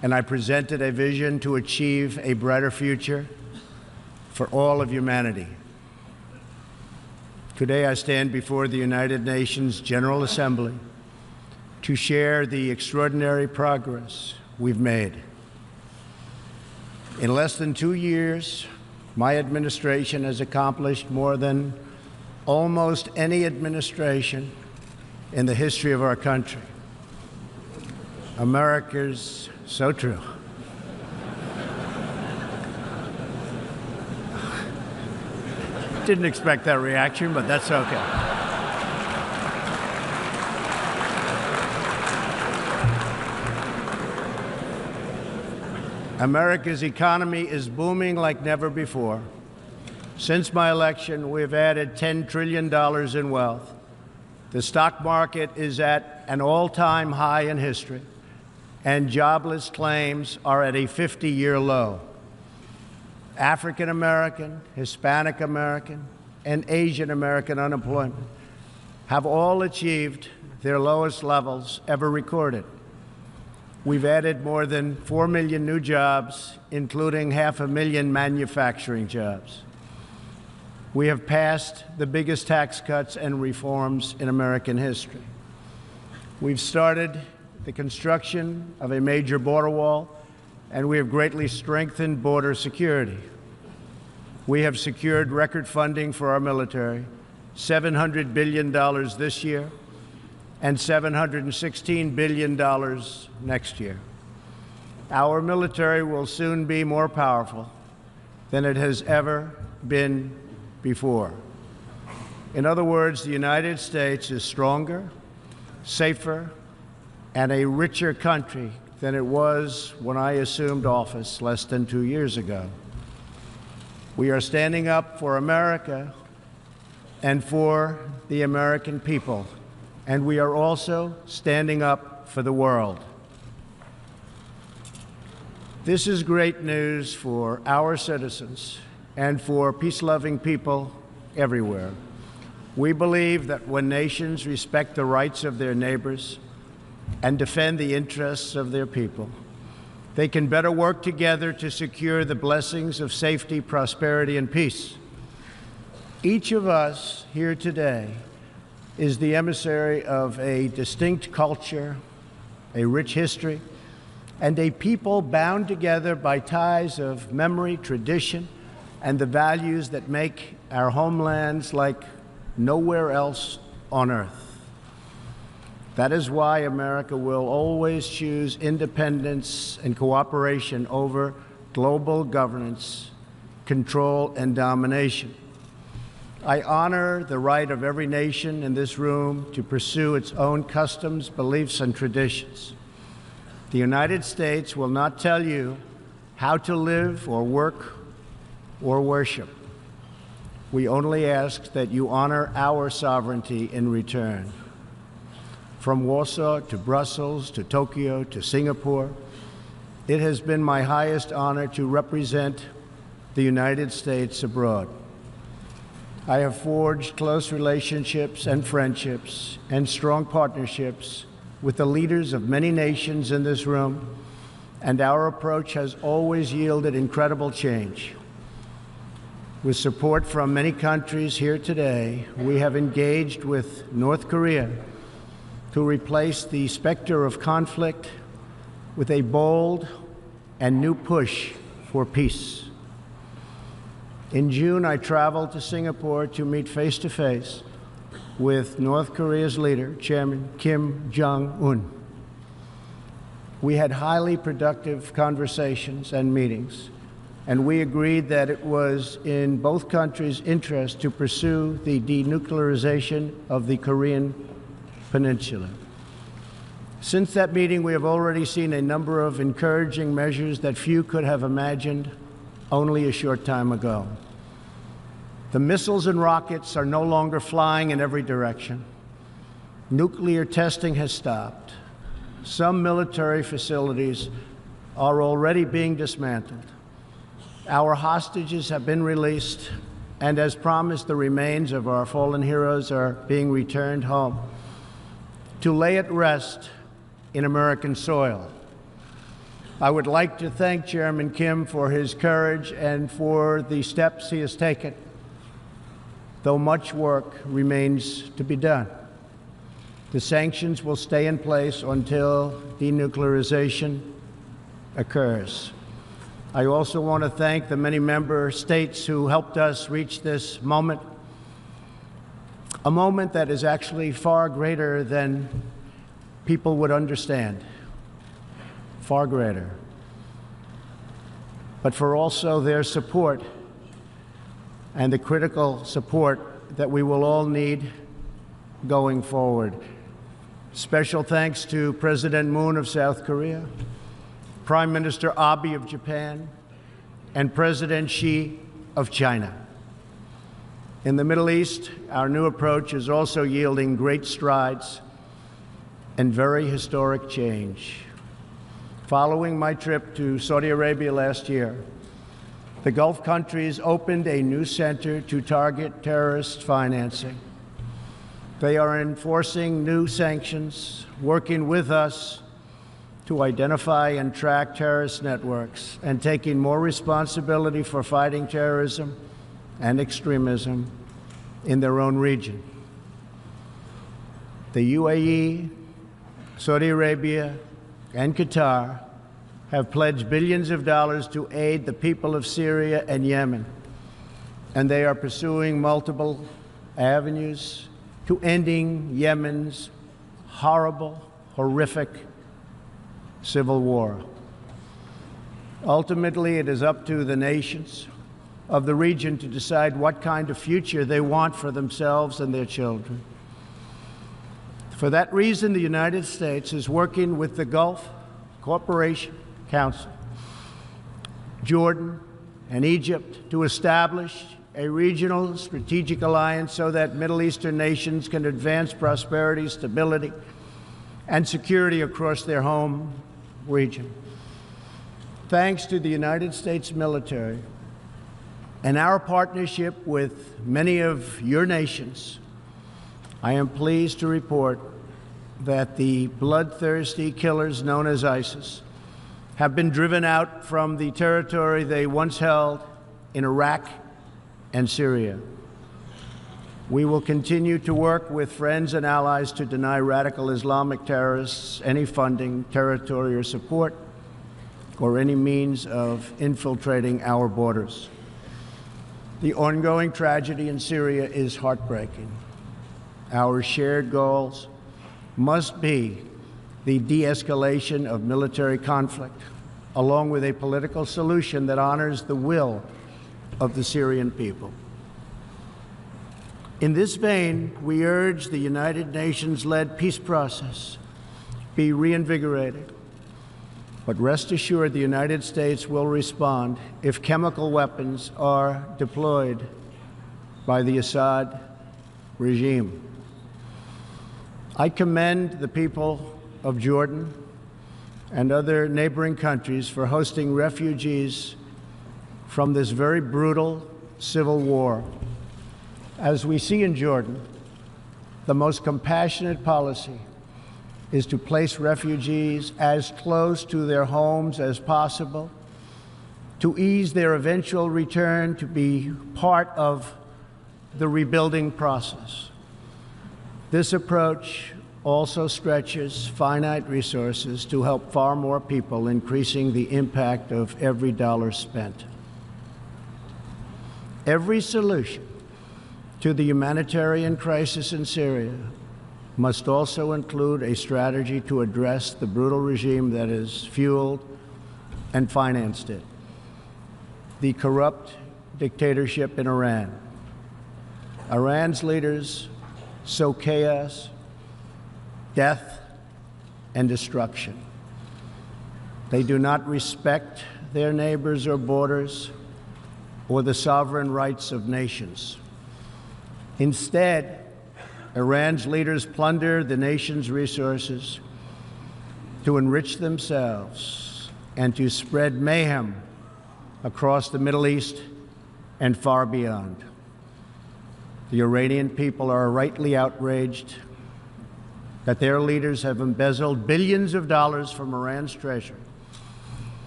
and I presented a vision to achieve a brighter future for all of humanity. Today, I stand before the United Nations General Assembly to share the extraordinary progress we've made. In less than 2 years, my administration has accomplished more than almost any administration in the history of our country. America's so true. Didn't expect that reaction, but that's okay. America's economy is booming like never before. Since my election, we've added $10 trillion in wealth. The stock market is at an all-time high in history, and jobless claims are at a 50-year low. African American, Hispanic American, and Asian American unemployment have all achieved their lowest levels ever recorded. We've added more than 4 million new jobs, including 500,000 manufacturing jobs. We have passed the biggest tax cuts and reforms in American history. We've started the construction of a major border wall, and we have greatly strengthened border security. We have secured record funding for our military, $700 billion this year and $716 billion next year. Our military will soon be more powerful than it has ever been before. In other words, the United States is stronger, safer, and a richer country than it was when I assumed office less than 2 years ago. We are standing up for America and for the American people, and we are also standing up for the world. This is great news for our citizens and for peace-loving people everywhere. We believe that when nations respect the rights of their neighbors and defend the interests of their people, they can better work together to secure the blessings of safety, prosperity, and peace. Each of us here today is the emissary of a distinct culture, a rich history, and a people bound together by ties of memory, tradition, and the values that make our homelands like nowhere else on earth. That is why America will always choose independence and cooperation over global governance, control, and domination. I honor the right of every nation in this room to pursue its own customs, beliefs, and traditions. The United States will not tell you how to live or work or worship. We only ask that you honor our sovereignty in return. From Warsaw to Brussels to Tokyo to Singapore, it has been my highest honor to represent the United States abroad. I have forged close relationships and friendships and strong partnerships with the leaders of many nations in this room, and our approach has always yielded incredible change. With support from many countries here today, we have engaged with North Korea to replace the specter of conflict with a bold and new push for peace. In June, I traveled to Singapore to meet face-to-face with North Korea's leader, Chairman Kim Jong-un. We had highly productive conversations and meetings, and we agreed that it was in both countries' interest to pursue the denuclearization of the Korean Peninsula. Since that meeting, we have already seen a number of encouraging measures that few could have imagined only a short time ago. The missiles and rockets are no longer flying in every direction. Nuclear testing has stopped. Some military facilities are already being dismantled. Our hostages have been released, and as promised, the remains of our fallen heroes are being returned home to lay at rest in American soil. I would like to thank Chairman Kim for his courage and for the steps he has taken, though much work remains to be done. The sanctions will stay in place until denuclearization occurs. I also want to thank the many member states who helped us reach this moment, a moment that is actually far greater than people would understand, far greater, but for also their support and the critical support that we will all need going forward. Special thanks to President Moon of South Korea, Prime Minister Abe of Japan, and President Xi of China. In the Middle East, our new approach is also yielding great strides and very historic change. Following my trip to Saudi Arabia last year, the Gulf countries opened a new center to target terrorist financing. They are enforcing new sanctions, working with us to identify and track terrorist networks, and taking more responsibility for fighting terrorism and extremism in their own region. The UAE, Saudi Arabia, and Qatar have pledged billions of dollars to aid the people of Syria and Yemen, and they are pursuing multiple avenues to ending Yemen's horrible, horrific civil war. Ultimately, it is up to the nations of the region to decide what kind of future they want for themselves and their children. For that reason, the United States is working with the Gulf Cooperation Council, Jordan, and Egypt to establish a regional strategic alliance so that Middle Eastern nations can advance prosperity, stability, and security across their home region. Thanks to the United States military and our partnership with many of your nations, I am pleased to report that the bloodthirsty killers known as ISIS have been driven out from the territory they once held in Iraq and Syria. We will continue to work with friends and allies to deny radical Islamic terrorists any funding, territory, or support, or any means of infiltrating our borders. The ongoing tragedy in Syria is heartbreaking. Our shared goals must be the de-escalation of military conflict, along with a political solution that honors the will of the Syrian people. In this vein, we urge the United Nations-led peace process be reinvigorated. But rest assured, the United States will respond if chemical weapons are deployed by the Assad regime. I commend the people of Jordan and other neighboring countries for hosting refugees from this very brutal civil war. As we see in Jordan, the most compassionate policy is to place refugees as close to their homes as possible, to ease their eventual return to be part of the rebuilding process. This approach also stretches finite resources to help far more people, increasing the impact of every dollar spent. Every solution to the humanitarian crisis in Syria must also include a strategy to address the brutal regime that has fueled and financed it, the corrupt dictatorship in Iran. Iran's leaders sow chaos, death, and destruction. They do not respect their neighbors or borders or the sovereign rights of nations. Instead, Iran's leaders plunder the nation's resources to enrich themselves and to spread mayhem across the Middle East and far beyond. The Iranian people are rightly outraged that their leaders have embezzled billions of dollars from Iran's treasury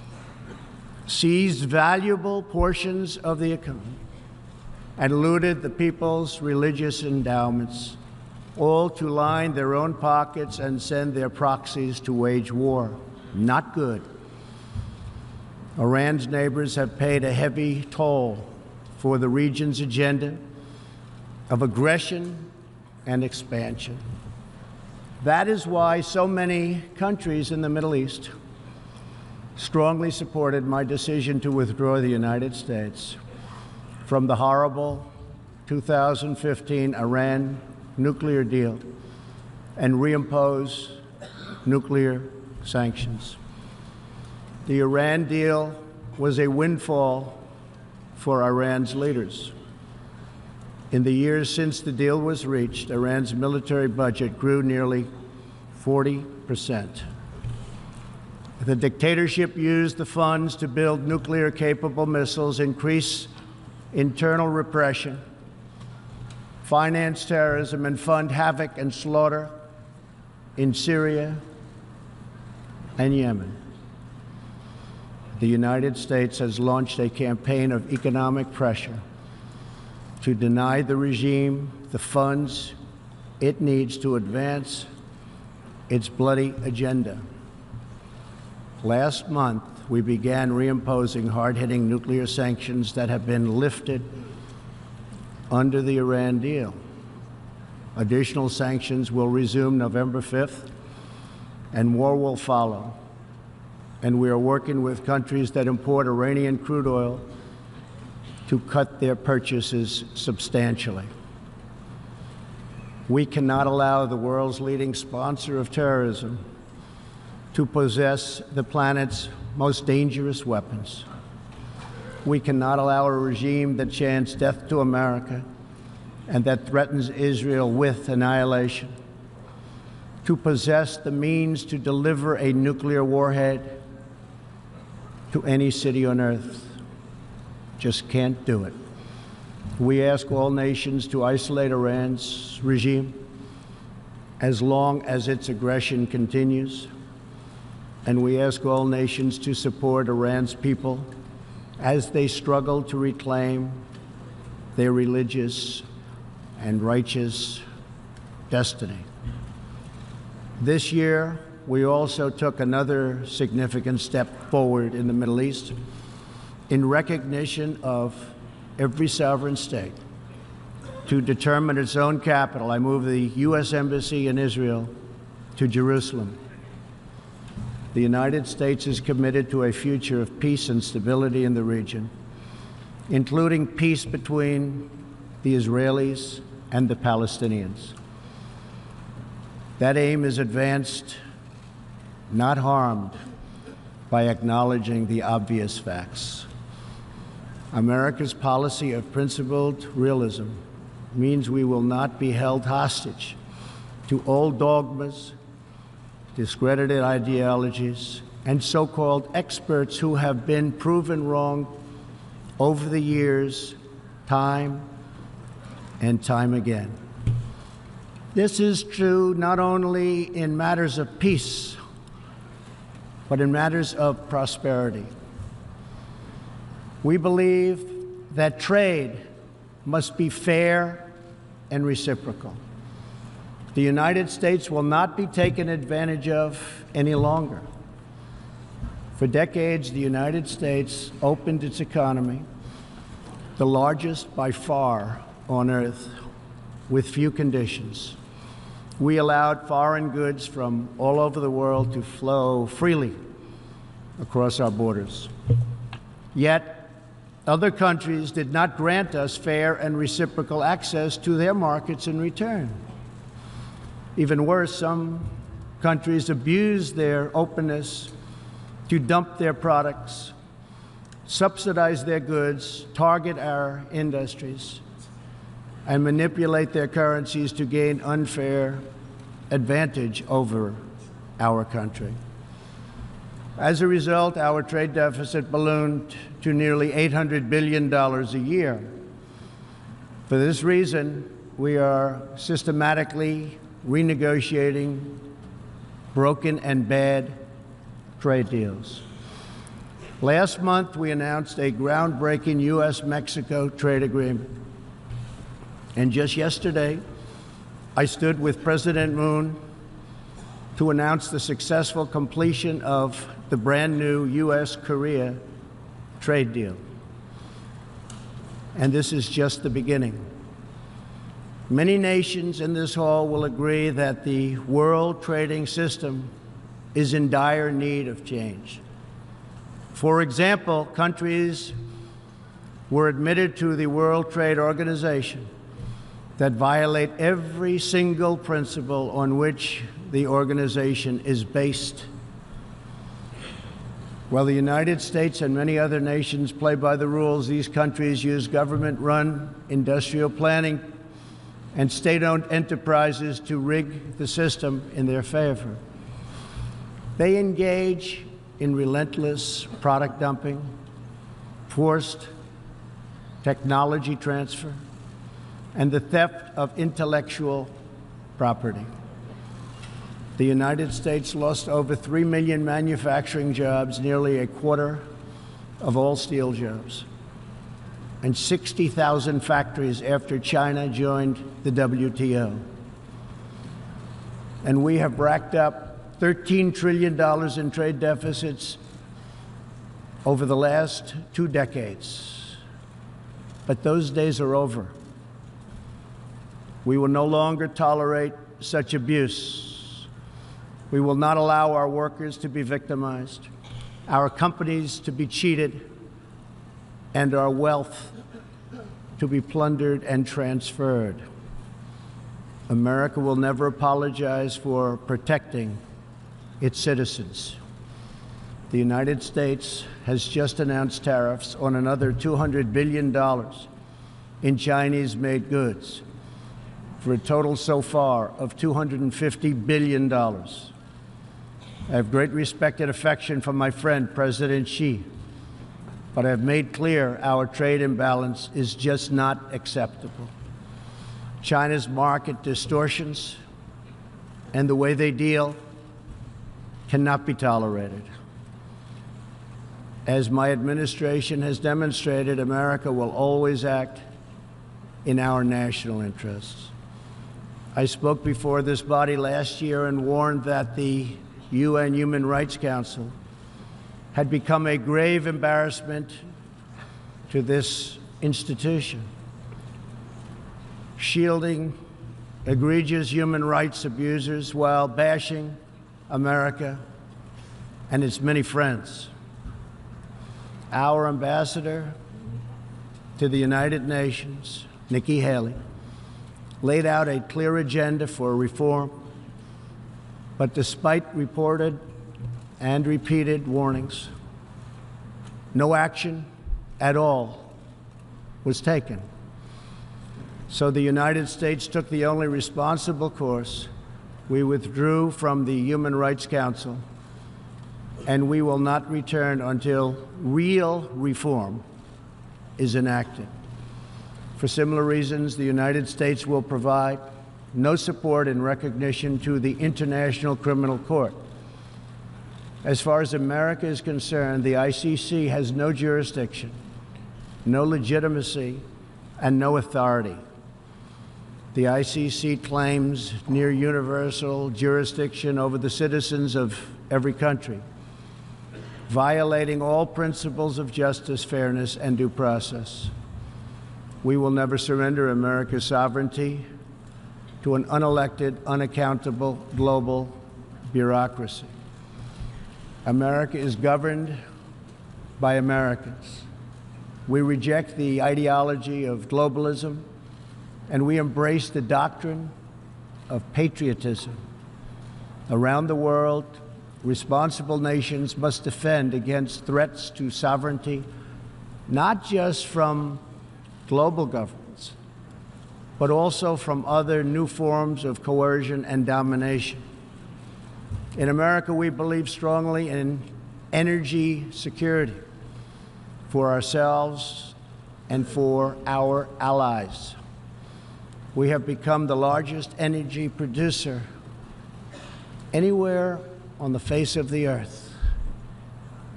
seized valuable portions of the economy, and looted the people's religious endowments, all to line their own pockets and send their proxies to wage war. Not good. Iran's neighbors have paid a heavy toll for the region's agenda of aggression and expansion. That is why so many countries in the Middle East strongly supported my decision to withdraw the United States from the horrible 2015 Iran nuclear deal and reimpose nuclear sanctions. The Iran deal was a windfall for Iran's leaders. In the years since the deal was reached, Iran's military budget grew nearly 40%. The dictatorship used the funds to build nuclear-capable missiles, increase internal repression, finance terrorism, and fund havoc and slaughter in Syria and Yemen. The United States has launched a campaign of economic pressure to deny the regime the funds it needs to advance its bloody agenda. Last month, we began reimposing hard-hitting nuclear sanctions that have been lifted under the Iran deal. Additional sanctions will resume November 5th, and more will follow. And we are working with countries that import Iranian crude oil to cut their purchases substantially. We cannot allow the world's leading sponsor of terrorism to possess the planet's most dangerous weapons. We cannot allow a regime that chants death to America and that threatens Israel with annihilation to possess the means to deliver a nuclear warhead to any city on earth. Just can't do it. We ask all nations to isolate Iran's regime as long as its aggression continues. And we ask all nations to support Iran's people as they struggle to reclaim their religious and righteous destiny. This year, we also took another significant step forward in the Middle East in recognition of every sovereign state to determine its own capital. I moved the U.S. Embassy in Israel to Jerusalem. The United States is committed to a future of peace and stability in the region, including peace between the Israelis and the Palestinians. That aim is advanced, not harmed, by acknowledging the obvious facts. America's policy of principled realism means we will not be held hostage to old dogmas, discredited ideologies, and so-called experts who have been proven wrong over the years, time and time again. This is true not only in matters of peace, but in matters of prosperity. We believe that trade must be fair and reciprocal. The United States will not be taken advantage of any longer. For decades, the United States opened its economy, the largest by far on earth, with few conditions. We allowed foreign goods from all over the world to flow freely across our borders. Yet, other countries did not grant us fair and reciprocal access to their markets in return. Even worse, some countries abused their openness to dump their products, subsidize their goods, target our industries, and manipulate their currencies to gain unfair advantage over our country. As a result, our trade deficit ballooned to nearly $800 billion a year. For this reason, we are systematically renegotiating broken and bad trade deals. Last month, we announced a groundbreaking U.S.-Mexico trade agreement. And just yesterday, I stood with President Moon to announce the successful completion of the brand new U.S.-Korea trade deal. And this is just the beginning. Many nations in this hall will agree that the world trading system is in dire need of change. For example, countries were admitted to the World Trade Organization that violate every single principle on which the organization is based. While the United States and many other nations play by the rules, these countries use government-run industrial planning and state-owned enterprises to rig the system in their favor. They engage in relentless product dumping, forced technology transfer, and the theft of intellectual property. The United States lost over 3 million manufacturing jobs, nearly a quarter of all steel jobs, and 60,000 factories after China joined the WTO. And we have racked up $13 trillion in trade deficits over the last 2 decades. But those days are over. We will no longer tolerate such abuse. We will not allow our workers to be victimized, our companies to be cheated, and our wealth to be plundered and transferred. America will never apologize for protecting its citizens. The United States has just announced tariffs on another $200 billion in Chinese-made goods, for a total so far of $250 billion. I have great respect and affection for my friend, President Xi, but I have made clear our trade imbalance is just not acceptable. China's market distortions and the way they deal cannot be tolerated. As my administration has demonstrated, America will always act in our national interests. I spoke before this body last year and warned that the UN Human Rights Council had become a grave embarrassment to this institution, shielding egregious human rights abusers while bashing America and its many friends. Our ambassador to the United Nations, Nikki Haley, laid out a clear agenda for reform, but despite reported and repeated warnings, no action at all was taken. So the United States took the only responsible course. We withdrew from the Human Rights Council, and we will not return until real reform is enacted. For similar reasons, the United States will provide no support in recognition to the International Criminal Court. As far as America is concerned, the ICC has no jurisdiction, no legitimacy, and no authority. The ICC claims near universal jurisdiction over the citizens of every country, violating all principles of justice, fairness, and due process. We will never surrender America's sovereignty to an unelected, unaccountable global bureaucracy. America is governed by Americans. We reject the ideology of globalism, and we embrace the doctrine of patriotism. Around the world, responsible nations must defend against threats to sovereignty, not just from global governments, but also from other new forms of coercion and domination. In America, we believe strongly in energy security for ourselves and for our allies. We have become the largest energy producer anywhere on the face of the earth.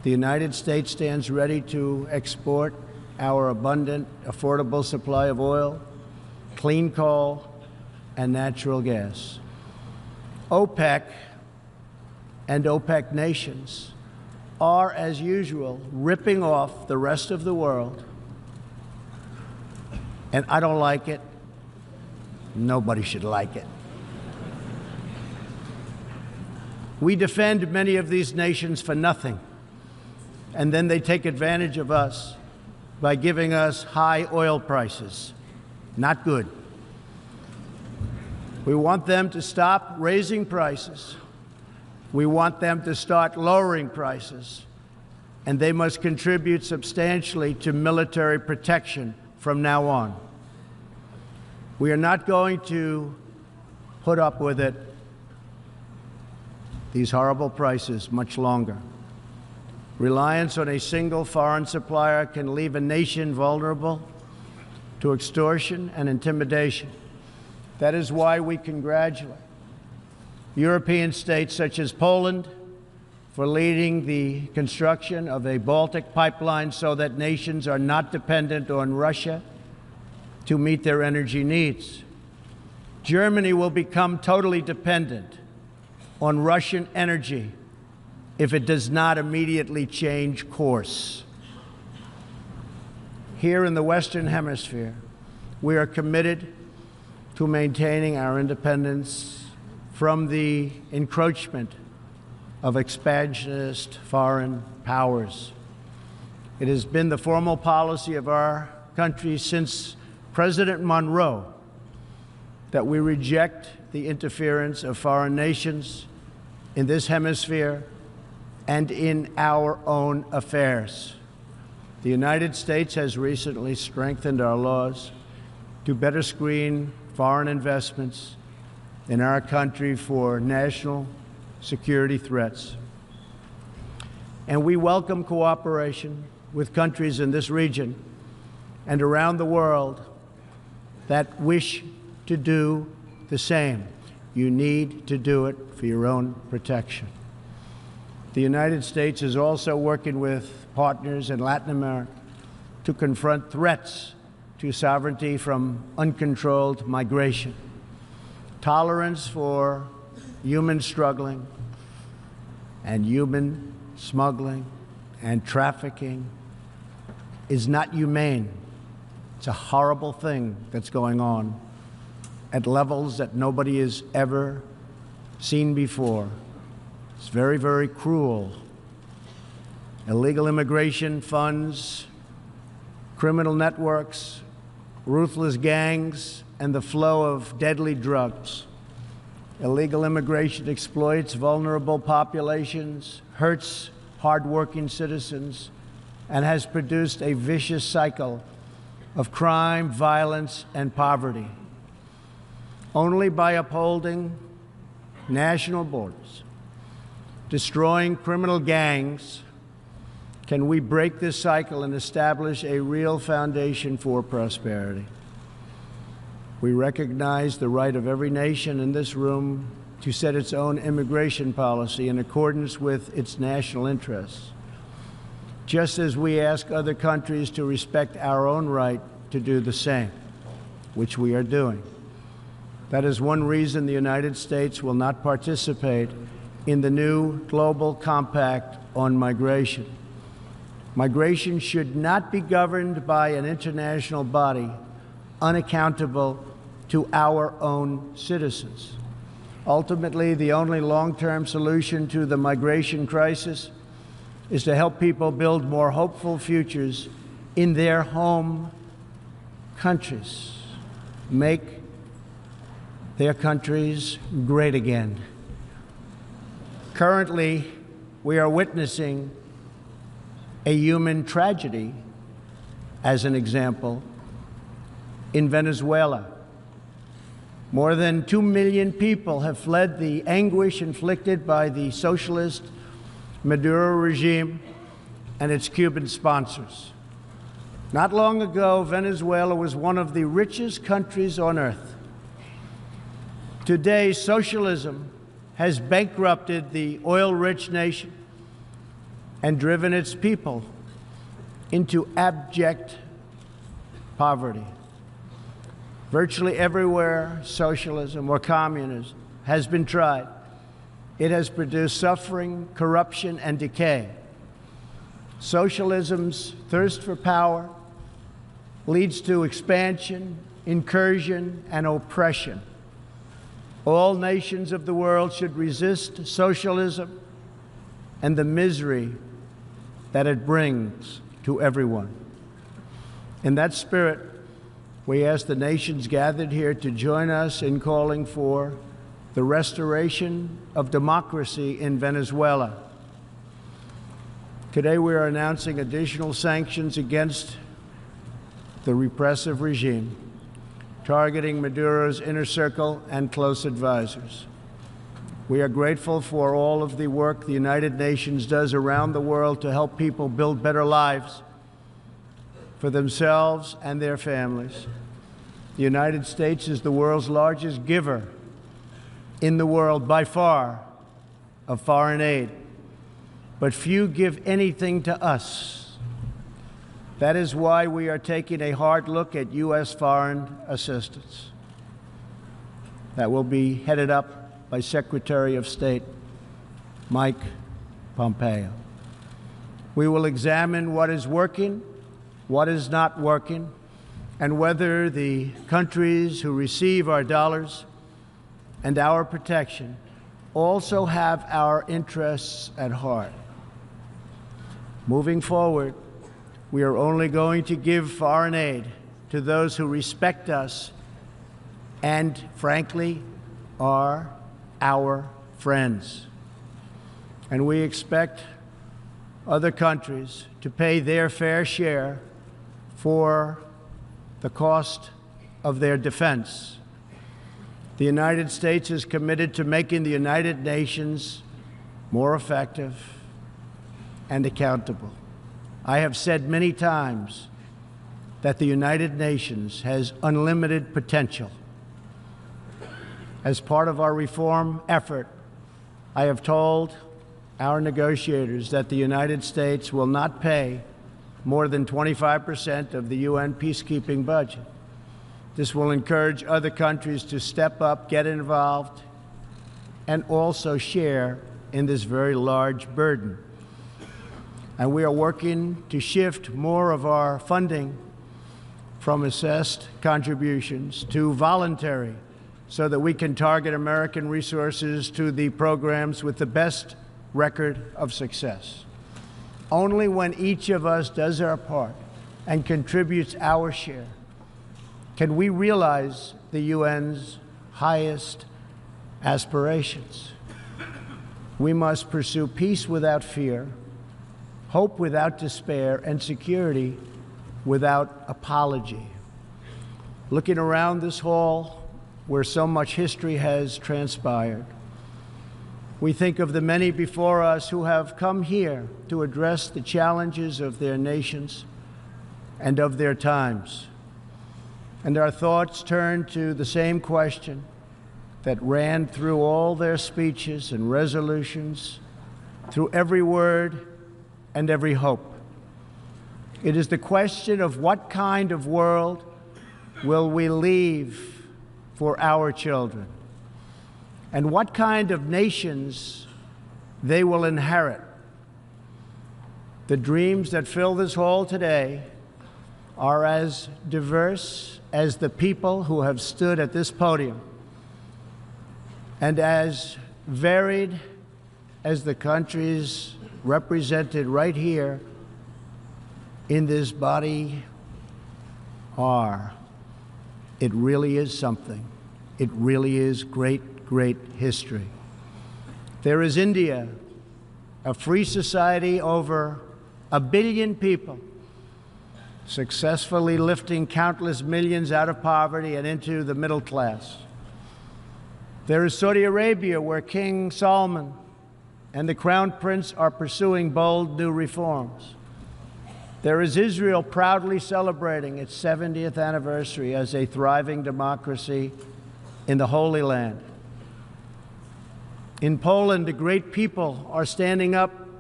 The United States stands ready to export our abundant, affordable supply of oil, clean coal, and natural gas. OPEC and OPEC nations are, as usual, ripping off the rest of the world. And I don't like it. Nobody should like it. We defend many of these nations for nothing, and then they take advantage of us by giving us high oil prices. Not good. We want them to stop raising prices. We want them to start lowering prices, and they must contribute substantially to military protection from now on. We are not going to put up with it, these horrible prices, much longer. Reliance on a single foreign supplier can leave a nation vulnerable to extortion and intimidation. That is why we congratulate European states such as Poland for leading the construction of a Baltic pipeline so that nations are not dependent on Russia to meet their energy needs. Germany will become totally dependent on Russian energy if it does not immediately change course. Here in the Western Hemisphere, we are committed to maintaining our independence from the encroachment of expansionist foreign powers. It has been the formal policy of our country since President Monroe that we reject the interference of foreign nations in this hemisphere and in our own affairs. The United States has recently strengthened our laws to better screen foreign investments in our country for national security threats. And we welcome cooperation with countries in this region and around the world that wish to do the same. You need to do it for your own protection. The United States is also working with partners in Latin America to confront threats to sovereignty from uncontrolled migration. Tolerance for human struggling and human smuggling and trafficking is not humane. It's a horrible thing that's going on at levels that nobody has ever seen before. It's very, very cruel. Illegal immigration funds criminal networks, ruthless gangs, and the flow of deadly drugs. Illegal immigration exploits vulnerable populations, hurts hardworking citizens, and has produced a vicious cycle of crime, violence, and poverty. Only by upholding national borders, destroying criminal gangs, can we break this cycle and establish a real foundation for prosperity. We recognize the right of every nation in this room to set its own immigration policy in accordance with its national interests, just as we ask other countries to respect our own right to do the same, which we are doing. That is one reason the United States will not participate in the new global compact on migration. Migration should not be governed by an international body unaccountable to our own citizens. Ultimately, the only long-term solution to the migration crisis is to help people build more hopeful futures in their home countries, make their countries great again. Currently, we are witnessing a human tragedy, as an example, in Venezuela. More than 2 million people have fled the anguish inflicted by the socialist Maduro regime and its Cuban sponsors. Not long ago, Venezuela was one of the richest countries on earth. Today, socialism has bankrupted the oil-rich nation and driven its people into abject poverty. Virtually everywhere socialism or communism has been tried, it has produced suffering, corruption, and decay. Socialism's thirst for power leads to expansion, incursion, and oppression. All nations of the world should resist socialism and the misery that it brings to everyone. In that spirit, we ask the nations gathered here to join us in calling for the restoration of democracy in Venezuela. Today we are announcing additional sanctions against the repressive regime, targeting Maduro's inner circle and close advisors. We are grateful for all of the work the United Nations does around the world to help people build better lives for themselves and their families. The United States is the world's largest giver in the world by far of foreign aid, but few give anything to us. That is why we are taking a hard look at U.S. foreign assistance that will be headed up by Secretary of State Mike Pompeo. We will examine what is working, what is not working, and whether the countries who receive our dollars and our protection also have our interests at heart. Moving forward, we are only going to give foreign aid to those who respect us and, frankly, are our friends. And we expect other countries to pay their fair share for the cost of their defense. The United States is committed to making the United Nations more effective and accountable. I have said many times that the United Nations has unlimited potential. As part of our reform effort, I have told our negotiators that the United States will not pay more than 25% of the UN peacekeeping budget. This will encourage other countries to step up, get involved, and also share in this very large burden. And we are working to shift more of our funding from assessed contributions to voluntary, so that we can target American resources to the programs with the best record of success. Only when each of us does our part and contributes our share can we realize the UN's highest aspirations. We must pursue peace without fear, hope without despair, and security without apology. Looking around this hall, where so much history has transpired, we think of the many before us who have come here to address the challenges of their nations and of their times. And our thoughts turn to the same question that ran through all their speeches and resolutions, through every word and every hope. It is the question of what kind of world will we leave for our children, and what kind of nations they will inherit. The dreams that fill this hall today are as diverse as the people who have stood at this podium, and as varied as the countries represented right here in this body are. It really is something. It really is great, great history. There is India, a free society, over 1 billion people, successfully lifting countless millions out of poverty and into the middle class. There is Saudi Arabia, where King Salman and the Crown Prince are pursuing bold new reforms. There is Israel, proudly celebrating its 70th anniversary as a thriving democracy in the Holy Land. In Poland, the great people are standing up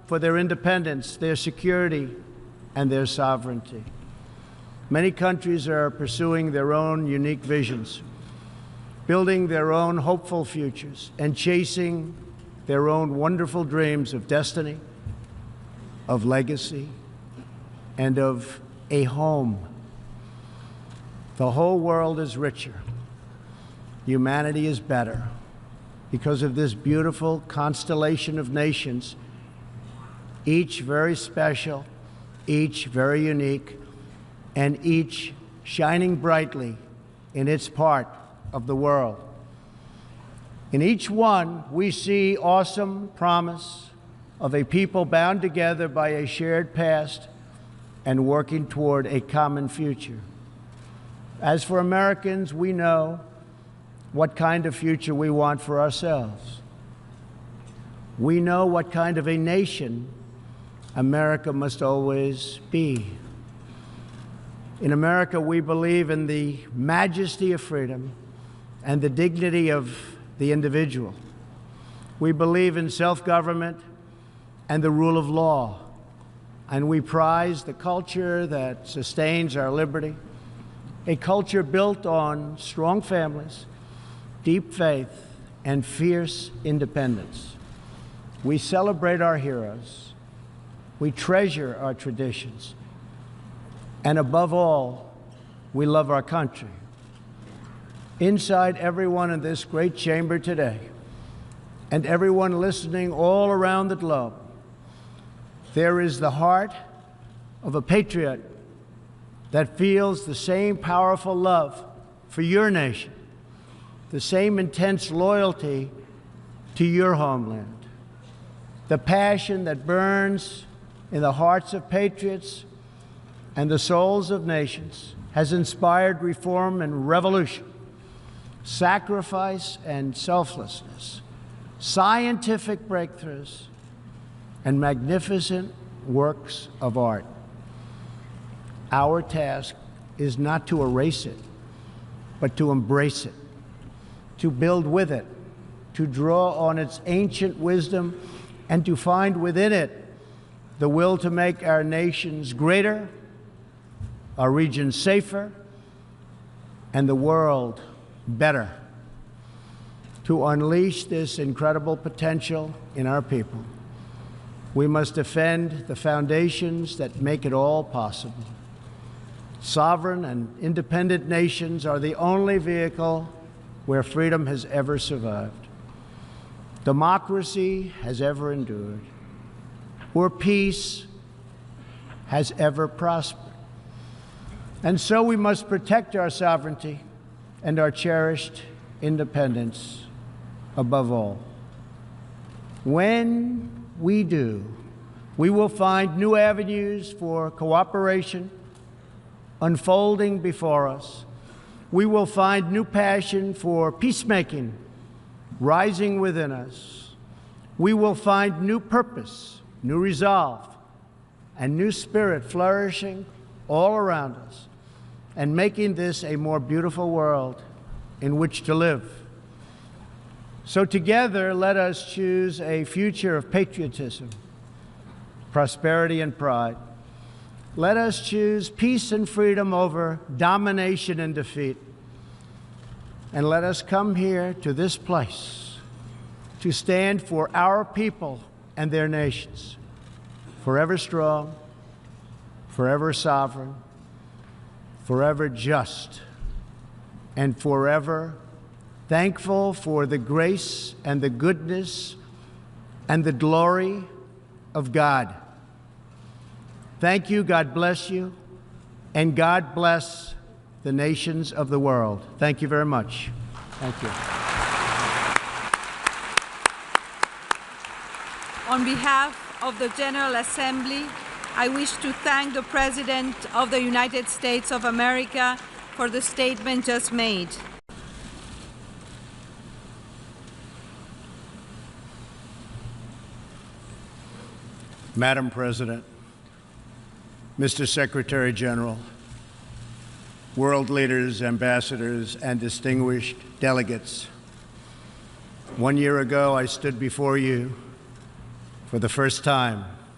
for their independence, their security, and their sovereignty. Many countries are pursuing their own unique visions, building their own hopeful futures, and chasing their own wonderful dreams of destiny, of legacy, and of a home. The whole world is richer. Humanity is better because of this beautiful constellation of nations, each very special, each very unique, and each shining brightly in its part of the world. In each one, we see awesome promise of a people bound together by a shared past and working toward a common future. As for Americans, we know what kind of future we want for ourselves. We know what kind of a nation America must always be. In America, we believe in the majesty of freedom and the dignity of the individual. We believe in self-government and the rule of law, and we prize the culture that sustains our liberty, a culture built on strong families, deep faith, and fierce independence. We celebrate our heroes. We treasure our traditions. And above all, we love our country. Inside everyone in this great chamber today, and everyone listening all around the globe, there is the heart of a patriot that feels the same powerful love for your nation, the same intense loyalty to your homeland. The passion that burns in the hearts of patriots and the souls of nations has inspired reform and revolution, sacrifice and selflessness, scientific breakthroughs, and magnificent works of art. Our task is not to erase it, but to embrace it, to build with it, to draw on its ancient wisdom, and to find within it the will to make our nations greater, our region safer, and the world better. To unleash this incredible potential in our people, we must defend the foundations that make it all possible. Sovereign and independent nations are the only vehicle where freedom has ever survived, democracy has ever endured, where peace has ever prospered. And so we must protect our sovereignty and our cherished independence above all. When we do, we will find new avenues for cooperation unfolding before us. We will find new passion for peacemaking rising within us. We will find new purpose, new resolve, and new spirit flourishing all around us, and making this a more beautiful world in which to live. So together, let us choose a future of patriotism, prosperity, and pride. Let us choose peace and freedom over domination and defeat. And let us come here to this place to stand for our people and their nations, forever strong, forever sovereign, forever just, and forever thankful for the grace and the goodness and the glory of God. Thank you, God bless you, and God bless the nations of the world. Thank you very much. Thank you. On behalf of the General Assembly, I wish to thank the President of the United States of America for the statement just made. Madam President, Mr. Secretary General, world leaders, ambassadors, and distinguished delegates, 1 year ago I stood before you for the first time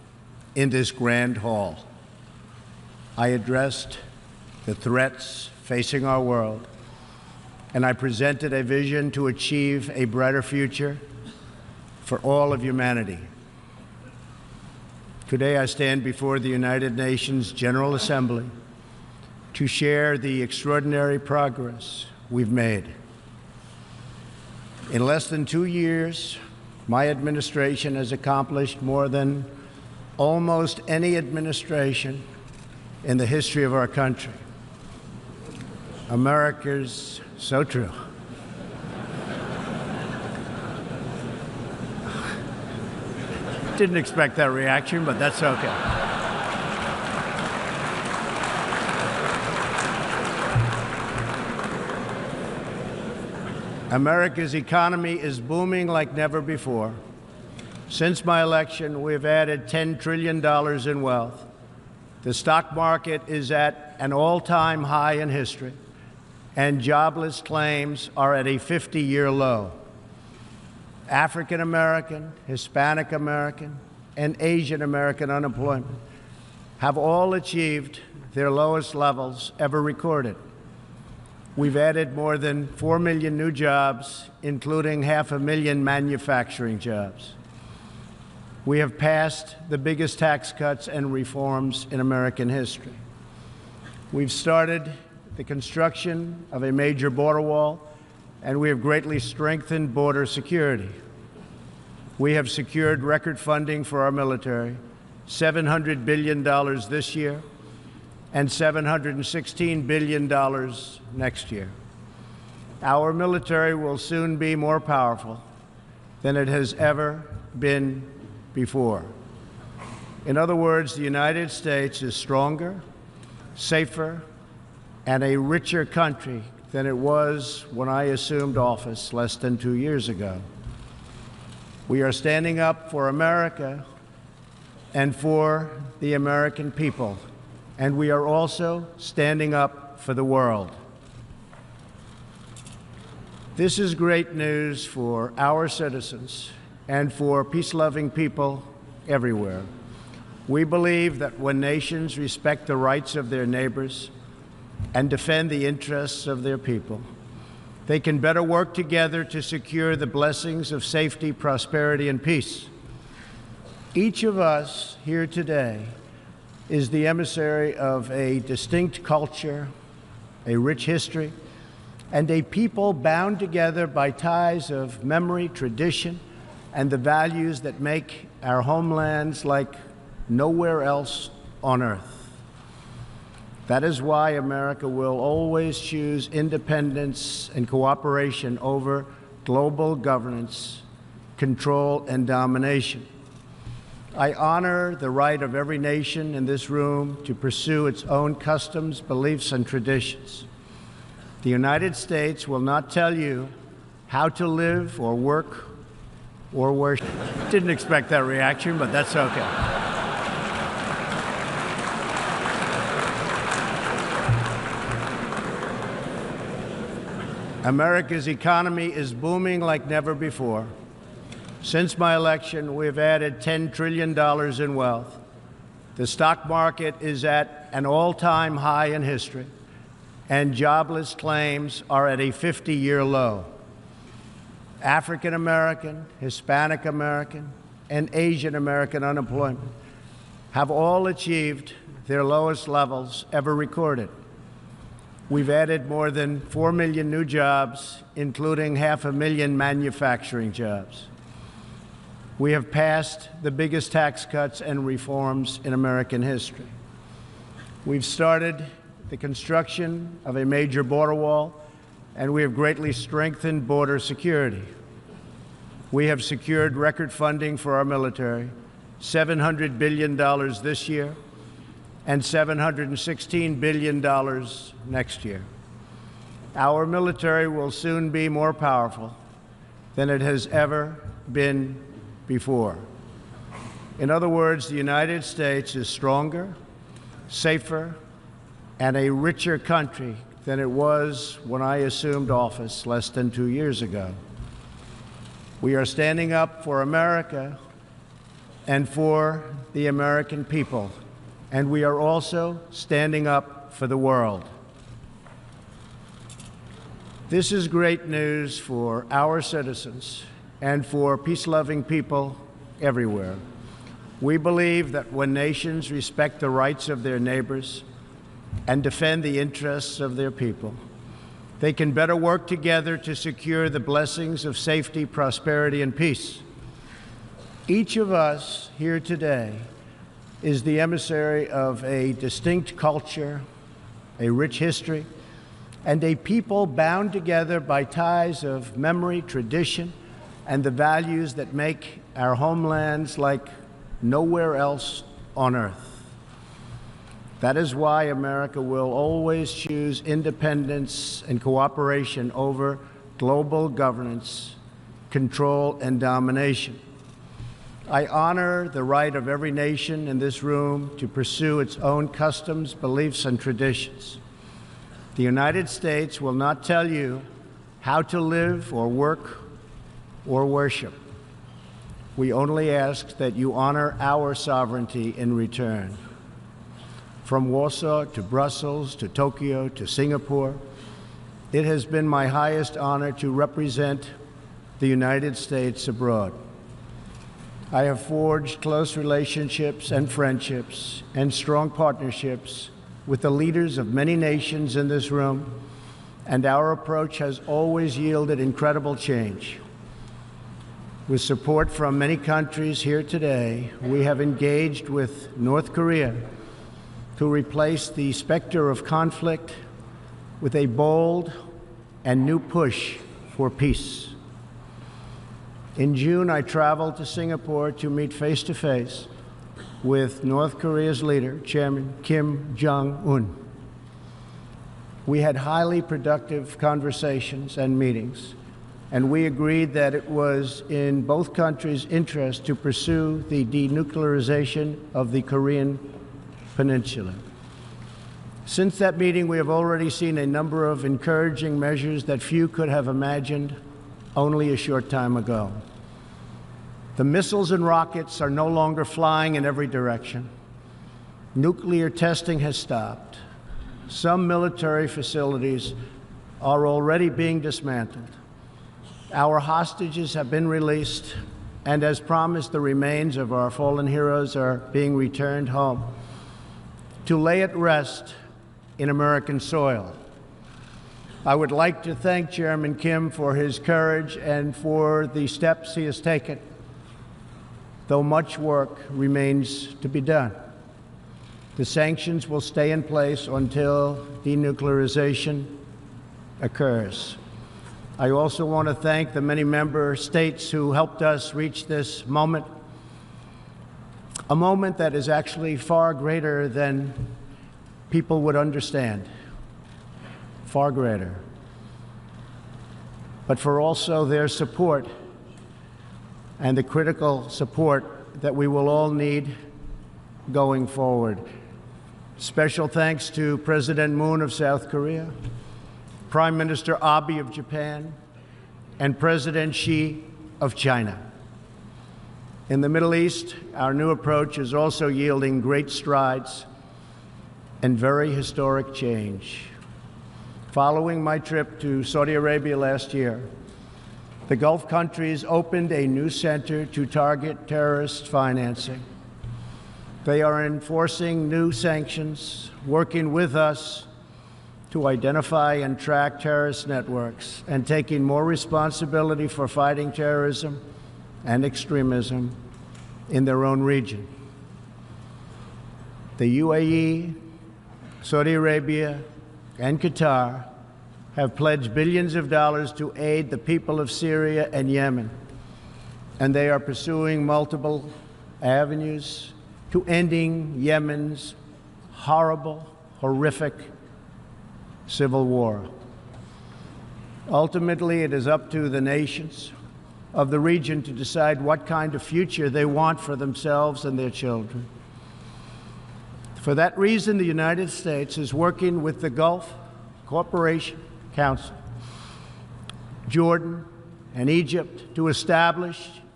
in this grand hall. I addressed the threats facing our world, and I presented a vision to achieve a brighter future for all of humanity. Today, I stand before the United Nations General Assembly to share the extraordinary progress we've made. In less than 2 years, my administration has accomplished more than almost any administration in the history of our country. America's so true. Didn't expect that reaction, but that's okay. America's economy is booming like never before. Since my election, we've added $10 trillion in wealth. The stock market is at an all-time high in history, and jobless claims are at a 50-year low. African American, Hispanic American, and Asian American unemployment have all achieved their lowest levels ever recorded. We've added more than 4 million new jobs, including 500,000 manufacturing jobs. We have passed the biggest tax cuts and reforms in American history. We've started the construction of a major border wall, and we have greatly strengthened border security. We have secured record funding for our military, $700 billion this year, and $716 billion next year. Our military will soon be more powerful than it has ever been before. In other words, the United States is stronger, safer, and a richer country than it was when I assumed office less than 2 years ago. We are standing up for America and for the American people, and we are also standing up for the world. This is great news for our citizens and for peace-loving people everywhere. We believe that when nations respect the rights of their neighbors and defend the interests of their people, they can better work together to secure the blessings of safety, prosperity, and peace. Each of us here today is the emissary of a distinct culture, a rich history, and a people bound together by ties of memory, tradition, and the values that make our homelands like nowhere else on earth. That is why America will always choose independence and cooperation over global governance, control, and domination. I honor the right of every nation in this room to pursue its own customs, beliefs, and traditions. The United States will not tell you how to live or work or worship. Didn't expect that reaction, but that's okay. America's economy is booming like never before. Since my election, we've added $10 trillion in wealth. The stock market is at an all-time high in history, and jobless claims are at a 50-year low. African American, Hispanic American, and Asian American unemployment have all achieved their lowest levels ever recorded. We've added more than 4 million new jobs, including 500,000 manufacturing jobs. We have passed the biggest tax cuts and reforms in American history. We've started the construction of a major border wall, and we have greatly strengthened border security. We have secured record funding for our military, $700 billion this year, and $716 billion next year. Our military will soon be more powerful than it has ever been before. In other words, the United States is stronger, safer, and a richer country than it was when I assumed office less than 2 years ago. We are standing up for America and for the American people. And we are also standing up for the world. This is great news for our citizens and for peace-loving people everywhere. We believe that when nations respect the rights of their neighbors and defend the interests of their people, they can better work together to secure the blessings of safety, prosperity, and peace. Each of us here today is the emissary of a distinct culture, a rich history, and a people bound together by ties of memory, tradition, and the values that make our homelands like nowhere else on earth. That is why America will always choose independence and cooperation over global governance, control, and domination. I honor the right of every nation in this room to pursue its own customs, beliefs, and traditions. The United States will not tell you how to live or work or worship. We only ask that you honor our sovereignty in return. From Warsaw to Brussels to Tokyo to Singapore, it has been my highest honor to represent the United States abroad. I have forged close relationships and friendships and strong partnerships with the leaders of many nations in this room, and our approach has always yielded incredible change. With support from many countries here today, we have engaged with North Korea to replace the specter of conflict with a bold and new push for peace. In June, I traveled to Singapore to meet face-to-face with North Korea's leader, Chairman Kim Jong-un. We had highly productive conversations and meetings, and we agreed that it was in both countries' interest to pursue the denuclearization of the Korean Peninsula. Since that meeting, we have already seen a number of encouraging measures that few could have imagined only a short time ago. The missiles and rockets are no longer flying in every direction. Nuclear testing has stopped. Some military facilities are already being dismantled. Our hostages have been released, and as promised, the remains of our fallen heroes are being returned home to lay at rest in American soil. I would like to thank Chairman Kim for his courage and for the steps he has taken, though much work remains to be done. The sanctions will stay in place until denuclearization occurs. I also want to thank the many member states who helped us reach this moment, a moment that is actually far greater than people would understand, far greater, but for also their support and the critical support that we will all need going forward. Special thanks to President Moon of South Korea, Prime Minister Abe of Japan, and President Xi of China. In the Middle East, our new approach is also yielding great strides and very historic change. Following my trip to Saudi Arabia last year, the Gulf countries opened a new center to target terrorist financing. They are enforcing new sanctions, working with us to identify and track terrorist networks, and taking more responsibility for fighting terrorism and extremism in their own region. The UAE, Saudi Arabia, and Qatar have pledged billions of dollars to aid the people of Syria and Yemen, and they are pursuing multiple avenues to ending Yemen's horrible, horrific civil war. Ultimately, it is up to the nations of the region to decide what kind of future they want for themselves and their children. For that reason, the United States is working with the Gulf Cooperation Council, Jordan, and Egypt to establish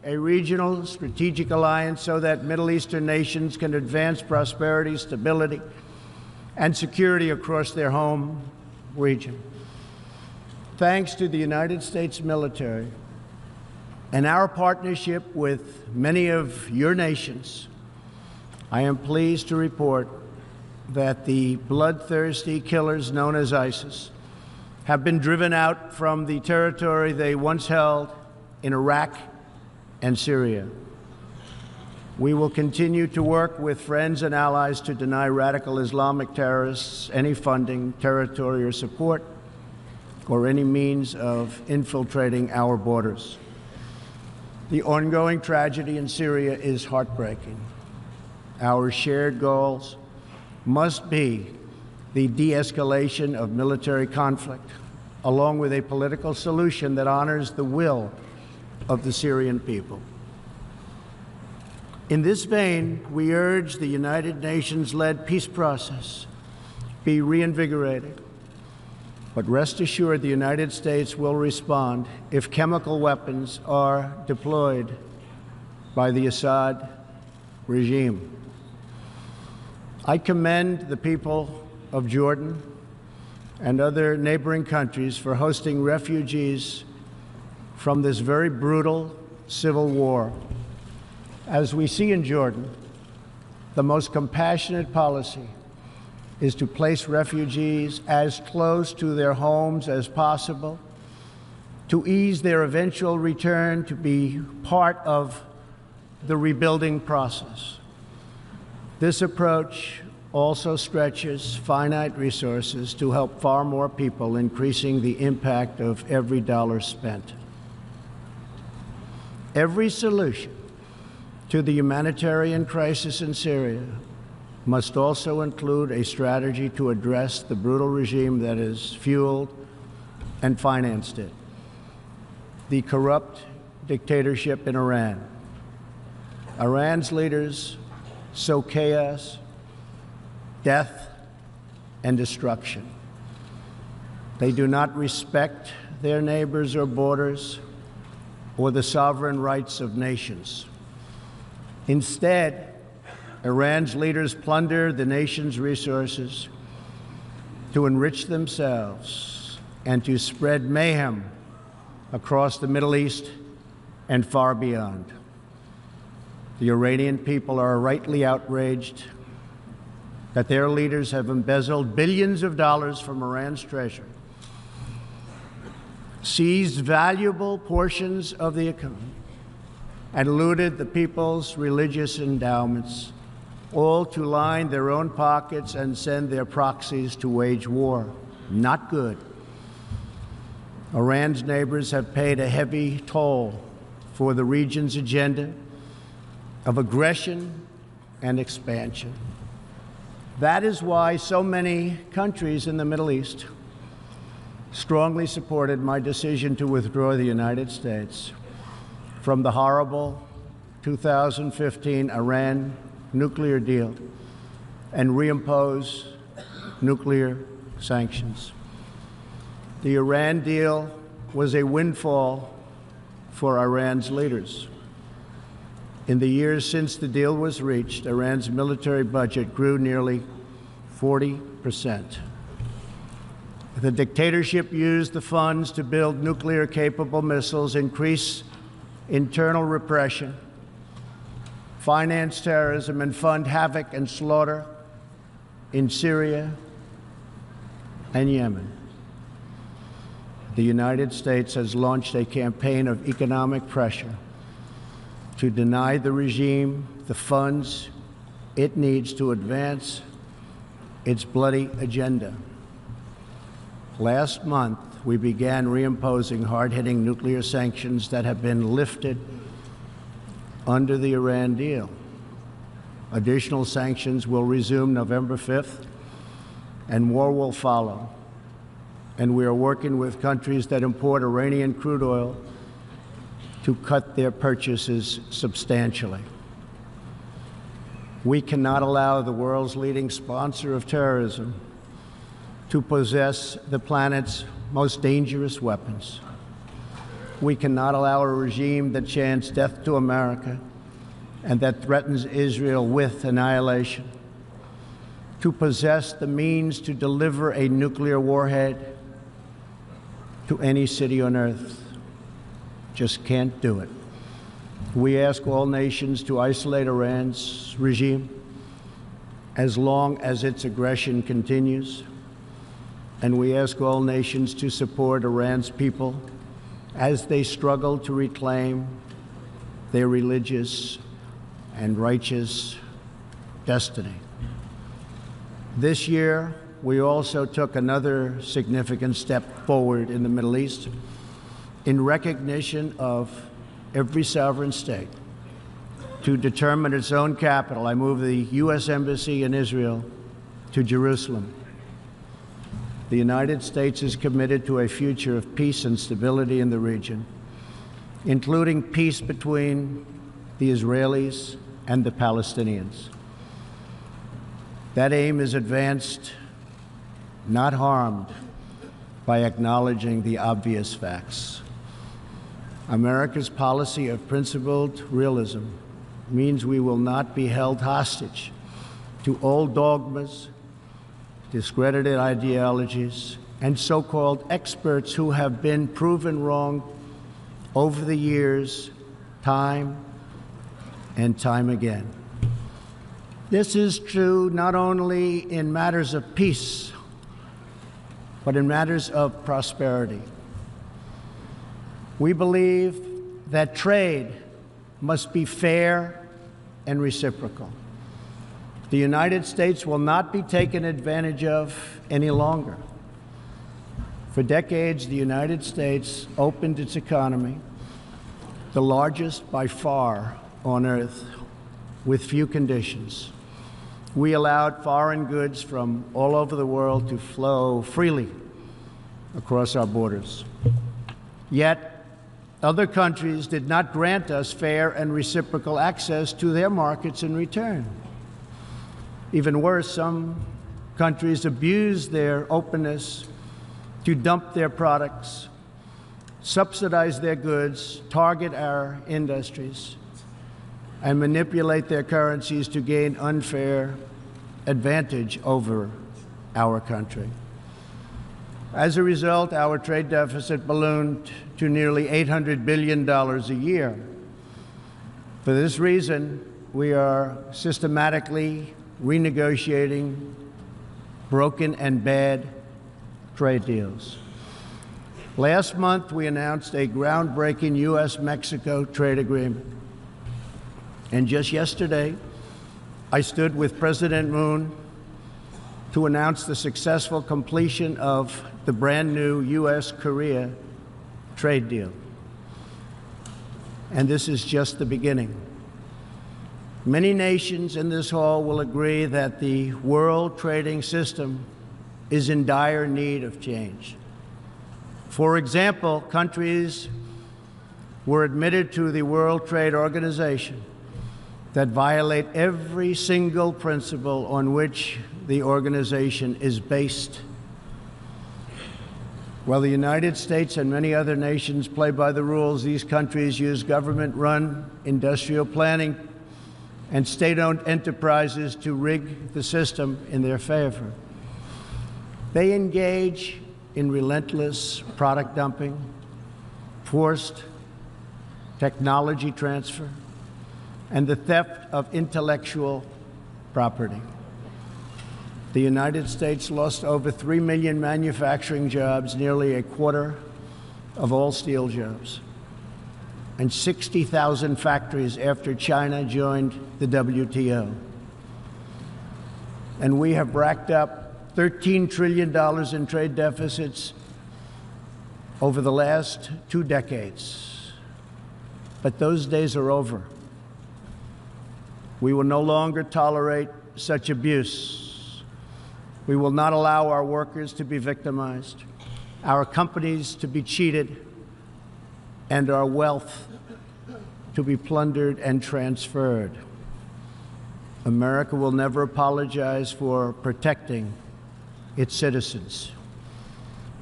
a regional strategic alliance so that Middle Eastern nations can advance prosperity, stability, and security across their home region. Thanks to the United States military and our partnership with many of your nations, I am pleased to report that the bloodthirsty killers known as ISIS have been driven out from the territory they once held in Iraq and Syria. We will continue to work with friends and allies to deny radical Islamic terrorists any funding, territory, or support, or any means of infiltrating our borders. The ongoing tragedy in Syria is heartbreaking. Our shared goals must be the de-escalation of military conflict, along with a political solution that honors the will of the Syrian people. In this vein, we urge the United Nations-led peace process be reinvigorated. But rest assured, the United States will respond if chemical weapons are deployed by the Assad regime. I commend the people of Jordan and other neighboring countries for hosting refugees from this very brutal civil war. As we see in Jordan, the most compassionate policy is to place refugees as close to their homes as possible, to ease their eventual return to be part of the rebuilding process. This approach also stretches finite resources to help far more people, increasing the impact of every dollar spent. Every solution to the humanitarian crisis in Syria must also include a strategy to address the brutal regime that has fueled and financed it, the corrupt dictatorship in Iran. Iran's leaders sow chaos, death, and destruction. They do not respect their neighbors or borders or the sovereign rights of nations. Instead, Iran's leaders plunder the nation's resources to enrich themselves and to spread mayhem across the Middle East and far beyond. The Iranian people are rightly outraged that their leaders have embezzled billions of dollars from Iran's treasury, seized valuable portions of the economy, and looted the people's religious endowments, all to line their own pockets and send their proxies to wage war. Not good. Iran's neighbors have paid a heavy toll for the region's agenda of aggression and expansion. That is why so many countries in the Middle East strongly supported my decision to withdraw the United States from the horrible 2015 Iran nuclear deal and reimpose nuclear sanctions. The Iran deal was a windfall for Iran's leaders. In the years since the deal was reached, Iran's military budget grew nearly 40%. The dictatorship used the funds to build nuclear-capable missiles, increase internal repression, finance terrorism, and fund havoc and slaughter in Syria and Yemen. The United States has launched a campaign of economic pressure to deny the regime the funds it needs to advance its bloody agenda. Last month, we began reimposing hard-hitting nuclear sanctions that have been lifted under the Iran deal. Additional sanctions will resume November 5th, and more will follow. And we are working with countries that import Iranian crude oil to cut their purchases substantially. We cannot allow the world's leading sponsor of terrorism to possess the planet's most dangerous weapons. We cannot allow a regime that chants death to America and that threatens Israel with annihilation to possess the means to deliver a nuclear warhead to any city on earth. Just can't do it. We ask all nations to isolate Iran's regime as long as its aggression continues. And we ask all nations to support Iran's people as they struggle to reclaim their religious and righteous destiny. This year, we also took another significant step forward in the Middle East in recognition of every sovereign state to determine its own capital. I moved the U.S. Embassy in Israel to Jerusalem. The United States is committed to a future of peace and stability in the region, including peace between the Israelis and the Palestinians. That aim is advanced, not harmed, by acknowledging the obvious facts. America's policy of principled realism means we will not be held hostage to old dogmas, discredited ideologies, and so-called experts who have been proven wrong over the years, time and time again. This is true not only in matters of peace, but in matters of prosperity. We believe that trade must be fair and reciprocal. The United States will not be taken advantage of any longer. For decades, the United States opened its economy, the largest by far on earth, with few conditions. We allowed foreign goods from all over the world to flow freely across our borders. Yet, other countries did not grant us fair and reciprocal access to their markets in return. Even worse, some countries abused their openness to dump their products, subsidize their goods, target our industries, and manipulate their currencies to gain unfair advantage over our country. As a result, our trade deficit ballooned to nearly $800 billion a year. For this reason, we are systematically renegotiating broken and bad trade deals. Last month, we announced a groundbreaking U.S.-Mexico trade agreement. And just yesterday, I stood with President Moon to announce the successful completion of the brand new U.S.-Korea trade deal. And this is just the beginning. Many nations in this hall will agree that the world trading system is in dire need of change. For example, countries were admitted to the World Trade Organization that violate every single principle on which the organization is based. While the United States and many other nations play by the rules, these countries use government-run industrial planning and state-owned enterprises to rig the system in their favor. They engage in relentless product dumping, forced technology transfer, and the theft of intellectual property. The United States lost over 3 million manufacturing jobs, nearly a quarter of all steel jobs, and 60,000 factories after China joined the WTO. And we have racked up $13 trillion in trade deficits over the last 2 decades. But those days are over. We will no longer tolerate such abuse. We will not allow our workers to be victimized, our companies to be cheated, and our wealth to be plundered and transferred. America will never apologize for protecting its citizens.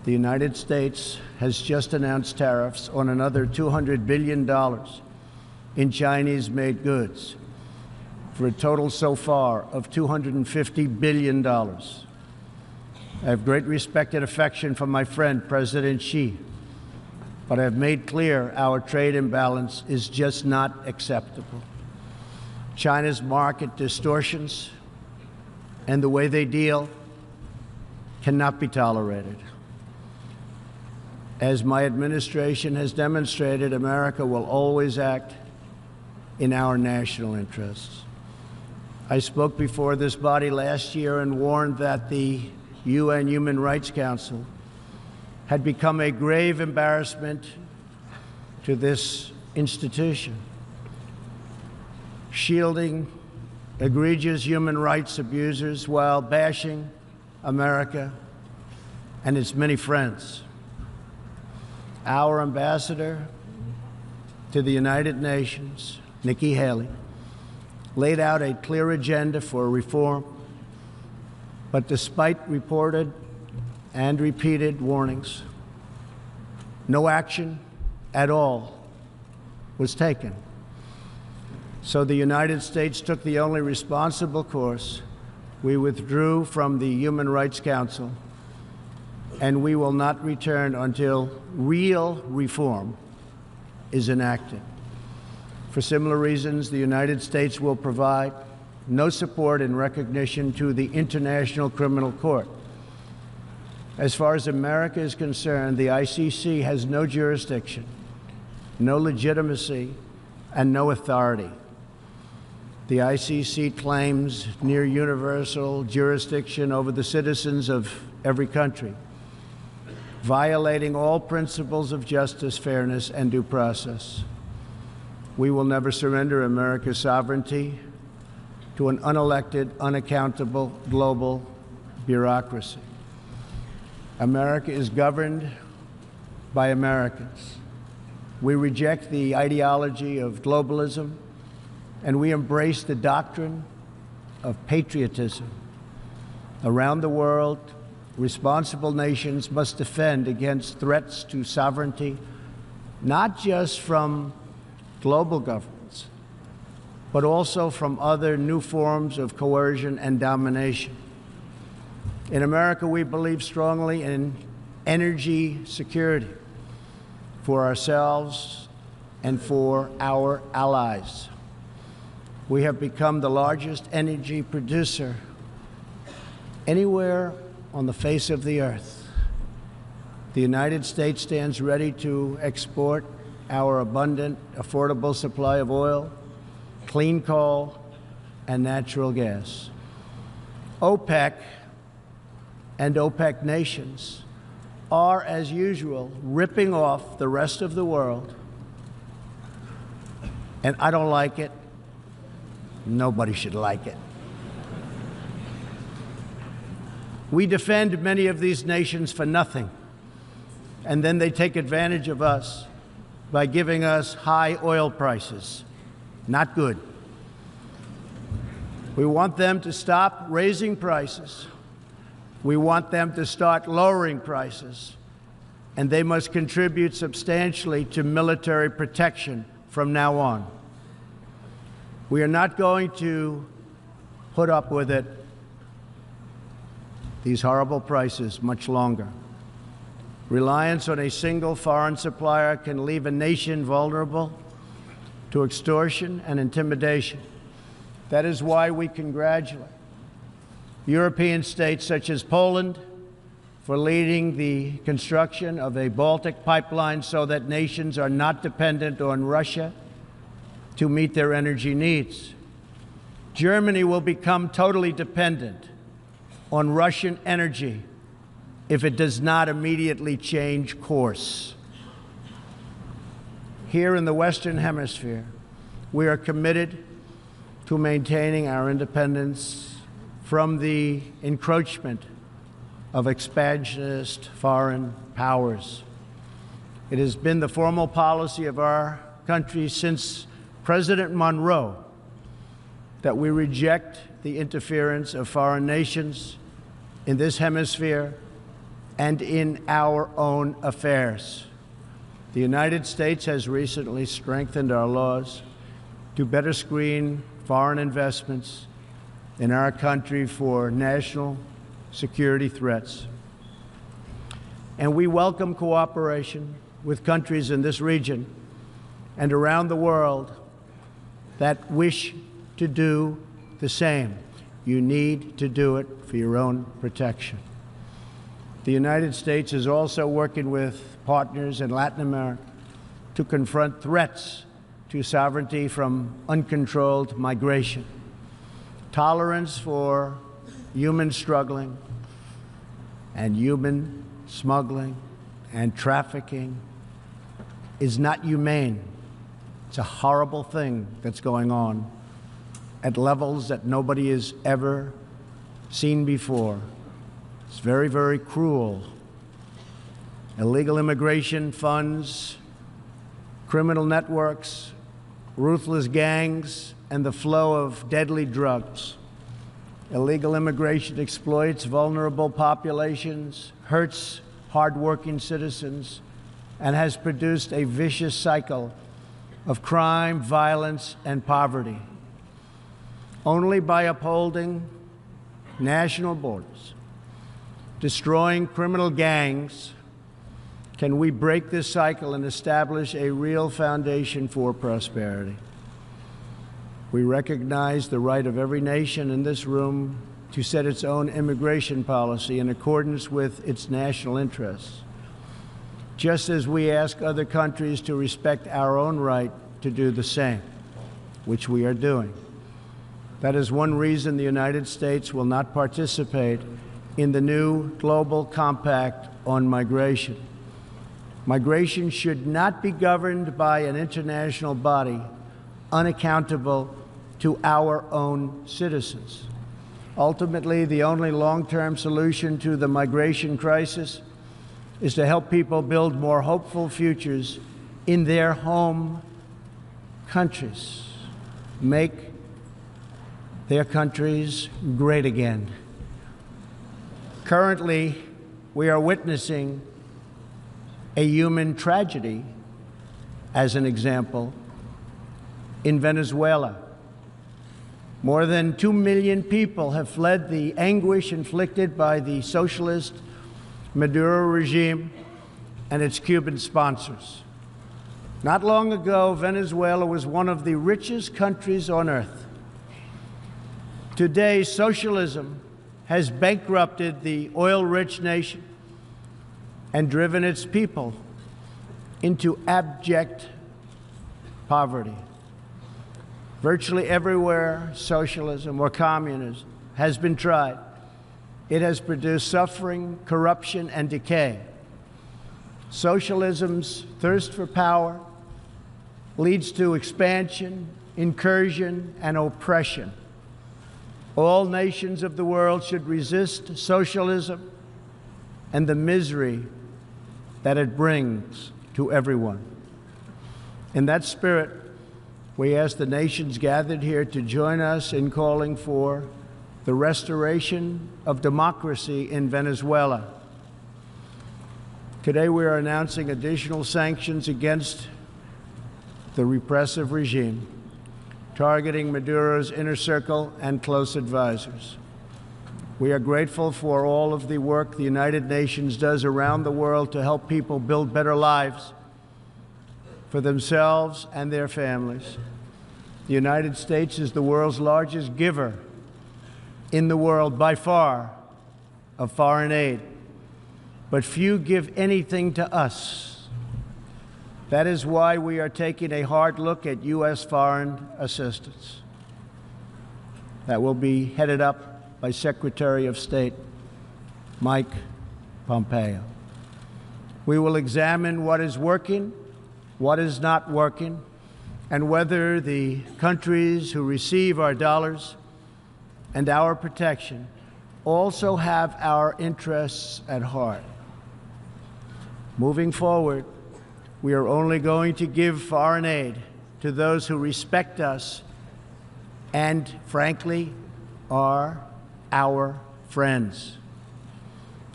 The United States has just announced tariffs on another $200 billion in Chinese-made goods, for a total so far of $250 billion. I have great respect and affection for my friend, President Xi, but I have made clear our trade imbalance is just not acceptable. China's market distortions and the way they deal cannot be tolerated. As my administration has demonstrated, America will always act in our national interests. I spoke before this body last year and warned that the UN Human Rights Council had become a grave embarrassment to this institution, shielding egregious human rights abusers while bashing America and its many friends. Our ambassador to the United Nations, Nikki Haley, laid out a clear agenda for reform, but despite reported and repeated warnings, no action at all was taken. So the United States took the only responsible course. We withdrew from the Human Rights Council, and we will not return until real reform is enacted. For similar reasons, the United States will provide no support in recognition to the International Criminal Court. As far as America is concerned, the ICC has no jurisdiction, no legitimacy, and no authority. The ICC claims near universal jurisdiction over the citizens of every country, violating all principles of justice, fairness, and due process. We will never surrender America's sovereignty to an unelected, unaccountable global bureaucracy. America is governed by Americans. We reject the ideology of globalism, and we embrace the doctrine of patriotism. Around the world, responsible nations must defend against threats to sovereignty, not just from global governments, but also from other new forms of coercion and domination. In America, we believe strongly in energy security for ourselves and for our allies. We have become the largest energy producer anywhere on the face of the earth. The United States stands ready to export our abundant, affordable supply of oil, clean coal, and natural gas. OPEC and OPEC nations are, as usual, ripping off the rest of the world, and I don't like it. Nobody should like it. We defend many of these nations for nothing, and then they take advantage of us by giving us high oil prices. Not good. We want them to stop raising prices. We want them to start lowering prices, and they must contribute substantially to military protection from now on. We are not going to put up with it, these horrible prices, much longer. Reliance on a single foreign supplier can leave a nation vulnerable to extortion and intimidation. That is why we congratulate European states such as Poland for leading the construction of a Baltic pipeline so that nations are not dependent on Russia to meet their energy needs. Germany will become totally dependent on Russian energy if it does not immediately change course. Here in the Western Hemisphere, we are committed to maintaining our independence from the encroachment of expansionist foreign powers. It has been the formal policy of our country since President Monroe that we reject the interference of foreign nations in this hemisphere and in our own affairs. The United States has recently strengthened our laws to better screen foreign investments in our country for national security threats. And we welcome cooperation with countries in this region and around the world that wish to do the same. You need to do it for your own protection. The United States is also working with partners in Latin America to confront threats to sovereignty from uncontrolled migration. Tolerance for human struggling and human smuggling and trafficking is not humane. It's a horrible thing that's going on at levels that nobody has ever seen before. It's very, very cruel. Illegal immigration funds criminal networks, ruthless gangs, and the flow of deadly drugs. Illegal immigration exploits vulnerable populations, hurts hardworking citizens, and has produced a vicious cycle of crime, violence, and poverty. Only by upholding national borders, destroying criminal gangs, can we break this cycle and establish a real foundation for prosperity. We recognize the right of every nation in this room to set its own immigration policy in accordance with its national interests, just as we ask other countries to respect our own right to do the same, which we are doing. That is one reason the United States will not participate in the new global compact on migration. Migration should not be governed by an international body unaccountable to our own citizens. Ultimately, the only long-term solution to the migration crisis is to help people build more hopeful futures in their home countries, make their countries great again. Currently, we are witnessing a human tragedy, as an example, in Venezuela. More than 2 million people have fled the anguish inflicted by the socialist Maduro regime and its Cuban sponsors. Not long ago, Venezuela was one of the richest countries on earth. Today, socialism has bankrupted the oil-rich nation and driven its people into abject poverty. Virtually everywhere socialism or communism has been tried, it has produced suffering, corruption, and decay. Socialism's thirst for power leads to expansion, incursion, and oppression. All nations of the world should resist socialism and the misery that it brings to everyone. In that spirit, we ask the nations gathered here to join us in calling for the restoration of democracy in Venezuela. Today, we are announcing additional sanctions against the repressive regime, targeting Maduro's inner circle and close advisors. We are grateful for all of the work the United Nations does around the world to help people build better lives for themselves and their families. The United States is the world's largest giver in the world by far of foreign aid, but few give anything to us. That is why we are taking a hard look at U.S. foreign assistance that will be headed up by Secretary of State Mike Pompeo. We will examine what is working, what is not working, and whether the countries who receive our dollars and our protection also have our interests at heart. Moving forward, we are only going to give foreign aid to those who respect us and, frankly, are our friends.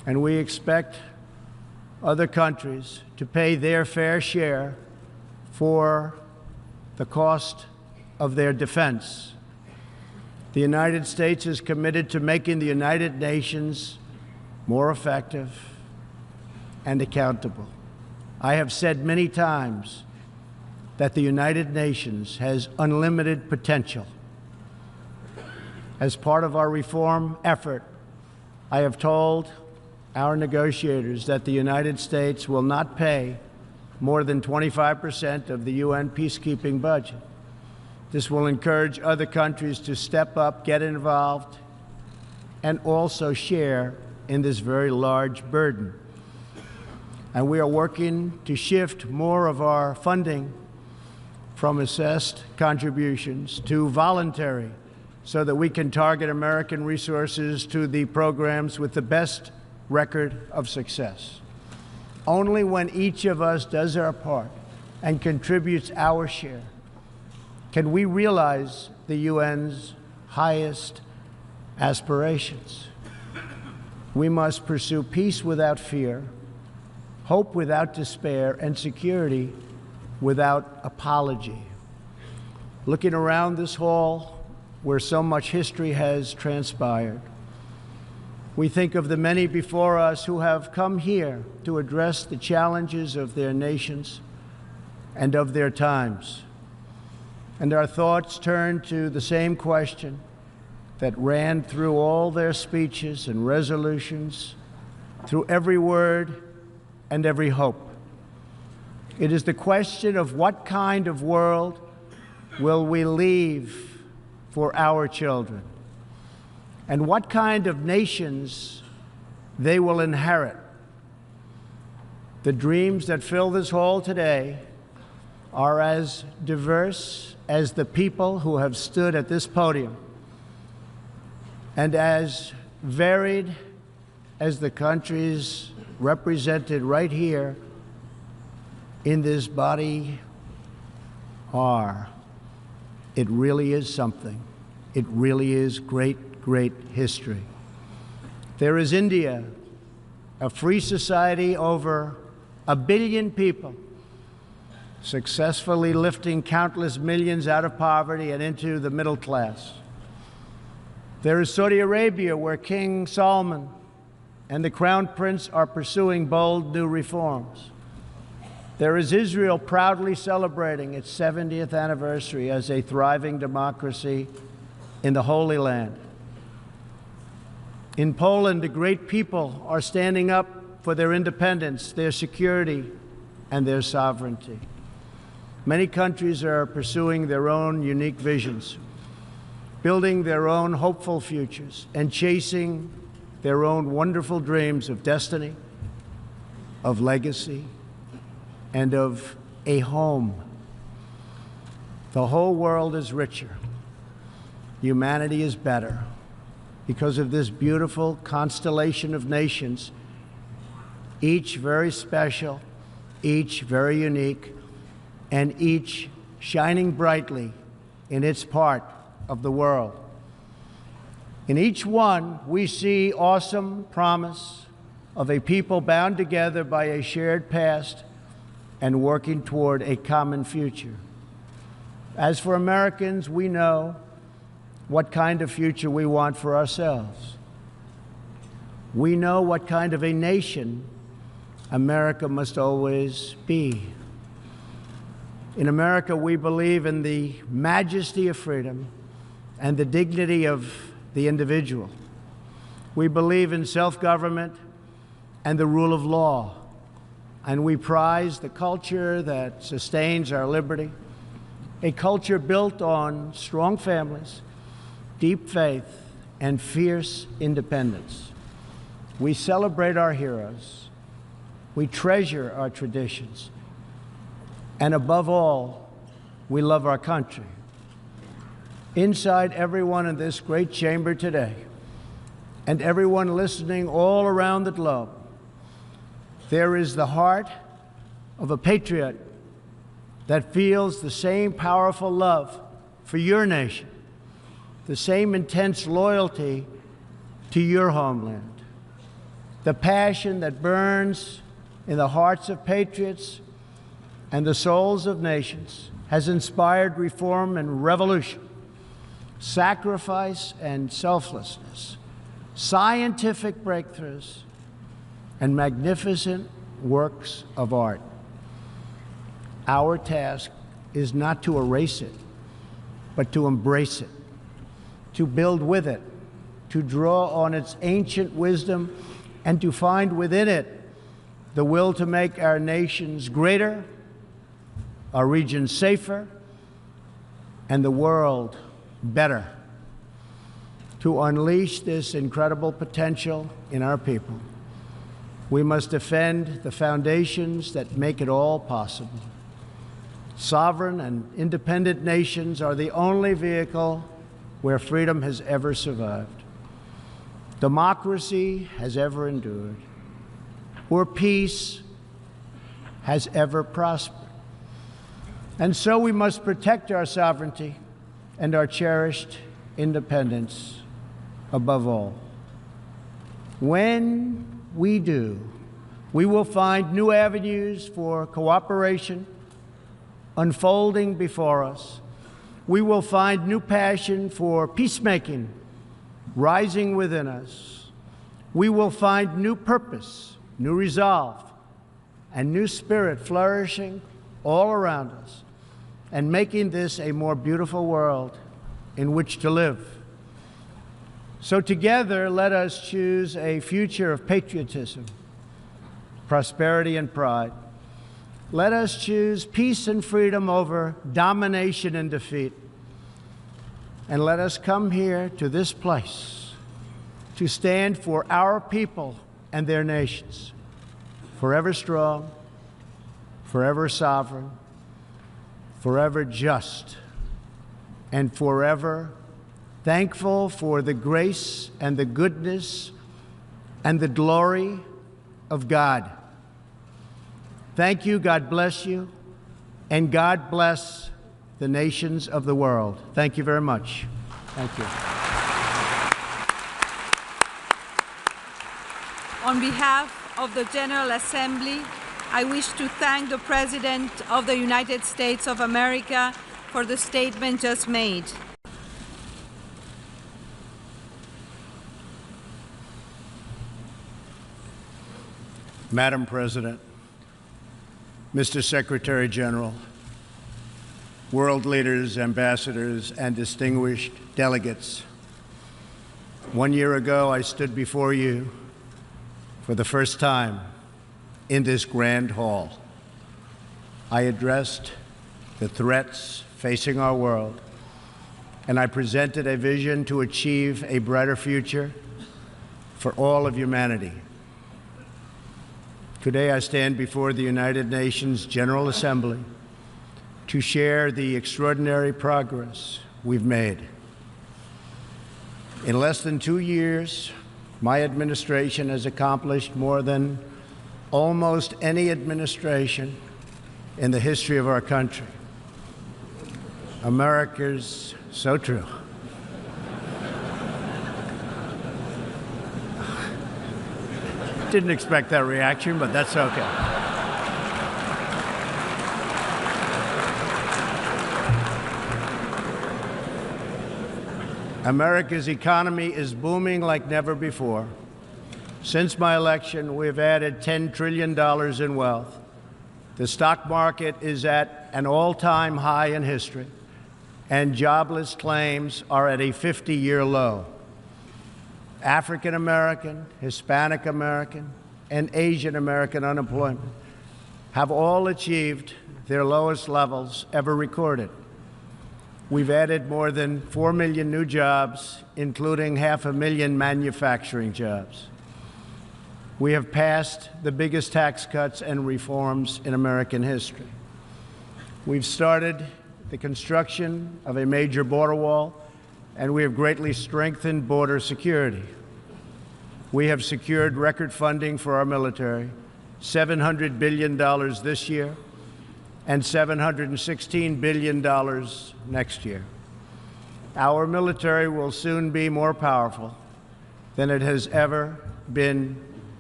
and we expect other countries to pay their fair share for the cost of their defense. The United States is committed to making the United Nations more effective and accountable. I have said many times that the United Nations has unlimited potential. As part of our reform effort, I have told our negotiators that the United States will not pay more than 25% of the UN peacekeeping budget. This will encourage other countries to step up, get involved, and also share in this very large burden. And we are working to shift more of our funding from assessed contributions to voluntary, so that we can target American resources to the programs with the best record of success. Only when each of us does our part and contributes our share can we realize the UN's highest aspirations. We must pursue peace without fear, hope without despair, and security without apology. Looking around this hall, where so much history has transpired, we think of the many before us who have come here to address the challenges of their nations and of their times. And our thoughts turn to the same question that ran through all their speeches and resolutions, through every word and every hope. It is the question of what kind of world will we leave for our children, and what kind of nations they will inherit. The dreams that fill this hall today are as diverse as the people who have stood at this podium, and as varied as the countries represented right here in this body are. It really is something. It really is great, great history. There is India, a free society, over 1 billion people, successfully lifting countless millions out of poverty and into the middle class. There is Saudi Arabia, where King Salman and the Crown Prince are pursuing bold new reforms. There is Israel, proudly celebrating its 70th anniversary as a thriving democracy in the Holy Land. In Poland, the great people are standing up for their independence, their security, and their sovereignty. Many countries are pursuing their own unique visions, building their own hopeful futures, and chasing their own wonderful dreams of destiny, of legacy, and of a home. The whole world is richer. Humanity is better because of this beautiful constellation of nations, each very special, each very unique, and each shining brightly in its part of the world. In each one, we see awesome promise of a people bound together by a shared past and working toward a common future. As for Americans, we know what kind of future we want for ourselves. We know what kind of a nation America must always be. In America, we believe in the majesty of freedom and the dignity of the individual. We believe in self-government and the rule of law, and we prize the culture that sustains our liberty, a culture built on strong families, deep faith, and fierce independence. We celebrate our heroes. We treasure our traditions. And above all, we love our country. Inside everyone in this great chamber today, and everyone listening all around the globe, there is the heart of a patriot that feels the same powerful love for your nation, the same intense loyalty to your homeland. The passion that burns in the hearts of patriots and the souls of nations has inspired reform and revolution, sacrifice and selflessness, scientific breakthroughs, and magnificent works of art. Our task is not to erase it, but to embrace it, to build with it, to draw on its ancient wisdom, and to find within it the will to make our nations greater, our region safer, and the world better. To unleash this incredible potential in our people, we must defend the foundations that make it all possible. Sovereign and independent nations are the only vehicle where freedom has ever survived, democracy has ever endured, or peace has ever prospered. And so we must protect our sovereignty and our cherished independence above all. When we do, we will find new avenues for cooperation unfolding before us. We will find new passion for peacemaking rising within us. We will find new purpose, new resolve, and new spirit flourishing all around us, and making this a more beautiful world in which to live. So together, let us choose a future of patriotism, prosperity, and pride. Let us choose peace and freedom over domination and defeat. And let us come here to this place to stand for our people and their nations, forever strong, forever sovereign, forever just, and forever thankful for the grace and the goodness and the glory of God. Thank you, God bless you, and God bless the nations of the world. Thank you very much. Thank you. On behalf of the General Assembly, I wish to thank the President of the United States of America for the statement just made. Madam President, Mr. Secretary General, world leaders, ambassadors, and distinguished delegates, 1 year ago, I stood before you for the first time in this grand hall. I addressed the threats facing our world, and I presented a vision to achieve a brighter future for all of humanity. Today, I stand before the United Nations General Assembly to share the extraordinary progress we've made. In less than 2 years, my administration has accomplished more than almost any administration in the history of our country. America's so true. Didn't expect that reaction, but that's okay. America's economy is booming like never before. Since my election, we've added $10 trillion in wealth. The stock market is at an all-time high in history, and jobless claims are at a 50-year low. African American, Hispanic American, and Asian American unemployment have all achieved their lowest levels ever recorded. We've added more than 4 million new jobs, including 500,000 manufacturing jobs. We have passed the biggest tax cuts and reforms in American history. We've started the construction of a major border wall, and we have greatly strengthened border security. We have secured record funding for our military, $700 billion this year and $716 billion next year. Our military will soon be more powerful than it has ever been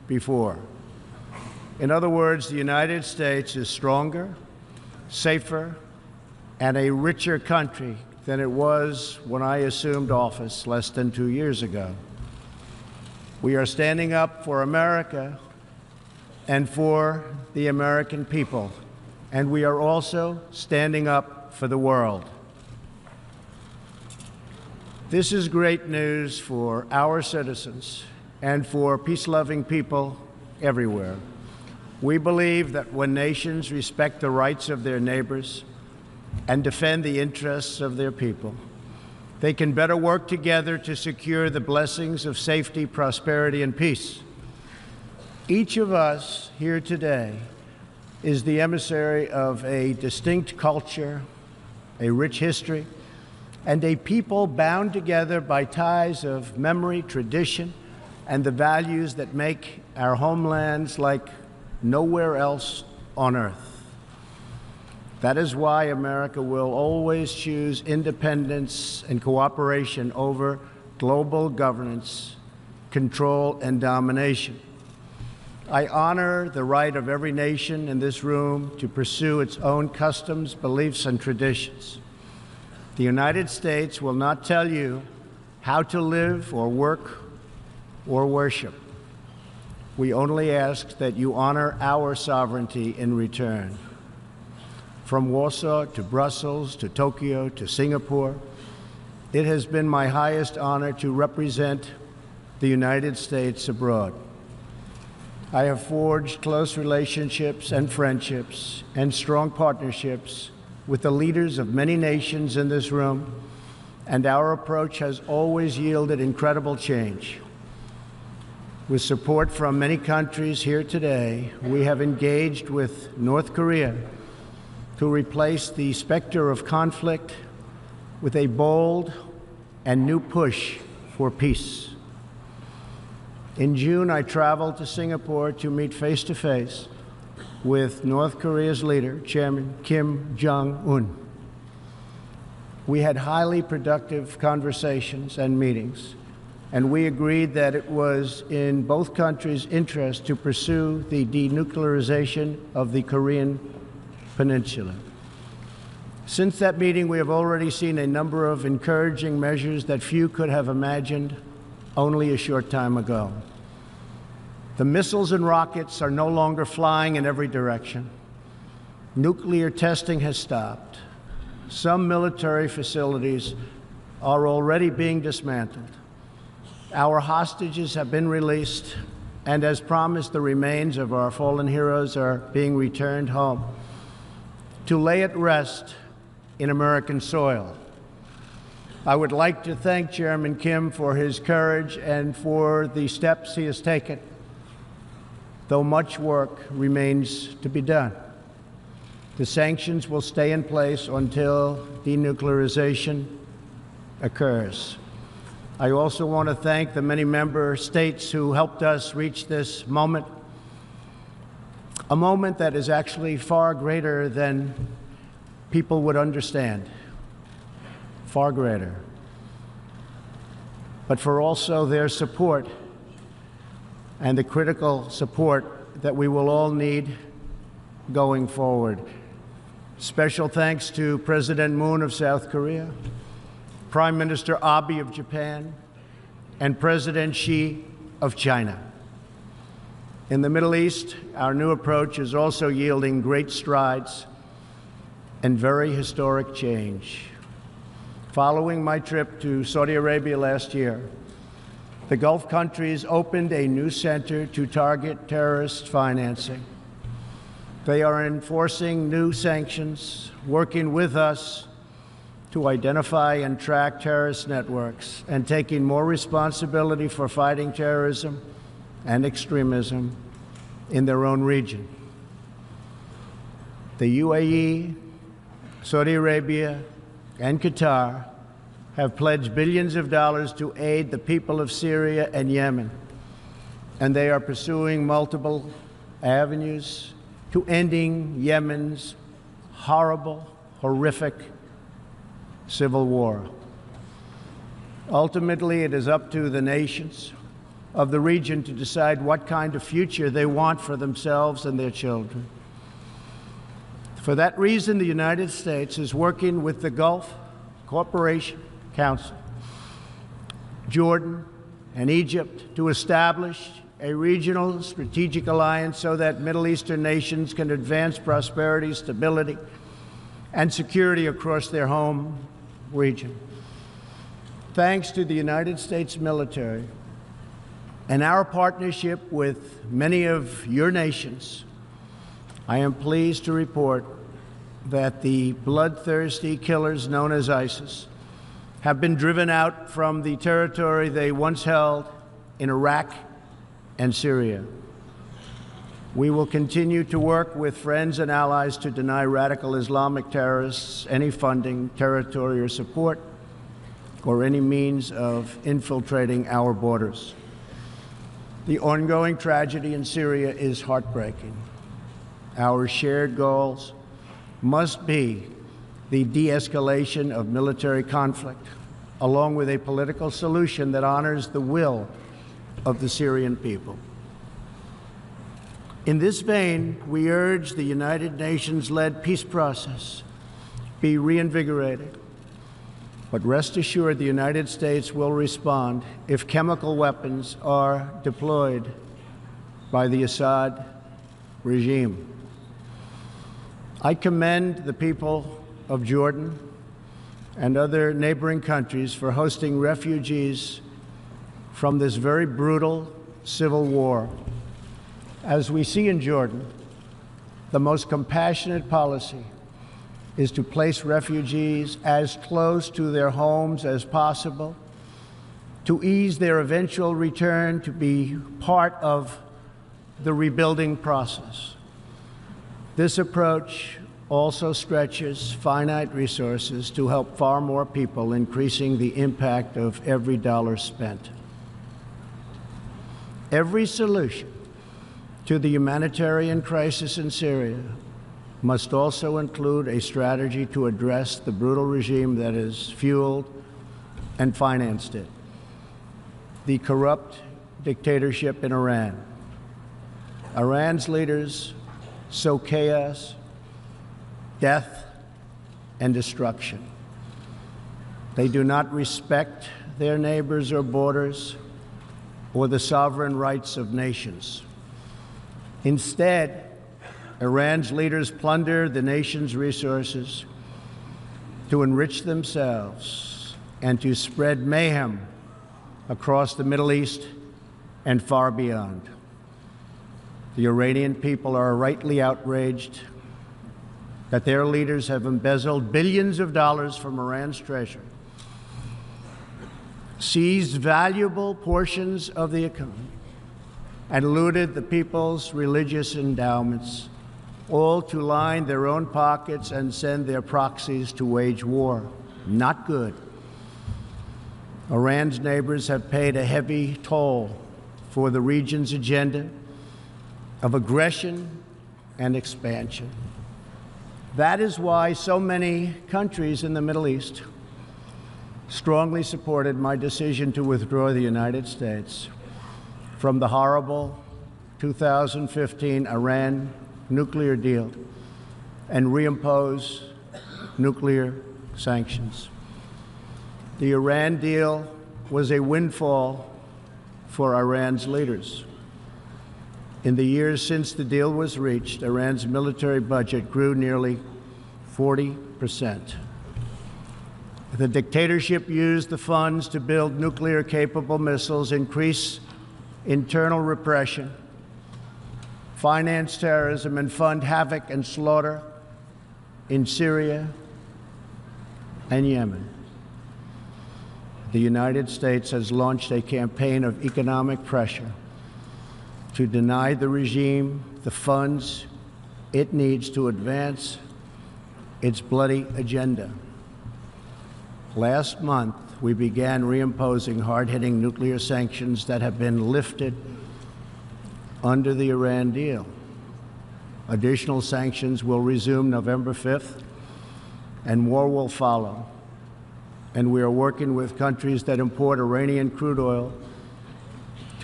before. In other words, the United States is stronger, safer, and a richer country than it was when I assumed office less than 2 years ago. We are standing up for America and for the American people, and we are also standing up for the world. This is great news for our citizens and for peace-loving people everywhere. We believe that when nations respect the rights of their neighbors and defend the interests of their people, they can better work together to secure the blessings of safety, prosperity, and peace. Each of us here today is the emissary of a distinct culture, a rich history, and a people bound together by ties of memory, tradition, and the values that make our homelands like nowhere else on earth. That is why America will always choose independence and cooperation over global governance, control, and domination. I honor the right of every nation in this room to pursue its own customs, beliefs, and traditions. The United States will not tell you how to live or work or worship. We only ask that you honor our sovereignty in return. From Warsaw to Brussels to Tokyo to Singapore, it has been my highest honor to represent the United States abroad. I have forged close relationships and friendships and strong partnerships with the leaders of many nations in this room, and our approach has always yielded incredible change. With support from many countries here today, we have engaged with North Korea to replace the specter of conflict with a bold and new push for peace. In June, I traveled to Singapore to meet face-to-face with North Korea's leader, Chairman Kim Jong-un. We had highly productive conversations and meetings, and we agreed that it was in both countries' interest to pursue the denuclearization of the Korean Peninsula. Since that meeting, we have already seen a number of encouraging measures that few could have imagined only a short time ago. The missiles and rockets are no longer flying in every direction. Nuclear testing has stopped. Some military facilities are already being dismantled. Our hostages have been released, and as promised, the remains of our fallen heroes are being returned home to lay at rest in American soil. I would like to thank Chairman Kim for his courage and for the steps he has taken, though much work remains to be done. The sanctions will stay in place until denuclearization occurs. I also want to thank the many member states who helped us reach this moment, a moment that is actually far greater than people would understand, far greater, but for also their support and the critical support that we will all need going forward. Special thanks to President Moon of South Korea, Prime Minister Abe of Japan, and President Xi of China. In the Middle East, our new approach is also yielding great strides and very historic change. Following my trip to Saudi Arabia last year, the Gulf countries opened a new center to target terrorist financing. They are enforcing new sanctions, working with us to identify and track terrorist networks, and taking more responsibility for fighting terrorism and extremism in their own region. The UAE, Saudi Arabia, and Qatar have pledged billions of dollars to aid the people of Syria and Yemen, and they are pursuing multiple avenues to ending Yemen's horrible, horrific civil war. Ultimately, it is up to the nations of the region to decide what kind of future they want for themselves and their children. For that reason, the United States is working with the Gulf Cooperation Council, Jordan, and Egypt to establish a regional strategic alliance so that Middle Eastern nations can advance prosperity, stability, and security across their home region. Thanks to the United States military and our partnership with many of your nations, I am pleased to report that the bloodthirsty killers known as ISIS have been driven out from the territory they once held in Iraq and Syria. We will continue to work with friends and allies to deny radical Islamic terrorists any funding, territory, or support, or any means of infiltrating our borders. The ongoing tragedy in Syria is heartbreaking. Our shared goals must be the de-escalation of military conflict, along with a political solution that honors the will of the Syrian people. In this vein, we urge the United Nations-led peace process be reinvigorated. But rest assured, the United States will respond if chemical weapons are deployed by the Assad regime. I commend the people of Jordan and other neighboring countries for hosting refugees from this very brutal civil war. As we see in Jordan, the most compassionate policy is to place refugees as close to their homes as possible, to ease their eventual return to be part of the rebuilding process. This approach also stretches finite resources to help far more people, increasing the impact of every dollar spent. Every solution to the humanitarian crisis in Syria must also include a strategy to address the brutal regime that has fueled and financed it, the corrupt dictatorship in Iran. Iran's leaders sow chaos, death, and destruction. They do not respect their neighbors or borders or the sovereign rights of nations. Instead, Iran's leaders plunder the nation's resources to enrich themselves and to spread mayhem across the Middle East and far beyond. The Iranian people are rightly outraged that their leaders have embezzled billions of dollars from Iran's treasury, seized valuable portions of the economy, and looted the people's religious endowments, all to line their own pockets and send their proxies to wage war. Not good. Iran's neighbors have paid a heavy toll for the region's agenda of aggression and expansion. That is why so many countries in the Middle East strongly supported my decision to withdraw the United States from the horrible 2015 Iran nuclear deal and reimpose nuclear sanctions. The Iran deal was a windfall for Iran's leaders. In the years since the deal was reached, Iran's military budget grew nearly 40%. The dictatorship used the funds to build nuclear-capable missiles, increase internal repression, finance terrorism, and fund havoc and slaughter in Syria and Yemen. The United States has launched a campaign of economic pressure to deny the regime the funds it needs to advance its bloody agenda. Last month, we began reimposing hard-hitting nuclear sanctions that have been lifted under the Iran deal. Additional sanctions will resume November 5th, and more will follow. And we are working with countries that import Iranian crude oil to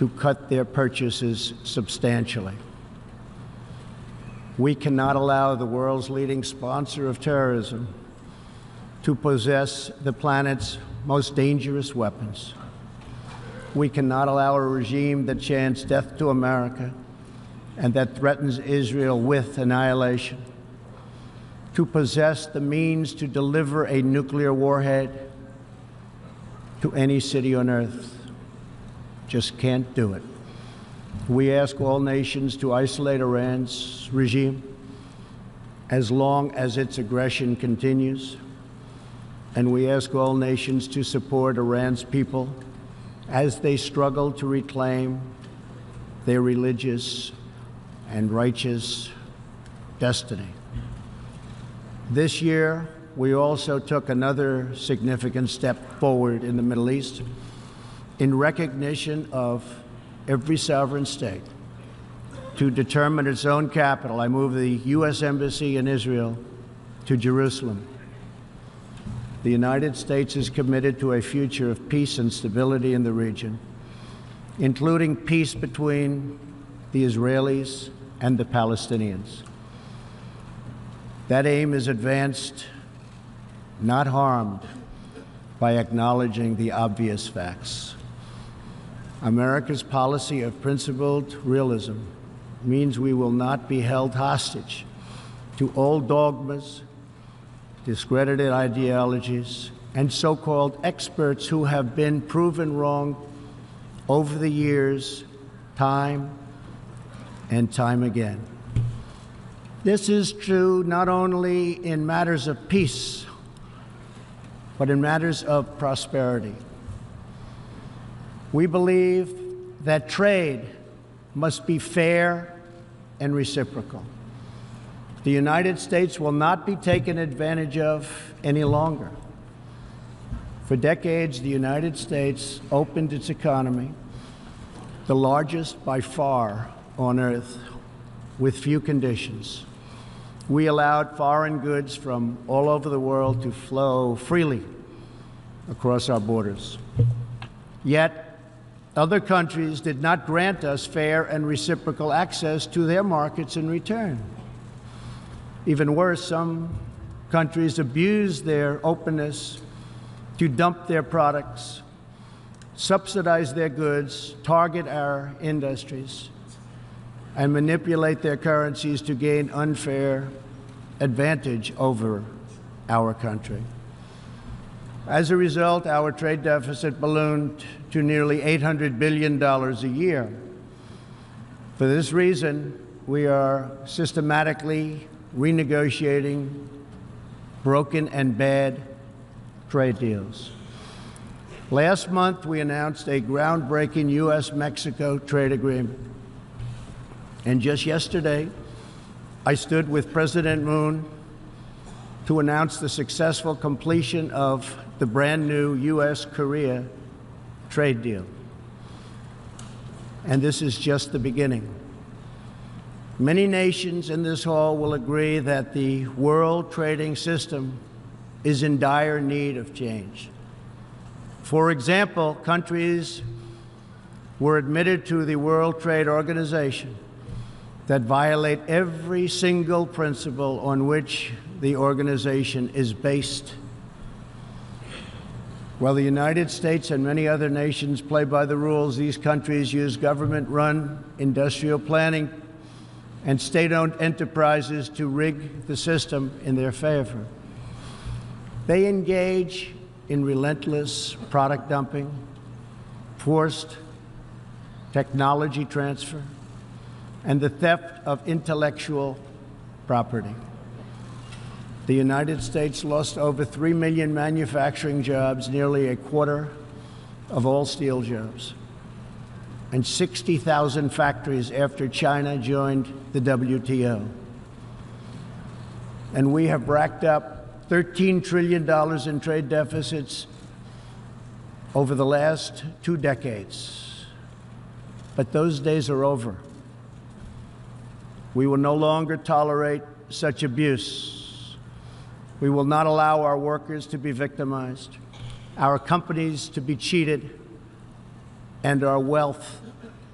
to cut their purchases substantially. We cannot allow the world's leading sponsor of terrorism to possess the planet's most dangerous weapons. We cannot allow a regime that chants death to America and that threatens Israel with annihilation to possess the means to deliver a nuclear warhead to any city on earth. Just can't do it. We ask all nations to isolate Iran's regime as long as its aggression continues. And we ask all nations to support Iran's people as they struggle to reclaim their religious and righteous destiny. This year, we also took another significant step forward in the Middle East in recognition of every sovereign state to determine its own capital. I moved the U.S. Embassy in Israel to Jerusalem. The United States is committed to a future of peace and stability in the region, including peace between the Israelis and the Palestinians. That aim is advanced, not harmed, by acknowledging the obvious facts. America's policy of principled realism means we will not be held hostage to old dogmas, discredited ideologies, and so-called experts who have been proven wrong over the years, time and time again. This is true not only in matters of peace, but in matters of prosperity. We believe that trade must be fair and reciprocal. The United States will not be taken advantage of any longer. For decades, the United States opened its economy, the largest by far on earth, with few conditions. We allowed foreign goods from all over the world to flow freely across our borders. Yet, other countries did not grant us fair and reciprocal access to their markets in return. Even worse, some countries abused their openness to dump their products, subsidize their goods, target our industries, and manipulate their currencies to gain unfair advantage over our country. As a result, our trade deficit ballooned to nearly $800 billion a year. For this reason, we are systematically renegotiating broken and bad trade deals. Last month, we announced a groundbreaking U.S.-Mexico trade agreement. And just yesterday, I stood with President Moon to announce the successful completion of the brand new U.S.-Korea trade deal. And this is just the beginning. Many nations in this hall will agree that the world trading system is in dire need of change. For example, countries were admitted to the World Trade Organization that violate every single principle on which the organization is based. While the United States and many other nations play by the rules, these countries use government-run industrial planning and state-owned enterprises to rig the system in their favor. They engage in relentless product dumping, forced technology transfer, and the theft of intellectual property. The United States lost over 3 million manufacturing jobs, nearly a quarter of all steel jobs, and 60,000 factories after China joined the WTO. And we have racked up $13 trillion in trade deficits over the last 2 decades. But those days are over. We will no longer tolerate such abuse. We will not allow our workers to be victimized, our companies to be cheated, and our wealth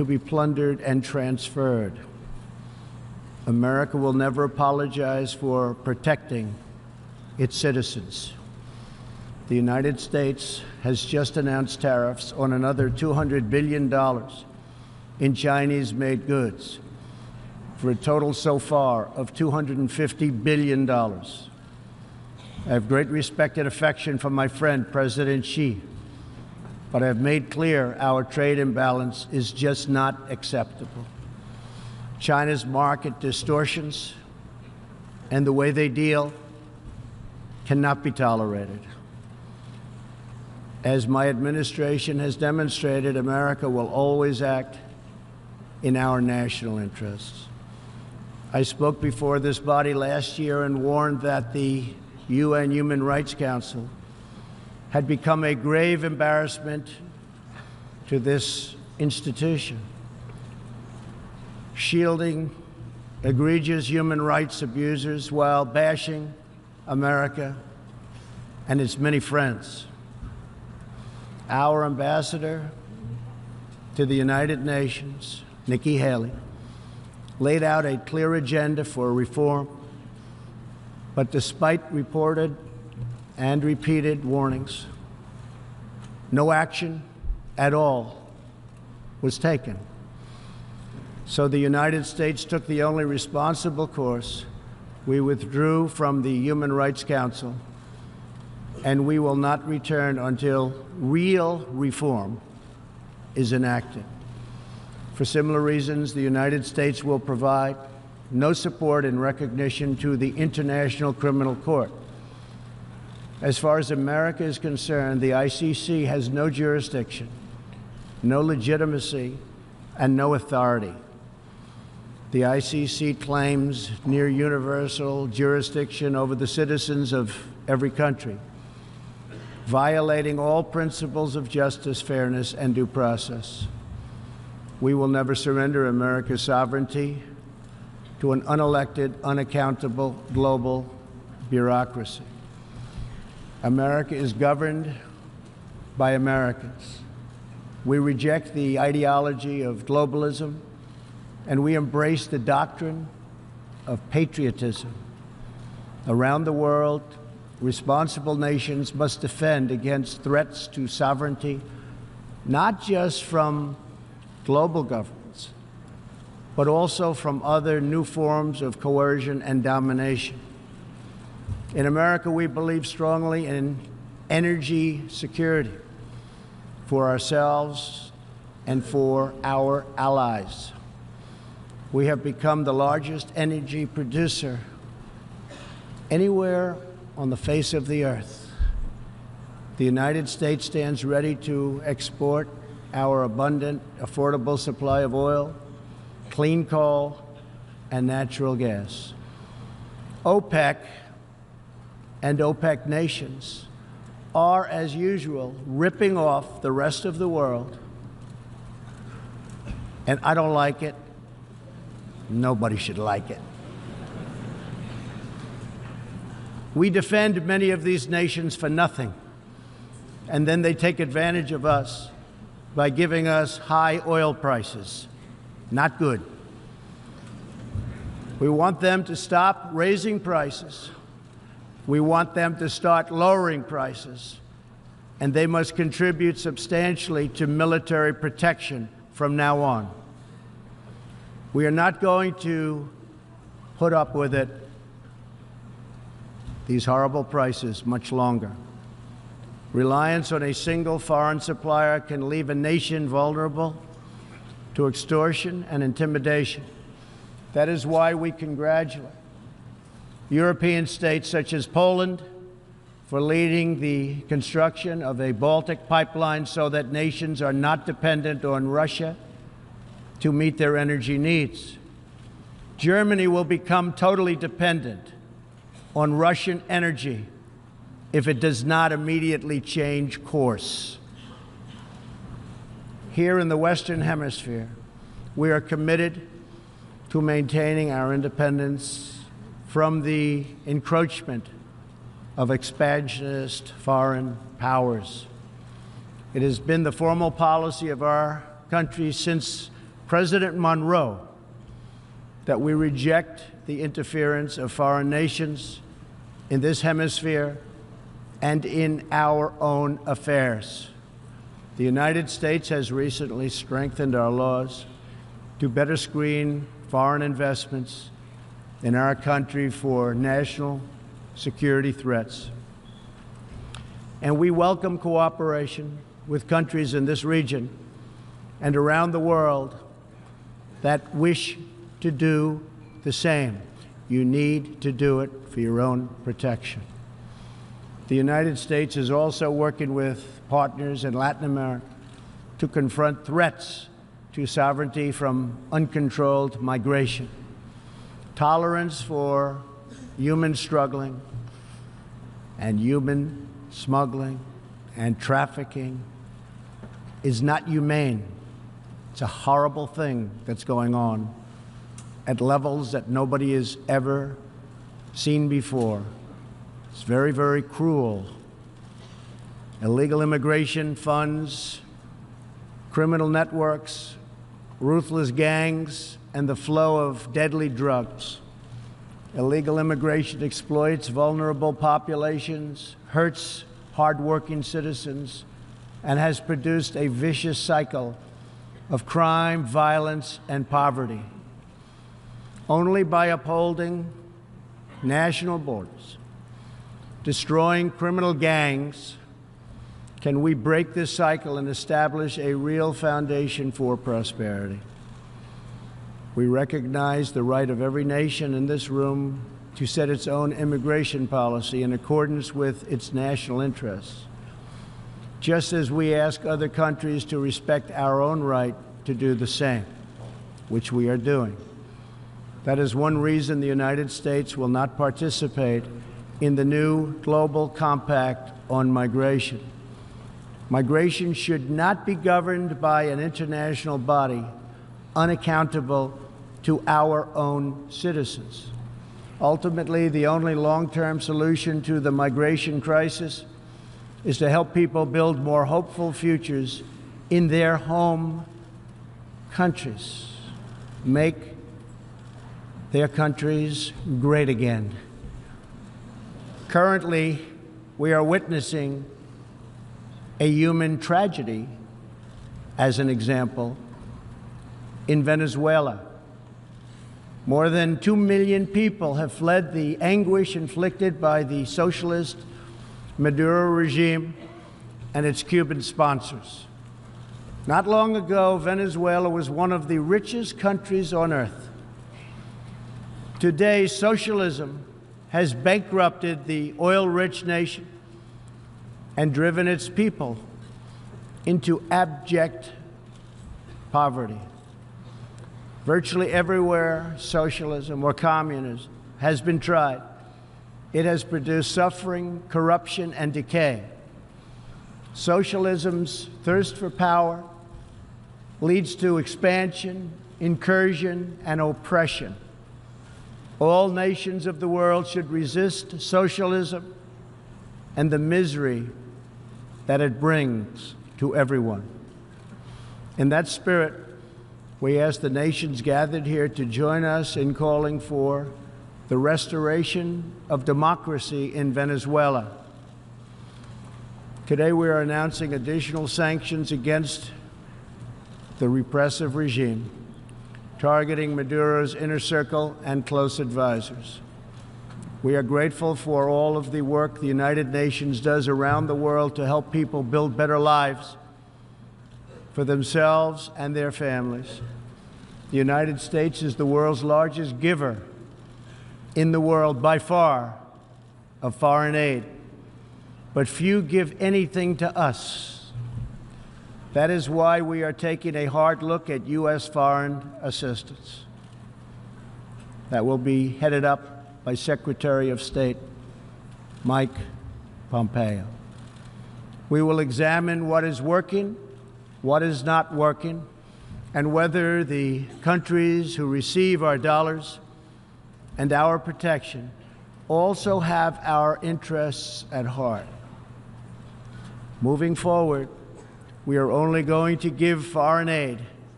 to be plundered and transferred. America will never apologize for protecting its citizens. The United States has just announced tariffs on another $200 billion in Chinese-made goods, for a total so far of $250 billion. I have great respect and affection for my friend, President Xi, but I have made clear our trade imbalance is just not acceptable. China's market distortions and the way they deal cannot be tolerated. As my administration has demonstrated, America will always act in our national interests. I spoke before this body last year and warned that the UN Human Rights Council had become a grave embarrassment to this institution, shielding egregious human rights abusers while bashing America and its many friends. Our ambassador to the United Nations, Nikki Haley, laid out a clear agenda for reform, but despite reported and repeated warnings, no action at all was taken. So the United States took the only responsible course. We withdrew from the Human Rights Council, and we will not return until real reform is enacted. For similar reasons, the United States will provide no support in recognition to the International Criminal Court. As far as America is concerned, the ICC has no jurisdiction, no legitimacy, and no authority. The ICC claims near universal jurisdiction over the citizens of every country, violating all principles of justice, fairness, and due process. We will never surrender America's sovereignty to an unelected, unaccountable global bureaucracy. America is governed by Americans. We reject the ideology of globalism, and we embrace the doctrine of patriotism. Around the world, responsible nations must defend against threats to sovereignty, not just from global governments, but also from other new forms of coercion and domination. In America, we believe strongly in energy security for ourselves and for our allies. We have become the largest energy producer anywhere on the face of the earth. The United States stands ready to export our abundant, affordable supply of oil, clean coal, and natural gas. OPEC and OPEC nations are, as usual, ripping off the rest of the world, and I don't like it. Nobody should like it. We defend many of these nations for nothing, and then they take advantage of us by giving us high oil prices. Not good. We want them to stop raising prices. We want them to start lowering prices, and they must contribute substantially to military protection from now on. We are not going to put up with it, these horrible prices, much longer. Reliance on a single foreign supplier can leave a nation vulnerable to extortion and intimidation. That is why we congratulate European states such as Poland for leading the construction of a Baltic pipeline so that nations are not dependent on Russia to meet their energy needs. Germany will become totally dependent on Russian energy if it does not immediately change course. Here in the Western Hemisphere, we are committed to maintaining our independence from the encroachment of expansionist foreign powers. It has been the formal policy of our country since President Monroe that we reject the interference of foreign nations in this hemisphere and in our own affairs. The United States has recently strengthened our laws to better screen foreign investments in our country for national security threats. And we welcome cooperation with countries in this region and around the world that wish to do the same. You need to do it for your own protection. The United States is also working with partners in Latin America to confront threats to sovereignty from uncontrolled migration. Tolerance for human struggling and human smuggling and trafficking is not humane. It's a horrible thing that's going on at levels that nobody has ever seen before. It's very, very cruel. Illegal immigration funds, criminal networks, ruthless gangs, and the flow of deadly drugs. Illegal immigration exploits vulnerable populations, hurts hardworking citizens, and has produced a vicious cycle of crime, violence, and poverty. Only by upholding national borders, destroying criminal gangs, can we break this cycle and establish a real foundation for prosperity. We recognize the right of every nation in this room to set its own immigration policy in accordance with its national interests, just as we ask other countries to respect our own right to do the same, which we are doing. That is one reason the United States will not participate in the new global compact on migration. Migration should not be governed by an international body unaccountable to our own citizens. Ultimately, the only long-term solution to the migration crisis is to help people build more hopeful futures in their home countries, make their countries great again. Currently, we are witnessing a human tragedy, as an example, in Venezuela. More than 2 million people have fled the anguish inflicted by the socialist Maduro regime and its Cuban sponsors. Not long ago, Venezuela was one of the richest countries on earth. Today, socialism has bankrupted the oil-rich nation and driven its people into abject poverty. Virtually everywhere socialism or communism has been tried, it has produced suffering, corruption, and decay. Socialism's thirst for power leads to expansion, incursion, and oppression. All nations of the world should resist socialism and the misery that it brings to everyone. In that spirit, we ask the nations gathered here to join us in calling for the restoration of democracy in Venezuela. Today, we are announcing additional sanctions against the repressive regime, targeting Maduro's inner circle and close advisors. We are grateful for all of the work the United Nations does around the world to help people build better lives for themselves and their families. The United States is the world's largest giver in the world, by far, of foreign aid. But few give anything to us. That is why we are taking a hard look at U.S. foreign assistance. That will be headed up by Secretary of State Mike Pompeo. We will examine what is working, what is not working, and whether the countries who receive our dollars and our protection also have our interests at heart. Moving forward, we are only going to give foreign aid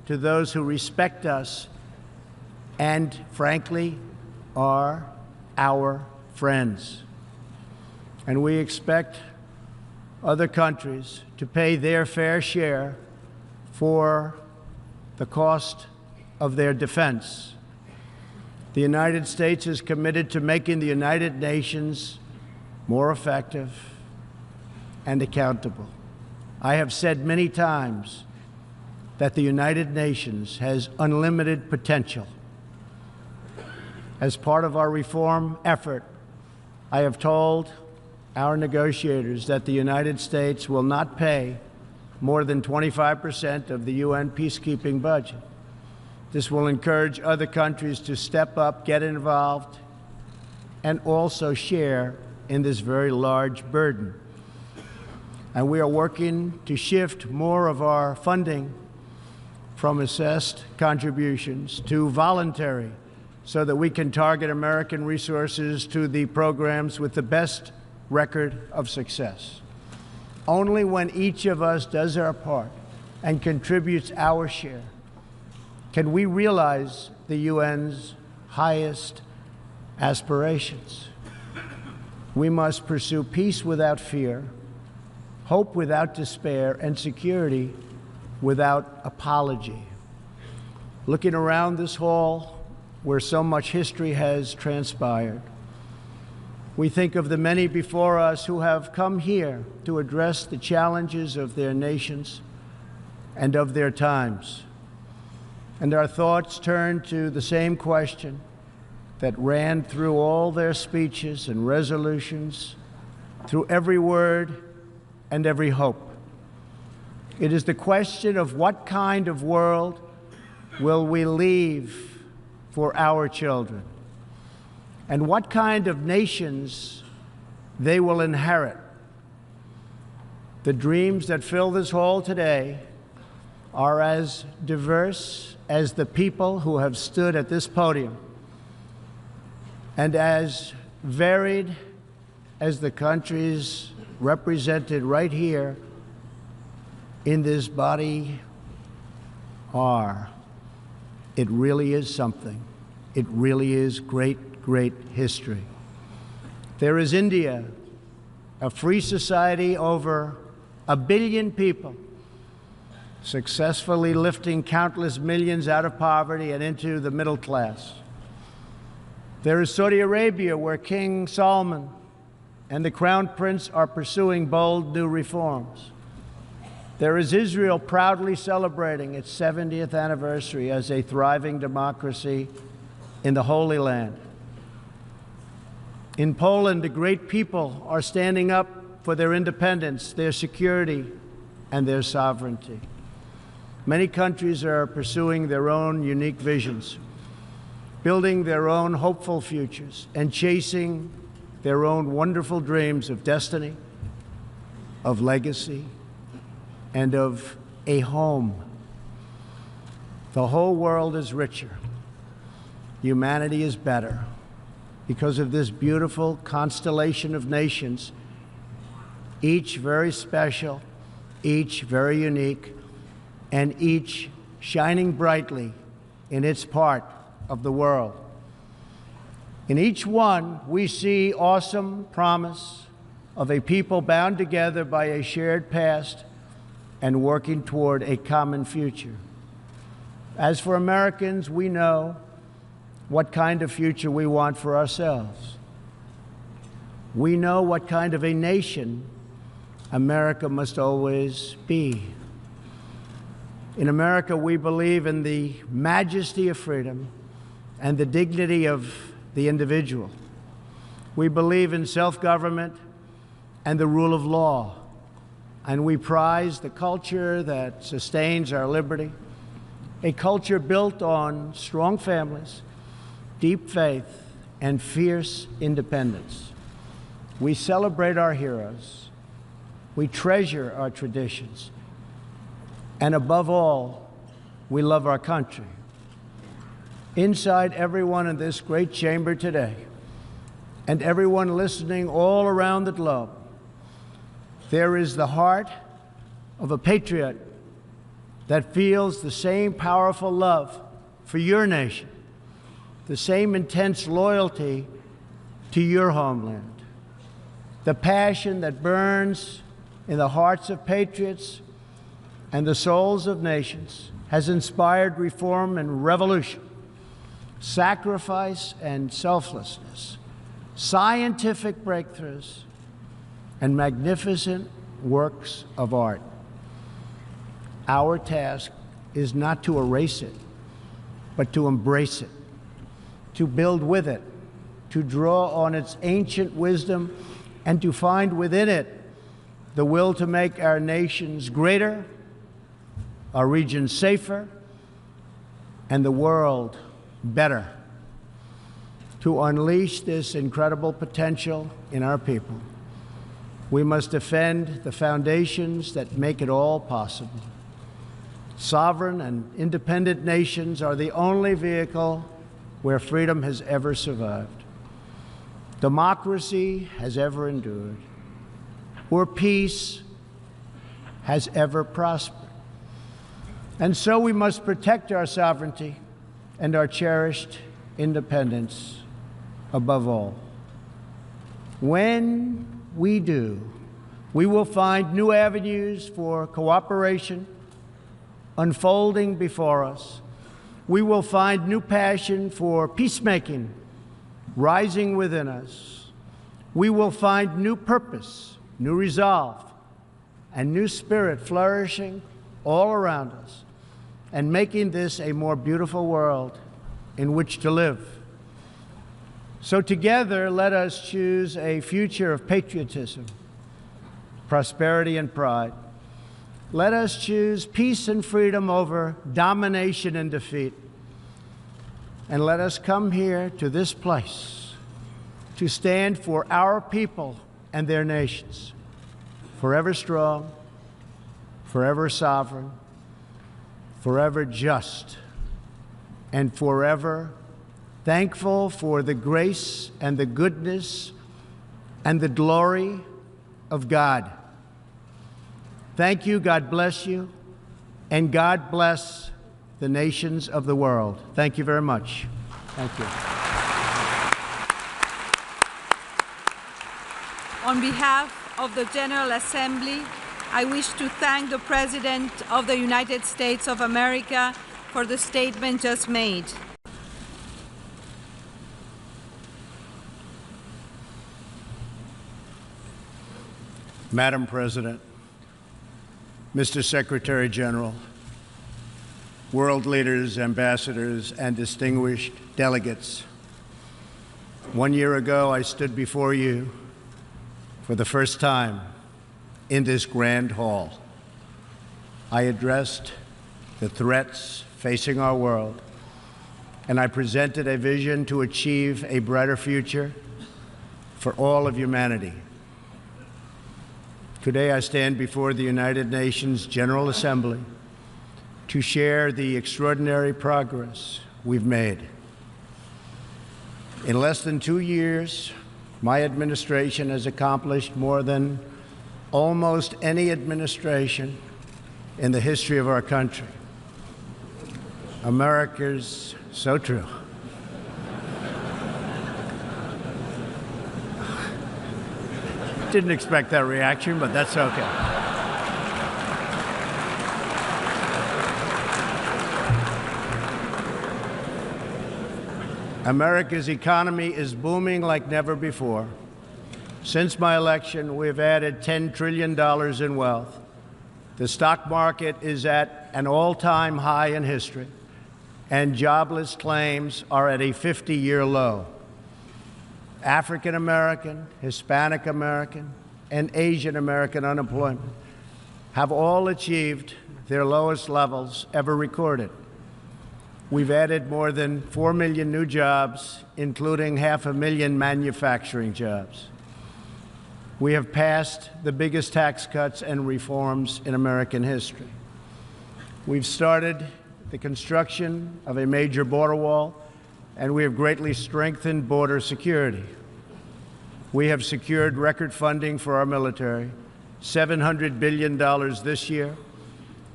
to those who respect us and, frankly, are our friends. And we expect other countries to pay their fair share for the cost of their defense. The United States is committed to making the United Nations more effective and accountable. I have said many times that the United Nations has unlimited potential. As part of our reform effort, I have told our negotiators that the United States will not pay more than 25% of the UN peacekeeping budget. This will encourage other countries to step up, get involved, and also share in this very large burden. And we are working to shift more of our funding from assessed contributions to voluntary, so that we can target American resources to the programs with the best record of success. Only when each of us does our part and contributes our share can we realize the UN's highest aspirations. We must pursue peace without fear, hope without despair, and security without apology. Looking around this hall, where so much history has transpired, we think of the many before us who have come here to address the challenges of their nations and of their times. And our thoughts turn to the same question that ran through all their speeches and resolutions, through every word and every hope. It is the question of what kind of world will we leave for our children, and what kind of nations they will inherit. The dreams that fill this hall today are as diverse as the people who have stood at this podium, and as varied as the countries represented right here in this body are. It really is something. It really is great, great history. There is India, a free society, over 1 billion people, successfully lifting countless millions out of poverty and into the middle class. There is Saudi Arabia, where King Salman and the Crown Prince are pursuing bold new reforms. There is Israel, proudly celebrating its 70th anniversary as a thriving democracy in the Holy Land. In Poland, the great people are standing up for their independence, their security, and their sovereignty. Many countries are pursuing their own unique visions, building their own hopeful futures, and chasing their own wonderful dreams of destiny, of legacy, and of a home. The whole world is richer. Humanity is better because of this beautiful constellation of nations, each very special, each very unique, and each shining brightly in its part of the world. In each one, we see awesome promise of a people bound together by a shared past and working toward a common future. As for Americans, we know what kind of future we want for ourselves. We know what kind of a nation America must always be. In America, we believe in the majesty of freedom and the dignity of the individual. We believe in self-government and the rule of law. And we prize the culture that sustains our liberty, a culture built on strong families, deep faith, and fierce independence. We celebrate our heroes. We treasure our traditions. And above all, we love our country. Inside everyone in this great chamber today, and everyone listening all around the globe, there is the heart of a patriot that feels the same powerful love for your nation, the same intense loyalty to your homeland, the passion that burns in the hearts of patriots and the souls of nations has inspired reform and revolution, sacrifice and selflessness, scientific breakthroughs, and magnificent works of art. Our task is not to erase it, but to embrace it, to build with it, to draw on its ancient wisdom, and to find within it the will to make our nations greater, our region safer, and the world better. To unleash this incredible potential in our people, we must defend the foundations that make it all possible. Sovereign and independent nations are the only vehicle where freedom has ever survived, democracy has ever endured, where peace has ever prospered. And so we must protect our sovereignty and our cherished independence above all. When we do, we will find new avenues for cooperation unfolding before us. We will find new passion for peacemaking rising within us. We will find new purpose, new resolve, and new spirit flourishing all around us, and making this a more beautiful world in which to live. So together, let us choose a future of patriotism, prosperity, and pride. Let us choose peace and freedom over domination and defeat. And let us come here to this place to stand for our people and their nations, forever strong, forever sovereign, forever just, and forever thankful for the grace and the goodness and the glory of God. Thank you, God bless you, and God bless the nations of the world. Thank you very much. Thank you. On behalf of the General Assembly, I wish to thank the President of the United States of America for the statement just made. Madam President, Mr. Secretary General, world leaders, ambassadors, and distinguished delegates, 1 year ago, I stood before you for the first time in this grand hall. I addressed the threats facing our world, and I presented a vision to achieve a brighter future for all of humanity. Today, I stand before the United Nations General Assembly to share the extraordinary progress we've made. In less than 2 years, my administration has accomplished more than almost any administration in the history of our country. America's so true. Didn't expect that reaction, but that's okay. America's economy is booming like never before. Since my election, we've added $10 trillion in wealth. The stock market is at an all-time high in history, and jobless claims are at a 50-year low. African American, Hispanic American, and Asian American unemployment have all achieved their lowest levels ever recorded. We've added more than 4 million new jobs, including 500,000 manufacturing jobs. We have passed the biggest tax cuts and reforms in American history. We've started the construction of a major border wall, and we have greatly strengthened border security. We have secured record funding for our military, $700 billion this year,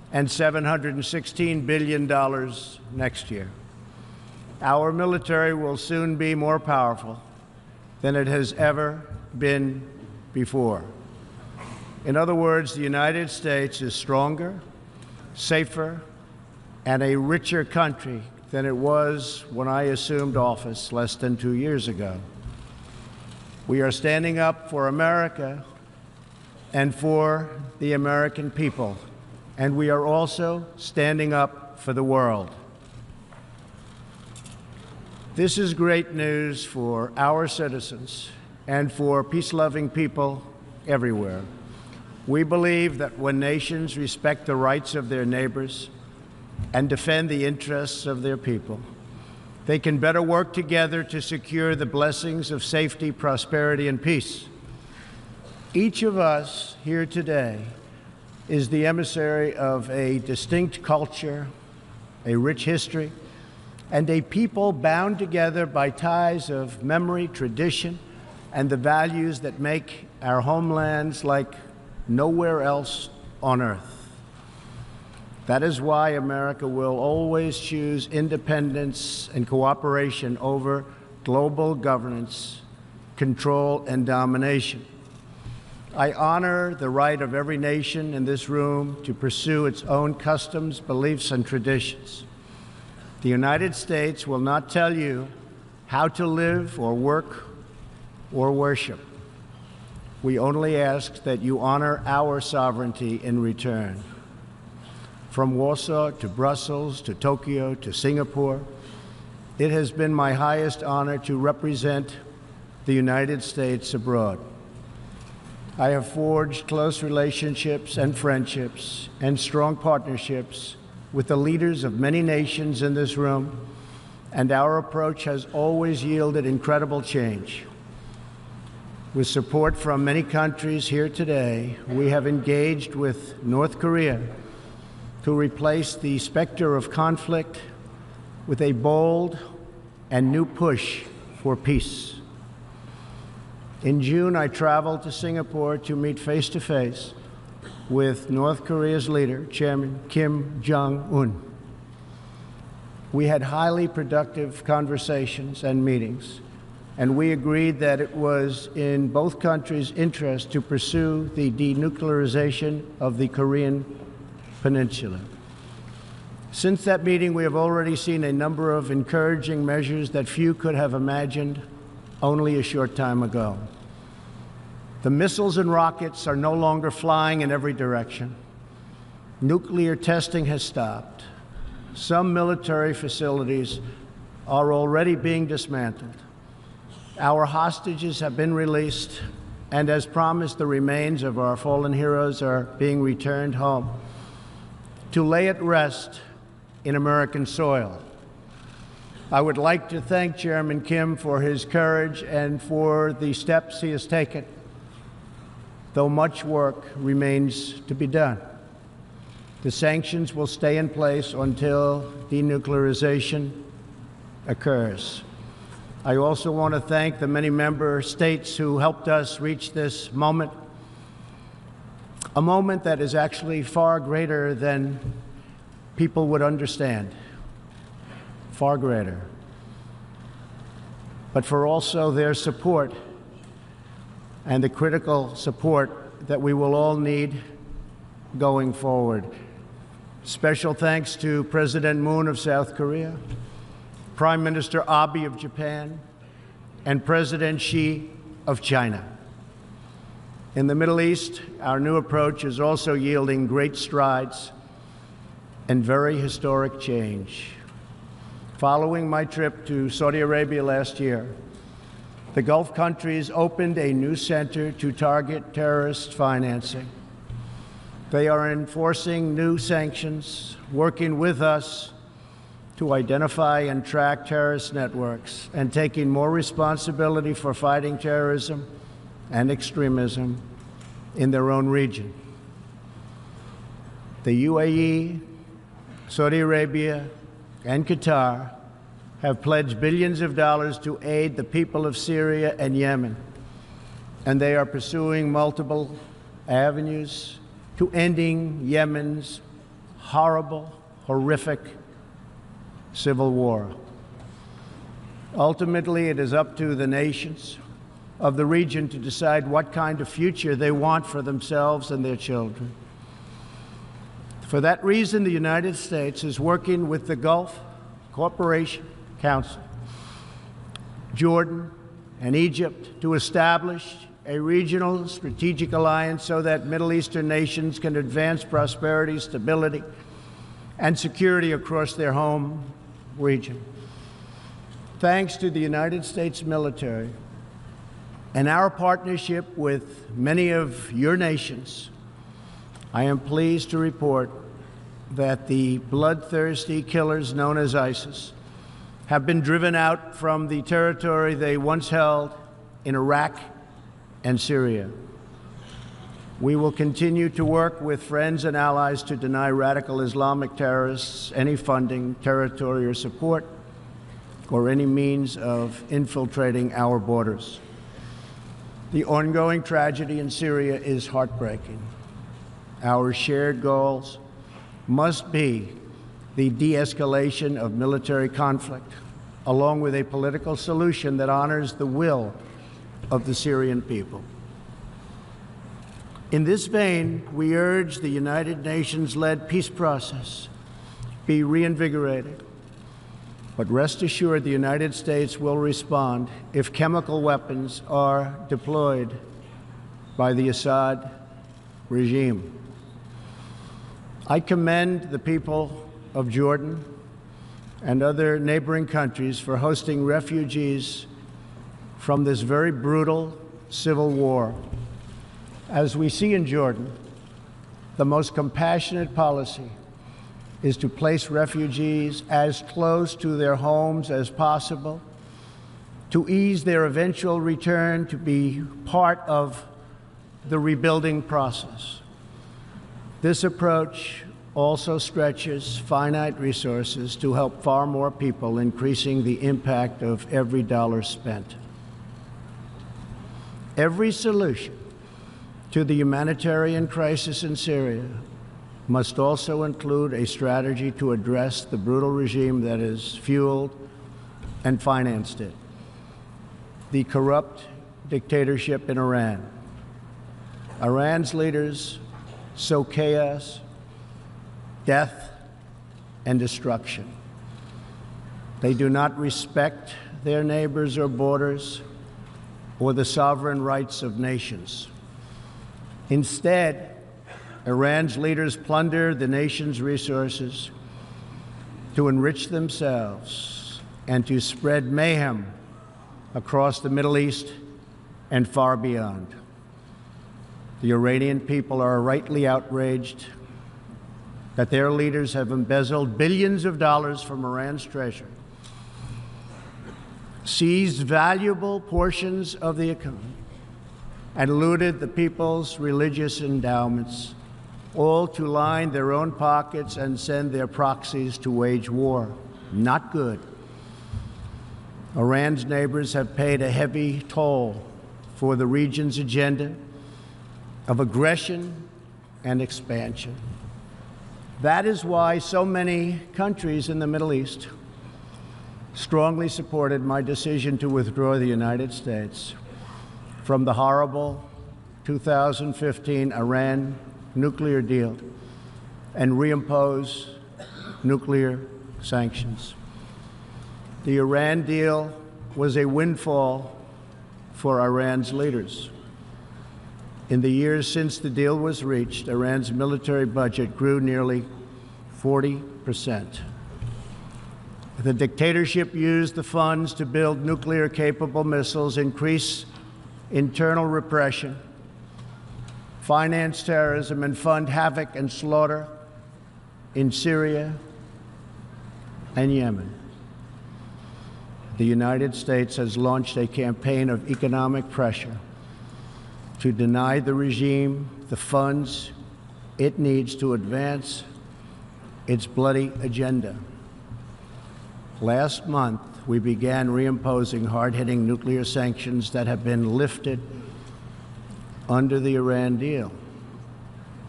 and $716 billion next year. Our military will soon be more powerful than it has ever been before. In other words, the United States is stronger, safer, and a richer country than it was when I assumed office less than 2 years ago. We are standing up for America and for the American people, and we are also standing up for the world. This is great news for our citizens and for peace-loving people everywhere. We believe that when nations respect the rights of their neighbors and defend the interests of their people, they can better work together to secure the blessings of safety, prosperity, and peace. Each of us here today is the emissary of a distinct culture, a rich history, and a people bound together by ties of memory, tradition, and the values that make our homelands like nowhere else on earth. That is why America will always choose independence and cooperation over global governance, control, and domination. I honor the right of every nation in this room to pursue its own customs, beliefs, and traditions. The United States will not tell you how to live or work or worship. We only ask that you honor our sovereignty in return. From Warsaw to Brussels to Tokyo to Singapore, it has been my highest honor to represent the United States abroad. I have forged close relationships and friendships and strong partnerships with the leaders of many nations in this room, and our approach has always yielded incredible change. With support from many countries here today, we have engaged with North Korea to replace the specter of conflict with a bold and new push for peace. In June, I traveled to Singapore to meet face-to-face with North Korea's leader, Chairman Kim Jong-un. We had highly productive conversations and meetings, and we agreed that it was in both countries' interest to pursue the denuclearization of the Korean Peninsula. Since that meeting, we have already seen a number of encouraging measures that few could have imagined only a short time ago. The missiles and rockets are no longer flying in every direction. Nuclear testing has stopped. Some military facilities are already being dismantled. Our hostages have been released, and as promised, the remains of our fallen heroes are being returned home to lay at rest in American soil. I would like to thank Chairman Kim for his courage and for the steps he has taken, though much work remains to be done. The sanctions will stay in place until denuclearization occurs. I also want to thank the many member states who helped us reach this moment, a moment that is actually far greater than people would understand, far greater. But for also their support and the critical support that we will all need going forward. Special thanks to President Moon of South Korea, Prime Minister Abe of Japan, and President Xi of China. In the Middle East, our new approach is also yielding great strides and very historic change. Following my trip to Saudi Arabia last year, the Gulf countries opened a new center to target terrorist financing. They are enforcing new sanctions, working with us to identify and track terrorist networks, and taking more responsibility for fighting terrorism and extremism in their own region. The UAE, Saudi Arabia, and Qatar have pledged billions of dollars to aid the people of Syria and Yemen, and they are pursuing multiple avenues to ending Yemen's horrible, horrific civil war. Ultimately, it is up to the nations of the region to decide what kind of future they want for themselves and their children. For that reason, the United States is working with the Gulf Cooperation Council, Jordan, and Egypt to establish a regional strategic alliance so that Middle Eastern nations can advance prosperity, stability, and security across their home region. Thanks to the United States military and our partnership with many of your nations, I am pleased to report that the bloodthirsty killers known as ISIS have been driven out from the territory they once held in Iraq and Syria. We will continue to work with friends and allies to deny radical Islamic terrorists any funding, territory, or support, or any means of infiltrating our borders. The ongoing tragedy in Syria is heartbreaking. Our shared goals must be the de-escalation of military conflict, along with a political solution that honors the will of the Syrian people. In this vein, we urge the United Nations-led peace process be reinvigorated. But rest assured, the United States will respond if chemical weapons are deployed by the Assad regime. I commend the people of Jordan and other neighboring countries for hosting refugees from this very brutal civil war. As we see in Jordan, the most compassionate policy is to place refugees as close to their homes as possible, to ease their eventual return to be part of the rebuilding process. This approach also stretches finite resources to help far more people, increasing the impact of every dollar spent. Every solution to the humanitarian crisis in Syria must also include a strategy to address the brutal regime that has fueled and financed it, the corrupt dictatorship in Iran. Iran's leaders sow chaos, death, and destruction. They do not respect their neighbors or borders or the sovereign rights of nations. Instead, Iran's leaders plunder the nation's resources to enrich themselves and to spread mayhem across the Middle East and far beyond. The Iranian people are rightly outraged that their leaders have embezzled billions of dollars from Iran's treasury, seized valuable portions of the economy, and looted the people's religious endowments, all to line their own pockets and send their proxies to wage war. Not good. Iran's neighbors have paid a heavy toll for the region's agenda of aggression and expansion. That is why so many countries in the Middle East strongly supported my decision to withdraw the United States from the horrible 2015 Iran nuclear deal and reimpose nuclear sanctions. The Iran deal was a windfall for Iran's leaders. In the years since the deal was reached, Iran's military budget grew nearly 40%. The dictatorship used the funds to build nuclear-capable missiles, increase internal repression, finance terrorism, and fund havoc and slaughter in Syria and Yemen. The United States has launched a campaign of economic pressure to deny the regime the funds it needs to advance its bloody agenda. Last month, we began reimposing hard-hitting nuclear sanctions that have been lifted under the Iran deal.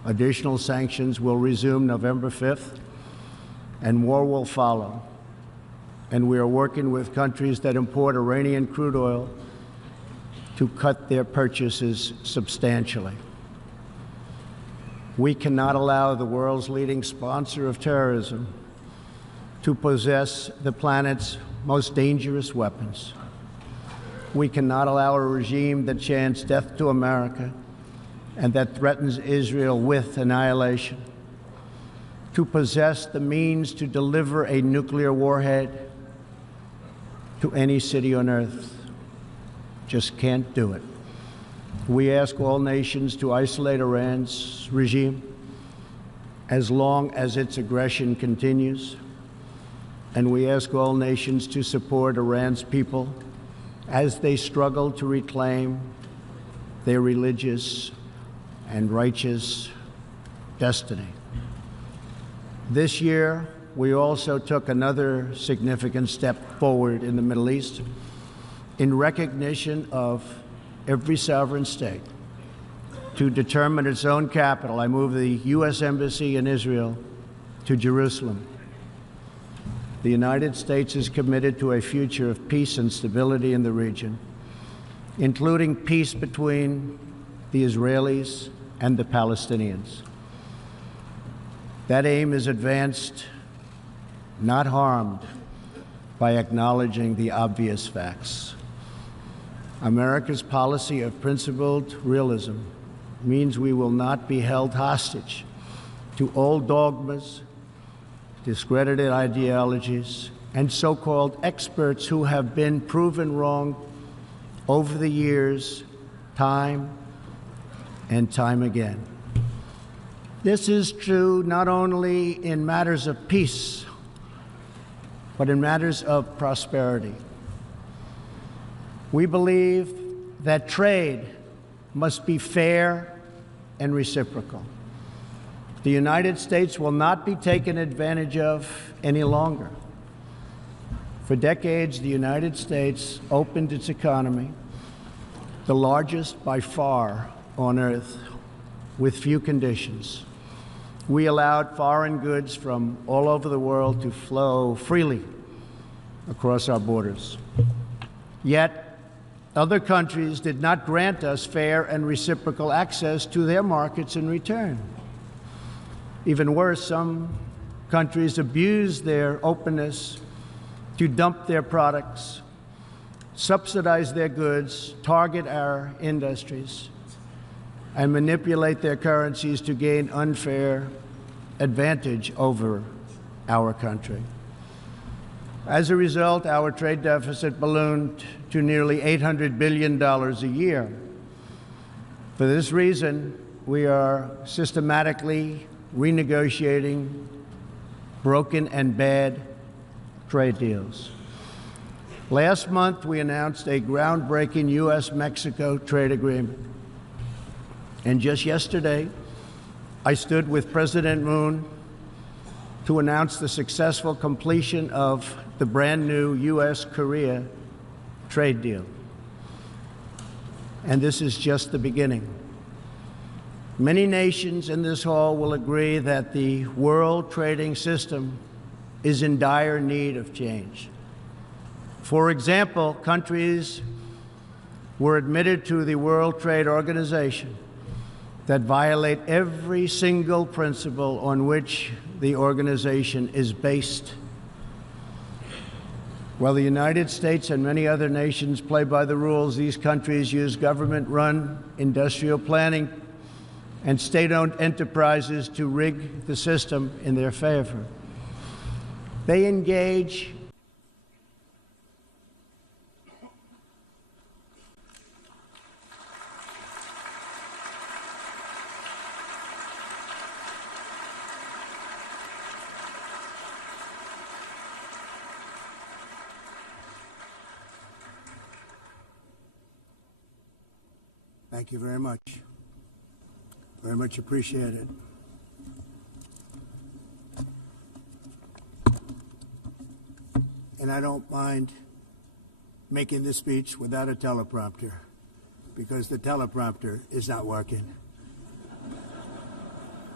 Additional sanctions will resume November 5th, and war will follow. And we are working with countries that import Iranian crude oil to cut their purchases substantially. We cannot allow the world's leading sponsor of terrorism to possess the planet's most dangerous weapons. We cannot allow a regime that chants death to America and that threatens Israel with annihilation to possess the means to deliver a nuclear warhead to any city on earth. Just can't do it. We ask all nations to isolate Iran's regime as long as its aggression continues. And we ask all nations to support Iran's people as they struggle to reclaim their religious and righteous destiny. This year, we also took another significant step forward in the Middle East in recognition of every sovereign state to determine its own capital. I moved the U.S. Embassy in Israel to Jerusalem. The United States is committed to a future of peace and stability in the region, including peace between the Israelis and the Palestinians. That aim is advanced, not harmed, by acknowledging the obvious facts. America's policy of principled realism means we will not be held hostage to old dogmas, discredited ideologies, and so-called experts who have been proven wrong over the years, time and time again. This is true not only in matters of peace, but in matters of prosperity. We believe that trade must be fair and reciprocal. The United States will not be taken advantage of any longer. For decades, the United States opened its economy, the largest by far on earth, with few conditions. We allowed foreign goods from all over the world to flow freely across our borders. Yet, other countries did not grant us fair and reciprocal access to their markets in return. Even worse, some countries abused their openness to dump their products, subsidize their goods, target our industries, and manipulate their currencies to gain unfair advantage over our country. As a result, our trade deficit ballooned to nearly $800 billion a year. For this reason, we are systematically renegotiating broken and bad trade deals. Last month, we announced a groundbreaking U.S.-Mexico trade agreement. And just yesterday, I stood with President Moon to announce the successful completion of the brand new U.S.-Korea trade deal. And this is just the beginning. Many nations in this hall will agree that the world trading system is in dire need of change. For example, countries were admitted to the World Trade Organization that violate every single principle on which the organization is based. While the United States and many other nations play by the rules, these countries use government-run industrial planning and state-owned enterprises to rig the system in their favor. They engage Thank you very much. Very much appreciated. And I don't mind making this speech without a teleprompter, because the teleprompter is not working.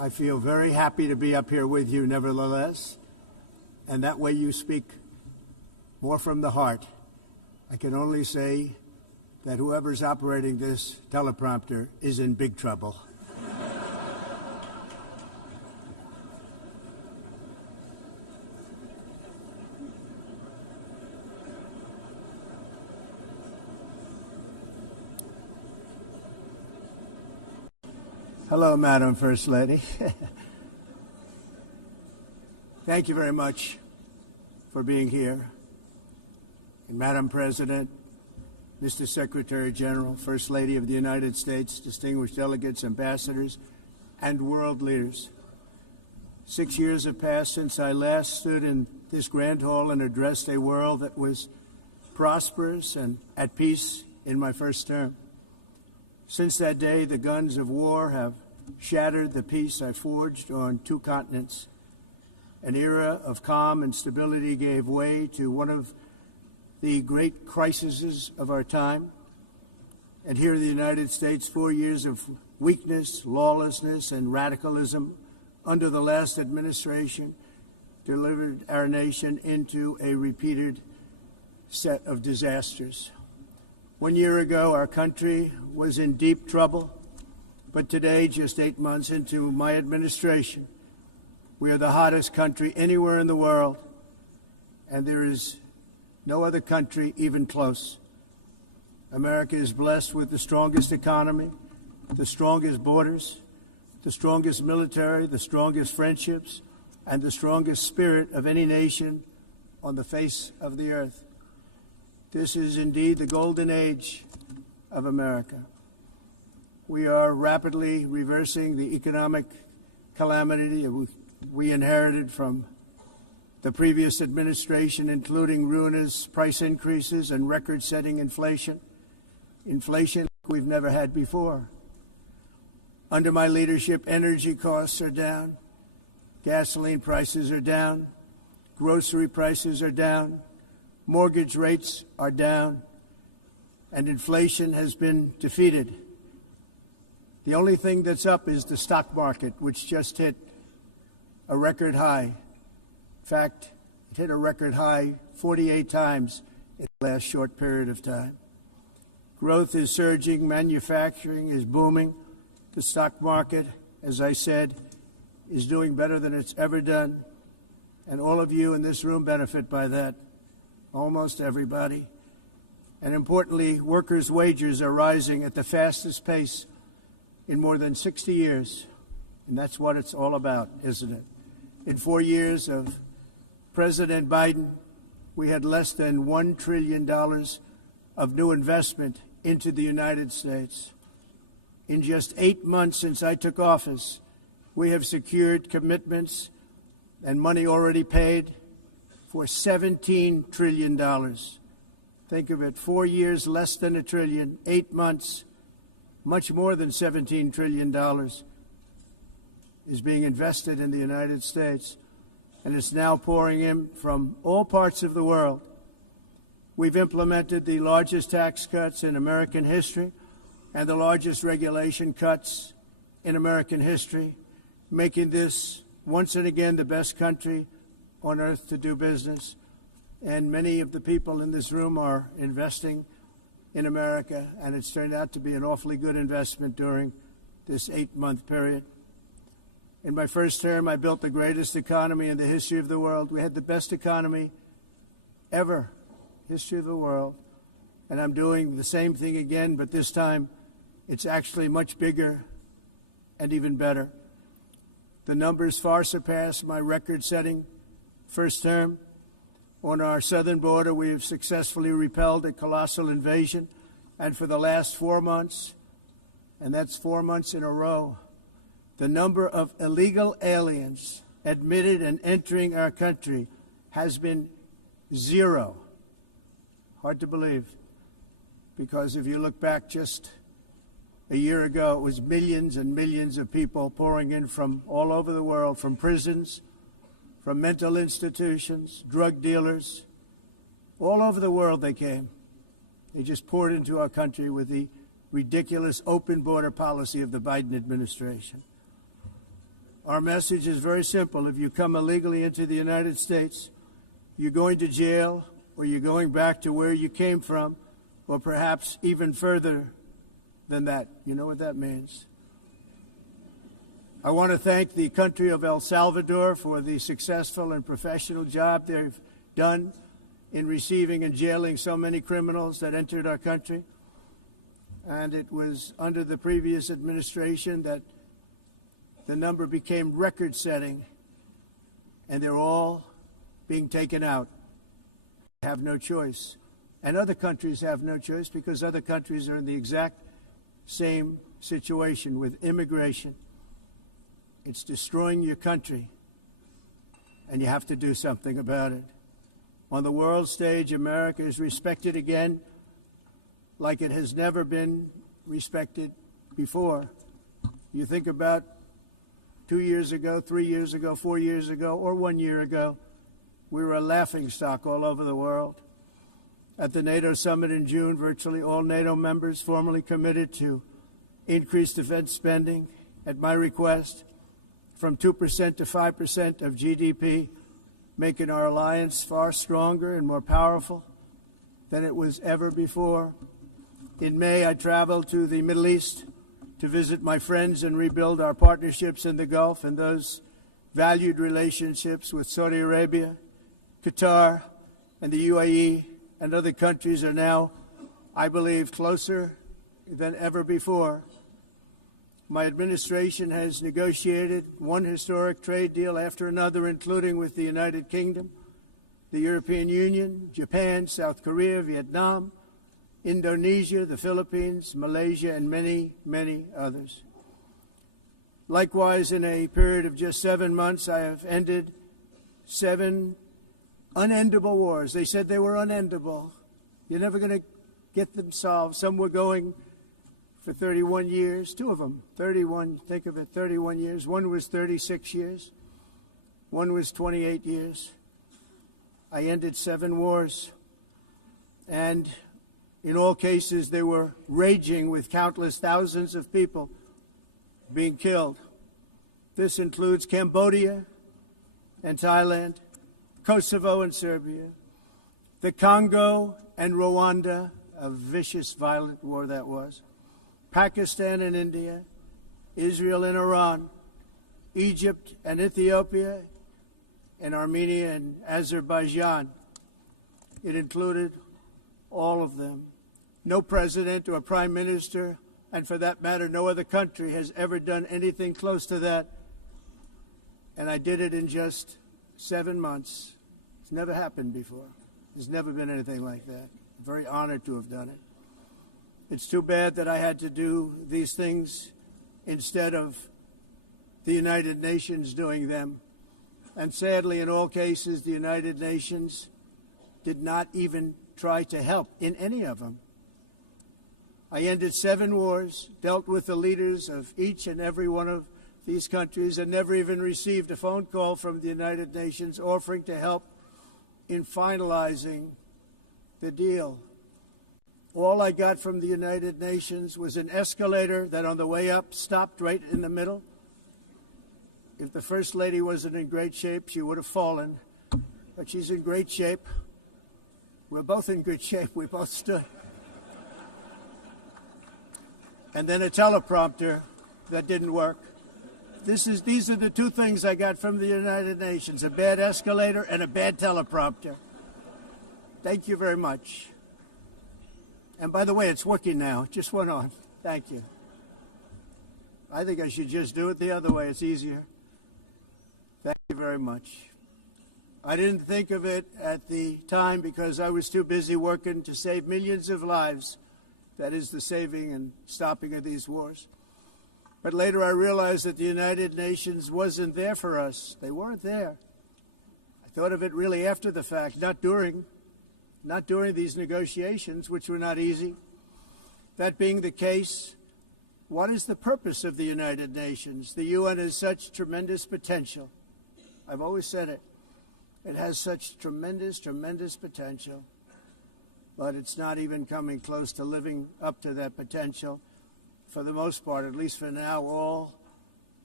I feel very happy to be up here with you nevertheless, and that way you speak more from the heart. I can only say that whoever's operating this teleprompter is in big trouble. Hello, Madam First Lady. Thank you very much for being here. And Madam President, Mr. Secretary General, First Lady of the United States, distinguished delegates, ambassadors, and world leaders. 6 years have passed since I last stood in this grand hall and addressed a world that was prosperous and at peace in my first term. Since that day, the guns of war have shattered the peace I forged on 2 continents. An era of calm and stability gave way to one of the great crises of our time. And here in the United States, 4 years of weakness, lawlessness, and radicalism under the last administration delivered our nation into a repeated set of disasters. 1 year ago, our country was in deep trouble, but today, just 8 months into my administration, we are the hottest country anywhere in the world, and there is no other country even close. America is blessed with the strongest economy, the strongest borders, the strongest military, the strongest friendships, and the strongest spirit of any nation on the face of the earth. This is indeed the golden age of America. We are rapidly reversing the economic calamity we inherited from the previous administration, including ruinous price increases and record-setting inflation we've never had before. Under my leadership, energy costs are down, gasoline prices are down, grocery prices are down, mortgage rates are down, and inflation has been defeated. The only thing that's up is the stock market, which just hit a record high. In fact, it hit a record high 48 times in the last short period of time. Growth is surging, manufacturing is booming. The stock market, as I said, is doing better than it's ever done. And all of you in this room benefit by that, almost everybody. And importantly, workers' wages are rising at the fastest pace in more than 60 years. And that's what it's all about, isn't it? In 4 years of President Biden, we had less than $1 trillion of new investment into the United States. In just 8 months since I took office, we have secured commitments and money already paid for $17 trillion. Think of it, 4 years, less than $1 trillion, 8 months, much more than $17 trillion is being invested in the United States, and it's now pouring in from all parts of the world. We've implemented the largest tax cuts in American history and the largest regulation cuts in American history, making this once and again the best country on earth to do business. And many of the people in this room are investing in America, and it's turned out to be an awfully good investment during this 8-month period. In my first term, I built the greatest economy in the history of the world. We had the best economy ever, history of the world. And I'm doing the same thing again, but this time it's actually much bigger and even better. The numbers far surpass my record-setting first term. On our southern border, we have successfully repelled a colossal invasion, and for the last 4 months, and that's 4 months in a row, the number of illegal aliens admitted and entering our country has been 0. Hard to believe, because if you look back just a year ago, it was millions and millions of people pouring in from all over the world, from prisons, from mental institutions, drug dealers. All over the world they came. They just poured into our country with the ridiculous open border policy of the Biden administration. Our message is very simple. If you come illegally into the United States, you're going to jail, or you're going back to where you came from, or perhaps even further than that. You know what that means. I want to thank the country of El Salvador for the successful and professional job they've done in receiving and jailing so many criminals that entered our country. And it was under the previous administration that the number became record-setting, and they're all being taken out. They have no choice. And other countries have no choice because other countries are in the exact same situation with immigration. It's destroying your country, and you have to do something about it. On the world stage, America is respected again like it has never been respected before. You think about 2 years ago, 3 years ago, 4 years ago, or 1 year ago, we were a laughingstock all over the world. At the NATO summit in June, virtually all NATO members formally committed to increase defense spending, at my request, from 2% to 5% of GDP, making our alliance far stronger and more powerful than it was ever before. In May, I traveled to the Middle East to visit my friends and rebuild our partnerships in the Gulf and those valued relationships with Saudi Arabia, Qatar, and the UAE and other countries are now, I believe, closer than ever before. My administration has negotiated one historic trade deal after another, including with the United Kingdom, the European Union, Japan, South Korea, Vietnam, Indonesia, the Philippines, Malaysia, and many, many others. Likewise, in a period of just 7 months, I have ended 7 unendable wars. They said they were unendable. You're never going to get them solved. Some were going for 31 years, 2 of them, 31, think of it, 31 years. One was 36 years. One was 28 years. I ended 7 wars. And in all cases, they were raging with countless thousands of people being killed. This includes Cambodia and Thailand, Kosovo and Serbia, the Congo and Rwanda, a vicious, violent war that was, Pakistan and India, Israel and Iran, Egypt and Ethiopia, and Armenia and Azerbaijan. It included all of them. No president or prime minister, and for that matter, no other country has ever done anything close to that. And I did it in just 7 months. It's never happened before. There's never been anything like that. I'm very honored to have done it. It's too bad that I had to do these things instead of the United Nations doing them. And sadly, in all cases, the United Nations did not even try to help in any of them. I ended 7 wars, dealt with the leaders of each and every one of these countries, and never even received a phone call from the United Nations offering to help in finalizing the deal. All I got from the United Nations was an escalator that on the way up stopped right in the middle. If the First Lady wasn't in great shape, she would have fallen. But she's in great shape. We're both in good shape. We both stood. And then a teleprompter that didn't work. These are the 2 things I got from the United Nations, a bad escalator and a bad teleprompter. Thank you very much. And by the way, it's working now. It just went on. Thank you. I think I should just do it the other way. It's easier. Thank you very much. I didn't think of it at the time because I was too busy working to save millions of lives. That is the saving and stopping of these wars. But later I realized that the United Nations wasn't there for us. They weren't there. I thought of it really after the fact, not during these negotiations, which were not easy. That being the case, what is the purpose of the United Nations? The UN has such tremendous potential. I've always said it. It has such tremendous, tremendous potential. But it's not even coming close to living up to that potential. For the most part, at least for now, all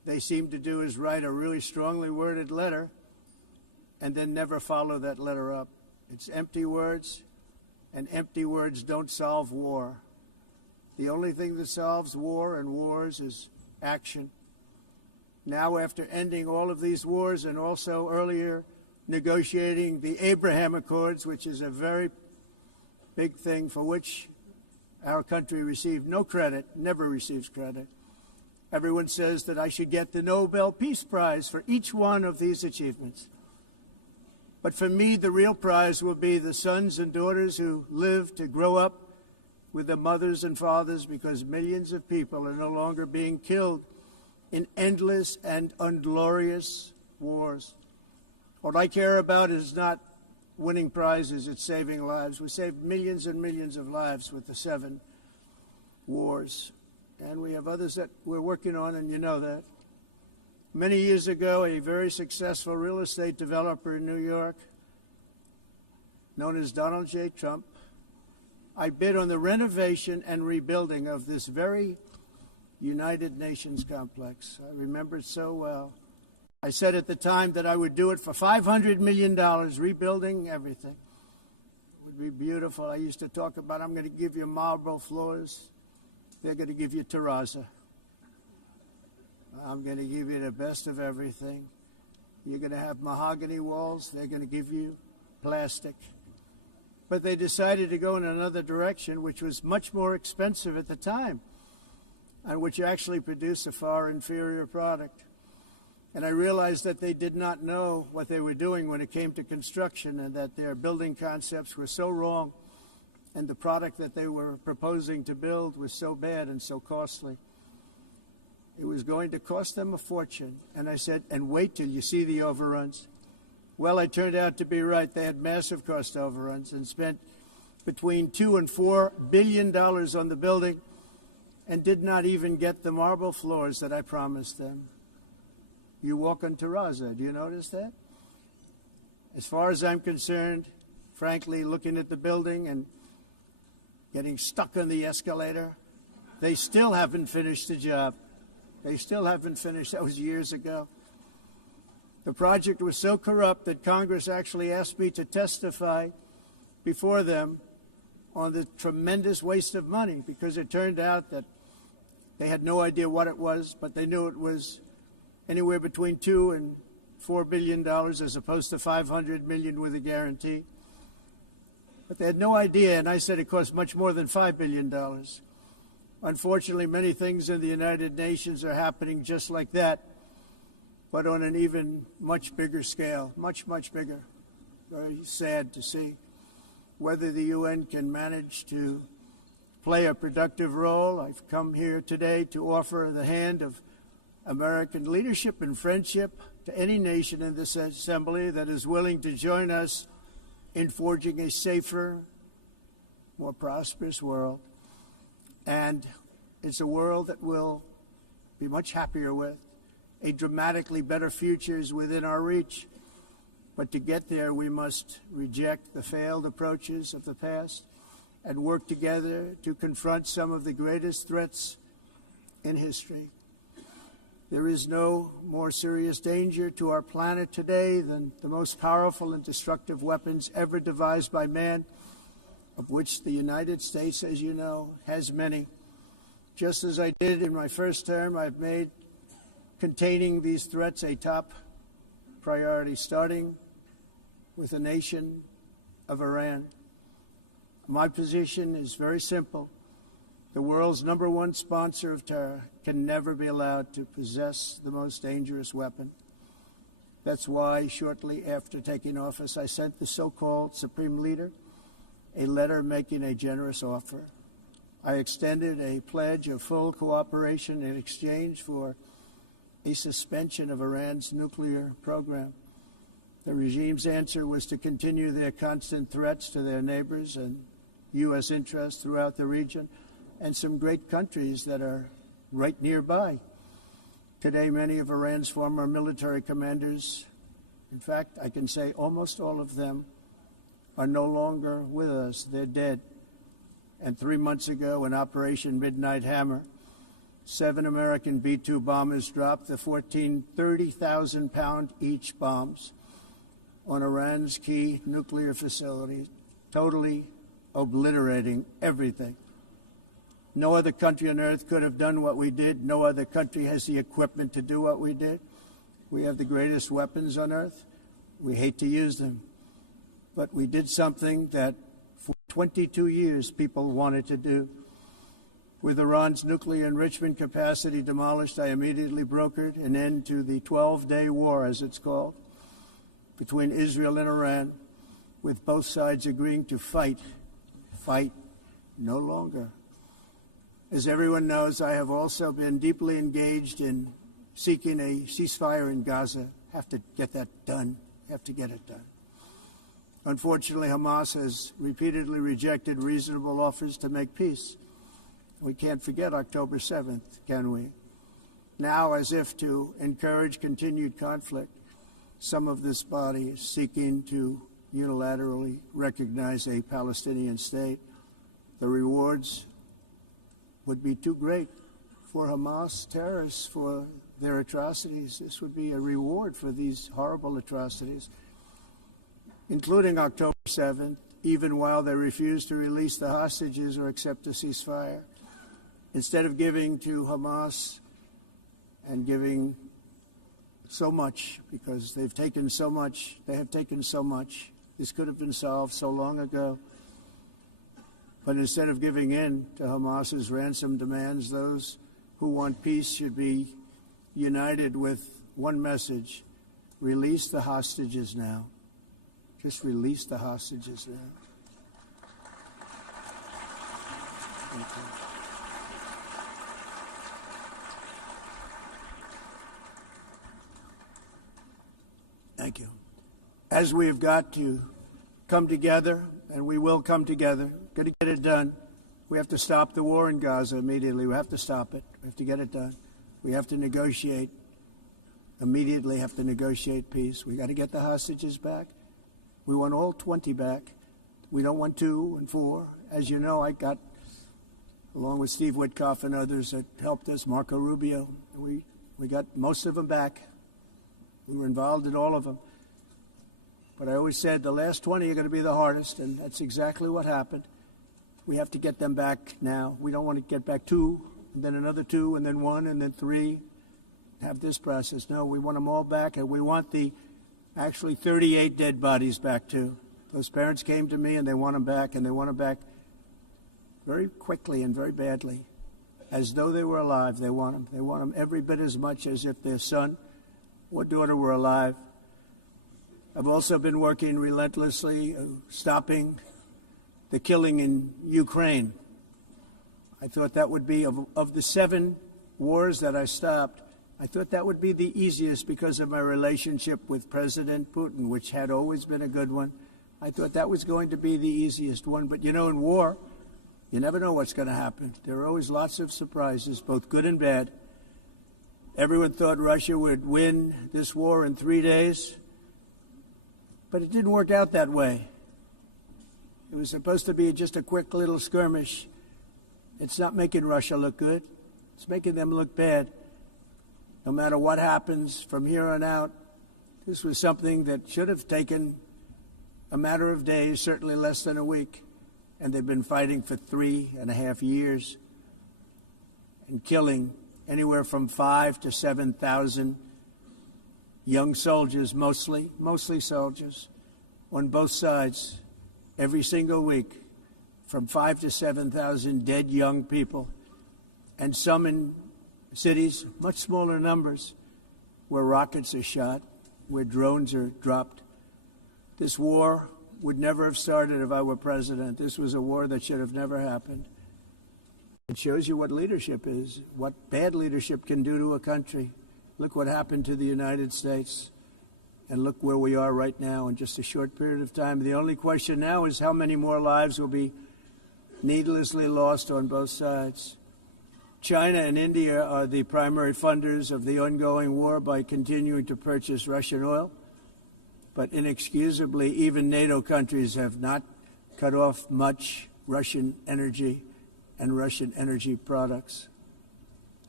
they seem to do is write a really strongly worded letter and then never follow that letter up. It's empty words, and empty words don't solve war. The only thing that solves war and wars is action. Now, after ending all of these wars and also earlier negotiating the Abraham Accords, which is a very big thing for which our country received no credit, never receives credit. Everyone says that I should get the Nobel Peace Prize for each one of these achievements. But for me, the real prize will be the sons and daughters who live to grow up with their mothers and fathers, because millions of people are no longer being killed in endless and unglorious wars. What I care about is not winning prizes, it's saving lives. We saved millions and millions of lives with the 7 wars. And we have others that we're working on, and you know that. Many years ago, a very successful real estate developer in New York, known as Donald J. Trump, I bid on the renovation and rebuilding of this very United Nations complex. I remember it so well. I said at the time that I would do it for $500 million, rebuilding everything. It would be beautiful. I used to talk about, I'm going to give you marble floors. They're going to give you terrazzo. I'm going to give you the best of everything. You're going to have mahogany walls. They're going to give you plastic. But they decided to go in another direction, which was much more expensive at the time, and which actually produced a far inferior product. And I realized that they did not know what they were doing when it came to construction, and that their building concepts were so wrong, and the product that they were proposing to build was so bad and so costly. It was going to cost them a fortune. And I said, and wait till you see the overruns. Well, I turned out to be right. They had massive cost overruns and spent between $2 and $4 billion on the building and did not even get the marble floors that I promised them. You walk on terrazzo. Do you notice that? As far as I'm concerned, frankly, looking at the building and getting stuck on the escalator, they still haven't finished the job. They still haven't finished. That was years ago. The project was so corrupt that Congress actually asked me to testify before them on the tremendous waste of money, because it turned out that they had no idea what it was, but they knew it was anywhere between $2 and $4 billion as opposed to $500 million with a guarantee. But they had no idea, and I said it cost much more than $5 billion. Unfortunately, many things in the United Nations are happening just like that, but on an even much bigger scale, much, much bigger. Very sad to see whether the UN can manage to play a productive role. I've come here today to offer the hand of American leadership and friendship to any nation in this assembly that is willing to join us in forging a safer, more prosperous world. And it's a world that we'll be much happier with. A dramatically better future is within our reach. But to get there, we must reject the failed approaches of the past and work together to confront some of the greatest threats in history. There is no more serious danger to our planet today than the most powerful and destructive weapons ever devised by man, of which the United States, as you know, has many. Just as I did in my first term, I've made containing these threats a top priority, starting with the nation of Iran. My position is very simple. The world's #1 sponsor of terror can never be allowed to possess the most dangerous weapon. That's why, shortly after taking office, I sent the so-called Supreme Leader a letter making a generous offer. I extended a pledge of full cooperation in exchange for a suspension of Iran's nuclear program. The regime's answer was to continue their constant threats to their neighbors and U.S. interests throughout the region, and some great countries that are right nearby. Today, many of Iran's former military commanders, in fact, I can say almost all of them, are no longer with us. They're dead. And 3 months ago, in Operation Midnight Hammer, 7 American B-2 bombers dropped the 14 30,000-pound each bombs on Iran's key nuclear facilities, totally obliterating everything. No other country on earth could have done what we did. No other country has the equipment to do what we did. We have the greatest weapons on earth. We hate to use them. But we did something that for 22 years people wanted to do. With Iran's nuclear enrichment capacity demolished, I immediately brokered an end to the 12-day war, as it's called, between Israel and Iran, with both sides agreeing to fight no longer. As everyone knows, I have also been deeply engaged in seeking a ceasefire in Gaza. Have to get that done. Have to get it done. Unfortunately, Hamas has repeatedly rejected reasonable offers to make peace. We can't forget October 7th, can we? Now, as if to encourage continued conflict, some of this body is seeking to unilaterally recognize a Palestinian state. The rewards would be too great for Hamas terrorists for their atrocities. This would be a reward for these horrible atrocities, including October 7th, even while they refuse to release the hostages or accept a ceasefire. Instead of giving to Hamas and giving so much, because they've taken so much, they have taken so much. This could have been solved so long ago. But instead of giving in to Hamas's ransom demands, those who want peace should be united with one message: release the hostages now. Just release the hostages now. Thank you. Thank you. As we have got to come together, and we will come together, got to get it done. We have to stop the war in Gaza immediately. We have to stop it. We have to get it done. We have to negotiate, immediately have to negotiate peace. We got to get the hostages back. We want all 20 back. We don't want 2 and 4. As you know, I got, along with Steve Witkoff and others that helped us, Marco Rubio, we got most of them back. We were involved in all of them. But I always said the last 20 are going to be the hardest, and that's exactly what happened. We have to get them back now. We don't want to get back 2, and then another 2, and then 1, and then 3. Have this process. No, we want them all back, and we want the actually 38 dead bodies back too. Those parents came to me, and they want them back, and they want them back very quickly and very badly, as though they were alive. They want them. They want them every bit as much as if their son or daughter were alive. I've also been working relentlessly, stopping the killing in Ukraine. I thought that would be, of the 7 wars that I stopped, I thought that would be the easiest because of my relationship with President Putin, which had always been a good one. I thought that was going to be the easiest one. But, you know, in war, you never know what's going to happen. There are always lots of surprises, both good and bad. Everyone thought Russia would win this war in 3 days, but it didn't work out that way. It was supposed to be just a quick little skirmish. It's not making Russia look good. It's making them look bad. No matter what happens from here on out, this was something that should have taken a matter of days, certainly less than a week. And they've been fighting for 3.5 years and killing anywhere from 5,000 to 7,000 young soldiers, mostly soldiers, on both sides, every single week, from 5,000 to 7,000 dead young people, and some in cities, much smaller numbers, where rockets are shot, where drones are dropped. This war would never have started if I were president. This was a war that should have never happened. It shows you what leadership is, what bad leadership can do to a country. Look what happened to the United States, and look where we are right now in just a short period of time. The only question now is how many more lives will be needlessly lost on both sides. China and India are the primary funders of the ongoing war by continuing to purchase Russian oil. But inexcusably, even NATO countries have not cut off much Russian energy and Russian energy products.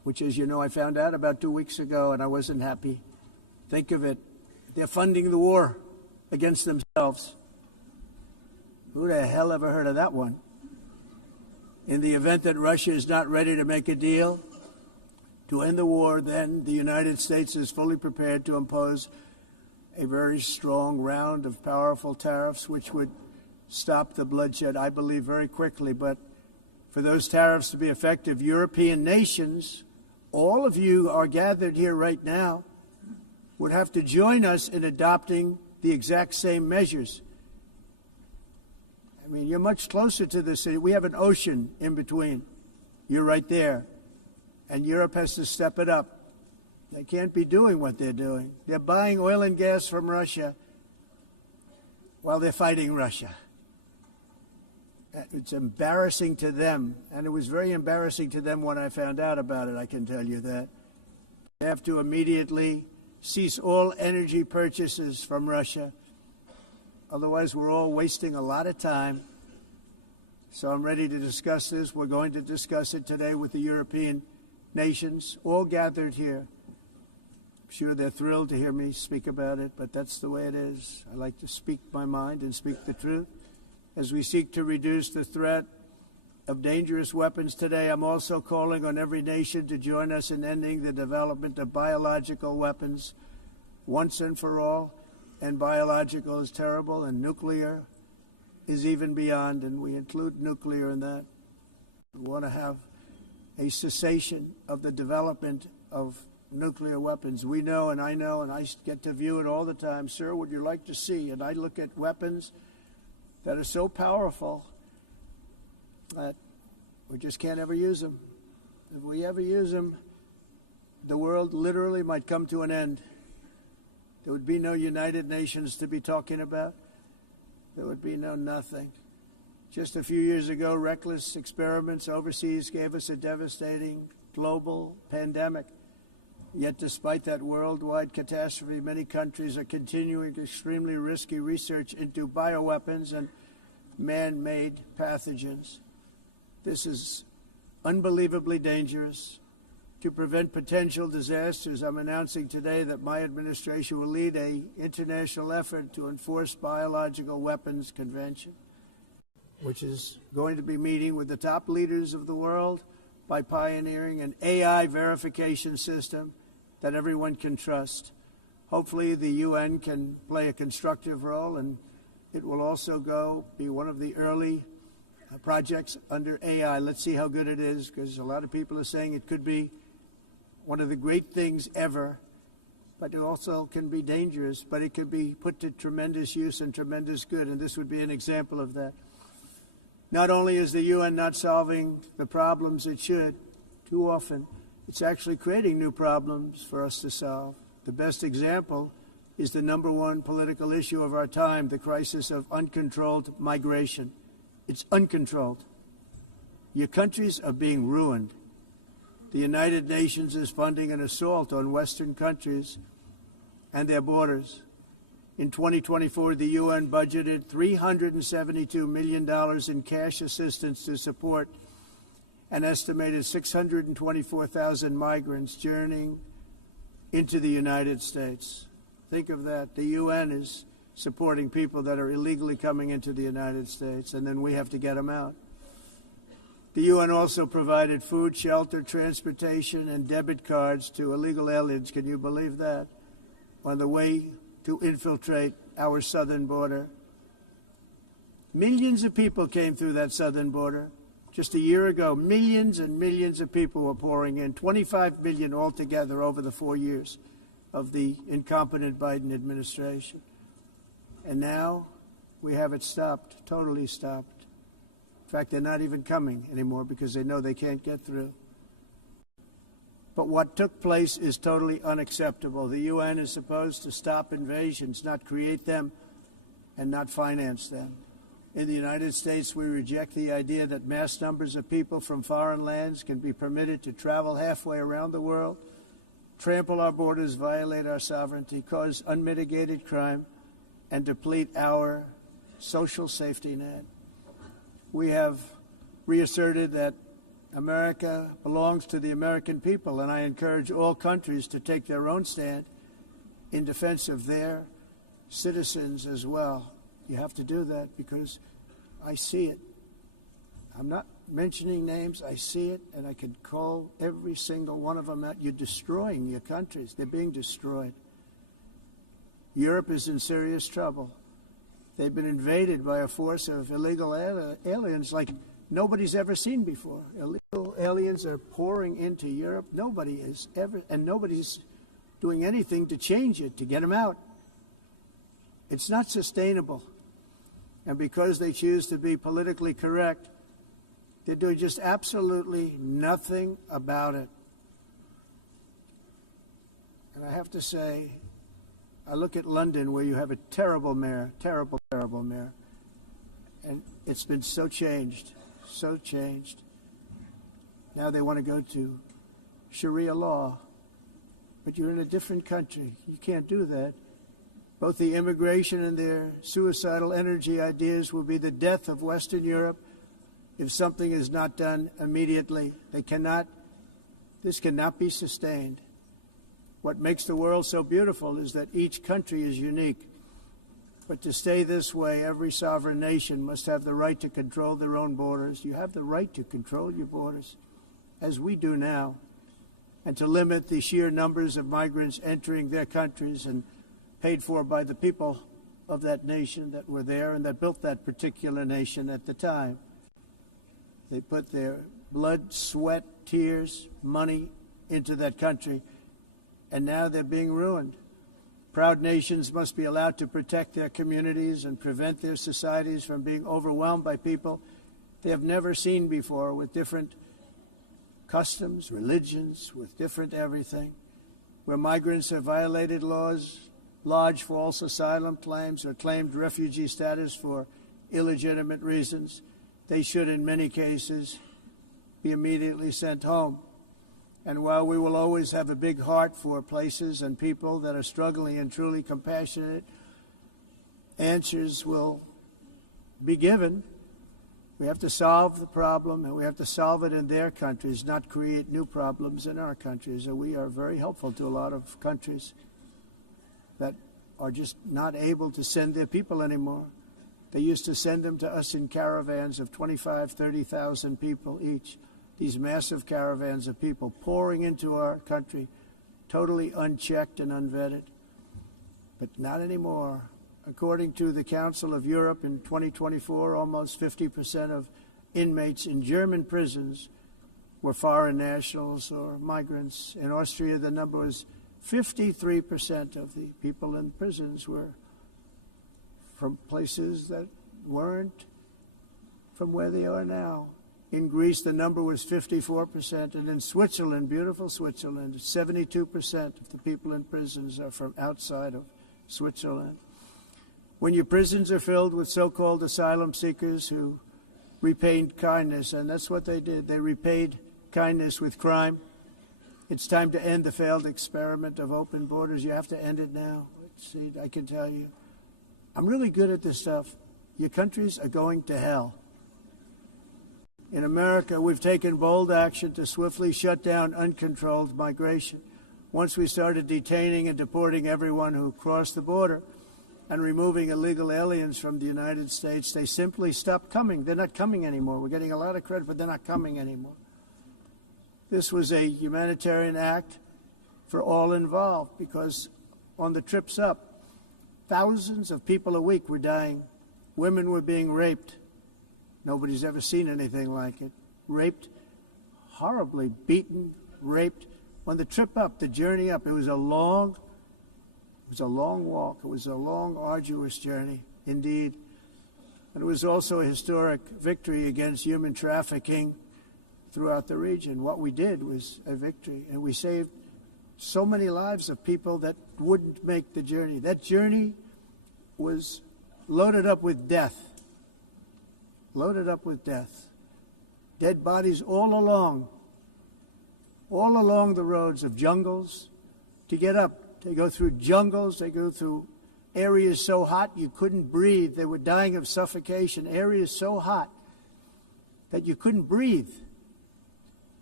which, as you know, I found out about 2 weeks ago, and I wasn't happy. Think of it. They're funding the war against themselves. Who the hell ever heard of that one? In the event that Russia is not ready to make a deal to end the war, then the United States is fully prepared to impose a very strong round of powerful tariffs, which would stop the bloodshed, I believe, very quickly. But for those tariffs to be effective, European nations, all of you are gathered here right now, would have to join us in adopting the exact same measures. I mean, you're much closer to the city. We have an ocean in between. You're right there. And Europe has to step it up. They can't be doing what they're doing. They're buying oil and gas from Russia while they're fighting Russia. It's embarrassing to them, and it was very embarrassing to them when I found out about it, I can tell you that. They have to immediately cease all energy purchases from Russia. Otherwise, we're all wasting a lot of time. So I'm ready to discuss this. We're going to discuss it today with the European nations, all gathered here. I'm sure they're thrilled to hear me speak about it, but that's the way it is. I like to speak my mind and speak the truth. As we seek to reduce the threat of dangerous weapons today, I'm also calling on every nation to join us in ending the development of biological weapons once and for all. And biological is terrible, and nuclear is even beyond, and we include nuclear in that. We want to have a cessation of the development of nuclear weapons. We know, and I get to view it all the time. Sir, would you like to see? And I look at weapons that are so powerful that we just can't ever use them. If we ever use them, the world literally might come to an end. There would be no United Nations to be talking about. There would be no nothing. Just a few years ago, reckless experiments overseas gave us a devastating global pandemic. Yet despite that worldwide catastrophe, many countries are continuing extremely risky research into bioweapons and man-made pathogens. This is unbelievably dangerous. To prevent potential disasters, I'm announcing today that my administration will lead an international effort to enforce biological weapons convention, which is going to be meeting with the top leaders of the world by pioneering an AI verification system that everyone can trust. Hopefully the UN can play a constructive role, and it will also be one of the early projects under AI. Let's see how good it is, because a lot of people are saying it could be one of the great things ever, but it also can be dangerous, but it could be put to tremendous use and tremendous good, and this would be an example of that. Not only is the UN not solving the problems it should, too often, it's actually creating new problems for us to solve. The best example is the #1 political issue of our time, the crisis of uncontrolled migration. It's uncontrolled. Your countries are being ruined. The United Nations is funding an assault on Western countries and their borders. In 2024, the UN budgeted $372 million in cash assistance to support an estimated 624,000 migrants journeying into the United States. Think of that. The UN is supporting people that are illegally coming into the United States, and then we have to get them out. The UN also provided food, shelter, transportation, and debit cards to illegal aliens. Can you believe that? On the way to infiltrate our southern border. Millions of people came through that southern border. Just a year ago, millions and millions of people were pouring in, 25 million altogether over the 4 years of the incompetent Biden administration. And now we have it stopped, totally stopped. In fact, they're not even coming anymore because they know they can't get through. But what took place is totally unacceptable. The UN is supposed to stop invasions, not create them and not finance them. In the United States, we reject the idea that mass numbers of people from foreign lands can be permitted to travel halfway around the world, trample our borders, violate our sovereignty, cause unmitigated crime, and deplete our social safety net. We have reasserted that America belongs to the American people, and I encourage all countries to take their own stand in defense of their citizens as well. You have to do that because I see it. I'm not mentioning names. I see it, and I could call every single one of them out. You're destroying your countries. They're being destroyed. Europe is in serious trouble. They've been invaded by a force of illegal aliens like nobody's ever seen before. Illegal aliens are pouring into Europe. Nobody has ever, and nobody's doing anything to change it, to get them out. It's not sustainable. And because they choose to be politically correct, they're doing just absolutely nothing about it. And I have to say, I look at London, where you have a terrible mayor, terrible mayor, and it's been so changed, so changed. Now they want to go to Sharia law, but you're in a different country. You can't do that. Both the immigration and their suicidal energy ideas will be the death of Western Europe if something is not done immediately. This cannot be sustained. What makes the world so beautiful is that each country is unique. But to stay this way, every sovereign nation must have the right to control their own borders. You have the right to control your borders, as we do now, and to limit the sheer numbers of migrants entering their countries and paid for by the people of that nation that were there and that built that particular nation at the time. They put their blood, sweat, tears, money into that country, and now they're being ruined. Proud nations must be allowed to protect their communities and prevent their societies from being overwhelmed by people they have never seen before, with different customs, religions, with different everything. Where migrants have violated laws, lodged false asylum claims, or claimed refugee status for illegitimate reasons, they should, in many cases, be immediately sent home. And while we will always have a big heart for places and people that are struggling and truly compassionate, answers will be given. We have to solve the problem, and we have to solve it in their countries, not create new problems in our countries. And we are very helpful to a lot of countries that are just not able to send their people anymore. They used to send them to us in caravans of 25,000, 30,000 people each. These massive caravans of people pouring into our country, totally unchecked and unvetted. But not anymore. According to the Council of Europe, in 2024, almost 50% of inmates in German prisons were foreign nationals or migrants. In Austria, the number was 53% of the people in prisons were from places that weren't from where they are now. In Greece, the number was 54%, and in Switzerland, beautiful Switzerland, 72% of the people in prisons are from outside of Switzerland. When your prisons are filled with so-called asylum seekers who repaid kindness, and that's what they did, they repaid kindness with crime, it's time to end the failed experiment of open borders. You have to end it now. See, I can tell you, I'm really good at this stuff. Your countries are going to hell. In America, we've taken bold action to swiftly shut down uncontrolled migration. Once we started detaining and deporting everyone who crossed the border and removing illegal aliens from the United States, they simply stopped coming. They're not coming anymore. We're getting a lot of credit, but they're not coming anymore. This was a humanitarian act for all involved, because on the trips up, thousands of people a week were dying. Women were being raped. Nobody's ever seen anything like it. Raped, horribly beaten, raped. On the trip up, the journey up, it was a long walk. It was a long, arduous journey, indeed. And it was also a historic victory against human trafficking throughout the region. What we did was a victory, and we saved so many lives of people that wouldn't make the journey. That journey was loaded up with death. Loaded up with death. Dead bodies all along the roads of jungles. To get up, they go through jungles, they go through areas so hot you couldn't breathe. They were dying of suffocation. Areas so hot that you couldn't breathe.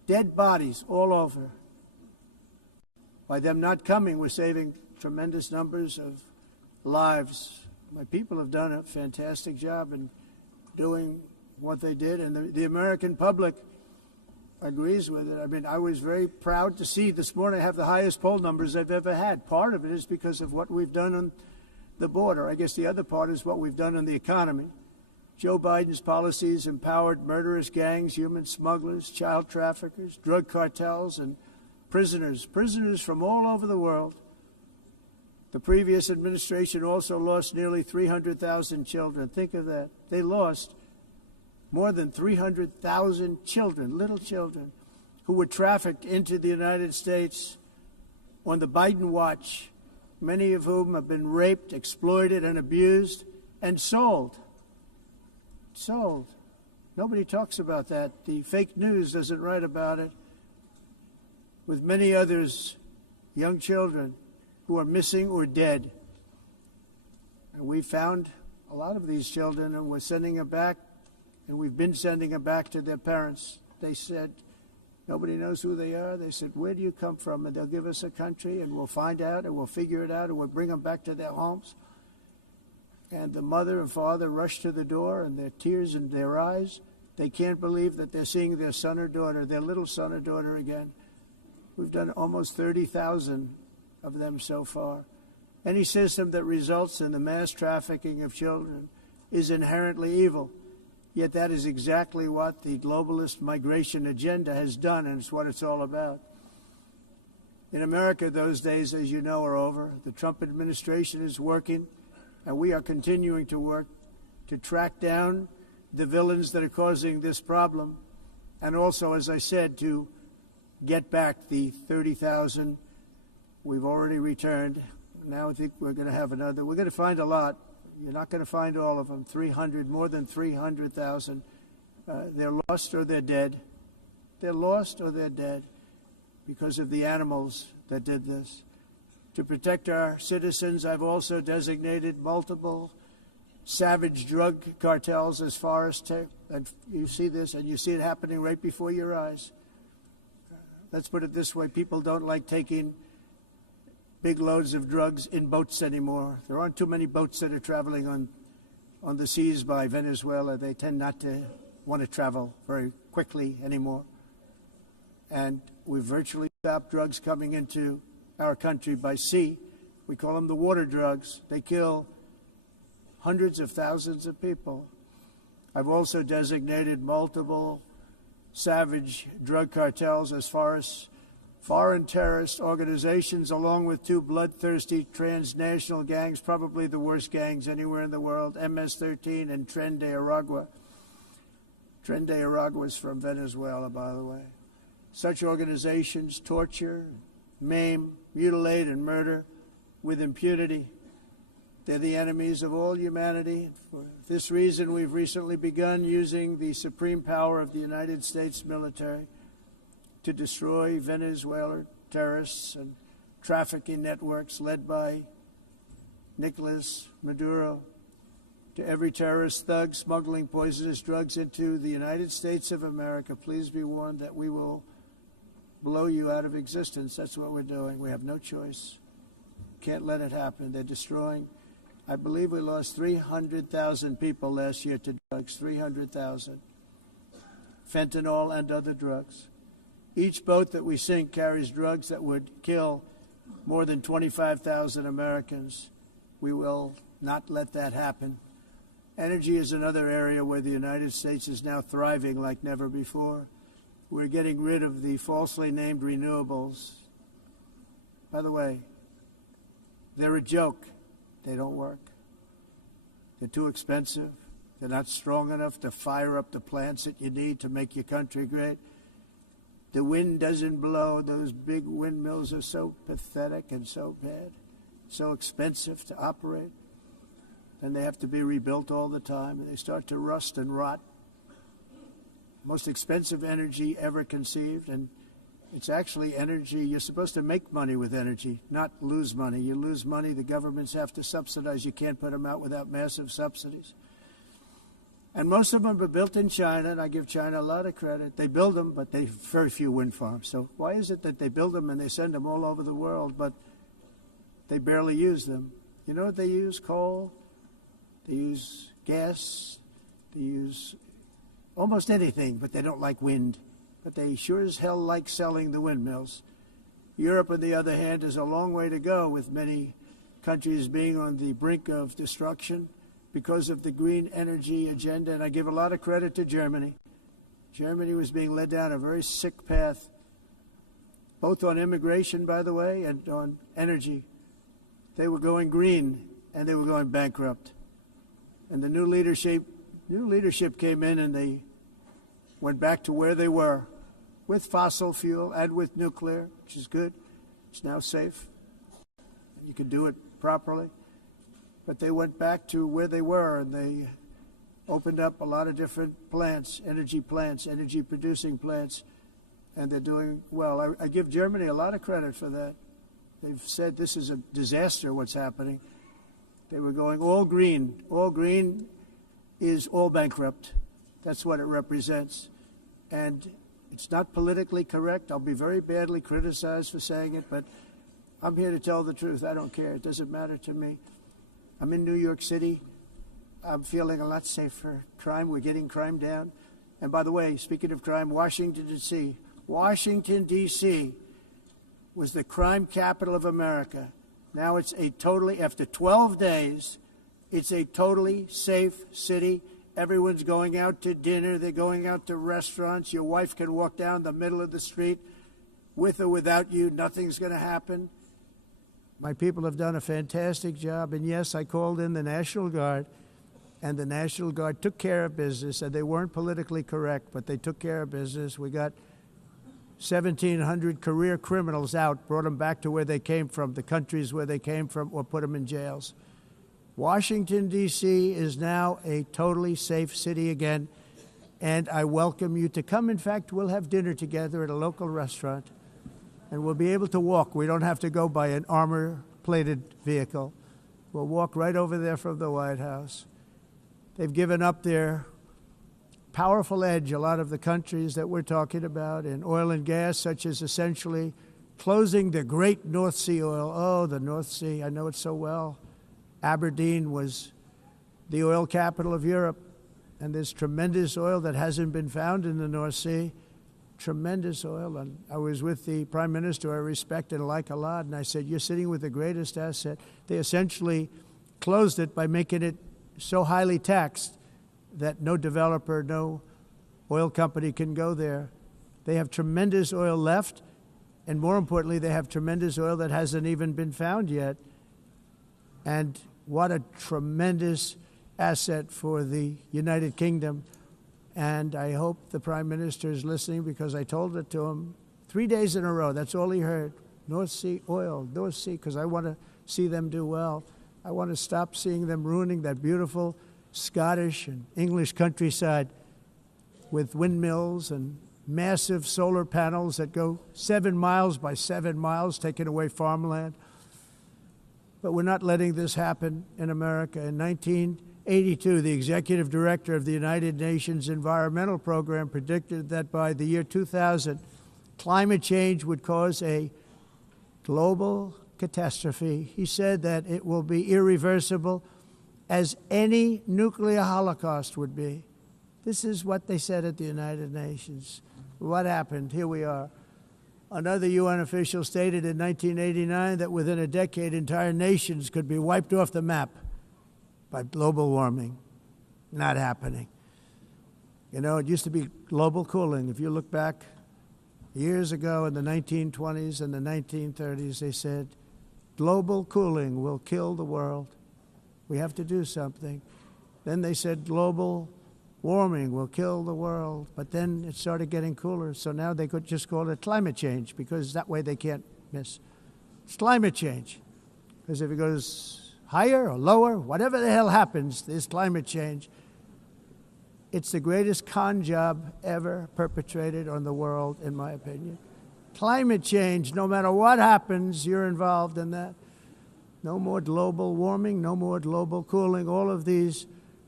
dead bodies all over. By them not coming, we're saving tremendous numbers of lives. My people have done a fantastic job in doing what they did, and the American public agrees with it. I mean, I was very proud to see this morning I have the highest poll numbers I've ever had. Part of it is because of what we've done on the border. I guess the other part is what we've done on the economy. Joe Biden's policies empowered murderous gangs, human smugglers, child traffickers, drug cartels, and prisoners from all over the world. The previous administration also lost nearly 300,000 children. Think of that. They lost more than 300,000 children, little children, who were trafficked into the United States on the Biden watch, many of whom have been raped, exploited, and abused, and sold. Sold. Nobody talks about that. The fake news doesn't write about it. With many others, young children who are missing or dead. And we found a lot of these children, and we're sending them back, and we've been sending them back to their parents. They said, nobody knows who they are. They said, where do you come from? And they'll give us a country, and we'll find out, and we'll figure it out, and we'll bring them back to their homes. And the mother and father rush to the door, and their tears in their eyes. They can't believe that they're seeing their son or daughter, their little son or daughter again. We've done almost 30,000 of them so far. Any system that results in the mass trafficking of children is inherently evil. Yet that is exactly what the globalist migration agenda has done, and it's what it's all about. In America, those days, as you know, are over. The Trump administration is working, and we are continuing to work to track down the villains that are causing this problem, and also, as I said, to get back the 30,000 we've already returned. Now I think we're going to have another. We're going to find a lot. You're not going to find all of them. 300, more than 300,000. They're lost or they're dead. They're lost or they're dead because of the animals that did this. To protect our citizens, I've also designated multiple savage drug cartels as far as and you see this, and you see it happening right before your eyes. Let's put it this way. People don't like taking big loads of drugs in boats anymore. There aren't too many boats that are traveling on the seas by Venezuela. They tend not to want to travel very quickly anymore. And we've virtually stopped drugs coming into our country by sea. We call them the water drugs. They kill hundreds of thousands of people. I've also designated multiple savage drug cartels as far as foreign terrorist organizations, along with two bloodthirsty transnational gangs, probably the worst gangs anywhere in the world, MS-13 and Tren de Aragua. Tren de Aragua is from Venezuela, by the way. Such organizations torture, maim, mutilate, and murder with impunity. They're the enemies of all humanity. For this reason, we've recently begun using the supreme power of the United States military to destroy Venezuelan terrorists and trafficking networks led by Nicolas Maduro. To every terrorist thug smuggling poisonous drugs into the United States of America, please be warned that we will blow you out of existence. That's what we're doing. We have no choice. Can't let it happen. They're destroying. I believe we lost 300,000 people last year to drugs, 300,000. Fentanyl and other drugs. Each boat that we sink carries drugs that would kill more than 25,000 Americans. We will not let that happen. Energy is another area where the United States is now thriving like never before. We're getting rid of the falsely named renewables. By the way, they're a joke. They don't work. They're too expensive. They're not strong enough to fire up the plants that you need to make your country great. The wind doesn't blow. Those big windmills are so pathetic and so bad, so expensive to operate. And they have to be rebuilt all the time, and they start to rust and rot. Most expensive energy ever conceived, and it's actually energy. You're supposed to make money with energy, not lose money. You lose money, the governments have to subsidize. You can't put them out without massive subsidies. And most of them are built in China, and I give China a lot of credit. They build them, but they have very few wind farms. So why is it that they build them and they send them all over the world, but they barely use them? You know what they use? Coal. They use gas. They use almost anything, but they don't like wind. But they sure as hell like selling the windmills. Europe, on the other hand, has a long way to go, with many countries being on the brink of destruction because of the green energy agenda. And I give a lot of credit to Germany. Germany was being led down a very sick path, both on immigration, by the way, and on energy. They were going green, and they were going bankrupt. And the new leadership came in, and they went back to where they were, with fossil fuel and with nuclear, which is good. It's now safe. You can do it properly. But they went back to where they were, and they opened up a lot of different plants, energy-producing plants, and they're doing well. I give Germany a lot of credit for that. They've said this is a disaster, what's happening. They were going all green. All green is all bankrupt. That's what it represents. And it's not politically correct. I'll be very badly criticized for saying it, but I'm here to tell the truth. I don't care. It doesn't matter to me. I'm in New York City. I'm feeling a lot safer. Crime, we're getting crime down. And by the way, speaking of crime, Washington, D.C. was the crime capital of America. Now it's after 12 days, it's a totally safe city. Everyone's going out to dinner. They're going out to restaurants. Your wife can walk down the middle of the street with or without you. Nothing's going to happen. My people have done a fantastic job. And yes, I called in the National Guard, and the National Guard took care of business. And they weren't politically correct, but they took care of business. We got 1,700 career criminals out, brought them back to where they came from, the countries where they came from, or put them in jails. Washington, D.C. is now a totally safe city again, and I welcome you to come. In fact, we'll have dinner together at a local restaurant, and we'll be able to walk. We don't have to go by an armor-plated vehicle. We'll walk right over there from the White House. They've given up their powerful edge, a lot of the countries that we're talking about, in oil and gas, such as essentially closing the great North Sea oil. Oh, the North Sea, I know it so well. Aberdeen was the oil capital of Europe, and there's tremendous oil that hasn't been found in the North Sea, tremendous oil. And I was with the Prime Minister I respect and like a lot, and I said, you're sitting with the greatest asset. They essentially closed it by making it so highly taxed that no developer, no oil company can go there. They have tremendous oil left, and more importantly, they have tremendous oil that hasn't even been found yet. And what a tremendous asset for the United Kingdom. And I hope the Prime Minister is listening, because I told it to him 3 days in a row. That's all he heard. North Sea oil, North Sea, because I want to see them do well. I want to stop seeing them ruining that beautiful Scottish and English countryside with windmills and massive solar panels that go 7 miles by 7 miles, taking away farmland. But we're not letting this happen in America. In 1982, the executive director of the United Nations Environmental Program predicted that by the year 2000, climate change would cause a global catastrophe. He said that it will be irreversible, as any nuclear holocaust would be. This is what they said at the United Nations. What happened? Here we are. Another UN official stated in 1989 that within a decade, entire nations could be wiped off the map by global warming. Not happening. You know, it used to be global cooling. If you look back years ago in the 1920s and the 1930s, they said, global cooling will kill the world. We have to do something. Then they said global warming will kill the world, but then it started getting cooler, so now they could just call it climate change, because that way they can't miss. It's climate change, because if it goes higher or lower, whatever the hell happens, there's climate change. It's the greatest con job ever perpetrated on the world, in my opinion. Climate change, no matter what happens, you're involved in that. No more global warming, no more global cooling. All of these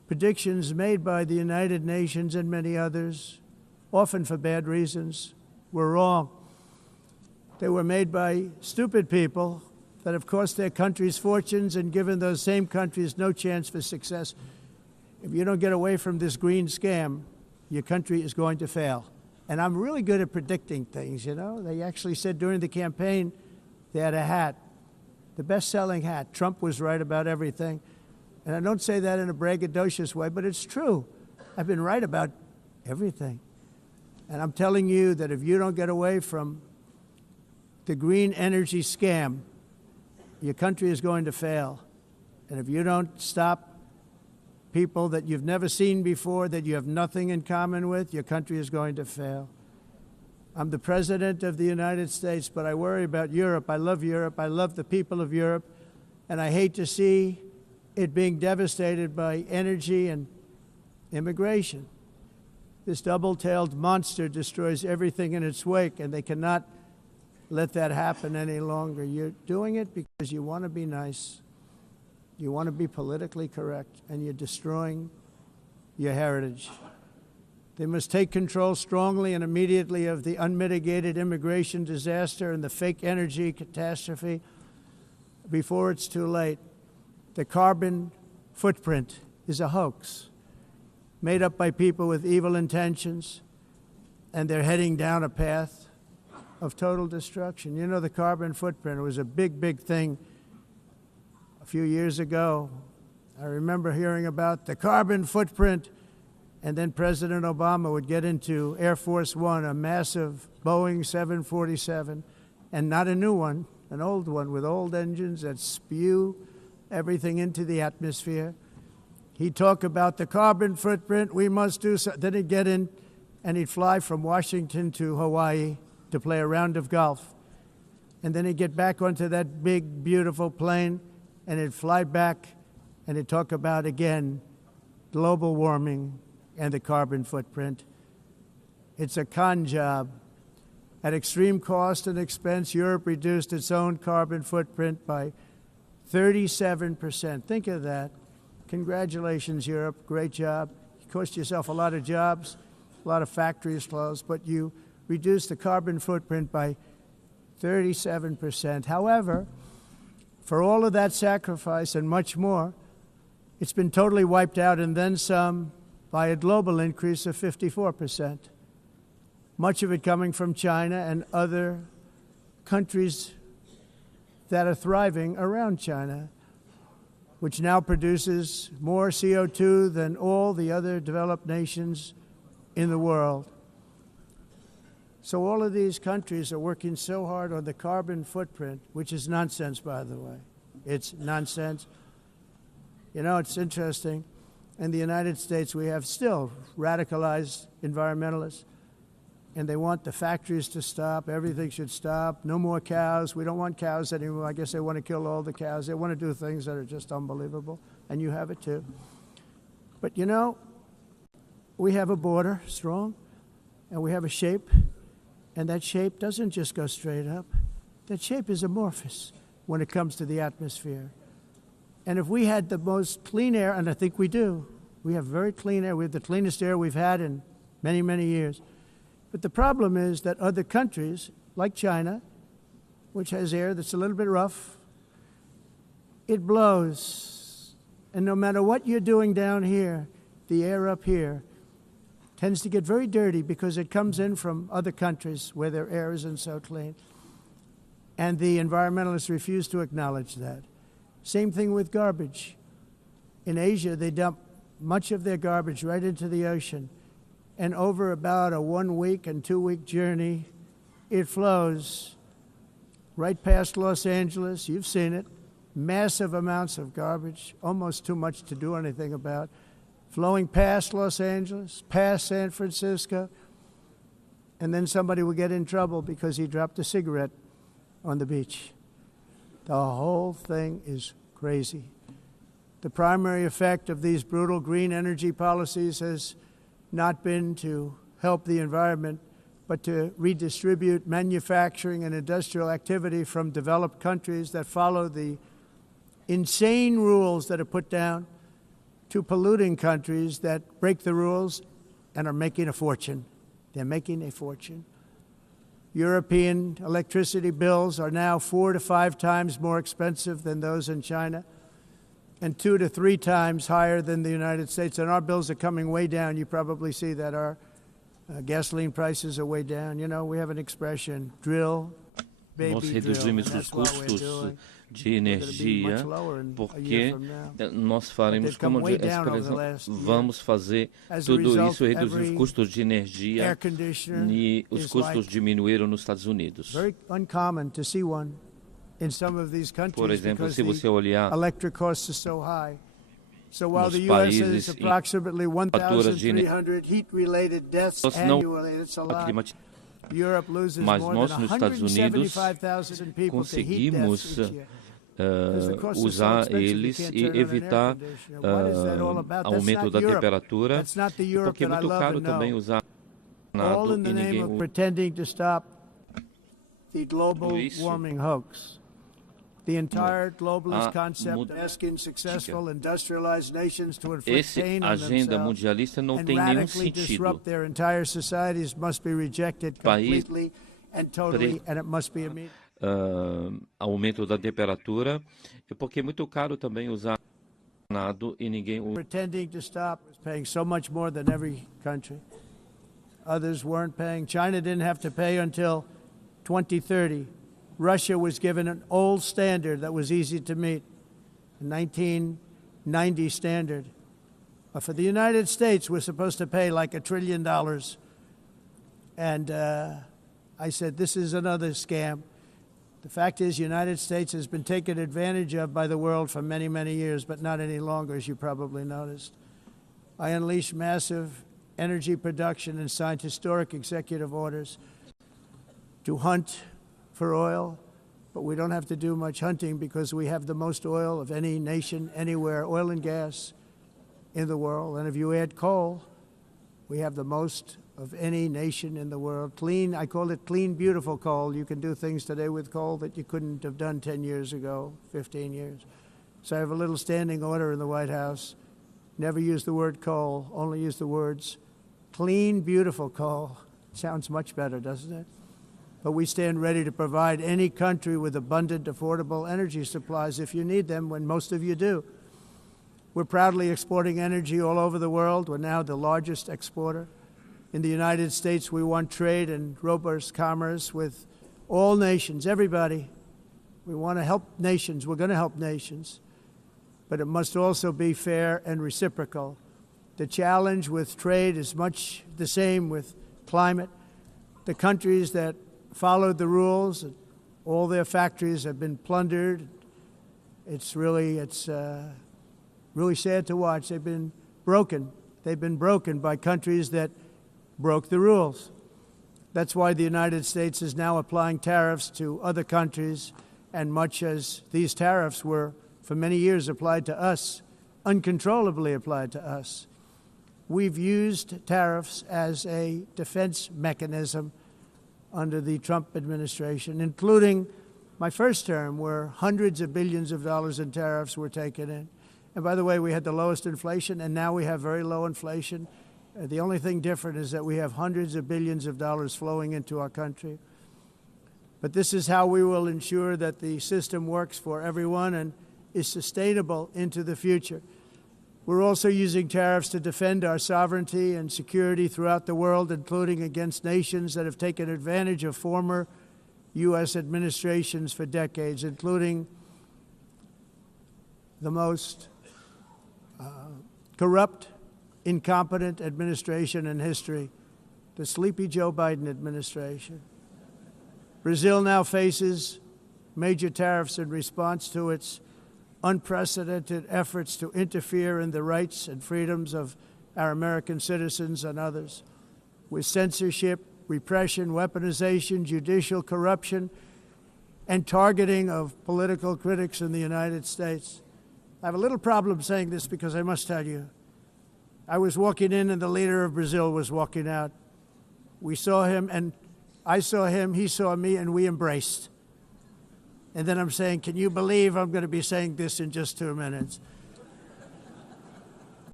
predictions made by the United Nations and many others, often for bad reasons, were wrong. They were made by stupid people that have cost their countries fortunes and given those same countries no chance for success. If you don't get away from this green scam, your country is going to fail. And I'm really good at predicting things, you know. They actually said during the campaign they had a hat, the best-selling hat. Trump was right about everything. And I don't say that in a braggadocious way, but it's true. I've been right about everything. And I'm telling you that if you don't get away from the green energy scam, your country is going to fail. And if you don't stop people that you've never seen before, that you have nothing in common with, your country is going to fail. I'm the President of the United States, but I worry about Europe. I love Europe. I love the people of Europe. And I hate to see it being devastated by energy and immigration. This double-tailed monster destroys everything in its wake, and they cannot let that happen any longer. You're doing it because you want to be nice. You want to be politically correct, and you're destroying your heritage. They must take control strongly and immediately of the unmitigated immigration disaster and the fake energy catastrophe before it's too late. The carbon footprint is a hoax made up by people with evil intentions, and they're heading down a path of total destruction. You know, the carbon footprint, it was a big, big thing a few years ago. I remember hearing about the carbon footprint, and then President Obama would get into Air Force One, a massive Boeing 747, and not a new one, an old one with old engines that spew everything into the atmosphere. He'd talk about the carbon footprint, we must do so. Then he'd get in and he'd fly from Washington to Hawaii to play a round of golf. And then he'd get back onto that big, beautiful plane and he'd fly back and he'd talk about, again, global warming and the carbon footprint. It's a con job. At extreme cost and expense, Europe reduced its own carbon footprint by 37%. Think of that. Congratulations, Europe. Great job. You cost yourself a lot of jobs, a lot of factories closed, but you reduced the carbon footprint by 37%. However, for all of that sacrifice and much more, it's been totally wiped out and then some by a global increase of 54%. Much of it coming from China and other countries that are thriving around China, which now produces more CO2 than all the other developed nations in the world. So all of these countries are working so hard on the carbon footprint, which is nonsense, by the way. It's nonsense. You know, it's interesting. In the United States, we have still radicalized environmentalists, and they want the factories to stop. Everything should stop. No more cows. We don't want cows anymore. I guess they want to kill all the cows. They want to do things that are just unbelievable, and you have it too. But you know, we have a border, strong, and we have a shape, and that shape doesn't just go straight up. That shape is amorphous when it comes to the atmosphere. And if we had the most clean air, and I think we do, we have very clean air. We have the cleanest air we've had in many, many years. But the problem is that other countries, like China, which has air that's a little bit rough, it blows. And no matter what you're doing down here, the air up here tends to get very dirty because it comes in from other countries where their air isn't so clean. And the environmentalists refuse to acknowledge that. Same thing with garbage. In Asia, they dump much of their garbage right into the ocean. And over about a 1 week and 2 week journey, it flows right past Los Angeles. You've seen it. Massive amounts of garbage, almost too much to do anything about, flowing past Los Angeles, past San Francisco, and then somebody will get in trouble because he dropped a cigarette on the beach. The whole thing is crazy. The primary effect of these brutal green energy policies has not been to help the environment, but to redistribute manufacturing and industrial activity from developed countries that follow the insane rules that are put down to polluting countries that break the rules and are making a fortune. They're making a fortune. European electricity bills are now 4 to 5 times more expensive than those in China, and 2 to 3 times higher than the United States. And our bills are coming way down. You probably see that our gasoline prices are way down. You know, we have an expression, drill, Nós baby, drill. reduzimos And os that's what we're custos doing. de energia Much lower in a porque year from now. nós faremos, But they've come como way essa down over the expressão, last year. vamos fazer As a tudo result, isso, reduzir os every custos de energia air conditioner e os is custos like diminuíram nos Estados Unidos. very uncommon to see one in some of these Por countries exemplo, because se você the olhar electric costs are so high. So while nos the U.S. has países em approximately temperaturas de 1,300 heat-related deaths nós não annually, it's a lot. climatizamos, Europe loses mas more nós than nos Estados Unidos 175,000 people to heat conseguimos deaths each year. usar eles e evitar aumento da temperatura, porque é muito caro também usar All in e the name ninguém of usa pretending to stop the global isso. warming hoax. The entire globalist A concept asking successful industrialized nations to inflict Essa pain on agenda themselves mundialista não and tem nenhum radically sentido. disrupt their entire societies must be rejected País completely and totally, and it must be immediate. Aumento da temperatura, porque é muito caro também usar nado e ninguém usa. Pretending to stop is paying so much more than every country. Others weren't paying. China didn't have to pay until 2030. Russia was given an old standard that was easy to meet, a 1990 standard. But for the United States, we're supposed to pay like $1 trillion. And I said, this is another scam. The fact is, the United States has been taken advantage of by the world for many, many years, but not any longer, as you probably noticed. I unleashed massive energy production and signed historic executive orders to hunt for oil, but we don't have to do much hunting because we have the most oil of any nation anywhere, oil and gas in the world. And if you add coal, we have the most of any nation in the world. Clean, I call it clean, beautiful coal. You can do things today with coal that you couldn't have done 10 years ago, 15 years. So I have a little standing order in the White House. Never use the word coal, only use the words clean, beautiful coal. Sounds much better, doesn't it? But we stand ready to provide any country with abundant, affordable energy supplies if you need them, when most of you do. We're proudly exporting energy all over the world. We're now the largest exporter. In the United States, we want trade and robust commerce with all nations, everybody. We want to help nations. We're going to help nations. But it must also be fair and reciprocal. The challenge with trade is much the same with climate. The countries that followed the rules, all their factories have been plundered. It's really sad to watch. They've been broken. They've been broken by countries that broke the rules. That's why the United States is now applying tariffs to other countries, and much as these tariffs were for many years applied to us, uncontrollably applied to us. We've used tariffs as a defense mechanism under the Trump administration, including my first term, where hundreds of billions of dollars in tariffs were taken in. And by the way, we had the lowest inflation, and now we have very low inflation. The only thing different is that we have hundreds of billions of dollars flowing into our country. But this is how we will ensure that the system works for everyone and is sustainable into the future. We're also using tariffs to defend our sovereignty and security throughout the world, including against nations that have taken advantage of former U.S. administrations for decades, including the most corrupt, incompetent administration in history, the sleepy Joe Biden administration. Brazil now faces major tariffs in response to its unprecedented efforts to interfere in the rights and freedoms of our American citizens and others, with censorship, repression, weaponization, judicial corruption, and targeting of political critics in the United States. I have a little problem saying this because I must tell you, I was walking in and the leader of Brazil was walking out. We saw him, and I saw him, he saw me, and we embraced. And then I'm saying, can you believe I'm going to be saying this in just 2 minutes?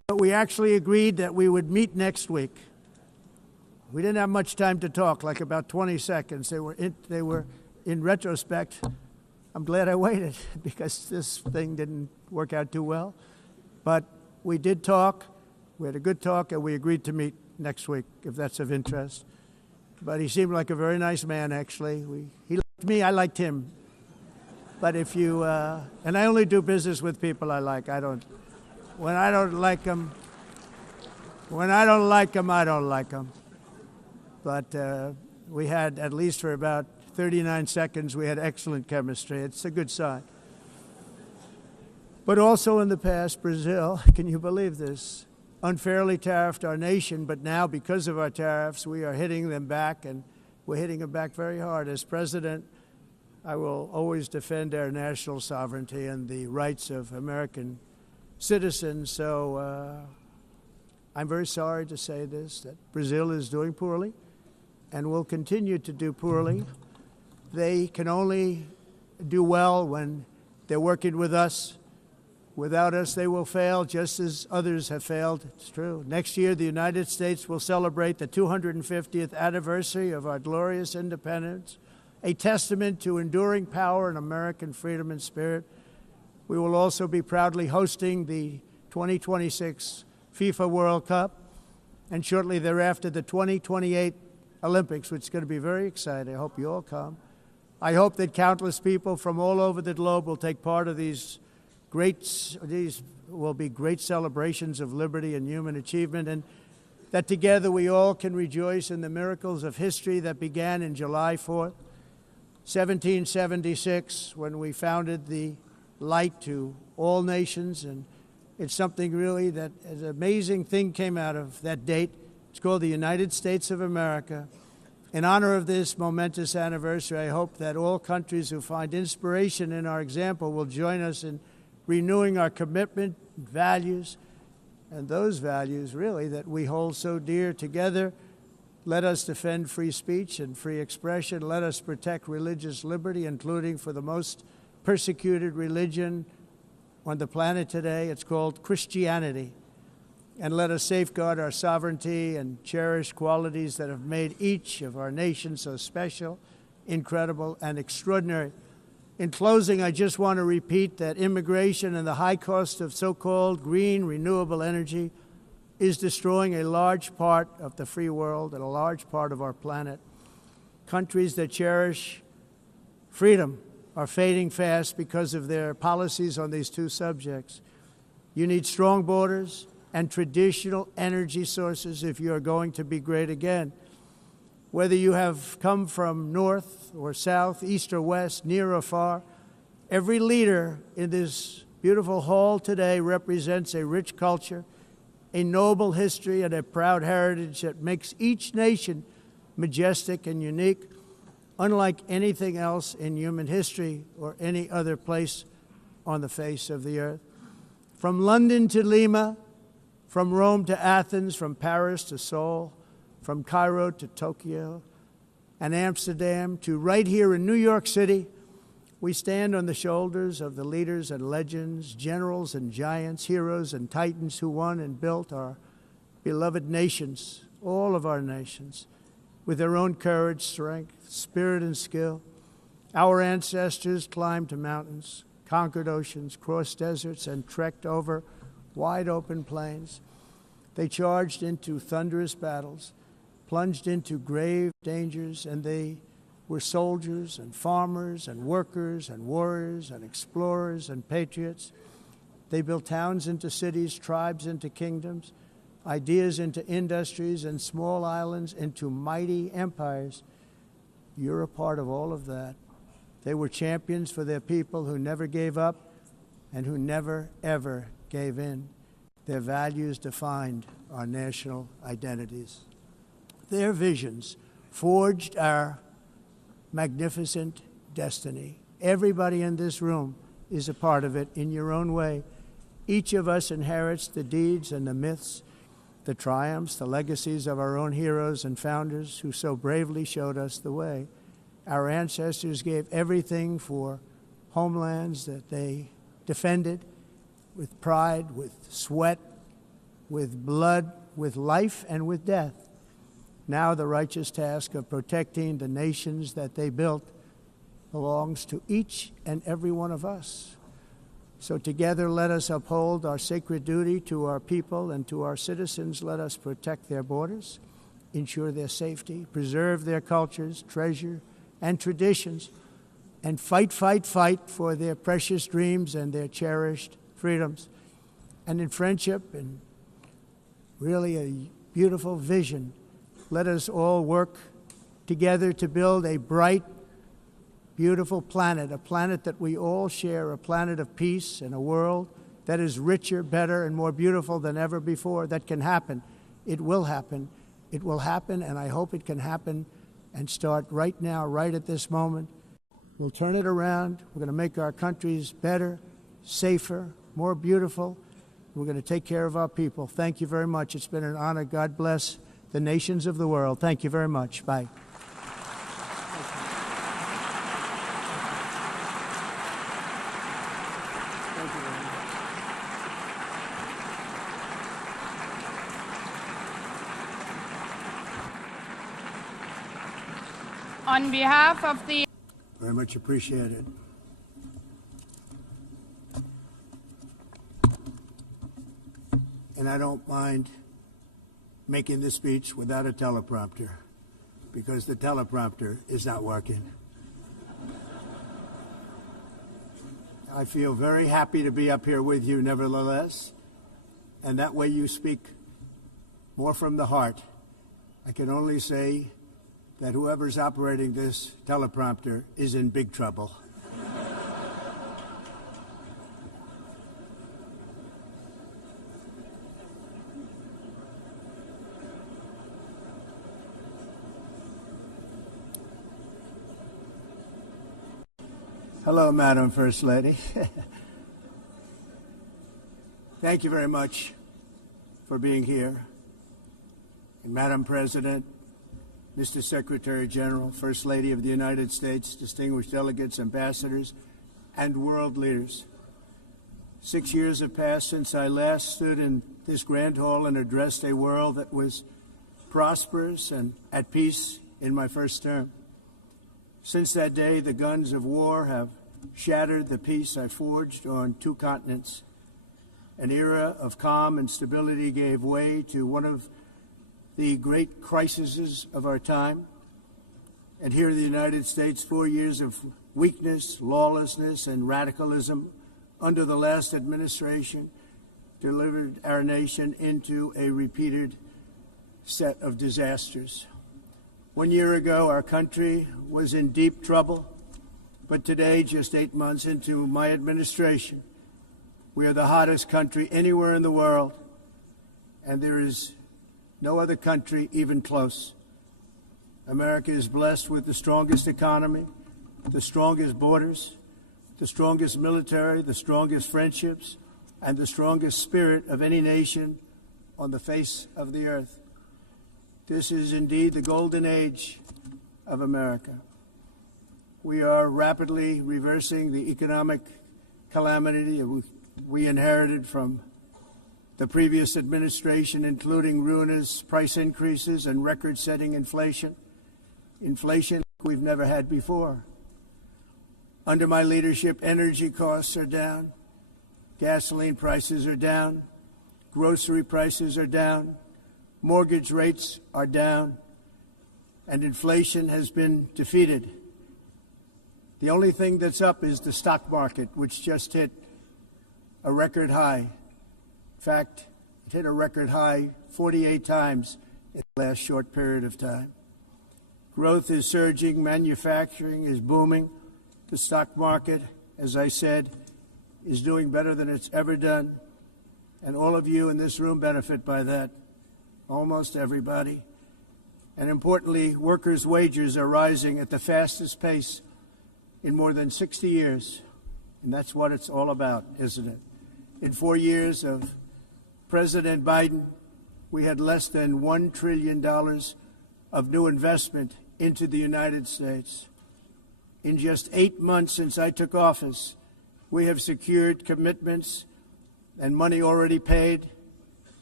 But we actually agreed that we would meet next week. We didn't have much time to talk, like about 20 seconds. They were in retrospect, I'm glad I waited because this thing didn't work out too well. But we did talk. We had a good talk, and we agreed to meet next week, if that's of interest. But he seemed like a very nice man, actually. He liked me, I liked him. But if you, and I only do business with people I like. When I don't like them, I don't like them. But we had, at least for about 39 seconds, we had excellent chemistry. It's a good sign. But also in the past, Brazil, can you believe this, unfairly tariffed our nation, but now because of our tariffs, we are hitting them back, and we're hitting them back very hard. As president, I will always defend our national sovereignty and the rights of American citizens. So I'm very sorry to say this, that Brazil is doing poorly and will continue to do poorly. They can only do well when they're working with us. Without us, they will fail, just as others have failed. It's true. Next year, the United States will celebrate the 250th anniversary of our glorious independence, a testament to enduring power and American freedom and spirit. We will also be proudly hosting the 2026 FIFA World Cup, and shortly thereafter, the 2028 Olympics, which is going to be very exciting. I hope you all come. I hope that countless people from all over the globe will take part of these will be great celebrations of liberty and human achievement, and that together we all can rejoice in the miracles of history that began in July 4th, 1776, when we founded the light to all nations. And it's something really that an amazing thing came out of that date. It's called the United States of America. In honor of this momentous anniversary, I hope that all countries who find inspiration in our example will join us in renewing our commitment, values, and those values, really, that we hold so dear. Together, let us defend free speech and free expression. Let us protect religious liberty, including for the most persecuted religion on the planet today. It's called Christianity. And let us safeguard our sovereignty and cherish qualities that have made each of our nations so special, incredible, and extraordinary. In closing, I just want to repeat that immigration and the high cost of so-called green renewable energy is destroying a large part of the free world and a large part of our planet. Countries that cherish freedom are fading fast because of their policies on these two subjects. You need strong borders and traditional energy sources if you are going to be great again. Whether you have come from north or south, east or west, near or far, every leader in this beautiful hall today represents a rich culture, a noble history, and a proud heritage that makes each nation majestic and unique, unlike anything else in human history or any other place on the face of the earth. From London to Lima, from Rome to Athens, from Paris to Seoul, from Cairo to Tokyo and Amsterdam to right here in New York City, we stand on the shoulders of the leaders and legends, generals and giants, heroes and titans who won and built our beloved nations, all of our nations, with their own courage, strength, spirit, and skill. Our ancestors climbed mountains, conquered oceans, crossed deserts, and trekked over wide open plains. They charged into thunderous battles, plunged into grave dangers, and they were soldiers and farmers and workers and warriors and explorers and patriots. They built towns into cities, tribes into kingdoms, ideas into industries, and small islands into mighty empires. You're a part of all of that. They were champions for their people who never gave up and who never, ever gave in. Their values defined our national identities. Their visions forged our magnificent destiny. Everybody in this room is a part of it in your own way. Each of us inherits the deeds and the myths, the triumphs, the legacies of our own heroes and founders who so bravely showed us the way. Our ancestors gave everything for homelands that they defended with pride, with sweat, with blood, with life, and with death. Now the righteous task of protecting the nations that they built belongs to each and every one of us. So together let us uphold our sacred duty to our people and to our citizens. Let us protect their borders, ensure their safety, preserve their cultures, treasure, and traditions, and fight for their precious dreams and their cherished freedoms. And in friendship and really a beautiful vision, let us all work together to build a bright, beautiful planet, a planet that we all share, a planet of peace and a world that is richer, better, and more beautiful than ever before. That can happen. It will happen. It will happen, and I hope it can happen and start right now, right at this moment. We'll turn it around. We're going to make our countries better, safer, more beautiful. We're going to take care of our people. Thank you very much. It's been an honor. God bless the nations of the world. Thank you very much. Bye. On behalf of the... Very much appreciated. And I don't mind making this speech without a teleprompter, because the teleprompter is not working. I feel very happy to be up here with you nevertheless, and that way you speak more from the heart. I can only say that whoever's operating this teleprompter is in big trouble. Hello, Madam First Lady. Thank you very much for being here. And Madam President, Mr. Secretary General, First Lady of the United States, distinguished delegates, ambassadors, and world leaders. 6 years have passed since I last stood in this grand hall and addressed a world that was prosperous and at peace in my first term. Since that day, the guns of war have shattered the peace I forged on 2 continents. An era of calm and stability gave way to one of the great crises of our time. And here in the United States, 4 years of weakness, lawlessness, and radicalism under the last administration delivered our nation into a repeated set of disasters. 1 year ago, our country was in deep trouble, but today, just 8 months into my administration, we are the hottest country anywhere in the world, and there is no other country even close. America is blessed with the strongest economy, the strongest borders, the strongest military, the strongest friendships, and the strongest spirit of any nation on the face of the earth. This is indeed the golden age of America. We are rapidly reversing the economic calamity we inherited from the previous administration, including ruinous price increases and record-setting inflation we've never had before. Under my leadership, energy costs are down, gasoline prices are down, grocery prices are down, mortgage rates are down, and inflation has been defeated. The only thing that's up is the stock market, which just hit a record high. In fact, it hit a record high 48 times in the last short period of time. Growth is surging, manufacturing is booming. The stock market, as I said, is doing better than it's ever done. And all of you in this room benefit by that, almost everybody. And importantly, workers' wages are rising at the fastest pace in more than 60 years. And that's what it's all about, isn't it? In 4 years of President Biden, we had less than $1 trillion of new investment into the United States. In just 8 months since I took office, we have secured commitments and money already paid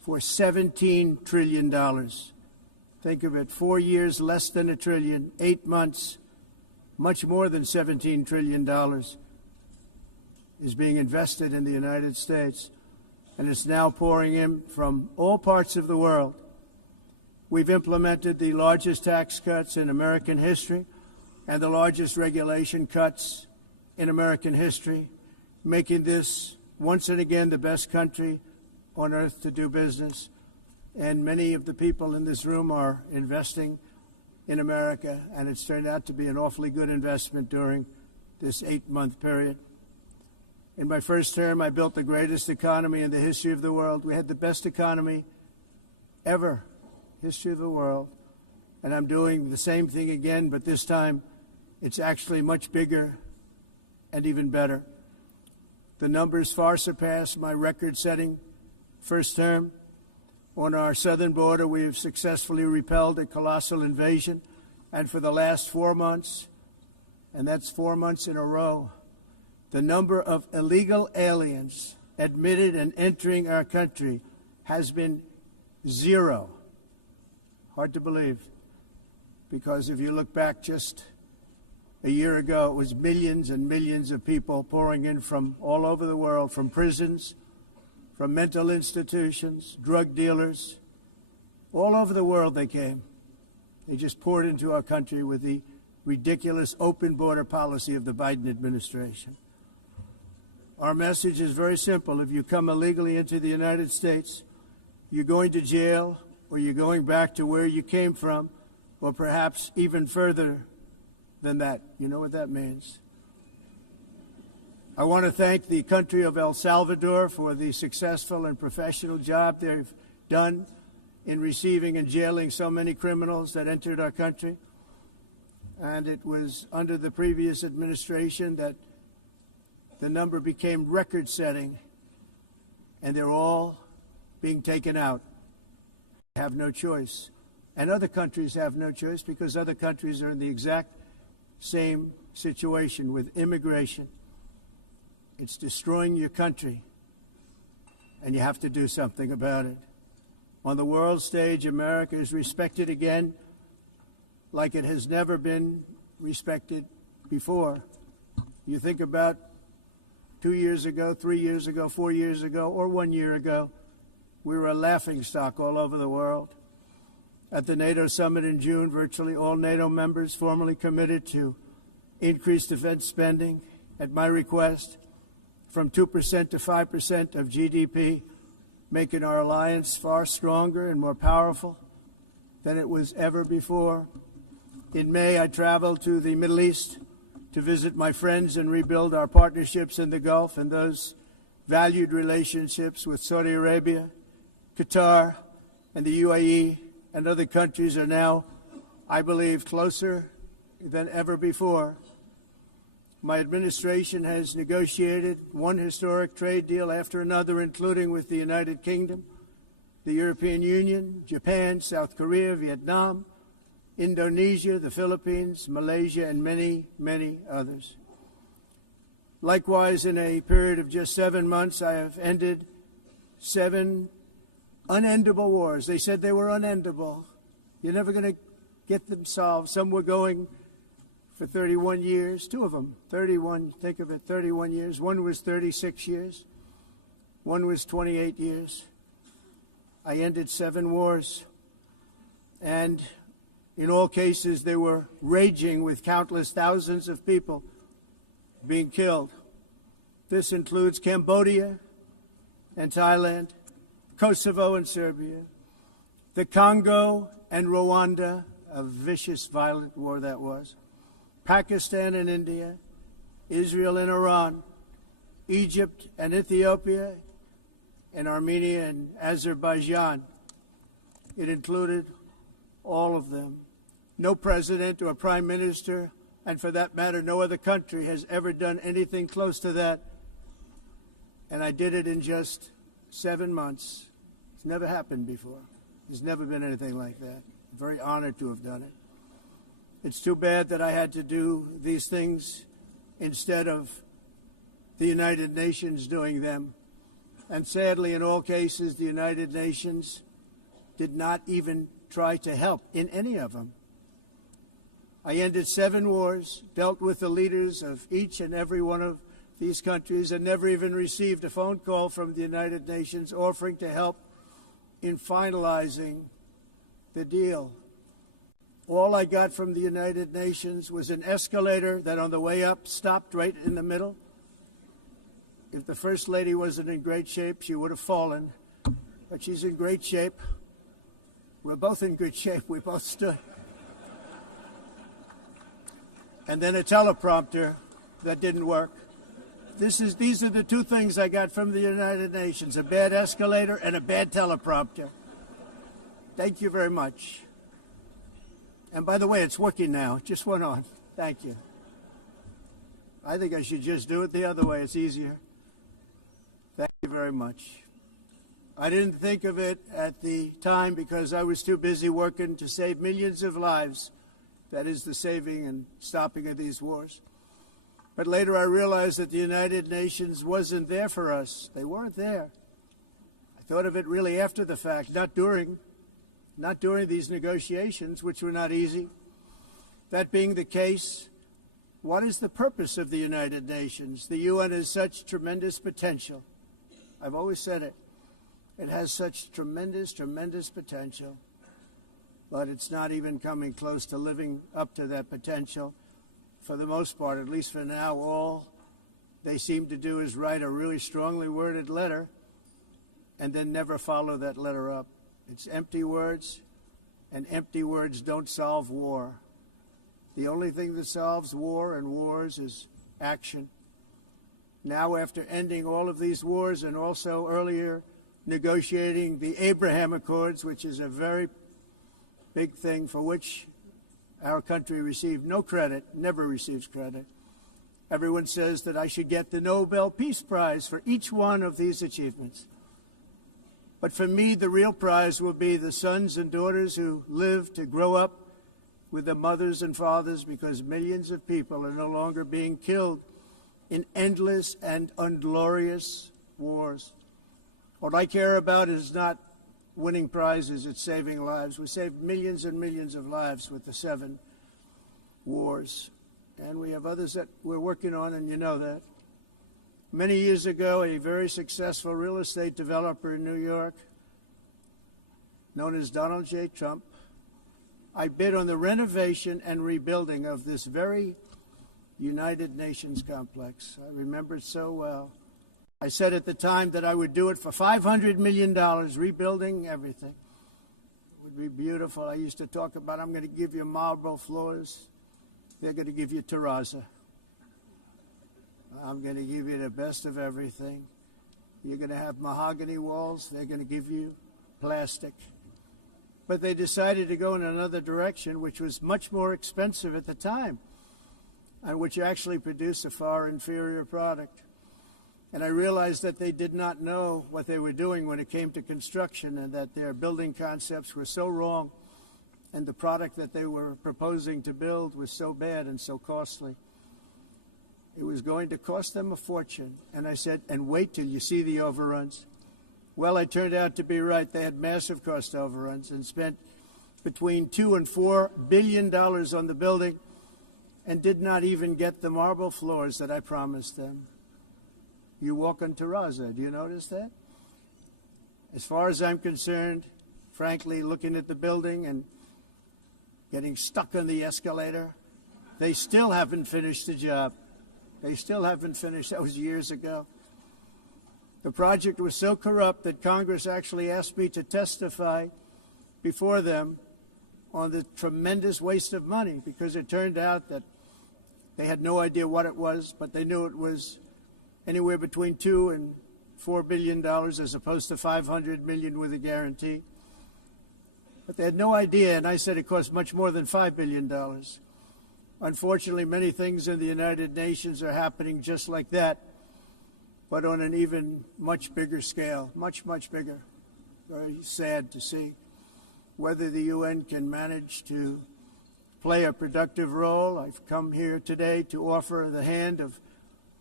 for $17 trillion. Think of it, 4 years, less than $1 trillion, 8 months, much more than $17 trillion is being invested in the United States, and it's now pouring in from all parts of the world. We've implemented the largest tax cuts in American history and the largest regulation cuts in American history, making this once and again the best country on earth to do business. And many of the people in this room are investing in America, and it's turned out to be an awfully good investment during this 8-month period. In my first term, I built the greatest economy in the history of the world. We had the best economy ever, history of the world. And I'm doing the same thing again, but this time it's actually much bigger and even better. The numbers far surpass my record-setting first term. On our southern border, we have successfully repelled a colossal invasion. And for the last 4 months, and that's 4 months in a row, the number of illegal aliens admitted and entering our country has been 0. Hard to believe, because if you look back just a year ago, it was millions and millions of people pouring in from all over the world, from prisons, from mental institutions, drug dealers. All over the world they came. They just poured into our country with the ridiculous open border policy of the Biden administration. Our message is very simple. If you come illegally into the United States, you're going to jail, or you're going back to where you came from, or perhaps even further than that. You know what that means. I want to thank the country of El Salvador for the successful and professional job they've done in receiving and jailing so many criminals that entered our country. And it was under the previous administration that the number became record-setting, and they're all being taken out. They have no choice. And other countries have no choice, because other countries are in the exact same situation with immigration. It's destroying your country, and you have to do something about it. On the world stage, America is respected again like it has never been respected before. You think about 2 years ago, 3 years ago, 4 years ago, or 1 year ago, we were a laughingstock all over the world. At the NATO summit in June, virtually all NATO members formally committed to increase defense spending, at my request, from 2% to 5% of GDP, making our alliance far stronger and more powerful than it was ever before. In May, I traveled to the Middle East to visit my friends and rebuild our partnerships in the Gulf and those valued relationships with Saudi Arabia, Qatar, and the UAE, and other countries are now, I believe, closer than ever before. My administration has negotiated one historic trade deal after another, including with the United Kingdom, the European Union, Japan, South Korea, Vietnam, Indonesia, the Philippines, Malaysia, and many, many others. Likewise, in a period of just 7 months, I have ended 7 unendable wars. They said they were unendable. You're never going to get them solved. Some were going for 31 years, 2 of them, 31, think of it, 31 years. One was 36 years. One was 28 years. I ended 7 wars. And in all cases, they were raging with countless thousands of people being killed. This includes Cambodia and Thailand, Kosovo and Serbia, the Congo and Rwanda, a vicious, violent war that was, Pakistan and India, Israel and Iran, Egypt and Ethiopia, and Armenia and Azerbaijan. It included all of them. No president or prime minister, and for that matter, no other country has ever done anything close to that. And I did it in just 7 months. It's never happened before. There's never been anything like that. I'm very honored to have done it. It's too bad that I had to do these things instead of the United Nations doing them. And sadly, in all cases, the United Nations did not even try to help in any of them. I ended 7 wars, dealt with the leaders of each and every one of these countries, and never even received a phone call from the United Nations offering to help in finalizing the deal. All I got from the United Nations was an escalator that on the way up stopped right in the middle. If the First Lady wasn't in great shape, she would have fallen, but she's in great shape. We're both in good shape. We both stood. And then a teleprompter that didn't work. These are the 2 things I got from the United Nations, a bad escalator and a bad teleprompter. Thank you very much. And by the way, it's working now. It just went on. Thank you. I think I should just do it the other way. It's easier. Thank you very much. I didn't think of it at the time because I was too busy working to save millions of lives. That is the saving and stopping of these wars. But later I realized that the United Nations wasn't there for us. They weren't there. I thought of it really after the fact, not during these negotiations, which were not easy. That being the case, what is the purpose of the United Nations? The UN has such tremendous potential. I've always said it. It has such tremendous, tremendous potential. But it's not even coming close to living up to that potential. For the most part, at least for now, all they seem to do is write a really strongly worded letter and then never follow that letter up. It's empty words, and empty words don't solve war. The only thing that solves war and wars is action. Now, after ending all of these wars and also earlier negotiating the Abraham Accords, which is a very big thing for which our country received no credit, never receives credit. Everyone says that I should get the Nobel Peace Prize for each one of these achievements. But for me, the real prize will be the sons and daughters who live to grow up with the mothers and fathers, because millions of people are no longer being killed in endless and unglorious wars. What I care about is not winning prizes, it's saving lives. We saved millions and millions of lives with the 7 wars. And we have others that we're working on, and you know that. Many years ago, a very successful real estate developer in New York, known as Donald J. Trump, I bid on the renovation and rebuilding of this very United Nations complex. I remember it so well. I said at the time that I would do it for $500 million, rebuilding everything. It would be beautiful. I used to talk about, I'm going to give you marble floors. They're going to give you terrazzo. I'm going to give you the best of everything. You're going to have mahogany walls. They're going to give you plastic. But they decided to go in another direction, which was much more expensive at the time, and which actually produced a far inferior product. And I realized that they did not know what they were doing when it came to construction, and that their building concepts were so wrong, and the product that they were proposing to build was so bad and so costly. It was going to cost them a fortune. And I said, and wait till you see the overruns. Well, I turned out to be right. They had massive cost overruns and spent between $2 and $4 billion on the building and did not even get the marble floors that I promised them. You walk on terrazzo. Do you notice that? As far as I'm concerned, frankly, looking at the building and getting stuck on the escalator, they still haven't finished the job. They still haven't finished. That was years ago. The project was so corrupt that Congress actually asked me to testify before them on the tremendous waste of money, because it turned out that they had no idea what it was, but they knew it was anywhere between $2 and $4 billion as opposed to $500 million with a guarantee. But they had no idea, and I said it cost much more than $5 billion. Unfortunately, many things in the United Nations are happening just like that, but on an even much bigger scale, much, much bigger. Very sad to see. Whether the UN can manage to play a productive role, I've come here today to offer the hand of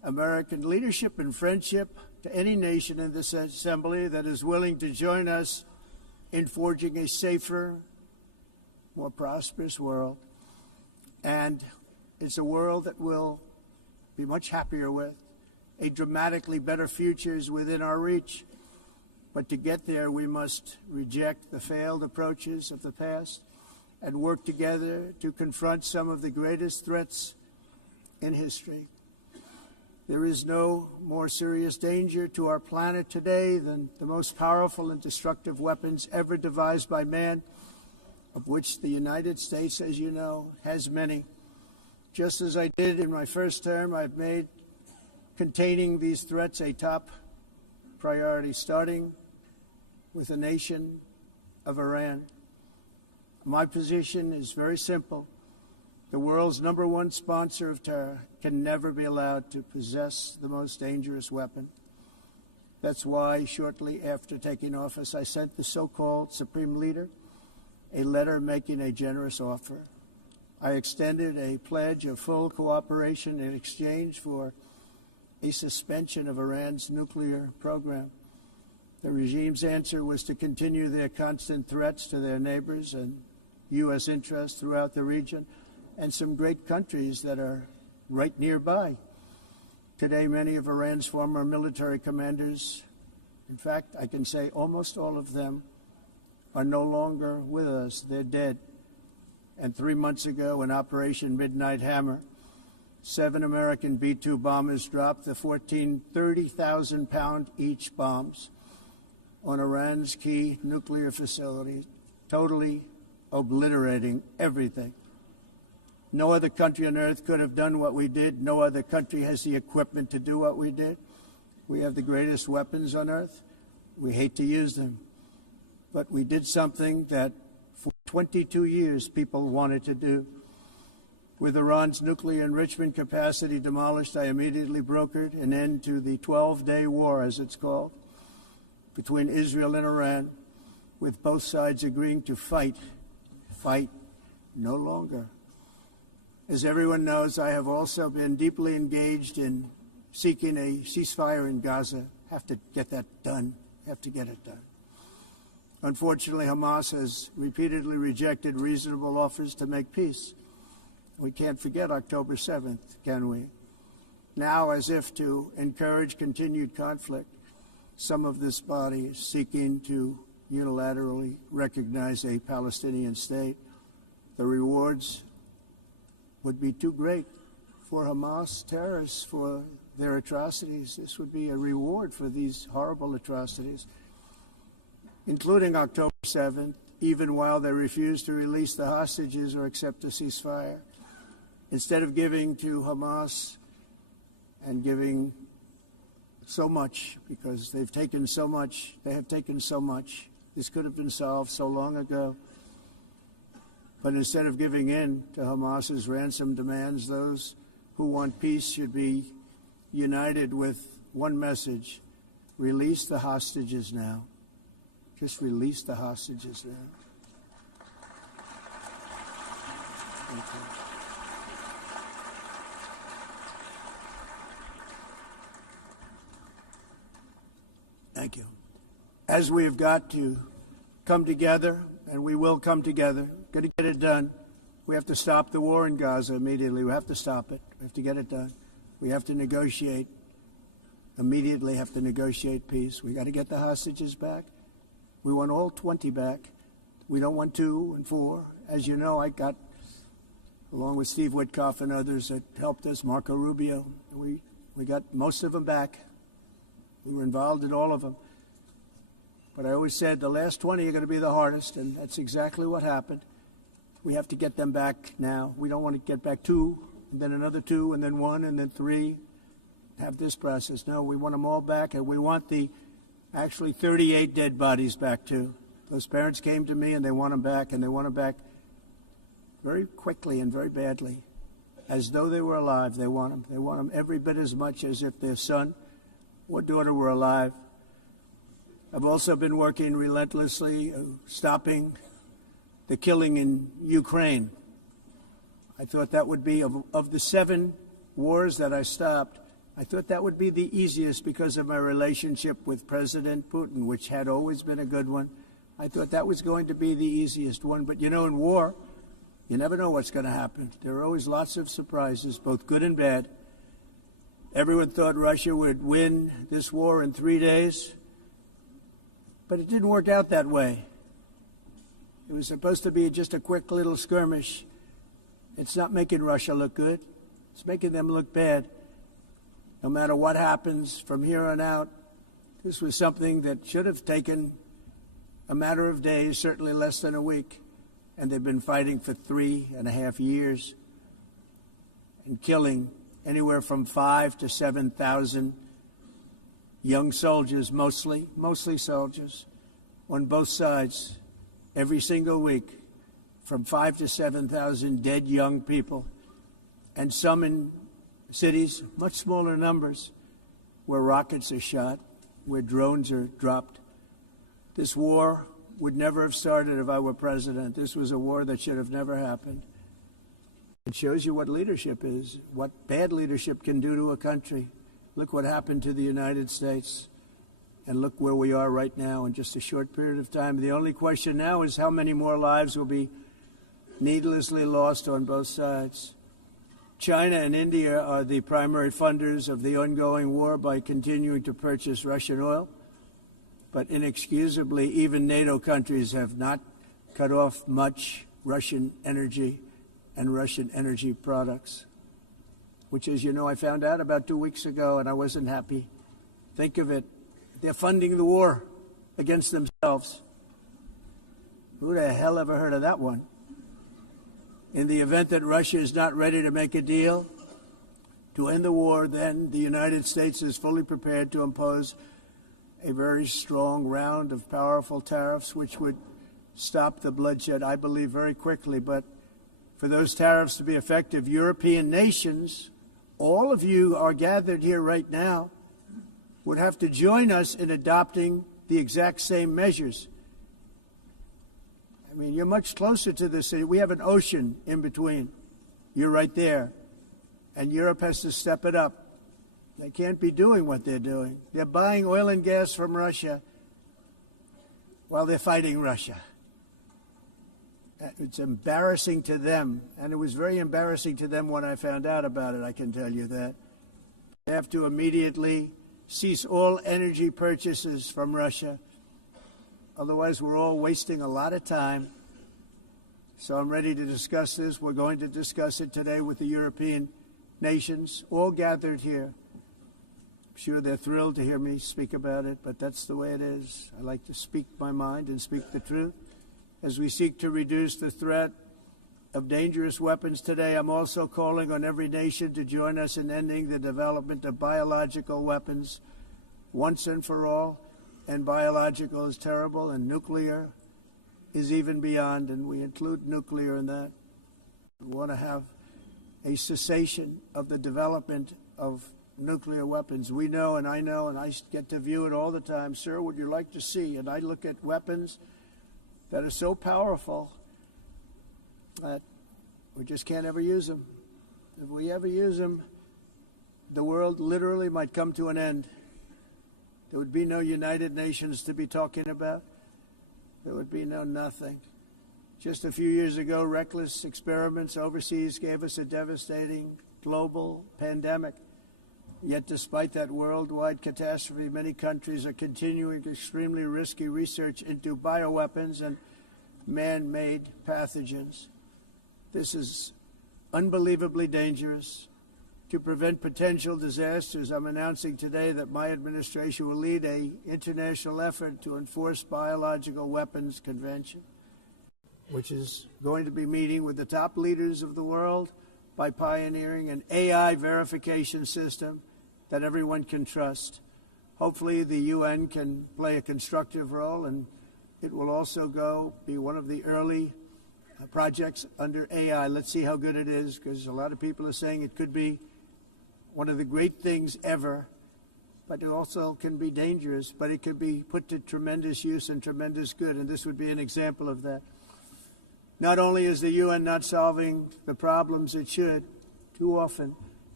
American leadership and friendship to any nation in this assembly that is willing to join us in forging a safer, more prosperous world. And it's a world that we'll be much happier with. A dramatically better future is within our reach. But to get there, we must reject the failed approaches of the past and work together to confront some of the greatest threats in history. There is no more serious danger to our planet today than the most powerful and destructive weapons ever devised by man, of which the United States, as you know, has many. Just as I did in my first term, I've made containing these threats a top priority, starting with the nation of Iran. My position is very simple. The world's #1 sponsor of terror can never be allowed to possess the most dangerous weapon. That's why, shortly after taking office, I sent the so-called Supreme Leader a letter making a generous offer. I extended a pledge of full cooperation in exchange for a suspension of Iran's nuclear program. The regime's answer was to continue their constant threats to their neighbors and U.S. interests throughout the region and some great countries that are right nearby. Today, many of Iran's former military commanders, in fact, I can say almost all of them, are no longer with us. They're dead. And 3 months ago, in Operation Midnight Hammer, 7 American B-2 bombers dropped the 14 30,000-pound each bombs on Iran's key nuclear facilities, totally obliterating everything. No other country on earth could have done what we did. No other country has the equipment to do what we did. We have the greatest weapons on earth. We hate to use them. But we did something that for 22 years people wanted to do. With Iran's nuclear enrichment capacity demolished, I immediately brokered an end to the 12-day war, as it's called, between Israel and Iran, with both sides agreeing to fight no longer. As everyone knows, I have also been deeply engaged in seeking a ceasefire in Gaza. Have to get that done. Have to get it done. Unfortunately, Hamas has repeatedly rejected reasonable offers to make peace. We can't forget October 7th, can we? Now, as if to encourage continued conflict, some of this body is seeking to unilaterally recognize a Palestinian state. The rewards would be too great for Hamas terrorists for their atrocities. This would be a reward for these horrible atrocities, including October 7th, even while they refuse to release the hostages or accept a ceasefire. Instead of giving to Hamas and giving so much, because they've taken so much, they have taken so much. This could have been solved so long ago. But instead of giving in to Hamas's ransom demands, those who want peace should be united with one message: release the hostages now. Just release the hostages now. Thank you. Thank you. As we have got to come together, and we will come together, got to get it done. We have to stop the war in Gaza immediately. We have to stop it. We have to get it done. We have to negotiate. Immediately have to negotiate peace. We got to get the hostages back. We want all 20 back. We don't want 2 and 4. As you know, I got, along with Steve Witkoff and others that helped us, Marco Rubio, we got most of them back. We were involved in all of them. But I always said the last 20 are going to be the hardest, and that's exactly what happened. We have to get them back now. We don't want to get back 2, and then another 2, and then 1, and then 3. Have this process. No, we want them all back, and we want the actually 38 dead bodies back too. Those parents came to me, and they want them back, and they want them back very quickly and very badly, as though they were alive. They want them. They want them every bit as much as if their son or daughter were alive. I've also been working relentlessly, stopping the killing in Ukraine. I thought that would be, of the 7 wars that I stopped, I thought that would be the easiest because of my relationship with President Putin, which had always been a good one. I thought that was going to be the easiest one. But, you know, in war, you never know what's going to happen. There are always lots of surprises, both good and bad. Everyone thought Russia would win this war in 3 days, but it didn't work out that way. It was supposed to be just a quick little skirmish. It's not making Russia look good. It's making them look bad. No matter what happens from here on out, this was something that should have taken a matter of days, certainly less than a week. And they've been fighting for 3.5 years and killing anywhere from 5,000 to 7,000 young soldiers, mostly soldiers, on both sides, every single week, from 5,000 to 7,000 dead young people, and some in cities, much smaller numbers, where rockets are shot, where drones are dropped. This war would never have started if I were president. This was a war that should have never happened. It shows you what leadership is, what bad leadership can do to a country. Look what happened to the United States, and look where we are right now in just a short period of time. The only question now is how many more lives will be needlessly lost on both sides. China and India are the primary funders of the ongoing war by continuing to purchase Russian oil. But inexcusably, even NATO countries have not cut off much Russian energy and Russian energy products, which, as you know, I found out about 2 weeks ago, and I wasn't happy. Think of it. They're funding the war against themselves. Who the hell ever heard of that one? In the event that Russia is not ready to make a deal to end the war, then the United States is fully prepared to impose a very strong round of powerful tariffs, which would stop the bloodshed, I believe, very quickly. But for those tariffs to be effective, European nations, all of you are gathered here right now, would have to join us in adopting the exact same measures. I mean, you're much closer to the city. We have an ocean in between. You're right there. And Europe has to step it up. They can't be doing what they're doing. They're buying oil and gas from Russia while they're fighting Russia. It's embarrassing to them, and it was very embarrassing to them when I found out about it, I can tell you that. They have to immediately cease all energy purchases from Russia. Otherwise, we're all wasting a lot of time. So I'm ready to discuss this. We're going to discuss it today with the European nations, all gathered here. I'm sure they're thrilled to hear me speak about it, but that's the way it is. I like to speak my mind and speak the truth. As we seek to reduce the threat of dangerous weapons today, I'm also calling on every nation to join us in ending the development of biological weapons once and for all. And biological is terrible, and nuclear is even beyond, and we include nuclear in that. We want to have a cessation of the development of nuclear weapons. We know, and I get to view it all the time. Sir, would you like to see? And I look at weapons that are so powerful that we just can't ever use them. If we ever use them, the world literally might come to an end. There would be no United Nations to be talking about. There would be no nothing. Just a few years ago, reckless experiments overseas gave us a devastating global pandemic. Yet despite that worldwide catastrophe, many countries are continuing extremely risky research into bioweapons and man-made pathogens. This is unbelievably dangerous. To prevent potential disasters, I'm announcing today that my administration will lead an international effort to enforce biological weapons convention, which is going to be meeting with the top leaders of the world by pioneering an AI verification system that everyone can trust. Hopefully the UN can play a constructive role, and it will also be one of the early projects under AI. Let's see how good it is, because a lot of people are saying it could be one of the great things ever, but it also can be dangerous, but it could be put to tremendous use and tremendous good, and this would be an example of that. Not only is the UN not solving the problems it should, too often,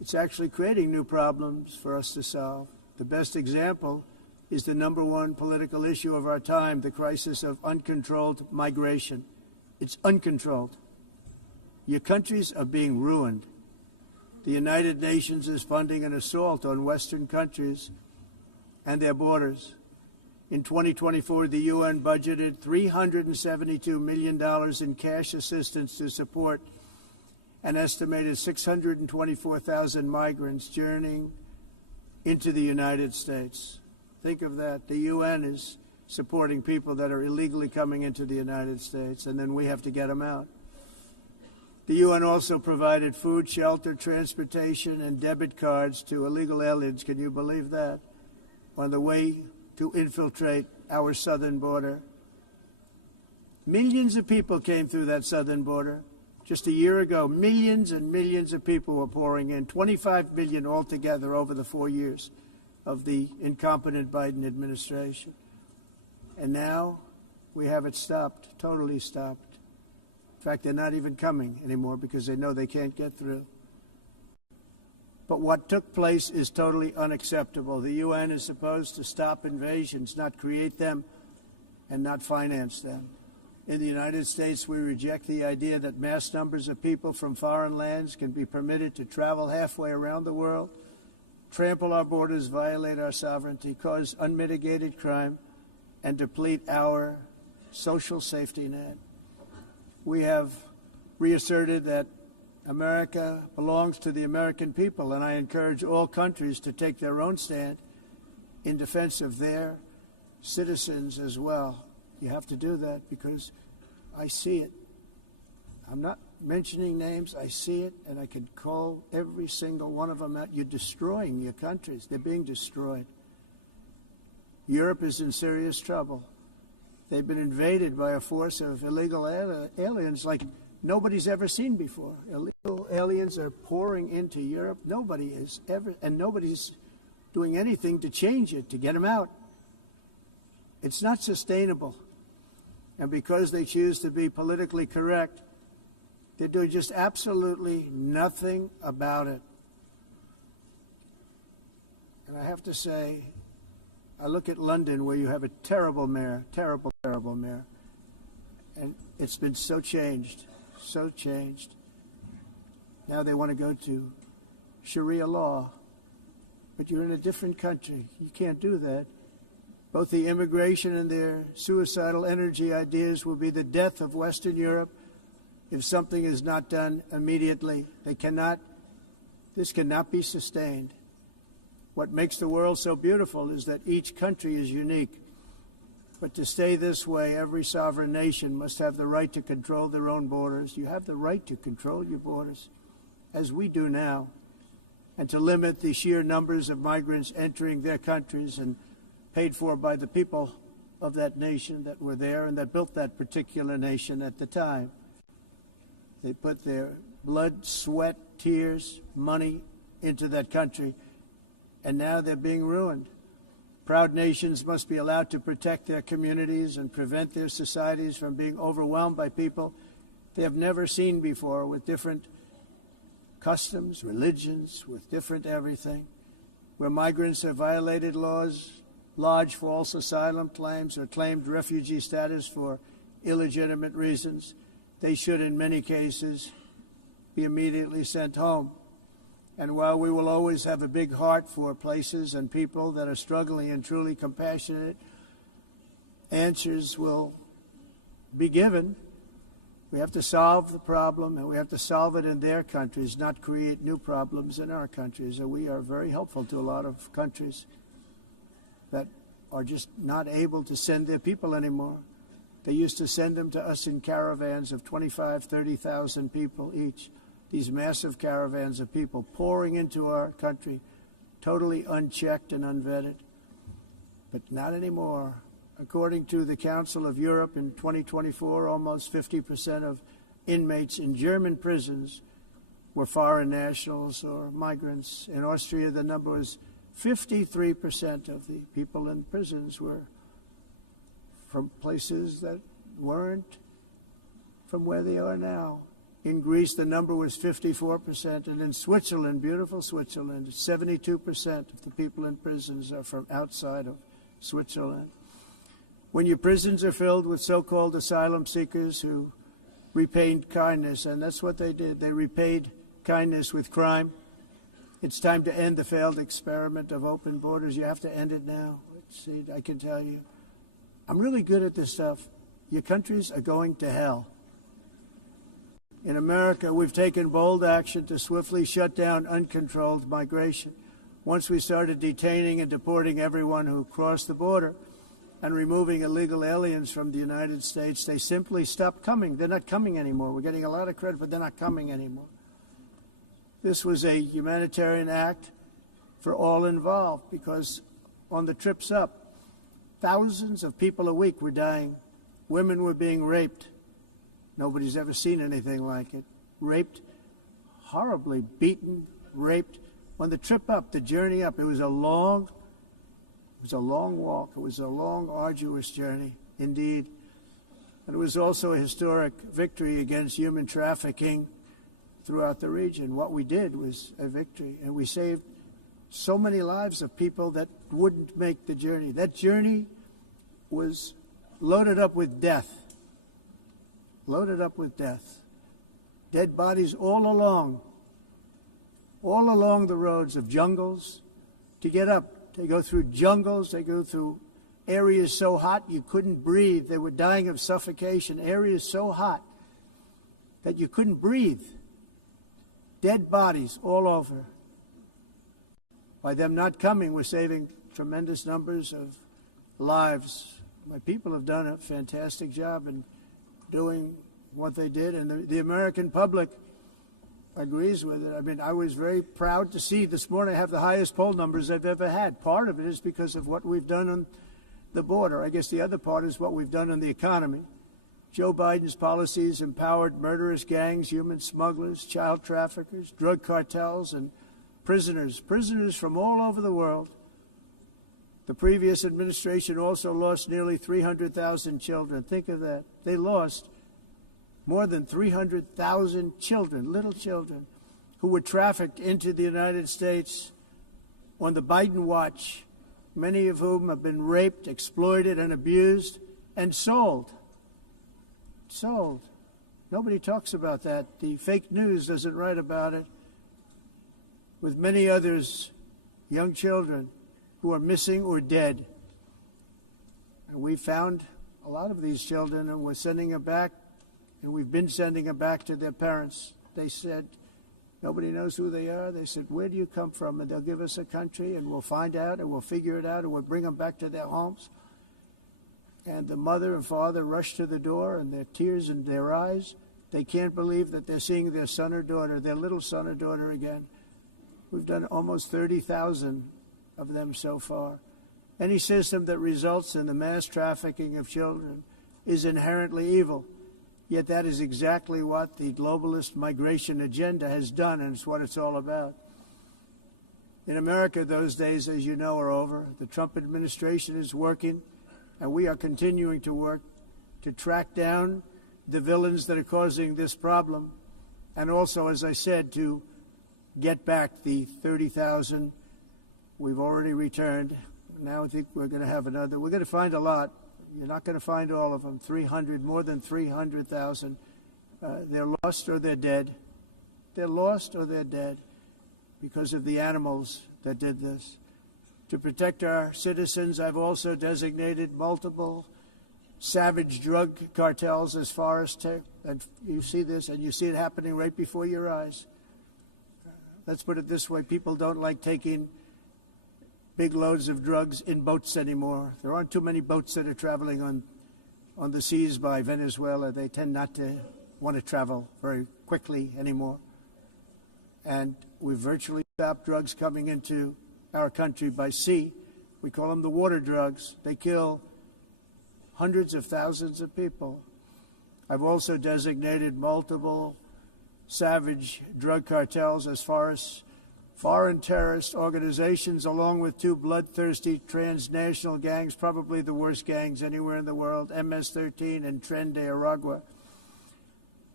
It's actually creating new problems for us to solve. The best example is the number one political issue of our time, the crisis of uncontrolled migration. It's uncontrolled. Your countries are being ruined. The United Nations is funding an assault on Western countries and their borders. In 2024, the UN budgeted $372 million in cash assistance to support an estimated 624,000 migrants journeying into the United States. Think of that. The UN is supporting people that are illegally coming into the United States, and then we have to get them out. The UN also provided food, shelter, transportation, and debit cards to illegal aliens. Can you believe that? On the way to infiltrate our southern border. Millions of people came through that southern border. Just a year ago, millions and millions of people were pouring in, 25 million altogether over the 4 years of the incompetent Biden administration. And now we have it stopped, totally stopped. In fact, they're not even coming anymore because they know they can't get through. But what took place is totally unacceptable. The UN is supposed to stop invasions, not create them and not finance them. In the United States, we reject the idea that mass numbers of people from foreign lands can be permitted to travel halfway around the world, trample our borders, violate our sovereignty, cause unmitigated crime, and deplete our social safety net. We have reasserted that America belongs to the American people, and I encourage all countries to take their own stand in defense of their citizens as well. You have to do that because I see it. I'm not mentioning names. I see it, and I could call every single one of them out. You're destroying your countries. They're being destroyed. Europe is in serious trouble. They've been invaded by a force of illegal aliens like nobody's ever seen before. Illegal aliens are pouring into Europe. Nobody is ever, and nobody's doing anything to change it, to get them out. It's not sustainable. And because they choose to be politically correct, they're doing just absolutely nothing about it. And I have to say, I look at London where you have a terrible mayor, terrible mayor. And it's been so changed. So changed. Now they want to go to Sharia law. But you're in a different country. You can't do that. Both the immigration and their suicidal energy ideas will be the death of Western Europe if something is not done immediately. This cannot be sustained. What makes the world so beautiful is that each country is unique. But to stay this way, every sovereign nation must have the right to control their own borders. You have the right to control your borders, as we do now, and to limit the sheer numbers of migrants entering their countries and paid for by the people of that nation that were there and that built that particular nation at the time. They put their blood, sweat, tears, money into that country, and now they're being ruined. Proud nations must be allowed to protect their communities and prevent their societies from being overwhelmed by people they have never seen before, with different customs, religions, with different everything. Where migrants have violated laws, lodged false asylum claims, or claimed refugee status for illegitimate reasons, they should, in many cases, be immediately sent home. And while we will always have a big heart for places and people that are struggling and truly compassionate, answers will be given. We have to solve the problem, and we have to solve it in their countries, not create new problems in our countries. And we are very helpful to a lot of countries that are just not able to send their people anymore. They used to send them to us in caravans of 25,000, 30,000 people each. These massive caravans of people pouring into our country, totally unchecked and unvetted. But not anymore. According to the Council of Europe in 2024, almost 50% of inmates in German prisons were foreign nationals or migrants. In Austria, the number was 53% of the people in prisons were from places that weren't from where they are now. In Greece, the number was 54%, and in Switzerland, beautiful Switzerland, 72% of the people in prisons are from outside of Switzerland. When your prisons are filled with so-called asylum seekers who repaid kindness, and that's what they did, they repaid kindness with crime. It's time to end the failed experiment of open borders. You have to end it now. See, I can tell you, I'm really good at this stuff. Your countries are going to hell. In America, we've taken bold action to swiftly shut down uncontrolled migration. Once we started detaining and deporting everyone who crossed the border and removing illegal aliens from the United States, they simply stopped coming. They're not coming anymore. We're getting a lot of credit, but they're not coming anymore. This was a humanitarian act for all involved because on the trips up, thousands of people a week were dying. Women were being raped. Nobody's ever seen anything like it. Raped, horribly beaten, raped. On the trip up, the journey up, it was a long walk. It was a long, arduous journey, indeed. And it was also a historic victory against human trafficking throughout the region. What we did was a victory, and we saved so many lives of people that wouldn't make the journey. That journey was loaded up with death. Loaded up with death. Dead bodies all along the roads of jungles. To get up, they go through jungles, they go through areas so hot you couldn't breathe. They were dying of suffocation, areas so hot that you couldn't breathe. Dead bodies all over. By them not coming, we're saving tremendous numbers of lives. My people have done a fantastic job in doing what they did, and the American public agrees with it. I mean, I was very proud to see this morning I have the highest poll numbers I've ever had. Part of it is because of what we've done on the border. I guess the other part is what we've done on the economy. Joe Biden's policies empowered murderous gangs, human smugglers, child traffickers, drug cartels, and prisoners from all over the world. The previous administration also lost nearly 300,000 children. Think of that. They lost more than 300,000 children, little children, who were trafficked into the United States on the Biden watch, many of whom have been raped, exploited, and abused, and sold. Sold. Nobody talks about that. The fake news doesn't write about it. With many others, young children who are missing or dead. And we found a lot of these children, and we're sending them back, and we've been sending them back to their parents. They said, nobody knows who they are. They said, where do you come from? And they'll give us a country, and we'll find out, and we'll figure it out, and we'll bring them back to their homes. And the mother and father rush to the door, and their tears in their eyes. They can't believe that they're seeing their son or daughter, their little son or daughter again. We've done almost 30,000 of them so far. Any system that results in the mass trafficking of children is inherently evil. Yet that is exactly what the globalist migration agenda has done, and it's what it's all about. In America, those days, as you know, are over. The Trump administration is working, and we are continuing to work to track down the villains that are causing this problem, and also, as I said, to get back the 30,000 we've already returned. Now I think we're going to have another. We're going to find a lot. You're not going to find all of them. More than 300,000. They're lost or they're dead. They're lost or they're dead because of the animals that did this. To protect our citizens, I've also designated multiple savage drug cartels as far as and you see this, and you see it happening right before your eyes. Let's put it this way. People don't like taking big loads of drugs in boats anymore. There aren't too many boats that are traveling on the seas by Venezuela. They tend not to want to travel very quickly anymore. And we've virtually stopped drugs coming into our country by sea. We call them the water drugs. They kill hundreds of thousands of people. I've also designated multiple savage drug cartels as far as foreign terrorist organizations, along with two bloodthirsty transnational gangs, probably the worst gangs anywhere in the world, MS-13 and Tren de Aragua.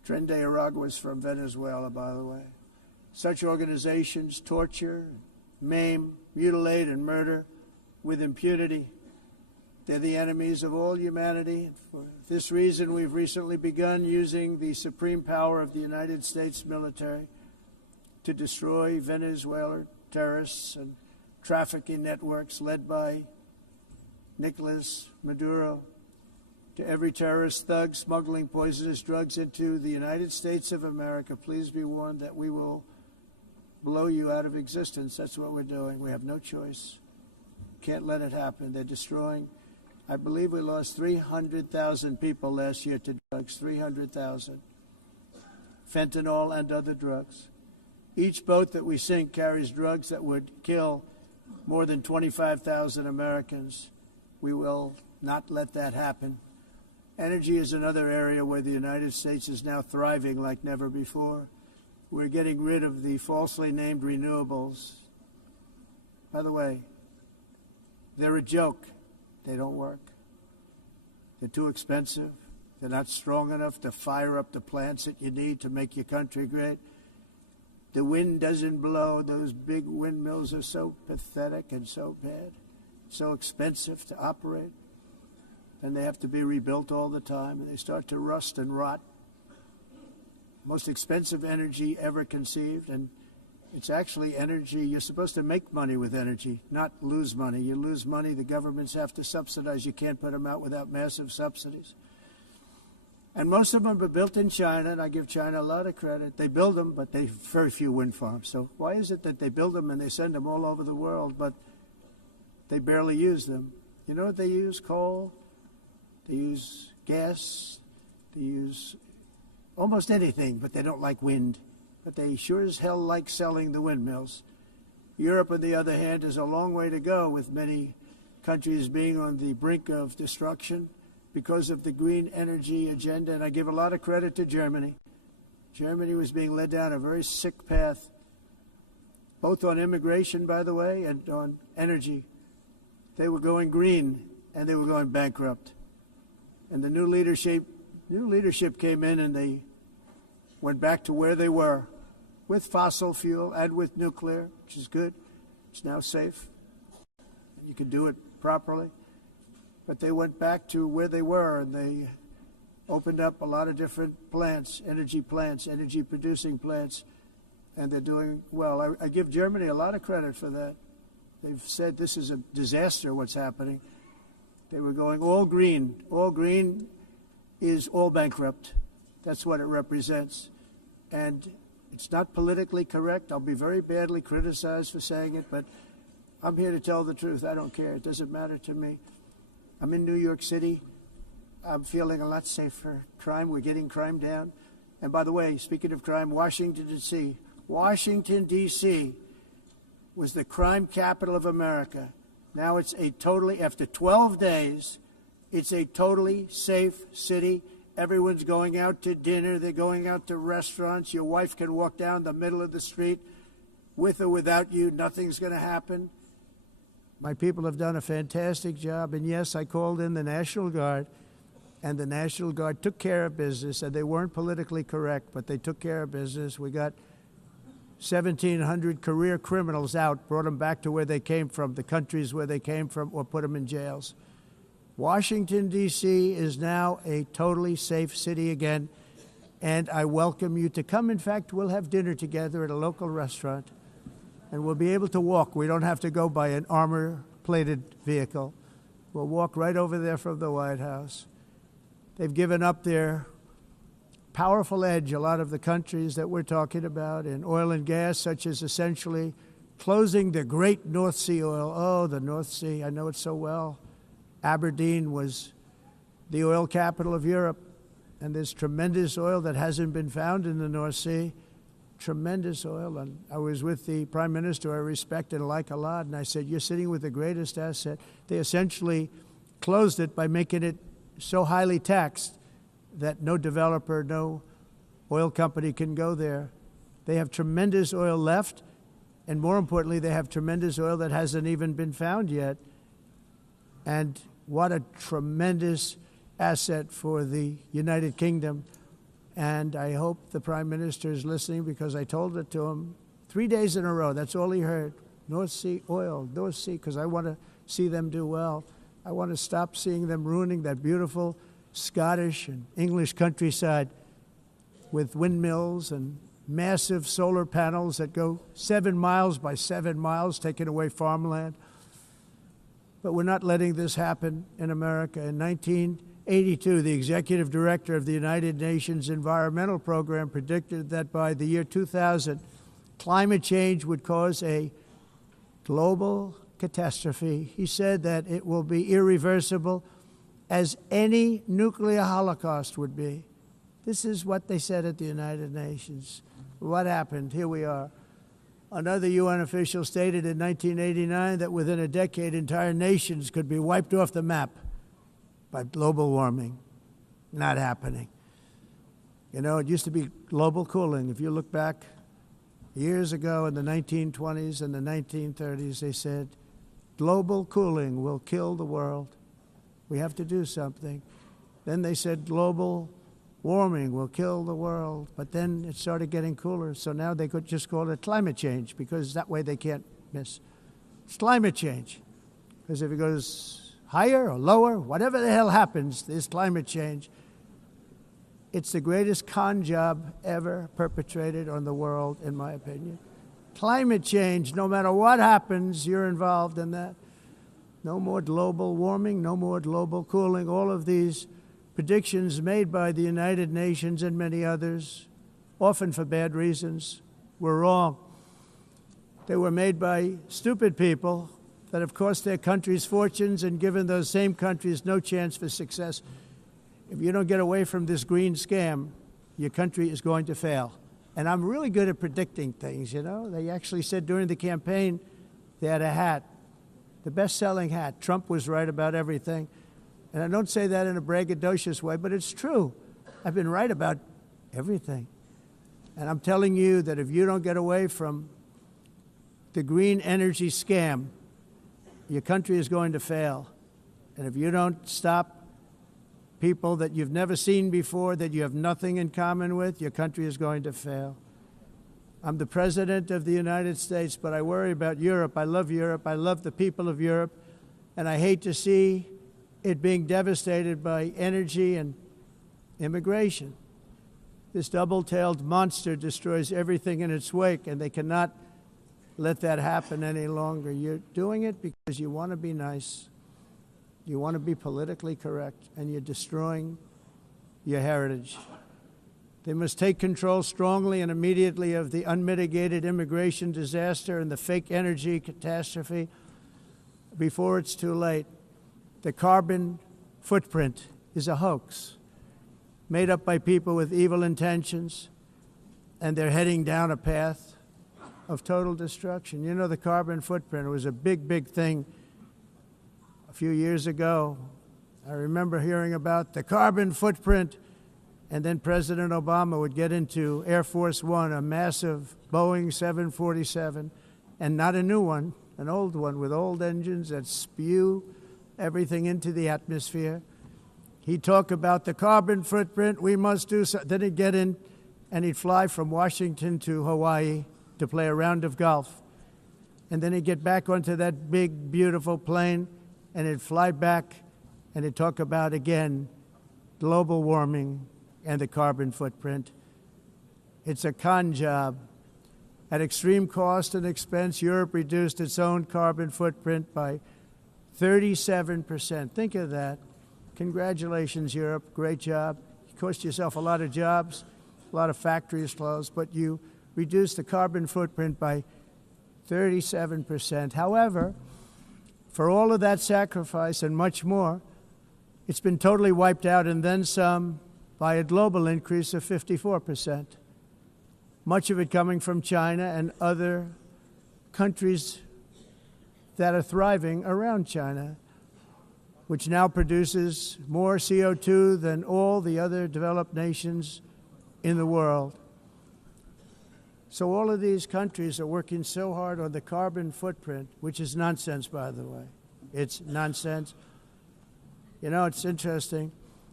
Tren de Aragua was from Venezuela, by the way. Such organizations torture, maim, mutilate, and murder with impunity. They're the enemies of all humanity. For this reason, we've recently begun using the supreme power of the United States military to destroy Venezuelan terrorists and trafficking networks led by Nicolas Maduro. To every terrorist thug smuggling poisonous drugs into the United States of America, please be warned that we will blow you out of existence. That's what we're doing. We have no choice. Can't let it happen. They're destroying. I believe we lost 300,000 people last year to drugs, 300,000. Fentanyl and other drugs. Each boat that we sink carries drugs that would kill more than 25,000 Americans. We will not let that happen. Energy is another area where the United States is now thriving like never before. We're getting rid of the falsely named renewables. By the way, they're a joke. They don't work. They're too expensive. They're not strong enough to fire up the plants that you need to make your country great. The wind doesn't blow. Those big windmills are so pathetic and so bad, so expensive to operate. And they have to be rebuilt all the time, and they start to rust and rot. Most expensive energy ever conceived, and it's actually energy. You're supposed to make money with energy, not lose money. You lose money, the governments have to subsidize. You can't put them out without massive subsidies. And most of them are built in China, and I give China a lot of credit. They build them, but they have very few wind farms. So why is it that they build them and they send them all over the world, but they barely use them? You know what they use? Coal. They use gas. They use almost anything, but they don't like wind. But they sure as hell like selling the windmills. Europe, on the other hand, is a long way to go, with many countries being on the brink of destruction because of the green energy agenda. And I give a lot of credit to Germany. Germany was being led down a very sick path, both on immigration, by the way, and on energy. They were going green, and they were going bankrupt. And the new leadership came in, and they went back to where they were, with fossil fuel and with nuclear, which is good. It's now safe. You can do it properly. But they went back to where they were, and they opened up a lot of different plants, energy-producing plants, and they're doing well. I give Germany a lot of credit for that. They've said this is a disaster, what's happening. They were going all green. All green is all bankrupt. That's what it represents. And it's not politically correct. I'll be very badly criticized for saying it, but I'm here to tell the truth. I don't care. It doesn't matter to me. I'm in New York City. I'm feeling a lot safer. Crime, we're getting crime down. And by the way, speaking of crime, Washington, D.C. was the crime capital of America. Now it's after 12 days, it's a totally safe city. Everyone's going out to dinner. They're going out to restaurants. Your wife can walk down the middle of the street with or without you. Nothing's going to happen. My people have done a fantastic job. And yes, I called in the National Guard, and the National Guard took care of business, and they weren't politically correct, but they took care of business. We got 1,700 career criminals out, brought them back to where they came from, the countries where they came from, or put them in jails. Washington, D.C. is now a totally safe city again, and I welcome you to come. In fact, we'll have dinner together at a local restaurant, and we'll be able to walk. We don't have to go by an armor-plated vehicle. We'll walk right over there from the White House. They've given up their powerful edge, a lot of the countries that we're talking about, in oil and gas, such as essentially closing the great North Sea oil. Oh, the North Sea, I know it so well. Aberdeen was the oil capital of Europe, and there's tremendous oil that hasn't been found in the North Sea, tremendous oil. And I was with the Prime Minister I respect and like a lot, and I said, you're sitting with the greatest asset. They essentially closed it by making it so highly taxed that no developer, no oil company can go there. They have tremendous oil left, and more importantly, they have tremendous oil that hasn't even been found yet. And what a tremendous asset for the United Kingdom And I hope the Prime Minister is listening, because I told it to him 3 days in a row. That's all he heard. North Sea oil, North Sea, because I want to see them do well. I want to stop seeing them ruining that beautiful Scottish and English countryside with windmills and massive solar panels that go 7 miles by 7 miles, taking away farmland. But we're not letting this happen in America. In 1982, the executive director of the United Nations Environmental Program predicted that by the year 2000, climate change would cause a global catastrophe. He said that it will be irreversible, as any nuclear holocaust would be. This is what they said at the United Nations. What happened? Here we are. Another UN official stated in 1989 that within a decade, entire nations could be wiped off the map by global warming. Not happening. You know, it used to be global cooling. If you look back years ago in the 1920s and the 1930s, they said, global cooling will kill the world. We have to do something. Then they said global warming will kill the world. But then it started getting cooler. So now they could just call it climate change, because that way they can't miss. It's climate change. Because if it goes higher or lower, whatever the hell happens, there's climate change. It's the greatest con job ever perpetrated on the world, in my opinion. Climate change, no matter what happens, you're involved in that. No more global warming, no more global cooling. All of these predictions made by the United Nations and many others, often for bad reasons, were wrong. They were made by stupid people that have cost their countries fortunes and given those same countries no chance for success. If you don't get away from this green scam, your country is going to fail. And I'm really good at predicting things, you know. They actually said during the campaign they had a hat, the best-selling hat. Trump was right about everything. And I don't say that in a braggadocious way, but it's true. I've been right about everything. And I'm telling you that if you don't get away from the green energy scam, your country is going to fail. And if you don't stop people that you've never seen before, that you have nothing in common with, your country is going to fail. I'm the President of the United States, but I worry about Europe. I love Europe. I love the people of Europe. And I hate to see it being devastated by energy and immigration. This double-tailed monster destroys everything in its wake, and they cannot let that happen any longer. You're doing it because you want to be nice. You want to be politically correct, and you're destroying your heritage. They must take control strongly and immediately of the unmitigated immigration disaster and the fake energy catastrophe before it's too late. The carbon footprint is a hoax made up by people with evil intentions, and they're heading down a path of total destruction. You know, the carbon footprint was a big, big thing a few years ago. I remember hearing about the carbon footprint, and then President Obama would get into Air Force One, a massive Boeing 747, and not a new one, an old one with old engines that spew everything into the atmosphere. He'd talk about the carbon footprint, we must do so. Then he'd get in and he'd fly from Washington to Hawaii to play a round of golf. And then he'd get back onto that big, beautiful plane and he'd fly back and he'd talk about, again, global warming and the carbon footprint. It's a con job. At extreme cost and expense, Europe reduced its own carbon footprint by 37%. Think of that. Congratulations, Europe. Great job. You cost yourself a lot of jobs, a lot of factories closed, but you reduced the carbon footprint by 37%. However, for all of that sacrifice and much more, it's been totally wiped out and then some by a global increase of 54%. Much of it coming from China and other countries that are thriving around China, which now produces more CO2 than all the other developed nations in the world. So all of these countries are working so hard on the carbon footprint, which is nonsense, by the way. It's nonsense. You know, it's interesting.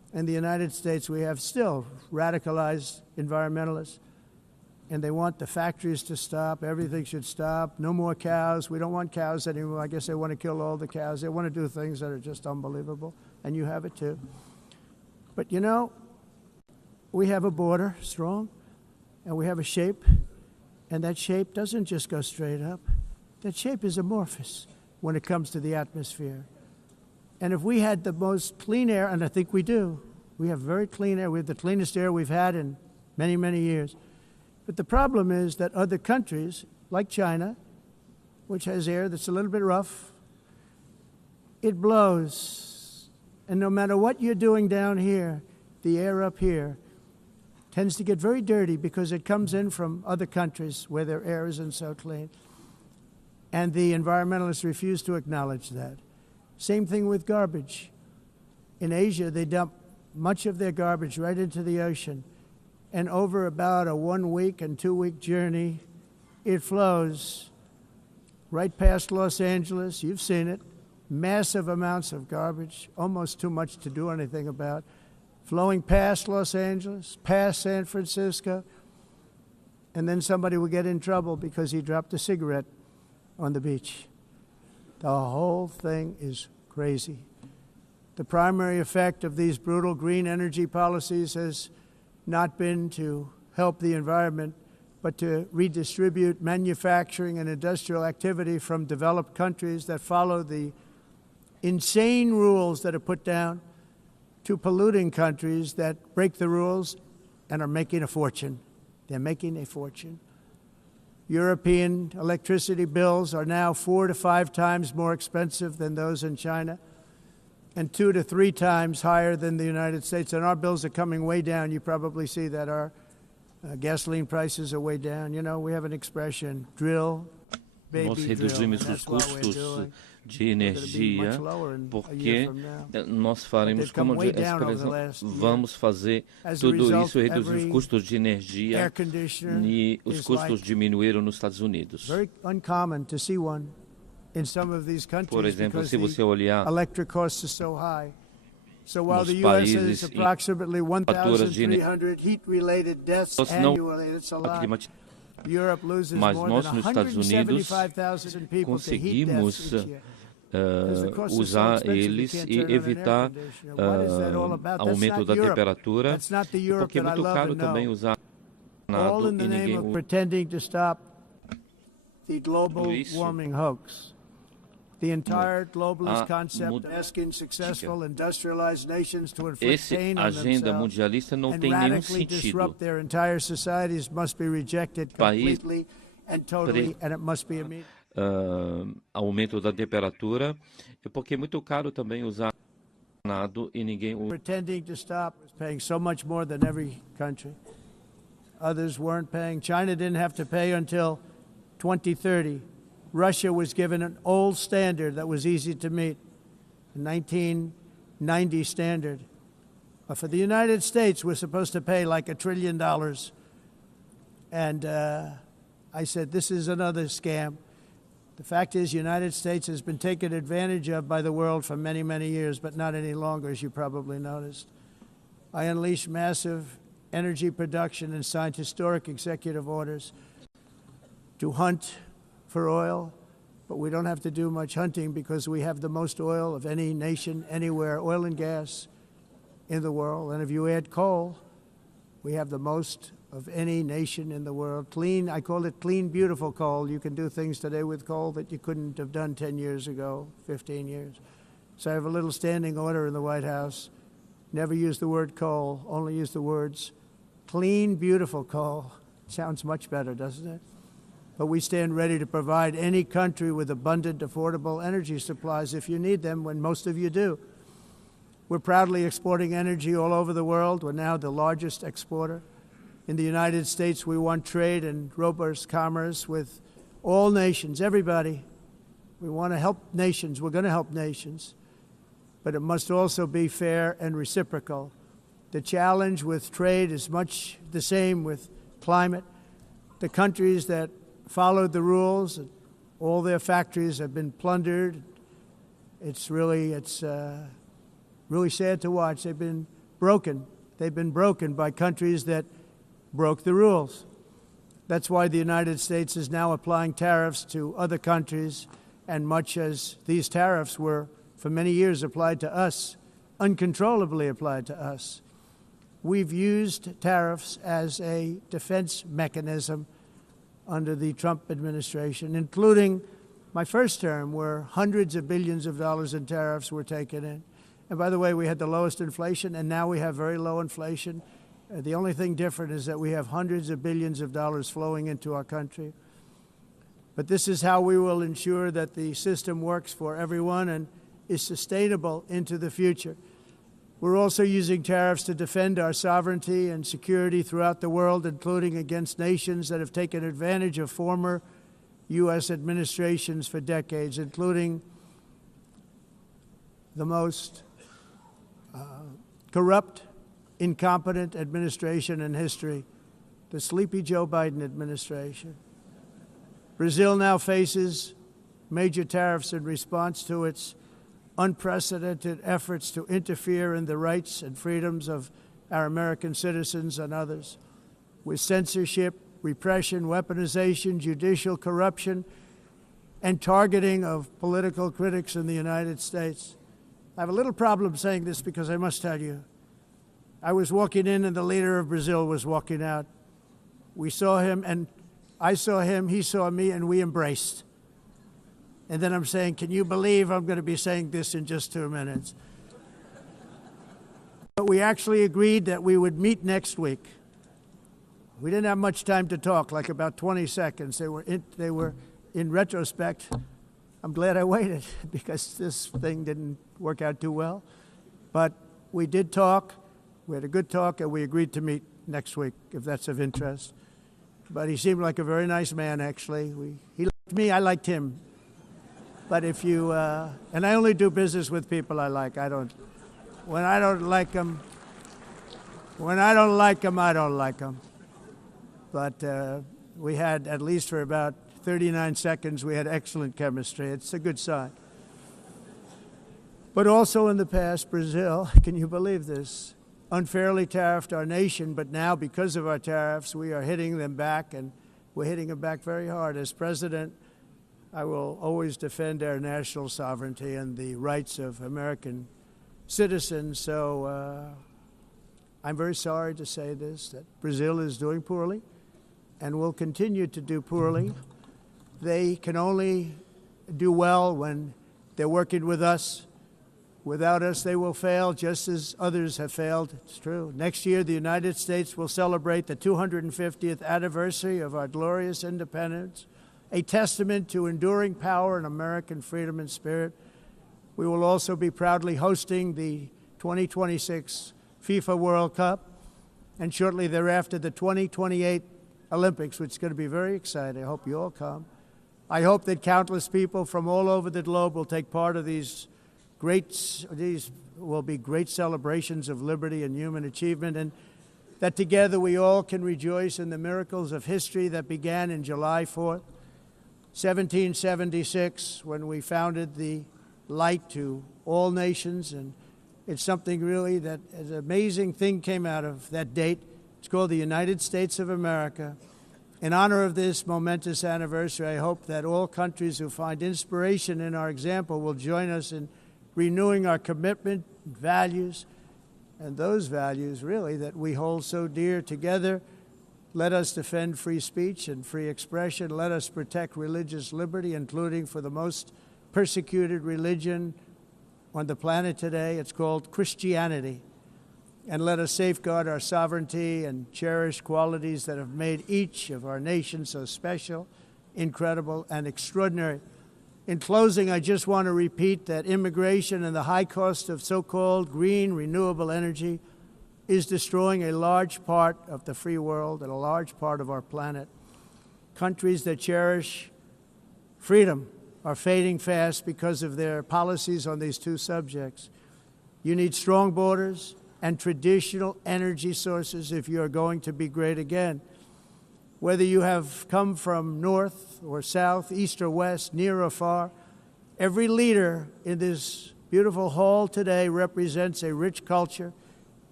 In the United States, we have still radicalized environmentalists, and they want the factories to stop. Everything should stop. No more cows. We don't want cows anymore. I guess they want to kill all the cows. They want to do things that are just unbelievable, and you have it too. But you know, we have a border, strong, and we have a shape, and that shape doesn't just go straight up. That shape is amorphous when it comes to the atmosphere. And if we had the most clean air, and I think we do, we have very clean air. We have the cleanest air we've had in many, many years. But the problem is that other countries, like China, which has air that's a little bit rough, it blows. And no matter what you're doing down here, the air up here tends to get very dirty because it comes in from other countries where their air isn't so clean. And the environmentalists refuse to acknowledge that. Same thing with garbage. In Asia, they dump much of their garbage right into the ocean. And over about a 1 week and 2 week journey, it flows right past Los Angeles. You've seen it. Massive amounts of garbage, almost too much to do anything about, flowing past Los Angeles, past San Francisco. And then somebody will get in trouble because he dropped a cigarette on the beach. The whole thing is crazy. The primary effect of these brutal green energy policies has not been to help the environment, but to redistribute manufacturing and industrial activity from developed countries that follow the insane rules that are put down to polluting countries that break the rules and are making a fortune. They're making a fortune. European electricity bills are now 4 to 5 times more expensive than those in China, and 2 to 3 times higher than the United States. And our bills are coming way down. You probably see that our gasoline prices are way down. You know, we have an expression, drill, baby, nós drill. reduzimos os custos de energia porque nós faremos como vamos fazer tudo isso, reduzir os custos de energia, e os custos diminuíram nos Estados Unidos. Por exemplo, se você olhar nos países em faturas de mas nós nos Estados Unidos conseguimos usar eles e evitar aumento da temperatura, porque é muito caro também usar nada e ninguém usa isso. The entire globalist concept asking successful industrialized nations to inflict pain on themselves and radically disrupt their entire societies must be rejected completely and totally, and it must be immediate. Aumento da temperatura, porque é muito caro também usar nada e ninguém usa. Pretending to stop, paying so much more than every country. Others weren't paying. China didn't have to pay until 2030. Russia was given an old standard that was easy to meet, a 1990 standard. But for the United States, we're supposed to pay like $1 trillion. And I said, this is another scam. The fact is, the United States has been taken advantage of by the world for many, many years, but not any longer, as you probably noticed. I unleashed massive energy production and signed historic executive orders to hunt for oil, but we don't have to do much hunting because we have the most oil of any nation anywhere, oil and gas in the world. And if you add coal, we have the most of any nation in the world. Clean, I call it clean, beautiful coal. You can do things today with coal that you couldn't have done 10 years ago, 15 years. So I have a little standing order in the White House. Never use the word coal, only use the words clean, beautiful coal. Sounds much better, doesn't it? But we stand ready to provide any country with abundant, affordable energy supplies if you need them, when most of you do. We're proudly exporting energy all over the world. We're now the largest exporter. In the United States, we want trade and robust commerce with all nations, everybody. We want to help nations. We're going to help nations. But it must also be fair and reciprocal. The challenge with trade is much the same with climate. The countries that followed the rules, all their factories have been plundered. It's really sad to watch. They've been broken. They've been broken by countries that broke the rules. That's why the United States is now applying tariffs to other countries, and much as these tariffs were for many years applied to us, uncontrollably applied to us. We've used tariffs as a defense mechanism under the Trump administration, including my first term, where hundreds of billions of dollars in tariffs were taken in. And by the way, we had the lowest inflation, and now we have very low inflation. The only thing different is that we have hundreds of billions of dollars flowing into our country. But this is how we will ensure that the system works for everyone and is sustainable into the future. We're also using tariffs to defend our sovereignty and security throughout the world, including against nations that have taken advantage of former U.S. administrations for decades, including the most corrupt, incompetent administration in history, the sleepy Joe Biden administration. Brazil now faces major tariffs in response to its unprecedented efforts to interfere in the rights and freedoms of our American citizens and others, with censorship, repression, weaponization, judicial corruption, and targeting of political critics in the United States. I have a little problem saying this because I must tell you, I was walking in and the leader of Brazil was walking out. We saw him and I saw him, he saw me, and we embraced. And then I'm saying, can you believe I'm going to be saying this in just 2 minutes? But we actually agreed that we would meet next week. We didn't have much time to talk, like about 20 seconds. They were in retrospect, I'm glad I waited because this thing didn't work out too well. But we did talk. We had a good talk, and we agreed to meet next week, if that's of interest. But he seemed like a very nice man, actually. He liked me, I liked him. But if you, and I only do business with people I like. When I don't like them, I don't like them. But we had, at least for about 39 seconds, we had excellent chemistry. It's a good sign. But also in the past, Brazil, can you believe this, unfairly tariffed our nation, but now because of our tariffs, we are hitting them back, and we're hitting them back very hard. As president, I will always defend our national sovereignty and the rights of American citizens. So I'm very sorry to say this, that Brazil is doing poorly and will continue to do poorly. They can only do well when they're working with us. Without us, they will fail, just as others have failed. It's true. Next year, the United States will celebrate the 250th anniversary of our glorious independence, a testament to enduring power and American freedom and spirit. We will also be proudly hosting the 2026 FIFA World Cup, and shortly thereafter, the 2028 Olympics, which is going to be very exciting. I hope you all come. I hope that countless people from all over the globe will take part of these will be great celebrations of liberty and human achievement, and that together we all can rejoice in the miracles of history that began in July 4th, 1776, when we founded the light to all nations. And it's something really that an amazing thing came out of that date. It's called the United States of America. In honor of this momentous anniversary, I hope that all countries who find inspiration in our example will join us in renewing our commitment, values, and those values, really, that we hold so dear together. Let us defend free speech and free expression. Let us protect religious liberty, including for the most persecuted religion on the planet today. It's called Christianity. And let us safeguard our sovereignty and cherish qualities that have made each of our nations so special, incredible, and extraordinary. In closing, I just want to repeat that immigration and the high cost of so-called green renewable energy is destroying a large part of the free world and a large part of our planet. Countries that cherish freedom are fading fast because of their policies on these two subjects. You need strong borders and traditional energy sources if you are going to be great again. Whether you have come from north or south, east or west, near or far, every leader in this beautiful hall today represents a rich culture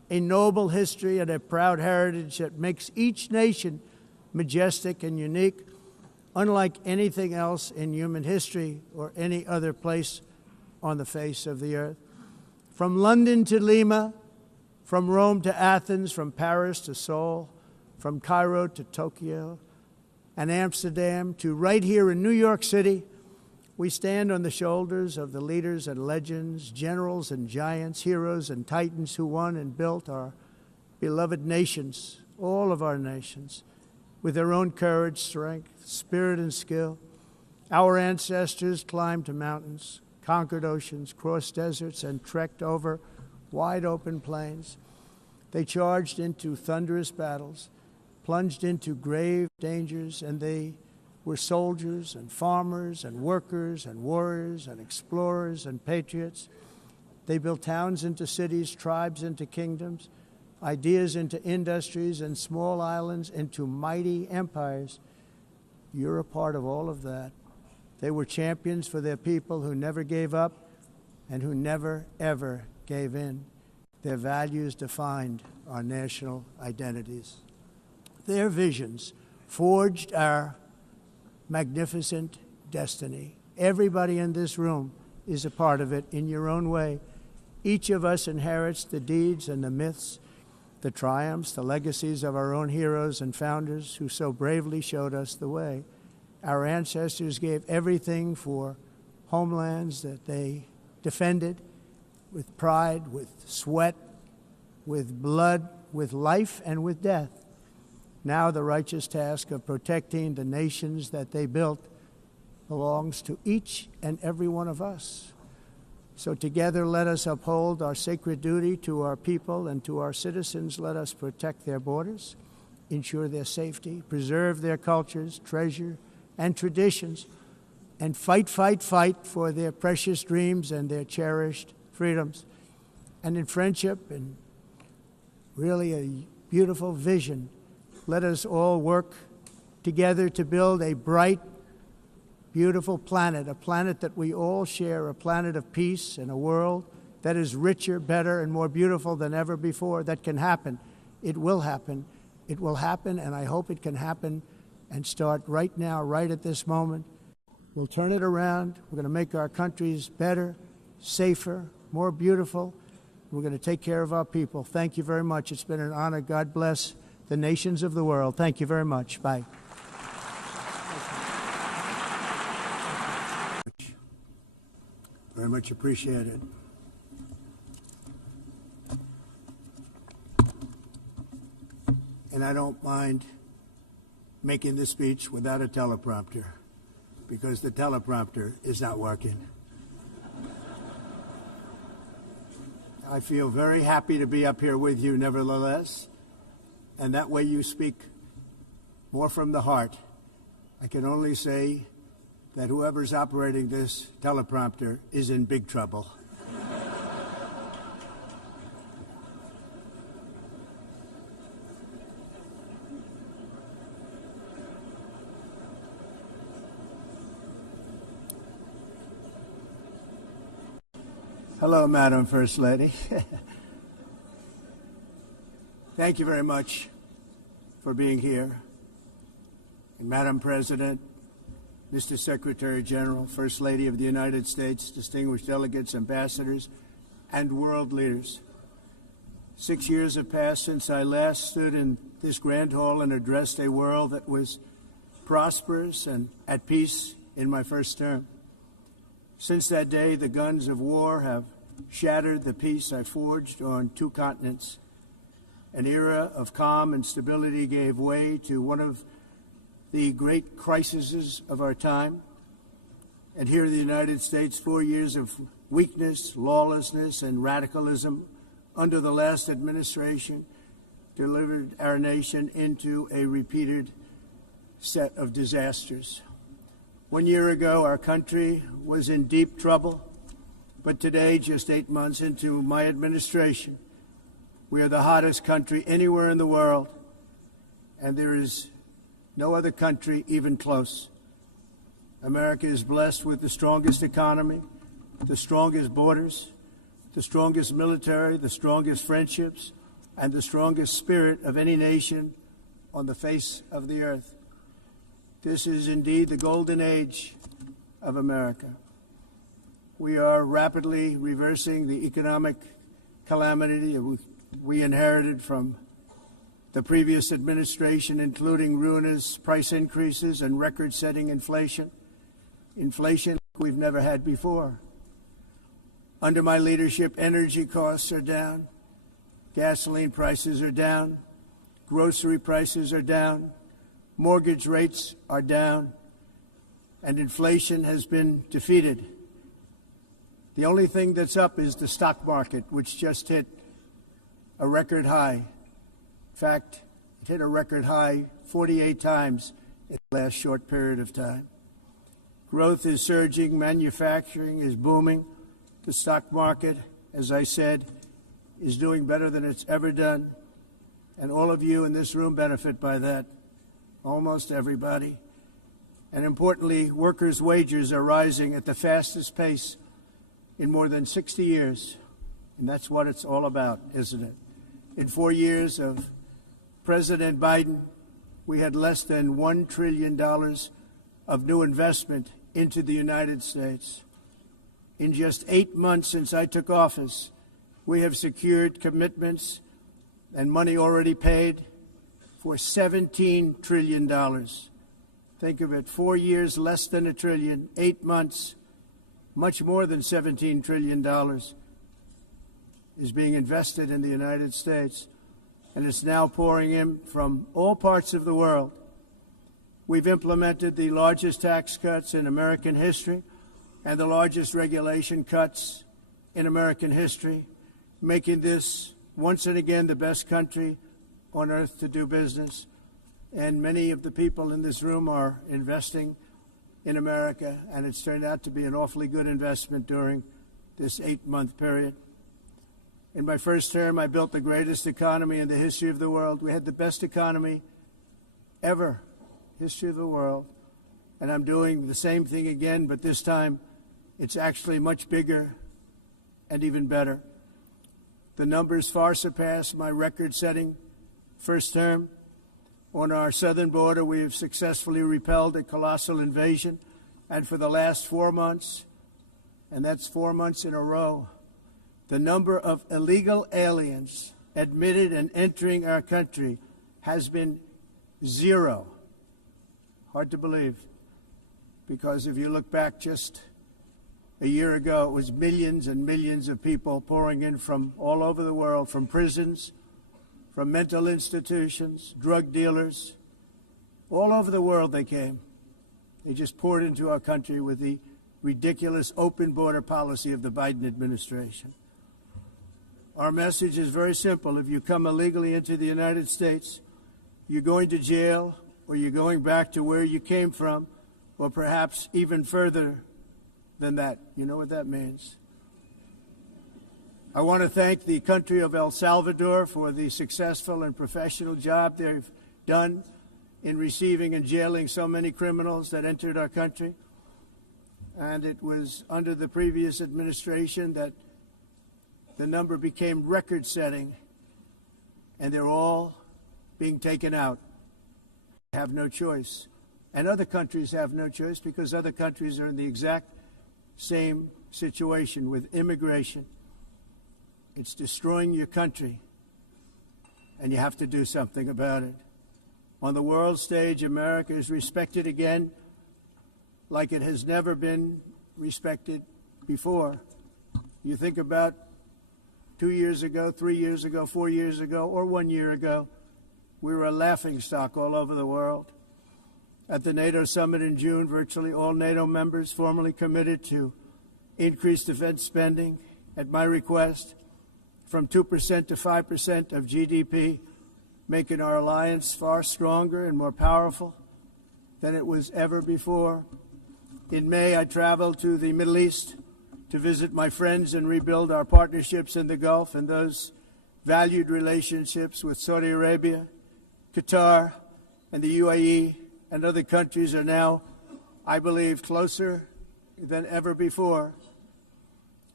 a noble history and a proud heritage that makes each nation majestic and unique, unlike anything else in human history or any other place on the face of the earth. From London to Lima, from Rome to Athens, from Paris to Seoul, from Cairo to Tokyo and Amsterdam to right here in New York City, we stand on the shoulders of the leaders and legends, generals and giants, heroes and titans who won and built our beloved nations, all of our nations, with their own courage, strength, spirit, and skill. Our ancestors climbed mountains, conquered oceans, crossed deserts, and trekked over wide-open plains. They charged into thunderous battles, plunged into grave dangers, and they were soldiers and farmers and workers and warriors and explorers and patriots. They built towns into cities, tribes into kingdoms, ideas into industries, and small islands into mighty empires. You're a part of all of that. They were champions for their people who never gave up and who never, ever gave in. Their values defined our national identities. Their visions forged our magnificent destiny. Everybody in this room is a part of it in your own way. Each of us inherits the deeds and the myths, the triumphs, the legacies of our own heroes and founders who so bravely showed us the way. Our ancestors gave everything for homelands that they defended with pride, with sweat, with blood, with life, and with death. Now the righteous task of protecting the nations that they built belongs to each and every one of us. So together let us uphold our sacred duty to our people and to our citizens. Let us protect their borders, ensure their safety, preserve their cultures, treasure, and traditions, and fight, fight, fight for their precious dreams and their cherished freedoms. And in friendship and really a beautiful vision, let us all work together to build a bright, beautiful planet, a planet that we all share, a planet of peace and a world that is richer, better, and more beautiful than ever before. That can happen. It will happen. It will happen, and I hope it can happen and start right now, right at this moment. We'll turn it around. We're going to make our countries better, safer, more beautiful. We're going to take care of our people. Thank you very much. It's been an honor. God bless the nations of the world. Thank you very much. Bye. Very much appreciated. And I don't mind making this speech without a teleprompter, because the teleprompter is not working. I feel very happy to be up here with you nevertheless, and that way you speak more from the heart. I can only say that whoever's operating this teleprompter is in big trouble. Hello, Madam First Lady. Thank you very much for being here. And Madam President, Mr. Secretary General, First Lady of the United States, distinguished delegates, ambassadors, and world leaders. 6 years have passed since I last stood in this grand hall and addressed a world that was prosperous and at peace in my first term. Since that day, the guns of war have shattered the peace I forged on 2 continents. An era of calm and stability gave way to one of the great crises of our time. And here in the United States, 4 years of weakness, lawlessness, and radicalism under the last administration delivered our nation into a repeated set of disasters. 1 year ago, our country was in deep trouble, but today, just 8 months into my administration, we are the hottest country anywhere in the world, and there is no other country even close. America is blessed with the strongest economy, the strongest borders, the strongest military, the strongest friendships, and the strongest spirit of any nation on the face of the earth. This is indeed the golden age of America. We are rapidly reversing the economic calamity we inherited from the previous administration, including ruinous price increases and record-setting inflation we've never had before. Under my leadership, energy costs are down, gasoline prices are down, grocery prices are down, mortgage rates are down, and inflation has been defeated. The only thing that's up is the stock market, which just hit a record high. In fact, it hit a record high 48 times in the last short period of time. Growth is surging, manufacturing is booming. The stock market, as I said, is doing better than it's ever done. And all of you in this room benefit by that, almost everybody. And importantly, workers' wages are rising at the fastest pace in more than 60 years. And that's what it's all about, isn't it? In 4 years of President Biden, we had less than $1 trillion of new investment into the United States. In just 8 months since I took office, we have secured commitments and money already paid for $17 trillion. Think of it, 4 years, less than $1 trillion, 8 months, much more than $17 trillion is being invested in the United States, and it's now pouring in from all parts of the world. We've implemented the largest tax cuts in American history and the largest regulation cuts in American history, making this once and again the best country on earth to do business. And many of the people in this room are investing in America, and it's turned out to be an awfully good investment during this 8-month period. In my first term, I built the greatest economy in the history of the world. We had the best economy ever, history of the world. And I'm doing the same thing again, but this time it's actually much bigger and even better. The numbers far surpass my record-setting first term. On our southern border, we have successfully repelled a colossal invasion. And for the last 4 months, and that's 4 months in a row, the number of illegal aliens admitted and entering our country has been 0. Hard to believe, because if you look back just a year ago, it was millions and millions of people pouring in from all over the world, from prisons, from mental institutions, drug dealers. All over the world they came. They just poured into our country with the ridiculous open border policy of the Biden administration. Our message is very simple. If you come illegally into the United States, you're going to jail, or you're going back to where you came from, or perhaps even further than that. You know what that means. I want to thank the country of El Salvador for the successful and professional job they've done in receiving and jailing so many criminals that entered our country. And it was under the previous administration that the number became record-setting, and they're all being taken out. They have no choice. And other countries have no choice, because other countries are in the exact same situation with immigration. It's destroying your country, and you have to do something about it. On the world stage, America is respected again like it has never been respected before. You think about 2 years ago, 3 years ago, 4 years ago, or 1 year ago, we were a laughingstock all over the world. At the NATO summit in June, virtually all NATO members formally committed to increase defense spending at my request from 2% to 5% of GDP, making our alliance far stronger and more powerful than it was ever before. In May, I traveled to the Middle East to visit my friends and rebuild our partnerships in the Gulf and those valued relationships with Saudi Arabia, Qatar, and the UAE, and other countries are now, I believe, closer than ever before.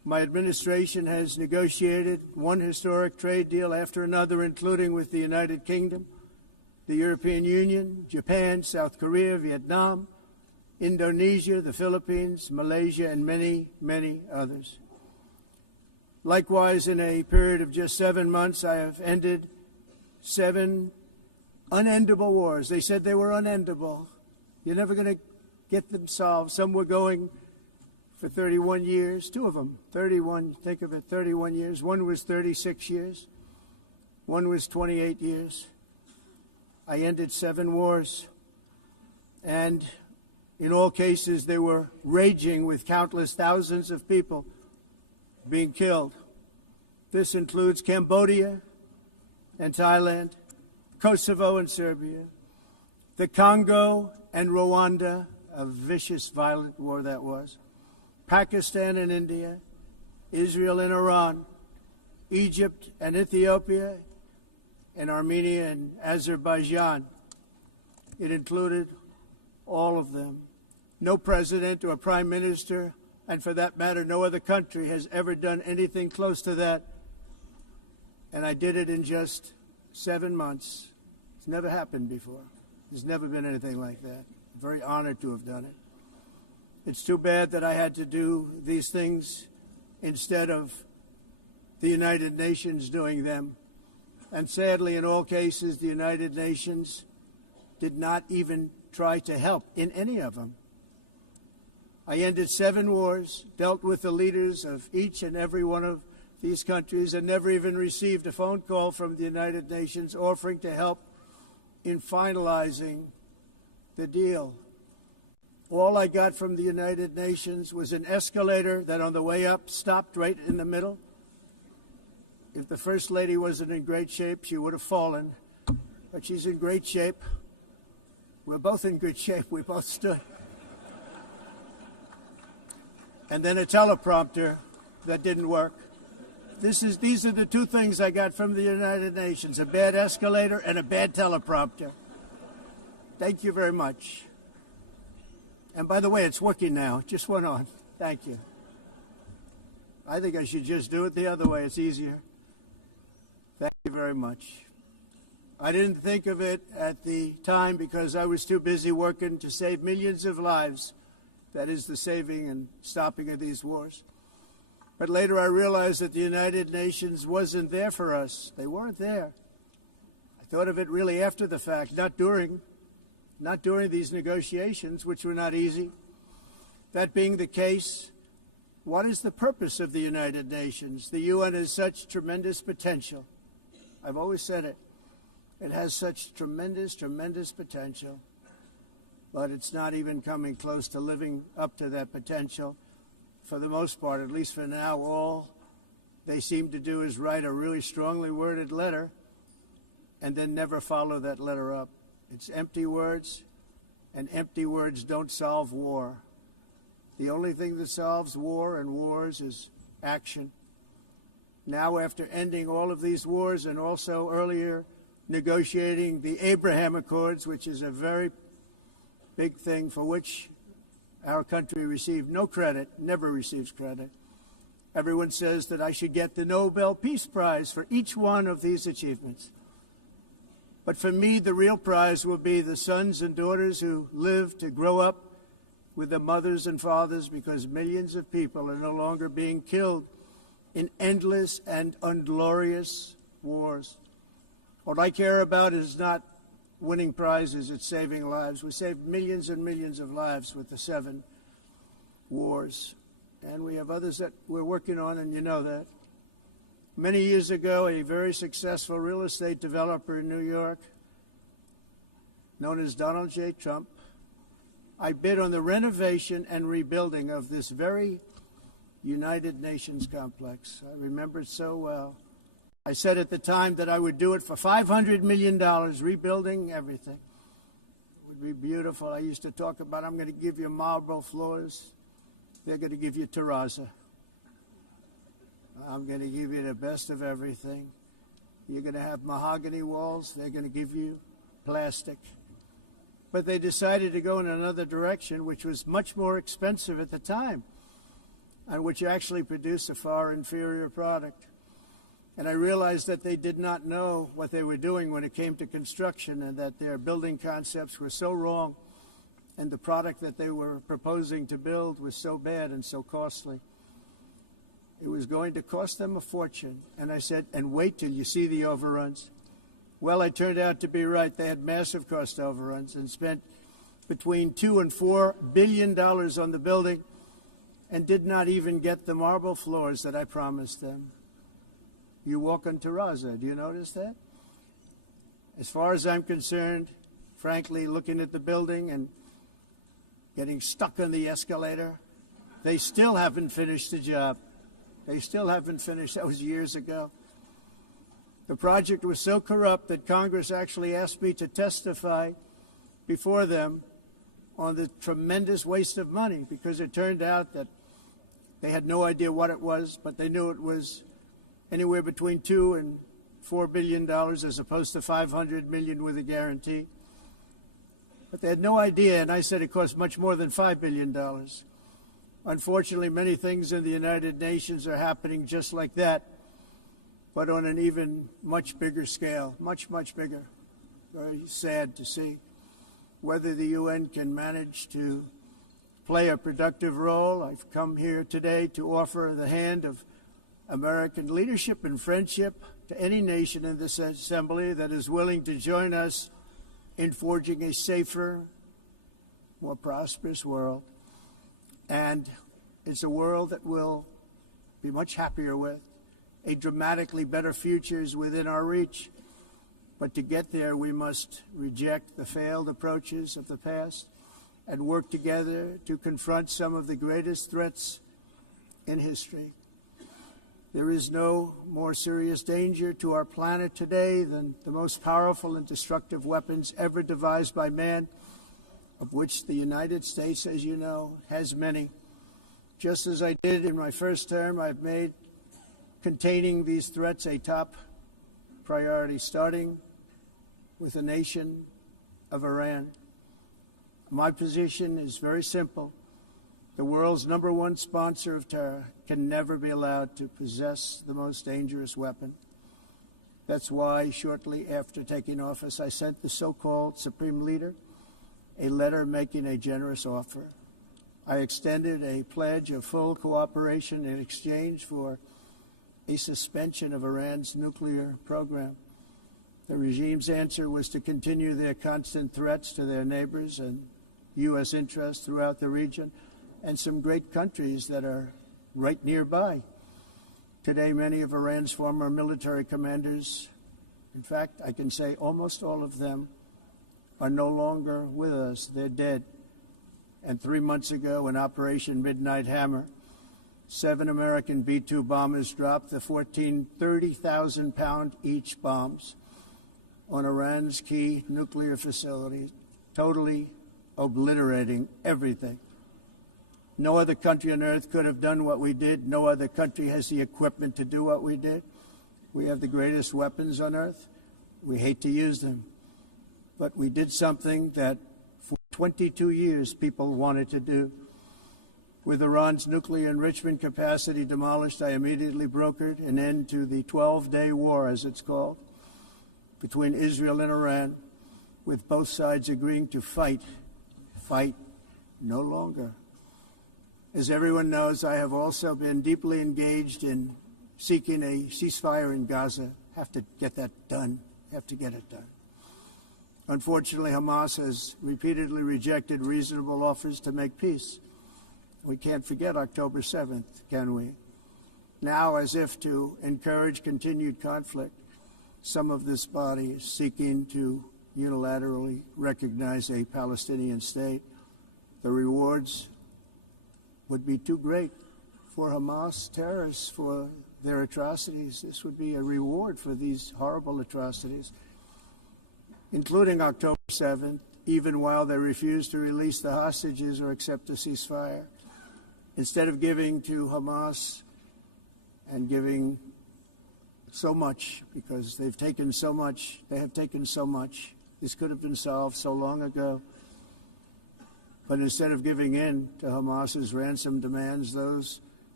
My administration has negotiated one historic trade deal after another, including with the United Kingdom, the European Union, Japan, South Korea, Vietnam, Indonesia, the Philippines, Malaysia, and many, many others. Likewise, in a period of just 7 months, I have ended 7 unendable wars. They said they were unendable. You're never going to get them solved. Some were going for 31 years, 2 of them, 31, think of it, 31 years. One was 36 years. One was 28 years. I ended 7 wars. And in all cases, they were raging with countless thousands of people being killed. This includes Cambodia and Thailand, Kosovo and Serbia, the Congo and Rwanda, a vicious, violent war that was, Pakistan and India, Israel and Iran, Egypt and Ethiopia, and Armenia and Azerbaijan. It included all of them. No president or prime minister, and for that matter, no other country has ever done anything close to that. And I did it in just 7 months. It's never happened before. There's never been anything like that. I'm very honored to have done it. It's too bad that I had to do these things instead of the United Nations doing them. And sadly, in all cases, the United Nations did not even try to help in any of them. I ended 7 wars, dealt with the leaders of each and every one of these countries, and never even received a phone call from the United Nations offering to help in finalizing the deal. All I got from the United Nations was an escalator that on the way up stopped right in the middle. If the First Lady wasn't in great shape, she would have fallen, but she's in great shape. We're both in good shape. We both stood. And then a teleprompter that didn't work. These are the 2 things I got from the United Nations, a bad escalator and a bad teleprompter. Thank you very much. And by the way, it's working now. It just went on. Thank you. I think I should just do it the other way. It's easier. Thank you very much. I didn't think of it at the time because I was too busy working to save millions of lives. That is the saving and stopping of these wars. But later I realized that the United Nations wasn't there for us. They weren't there. I thought of it really after the fact, not during these negotiations, which were not easy. That being the case, what is the purpose of the United Nations? The UN has such tremendous potential. I've always said it. It has such tremendous, tremendous potential. But it's not even coming close to living up to that potential. For the most part, at least for now, all they seem to do is write a really strongly worded letter and then never follow that letter up. It's empty words, and empty words don't solve war. The only thing that solves war and wars is action. Now, after ending all of these wars and also earlier negotiating the Abraham Accords, which is a very big thing for which our country received no credit, never receives credit. Everyone says that I should get the Nobel Peace Prize for each one of these achievements. But for me, the real prize will be the sons and daughters who live to grow up with their mothers and fathers, because millions of people are no longer being killed in endless and unglorious wars. What I care about is not winning prizes, it's saving lives. We saved millions and millions of lives with the 7 wars. And we have others that we're working on, and you know that. Many years ago, a very successful real estate developer in New York, known as Donald J. Trump, I bid on the renovation and rebuilding of this very United Nations complex. I remember it so well. I said at the time that I would do it for $500 million, rebuilding everything. It would be beautiful. I used to talk about, I'm going to give you marble floors. They're going to give you terrazzo. I'm going to give you the best of everything. You're going to have mahogany walls. They're going to give you plastic. But they decided to go in another direction, which was much more expensive at the time. which actually produce a far inferior product. And I realized that they did not know what they were doing when it came to construction, and that their building concepts were so wrong, and the product that they were proposing to build was so bad and so costly. It was going to cost them a fortune. And I said, and wait till you see the overruns. Well, I turned out to be right. They had massive cost overruns and spent between $2 and $4 billion on the building and did not even get the marble floors that I promised them. You walk on terrazzo. Do you notice that? As far as I'm concerned, frankly, looking at the building and getting stuck on the escalator, they still haven't finished the job. They still haven't finished. That was years ago. The project was so corrupt that Congress actually asked me to testify before them on the tremendous waste of money, because it turned out that they had no idea what it was, but they knew it was anywhere between $2 and $4 billion as opposed to $500 million with a guarantee. But they had no idea, and I said it cost much more than $5 billion. Unfortunately, many things in the United Nations are happening just like that, but on an even much bigger scale, much, much bigger. Very sad to see. Whether the UN can manage to play a productive role, I've come here today to offer the hand of American leadership and friendship to any nation in this assembly that is willing to join us in forging a safer, more prosperous world. And it's a world that we'll be much happier with. A dramatically better future is within our reach. But to get there, we must reject the failed approaches of the past and work together to confront some of the greatest threats in history. There is no more serious danger to our planet today than the most powerful and destructive weapons ever devised by man, of which the United States, as you know, has many. Just as I did in my first term, I've made containing these threats a top priority, starting with the nation of Iran. My position is very simple. The world's #1 sponsor of terror can never be allowed to possess the most dangerous weapon. That's why, shortly after taking office, I sent the so-called Supreme Leader a letter making a generous offer. I extended a pledge of full cooperation in exchange for a suspension of Iran's nuclear program. The regime's answer was to continue their constant threats to their neighbors and U.S. interests throughout the region, and some great countries that are right nearby. Today, many of Iran's former military commanders, in fact, I can say almost all of them, are no longer with us. They're dead. And 3 months ago, in Operation Midnight Hammer, 7 American B-2 bombers dropped the 14 30,000-pound each bombs on Iran's key nuclear facilities, totally obliterating everything. No other country on earth could have done what we did. No other country has the equipment to do what we did. We have the greatest weapons on earth. We hate to use them. But we did something that for 22 years people wanted to do. With Iran's nuclear enrichment capacity demolished, I immediately brokered an end to the 12-day war, as it's called, between Israel and Iran, with both sides agreeing to fight no longer. As everyone knows, I have also been deeply engaged in seeking a ceasefire in Gaza. Have to get that done. Have to get it done. Unfortunately, Hamas has repeatedly rejected reasonable offers to make peace. We can't forget October 7th, can we? Now, as if to encourage continued conflict, some of this body is seeking to unilaterally recognize a Palestinian state. The rewards would be too great for Hamas terrorists for their atrocities. This would be a reward for these horrible atrocities, including October 7th, even while they refuse to release the hostages or accept a ceasefire. Instead of giving to Hamas and giving so much, because they've taken so much, this could have been solved so long ago. But instead of giving in to Hamas's ransom demands, those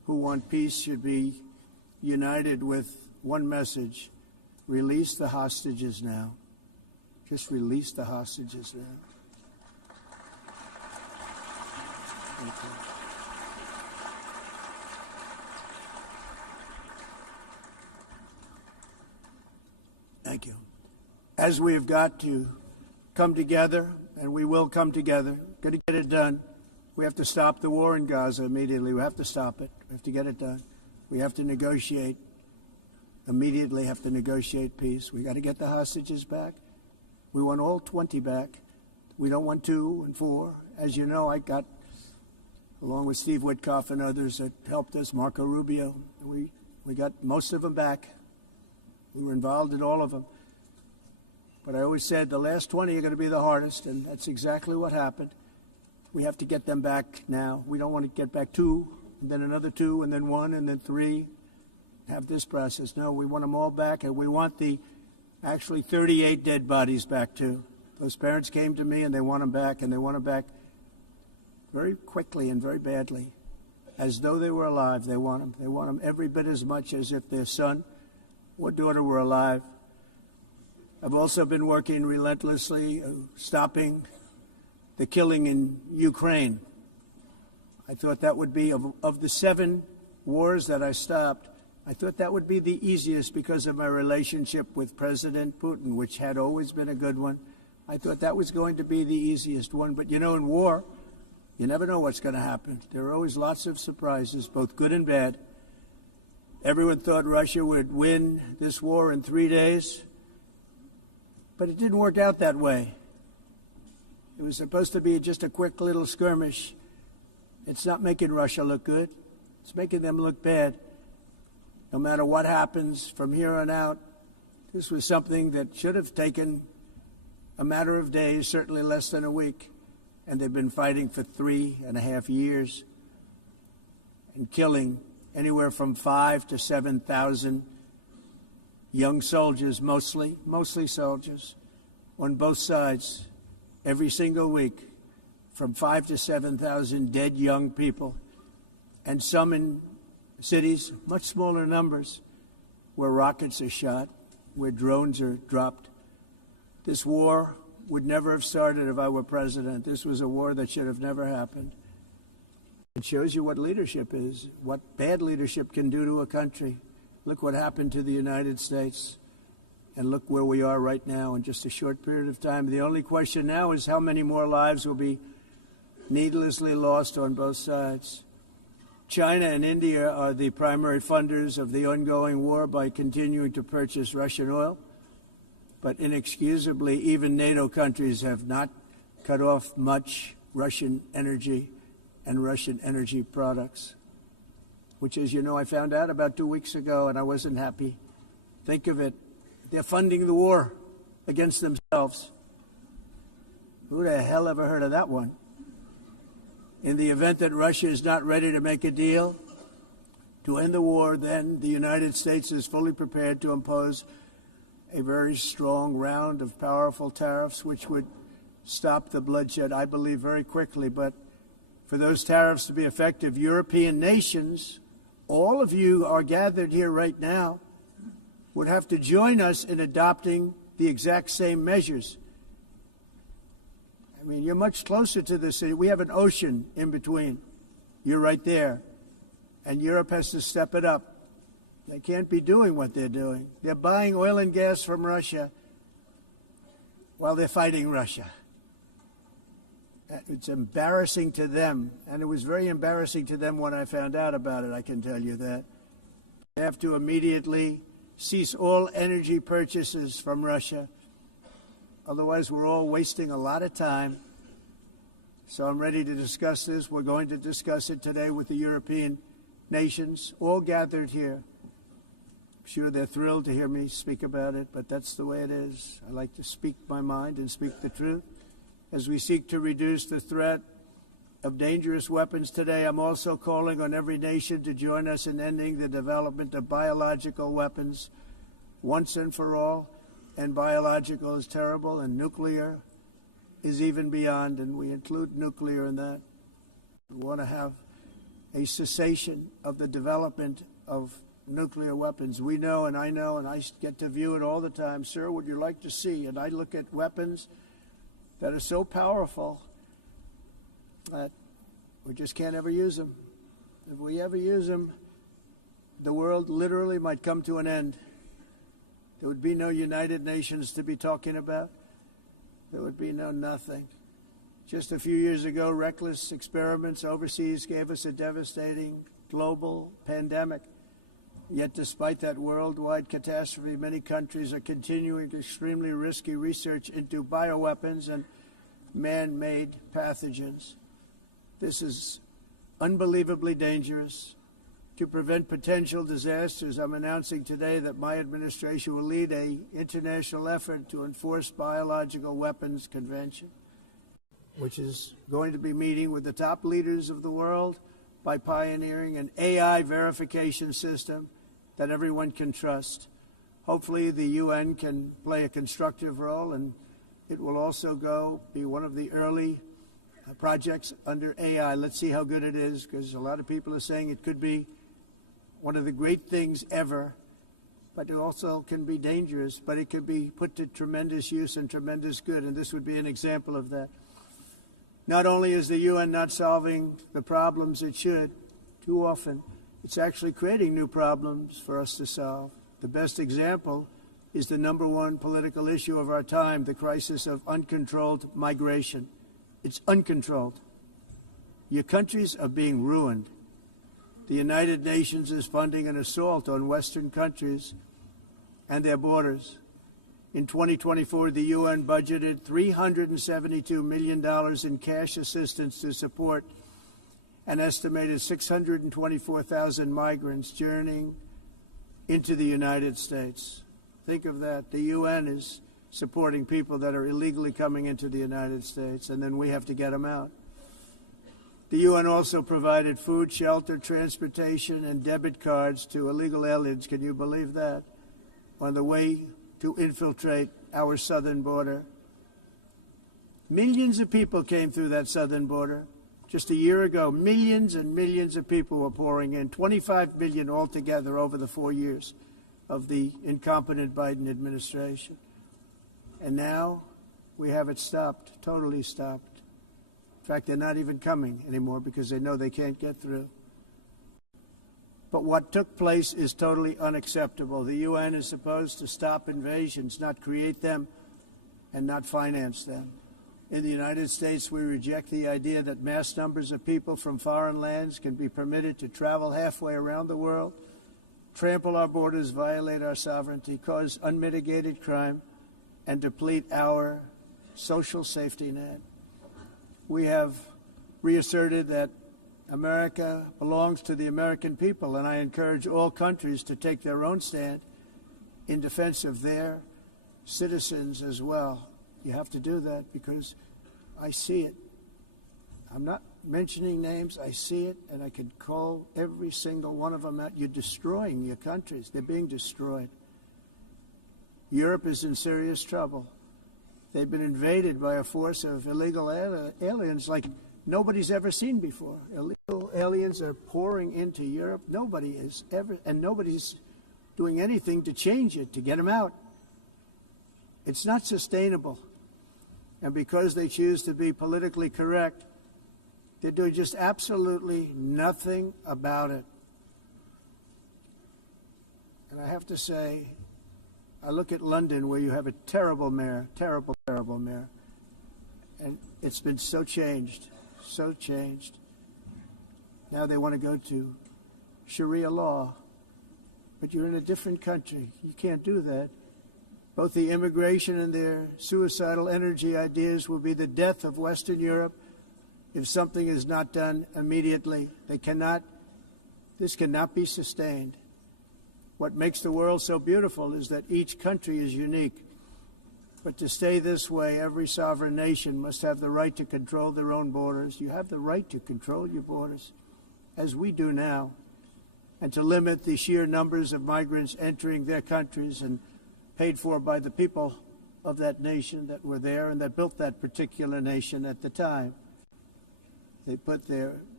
who want peace should be united with one message: release the hostages now. Just release the hostages now. Thank you. Thank you. As we have got to come together, and we will come together, got to get it done. We have to stop the war in Gaza immediately. We have to stop it. We have to get it done. We have to negotiate. Immediately have to negotiate peace. We got to get the hostages back. We want all 20 back. We don't want 2 and 4. As you know, I got, along with Steve Witkoff and others that helped us, Marco Rubio, we got most of them back. We were involved in all of them. But I always said the last 20 are going to be the hardest, and that's exactly what happened. We have to get them back now. We don't want to get back 2, and then another 2, and then 1, and then 3. Have this process. No, we want them all back, and we want the actually 38 dead bodies back too. Those parents came to me, and they want them back, and they want them back very quickly and very badly, as though they were alive. They want them. They want them every bit as much as if their son or daughter were alive. I've also been working relentlessly, stopping the killing in Ukraine. I thought that would be, of the 7 wars that I stopped, I thought that would be the easiest because of my relationship with President Putin, which had always been a good one. I thought that was going to be the easiest one. But, you know, in war, you never know what's going to happen. There are always lots of surprises, both good and bad. Everyone thought Russia would win this war in 3 days, but it didn't work out that way. It was supposed to be just a quick little skirmish. It's not making Russia look good. It's making them look bad. No matter what happens from here on out, this was something that should have taken a matter of days, certainly less than a week. And they've been fighting for 3.5 years and killing anywhere from 5,000 to 7,000 young soldiers, mostly soldiers, on both sides, every single week, from 5,000 to 7,000 dead young people, and some in cities, much smaller numbers, where rockets are shot, where drones are dropped. This war would never have started if I were president. This was a war that should have never happened. It shows you what leadership is, what bad leadership can do to a country. Look what happened to the United States, and look where we are right now in just a short period of time. The only question now is how many more lives will be needlessly lost on both sides. China and India are the primary funders of the ongoing war by continuing to purchase Russian oil. But inexcusably, even NATO countries have not cut off much Russian energy and Russian energy products, which, as you know, I found out about 2 weeks ago, and I wasn't happy. Think of it. They're funding the war against themselves. Who the hell ever heard of that one? In the event that Russia is not ready to make a deal to end the war, then the United States is fully prepared to impose a very strong round of powerful tariffs, which would stop the bloodshed, I believe, very quickly. But for those tariffs to be effective, European nations, all of you are gathered here right now, would have to join us in adopting the exact same measures. I mean, you're much closer to the city. We have an ocean in between. You're right there. And Europe has to step it up. They can't be doing what they're doing. They're buying oil and gas from Russia while they're fighting Russia. It's embarrassing to them, and it was very embarrassing to them when I found out about it, I can tell you that. They have to immediately cease all energy purchases from Russia. Otherwise, we're all wasting a lot of time. So I'm ready to discuss this. We're going to discuss it today with the European nations, all gathered here. I'm sure they're thrilled to hear me speak about it, but that's the way it is. I like to speak my mind and speak the truth. As we seek to reduce the threat of dangerous weapons today, I'm also calling on every nation to join us in ending the development of biological weapons once and for all. And biological is terrible, and nuclear is even beyond, and we include nuclear in that. We want to have a cessation of the development of nuclear weapons. We know, and I get to view it all the time. Sir, would you like to see? And I look at weapons that are so powerful that we just can't ever use them. If we ever use them, the world literally might come to an end. There would be no United Nations to be talking about. There would be no nothing. Just a few years ago, reckless experiments overseas gave us a devastating global pandemic. Yet despite that worldwide catastrophe, many countries are continuing extremely risky research into bioweapons and man-made pathogens. This is unbelievably dangerous. To prevent potential disasters, I'm announcing today that my administration will lead an international effort to enforce biological weapons convention, which is going to be meeting with the top leaders of the world by pioneering an AI verification system that everyone can trust. Hopefully the UN can play a constructive role, and it will also be one of the early projects under AI. Let's see how good it is, because a lot of people are saying it could be one of the great things ever, but it also can be dangerous, but it could be put to tremendous use and tremendous good, and this would be an example of that. Not only is the UN not solving the problems it should, too often, it's actually creating new problems for us to solve. The best example is the #1 political issue of our time, the crisis of uncontrolled migration. It's uncontrolled. Your countries are being ruined. The United Nations is funding an assault on Western countries and their borders. In 2024, the UN budgeted $372 million in cash assistance to support an estimated 624,000 migrants journeying into the United States. Think of that. The UN is supporting people that are illegally coming into the United States, and then we have to get them out. The UN also provided food, shelter, transportation, and debit cards to illegal aliens. Can you believe that? On the way to infiltrate our southern border. Millions of people came through that southern border. Just a year ago, millions and millions of people were pouring in, 25 million altogether over the 4 years of the incompetent Biden administration. And now we have it stopped, totally stopped. In fact, they're not even coming anymore because they know they can't get through. But what took place is totally unacceptable. The UN is supposed to stop invasions, not create them and not finance them. In the United States, we reject the idea that mass numbers of people from foreign lands can be permitted to travel halfway around the world, trample our borders, violate our sovereignty, cause unmitigated crime, and deplete our social safety net. We have reasserted that America belongs to the American people, and I encourage all countries to take their own stand in defense of their citizens as well. You have to do that because I see it. I'm not mentioning names. I see it, and I can call every single one of them out. You're destroying your countries. They're being destroyed. Europe is in serious trouble. They've been invaded by a force of illegal aliens like nobody's ever seen before. Illegal aliens are pouring into Europe. Nobody's doing anything to change it, to get them out. It's not sustainable. And because they choose to be politically correct, they're doing just absolutely nothing about it. And I have to say, I look at London, where you have a terrible mayor, terrible mayor, and it's been so changed. Now they want to go to Sharia law, but you're in a different country. You can't do that. Both the immigration and their suicidal energy ideas will be the death of Western Europe if something is not done immediately. This cannot be sustained. What makes the world so beautiful is that each country is unique. But to stay this way, every sovereign nation must have the right to control their own borders. You have the right to control your borders, as we do now, and to limit the sheer numbers of migrants entering their countries and paid for by the people of that nation that were there and that built that particular nation at the time. They put their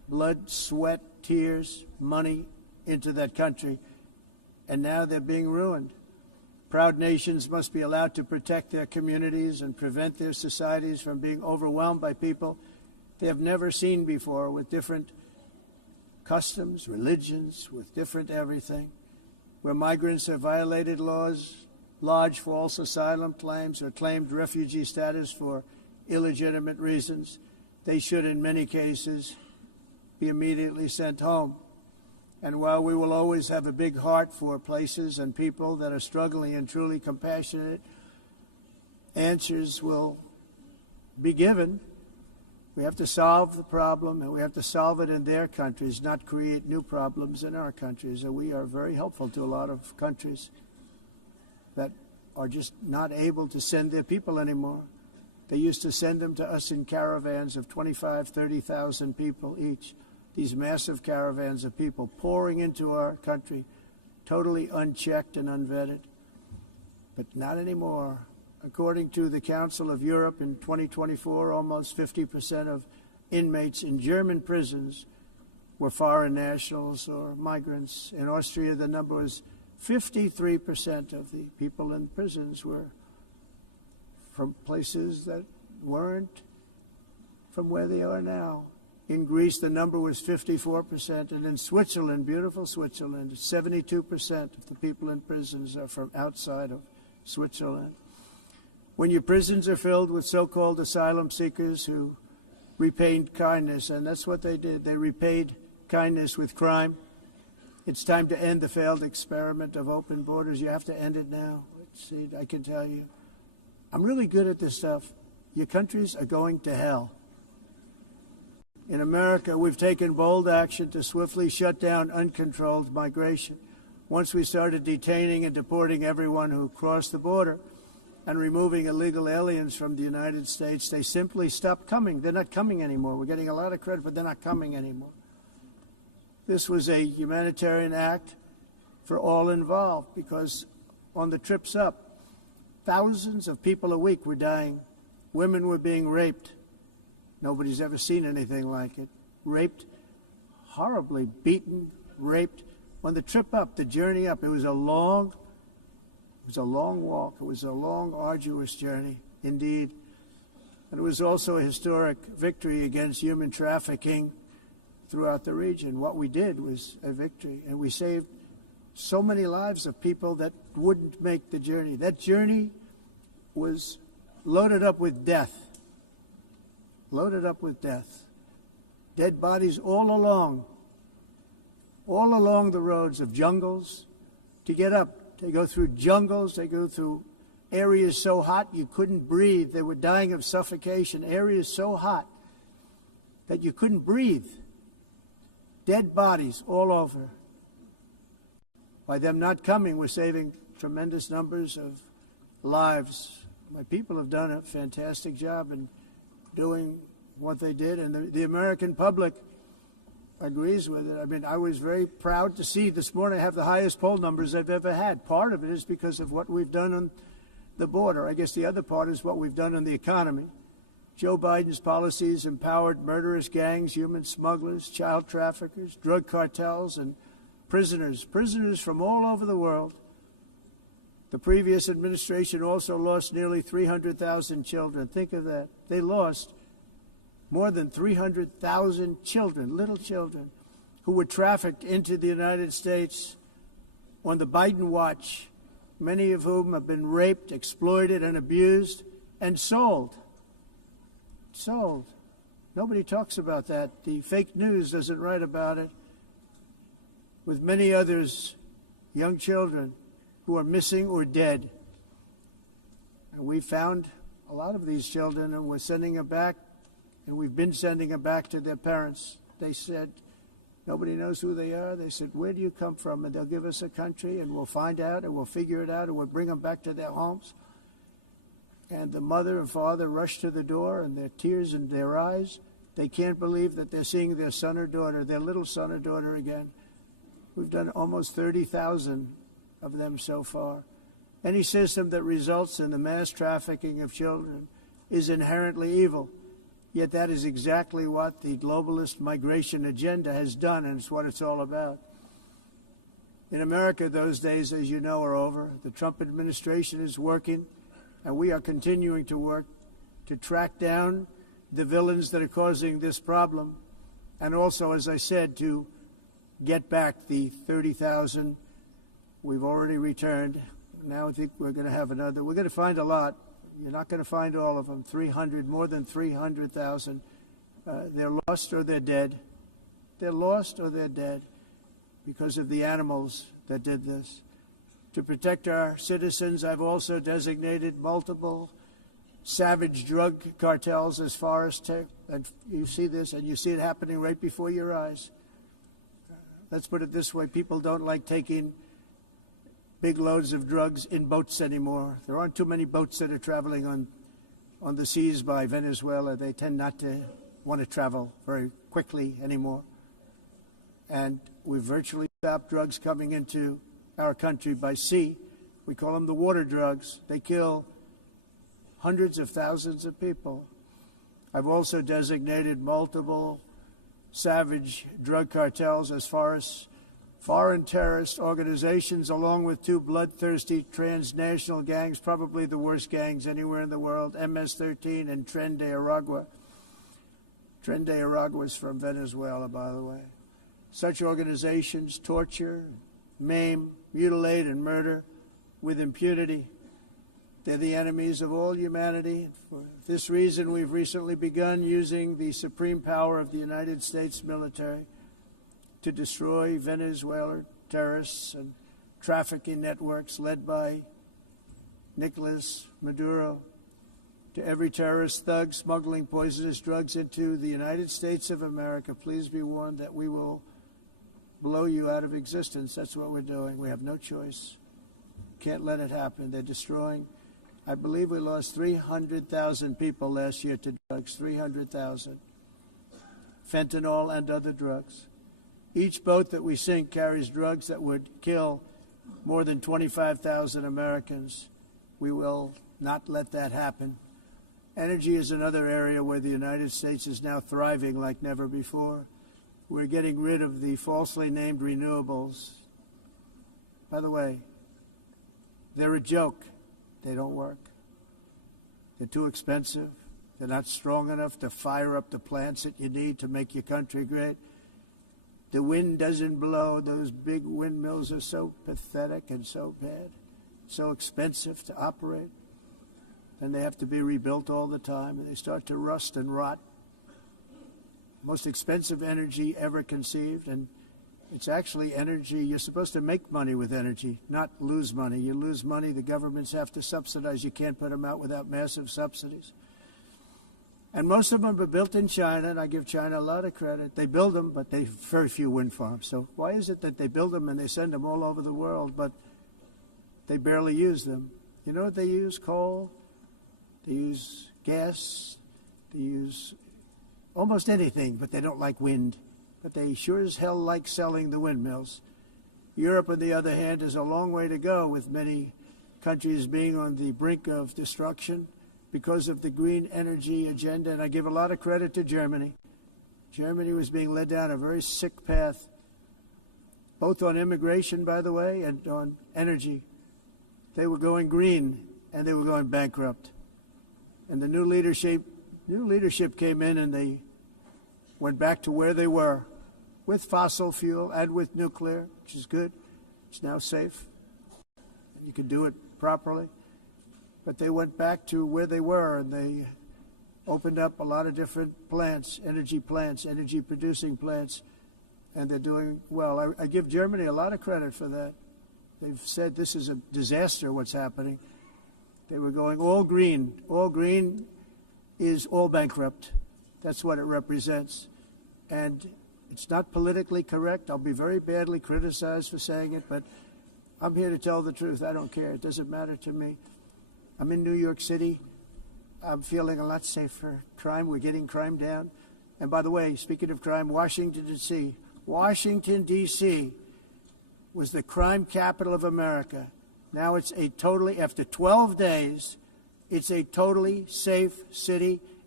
blood, sweat, tears, money into that country, and now they're being ruined. Proud nations must be allowed to protect their communities and prevent their societies from being overwhelmed by people they have never seen before, with different customs, religions, with different everything. Where migrants have violated laws, lodged false asylum claims, or claimed refugee status for illegitimate reasons, they should, in many cases, be immediately sent home. And while we will always have a big heart for places and people that are struggling and truly compassionate, answers will be given. We have to solve the problem, and we have to solve it in their countries, not create new problems in our countries. And we are very helpful to a lot of countries that are just not able to send their people anymore. They used to send them to us in caravans of 25,000, 30,000 people each. These massive caravans of people pouring into our country, totally unchecked and unvetted. But not anymore. According to the Council of Europe, in 2024, almost 50% of inmates in German prisons were foreign nationals or migrants. In Austria, the number was 53% of the people in prisons were from places that weren't from where they are now. In Greece, the number was 54%, and in Switzerland, beautiful Switzerland, 72% of the people in prisons are from outside of Switzerland. When your prisons are filled with so-called asylum seekers who repaid kindness, and that's what they did, they repaid kindness with crime, it's time to end the failed experiment of open borders. You have to end it now. See, I can tell you, I'm really good at this stuff. Your countries are going to hell. In America, we've taken bold action to swiftly shut down uncontrolled migration. Once we started detaining and deporting everyone who crossed the border and removing illegal aliens from the United States, they simply stopped coming. They're not coming anymore. We're getting a lot of credit, but they're not coming anymore. This was a humanitarian act for all involved, because on the trips up, thousands of people a week were dying. Women were being raped. Nobody's ever seen anything like it. Raped, horribly beaten, raped. On the trip up, the journey up, it was a long walk. It was a long, arduous journey, indeed. And it was also a historic victory against human trafficking throughout the region. What we did was a victory, and we saved so many lives of people that wouldn't make the journey. That journey was loaded up with death. Loaded up with death. Dead bodies all along the roads of jungles to get up. They go through jungles, they go through areas so hot you couldn't breathe. They were dying of suffocation, areas so hot that you couldn't breathe. Dead bodies all over. By them not coming, we're saving tremendous numbers of lives. My people have done a fantastic job in doing what they did, and the American public agrees with it. I mean, I was very proud to see this morning I have the highest poll numbers I've ever had. Part of it is because of what we've done on the border. I guess the other part is what we've done on the economy. Joe Biden's policies empowered murderous gangs, human smugglers, child traffickers, drug cartels, and prisoners from all over the world. The previous administration also lost nearly 300,000 children. Think of that. They lost more than 300,000 children, little children, who were trafficked into the United States on the Biden watch, many of whom have been raped, exploited, and abused, and sold. Sold. Nobody talks about that. The fake news doesn't write about it. With many others, young children who are missing or dead. And we found a lot of these children, and we're sending them back, and we've been sending them back to their parents. They said, nobody knows who they are. They said, where do you come from? And they'll give us a country, and we'll find out, and we'll figure it out, and we'll bring them back to their homes. And the mother and father rush to the door, and their tears in their eyes. They can't believe that they're seeing their son or daughter, their little son or daughter again. We've done almost 30,000 of them so far. Any system that results in the mass trafficking of children is inherently evil. Yet that is exactly what the globalist migration agenda has done, and it's what it's all about. In America, those days, as you know, are over. The Trump administration is working, and we are continuing to work to track down the villains that are causing this problem, and also, as I said, to get back the 30,000 we've already returned. Now I think we're going to have another. We're going to find a lot. You're not going to find all of them. 300, more than 300,000. They're lost or they're dead. They're lost or they're dead because of the animals that did this. To protect our citizens, I've also designated multiple savage drug cartels as far as and you see this, and you see it happening right before your eyes. Let's put it this way. People don't like taking big loads of drugs in boats anymore. There aren't too many boats that are traveling on the seas by Venezuela. They tend not to want to travel very quickly anymore. And we've virtually stopped drugs coming into our country by sea. We call them the water drugs. They kill hundreds of thousands of people. I've also designated multiple savage drug cartels as far as foreign terrorist organizations, along with two bloodthirsty transnational gangs, probably the worst gangs anywhere in the world, MS-13 and Tren de Aragua. Tren de Aragua is from Venezuela, by the way. Such organizations torture, maim, mutilate, and murder with impunity. They're the enemies of all humanity. For this reason, we've recently begun using the supreme power of the United States military to destroy Venezuelan terrorists and trafficking networks led by Nicolas Maduro. To every terrorist thug smuggling poisonous drugs into the United States of America, please be warned that we will blow you out of existence. That's what we're doing. We have no choice. Can't let it happen. They're destroying. I believe we lost 300,000 people last year to drugs, 300,000. Fentanyl and other drugs. Each boat that we sink carries drugs that would kill more than 25,000 Americans. We will not let that happen. Energy is another area where the United States is now thriving like never before. We're getting rid of the falsely named renewables. By the way, they're a joke. They don't work. They're too expensive. They're not strong enough to fire up the plants that you need to make your country great. The wind doesn't blow. Those big windmills are so pathetic and so bad, so expensive to operate. And they have to be rebuilt all the time, and they start to rust and rot. Most expensive energy ever conceived, and it's actually energy. You're supposed to make money with energy, not lose money. You lose money, the governments have to subsidize. You can't put them out without massive subsidies. And most of them are built in China, and I give China a lot of credit. They build them, but they have very few wind farms. So why is it that they build them and they send them all over the world, but they barely use them? You know what they use? Coal. They use gas. They use almost anything, but they don't like wind. But they sure as hell like selling the windmills. Europe, on the other hand, has a long way to go, with many countries being on the brink of destruction because of the green energy agenda. And I give a lot of credit to Germany. Germany was being led down a very sick path, both on immigration, by the way, and on energy. They were going green, and they were going bankrupt. And the new leadership came in, and they went back to where they were, with fossil fuel and with nuclear, which is good. It's now safe. You can do it properly. But they went back to where they were, and they opened up a lot of different plants, energy-producing plants, and they're doing well. I give Germany a lot of credit for that. They've said this is a disaster, what's happening. They were going all green. All green is all bankrupt. That's what it represents. And it's not politically correct. I'll be very badly criticized for saying it, but I'm here to tell the truth. I don't care. It doesn't matter to me. I'm in New York City. I'm feeling a lot safer. Crime, we're getting crime down. And by the way, speaking of crime, Washington, D.C. was the crime capital of America. Now it's after 12 days, it's a totally safe city,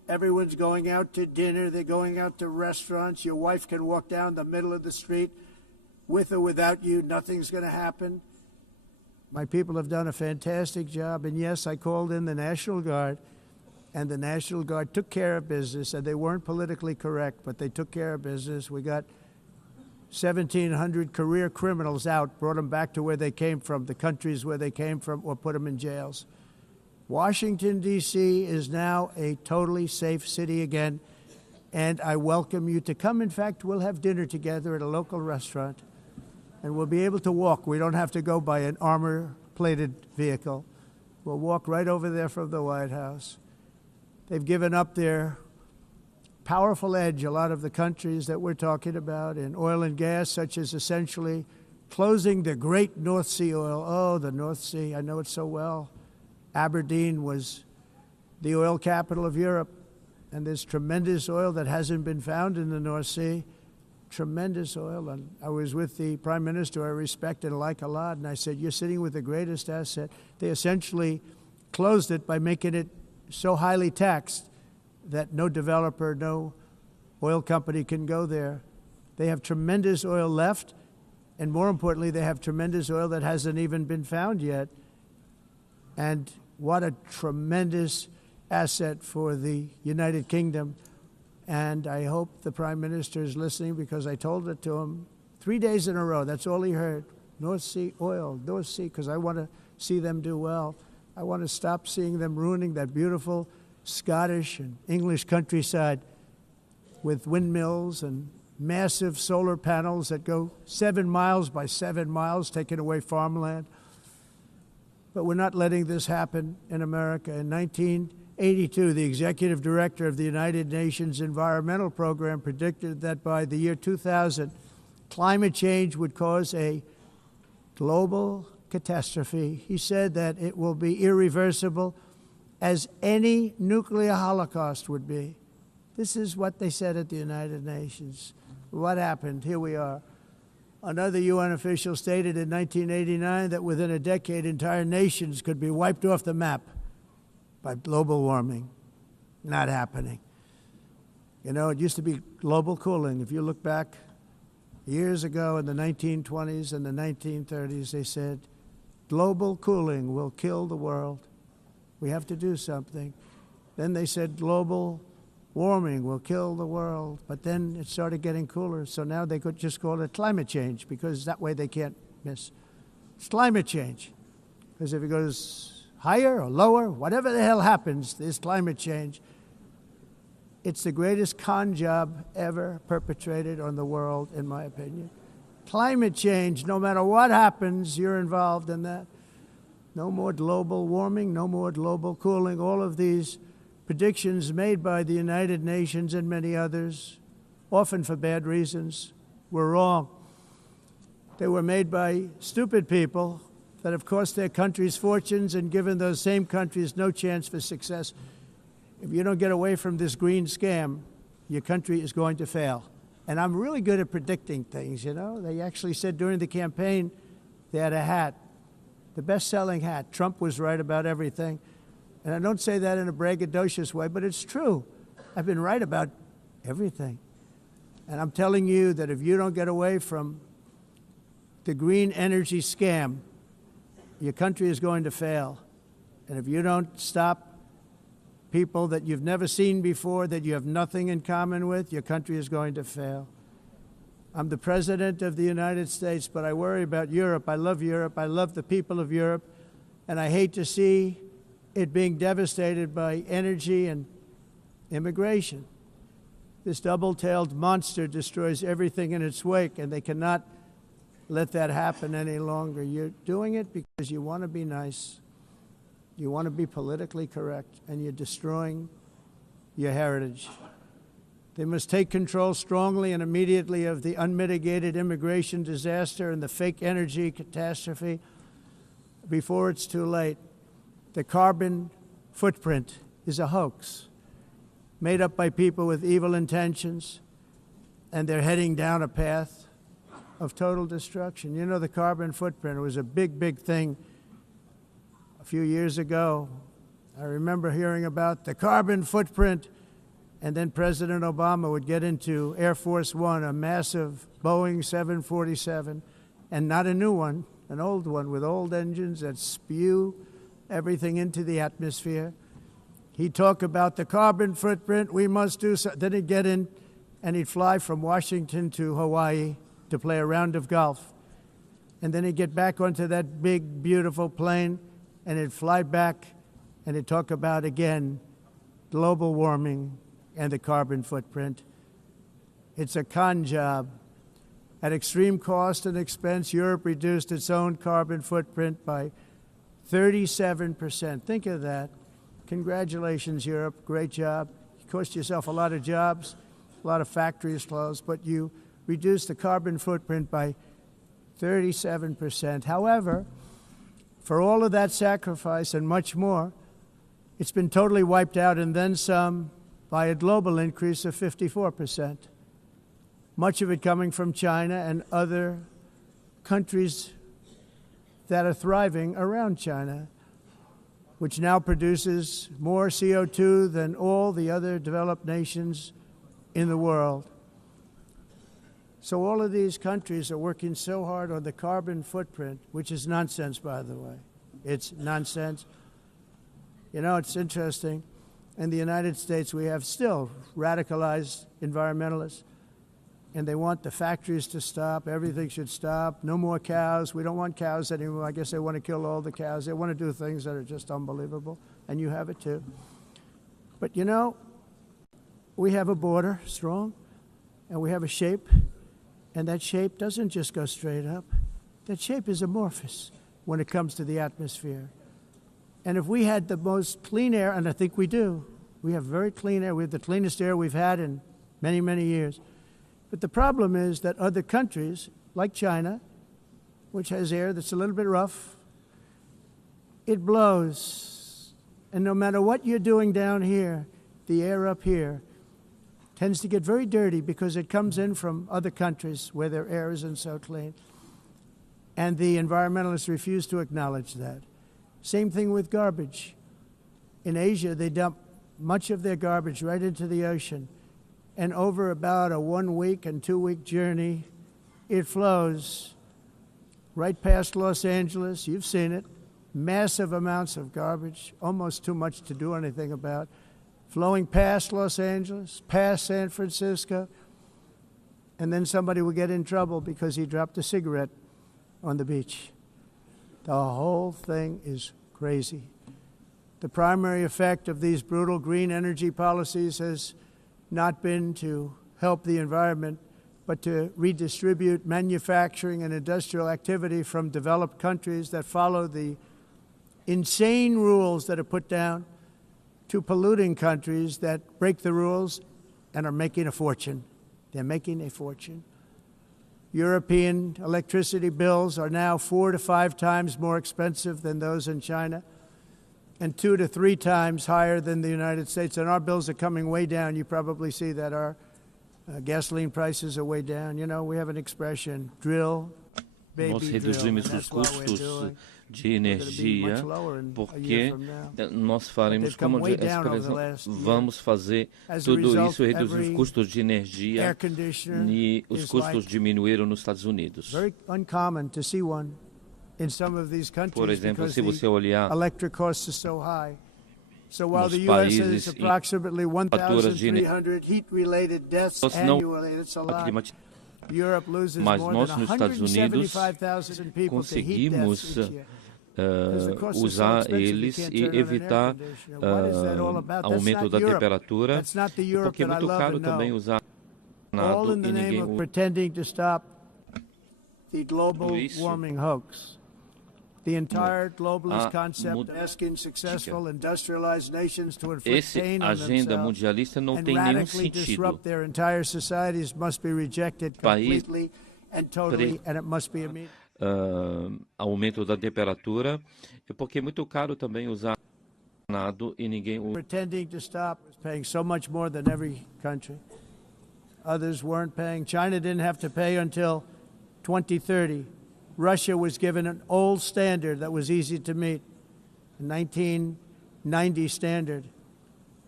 Everyone's going out to dinner. They're going out to restaurants. Your wife can walk down the middle of the street with or without you. Nothing's going to happen. My people have done a fantastic job. And yes, I called in the National Guard, and the National Guard took care of business, and they weren't politically correct, but they took care of business. We got 1,700 career criminals out, brought them back to where they came from, the countries where they came from, or put them in jails. Washington, D.C. is now a totally safe city again, and I welcome you to come. In fact, we'll have dinner together at a local restaurant, and we'll be able to walk. We don't have to go by an armor-plated vehicle. We'll walk right over there from the White House. They've given up their powerful edge, a lot of the countries that we're talking about, in oil and gas, such as essentially closing the great North Sea oil. Oh, the North Sea, I know it so well. Aberdeen was the oil capital of Europe, and there's tremendous oil that hasn't been found in the North Sea, tremendous oil. And I was with the Prime Minister I respect and like a lot, and I said, you're sitting with the greatest asset. They essentially closed it by making it so highly taxed that no developer, no oil company can go there. They have tremendous oil left, and more importantly, they have tremendous oil that hasn't even been found yet. And what a tremendous asset for the United Kingdom. And I hope the Prime Minister is listening, because I told it to him 3 days in a row. That's all he heard. North Sea oil, North Sea, because I want to see them do well. I want to stop seeing them ruining that beautiful Scottish and English countryside with windmills and massive solar panels that go 7 miles by 7 miles, taking away farmland. But we're not letting this happen in America. In 1982, the executive director of the United Nations Environmental Program predicted that by the year 2000, climate change would cause a global catastrophe. He said that it will be irreversible, as any nuclear holocaust would be. This is what they said at the United Nations. What happened? Here we are. Another UN official stated in 1989 that within a decade, entire nations could be wiped off the map by global warming. Not happening. You know, it used to be global cooling. If you look back years ago in the 1920s and the 1930s, they said, global cooling will kill the world. We have to do something. Then they said global warming will kill the world, but then it started getting cooler, so now they could just call it climate change, because that way they can't miss. It's climate change, because if it goes higher or lower, whatever the hell happens, there's climate change. It's the greatest con job ever perpetrated on the world, in my opinion. Climate change, no matter what happens, you're involved in that. No more global warming, no more global cooling. All of these predictions made by the United Nations and many others, often for bad reasons, were wrong. They were made by stupid people that have cost their countries fortunes and given those same countries no chance for success. If you don't get away from this green scam, your country is going to fail. And I'm really good at predicting things, you know. They actually said during the campaign they had a hat, the best-selling hat. Trump was right about everything. And I don't say that in a braggadocious way, but it's true. I've been right about everything. And I'm telling you that if you don't get away from the green energy scam, your country is going to fail. And if you don't stop people that you've never seen before, that you have nothing in common with, your country is going to fail. I'm the President of the United States, but I worry about Europe. I love Europe. I love the people of Europe. And I hate to see it being devastated by energy and immigration. This double-tailed monster destroys everything in its wake, and they cannot let that happen any longer. You're doing it because you want to be nice. You want to be politically correct, and you're destroying your heritage. They must take control strongly and immediately of the unmitigated immigration disaster and the fake energy catastrophe before it's too late. The carbon footprint is a hoax made up by people with evil intentions, and they're heading down a path of total destruction. You know, the carbon footprint was a big, big thing a few years ago. I remember hearing about the carbon footprint And then President Obama would get into Air Force One, a massive Boeing 747, and not a new one, an old one with old engines that spew everything into the atmosphere. He'd talk about the carbon footprint, we must do so. Then he'd get in and he'd fly from Washington to Hawaii to play a round of golf. And then he'd get back onto that big, beautiful plane and he'd fly back and he'd talk about, again, global warming and the carbon footprint. It's a con job. At extreme cost and expense, Europe reduced its own carbon footprint by 37%. Think of that. Congratulations, Europe. Great job. You cost yourself a lot of jobs, a lot of factories closed, but you reduced the carbon footprint by 37%. However, for all of that sacrifice and much more, it's been totally wiped out and then some by a global increase of 54%. Much of it coming from China and other countries that are thriving around China, which now produces more CO2 than all the other developed nations in the world. So all of these countries are working so hard on the carbon footprint, which is nonsense, by the way. It's nonsense. You know, it's interesting. In the United States, we have still radicalized environmentalists, and they want the factories to stop. Everything should stop. No more cows. We don't want cows anymore. I guess they want to kill all the cows. They want to do things that are just unbelievable, and you have it too. But, you know, we have a border, strong, and we have a shape, and that shape doesn't just go straight up. That shape is amorphous when it comes to the atmosphere. And if we had the most clean air, and I think we do, we have very clean air. We have the cleanest air we've had in many, many years. But the problem is that other countries, like China, which has air that's a little bit rough, it blows. And no matter what you're doing down here, the air up here tends to get very dirty because it comes in from other countries where their air isn't so clean. And the environmentalists refuse to acknowledge that. Same thing with garbage. In Asia, they dump much of their garbage right into the ocean. And over about a 1 week and 2 week journey, it flows right past Los Angeles. You've seen it. Massive amounts of garbage, almost too much to do anything about, flowing past Los Angeles, past San Francisco, and then somebody will get in trouble because he dropped a cigarette on the beach. The whole thing is crazy. The primary effect of these brutal green energy policies has not been to help the environment, but to redistribute manufacturing and industrial activity from developed countries that follow the insane rules that are put down to polluting countries that break the rules and are making a fortune. They're making a fortune. European electricity bills are now 4 to 5 times more expensive than those in China, and 2 to 3 times higher than the United States. And our bills are coming way down. You probably see that our gasoline prices are way down. You know, we have an expression, drill, baby, nós reduzimos os custos de energia porque nós faremos, como a expressão, vamos fazer tudo isso, reduzir os custos de energia e os custos diminuíram nos Estados Unidos. Por exemplo, se você olhar nos países em faturas de energia, nós não mas nós nos Estados Unidos conseguimos usar eles e evitar aumento da temperatura, porque é muito caro também usar nada e ninguém usa isso. The entire globalist concept asking successful industrialized nations to inflict pain on themselves and radically disrupt their entire societies must be rejected completely and totally, and it must be immediate. Aumento da temperatura, porque é muito caro também usar nada e ninguém usa. Pretending to stop is paying so much more than every country. Others weren't paying. China didn't have to pay until 2030. Russia was given an old standard that was easy to meet, a 1990 standard.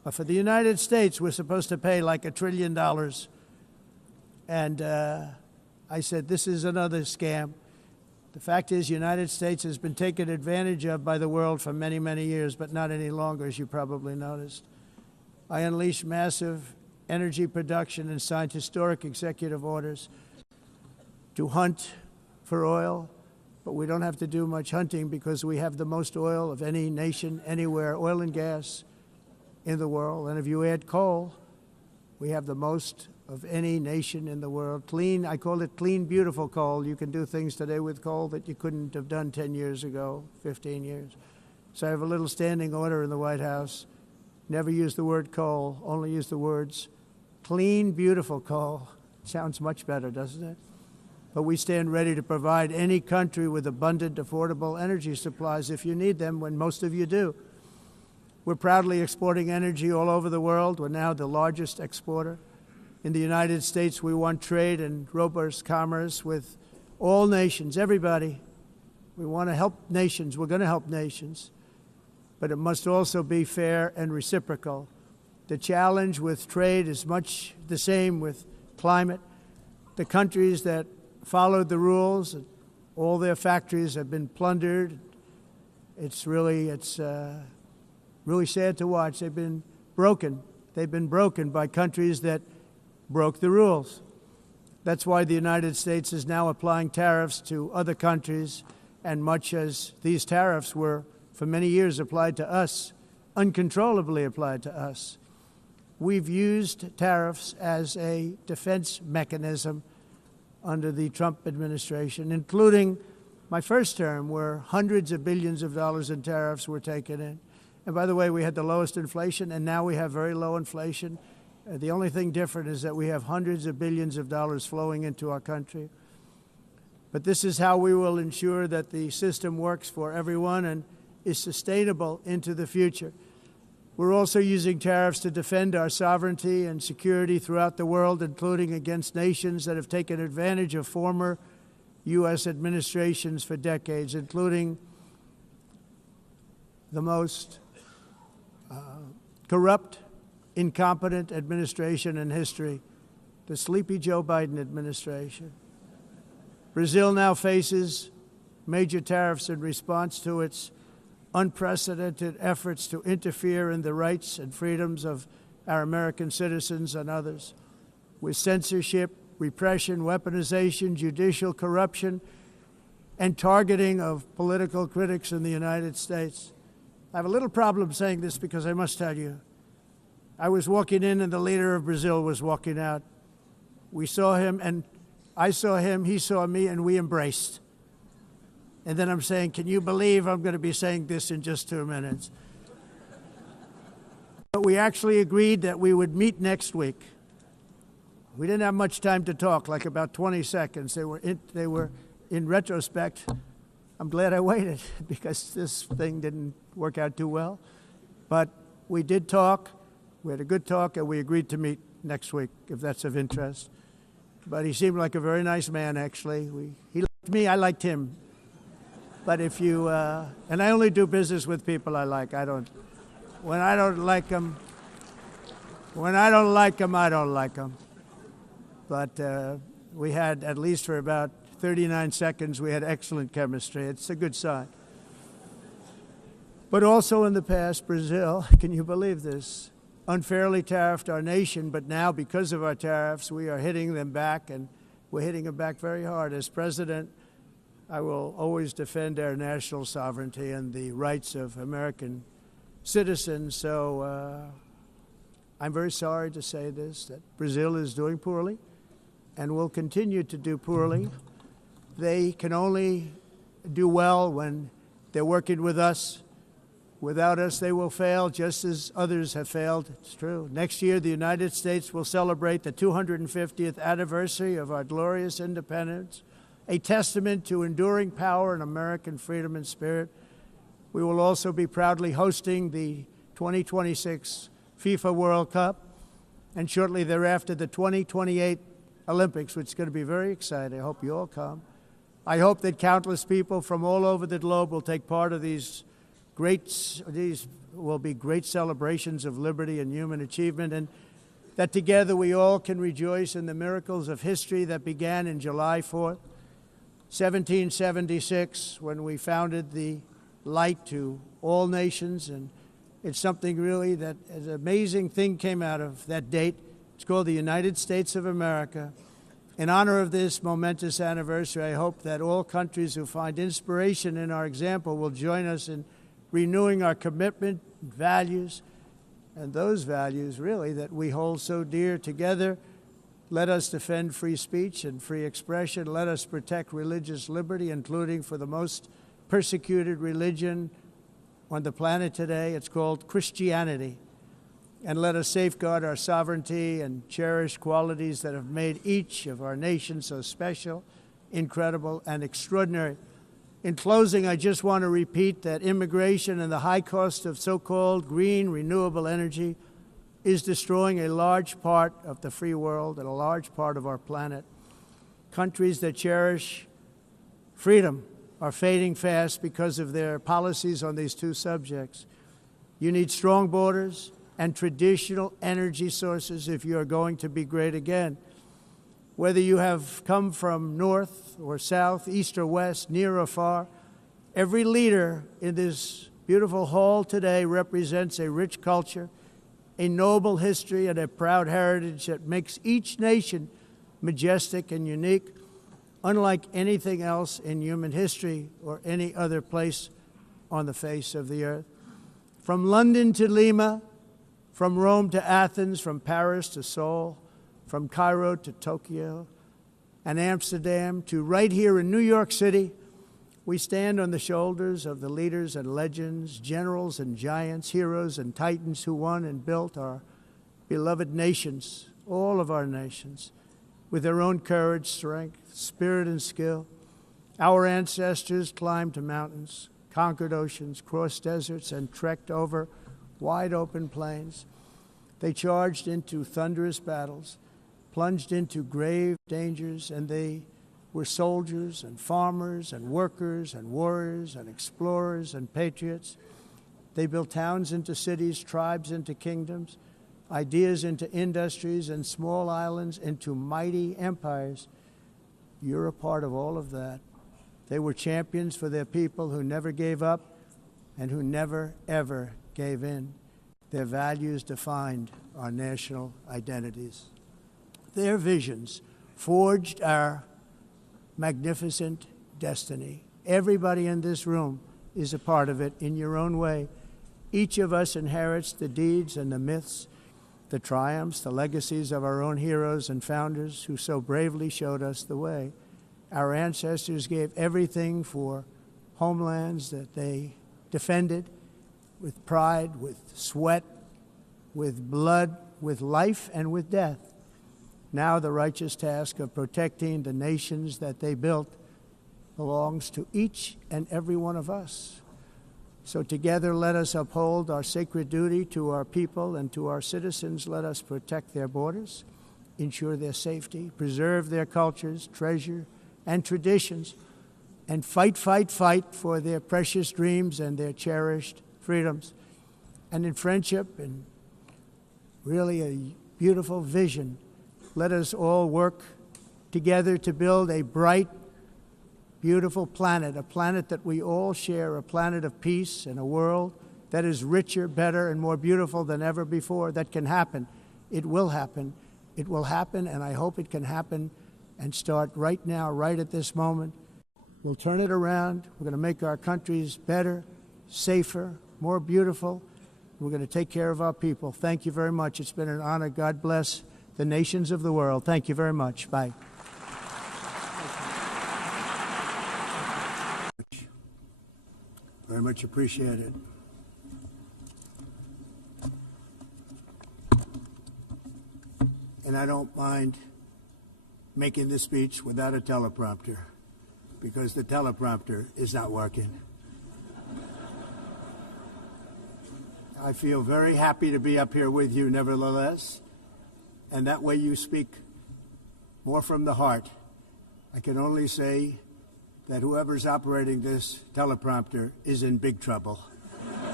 For the United States, we're supposed to pay like $1 trillion. And I said, this is another scam. The fact is, the United States has been taken advantage of by the world for many, many years, but not any longer, as you probably noticed. I unleashed massive energy production and signed historic executive orders to hunt for oil, but we don't have to do much hunting because we have the most oil of any nation anywhere, oil and gas in the world. And if you add coal, we have the most of any nation in the world. Clean, I call it clean, beautiful coal. You can do things today with coal that you couldn't have done 10 years ago, 15 years. So I have a little standing order in the White House. Never use the word coal, only use the words clean, beautiful coal. Sounds much better, doesn't it? But we stand ready to provide any country with abundant, affordable energy supplies if you need them, when most of you do. We're proudly exporting energy all over the world. We're now the largest exporter. In the United States, we want trade and robust commerce with all nations, everybody. We want to help nations. We're going to help nations. But it must also be fair and reciprocal. The challenge with trade is much the same with climate. The countries that followed the rules, all their factories have been plundered. It's really sad to watch. They've been broken. They've been broken by countries that broke the rules. That's why the United States is now applying tariffs to other countries, and much as these tariffs were for many years applied to us, uncontrollably applied to us. We've used tariffs as a defense mechanism under the Trump administration, including my first term, where hundreds of billions of dollars in tariffs were taken in. And by the way, we had the lowest inflation, and now we have very low inflation. The only thing different is that we have hundreds of billions of dollars flowing into our country. But this is how we will ensure that the system works for everyone and is sustainable into the future. We're also using tariffs to defend our sovereignty and security throughout the world, including against nations that have taken advantage of former U.S. administrations for decades, including the most corrupt, incompetent administration in history, the sleepy Joe Biden administration. Brazil now faces major tariffs in response to its unprecedented efforts to interfere in the rights and freedoms of our American citizens and others, with censorship, repression, weaponization, judicial corruption, and targeting of political critics in the United States. I have a little problem saying this because I must tell you, I was walking in and the leader of Brazil was walking out. We saw him, and I saw him, he saw me, and we embraced. And then I'm saying, can you believe I'm going to be saying this in just 2 minutes? But we actually agreed that we would meet next week. We didn't have much time to talk, like about 20 seconds. They were in retrospect, I'm glad I waited because this thing didn't work out too well. But we did talk. We had a good talk, and we agreed to meet next week, if that's of interest. But he seemed like a very nice man, actually. He liked me, I liked him. But if you, and I only do business with people I like. When I don't like them, I don't like them. But we had, at least for about 39 seconds, we had excellent chemistry. It's a good sign. But also in the past, Brazil, can you believe this, unfairly tariffed our nation, but now because of our tariffs, we are hitting them back, and we're hitting them back very hard. As president, I will always defend our national sovereignty and the rights of American citizens. So I'm very sorry to say this, that Brazil is doing poorly and will continue to do poorly. They can only do well when they're working with us. Without us, they will fail, just as others have failed. It's true. Next year, the United States will celebrate the 250th anniversary of our glorious independence, a testament to enduring power and American freedom and spirit. We will also be proudly hosting the 2026 FIFA World Cup, and shortly thereafter, the 2028 Olympics, which is going to be very exciting. I hope you all come. I hope that countless people from all over the globe will take part of these these will be great celebrations of liberty and human achievement, and that together we all can rejoice in the miracles of history that began in July 4th, 1776, when we founded the light to all nations. And it's something really that an amazing thing came out of that date. It's called the United States of America. In honor of this momentous anniversary, I hope that all countries who find inspiration in our example will join us in renewing our commitment, values, and those values really that we hold so dear together. Let us defend free speech and free expression. Let us protect religious liberty, including for the most persecuted religion on the planet today. It's called Christianity. And let us safeguard our sovereignty and cherish qualities that have made each of our nations so special, incredible, and extraordinary. In closing, I just want to repeat that immigration and the high cost of so-called green renewable energy is destroying a large part of the free world and a large part of our planet. Countries that cherish freedom are fading fast because of their policies on these two subjects. You need strong borders and traditional energy sources if you are going to be great again. Whether you have come from north or south, east or west, near or far, every leader in this beautiful hall today represents a rich culture, a noble history, and a proud heritage that makes each nation majestic and unique, unlike anything else in human history or any other place on the face of the earth. From London to Lima, from Rome to Athens, from Paris to Seoul, from Cairo to Tokyo and Amsterdam to right here in New York City, we stand on the shoulders of the leaders and legends, generals and giants, heroes and titans who won and built our beloved nations, all of our nations, with their own courage, strength, spirit, and skill. Our ancestors climbed mountains, conquered oceans, crossed deserts, and trekked over wide open plains. They charged into thunderous battles, plunged into grave dangers, and they were soldiers and farmers and workers and warriors and explorers and patriots. They built towns into cities, tribes into kingdoms, ideas into industries, and small islands into mighty empires. You're a part of all of that. They were champions for their people who never gave up and who never, ever gave in. Their values defined our national identities. Their visions forged our magnificent destiny. Everybody in this room is a part of it in your own way. Each of us inherits the deeds and the myths, the triumphs, the legacies of our own heroes and founders who so bravely showed us the way. Our ancestors gave everything for homelands that they defended with pride, with sweat, with blood, with life, and with death. Now the righteous task of protecting the nations that they built belongs to each and every one of us. So together let us uphold our sacred duty to our people and to our citizens. Let us protect their borders, ensure their safety, preserve their cultures, treasure, and traditions, and fight, fight, fight for their precious dreams and their cherished freedoms. And in friendship and really a beautiful vision, let us all work together to build a bright, beautiful planet, a planet that we all share, a planet of peace and a world that is richer, better, and more beautiful than ever before. That can happen. It will happen. It will happen, and I hope it can happen and start right now, right at this moment. We'll turn it around. We're going to make our countries better, safer, more beautiful. We're going to take care of our people. Thank you very much. It's been an honor. God bless the nations of the world. Thank you very much. Bye. Very much appreciated. And I don't mind making this speech without a teleprompter, because the teleprompter is not working. I feel very happy to be up here with you nevertheless, and that way you speak more from the heart. I can only say that whoever's operating this teleprompter is in big trouble.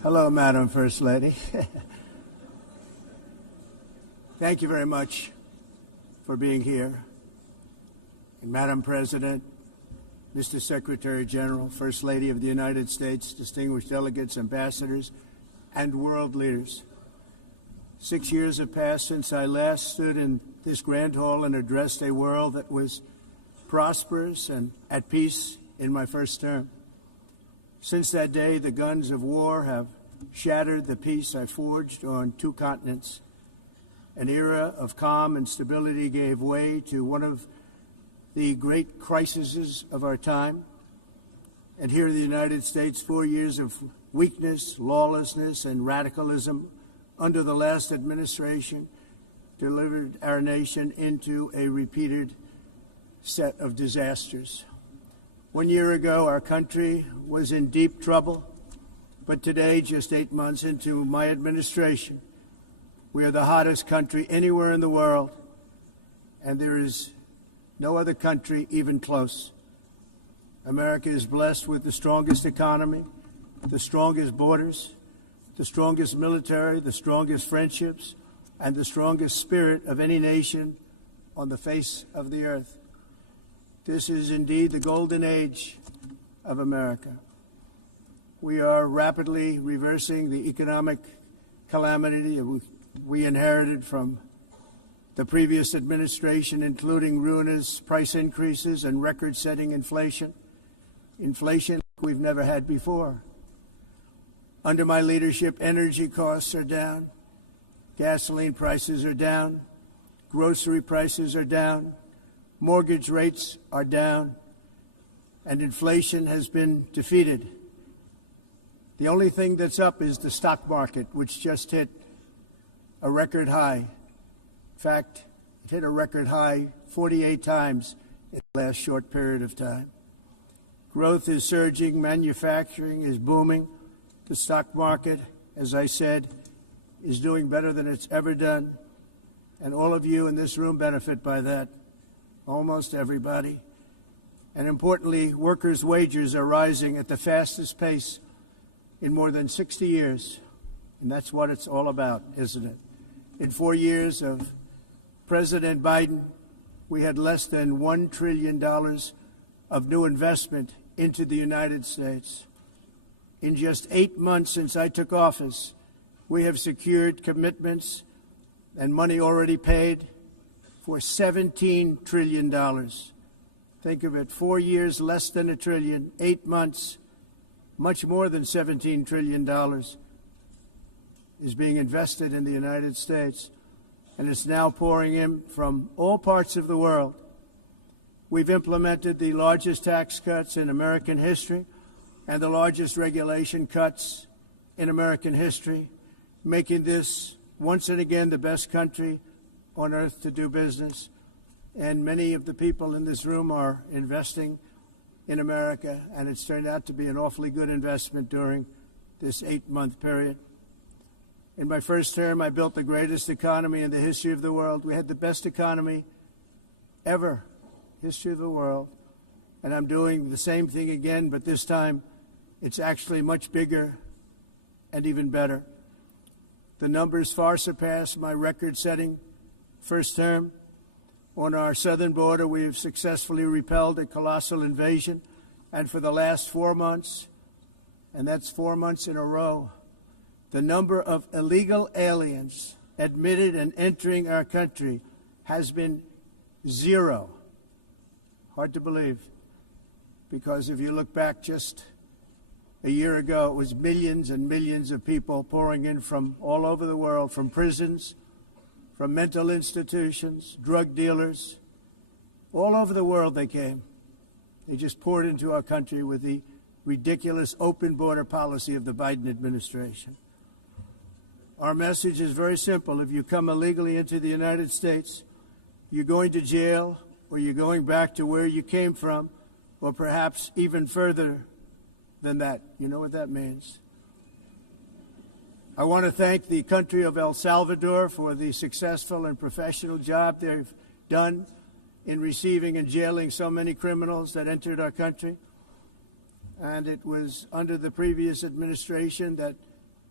Hello, Madam First Lady. Thank you very much for being here. And Madam President, Mr. Secretary General, First Lady of the United States, distinguished delegates, ambassadors, and world leaders. 6 years have passed since I last stood in this grand hall and addressed a world that was prosperous and at peace in my first term. Since that day, the guns of war have shattered the peace I forged on 2 continents. An era of calm and stability gave way to one of the great crises of our time. And here in the United States, 4 years of weakness, lawlessness, and radicalism under the last administration delivered our nation into a repeated set of disasters. 1 year ago, our country was in deep trouble, but today, just 8 months into my administration, we are the hottest country anywhere in the world, and there is no other country even close. America is blessed with the strongest economy, the strongest borders, the strongest military, the strongest friendships, and the strongest spirit of any nation on the face of the earth. This is indeed the golden age of America. We are rapidly reversing the economic calamity we inherited from the previous administration, including ruinous price increases and record-setting inflation we've never had before. Under my leadership, energy costs are down, gasoline prices are down, grocery prices are down, mortgage rates are down, and inflation has been defeated. The only thing that's up is the stock market, which just hit a record high. In fact, it hit a record high 48 times in the last short period of time. Growth is surging, manufacturing is booming. The stock market, as I said, is doing better than it's ever done. And all of you in this room benefit by that, almost everybody. And importantly, workers' wages are rising at the fastest pace in more than 60 years. And that's what it's all about, isn't it? In 4 years of President Biden, we had less than $1 trillion of new investment into the United States. In just 8 months since I took office, we have secured commitments and money already paid for $17 trillion. Think of it, 4 years, less than $1 trillion, 8 months, much more than $17 trillion is being invested in the United States, and it's now pouring in from all parts of the world. We've implemented the largest tax cuts in American history and the largest regulation cuts in American history, making this once and again the best country on earth to do business. And many of the people in this room are investing in America, and it's turned out to be an awfully good investment during this 8-month period. In my first term, I built the greatest economy in the history of the world. We had the best economy ever, history of the world. And I'm doing the same thing again, but this time it's actually much bigger and even better. The numbers far surpass my record-setting first term. On our southern border, we have successfully repelled a colossal invasion. And for the last 4 months, and that's 4 months in a row, the number of illegal aliens admitted and entering our country has been 0. Hard to believe, because if you look back just a year ago, it was millions and millions of people pouring in from all over the world, from prisons, from mental institutions, drug dealers. All over the world they came. They just poured into our country with the ridiculous open border policy of the Biden administration. Our message is very simple. If you come illegally into the United States, you're going to jail, or you're going back to where you came from, or perhaps even further than that. You know what that means. I want to thank the country of El Salvador for the successful and professional job they've done in receiving and jailing so many criminals that entered our country. And it was under the previous administration that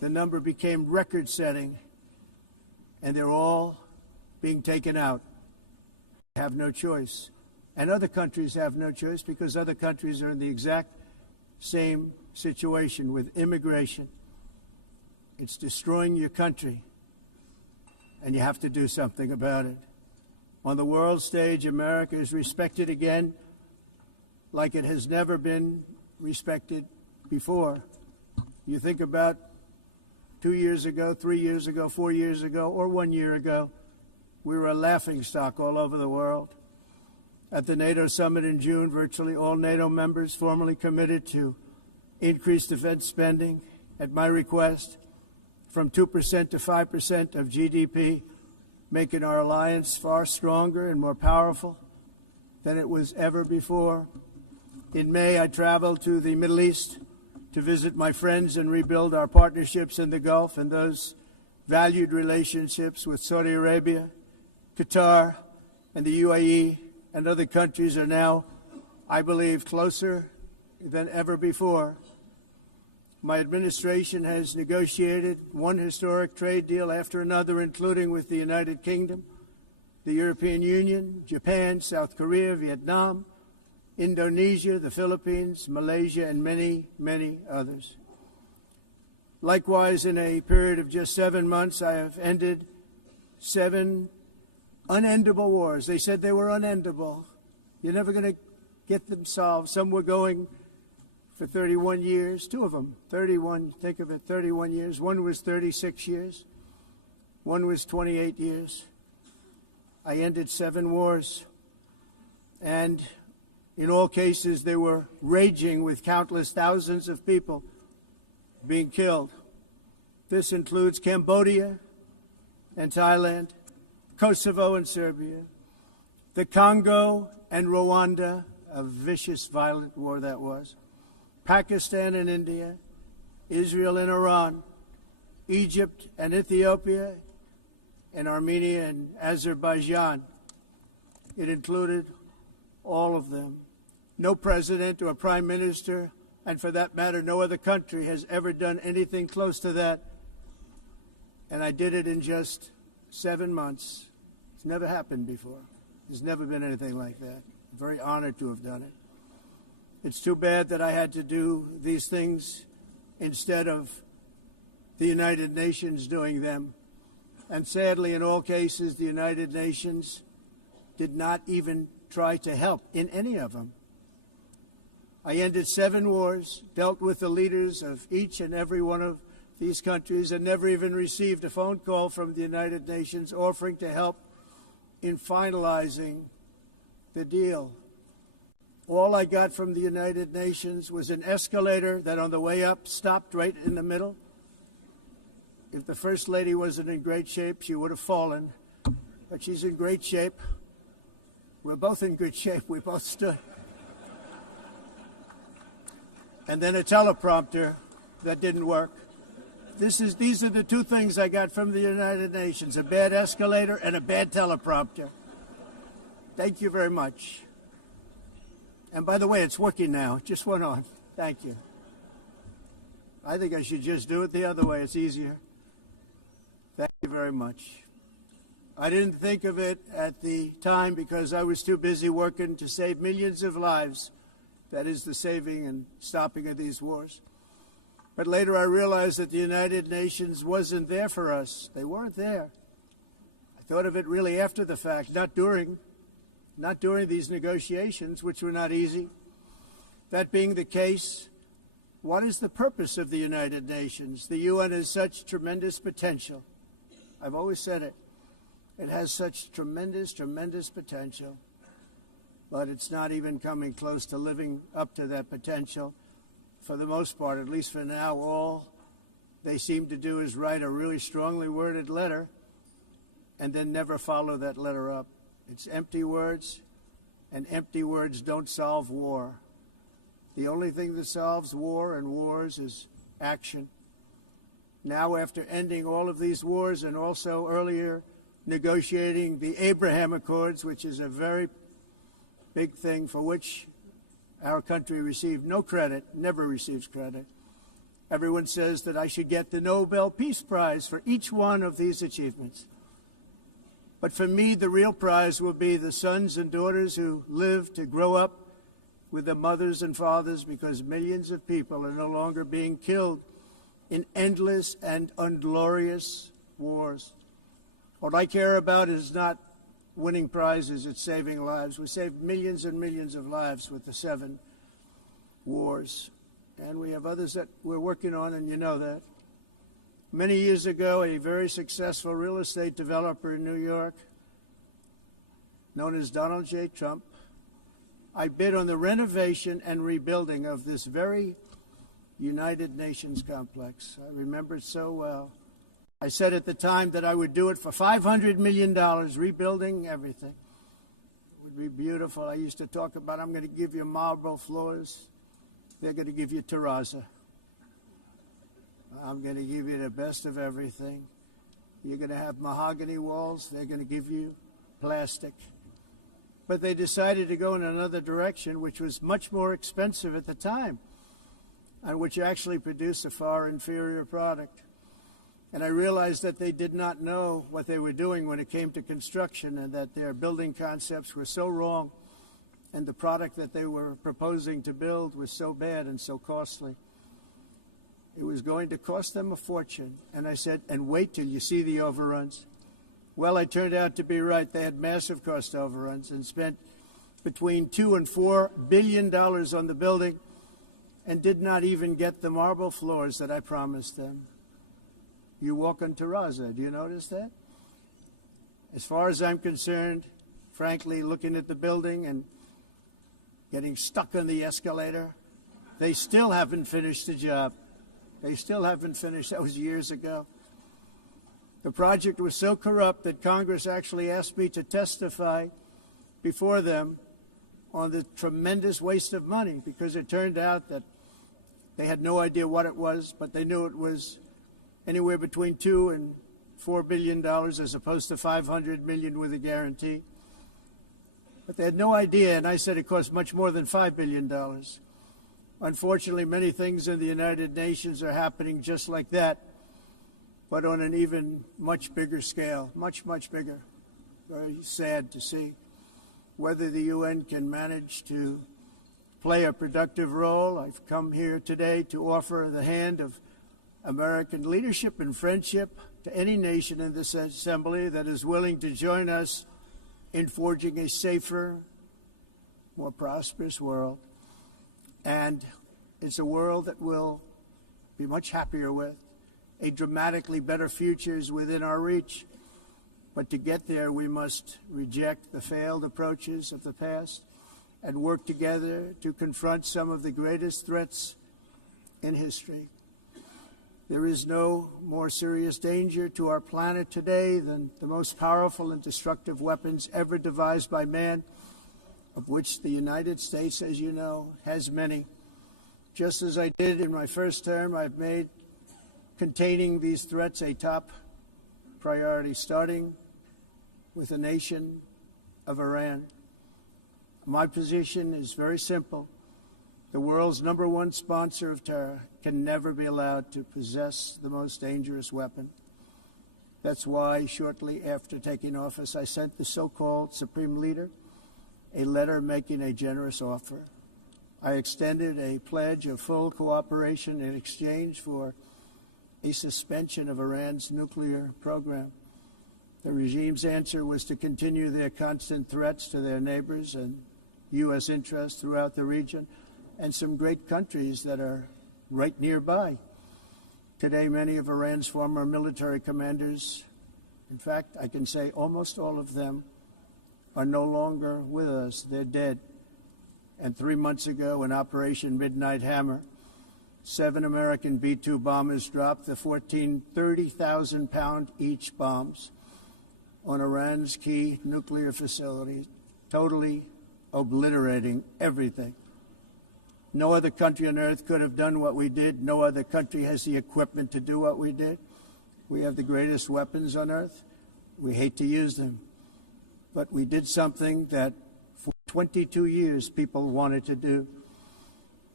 the number became record-setting, and they're all being taken out. They have no choice. And other countries have no choice because other countries are in the exact same situation with immigration. It's destroying your country, and you have to do something about it. On the world stage, America is respected again like it has never been respected before. You think about 2 years ago, 3 years ago, 4 years ago, or 1 year ago, we were a laughingstock all over the world. At the NATO summit in June, virtually all NATO members formally committed to increase defense spending at my request from 2% to 5% of GDP, making our alliance far stronger and more powerful than it was ever before. In May, I traveled to the Middle East to visit my friends and rebuild our partnerships in the Gulf and those valued relationships with Saudi Arabia, Qatar, and the UAE and other countries are now, I believe, closer than ever before. My administration has negotiated one historic trade deal after another, including with the United Kingdom, the European Union, Japan, South Korea, Vietnam, Indonesia, the Philippines, Malaysia, and many, many others. Likewise, in a period of just 7 months, I have ended 7 unendable wars. They said they were unendable. You're never going to get them solved. Some were going for 31 years, 2 of them, 31, think of it, 31 years. One was 36 years. One was 28 years. I ended 7 wars. And in all cases, they were raging with countless thousands of people being killed. This includes Cambodia and Thailand, Kosovo and Serbia, the Congo and Rwanda, a vicious, violent war that was, Pakistan and India, Israel and Iran, Egypt and Ethiopia, and Armenia and Azerbaijan. It included all of them. No president or prime minister, and for that matter, no other country has ever done anything close to that. And I did it in just 7 months. It's never happened before. There's never been anything like that. I'm very honored to have done it. It's too bad that I had to do these things instead of the United Nations doing them. And sadly, in all cases, the United Nations did not even try to help in any of them. I ended 7 wars, dealt with the leaders of each and every one of these countries, and never even received a phone call from the United Nations offering to help in finalizing the deal. All I got from the United Nations was an escalator that on the way up stopped right in the middle. If the First Lady wasn't in great shape, she would have fallen. But she's in great shape. We're both in good shape. We both stood. And then a teleprompter that didn't work. These are the 2 things I got from the United Nations, a bad escalator and a bad teleprompter. Thank you very much. And by the way, it's working now. It just went on. Thank you. I think I should just do it the other way. It's easier. Thank you very much. I didn't think of it at the time because I was too busy working to save millions of lives. That is the saving and stopping of these wars. But later I realized that the United Nations wasn't there for us. They weren't there. I thought of it really after the fact, not during these negotiations, which were not easy. That being the case, what is the purpose of the United Nations? The UN has such tremendous potential. I've always said it. It has such tremendous, tremendous potential, but it's not even coming close to living up to that potential. For the most part, at least for now, all they seem to do is write a really strongly worded letter and then never follow that letter up. It's empty words, and empty words don't solve war. The only thing that solves war and wars is action. Now, after ending all of these wars and also earlier negotiating the Abraham Accords, which is a very big thing for which our country received no credit, never receives credit, Everyone says that I should get the Nobel Peace Prize for each one of these achievements. But for me, the real prize will be the sons and daughters who live to grow up with their mothers and fathers, because millions of people are no longer being killed in endless and unglorious wars. What I care about is not winning prizes, it's saving lives. We saved millions and millions of lives with the 7 wars. And we have others that we're working on, and you know that. Many years ago, a very successful real estate developer in New York, known as Donald J. Trump, I bid on the renovation and rebuilding of this very United Nations complex. I remember it so well. I said at the time that I would do it for $500 million, rebuilding everything. It would be beautiful. I used to talk about, I'm going to give you marble floors. They're going to give you terrazzo. I'm going to give you the best of everything. You're going to have mahogany walls. They're going to give you plastic. But they decided to go in another direction, which was much more expensive at the time, and which actually produced a far inferior product. And I realized that they did not know what they were doing when it came to construction, and that their building concepts were so wrong, and the product that they were proposing to build was so bad and so costly. It was going to cost them a fortune. And I said, and wait till you see the overruns. Well, I turned out to be right. They had massive cost overruns and spent between $2 and $4 billion on the building and did not even get the marble floors that I promised them. You walk on terrazzo. Do you notice that? As far as I'm concerned, frankly, looking at the building and getting stuck on the escalator, they still haven't finished the job. They still haven't finished. That was years ago. The project was so corrupt that Congress actually asked me to testify before them on the tremendous waste of money, because it turned out that they had no idea what it was, but they knew it was anywhere between $2 and $4 billion as opposed to $500 million with a guarantee. But they had no idea, and I said it cost much more than $5 billion. Unfortunately, many things in the United Nations are happening just like that, but on an even much bigger scale, much, much bigger. Very sad to see. Whether the UN can manage to play a productive role, I've come here today to offer the hand of American leadership and friendship to any nation in this assembly that is willing to join us in forging a safer, more prosperous world. And it's a world that we'll be much happier with. A dramatically better future is within our reach. But to get there, we must reject the failed approaches of the past and work together to confront some of the greatest threats in history. There is no more serious danger to our planet today than the most powerful and destructive weapons ever devised by man, of which the United States, as you know, has many. Just as I did in my first term, I've made containing these threats a top priority, starting with the nation of Iran. My position is very simple. The world's #1 sponsor of terror can never be allowed to possess the most dangerous weapon. That's why, shortly after taking office, I sent the so-called Supreme Leader a letter making a generous offer. I extended a pledge of full cooperation in exchange for a suspension of Iran's nuclear program. The regime's answer was to continue their constant threats to their neighbors and U.S. interests throughout the region, and some great countries that are right nearby. Today, many of Iran's former military commanders, in fact, I can say almost all of them, are no longer with us. They're dead. And 3 months ago, in Operation Midnight Hammer, 7 American B-2 bombers dropped the 14 30,000-pound each bombs on Iran's key nuclear facilities, totally obliterating everything. No other country on earth could have done what we did. No other country has the equipment to do what we did. We have the greatest weapons on earth. We hate to use them. But we did something that for 22 years people wanted to do.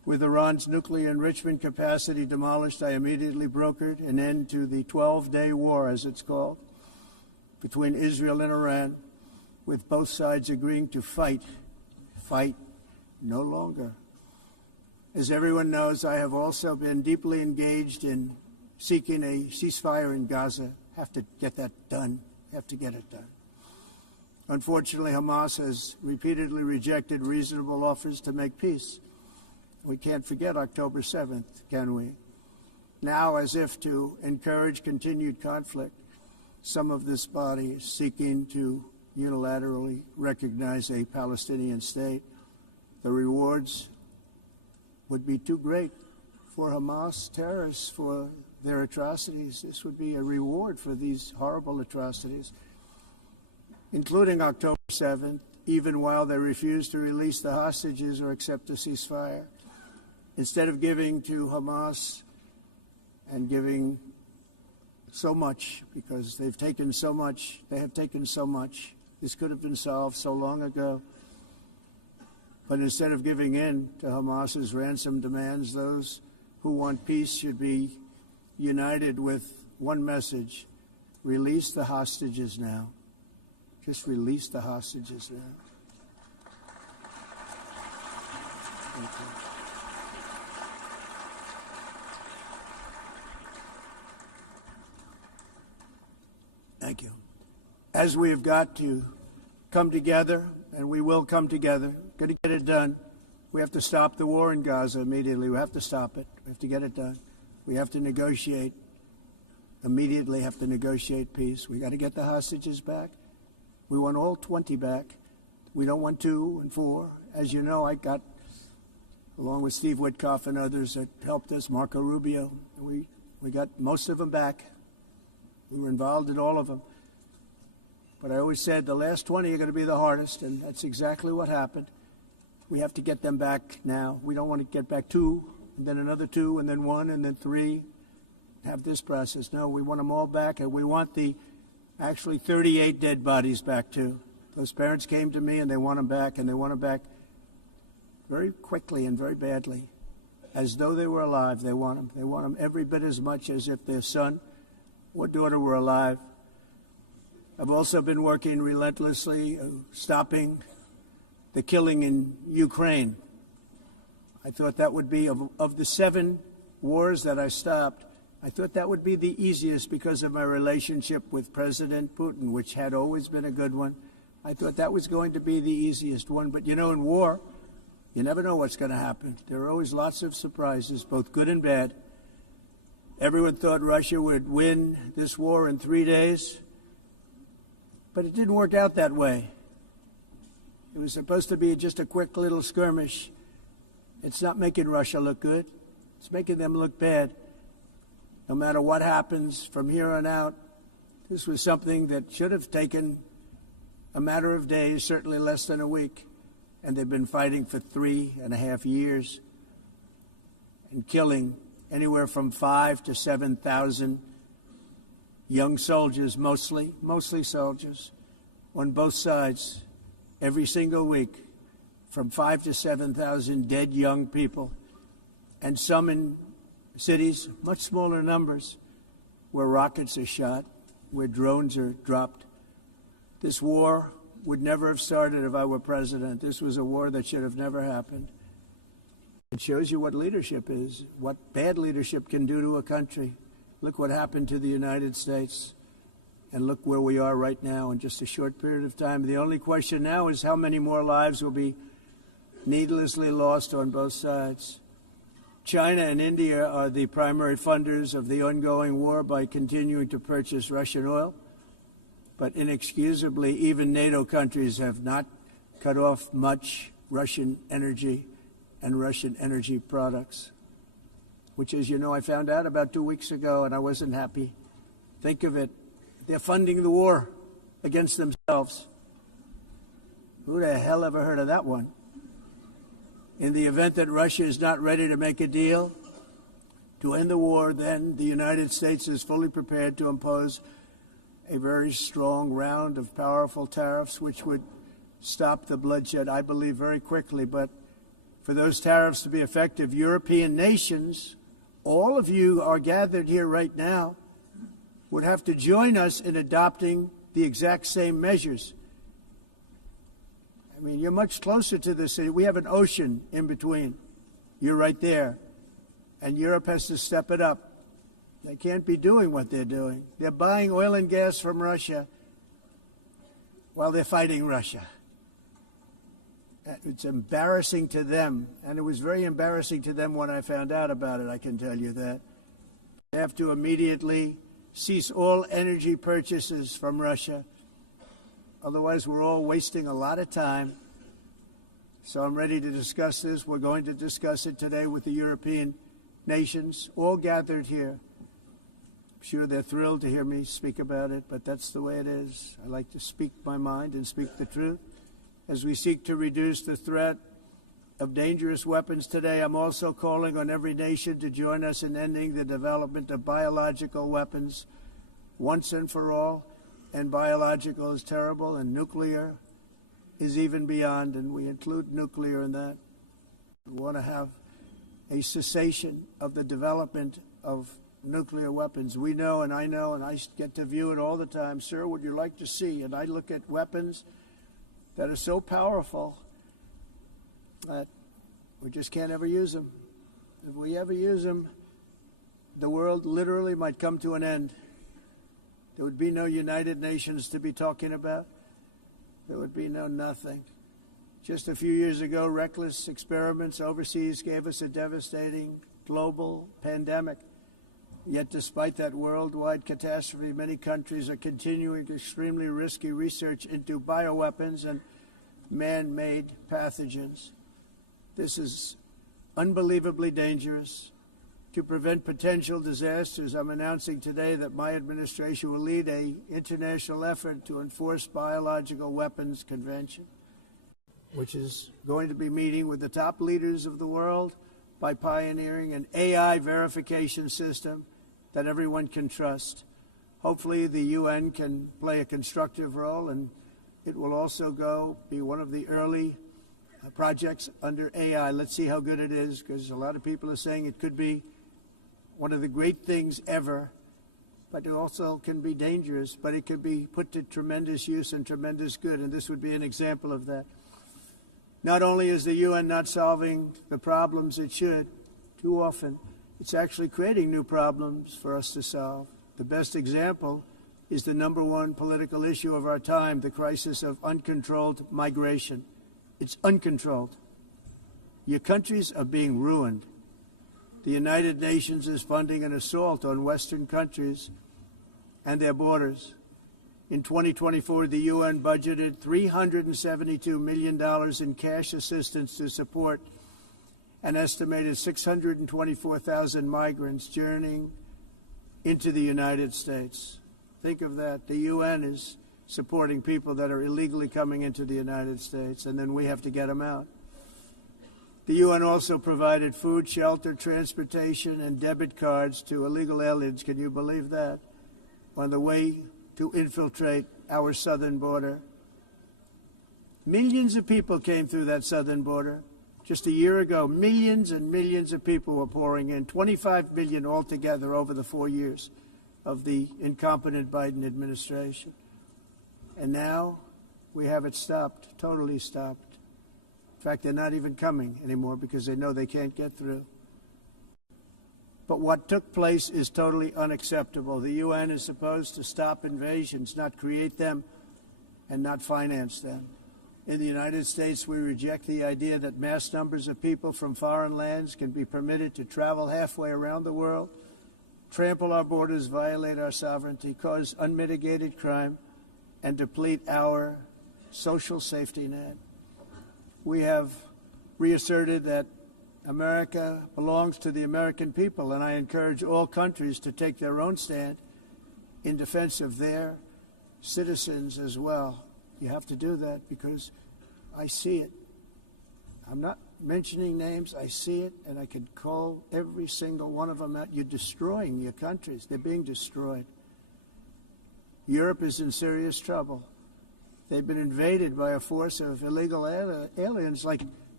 With Iran's nuclear enrichment capacity demolished, I immediately brokered an end to the 12-day war, as it's called, between Israel and Iran, with both sides agreeing to fight no longer. As everyone knows, I have also been deeply engaged in seeking a ceasefire in Gaza. Have to get that done. Have to get it done. Unfortunately, Hamas has repeatedly rejected reasonable offers to make peace. We can't forget October 7th, can we? Now, as if to encourage continued conflict, some of this body is seeking to unilaterally recognize a Palestinian state. The rewards would be too great for Hamas terrorists for their atrocities. This would be a reward for these horrible atrocities, including October 7th, even while they refuse to release the hostages or accept a ceasefire. Instead of giving to Hamas and giving so much, because they've taken so much, they have taken so much. This could have been solved so long ago. But instead of giving in to Hamas's ransom demands, those who want peace should be united with one message: release the hostages now. Just release the hostages now. Thank you. Thank you. As we have got to come together, and we will come together, got to get it done. We have to stop the war in Gaza immediately. We have to stop it. We have to get it done. We have to negotiate. Immediately have to negotiate peace. We got to get the hostages back. We want all 20 back. We don't want 2 and 4. As you know, I got, along with Steve Witkoff and others that helped us, Marco Rubio, we got most of them back. We were involved in all of them. But I always said the last 20 are going to be the hardest, and that's exactly what happened. We have to get them back now. We don't want to get back 2, and then another 2, and then 1, and then 3. Have this process. No, we want them all back, and we want the actually 38 dead bodies back too. Those parents came to me, and they want them back, and they want them back very quickly and very badly, as though they were alive. They want them. They want them every bit as much as if their son or daughter were alive. I've also been working relentlessly, stopping the killing in Ukraine. I thought that would be, of the 7 wars that I stopped, I thought that would be the easiest because of my relationship with President Putin, which had always been a good one. I thought that was going to be the easiest one. But, you know, in war, you never know what's going to happen. There are always lots of surprises, both good and bad. Everyone thought Russia would win this war in 3 days, but it didn't work out that way. It was supposed to be just a quick little skirmish. It's not making Russia look good. It's making them look bad. No matter what happens from here on out, this was something that should have taken a matter of days, certainly less than a week. And they've been fighting for 3.5 years and killing anywhere from 5,000 to 7,000 young soldiers, mostly soldiers, on both sides, every single week, from 5,000 to 7,000 dead young people, and some in cities, much smaller numbers, where rockets are shot, where drones are dropped. This war would never have started if I were president. This was a war that should have never happened. It shows you what leadership is, what bad leadership can do to a country. Look what happened to the United States, and look where we are right now in just a short period of time. The only question now is how many more lives will be needlessly lost on both sides. China and India are the primary funders of the ongoing war by continuing to purchase Russian oil. But inexcusably, even NATO countries have not cut off much Russian energy and Russian energy products, which, as you know, I found out about 2 weeks ago, and I wasn't happy. Think of it. They're funding the war against themselves. Who the hell ever heard of that one? In the event that Russia is not ready to make a deal to end the war, then the United States is fully prepared to impose a very strong round of powerful tariffs, which would stop the bloodshed, I believe, very quickly. But For those tariffs to be effective, European nations, all of you are gathered here right now, would have to join us in adopting the exact same measures. I mean, you're much closer to the city. We have an ocean in between. You're right there. And Europe has to step it up. They can't be doing what they're doing. They're buying oil and gas from Russia while they're fighting Russia. It's embarrassing to them, and it was very embarrassing to them when I found out about it, I can tell you that. They have to immediately cease all energy purchases from Russia. Otherwise, we're all wasting a lot of time. So I'm ready to discuss this. We're going to discuss it today with the European nations, all gathered here. I'm sure they're thrilled to hear me speak about it, but that's the way it is. I like to speak my mind and speak the truth. As we seek to reduce the threat of dangerous weapons today, I'm also calling on every nation to join us in ending the development of biological weapons once and for all. And biological is terrible, and nuclear is even beyond, and we include nuclear in that. We want to have a cessation of the development of nuclear weapons. We know, and I get to view it all the time. Sir, would you like to see? And I look at weapons that are so powerful that we just can't ever use them. If we ever use them, the world literally might come to an end. There would be no United Nations to be talking about. There would be no nothing. Just a few years ago, reckless experiments overseas gave us a devastating global pandemic. Yet despite that worldwide catastrophe, many countries are continuing extremely risky research into bioweapons and man-made pathogens. This is unbelievably dangerous. To prevent potential disasters, I'm announcing today that my administration will lead an international effort to enforce biological weapons convention, which is going to be meeting with the top leaders of the world by pioneering an AI verification system that everyone can trust. Hopefully the UN can play a constructive role, and it will also be one of the early projects under AI. Let's see how good it is, because a lot of people are saying it could be one of the great things ever, but it also can be dangerous, but it can be put to tremendous use and tremendous good, and this would be an example of that. Not only is the UN not solving the problems it should, too often, it's actually creating new problems for us to solve. The best example is the #1 political issue of our time, the crisis of uncontrolled migration. It's uncontrolled. Your countries are being ruined. The United Nations is funding an assault on Western countries and their borders. In 2024, the UN budgeted $372 million in cash assistance to support an estimated 624,000 migrants journeying into the United States. Think of that. The UN is supporting people that are illegally coming into the United States, and then we have to get them out. The UN also provided food, shelter, transportation, and debit cards to illegal aliens. Can you believe that? On the way to infiltrate our southern border. Millions of people came through that southern border. Just a year ago, millions and millions of people were pouring in, 25 million altogether over the 4 years of the incompetent Biden administration. And now we have it stopped, totally stopped. In fact, they're not even coming anymore because they know they can't get through. But what took place is totally unacceptable. The UN is supposed to stop invasions, not create them and not finance them. In the United States, we reject the idea that mass numbers of people from foreign lands can be permitted to travel halfway around the world, trample our borders, violate our sovereignty, cause unmitigated crime, and deplete our social safety net. We have reasserted that America belongs to the American people, and I encourage all countries to take their own stand in defense of their citizens as well. You have to do that because I see it. I'm not mentioning names. I see it, and I could call every single one of them out. You're destroying your countries. They're being destroyed. Europe is in serious trouble. They've been invaded by a force of illegal aliens like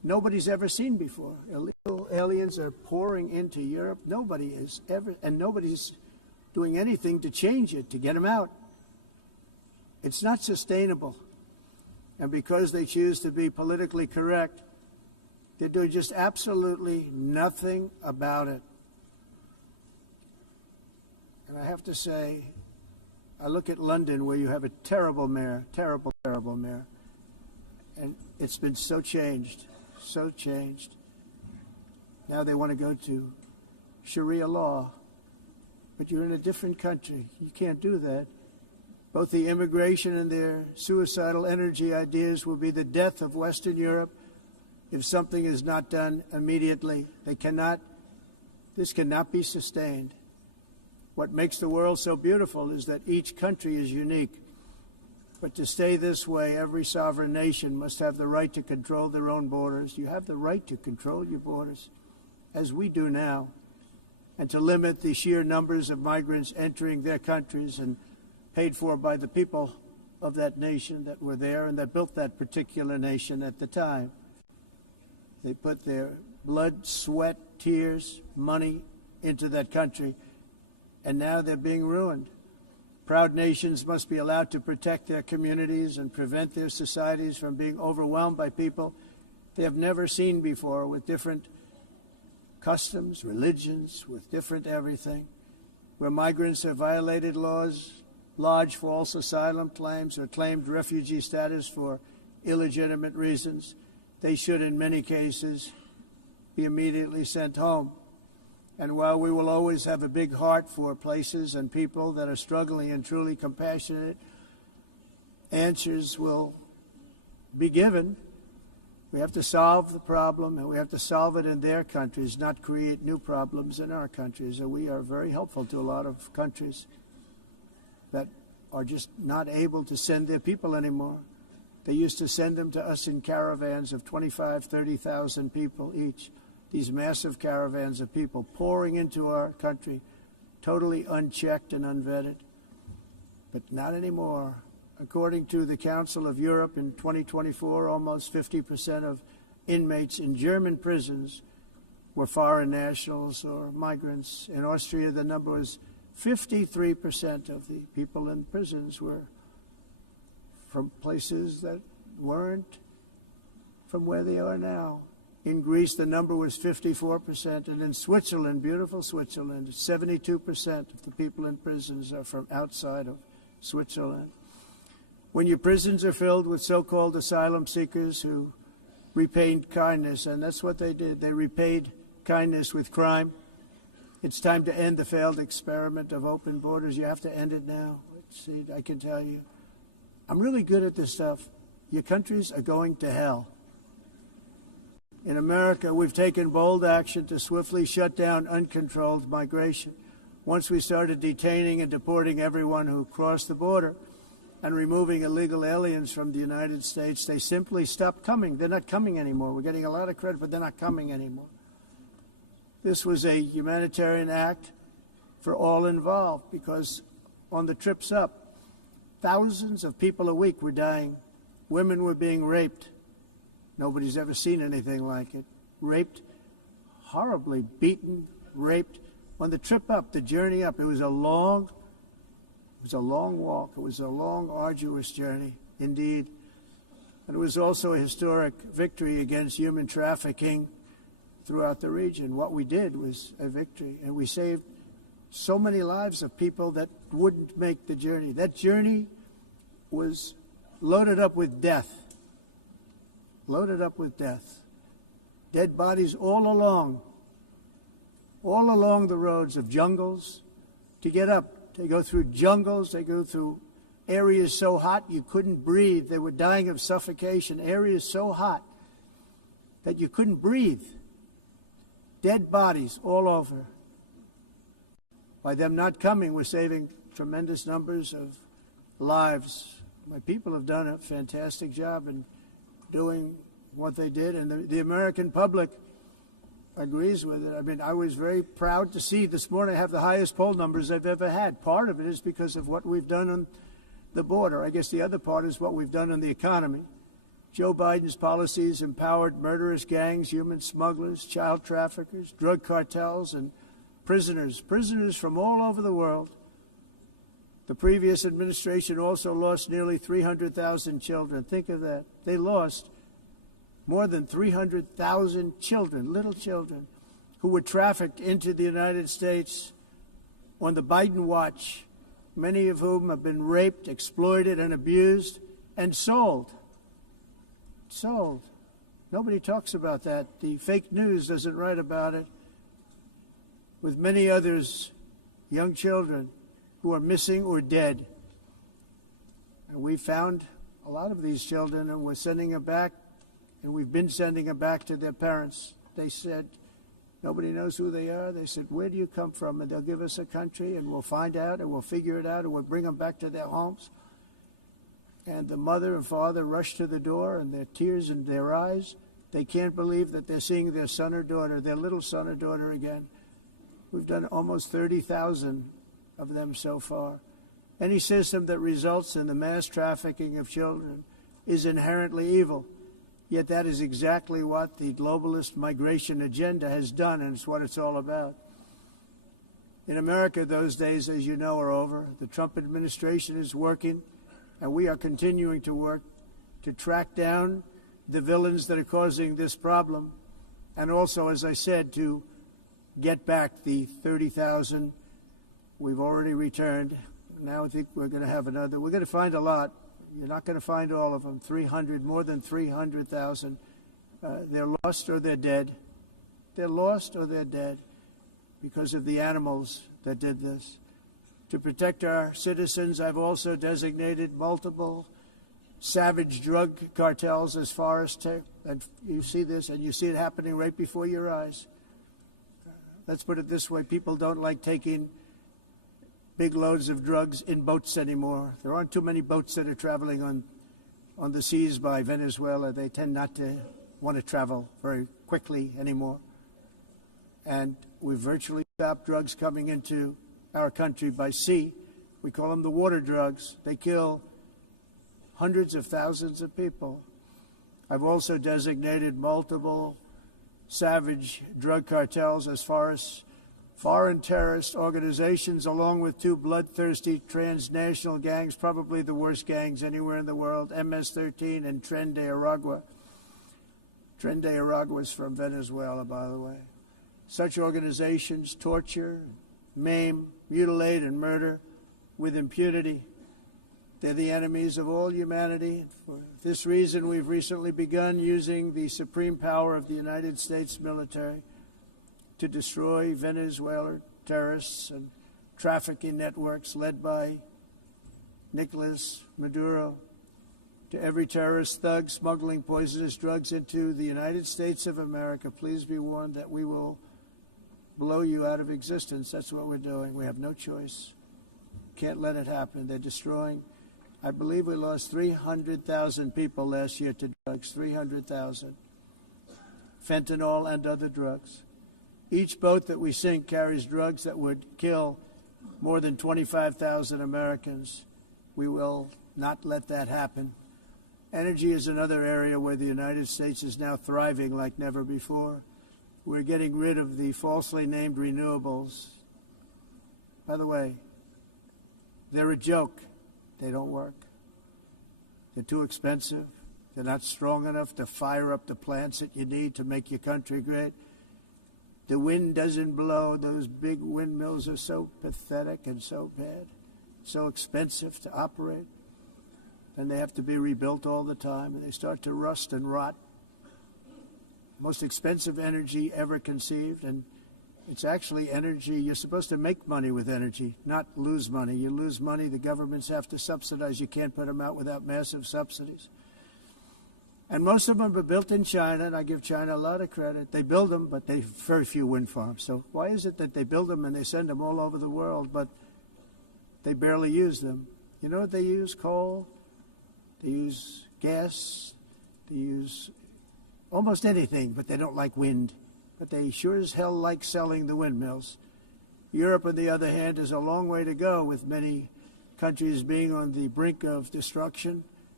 nobody's ever seen before. Illegal aliens are pouring into Europe. Nobody is ever, and nobody's doing anything to change it, to get them out. It's not sustainable. And because they choose to be politically correct, they're doing just absolutely nothing about it. And I have to say, I look at London, where you have a terrible mayor, terrible mayor, and it's been so changed. So changed. Now they want to go to Sharia law, but you're in a different country. You can't do that. Both the immigration and their suicidal energy ideas will be the death of Western Europe if something is not done immediately. This cannot be sustained. What makes the world so beautiful is that each country is unique. But to stay this way, every sovereign nation must have the right to control their own borders. You have the right to control your borders, as we do now, and to limit the sheer numbers of migrants entering their countries and paid for by the people of that nation that were there and that built that particular nation at the time. They put their blood, sweat, tears, money into that country, and now they're being ruined. Proud nations must be allowed to protect their communities and prevent their societies from being overwhelmed by people they have never seen before, with different customs, religions, with different everything. Where migrants have violated laws, lodged false asylum claims, or claimed refugee status for illegitimate reasons, they should, in many cases, be immediately sent home. And while we will always have a big heart for places and people that are struggling and truly compassionate, answers will be given. We have to solve the problem, and we have to solve it in their countries, not create new problems in our countries. And we are very helpful to a lot of countries that are just not able to send their people anymore. They used to send them to us in caravans of 25,000, 30,000 people each. These massive caravans of people pouring into our country, totally unchecked and unvetted. But not anymore. According to the Council of Europe, in 2024, almost 50% of inmates in German prisons were foreign nationals or migrants. In Austria, the number was 53% of the people in prisons were from places that weren't from where they are now. In Greece, the number was 54%, and in Switzerland, beautiful Switzerland, 72% of the people in prisons are from outside of Switzerland. When your prisons are filled with so-called asylum seekers who repaid kindness, and that's what they did, they repaid kindness with crime, it's time to end the failed experiment of open borders. You have to end it now. Let's see, I can tell you, I'm really good at this stuff. Your countries are going to hell. In America, we've taken bold action to swiftly shut down uncontrolled migration. Once we started detaining and deporting everyone who crossed the border and removing illegal aliens from the United States, they simply stopped coming. They're not coming anymore. We're getting a lot of credit, but they're not coming anymore. This was a humanitarian act for all involved, because on the trips up, thousands of people a week were dying. Women were being raped. Nobody's ever seen anything like it. Raped, horribly beaten, raped. On the trip up, the journey up, it was a long walk. It was a long, arduous journey, indeed. And it was also a historic victory against human trafficking throughout the region. What we did was a victory, and we saved so many lives of people that wouldn't make the journey. That journey was loaded up with death. Loaded up with death. Dead bodies all along the roads of jungles. To get up, they go through jungles, they go through areas so hot you couldn't breathe. They were dying of suffocation, areas so hot that you couldn't breathe. Dead bodies all over. By them not coming, we're saving tremendous numbers of lives. My people have done a fantastic job in doing what they did, and the American public agrees with it. I mean, I was very proud to see this morning I have the highest poll numbers I've ever had. Part of it is because of what we've done on the border. I guess the other part is what we've done on the economy. Joe Biden's policies empowered murderous gangs, human smugglers, child traffickers, drug cartels, and prisoners from all over the world. The previous administration also lost nearly 300,000 children. Think of that. They lost more than 300,000 children, little children, who were trafficked into the United States on the Biden watch, many of whom have been raped, exploited, and abused, and sold. Sold. Nobody talks about that. The fake news doesn't write about it. With many others, young children who are missing or dead. And we found a lot of these children, and we're sending them back, and we've been sending them back to their parents. They said, nobody knows who they are. They said, where do you come from? And they'll give us a country, and we'll find out, and we'll figure it out, and we'll bring them back to their homes. And the mother and father rush to the door, and their tears in their eyes. They can't believe that they're seeing their son or daughter, their little son or daughter again. We've done almost 30,000 of them so far. Any system that results in the mass trafficking of children is inherently evil. Yet that is exactly what the globalist migration agenda has done, and it's what it's all about. In America, those days, as you know, are over. The Trump administration is working, and we are continuing to work to track down the villains that are causing this problem, and also, as I said, to get back the 30,000 we've already returned. Now I think we're going to have another. We're going to find a lot. You're not going to find all of them. 300, more than 300,000. They're lost or they're dead. They're lost or they're dead because of the animals that did this. To protect our citizens, I've also designated multiple savage drug cartels as far as and you see this, and you see it happening right before your eyes. Let's put it this way. People don't like taking big loads of drugs in boats anymore. There aren't too many boats that are traveling on the seas by Venezuela. They tend not to want to travel very quickly anymore. And we've virtually stopped drugs coming into our country by sea. We call them the water drugs. They kill hundreds of thousands of people. I've also designated multiple savage drug cartels as far as foreign terrorist organizations, along with two bloodthirsty transnational gangs, probably the worst gangs anywhere in the world, MS-13 and Tren de Aragua. Tren de Aragua is from Venezuela, by the way. Such organizations torture, maim, mutilate, and murder with impunity. They're the enemies of all humanity. For this reason, we've recently begun using the supreme power of the United States military to destroy Venezuelan terrorists and trafficking networks led by Nicolas Maduro. To every terrorist thug smuggling poisonous drugs into the United States of America, please be warned that we will blow you out of existence. That's what we're doing. We have no choice. Can't let it happen. They're destroying. I believe we lost 300,000 people last year to drugs, 300,000. Fentanyl and other drugs. Each boat that we sink carries drugs that would kill more than 25,000 Americans. We will not let that happen. Energy is another area where the United States is now thriving like never before. We're getting rid of the falsely named renewables. By the way, they're a joke. They don't work. They're too expensive. They're not strong enough to fire up the plants that you need to make your country great. The wind doesn't blow. Those big windmills are so pathetic and so bad, so expensive to operate. And they have to be rebuilt all the time, and they start to rust and rot. Most expensive energy ever conceived, and it's actually energy. You're supposed to make money with energy, not lose money. You lose money, the governments have to subsidize. You can't put them out without massive subsidies. And most of them are built in China, and I give China a lot of credit. They build them, but they have very few wind farms. So why is it that they build them and they send them all over the world, but they barely use them? You know what they use? Coal. They use gas. They use almost anything, but they don't like wind. But they sure as hell like selling the windmills. Europe, on the other hand, is a long way to go, with many countries being on the brink of destruction.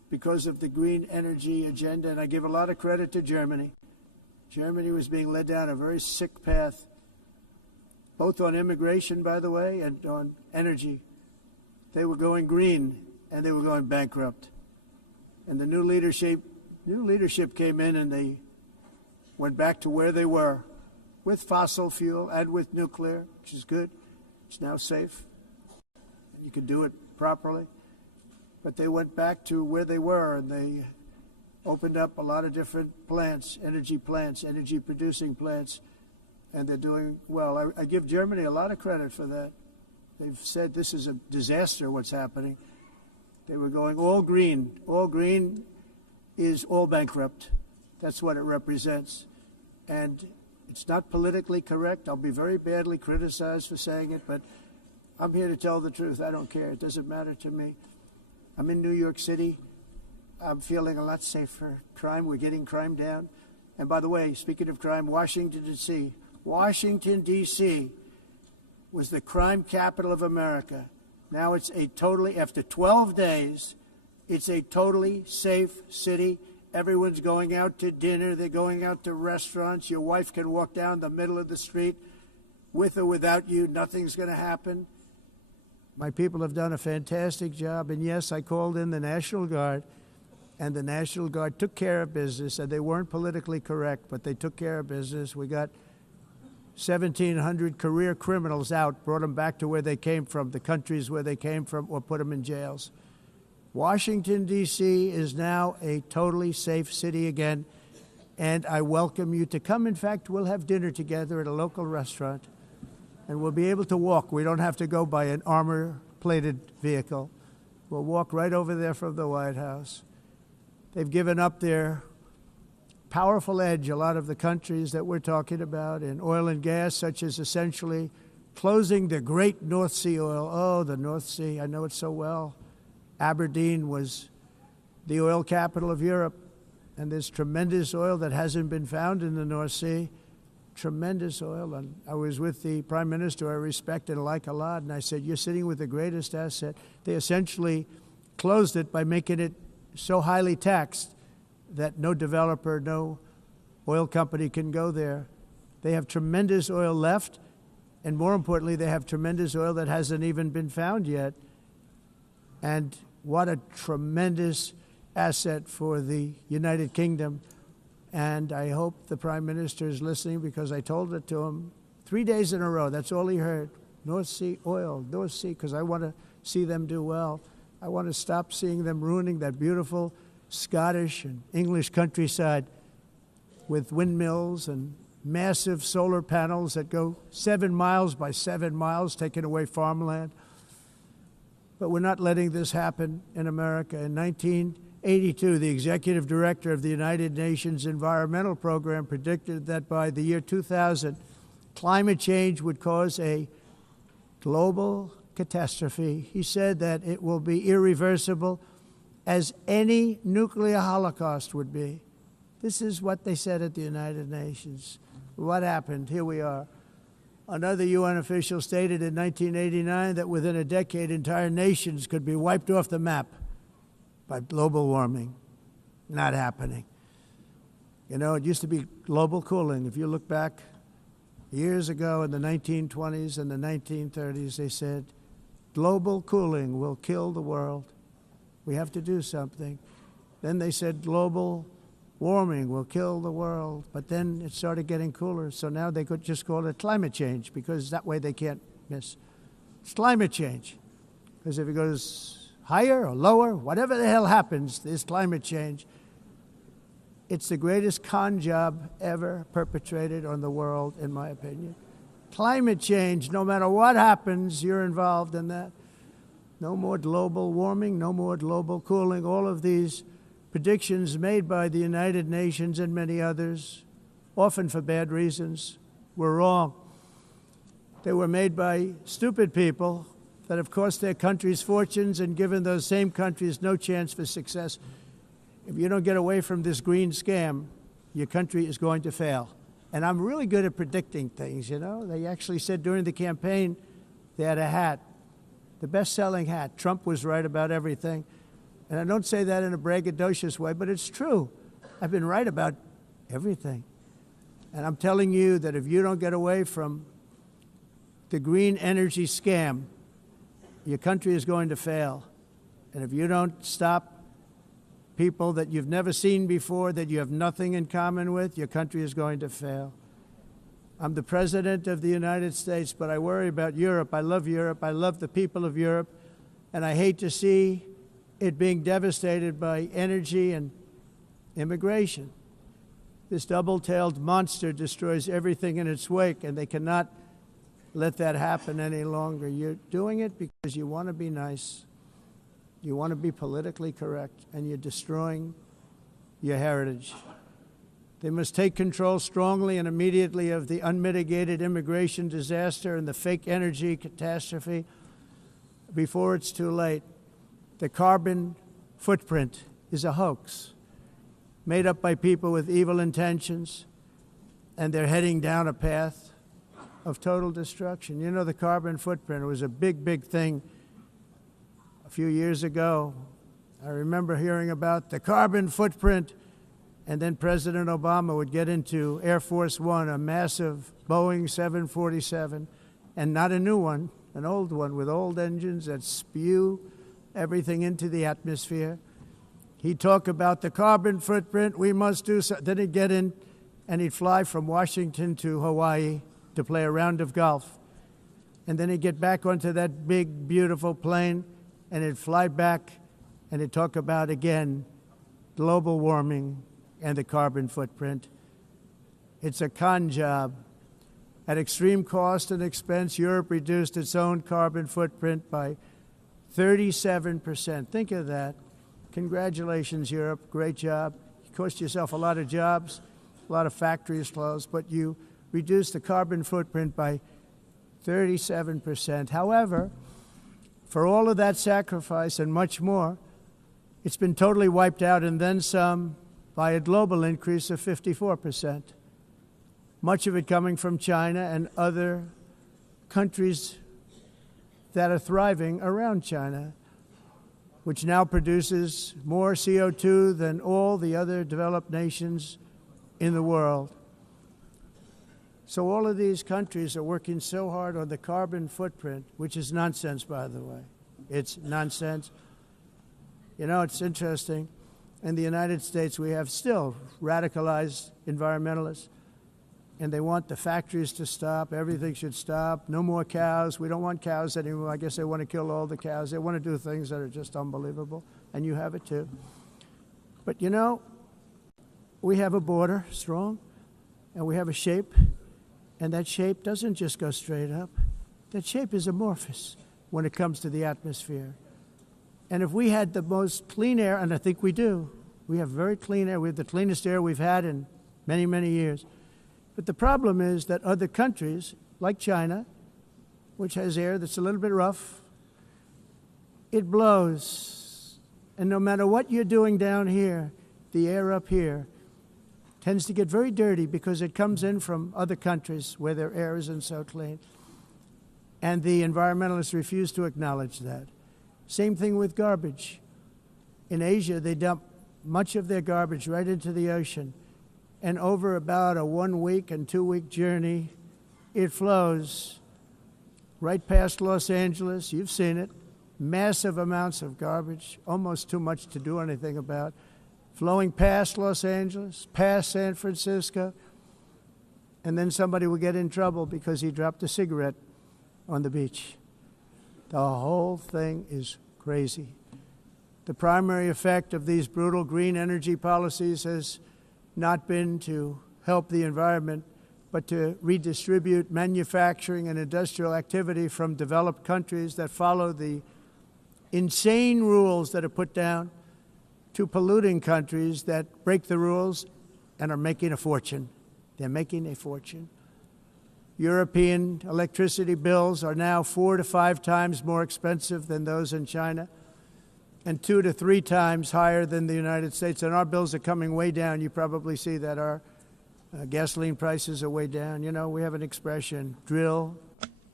because of the green energy agenda, and I give a lot of credit to Germany. Germany was being led down a very sick path, both on immigration, by the way, and on energy. They were going green, and they were going bankrupt. And the new leadership came in, and they went back to where they were, with fossil fuel and with nuclear, which is good. It's now safe. You can do it properly. But they went back to where they were, and they opened up a lot of different plants, energy-producing plants, and they're doing well. I give Germany a lot of credit for that. They've said this is a disaster, what's happening. They were going all green. All green is all bankrupt. That's what it represents. And it's not politically correct. I'll be very badly criticized for saying it, but I'm here to tell the truth. I don't care. It doesn't matter to me. I'm in New York City. I'm feeling a lot safer. Crime, we're getting crime down. And by the way, speaking of crime, Washington, D.C. Washington, D.C. was the crime capital of America. Now it's after 12 days, it's a totally safe city. Everyone's going out to dinner. They're going out to restaurants. Your wife can walk down the middle of the street with or without you. Nothing's going to happen. My people have done a fantastic job. And yes, I called in the National Guard, and the National Guard took care of business. And they weren't politically correct, but they took care of business. We got 1,700 career criminals out, brought them back to where they came from, the countries where they came from, or put them in jails. Washington, D.C. is now a totally safe city again, and I welcome you to come. In fact, we'll have dinner together at a local restaurant, and we'll be able to walk. We don't have to go by an armor-plated vehicle. We'll walk right over there from the White House. They've given up their powerful edge, a lot of the countries that we're talking about, in oil and gas, such as essentially closing the great North Sea oil. Oh, the North Sea, I know it so well. Aberdeen was the oil capital of Europe, and there's tremendous oil that hasn't been found in the North Sea. Tremendous oil. And I was with the Prime Minister I respect and like a lot, and I said, you're sitting with the greatest asset. They essentially closed it by making it so highly taxed that no developer, no oil company can go there. They have tremendous oil left, and more importantly, they have tremendous oil that hasn't even been found yet. And what a tremendous asset for the United Kingdom. And I hope the Prime Minister is listening, because I told it to him 3 days in a row. That's all he heard. North Sea oil, North Sea, because I want to see them do well. I want to stop seeing them ruining that beautiful Scottish and English countryside with windmills and massive solar panels that go 7 miles by 7 miles, taking away farmland. But we're not letting this happen in America. In 1982, the executive director of the United Nations Environmental Program predicted that by the year 2000, climate change would cause a global catastrophe. He said that it will be irreversible, as any nuclear holocaust would be. This is what they said at the United Nations. What happened? Here we are. Another UN official stated in 1989 that within a decade, entire nations could be wiped off the map by global warming. Not happening. You know, it used to be global cooling. If you look back years ago in the 1920s and the 1930s, they said, global cooling will kill the world. We have to do something. Then they said global warming will kill the world, but then it started getting cooler, so now they could just call it climate change, because that way they can't miss. It's climate change, because if it goes higher or lower, whatever the hell happens, there's climate change. It's the greatest con job ever perpetrated on the world, in my opinion. Climate change, no matter what happens, you're involved in that. No more global warming, no more global cooling. All of these predictions made by the United Nations and many others, often for bad reasons, were wrong. They were made by stupid people that have cost their countries fortunes and given those same countries no chance for success. If you don't get away from this green scam, your country is going to fail. And I'm really good at predicting things, you know. They actually said during the campaign, they had a hat, the best-selling hat. Trump was right about everything. And I don't say that in a braggadocious way, but it's true. I've been right about everything. And I'm telling you that if you don't get away from the green energy scam, your country is going to fail. And if you don't stop people that you've never seen before, that you have nothing in common with, your country is going to fail. I'm the President of the United States, but I worry about Europe. I love Europe. I love the people of Europe. And I hate to see it being devastated by energy and immigration. This double-tailed monster destroys everything in its wake, and they cannot let that happen any longer. You're doing it because you want to be nice. You want to be politically correct, and you're destroying your heritage. They must take control strongly and immediately of the unmitigated immigration disaster and the fake energy catastrophe before it's too late. The carbon footprint is a hoax made up by people with evil intentions, and they're heading down a path of total destruction. You know, the carbon footprint was a big, big thing a few years ago. I remember hearing about the carbon footprint, and then President Obama would get into Air Force One, a massive Boeing 747, and not a new one, an old one with old engines that spew everything into the atmosphere. He'd talk about the carbon footprint, we must do so. Then he'd get in and he'd fly from Washington to Hawaii to play a round of golf. And then he'd get back onto that big, beautiful plane and he'd fly back and he'd talk about, again, global warming and the carbon footprint. It's a con job. At extreme cost and expense, Europe reduced its own carbon footprint by 37%. Think of that. Congratulations, Europe. Great job. You cost yourself a lot of jobs, a lot of factories closed, but you reduced the carbon footprint by 37%. However, for all of that sacrifice and much more, it's been totally wiped out and then some by a global increase of 54%. Much of it coming from China and other countries that are thriving around China, which now produces more CO2 than all the other developed nations in the world. So all of these countries are working so hard on the carbon footprint, which is nonsense, by the way. It's nonsense. You know, it's interesting. In the United States, we have still radicalized environmentalists, and they want the factories to stop. Everything should stop. No more cows. We don't want cows anymore. I guess they want to kill all the cows. They want to do things that are just unbelievable, and you have it too. But you know, we have a border, strong, and we have a shape, and that shape doesn't just go straight up. That shape is amorphous when it comes to the atmosphere. And if we had the most clean air, and I think we do, we have very clean air. We have the cleanest air we've had in many, many years. But the problem is that other countries, like China, which has air that's a little bit rough, it blows. And no matter what you're doing down here, the air up here tends to get very dirty because it comes in from other countries where their air isn't so clean. And the environmentalists refuse to acknowledge that. Same thing with garbage. In Asia, they dump much of their garbage right into the ocean. And over about a 1 week and 2 week journey, it flows right past Los Angeles. You've seen it. Massive amounts of garbage, almost too much to do anything about, flowing past Los Angeles, past San Francisco, and then somebody will get in trouble because he dropped a cigarette on the beach. The whole thing is crazy. The primary effect of these brutal green energy policies has not been to help the environment, but to redistribute manufacturing and industrial activity from developed countries that follow the insane rules that are put down to polluting countries that break the rules and are making a fortune. They're making a fortune. European electricity bills are now 4 to 5 times more expensive than those in China, and 2 to 3 times higher than the United States. And our bills are coming way down. You probably see that our gasoline prices are way down. You know, we have an expression, drill,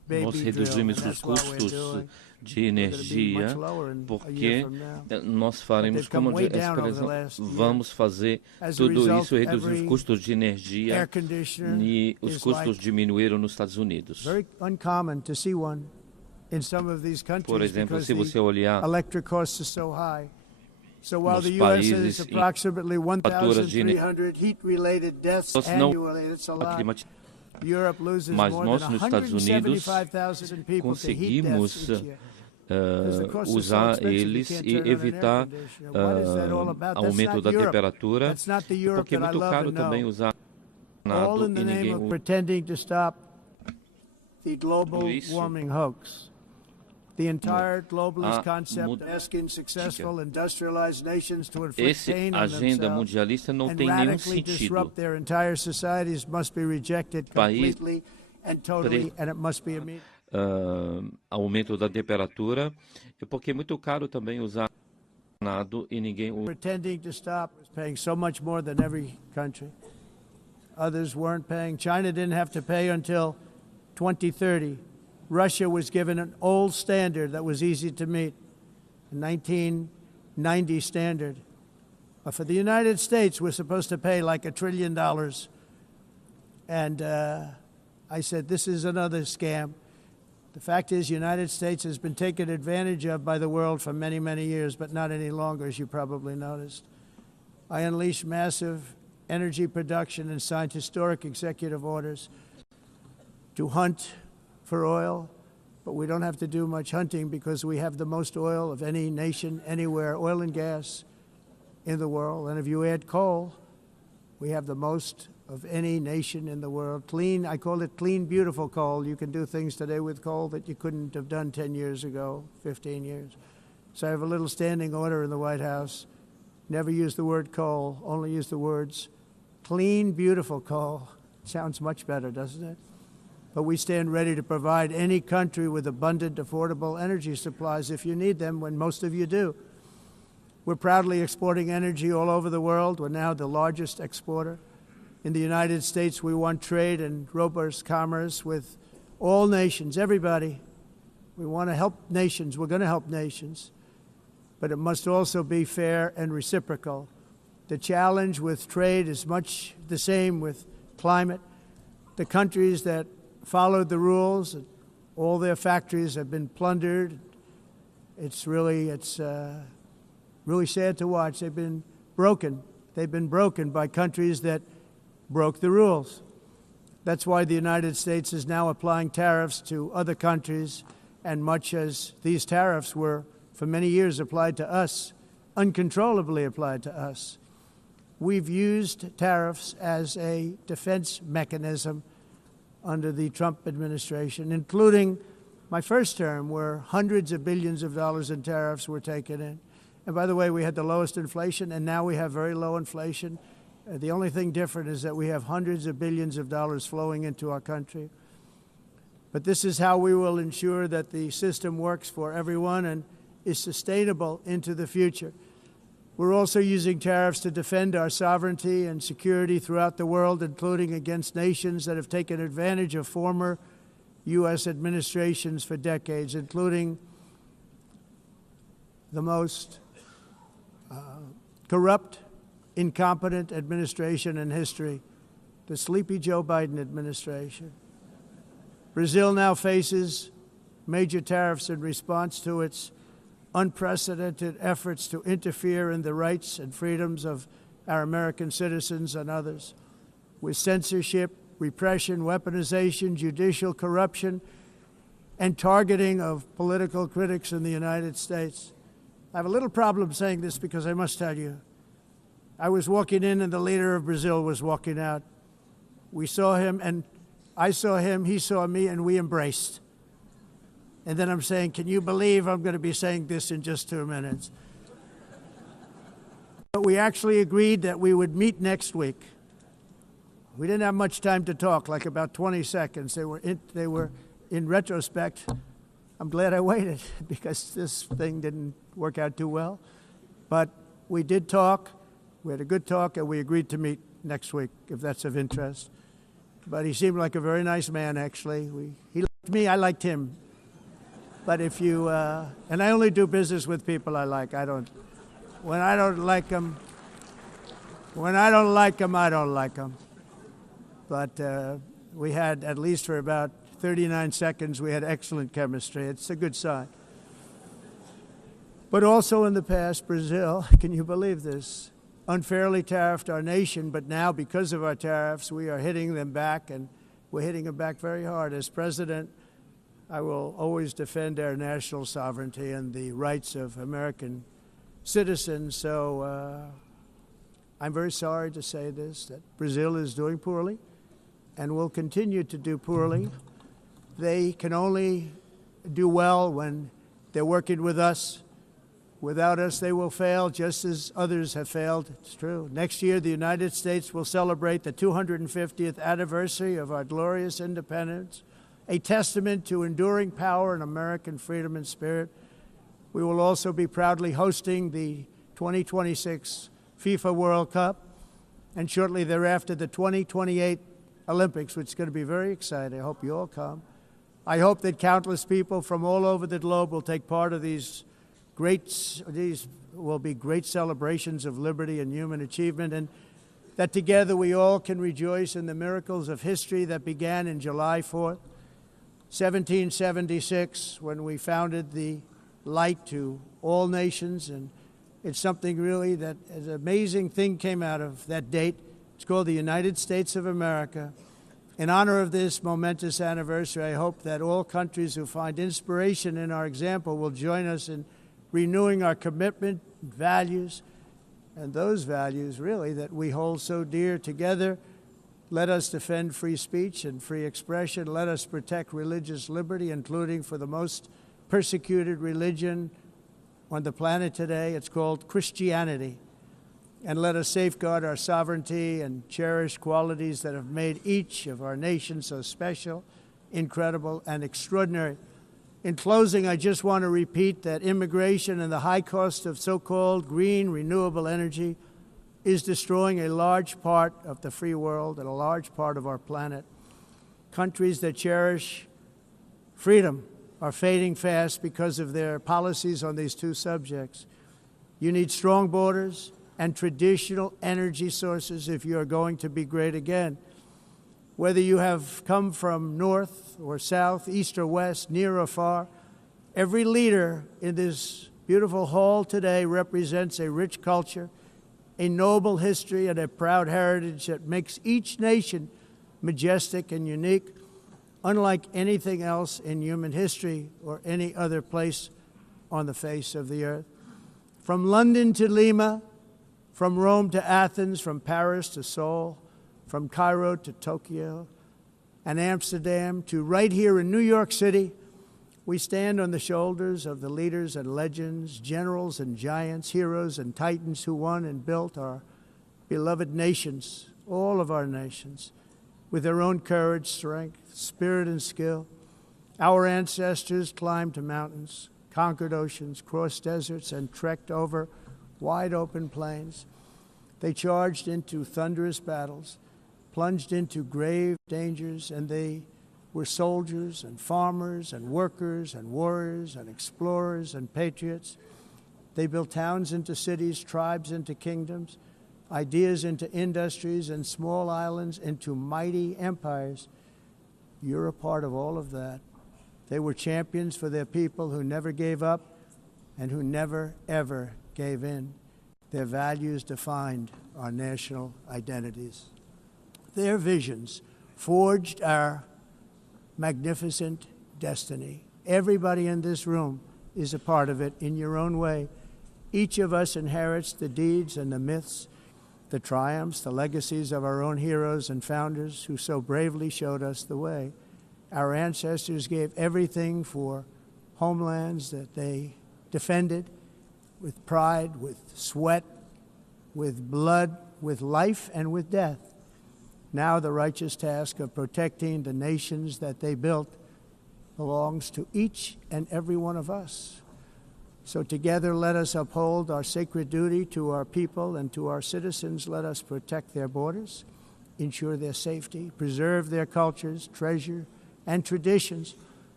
nós reduzimos os custos de energia, porque nós faremos, como vamos fazer tudo isso, reduzir os custos de energia, e os custos diminuíram nos Estados Unidos. Por exemplo, se você olhar nos países em faturas de energia, nós não climatizamos. Mas nós, nos Estados Unidos, conseguimos usar eles e evitar aumento da temperatura, porque é muito caro também usar nada e ninguém usa isso. The entire globalist concept asking successful industrialized nations to inflict pain on themselves and radically disrupt their entire societies must be rejected completely and totally, and it must be immediate. Aumento da temperatura, porque é muito caro também usar nada e ninguém usa. Pretending to stop is paying so much more than every country. Others weren't paying. China didn't have to pay until 2030. Russia was given an old standard that was easy to meet, a 1990 standard. But for the United States, we're supposed to pay like $1 trillion. And I said, this is another scam. The fact is, the United States has been taken advantage of by the world for many, many years, but not any longer, as you probably noticed. I unleashed massive energy production and signed historic executive orders to hunt for oil, but we don't have to do much hunting because we have the most oil of any nation anywhere, oil and gas in the world. And if you add coal, we have the most of any nation in the world. Clean, I call it clean, beautiful coal. You can do things today with coal that you couldn't have done 10 years ago, 15 years. So I have a little standing order in the White House. Never use the word coal, only use the words clean, beautiful coal. Sounds much better, doesn't it? But we stand ready to provide any country with abundant, affordable energy supplies if you need them, when most of you do. We're proudly exporting energy all over the world. We're now the largest exporter. In the United States, we want trade and robust commerce with all nations, everybody. We want to help nations. We're going to help nations. But it must also be fair and reciprocal. The challenge with trade is much the same with climate. The countries that followed the rules, all their factories have been plundered. It's really sad to watch. They've been broken. They've been broken by countries that broke the rules. That's why the United States is now applying tariffs to other countries, and much as these tariffs were for many years applied to us, uncontrollably applied to us. We've used tariffs as a defense mechanism under the Trump administration, including my first term, where hundreds of billions of dollars in tariffs were taken in. And by the way, we had the lowest inflation, and now we have very low inflation. The only thing different is that we have hundreds of billions of dollars flowing into our country. But this is how we will ensure that the system works for everyone and is sustainable into the future. We're also using tariffs to defend our sovereignty and security throughout the world, including against nations that have taken advantage of former U.S. administrations for decades, including the most corrupt, incompetent administration in history, the sleepy Joe Biden administration. Brazil now faces major tariffs in response to its unprecedented efforts to interfere in the rights and freedoms of our American citizens and others, with censorship, repression, weaponization, judicial corruption, and targeting of political critics in the United States. I have a little problem saying this because I must tell you, I was walking in and the leader of Brazil was walking out. We saw him and I saw him, he saw me, and we embraced. And then I'm saying, can you believe I'm going to be saying this in just 2 minutes? But we actually agreed that we would meet next week. We didn't have much time to talk, like about 20 seconds. They were in retrospect, I'm glad I waited because this thing didn't work out too well. But we did talk. We had a good talk, and we agreed to meet next week, if that's of interest. But he seemed like a very nice man, actually. He Me, I liked him. But if you, and I only do business with people I like. When I don't like them, I don't like them. But we had, at least for about 39 seconds, we had excellent chemistry. It's a good sign. But also in the past, Brazil, can you believe this, unfairly tariffed our nation, but now because of our tariffs, we are hitting them back, and we're hitting them back very hard. As president, I will always defend our national sovereignty and the rights of American citizens. So I'm very sorry to say this, that Brazil is doing poorly and will continue to do poorly. They can only do well when they're working with us. Without us, they will fail, just as others have failed. It's true. Next year, the United States will celebrate the 250th anniversary of our glorious independence, a testament to enduring power and American freedom and spirit. We will also be proudly hosting the 2026 FIFA World Cup, and shortly thereafter, the 2028 Olympics, which is going to be very exciting. I hope you all come. I hope that countless people from all over the globe will take part of these will be great celebrations of liberty and human achievement, and that together we all can rejoice in the miracles of history that began in July 4th, 1776, when we founded the light to all nations. And it's something really that an amazing thing came out of that date. It's called the United States of America. In honor of this momentous anniversary, I hope that all countries who find inspiration in our example will join us in renewing our commitment, values, and those values, really, that we hold so dear. Together, let us defend free speech and free expression. Let us protect religious liberty, including for the most persecuted religion on the planet today. It's called Christianity. And let us safeguard our sovereignty and cherish qualities that have made each of our nations so special, incredible, and extraordinary. In closing, I just want to repeat that immigration and the high cost of so-called green renewable energy is destroying a large part of the free world and a large part of our planet. Countries that cherish freedom are fading fast because of their policies on these two subjects. You need strong borders and traditional energy sources if you are going to be great again. Whether you have come from north or south, east or west, near or far, every leader in this beautiful hall today represents a rich culture, a noble history, and a proud heritage that makes each nation majestic and unique, unlike anything else in human history or any other place on the face of the earth. From London to Lima, from Rome to Athens, from Paris to Seoul, from Cairo to Tokyo and Amsterdam to right here in New York City, we stand on the shoulders of the leaders and legends, generals and giants, heroes and titans who won and built our beloved nations, all of our nations, with their own courage, strength, spirit, and skill. Our ancestors climbed mountains, conquered oceans, crossed deserts, and trekked over wide open plains. They charged into thunderous battles, plunged into grave dangers, and they were soldiers and farmers and workers and warriors and explorers and patriots. They built towns into cities, tribes into kingdoms, ideas into industries, and small islands into mighty empires. You're a part of all of that. They were champions for their people who never gave up and who never, ever gave in. Their values defined our national identities. Their visions forged our magnificent destiny. Everybody in this room is a part of it in your own way. Each of us inherits the deeds and the myths, the triumphs, the legacies of our own heroes and founders who so bravely showed us the way. Our ancestors gave everything for homelands that they defended with pride, with sweat, with blood, with life, and with death. Now the righteous task of protecting the nations that they built belongs to each and every one of us. So together let us uphold our sacred duty to our people and to our citizens. Let us protect their borders, ensure their safety, preserve their cultures, treasure, and traditions,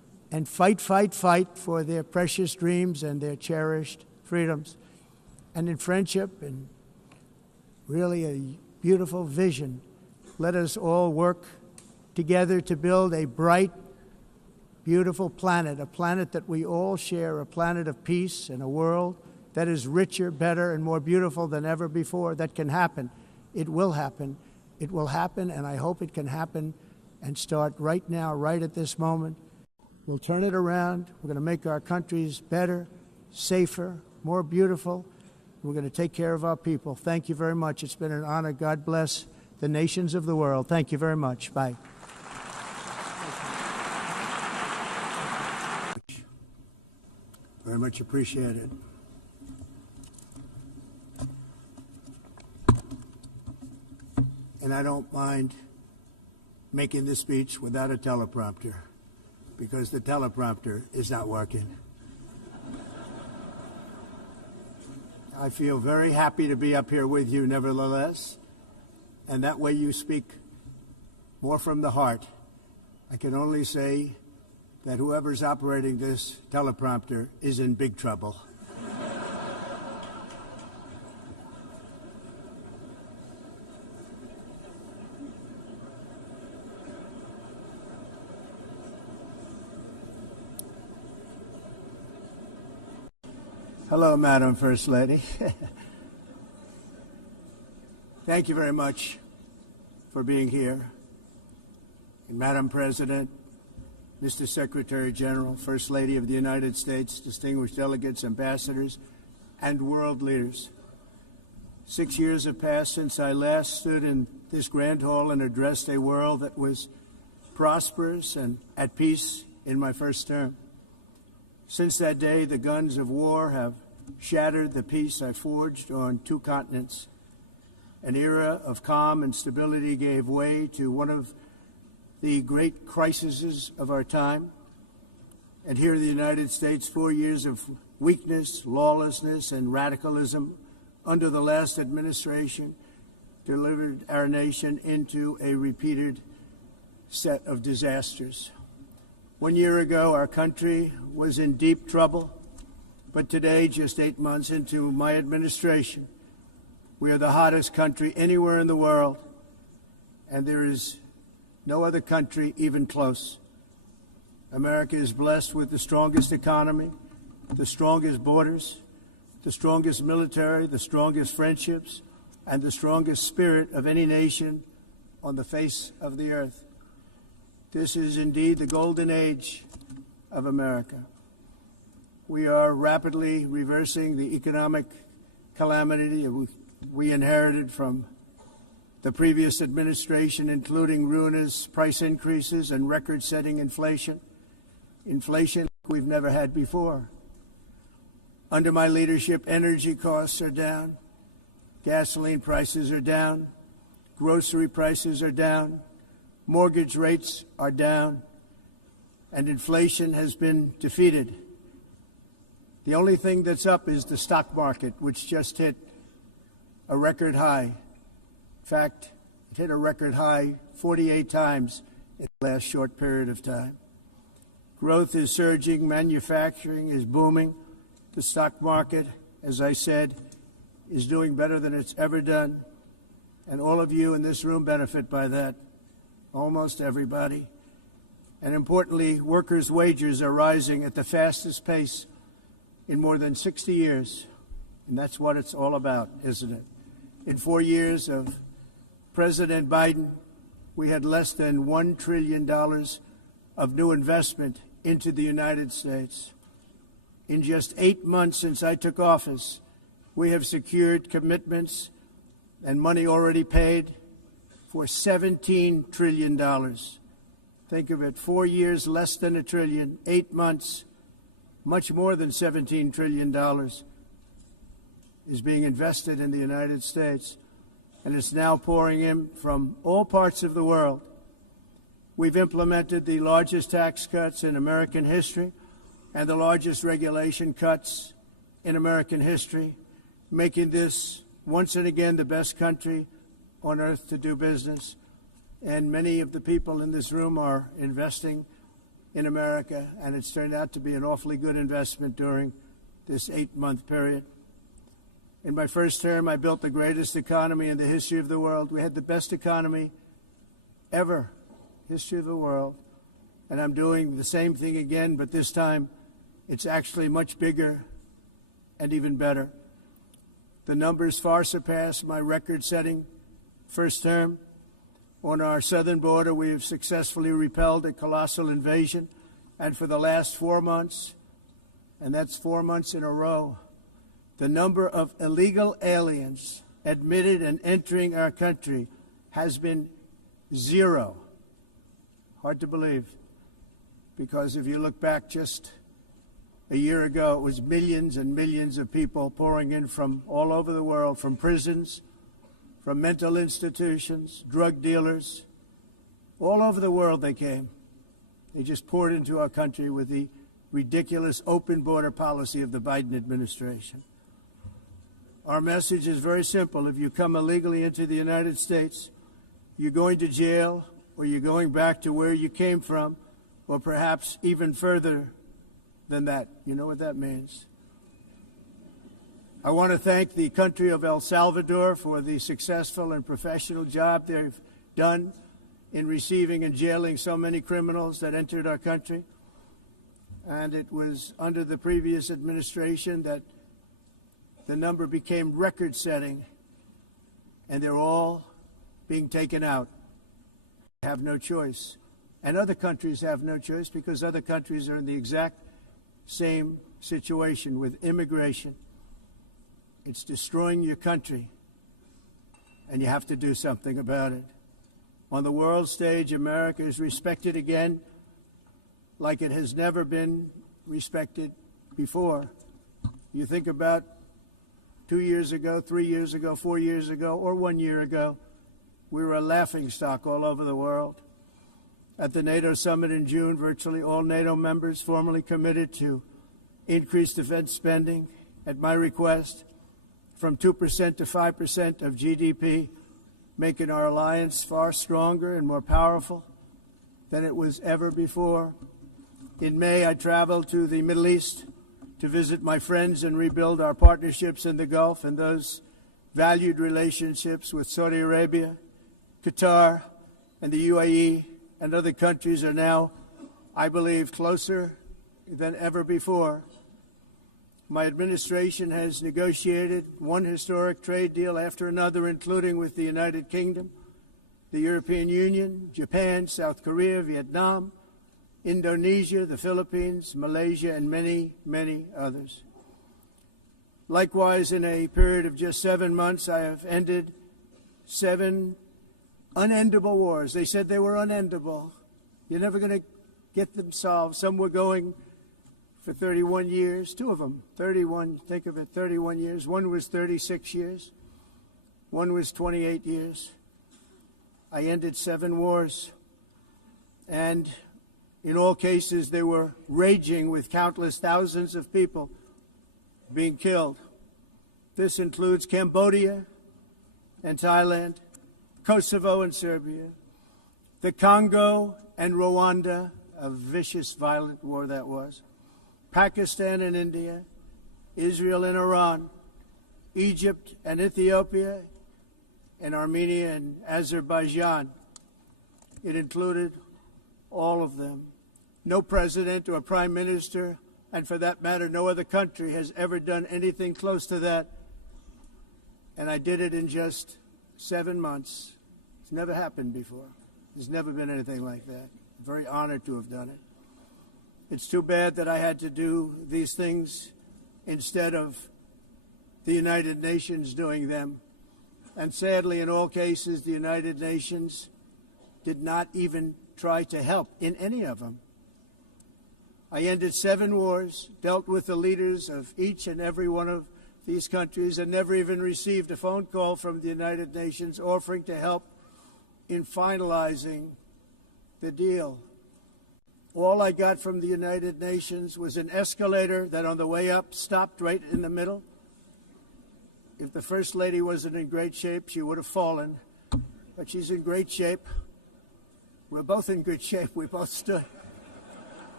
and fight, fight, fight for their precious dreams and their cherished freedoms. And in friendship and really a beautiful vision, let us all work together to build a bright, beautiful planet, a planet that we all share, a planet of peace and a world that is richer, better, and more beautiful than ever before. That can happen. It will happen. It will happen, and I hope it can happen and start right now, right at this moment. We'll turn it around. We're going to make our countries better, safer, more beautiful. We're going to take care of our people. Thank you very much. It's been an honor. God bless the nations of the world. Thank you very much. Bye. Very much appreciated. And I don't mind making this speech without a teleprompter, because the teleprompter is not working. I feel very happy to be up here with you nevertheless, and that way you speak more from the heart. I can only say that whoever's operating this teleprompter is in big trouble. Hello, Madam First Lady. Thank you very much for being here. And Madam President, Mr. Secretary General, First Lady of the United States, distinguished delegates, ambassadors, and world leaders. 6 years have passed since I last stood in this grand hall and addressed a world that was prosperous and at peace in my first term. Since that day, the guns of war have shattered the peace I forged on 2 continents. An era of calm and stability gave way to one of the great crises of our time. And here in the United States, 4 years of weakness, lawlessness, and radicalism under the last administration delivered our nation into a repeated set of disasters. 1 year ago, our country was in deep trouble, but today, just 8 months into my administration, we are the hottest country anywhere in the world, and there is no other country even close. America is blessed with the strongest economy, the strongest borders, the strongest military, the strongest friendships, and the strongest spirit of any nation on the face of the earth. This is indeed the golden age of America. We are rapidly reversing the economic calamity we inherited from the previous administration, including ruinous price increases and record-setting inflation we've never had before. Under my leadership, energy costs are down, gasoline prices are down, grocery prices are down, mortgage rates are down, and inflation has been defeated. The only thing that's up is the stock market, which just hit a record high. In fact, it hit a record high 48 times in the last short period of time. Growth is surging, manufacturing is booming. The stock market, as I said, is doing better than it's ever done. And all of you in this room benefit by that, almost everybody. And importantly, workers' wages are rising at the fastest pace in more than 60 years. And that's what it's all about, isn't it? In 4 years of President Biden, we had less than $1 trillion of new investment into the United States. In just 8 months since I took office, we have secured commitments and money already paid for $17 trillion. Think of it, 4 years, less than $1 trillion, 8 months, much more than $17 trillion is being invested in the United States, and it's now pouring in from all parts of the world. We've implemented the largest tax cuts in American history and the largest regulation cuts in American history, making this once and again the best country on earth to do business. And many of the people in this room are investing in America, and it's turned out to be an awfully good investment during this 8-month period. In my first term, I built the greatest economy in the history of the world. We had the best economy ever, history of the world. And I'm doing the same thing again, but this time it's actually much bigger and even better. The numbers far surpass my record-setting first term. On our southern border, we have successfully repelled a colossal invasion, and for the last 4 months, and that's 4 months in a row, the number of illegal aliens admitted and entering our country has been 0. Hard to believe, because if you look back just a year ago, it was millions and millions of people pouring in from all over the world, from prisons, from mental institutions, drug dealers. All over the world they came. They just poured into our country with the ridiculous open border policy of the Biden administration. Our message is very simple. If you come illegally into the United States, you're going to jail, or you're going back to where you came from, or perhaps even further than that. You know what that means. I want to thank the country of El Salvador for the successful and professional job they've done in receiving and jailing so many criminals that entered our country. And it was under the previous administration that the number became record-setting, and they're all being taken out. They have no choice. And other countries have no choice, because other countries are in the exact same situation with immigration. It's destroying your country, and you have to do something about it. On the world stage, America is respected again like it has never been respected before. You think about 2 years ago, 3 years ago, 4 years ago, or 1 year ago, we were a laughingstock all over the world. At the NATO summit in June, virtually all NATO members formally committed to increase defense spending at my request from 2% to 5% of GDP, making our alliance far stronger and more powerful than it was ever before. In May, I traveled to the Middle East to visit my friends and rebuild our partnerships in the Gulf and those valued relationships with Saudi Arabia, Qatar, and the UAE, and other countries are now, I believe, closer than ever before. My administration has negotiated one historic trade deal after another, including with the United Kingdom, the European Union, Japan, South Korea, Vietnam, Indonesia, the Philippines, Malaysia, and many, many others. Likewise, in a period of just 7 months, I have ended 7 unendable wars. They said they were unendable. You're never going to get them solved. Some were going for 31 years, 2 of them, 31, think of it, 31 years. One was 36 years. One was 28 years. I ended 7 wars. And in all cases, they were raging with countless thousands of people being killed. This includes Cambodia and Thailand, Kosovo and Serbia, the Congo and Rwanda, a vicious, violent war that was, Pakistan and India, Israel and Iran, Egypt and Ethiopia, and Armenia and Azerbaijan. It included all of them. No president or prime minister, and for that matter, no other country has ever done anything close to that. And I did it in just 7 months. It's never happened before. There's never been anything like that. I'm very honored to have done it. It's too bad that I had to do these things instead of the United Nations doing them. And sadly, in all cases, the United Nations did not even try to help in any of them. I ended 7 wars, dealt with the leaders of each and every one of these countries, and never even received a phone call from the United Nations offering to help in finalizing the deal. All I got from the United Nations was an escalator that on the way up stopped right in the middle. If the First Lady wasn't in great shape, she would have fallen. But she's in great shape. We're both in good shape. We both stood.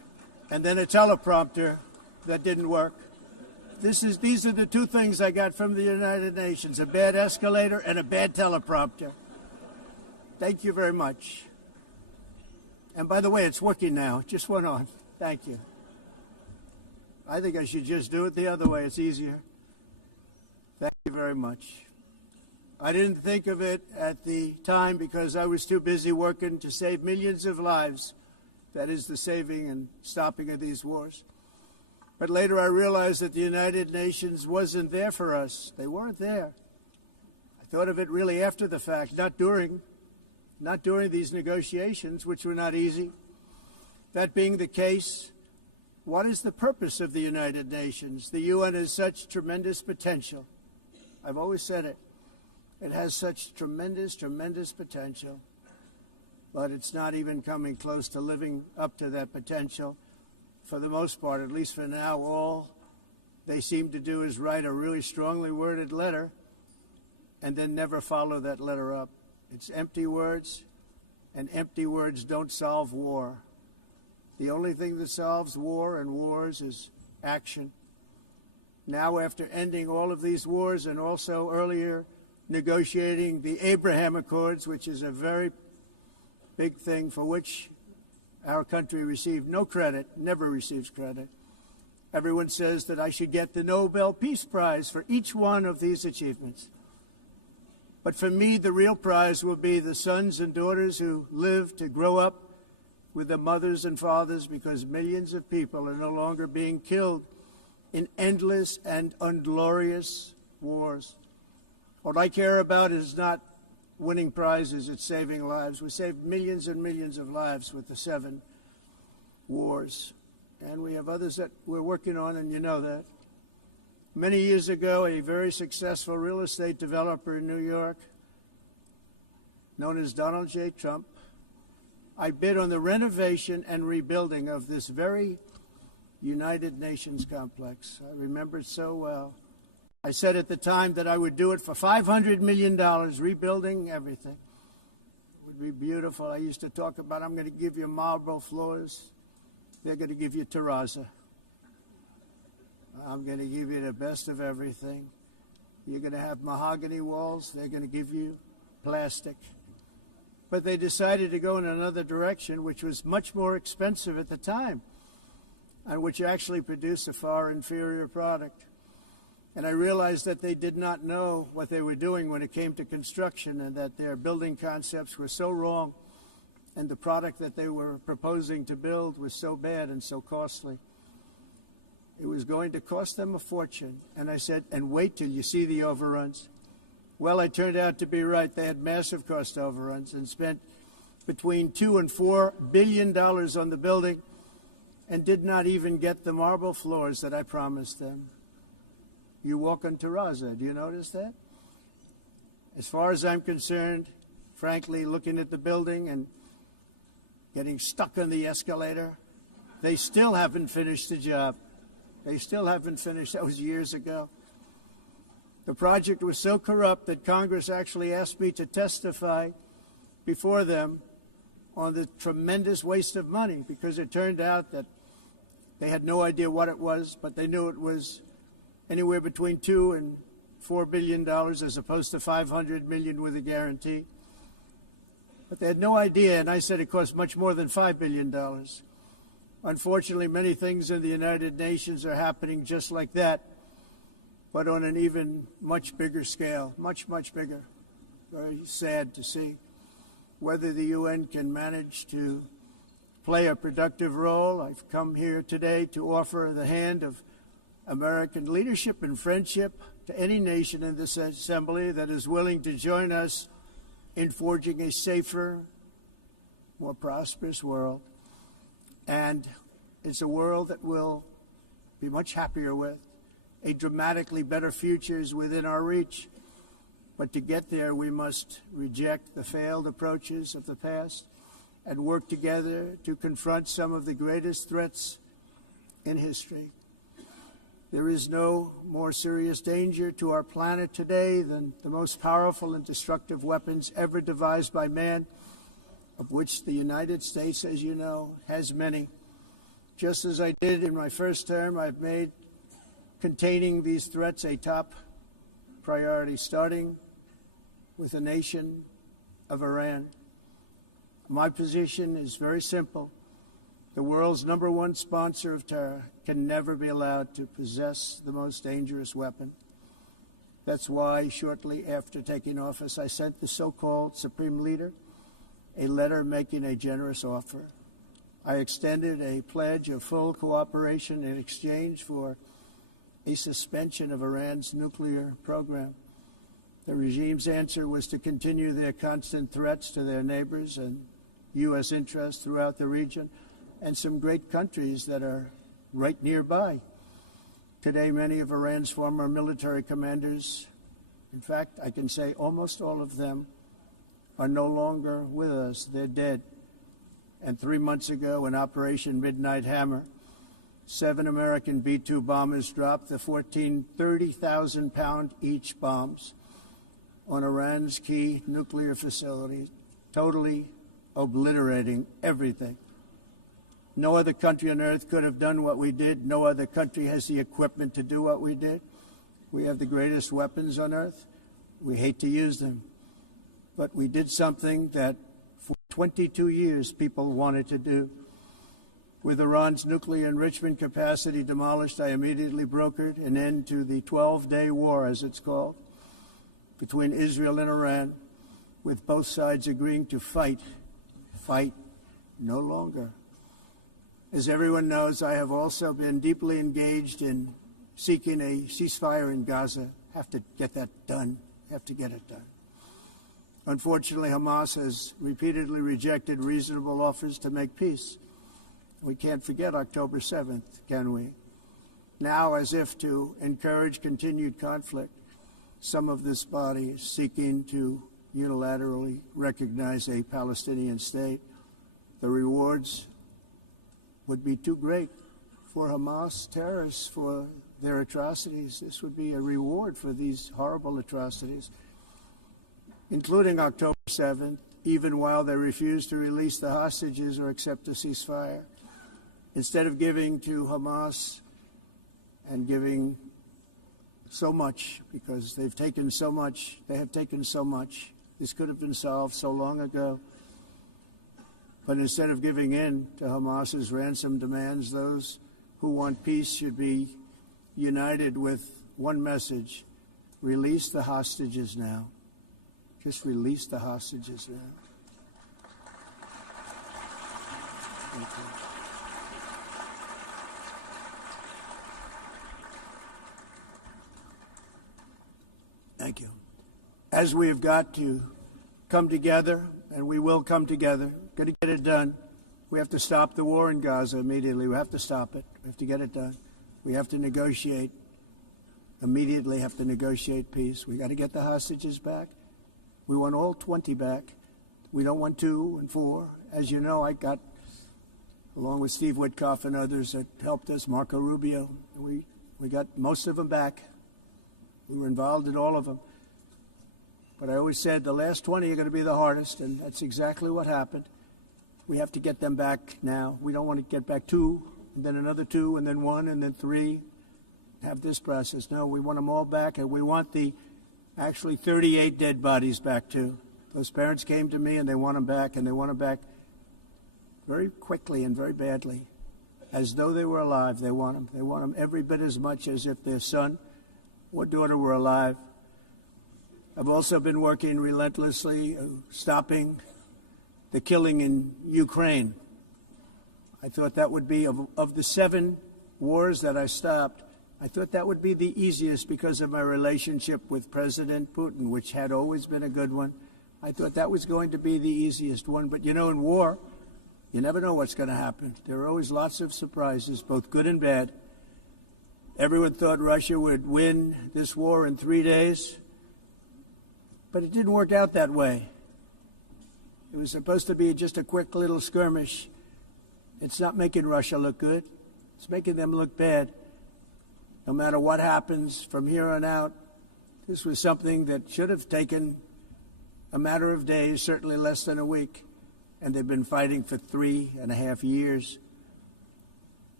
and then a teleprompter that didn't work. These are the two things I got from the United Nations, a bad escalator and a bad teleprompter. Thank you very much. And by the way, it's working now. It just went on. Thank you. I think I should just do it the other way. It's easier. Thank you very much. I didn't think of it at the time because I was too busy working to save millions of lives. That is the saving and stopping of these wars. But later I realized that the United Nations wasn't there for us. They weren't there. I thought of it really after the fact, not during these negotiations, which were not easy. That being the case, what is the purpose of the United Nations? The UN has such tremendous potential. I've always said it. It has such tremendous, tremendous potential, but it's not even coming close to living up to that potential. For the most part, at least for now, all they seem to do is write a really strongly worded letter and then never follow that letter up. It's empty words, and empty words don't solve war. The only thing that solves war and wars is action. Now, after ending all of these wars and also earlier negotiating the Abraham Accords, which is a very big thing for which our country received no credit, never receives credit. Everyone says that I should get the Nobel Peace Prize for each one of these achievements. But for me, the real prize will be the sons and daughters who live to grow up with the mothers and fathers, because millions of people are no longer being killed in endless and unglorious wars. What I care about is not winning prizes, it's saving lives. We saved millions and millions of lives with the 7 wars. And we have others that we're working on, and you know that. Many years ago, a very successful real estate developer in New York, known as Donald J. Trump, I bid on the renovation and rebuilding of this very United Nations complex. I remember it so well. I said at the time that I would do it for $500 million, rebuilding everything. It would be beautiful. I used to talk about, I'm going to give you marble floors. They're going to give you terrazzo. I'm going to give you the best of everything. You're going to have mahogany walls. They're going to give you plastic. But they decided to go in another direction, which was much more expensive at the time, and which actually produced a far inferior product. And I realized that they did not know what they were doing when it came to construction, and that their building concepts were so wrong, and the product that they were proposing to build was so bad and so costly. It was going to cost them a fortune. And I said, and wait till you see the overruns. Well, I turned out to be right. They had massive cost overruns and spent between $2 and $4 billion on the building and did not even get the marble floors that I promised them. You walk on terrazzo. Do you notice that? As far as I'm concerned, frankly, looking at the building and getting stuck on the escalator, they still haven't finished the job. They still haven't finished. That was years ago. The project was so corrupt that Congress actually asked me to testify before them on the tremendous waste of money, because it turned out that they had no idea what it was, but they knew it was anywhere between $2 and $4 billion as opposed to $500 million with a guarantee. But they had no idea, and I said it cost much more than $5 billion. Unfortunately, many things in the United Nations are happening just like that, but on an even much bigger scale, much, much bigger. Very sad to see. Whether the UN can manage to play a productive role, I've come here today to offer the hand of American leadership and friendship to any nation in this assembly that is willing to join us in forging a safer, more prosperous world. And it's a world that we'll be much happier with. A dramatically better future is within our reach. But to get there, we must reject the failed approaches of the past and work together to confront some of the greatest threats in history. There is no more serious danger to our planet today than the most powerful and destructive weapons ever devised by man, of which the United States, as you know, has many. Just as I did in my first term, I've made containing these threats a top priority, starting with the nation of Iran. My position is very simple. The world's #1 sponsor of terror can never be allowed to possess the most dangerous weapon. That's why, shortly after taking office, I sent the so-called Supreme Leader a letter making a generous offer. I extended a pledge of full cooperation in exchange for a suspension of Iran's nuclear program. The regime's answer was to continue their constant threats to their neighbors and U.S. interests throughout the region and some great countries that are right nearby. Today, many of Iran's former military commanders, in fact, I can say almost all of them, are no longer with us. They're dead. And 3 months ago, in Operation Midnight Hammer, 7 American B-2 bombers dropped the 14 30,000-pound each bombs on Iran's key nuclear facilities, totally obliterating everything. No other country on earth could have done what we did. No other country has the equipment to do what we did. We have the greatest weapons on earth. We hate to use them. But we did something that for 22 years people wanted to do. With Iran's nuclear enrichment capacity demolished, I immediately brokered an end to the 12-day war, as it's called, between Israel and Iran, with both sides agreeing to fight no longer. As everyone knows, I have also been deeply engaged in seeking a ceasefire in Gaza. Have to get that done. Have to get it done. Unfortunately, Hamas has repeatedly rejected reasonable offers to make peace. We can't forget October 7th, can we? Now, as if to encourage continued conflict, some of this body is seeking to unilaterally recognize a Palestinian state. The rewards would be too great for Hamas terrorists for their atrocities. This would be a reward for these horrible atrocities, including October 7th, even while they refuse to release the hostages or accept a ceasefire. Instead of giving to Hamas and giving so much, because they've taken so much, this could have been solved so long ago. But instead of giving in to Hamas's ransom demands, those who want peace should be united with one message: release the hostages now. Just release the hostages now. Thank you. Thank you. As we have got to come together, and we will come together, got to get it done. We have to stop the war in Gaza immediately. We have to stop it. We have to get it done. We have to negotiate. Immediately have to negotiate peace. We got to get the hostages back. We want all 20 back. We don't want 2 and 4. As you know, I got, along with Steve Witkoff and others that helped us, Marco Rubio, we got most of them back. We were involved in all of them. But I always said the last 20 are going to be the hardest, and that's exactly what happened. We have to get them back now. We don't want to get back 2, and then another 2, and then 1, and then 3. Have this process. No, we want them all back, and we want the actually 38 dead bodies back too. Those parents came to me, and they want them back, and they want them back very quickly and very badly, as though they were alive. They want them. They want them every bit as much as if their son or daughter were alive. I've also been working relentlessly, stopping the killing in Ukraine. I thought that would be, of the 7 wars that I stopped, I thought that would be the easiest because of my relationship with President Putin, which had always been a good one. I thought that was going to be the easiest one. But, you know, in war, you never know what's going to happen. There are always lots of surprises, both good and bad. Everyone thought Russia would win this war in 3 days. But it didn't work out that way. It was supposed to be just a quick little skirmish. It's not making Russia look good. It's making them look bad. No matter what happens from here on out, this was something that should have taken a matter of days, certainly less than a week. And they've been fighting for 3.5 years.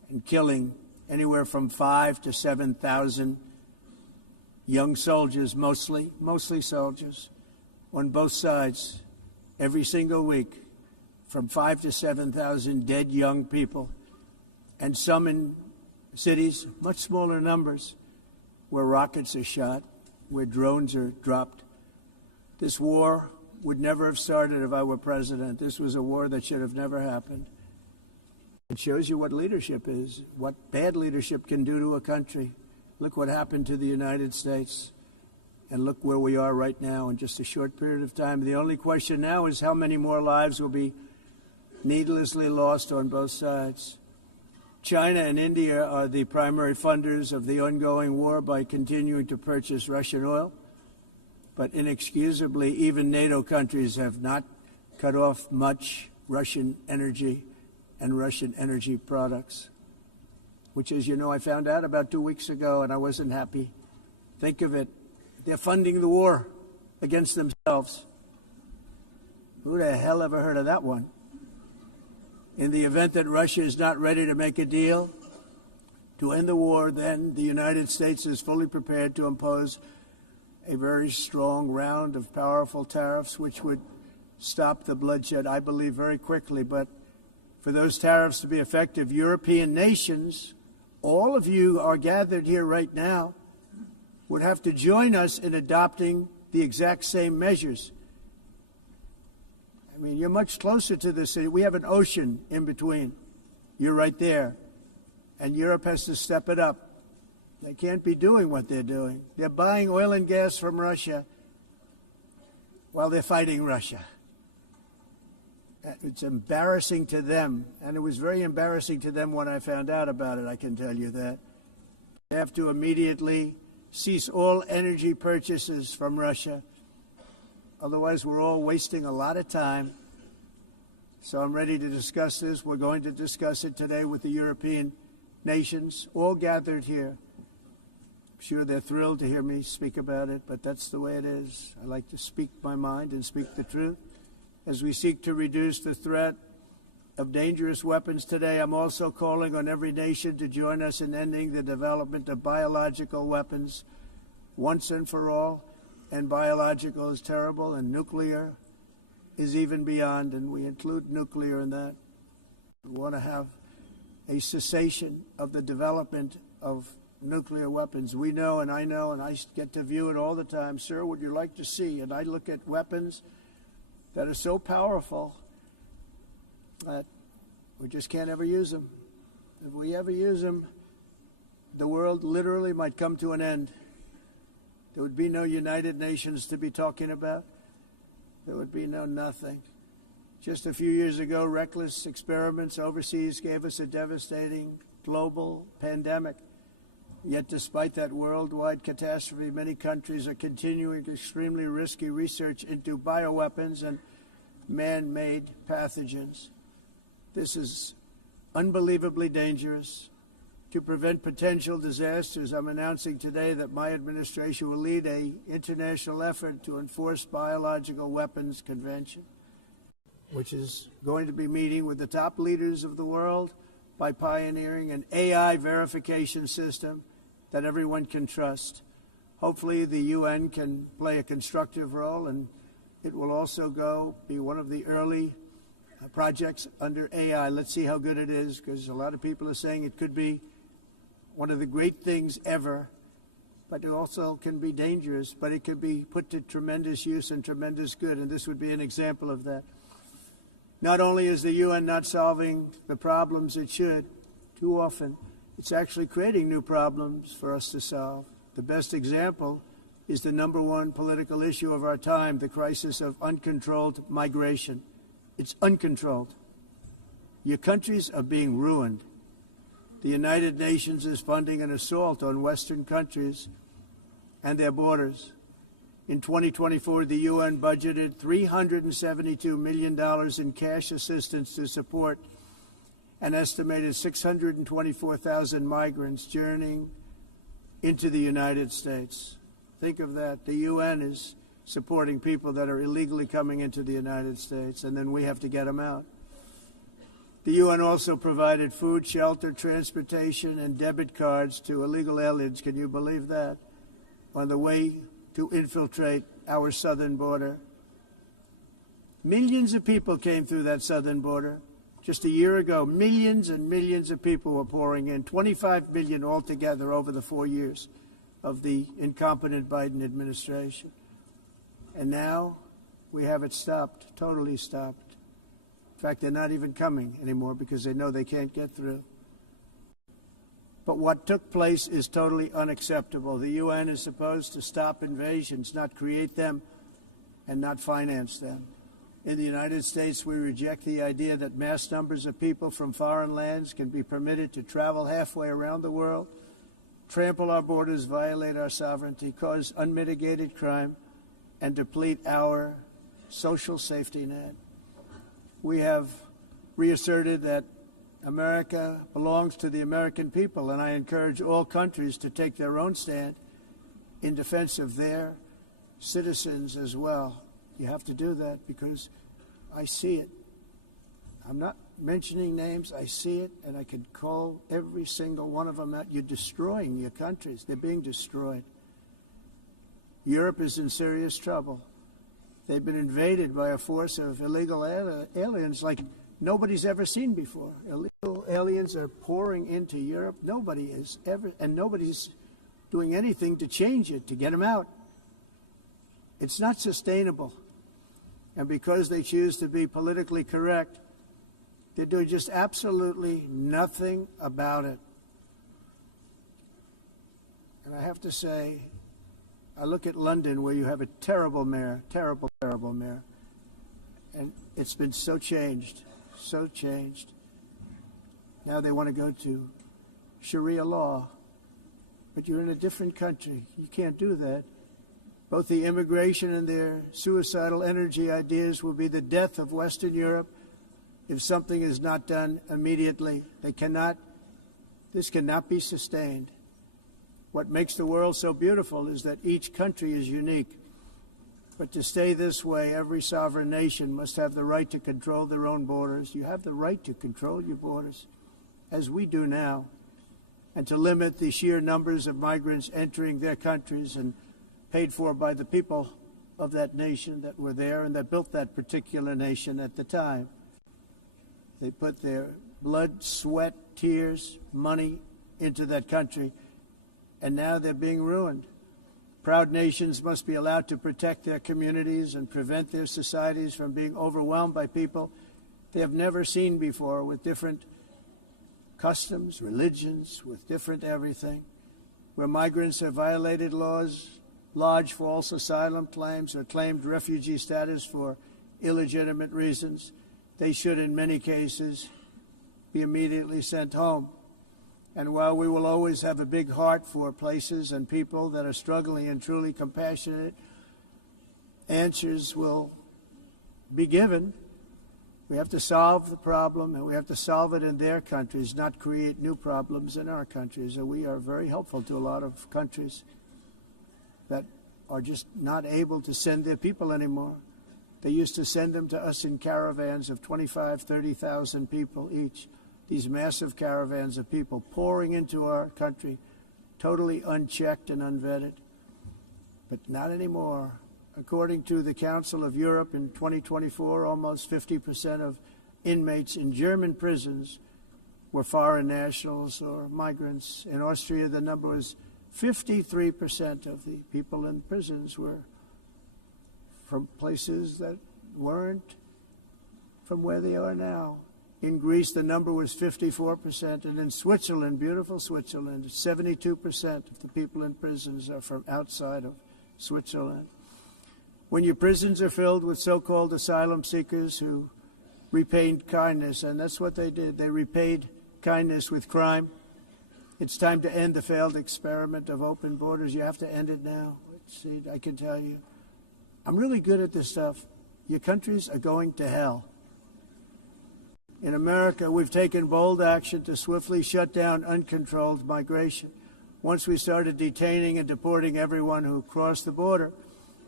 and killing anywhere from 5,000 to 7,000 young soldiers, mostly soldiers, on both sides, every single week, from 5,000 to 7,000 dead young people, and some in cities, much smaller numbers, where rockets are shot, where drones are dropped. This war would never have started if I were president. This was a war that should have never happened. It shows you what leadership is, what bad leadership can do to a country. Look what happened to the United States, and look where we are right now in just a short period of time. The only question now is how many more lives will be needlessly lost on both sides. China and India are the primary funders of the ongoing war by continuing to purchase Russian oil. But inexcusably, even NATO countries have not cut off much Russian energy and Russian energy products, which, as you know, I found out about 2 weeks ago, and I wasn't happy. Think of it. They're funding the war against themselves. Who the hell ever heard of that one? In the event that Russia is not ready to make a deal to end the war, then the United States is fully prepared to impose a very strong round of powerful tariffs, which would stop the bloodshed, I believe, very quickly. But for those tariffs to be effective, European nations, all of you are gathered here right now, would have to join us in adopting the exact same measures. I mean, you're much closer to the city. We have an ocean in between. You're right there. And Europe has to step it up. They can't be doing what they're doing. They're buying oil and gas from Russia while they're fighting Russia. It's embarrassing to them, and it was very embarrassing to them when I found out about it, I can tell you that. They have to immediately cease all energy purchases from Russia. Otherwise, we're all wasting a lot of time. So I'm ready to discuss this. We're going to discuss it today with the European nations, all gathered here. I'm sure they're thrilled to hear me speak about it, but that's the way it is. I like to speak my mind and speak the truth. As we seek to reduce the threat of dangerous weapons today, I'm also calling on every nation to join us in ending the development of biological weapons once and for all. And biological is terrible, and nuclear is even beyond, and we include nuclear in that. We want to have a cessation of the development of nuclear weapons. We know, and I get to view it all the time. Sir, would you like to see? And I look at weapons that are so powerful that we just can't ever use them. If we ever use them, the world literally might come to an end. There would be no United Nations to be talking about. There would be no nothing. Just a few years ago, reckless experiments overseas gave us a devastating global pandemic. Yet despite that worldwide catastrophe, many countries are continuing extremely risky research into bioweapons and man-made pathogens. This is unbelievably dangerous. To prevent potential disasters, I'm announcing today that my administration will lead an international effort to enforce biological weapons convention, which is going to be meeting with the top leaders of the world by pioneering an AI verification system that everyone can trust. Hopefully the UN can play a constructive role, and it will also be one of the early projects under AI. Let's see how good it is, because a lot of people are saying it could be one of the great things ever, but it also can be dangerous, but it can be put to tremendous use and tremendous good, and this would be an example of that. Not only is the UN not solving the problems it should, too often, it's actually creating new problems for us to solve. The best example is the number one political issue of our time, the crisis of uncontrolled migration. It's uncontrolled. Your countries are being ruined. The United Nations is funding an assault on Western countries and their borders. In 2024, the UN budgeted $372 million in cash assistance to support an estimated 624,000 migrants journeying into the United States. Think of that. The UN is supporting people that are illegally coming into the United States, and then we have to get them out. The UN also provided food, shelter, transportation, and debit cards to illegal aliens, can you believe that, on the way to infiltrate our southern border. Millions of people came through that southern border. Just a year ago, millions and millions of people were pouring in, 25 million altogether over the 4 years of the incompetent Biden administration. And now we have it stopped, totally stopped. In fact, they're not even coming anymore because they know they can't get through. But what took place is totally unacceptable. The UN is supposed to stop invasions, not create them and not finance them. In the United States, we reject the idea that mass numbers of people from foreign lands can be permitted to travel halfway around the world, trample our borders, violate our sovereignty, cause unmitigated crime, and deplete our social safety net. We have reasserted that America belongs to the American people, and I encourage all countries to take their own stand in defense of their citizens as well. You have to do that because I see it. I'm not mentioning names. I see it, and I could call every single one of them out. You're destroying your countries. They're being destroyed. Europe is in serious trouble. They've been invaded by a force of illegal aliens like nobody's ever seen before. Illegal aliens are pouring into Europe. Nobody is ever, and nobody's doing anything to change it, to get them out. It's not sustainable. And because they choose to be politically correct, they're doing just absolutely nothing about it. And I have to say, I look at London, where you have a terrible mayor, terrible, terrible mayor, and it's been so changed, so changed. Now they want to go to Sharia law, but you're in a different country. You can't do that. Both the immigration and their suicidal energy ideas will be the death of Western Europe if something is not done immediately. This cannot be sustained. What makes the world so beautiful is that each country is unique. But to stay this way, every sovereign nation must have the right to control their own borders. You have the right to control your borders, as we do now, and to limit the sheer numbers of migrants entering their countries and paid for by the people of that nation that were there and that built that particular nation at the time. They put their blood, sweat, tears, money into that country, and now they're being ruined. Proud nations must be allowed to protect their communities and prevent their societies from being overwhelmed by people they have never seen before, with different customs, religions, with different everything. Where migrants have violated laws, lodged false asylum claims, or claimed refugee status for illegitimate reasons, they should, in many cases, be immediately sent home. And while we will always have a big heart for places and people that are struggling and truly compassionate, answers will be given. We have to solve the problem, and we have to solve it in their countries, not create new problems in our countries. And we are very helpful to a lot of countries that are just not able to send their people anymore. They used to send them to us in caravans of 25,000, 30,000 people each. These massive caravans of people pouring into our country, totally unchecked and unvetted. But not anymore. According to the Council of Europe, in 2024, almost 50% of inmates in German prisons were foreign nationals or migrants. In Austria, the number was 53% of the people in prisons were from places that weren't from where they are now. In Greece, the number was 54%, and in Switzerland, beautiful Switzerland, 72% of the people in prisons are from outside of Switzerland. When your prisons are filled with so-called asylum seekers who repaid kindness, and that's what they did, they repaid kindness with crime, it's time to end the failed experiment of open borders. You have to end it now. Let's see, I can tell you, I'm really good at this stuff. Your countries are going to hell. In America, we've taken bold action to swiftly shut down uncontrolled migration. Once we started detaining and deporting everyone who crossed the border,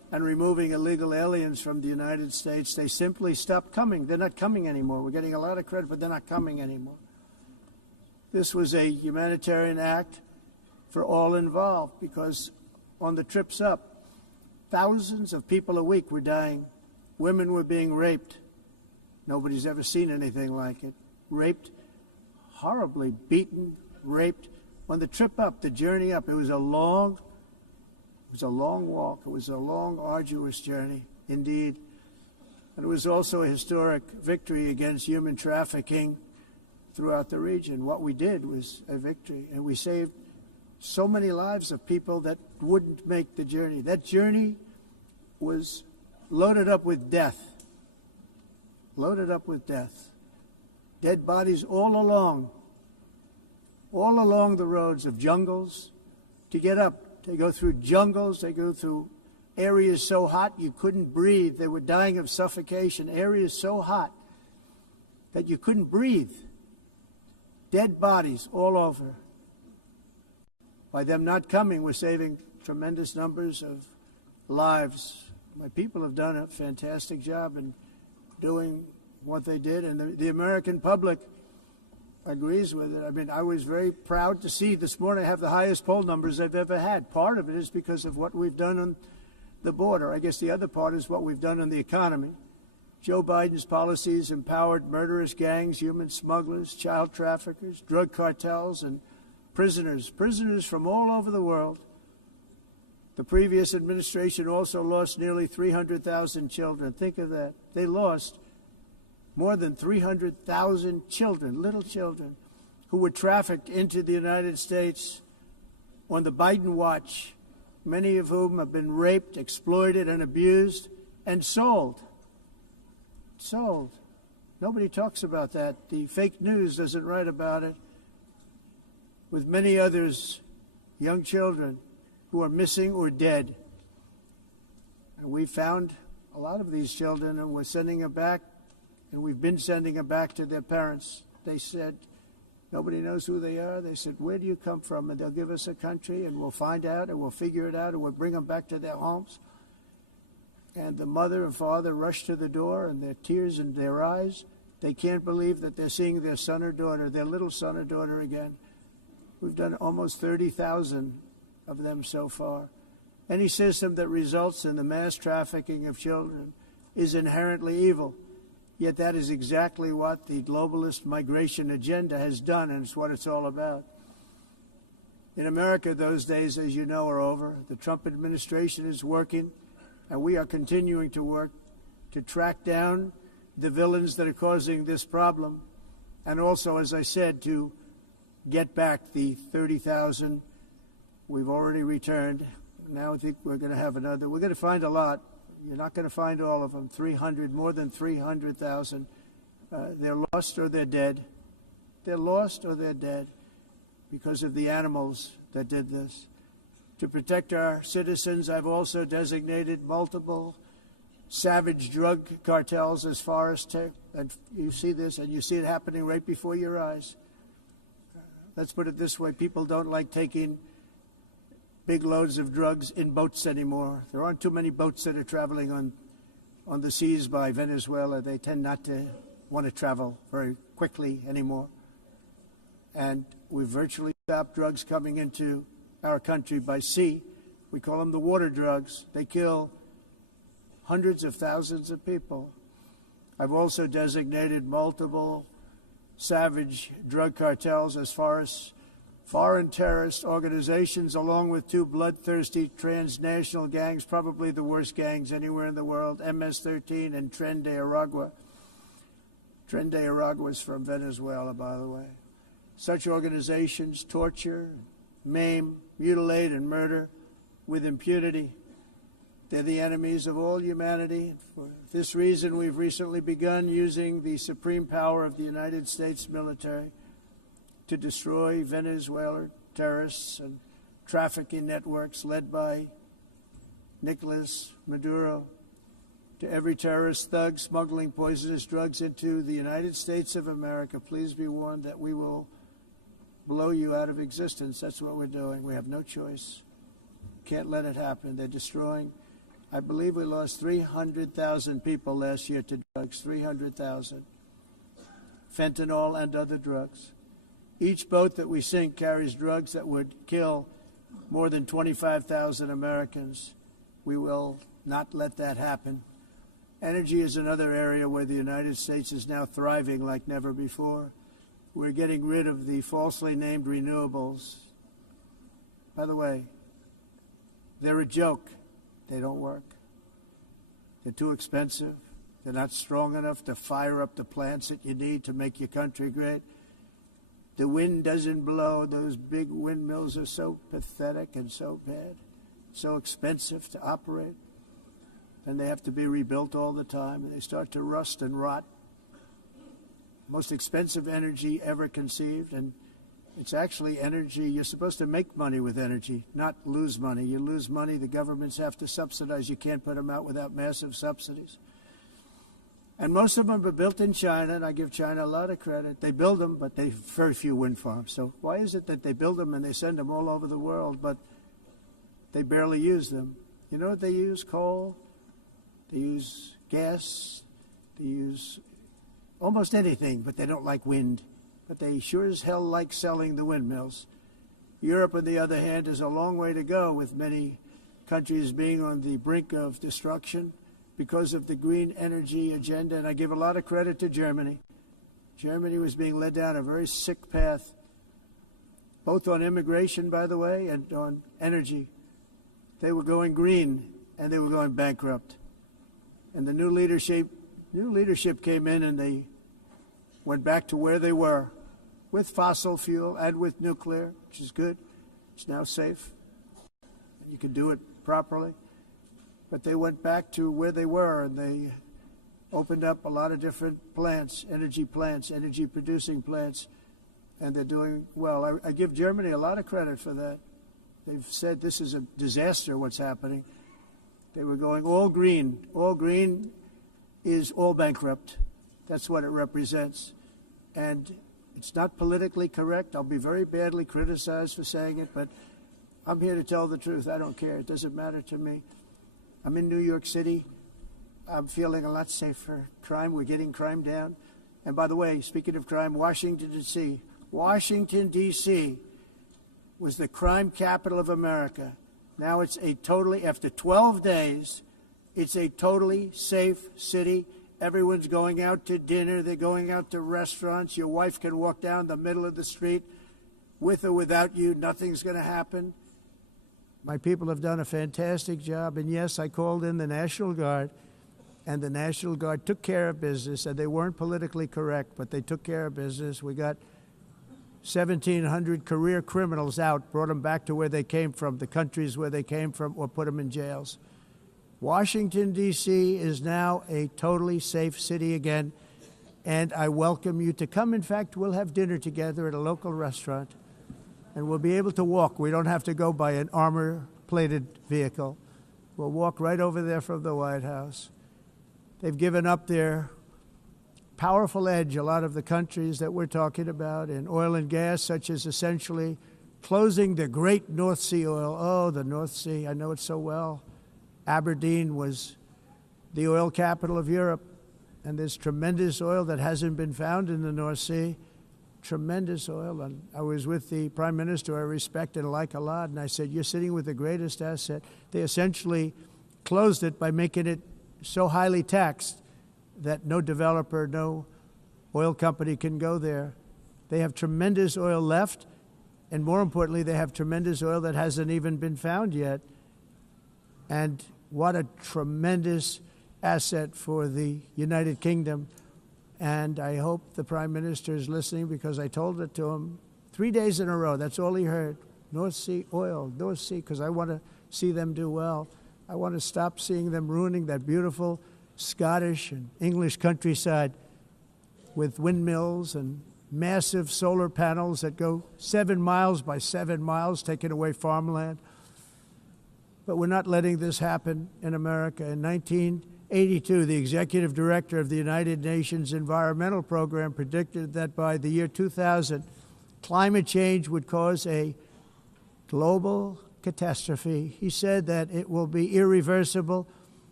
and removing illegal aliens from the United States, they simply stopped coming. They're not coming anymore. We're getting a lot of credit, but they're not coming anymore. This was a humanitarian act for all involved, because on the trips up, thousands of people a week were dying. Women were being raped. Nobody's ever seen anything like it. Raped, horribly beaten, raped. On the trip up, the journey up, it was a long walk. It was a long, arduous journey, indeed. And it was also a historic victory against human trafficking throughout the region. What we did was a victory, and we saved so many lives of people that wouldn't make the journey. That journey was loaded up with death. Loaded up with death. Dead bodies all along the roads of jungles to get up. They go through jungles, they go through areas so hot you couldn't breathe. They were dying of suffocation, areas so hot that you couldn't breathe. Dead bodies all over. By them not coming, we're saving tremendous numbers of lives. My people have done a fantastic job in doing what they did, and the American public agrees with it. I mean, I was very proud to see this morning I have the highest poll numbers I've ever had. Part of it is because of what we've done on the border. I guess the other part is what we've done on the economy. Joe Biden's policies empowered murderous gangs, human smugglers, child traffickers, drug cartels, and prisoners from all over the world. The previous administration also lost nearly 300,000 children. Think of that. They lost more than 300,000 children, little children, who were trafficked into the United States on the Biden watch, many of whom have been raped, exploited, and abused, and sold. Sold. Nobody talks about that. The fake news doesn't write about it. With many others, young children who are missing or dead. And we found a lot of these children, and we're sending them back, and we've been sending them back to their parents. They said, nobody knows who they are. They said, where do you come from? And they'll give us a country, and we'll find out, and we'll figure it out, and we'll bring them back to their homes. And the mother and father rush to the door, and their tears in their eyes. They can't believe that they're seeing their son or daughter, their little son or daughter again. We've done almost 30,000 of them so far. Any system that results in the mass trafficking of children is inherently evil. Yet that is exactly what the globalist migration agenda has done, and it's what it's all about. In America, those days, as you know, are over. The Trump administration is working, and we are continuing to work to track down the villains that are causing this problem, and also, as I said, to get back the 30,000 we've already returned. Now I think we're going to have another. We're going to find a lot. You're not going to find all of them. 300, more than 300,000. They're lost or they're dead. They're lost or they're dead because of the animals that did this. To protect our citizens, I've also designated multiple savage drug cartels as far as and you see this, and you see it happening right before your eyes. Let's put it this way. People don't like taking big loads of drugs in boats anymore. There aren't too many boats that are traveling on the seas by Venezuela. They tend not to want to travel very quickly anymore. And we've virtually stopped drugs coming into our country by sea. We call them the water drugs. They kill hundreds of thousands of people. I've also designated multiple savage drug cartels as far as foreign terrorist organizations, along with two bloodthirsty transnational gangs, probably the worst gangs anywhere in the world, MS-13 and Tren de Aragua. Tren de Aragua is from Venezuela, by the way. Such organizations torture, maim, mutilate, and murder with impunity. They're the enemies of all humanity. For this reason, we've recently begun using the supreme power of the United States military to destroy Venezuelan terrorists and trafficking networks led by Nicolas Maduro. To every terrorist thug smuggling poisonous drugs into the United States of America, please be warned that we will blow you out of existence. That's what we're doing. We have no choice. Can't let it happen. They're destroying I believe we lost 300,000 people last year to drugs, 300,000. Fentanyl and other drugs. Each boat that we sink carries drugs that would kill more than 25,000 Americans. We will not let that happen. Energy is another area where the United States is now thriving like never before. We're getting rid of the falsely named renewables. By the way, they're a joke. They don't work. They're too expensive. They're not strong enough to fire up the plants that you need to make your country great. The wind doesn't blow. Those big windmills are so pathetic and so bad, so expensive to operate. And they have to be rebuilt all the time, and they start to rust and rot. Most expensive energy ever conceived, and it's actually energy. You're supposed to make money with energy, not lose money. You lose money, the governments have to subsidize. You can't put them out without massive subsidies. And most of them are built in China, and I give China a lot of credit. They build them, but they have very few wind farms. So why is it that they build them and they send them all over the world, but they barely use them? You know what they use? Coal. They use gas. They use almost anything, but they don't like wind. But they sure as hell like selling the windmills. Europe, on the other hand, has a long way to go, with many countries being on the brink of destruction because of the green energy agenda. And I give a lot of credit to Germany. Germany was being led down a very sick path, both on immigration, by the way, and on energy. They were going green, and they were going bankrupt. And the new leadership came in, and they went back to where they were, with fossil fuel and with nuclear, which is good. It's now safe. You can do it properly. But they went back to where they were, and they opened up a lot of different plants, energy-producing plants, and they're doing well. I give Germany a lot of credit for that. They've said this is a disaster, what's happening. They were going all green. All green is all bankrupt. That's what it represents. And it's not politically correct. I'll be very badly criticized for saying it, but I'm here to tell the truth. I don't care. It doesn't matter to me. I'm in New York City. I'm feeling a lot safer. Crime, we're getting crime down. And by the way, speaking of crime, Washington, D.C. Washington, D.C. was the crime capital of America. Now it's after 12 days, it's a totally safe city. Everyone's going out to dinner. They're going out to restaurants. Your wife can walk down the middle of the street with or without you. Nothing's going to happen. My people have done a fantastic job. And yes, I called in the National Guard, and the National Guard took care of business. And they weren't politically correct, but they took care of business. We got 1,700 career criminals out, brought them back to where they came from, the countries where they came from, or put them in jails. Washington, D.C. is now a totally safe city again, and I welcome you to come. In fact, we'll have dinner together at a local restaurant, and we'll be able to walk. We don't have to go by an armor-plated vehicle. We'll walk right over there from the White House. They've given up their powerful edge, a lot of the countries that we're talking about, in oil and gas, such as essentially closing the great North Sea oil. Oh, the North Sea, I know it so well. Aberdeen was the oil capital of Europe, and there's tremendous oil that hasn't been found in the North Sea. Tremendous oil. And I was with the Prime Minister I respect and like a lot, and I said, you're sitting with the greatest asset. They essentially closed it by making it so highly taxed that no developer, no oil company can go there. They have tremendous oil left, and more importantly, they have tremendous oil that hasn't even been found yet. And what a tremendous asset for the United Kingdom. And I hope the Prime Minister is listening, because I told it to him 3 days in a row. That's all he heard. North Sea oil, North Sea, because I want to see them do well. I want to stop seeing them ruining that beautiful Scottish and English countryside with windmills and massive solar panels that go 7 miles by 7 miles, taking away farmland. But we're not letting this happen in America. In 1982, the executive director of the United Nations Environmental Program predicted that by the year 2000, climate change would cause a global catastrophe. He said that it will be irreversible.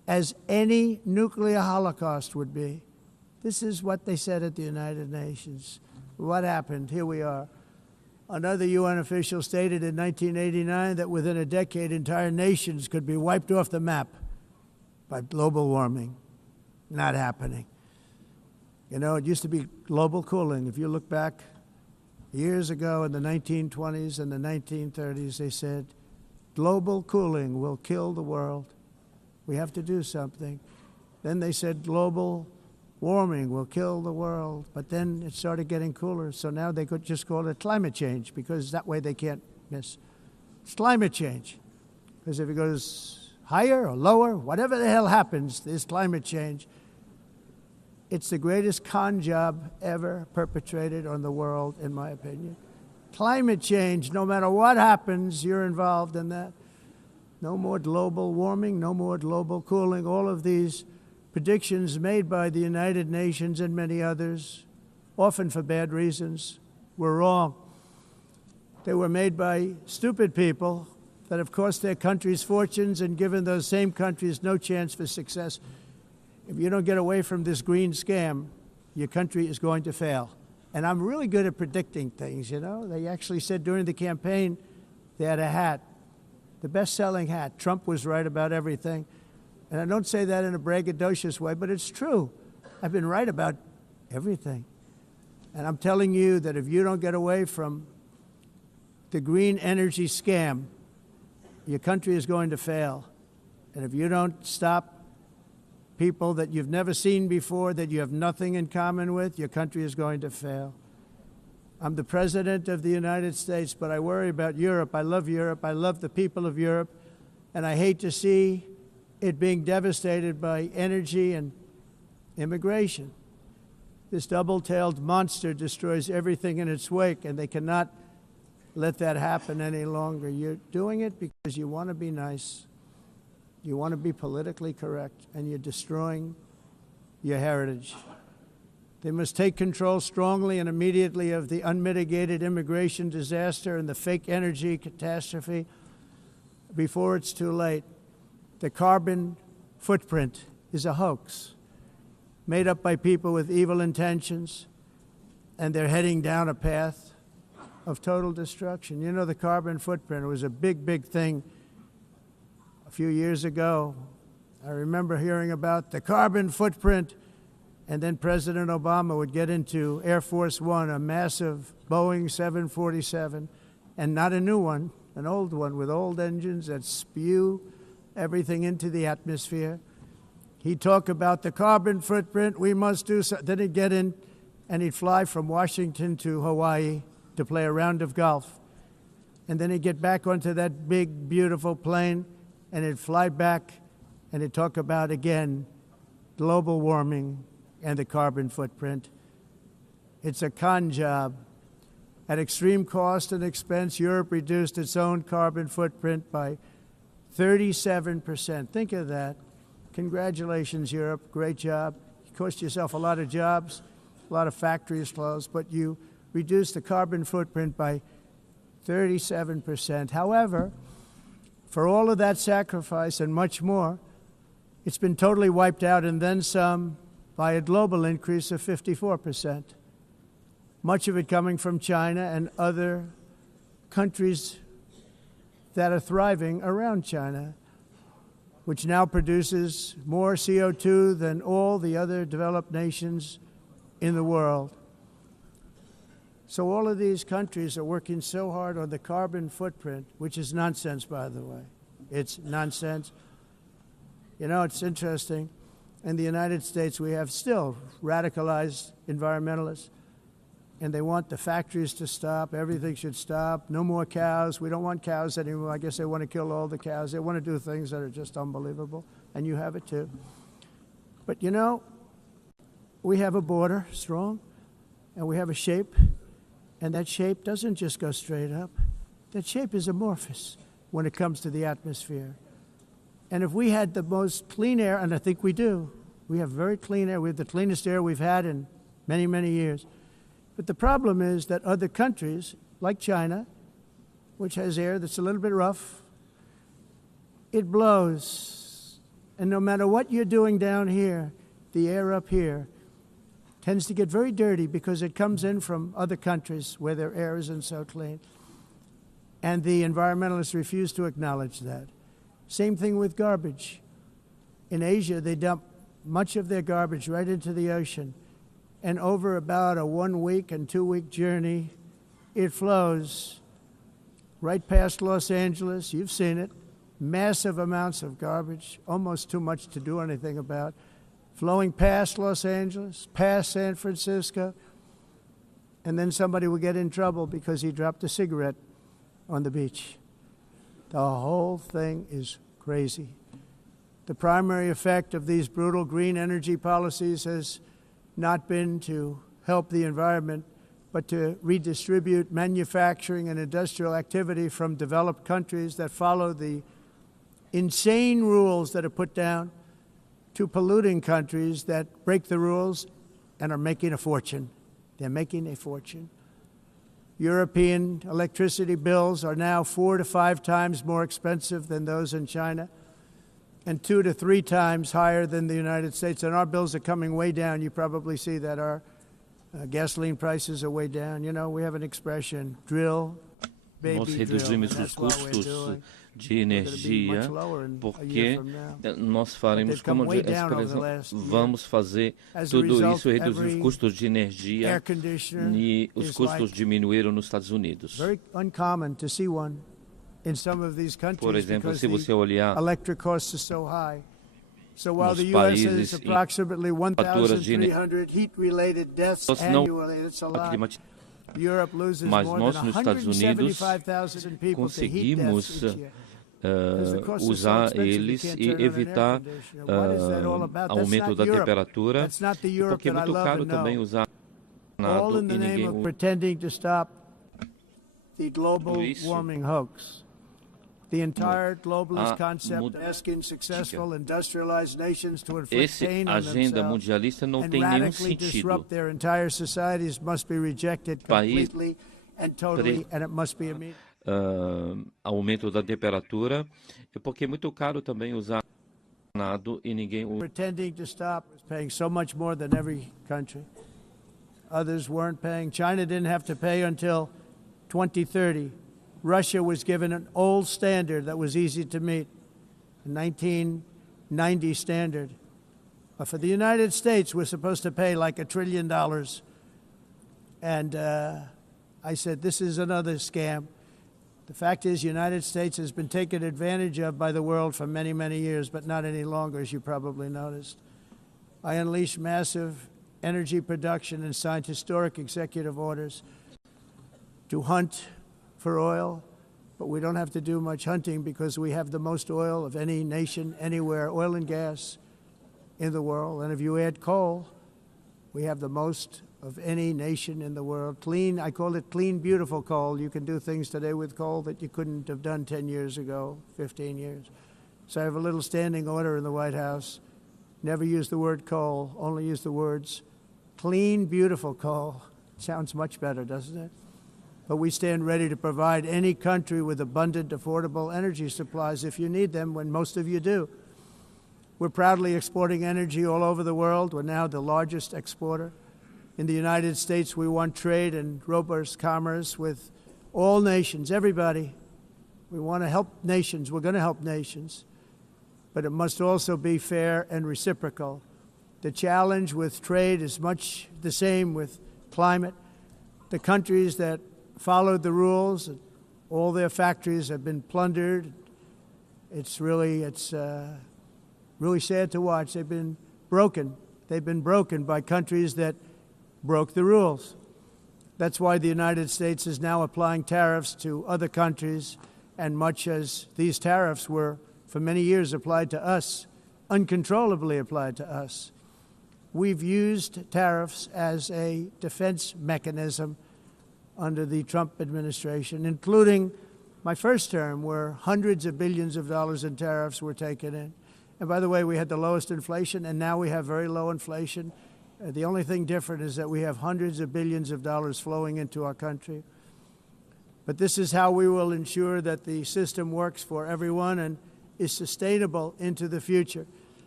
as any nuclear holocaust would be. This is what they said at the United Nations. What happened? Here we are. Another UN official stated in 1989 that within a decade, entire nations could be wiped off the map by global warming. Not happening. You know, it used to be global cooling. If you look back years ago in the 1920s and the 1930s, they said, global cooling will kill the world. We have to do something. Then they said global warming will kill the world. But then it started getting cooler. So now they could just call it climate change because that way they can't miss. It's climate change. Because if it goes higher or lower, whatever the hell happens, there's climate change. It's the greatest con job ever perpetrated on the world, in my opinion. Climate change, no matter what happens, you're involved in that. No more global warming, no more global cooling. All of these predictions made by the United Nations and many others, often for bad reasons, were wrong. They were made by stupid people that have cost their countries fortunes and given those same countries no chance for success. If you don't get away from this green scam, your country is going to fail. And I'm really good at predicting things, you know. They actually said during the campaign they had a hat, the best-selling hat. Trump was right about everything. And I don't say that in a braggadocious way, but it's true. I've been right about everything. And I'm telling you that if you don't get away from the green energy scam, your country is going to fail. And if you don't stop people that you've never seen before, that you have nothing in common with, your country is going to fail. I'm the President of the United States, but I worry about Europe. I love Europe. I love the people of Europe. And I hate to see it being devastated by energy and immigration. This double-tailed monster destroys everything in its wake, and they cannot let that happen any longer. You're doing it because you want to be nice. You want to be politically correct, and you're destroying your heritage. They must take control strongly and immediately of the unmitigated immigration disaster and the fake energy catastrophe before it's too late. The carbon footprint is a hoax made up by people with evil intentions, and they're heading down a path of total destruction. You know, the carbon footprint was a big, big thing a few years ago. I remember hearing about the carbon footprint, and then President Obama would get into Air Force One, a massive Boeing 747, and not a new one, an old one with old engines that spew everything into the atmosphere. He'd talk about the carbon footprint, we must do so. Then he'd get in and he'd fly from Washington to Hawaii to play a round of golf. And then he'd get back onto that big, beautiful plane and he'd fly back and he'd talk about, again, global warming and the carbon footprint. It's a con job. At extreme cost and expense, Europe reduced its own carbon footprint by 37%. Think of that. Congratulations, Europe. Great job. You cost yourself a lot of jobs, a lot of factories closed, but you reduced the carbon footprint by 37%. However, for all of that sacrifice and much more, it's been totally wiped out and then some by a global increase of 54%. Much of it coming from China and other countries that are thriving around China, which now produces more CO2 than all the other developed nations in the world. So all of these countries are working so hard on the carbon footprint, which is nonsense, by the way. It's nonsense. You know, it's interesting. In the United States, we have still radicalized environmentalists, and they want the factories to stop. Everything should stop. No more cows. We don't want cows anymore. I guess they want to kill all the cows. They want to do things that are just unbelievable, and you have it too. But you know, we have a border, strong, and we have a shape, and that shape doesn't just go straight up. That shape is amorphous when it comes to the atmosphere. And if we had the most clean air, and I think we do, we have very clean air. We have the cleanest air we've had in many, many years. But the problem is that other countries, like China, which has air that's a little bit rough, it blows And no matter what you're doing down here, the air up here tends to get very dirty because it comes in from other countries where their air isn't so clean. And the environmentalists refuse to acknowledge that. Same thing with garbage. In Asia, they dump much of their garbage right into the ocean. And over about a 1 week and 2 week journey, it flows right past Los Angeles. You've seen it. Massive amounts of garbage, almost too much to do anything about, flowing past Los Angeles, past San Francisco, and then somebody will get in trouble because he dropped a cigarette on the beach. The whole thing is crazy. The primary effect of these brutal green energy policies has not been to help the environment, but to redistribute manufacturing and industrial activity from developed countries that follow the insane rules that are put down to polluting countries that break the rules and are making a fortune. They're making a fortune. European electricity bills are now 4 to 5 times more expensive than those in China and 2 to 3 times higher than the United States. And our bills are coming way down. You probably see that our gasoline prices are way down. You know, we have an expression, drill, Nós reduzimos os custos de energia porque nós faremos, como vamos fazer tudo isso e reduzir os custos de energia e os custos diminuíram nos Estados Unidos. Por exemplo, se você olhar nos países em faturas de energia, nós não climatizamos. Mas nós, nos Estados Unidos, conseguimos usar eles e evitar aumento da temperatura, porque é muito caro também usar nada e ninguém usa. The entire globalist concept asking successful industrialized nations to inflict pain on themselves and radically disrupt their entire societies must be rejected completely and totally, and it must be immediate. Aumento da temperatura, porque é muito caro também usar nada e ninguém usa. Pretending to stop is paying so much more than every country. Others weren't paying. China didn't have to pay until 2030. Russia was given an old standard that was easy to meet, a 1990 standard. But for the United States, we're supposed to pay like $1 trillion. And I said, this is another scam. The fact is, the United States has been taken advantage of by the world for many, many years, but not any longer, as you probably noticed. I unleashed massive energy production and signed historic executive orders to hunt for oil, but we don't have to do much hunting because we have the most oil of any nation anywhere, oil and gas in the world. And if you add coal, we have the most of any nation in the world. Clean, I call it clean, beautiful coal. You can do things today with coal that you couldn't have done 10 years ago, 15 years. So I have a little standing order in the White House. Never use the word coal, only use the words clean, beautiful coal. Sounds much better, doesn't it? But we stand ready to provide any country with abundant, affordable energy supplies if you need them, when most of you do. We're proudly exporting energy all over the world. We're now the largest exporter. In the United States, we want trade and robust commerce with all nations, everybody. We want to help nations. We're going to help nations. But it must also be fair and reciprocal. The challenge with trade is much the same with climate. The countries that followed the rules, all their factories have been plundered. It's really sad to watch. They've been broken. They've been broken by countries that broke the rules. That's why the United States is now applying tariffs to other countries, and much as these tariffs were for many years applied to us, uncontrollably applied to us. We've used tariffs as a defense mechanism under the Trump administration, including my first term, where hundreds of billions of dollars in tariffs were taken in. And by the way, we had the lowest inflation, and now we have very low inflation. The only thing different is that we have hundreds of billions of dollars flowing into our country. But this is how we will ensure that the system works for everyone and is sustainable into the future.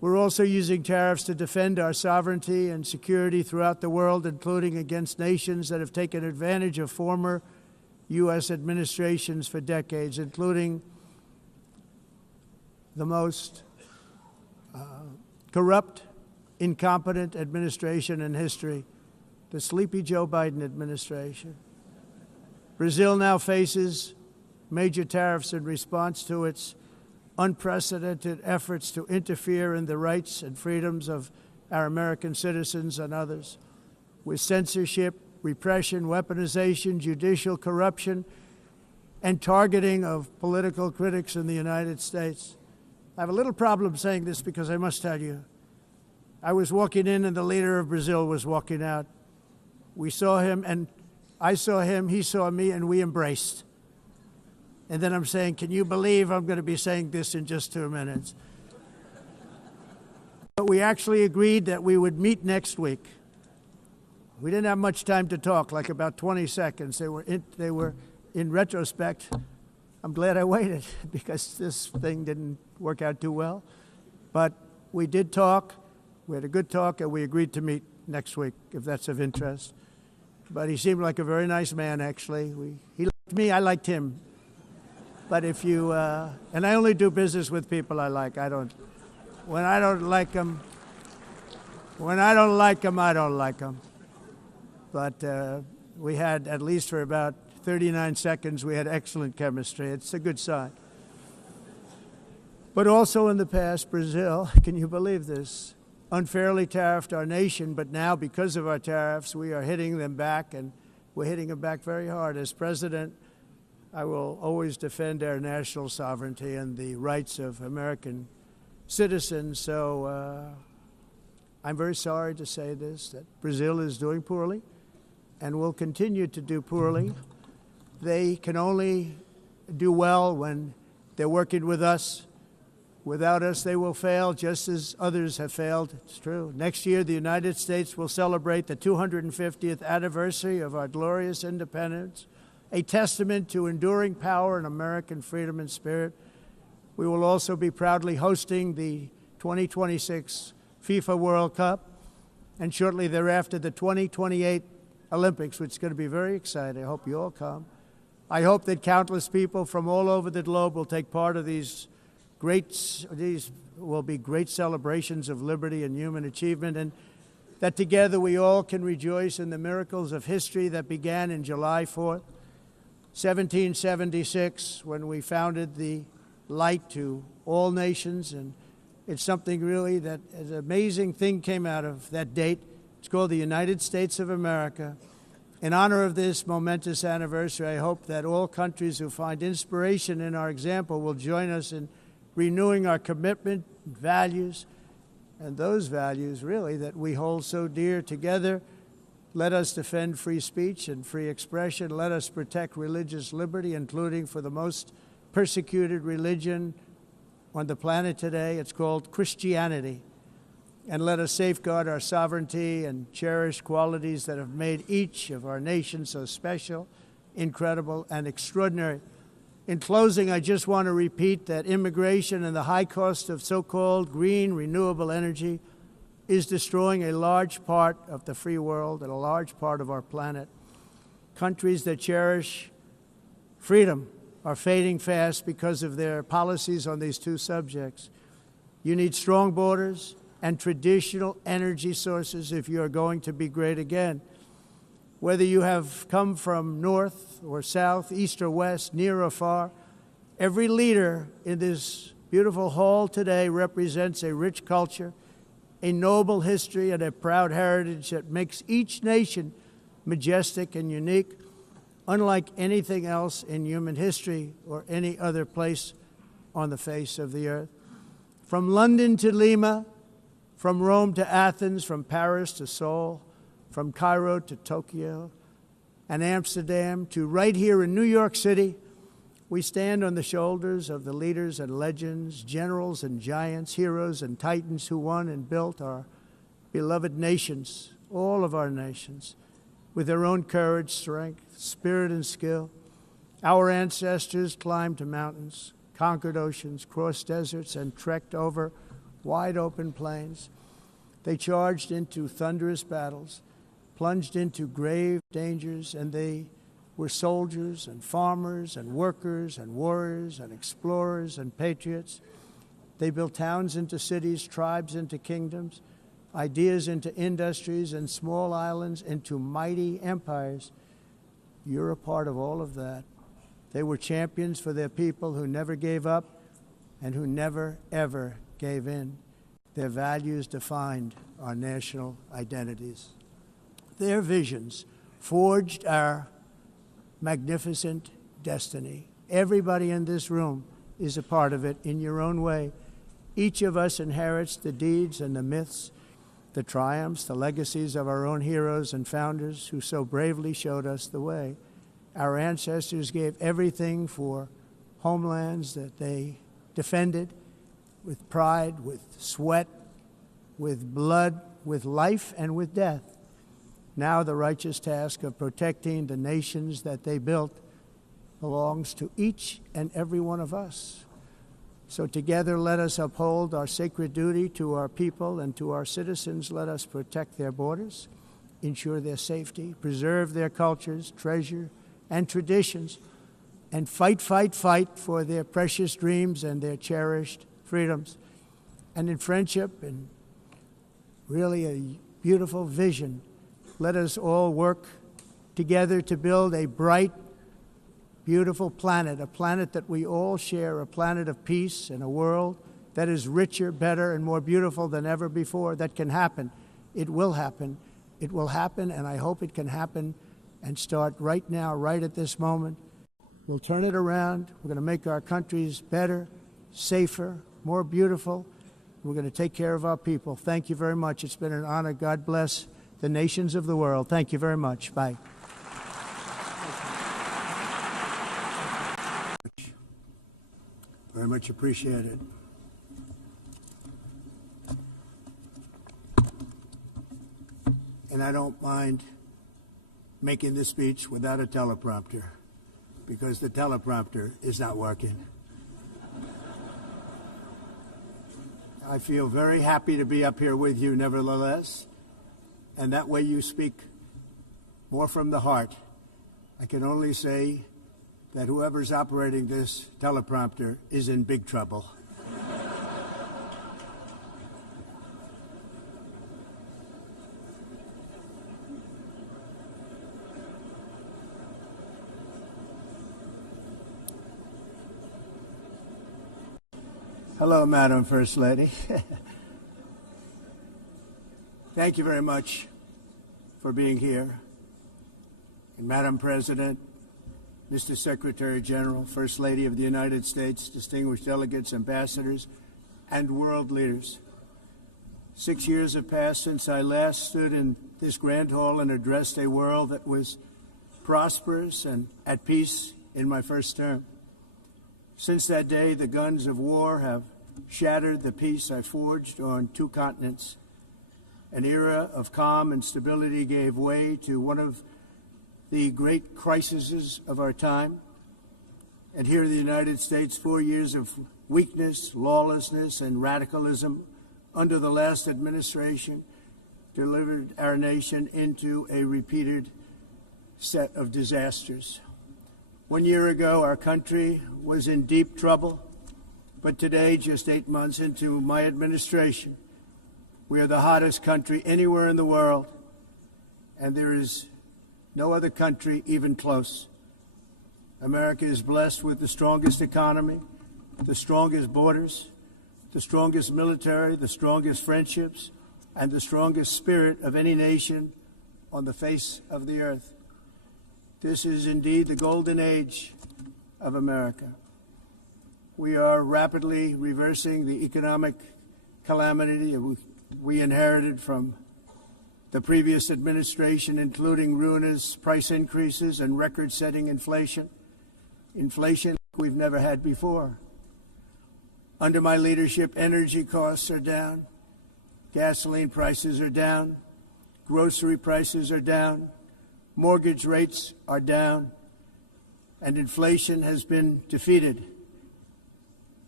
We're also using tariffs to defend our sovereignty and security throughout the world, including against nations that have taken advantage of former U.S. administrations for decades, including the most corrupt, incompetent administration in history, the sleepy Joe Biden administration. Brazil now faces major tariffs in response to its unprecedented efforts to interfere in the rights and freedoms of our American citizens and others, with censorship, repression, weaponization, judicial corruption, and targeting of political critics in the United States. I have a little problem saying this because I must tell you, I was walking in and the leader of Brazil was walking out. We saw him and I saw him, he saw me, and we embraced. And then I'm saying, can you believe I'm going to be saying this in just 2 minutes? But we actually agreed that we would meet next week. We didn't have much time to talk, like about 20 seconds. They were in retrospect, I'm glad I waited because this thing didn't work out too well. But we did talk. We had a good talk, and we agreed to meet next week, if that's of interest. But he seemed like a very nice man, actually. He liked me, I liked him. But if you, and I only do business with people I like. When I don't like them, I don't like them. But we had, at least for about 39 seconds, we had excellent chemistry. It's a good sign. But also in the past, Brazil, can you believe this, unfairly tariffed our nation, but now because of our tariffs, we are hitting them back, and we're hitting them back very hard. As president, I will always defend our national sovereignty and the rights of American citizens. So I'm very sorry to say this, that Brazil is doing poorly and will continue to do poorly. They can only do well when they're working with us. Without us, they will fail, just as others have failed. It's true. Next year, the United States will celebrate the 250th anniversary of our glorious independence, a testament to enduring power and American freedom and spirit. We will also be proudly hosting the 2026 FIFA World Cup, and shortly thereafter, the 2028 Olympics, which is going to be very exciting. I hope you all come. I hope that countless people from all over the globe will take part of these will be great celebrations of liberty and human achievement, and that together we all can rejoice in the miracles of history that began in July 4th, 1776, when we founded the light to all nations. And it's something really that an amazing thing came out of that date. It's called the United States of America. In honor of this momentous anniversary, I hope that all countries who find inspiration in our example will join us in renewing our commitment, values, and those values, really, that we hold so dear together. Let us defend free speech and free expression. Let us protect religious liberty, including for the most persecuted religion on the planet today. It's called Christianity. And let us safeguard our sovereignty and cherish qualities that have made each of our nations so special, incredible, and extraordinary. In closing, I just want to repeat that immigration and the high cost of so-called green renewable energy is destroying a large part of the free world and a large part of our planet. Countries that cherish freedom are fading fast because of their policies on these two subjects. You need strong borders and traditional energy sources if you are going to be great again. Whether you have come from north or south, east or west, near or far, every leader in this beautiful hall today represents a rich culture, a noble history, and a proud heritage that makes each nation majestic and unique, unlike anything else in human history or any other place on the face of the earth. From London to Lima, from Rome to Athens, from Paris to Seoul, from Cairo to Tokyo and Amsterdam to right here in New York City, we stand on the shoulders of the leaders and legends, generals and giants, heroes and titans who won and built our beloved nations, all of our nations, with their own courage, strength, spirit, and skill. Our ancestors climbed mountains, conquered oceans, crossed deserts, and trekked over wide open plains. They charged into thunderous battles, plunged into grave dangers, and they were soldiers and farmers and workers and warriors and explorers and patriots. They built towns into cities, tribes into kingdoms, ideas into industries, and small islands into mighty empires. You're a part of all of that. They were champions for their people who never gave up and who never, ever gave in. Their values defined our national identities. Their visions forged our magnificent destiny. Everybody in this room is a part of it in your own way. Each of us inherits the deeds and the myths, the triumphs, the legacies of our own heroes and founders who so bravely showed us the way. Our ancestors gave everything for homelands that they defended with pride, with sweat, with blood, with life, and with death. Now the righteous task of protecting the nations that they built belongs to each and every one of us. So together let us uphold our sacred duty to our people and to our citizens. Let us protect their borders, ensure their safety, preserve their cultures, treasure, and traditions, and fight, fight, fight for their precious dreams and their cherished freedoms. And in friendship and really a beautiful vision, let us all work together to build a bright, beautiful planet, a planet that we all share, a planet of peace and a world that is richer, better, and more beautiful than ever before. That can happen. It will happen. It will happen, and I hope it can happen and start right now, right at this moment. We'll turn it around. We're going to make our countries better, safer, more beautiful. We're going to take care of our people. Thank you very much. It's been an honor. God bless the nations of the world. Thank you very much. Bye. Very much appreciated. And I don't mind making this speech without a teleprompter, because the teleprompter is not working. I feel very happy to be up here with you, nevertheless, and that way you speak more from the heart. I can only say that whoever's operating this teleprompter is in big trouble. Hello, Madam First Lady. Thank you very much for being here. And Madam President, Mr. Secretary General, First Lady of the United States, distinguished delegates, ambassadors, and world leaders. 6 years have passed since I last stood in this grand hall and addressed a world that was prosperous and at peace in my first term. Since that day, the guns of war have shattered the peace I forged on 2 continents. An era of calm and stability gave way to one of the great crises of our time. And here in the United States, 4 years of weakness, lawlessness, and radicalism under the last administration delivered our nation into a repeated set of disasters. 1 year ago, our country was in deep trouble, but today, just 8 months into my administration, we are the hottest country anywhere in the world, and there is no other country even close. America is blessed with the strongest economy, the strongest borders, the strongest military, the strongest friendships, and the strongest spirit of any nation on the face of the earth. This is indeed the golden age of America. We are rapidly reversing the economic calamity we inherited from the previous administration, including ruinous price increases and record-setting inflation we've never had before. Under my leadership, energy costs are down, gasoline prices are down, grocery prices are down, mortgage rates are down, and inflation has been defeated.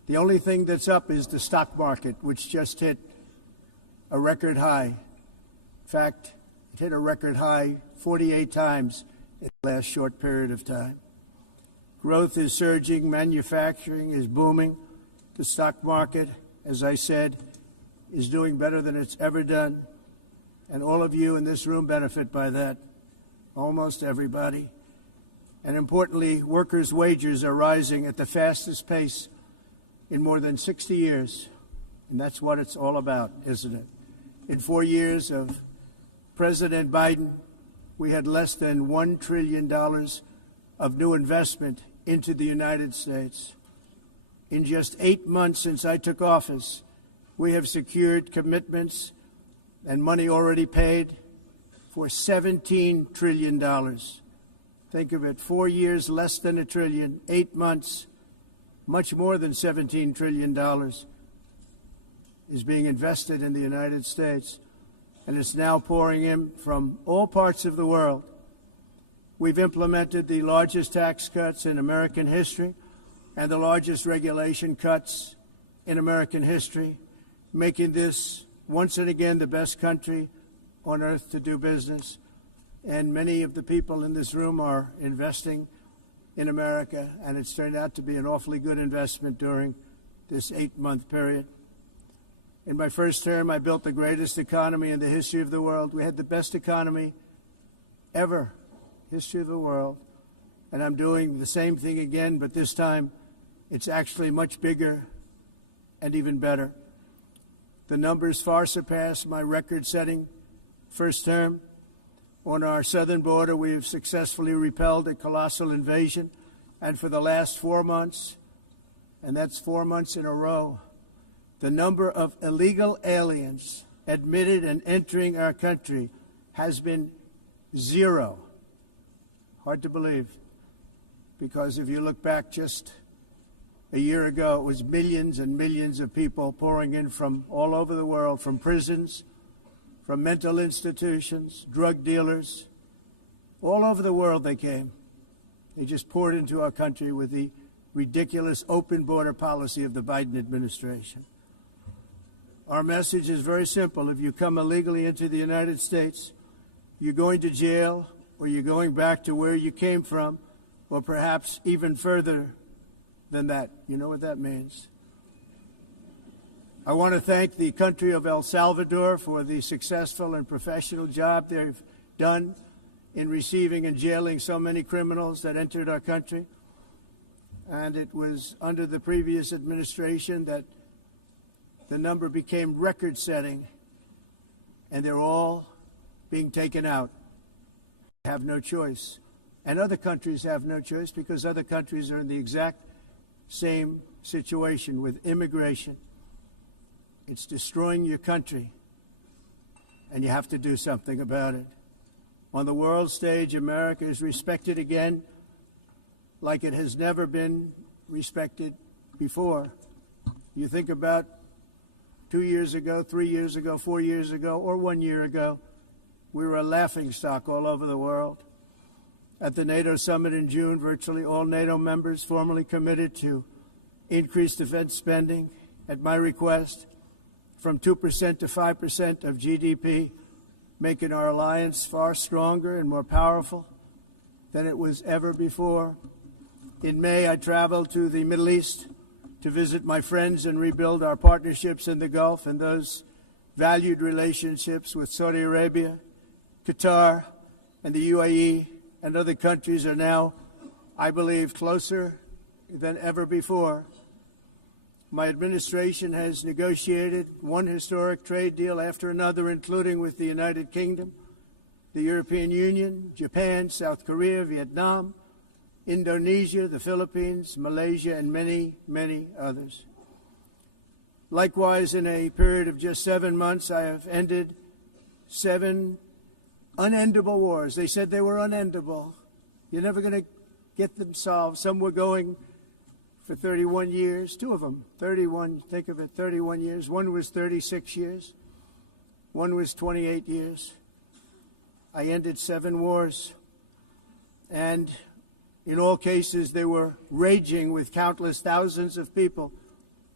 The only thing that's up is the stock market, which just hit a record high. In fact, it hit a record high 48 times in the last short period of time. Growth is surging, manufacturing is booming. The stock market, as I said, is doing better than it's ever done. And all of you in this room benefit by that, almost everybody. And importantly, workers' wages are rising at the fastest pace in more than 60 years. And that's what it's all about, isn't it? In 4 years of President Biden, we had less than $1 trillion of new investment into the United States. In just 8 months since I took office, we have secured commitments and money already paid for $17 trillion. Think of it, 4 years, less than $1 trillion, 8 months, much more than $17 trillion is being invested in the United States, and it's now pouring in from all parts of the world. We've implemented the largest tax cuts in American history and the largest regulation cuts in American history, making this once and again the best country on earth to do business. And many of the people in this room are investing in America, and it's turned out to be an awfully good investment during this 8-month period. In my first term, I built the greatest economy in the history of the world. We had the best economy ever, history of the world. And I'm doing the same thing again, but this time it's actually much bigger and even better. The numbers far surpass my record-setting first term. On our southern border, we have successfully repelled a colossal invasion. And for the last 4 months, and that's 4 months in a row, the number of illegal aliens admitted and entering our country has been 0. Hard to believe, because if you look back just a year ago, it was millions and millions of people pouring in from all over the world, from prisons, from mental institutions, drug dealers. All over the world they came. They just poured into our country with the ridiculous open border policy of the Biden administration. Our message is very simple. If you come illegally into the United States, you're going to jail, or you're going back to where you came from, or perhaps even further than that. You know what that means. I want to thank the country of El Salvador for the successful and professional job they've done in receiving and jailing so many criminals that entered our country. And it was under the previous administration that the number became record-setting, and they're all being taken out. They have no choice. And other countries have no choice, because other countries are in the exact same situation with immigration. It's destroying your country, and you have to do something about it. On the world stage, America is respected again like it has never been respected before. You think about 2 years ago, 3 years ago, 4 years ago, or 1 year ago, we were a laughingstock all over the world. At the NATO summit in June, virtually all NATO members formally committed to increase defense spending, at my request, from 2% to 5% of GDP, making our alliance far stronger and more powerful than it was ever before. In May, I traveled to the Middle East to visit my friends and rebuild our partnerships in the Gulf and those valued relationships with Saudi Arabia, Qatar, and the UAE, and other countries are now, I believe, closer than ever before. My administration has negotiated one historic trade deal after another, including with the United Kingdom, the European Union, Japan, South Korea, Vietnam, Indonesia, the Philippines, Malaysia, and many, many others. Likewise, in a period of just 7 months, I have ended 7 unendable wars. They said they were unendable. You're never going to get them solved. Some were going for 31 years, 2 of them, 31, think of it, 31 years. One was 36 years. One was 28 years. I ended 7 wars. And in all cases, they were raging with countless thousands of people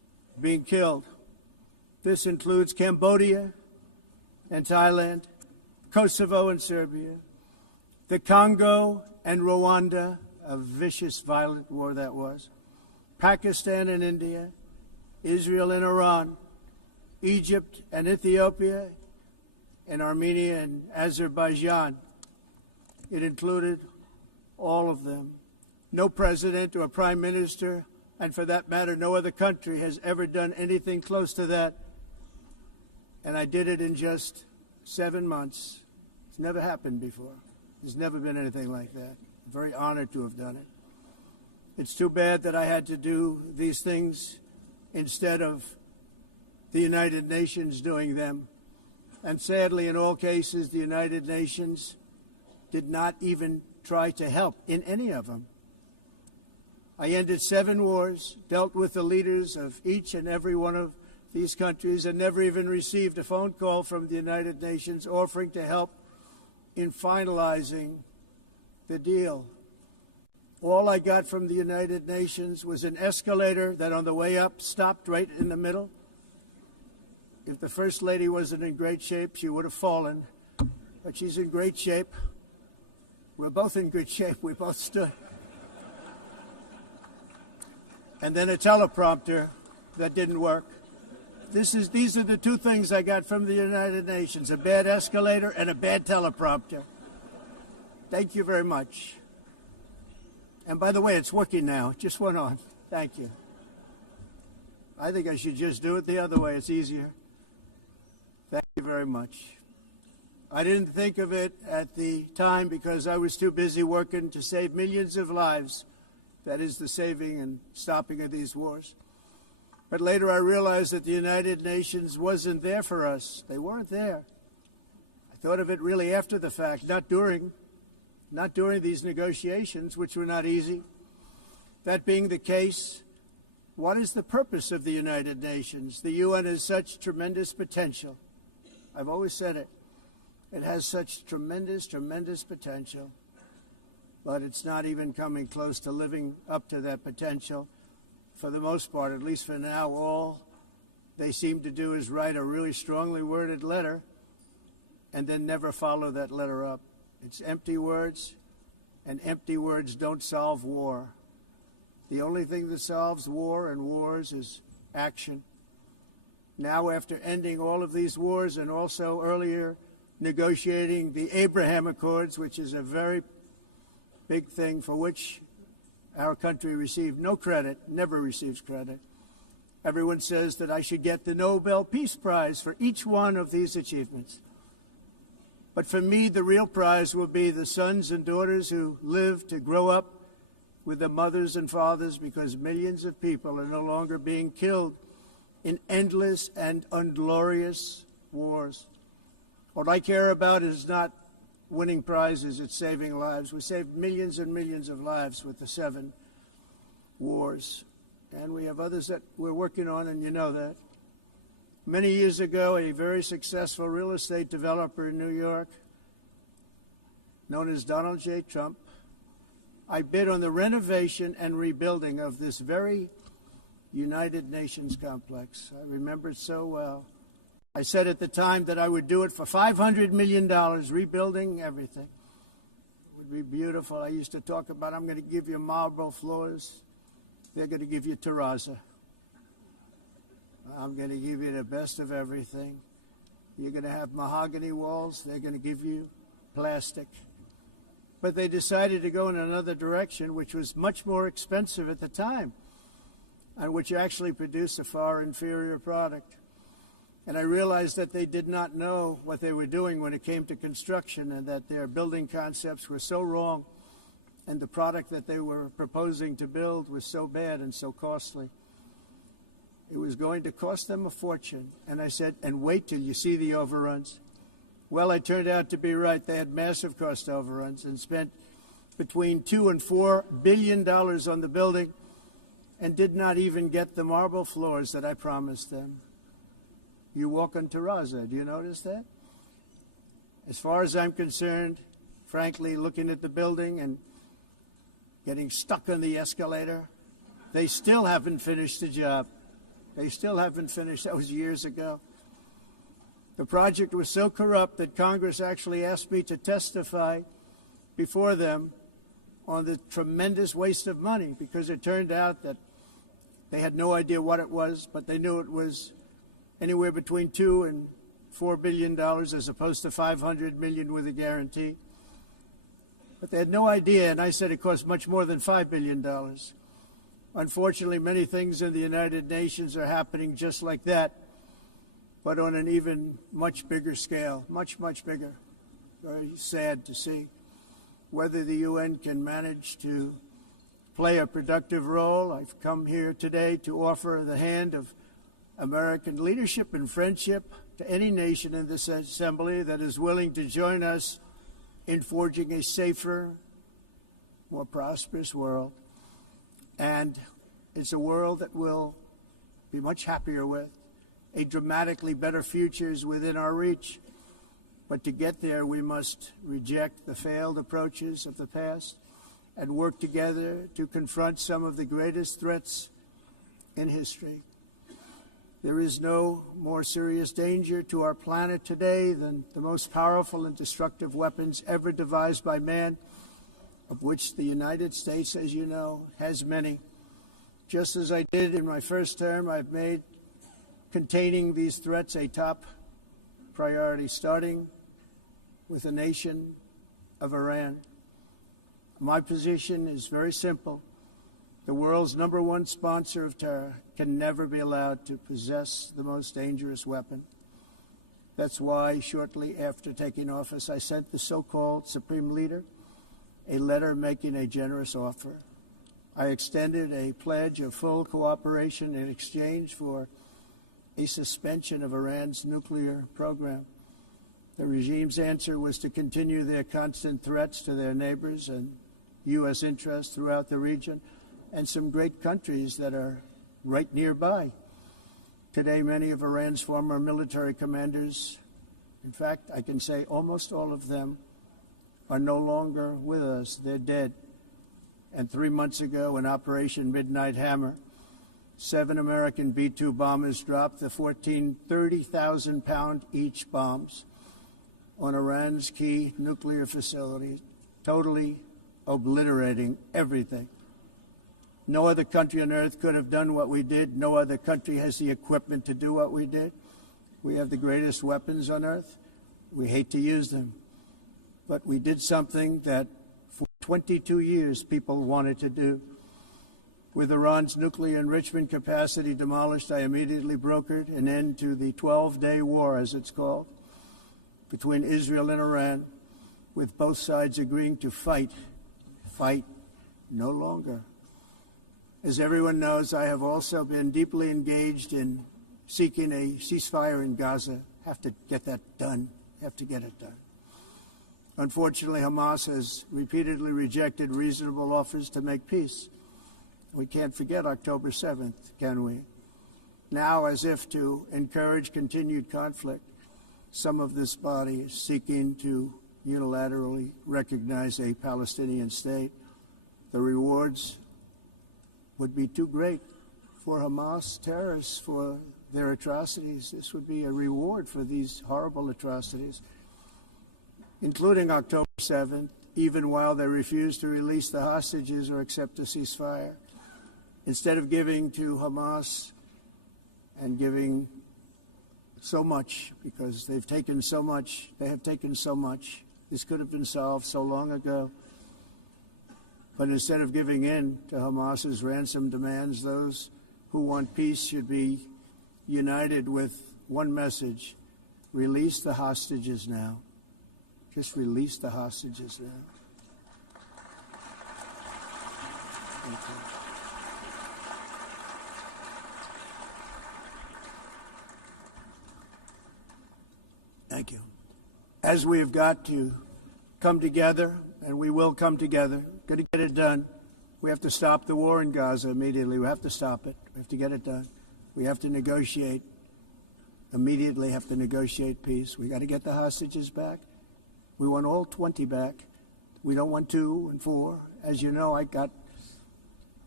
being killed. This includes Cambodia and Thailand, Kosovo and Serbia, the Congo and Rwanda, a vicious, violent war that was, Pakistan and India, Israel and Iran, Egypt and Ethiopia, and Armenia and Azerbaijan. It included all of them. No president or prime minister, and for that matter, no other country has ever done anything close to that. And I did it in just 7 months. It's never happened before. There's never been anything like that. I'm very honored to have done it. It's too bad that I had to do these things instead of the United Nations doing them. And sadly, in all cases, the United Nations did not even try to help in any of them. I ended 7 wars, dealt with the leaders of each and every one of these countries, and never even received a phone call from the United Nations offering to help in finalizing the deal. All I got from the United Nations was an escalator that on the way up stopped right in the middle. If the First Lady wasn't in great shape, she would have fallen. But she's in great shape. We're both in good shape. We both stood. And then a teleprompter that didn't work. These are the 2 things I got from the United Nations, a bad escalator and a bad teleprompter. Thank you very much. And by the way, it's working now. It just went on. Thank you. I think I should just do it the other way. It's easier. Thank you very much. I didn't think of it at the time because I was too busy working to save millions of lives. That is the saving and stopping of these wars. But later I realized that the United Nations wasn't there for us. They weren't there. I thought of it really after the fact, not during these negotiations, which were not easy. That being the case, what is the purpose of the United Nations? The UN has such tremendous potential. I've always said it. It has such tremendous, tremendous potential. But it's not even coming close to living up to that potential. For the most part, at least for now, all they seem to do is write a really strongly worded letter and then never follow that letter up. It's empty words, and empty words don't solve war. The only thing that solves war and wars is action. Now, after ending all of these wars and also earlier negotiating the Abraham Accords, which is a very big thing for which our country received no credit, never receives credit. Everyone says that I should get the Nobel Peace Prize for each one of these achievements. But for me, the real prize will be the sons and daughters who live to grow up with the mothers and fathers, because millions of people are no longer being killed in endless and unglorious wars. What I care about is not winning prizes, it's saving lives. We saved millions and millions of lives with the 7 wars. And we have others that we're working on, and you know that. Many years ago, a very successful real estate developer in New York, known as Donald J. Trump, I bid on the renovation and rebuilding of this very United Nations complex. I remember it so well. I said at the time that I would do it for $500 million, rebuilding everything. It would be beautiful. I used to talk about, I'm going to give you marble floors. They're going to give you terrazzo. I'm going to give you the best of everything. You're going to have mahogany walls. They're going to give you plastic. But they decided to go in another direction, which was much more expensive at the time, and which actually produced a far inferior product. And I realized that they did not know what they were doing when it came to construction, and that their building concepts were so wrong, and the product that they were proposing to build was so bad and so costly. It was going to cost them a fortune. And I said, and wait till you see the overruns. Well, I turned out to be right. They had massive cost overruns and spent between $2 and $4 billion on the building and did not even get the marble floors that I promised them. You walk on terrazzo. Do you notice that? As far as I'm concerned, frankly, looking at the building and getting stuck on the escalator, they still haven't finished the job. They still haven't finished. That was years ago. The project was so corrupt that Congress actually asked me to testify before them on the tremendous waste of money, because it turned out that they had no idea what it was, but they knew it was anywhere between $2 and $4 billion as opposed to $500 million with a guarantee. But they had no idea, and I said it cost much more than $5 billion. Unfortunately, many things in the United Nations are happening just like that, but on an even much bigger scale, much, much bigger. Very sad to see. Whether the UN can manage to play a productive role, I've come here today to offer the hand of American leadership and friendship to any nation in this assembly that is willing to join us in forging a safer, more prosperous world. And it's a world that we'll be much happier with. A dramatically better future is within our reach. But to get there, we must reject the failed approaches of the past and work together to confront some of the greatest threats in history. There is no more serious danger to our planet today than the most powerful and destructive weapons ever devised by man, of which the United States, as you know, has many. Just as I did in my first term, I've made containing these threats a top priority, starting with the nation of Iran. My position is very simple. The world's #1 sponsor of terror can never be allowed to possess the most dangerous weapon. That's why, shortly after taking office, I sent the so-called Supreme Leader a letter making a generous offer. I extended a pledge of full cooperation in exchange for a suspension of Iran's nuclear program. The regime's answer was to continue their constant threats to their neighbors and U.S. interests throughout the region and some great countries that are right nearby. Today, many of Iran's former military commanders, in fact, I can say almost all of them, are no longer with us. They're dead. And 3 months ago, in Operation Midnight Hammer, 7 American B-2 bombers dropped the 14 30,000-pound each bombs on Iran's key nuclear facilities, totally obliterating everything. No other country on earth could have done what we did. No other country has the equipment to do what we did. We have the greatest weapons on earth. We hate to use them. But we did something that for 22 years people wanted to do. With Iran's nuclear enrichment capacity demolished, I immediately brokered an end to the 12-day war, as it's called, between Israel and Iran, with both sides agreeing to fight no longer. As everyone knows, I have also been deeply engaged in seeking a ceasefire in Gaza. Have to get that done. Have to get it done. Unfortunately, Hamas has repeatedly rejected reasonable offers to make peace. We can't forget October 7th, can we? Now, as if to encourage continued conflict, some of this body is seeking to unilaterally recognize a Palestinian state. The rewards would be too great for Hamas terrorists for their atrocities. This would be a reward for these horrible atrocities, including October 7th, even while they refuse to release the hostages or accept a ceasefire. Instead of giving to Hamas and giving so much, because they've taken so much, they have taken so much. This could have been solved so long ago. But instead of giving in to Hamas's ransom demands, those who want peace should be united with one message: release the hostages now. Just release the hostages now. Thank you. Thank you. As we have got to come together, and we will come together, got to get it done. We have to stop the war in Gaza immediately. We have to stop it. We have to get it done. We have to negotiate, immediately have to negotiate peace. We got to get the hostages back. We want all 20 back. We don't want 2 and 4. As you know, I got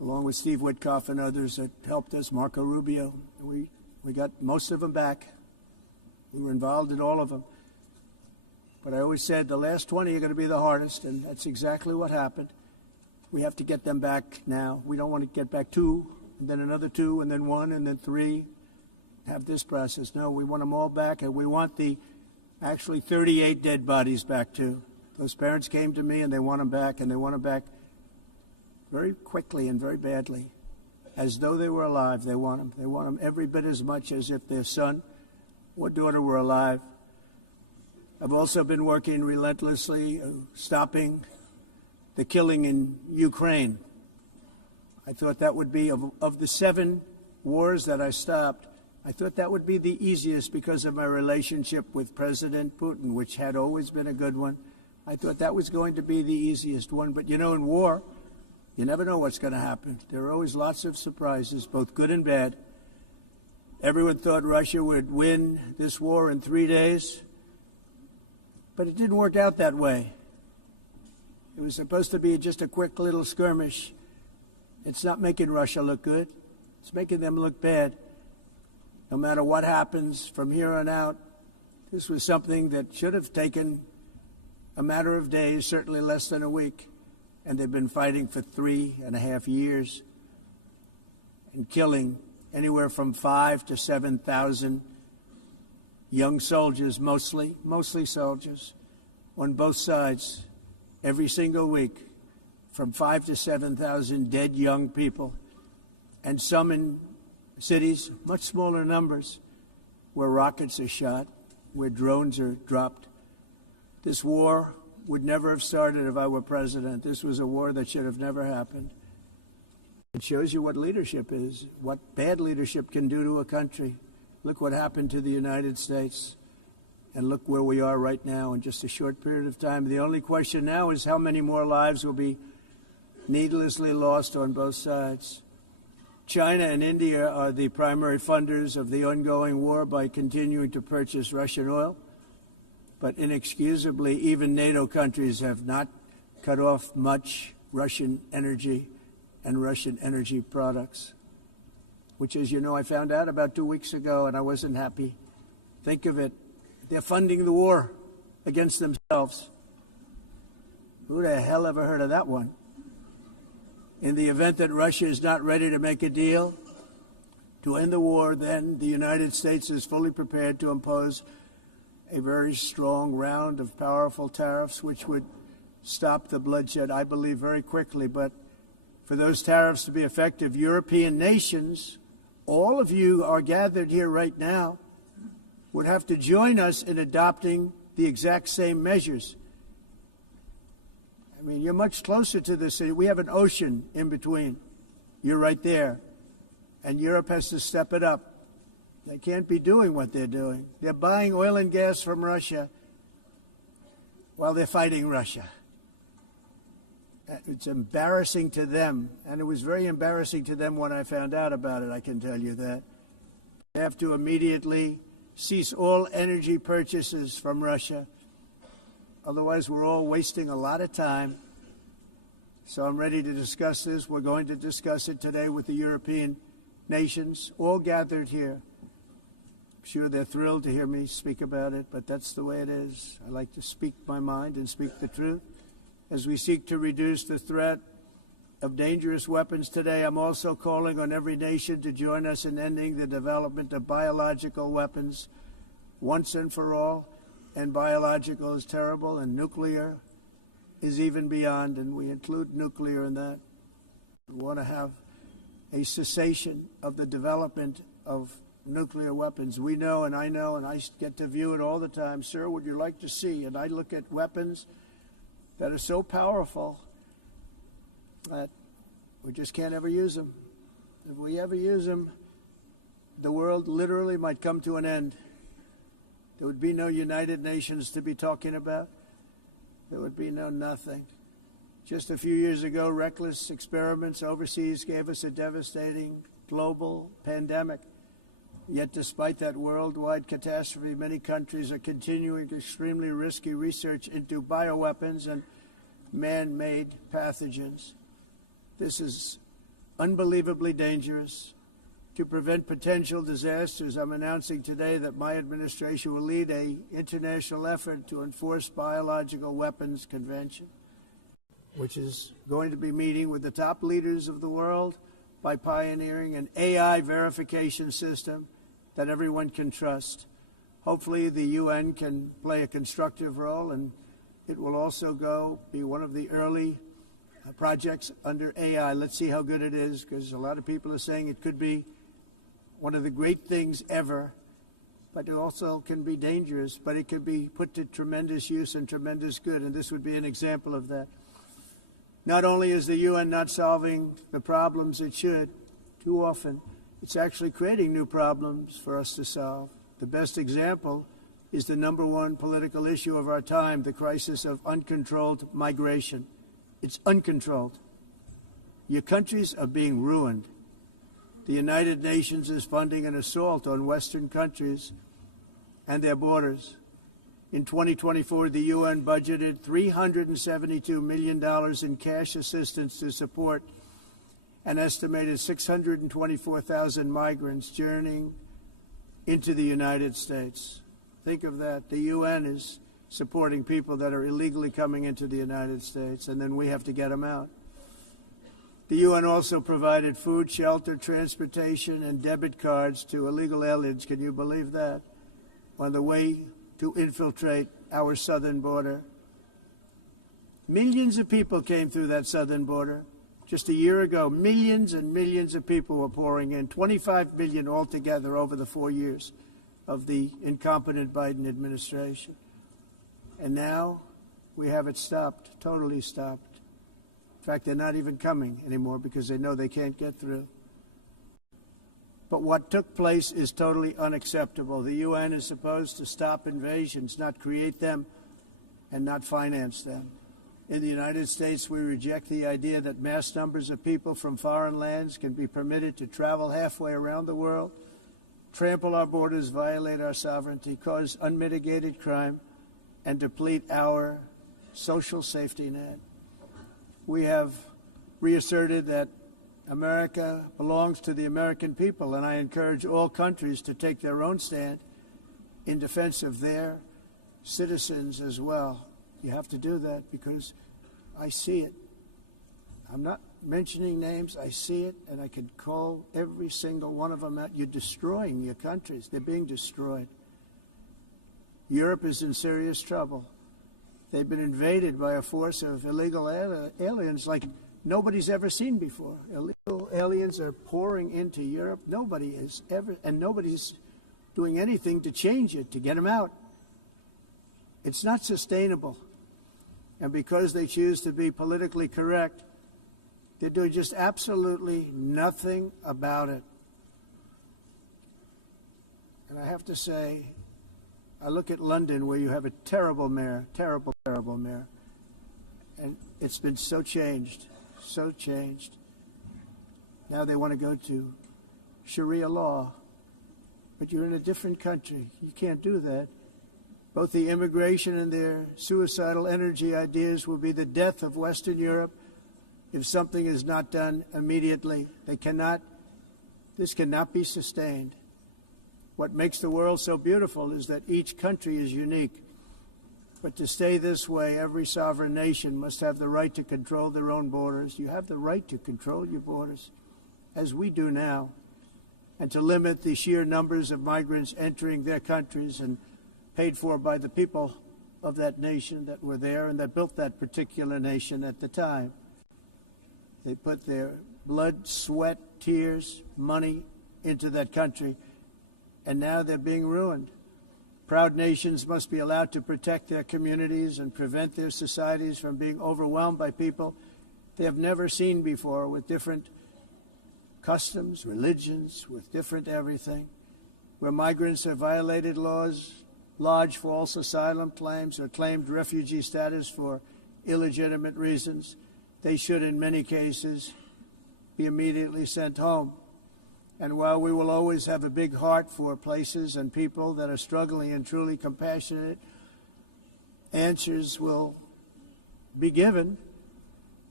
along with Steve Witkoff and others that helped us, Marco Rubio. We got most of them back. We were involved in all of them. But I always said the last 20 are going to be the hardest, and that's exactly what happened. We have to get them back now. We don't want to get back 2, and then another 2, and then 1, and then 3. Have this process. No, we want them all back, and we want the actually 38 dead bodies back too. Those parents came to me, and they want them back, and they want them back very quickly and very badly, as though they were alive. They want them. They want them every bit as much as if their son or daughter were alive. I've also been working relentlessly, stopping the killing in Ukraine. I thought that would be, of the 7 wars that I stopped, I thought that would be the easiest because of my relationship with President Putin, which had always been a good one. I thought that was going to be the easiest one. But, you know, in war, you never know what's going to happen. There are always lots of surprises, both good and bad. Everyone thought Russia would win this war in 3 days, but it didn't work out that way. It was supposed to be just a quick little skirmish. It's not making Russia look good. It's making them look bad. No matter what happens from here on out, this was something that should have taken a matter of days, certainly less than a week. And they've been fighting for 3.5 years and killing anywhere from 5,000 to 7,000 young soldiers, mostly soldiers, on both sides, every single week, from 5,000 to 7,000 dead young people, and some in cities, much smaller numbers, where rockets are shot, where drones are dropped. This war would never have started if I were president. This was a war that should have never happened. It shows you what leadership is, what bad leadership can do to a country. Look what happened to the United States, and look where we are right now in just a short period of time. The only question now is how many more lives will be needlessly lost on both sides. China and India are the primary funders of the ongoing war by continuing to purchase Russian oil. But inexcusably, even NATO countries have not cut off much Russian energy and Russian energy products, which, as you know, I found out about 2 weeks ago, and I wasn't happy. Think of it. They're funding the war against themselves. Who the hell ever heard of that one? In the event that Russia is not ready to make a deal to end the war, then the United States is fully prepared to impose a very strong round of powerful tariffs, which would stop the bloodshed, I believe, very quickly. But for those tariffs to be effective, European nations, all of you are gathered here right now, would have to join us in adopting the exact same measures. I mean, you're much closer to this city. We have an ocean in between. You're right there. And Europe has to step it up. They can't be doing what they're doing. They're buying oil and gas from Russia while they're fighting Russia. It's embarrassing to them, and it was very embarrassing to them when I found out about it, I can tell you that. They have to immediately cease all energy purchases from Russia. Otherwise, we're all wasting a lot of time. So I'm ready to discuss this. We're going to discuss it today with the European nations, all gathered here. I'm sure they're thrilled to hear me speak about it, but that's the way it is. I like to speak my mind and speak the truth. As we seek to reduce the threat of dangerous weapons today, I'm also calling on every nation to join us in ending the development of biological weapons once and for all. And biological is terrible, and nuclear is even beyond, and we include nuclear in that. We want to have a cessation of the development of nuclear weapons. We know, and I get to view it all the time. Sir, would you like to see? And I look at weapons that are so powerful that we just can't ever use them. If we ever use them, the world literally might come to an end. There would be no United Nations to be talking about. There would be no nothing. Just a few years ago, reckless experiments overseas gave us a devastating global pandemic. Yet despite that worldwide catastrophe, many countries are continuing extremely risky research into bioweapons and man-made pathogens. This is unbelievably dangerous. To prevent potential disasters, I'm announcing today that my administration will lead an international effort to enforce Biological Weapons Convention, which is going to be meeting with the top leaders of the world by pioneering an AI verification system that everyone can trust. Hopefully the UN can play a constructive role, and it will also be one of the early projects under AI. Let's see how good it is, because a lot of people are saying it could be one of the great things ever, but it also can be dangerous, but it can be put to tremendous use and tremendous good, and this would be an example of that. Not only is the UN not solving the problems it should, too often, it's actually creating new problems for us to solve. The best example is the #1 political issue of our time, the crisis of uncontrolled migration. It's uncontrolled. Your countries are being ruined. The United Nations is funding an assault on Western countries and their borders. In 2024, the UN budgeted $372 million in cash assistance to support an estimated 624,000 migrants journeying into the United States. Think of that. The UN is supporting people that are illegally coming into the United States, and then we have to get them out. The UN also provided food, shelter, transportation, and debit cards to illegal aliens. Can you believe that? On the way to infiltrate our southern border. Millions of people came through that southern border. Just a year ago, millions and millions of people were pouring in, 25 million altogether over the 4 years of the incompetent Biden administration. And now we have it stopped, totally stopped. In fact, they're not even coming anymore because they know they can't get through. But what took place is totally unacceptable. The UN is supposed to stop invasions, not create them and not finance them. In the United States, we reject the idea that mass numbers of people from foreign lands can be permitted to travel halfway around the world, trample our borders, violate our sovereignty, cause unmitigated crime, and deplete our social safety net. We have reasserted that America belongs to the American people, and I encourage all countries to take their own stand in defense of their citizens as well. You have to do that because I see it. I'm not mentioning names. I see it, and I could call every single one of them out. You're destroying your countries. They're being destroyed. Europe is in serious trouble. They've been invaded by a force of illegal aliens like nobody's ever seen before. Illegal aliens are pouring into Europe. Nobody has ever, and nobody's doing anything to change it, to get them out. It's not sustainable. And because they choose to be politically correct, they're doing just absolutely nothing about it. And I have to say, I look at London, where you have a terrible mayor, terrible mayor, and it's been so changed. Now they want to go to Sharia law, but you're in a different country. You can't do that. Both the immigration and their suicidal energy ideas will be the death of Western Europe if something is not done immediately. This cannot be sustained. What makes the world so beautiful is that each country is unique. But to stay this way, every sovereign nation must have the right to control their own borders. You have the right to control your borders, as we do now, and to limit the sheer numbers of migrants entering their countries and paid for by the people of that nation that were there and that built that particular nation at the time. They put their blood, sweat, tears, money into that country, and now they're being ruined. Proud nations must be allowed to protect their communities and prevent their societies from being overwhelmed by people they have never seen before, with different customs, religions, with different everything. Where migrants have violated laws, lodged false asylum claims, or claimed refugee status for illegitimate reasons, they should, in many cases, be immediately sent home. And while we will always have a big heart for places and people that are struggling and truly compassionate, answers will be given.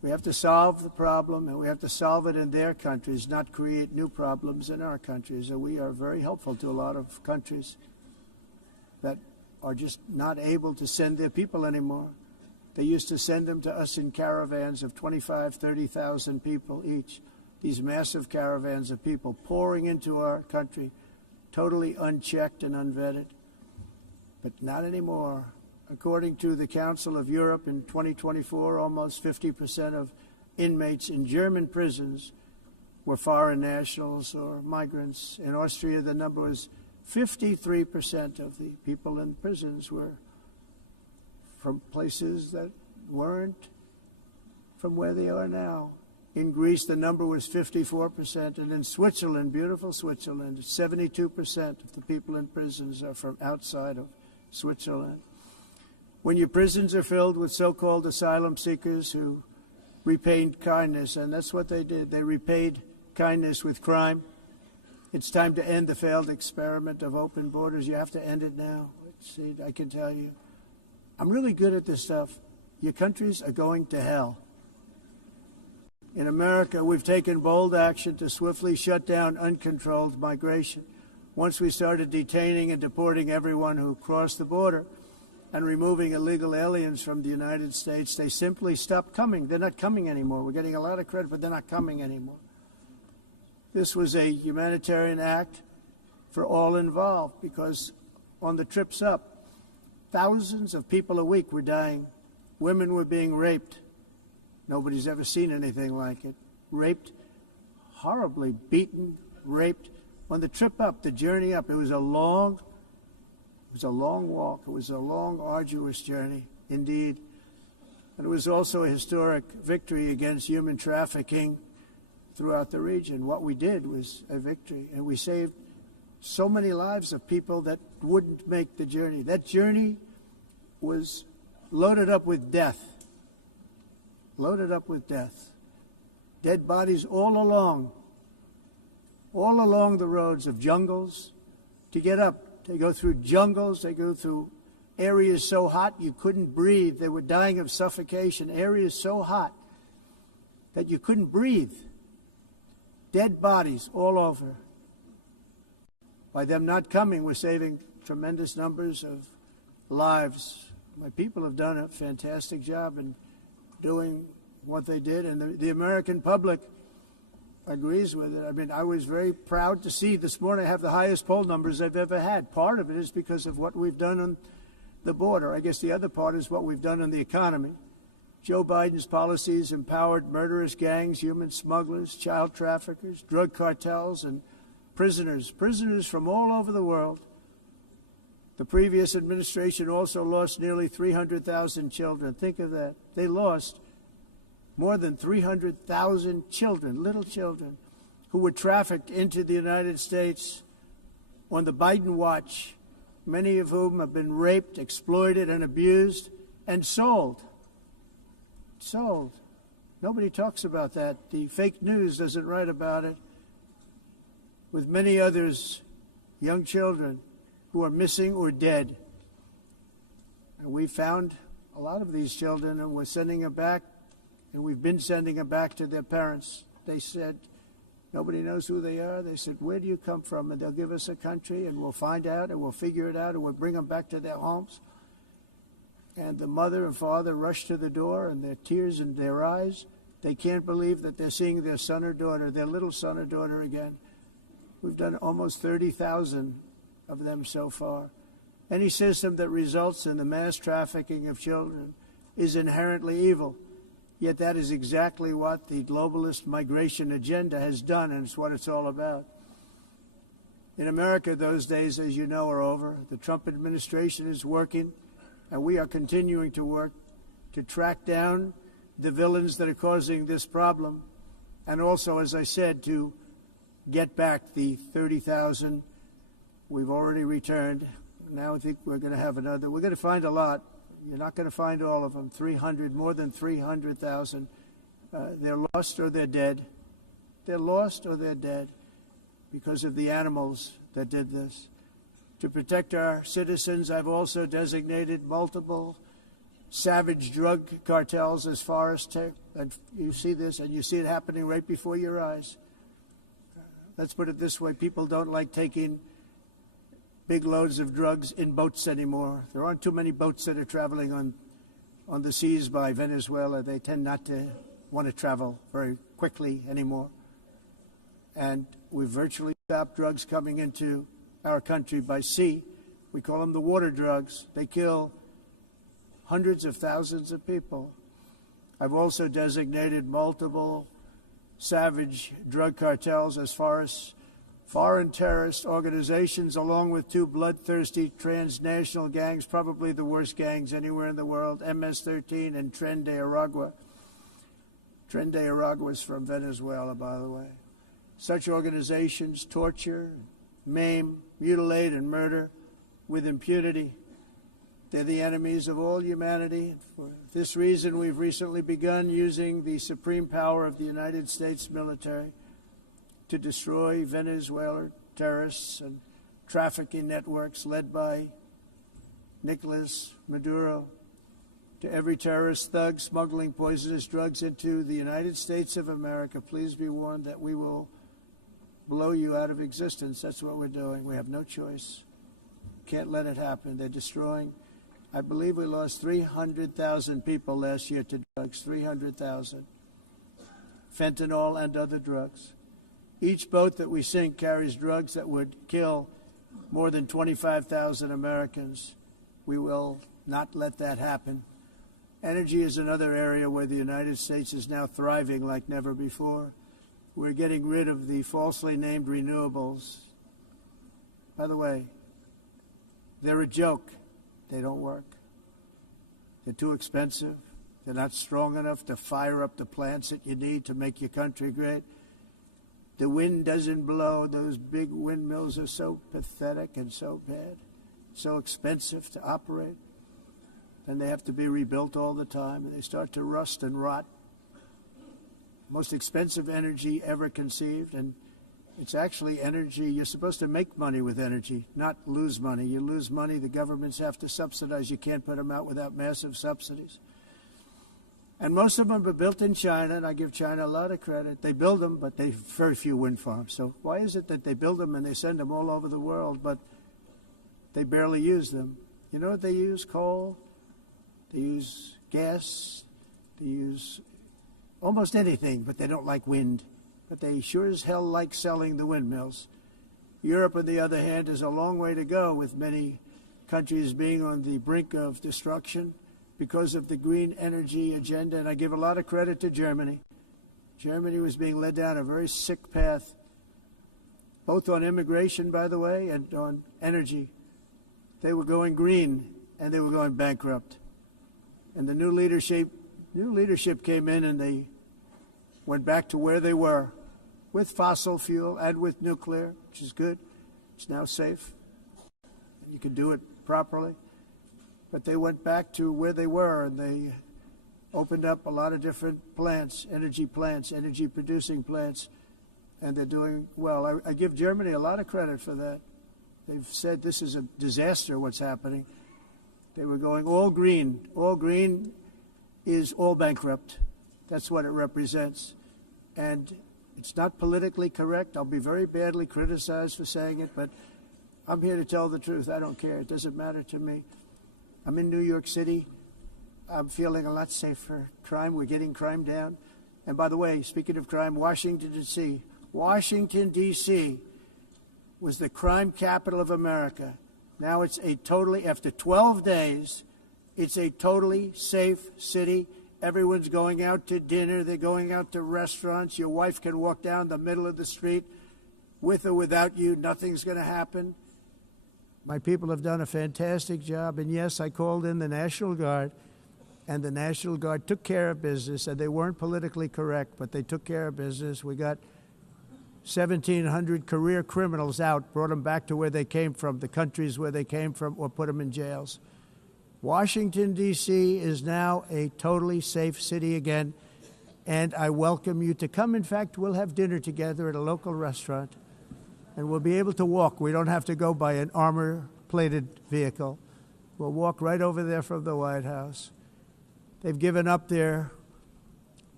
We have to solve the problem, and we have to solve it in their countries, not create new problems in our countries. And we are very helpful to a lot of countries that are just not able to send their people anymore. They used to send them to us in caravans of 25,000, 30,000 people each. These massive caravans of people pouring into our country, totally unchecked and unvetted. But not anymore. According to the Council of Europe in 2024, almost 50% of inmates in German prisons were foreign nationals or migrants. In Austria, the number was 53% of the people in prisons were from places that weren't from where they are now. In Greece, the number was 54%, and in Switzerland, beautiful Switzerland, 72% of the people in prisons are from outside of Switzerland. When your prisons are filled with so-called asylum seekers who repaid kindness, and that's what they did. They repaid kindness with crime. It's time to end the failed experiment of open borders. You have to end it now. See, I can tell you. I'm really good at this stuff. Your countries are going to hell. In America, we've taken bold action to swiftly shut down uncontrolled migration. Once we started detaining and deporting everyone who crossed the border and removing illegal aliens from the United States, they simply stopped coming. They're not coming anymore. We're getting a lot of credit, but they're not coming anymore. This was a humanitarian act for all involved, because on the trips up, thousands of people a week were dying. Women were being raped. Nobody's ever seen anything like it. Raped, horribly beaten, raped. On the trip up, the journey up, it was a long walk. It was a long, arduous journey, indeed. And it was also a historic victory against human trafficking throughout the region. What we did was a victory, and we saved so many lives of people that wouldn't make the journey. That journey was loaded up with death. Loaded up with death. Dead bodies all along the roads of jungles. To get up, they go through jungles, they go through areas so hot you couldn't breathe. They were dying of suffocation, areas so hot that you couldn't breathe. Dead bodies all over. By them not coming, we're saving tremendous numbers of lives. My people have done a fantastic job in doing what they did, and the American public agrees with it. I mean, I was very proud to see this morning I have the highest poll numbers I've ever had. Part of it is because of what we've done on the border. I guess the other part is what we've done on the economy. Joe Biden's policies empowered murderous gangs, human smugglers, child traffickers, drug cartels, and prisoners from all over the world. The previous administration also lost nearly 300,000 children. Think of that. They lost more than 300,000 children, little children, who were trafficked into the United States on the Biden watch, many of whom have been raped, exploited, and abused, and sold. Sold. Nobody talks about that. The fake news doesn't write about it. With many others, young children who are missing or dead. And we found a lot of these children, and we're sending them back, and we've been sending them back to their parents. They said, nobody knows who they are. They said, where do you come from? And they'll give us a country, and we'll find out, and we'll figure it out, and we'll bring them back to their homes. And the mother and father rush to the door, and their tears in their eyes. They can't believe that they're seeing their son or daughter, their little son or daughter again. We've done almost 30,000 of them so far. Any system that results in the mass trafficking of children is inherently evil. Yet that is exactly what the globalist migration agenda has done, and it's what it's all about. In America, those days, as you know, are over. The Trump administration is working, and we are continuing to work to track down the villains that are causing this problem, and also, as I said, to get back the 30,000 we've already returned. Now I think we're going to have another. We're going to find a lot. You're not going to find all of them. 300, more than 300,000. They're lost or they're dead. They're lost or they're dead because of the animals that did this. To protect our citizens, I've also designated multiple savage drug cartels as forest and you see this, and you see it happening right before your eyes. Let's put it this way. People don't like taking big loads of drugs in boats anymore. There aren't too many boats that are traveling on the seas by Venezuela. They tend not to want to travel very quickly anymore. And we've virtually stopped drugs coming into our country by sea. We call them the water drugs. They kill hundreds of thousands of people. I've also designated multiple savage drug cartels as far as foreign terrorist organizations, along with two bloodthirsty transnational gangs, probably the worst gangs anywhere in the world, MS-13 and Tren de Aragua. Tren de Aragua is from Venezuela, by the way. Such organizations torture, maim, mutilate, and murder with impunity. They're the enemies of all humanity. For this reason, we've recently begun using the supreme power of the United States military to destroy Venezuelan terrorists and trafficking networks led by Nicolas Maduro. To every terrorist thug smuggling poisonous drugs into the United States of America, please be warned that we will blow you out of existence. That's what we're doing. We have no choice. Can't let it happen. They're destroying. I believe we lost 300,000 people last year to drugs, 300,000. Fentanyl and other drugs. Each boat that we sink carries drugs that would kill more than 25,000 Americans. We will not let that happen. Energy is another area where the United States is now thriving like never before. We're getting rid of the falsely named renewables. By the way, they're a joke. They don't work. They're too expensive. They're not strong enough to fire up the plants that you need to make your country great. The wind doesn't blow. Those big windmills are so pathetic and so bad, so expensive to operate. And they have to be rebuilt all the time, and they start to rust and rot. Most expensive energy ever conceived, and it's actually energy. You're supposed to make money with energy, not lose money. You lose money, the governments have to subsidize. You can't put them out without massive subsidies. And most of them are built in China, and I give China a lot of credit. They build them, but they very few wind farms. So why is it that they build them and they send them all over the world, but they barely use them? You know what they use? Coal. They use gas. They use almost anything, but they don't like wind. But they sure as hell like selling the windmills. Europe, on the other hand, is a long way to go, with many countries being on the brink of destruction because of the green energy agenda. And I give a lot of credit to Germany. Germany was being led down a very sick path, both on immigration, by the way, and on energy. They were going green, and they were going bankrupt. And the new leadership came in, and they went back to where they were, with fossil fuel and with nuclear, which is good. It's now safe. You can do it properly. But they went back to where they were, and they opened up a lot of different plants, energy-producing plants, and they're doing well. I give Germany a lot of credit for that. They've said this is a disaster, what's happening. They were going all green. All green is all bankrupt. That's what it represents. And it's not politically correct. I'll be very badly criticized for saying it, but I'm here to tell the truth. I don't care. It doesn't matter to me. I'm in New York City. I'm feeling a lot safer. Crime, we're getting crime down. And by the way, speaking of crime, Washington, D.C. was the crime capital of America. Now it's after 12 days, it's a totally safe city. Everyone's going out to dinner. They're going out to restaurants. Your wife can walk down the middle of the street with or without you. Nothing's going to happen. My people have done a fantastic job. And yes, I called in the National Guard, and the National Guard took care of business. And they weren't politically correct, but they took care of business. We got 1,700 career criminals out, brought them back to where they came from, the countries where they came from, or put them in jails. Washington, D.C. is now a totally safe city again, and I welcome you to come. In fact, we'll have dinner together at a local restaurant, and we'll be able to walk. We don't have to go by an armor-plated vehicle. We'll walk right over there from the White House. They've given up their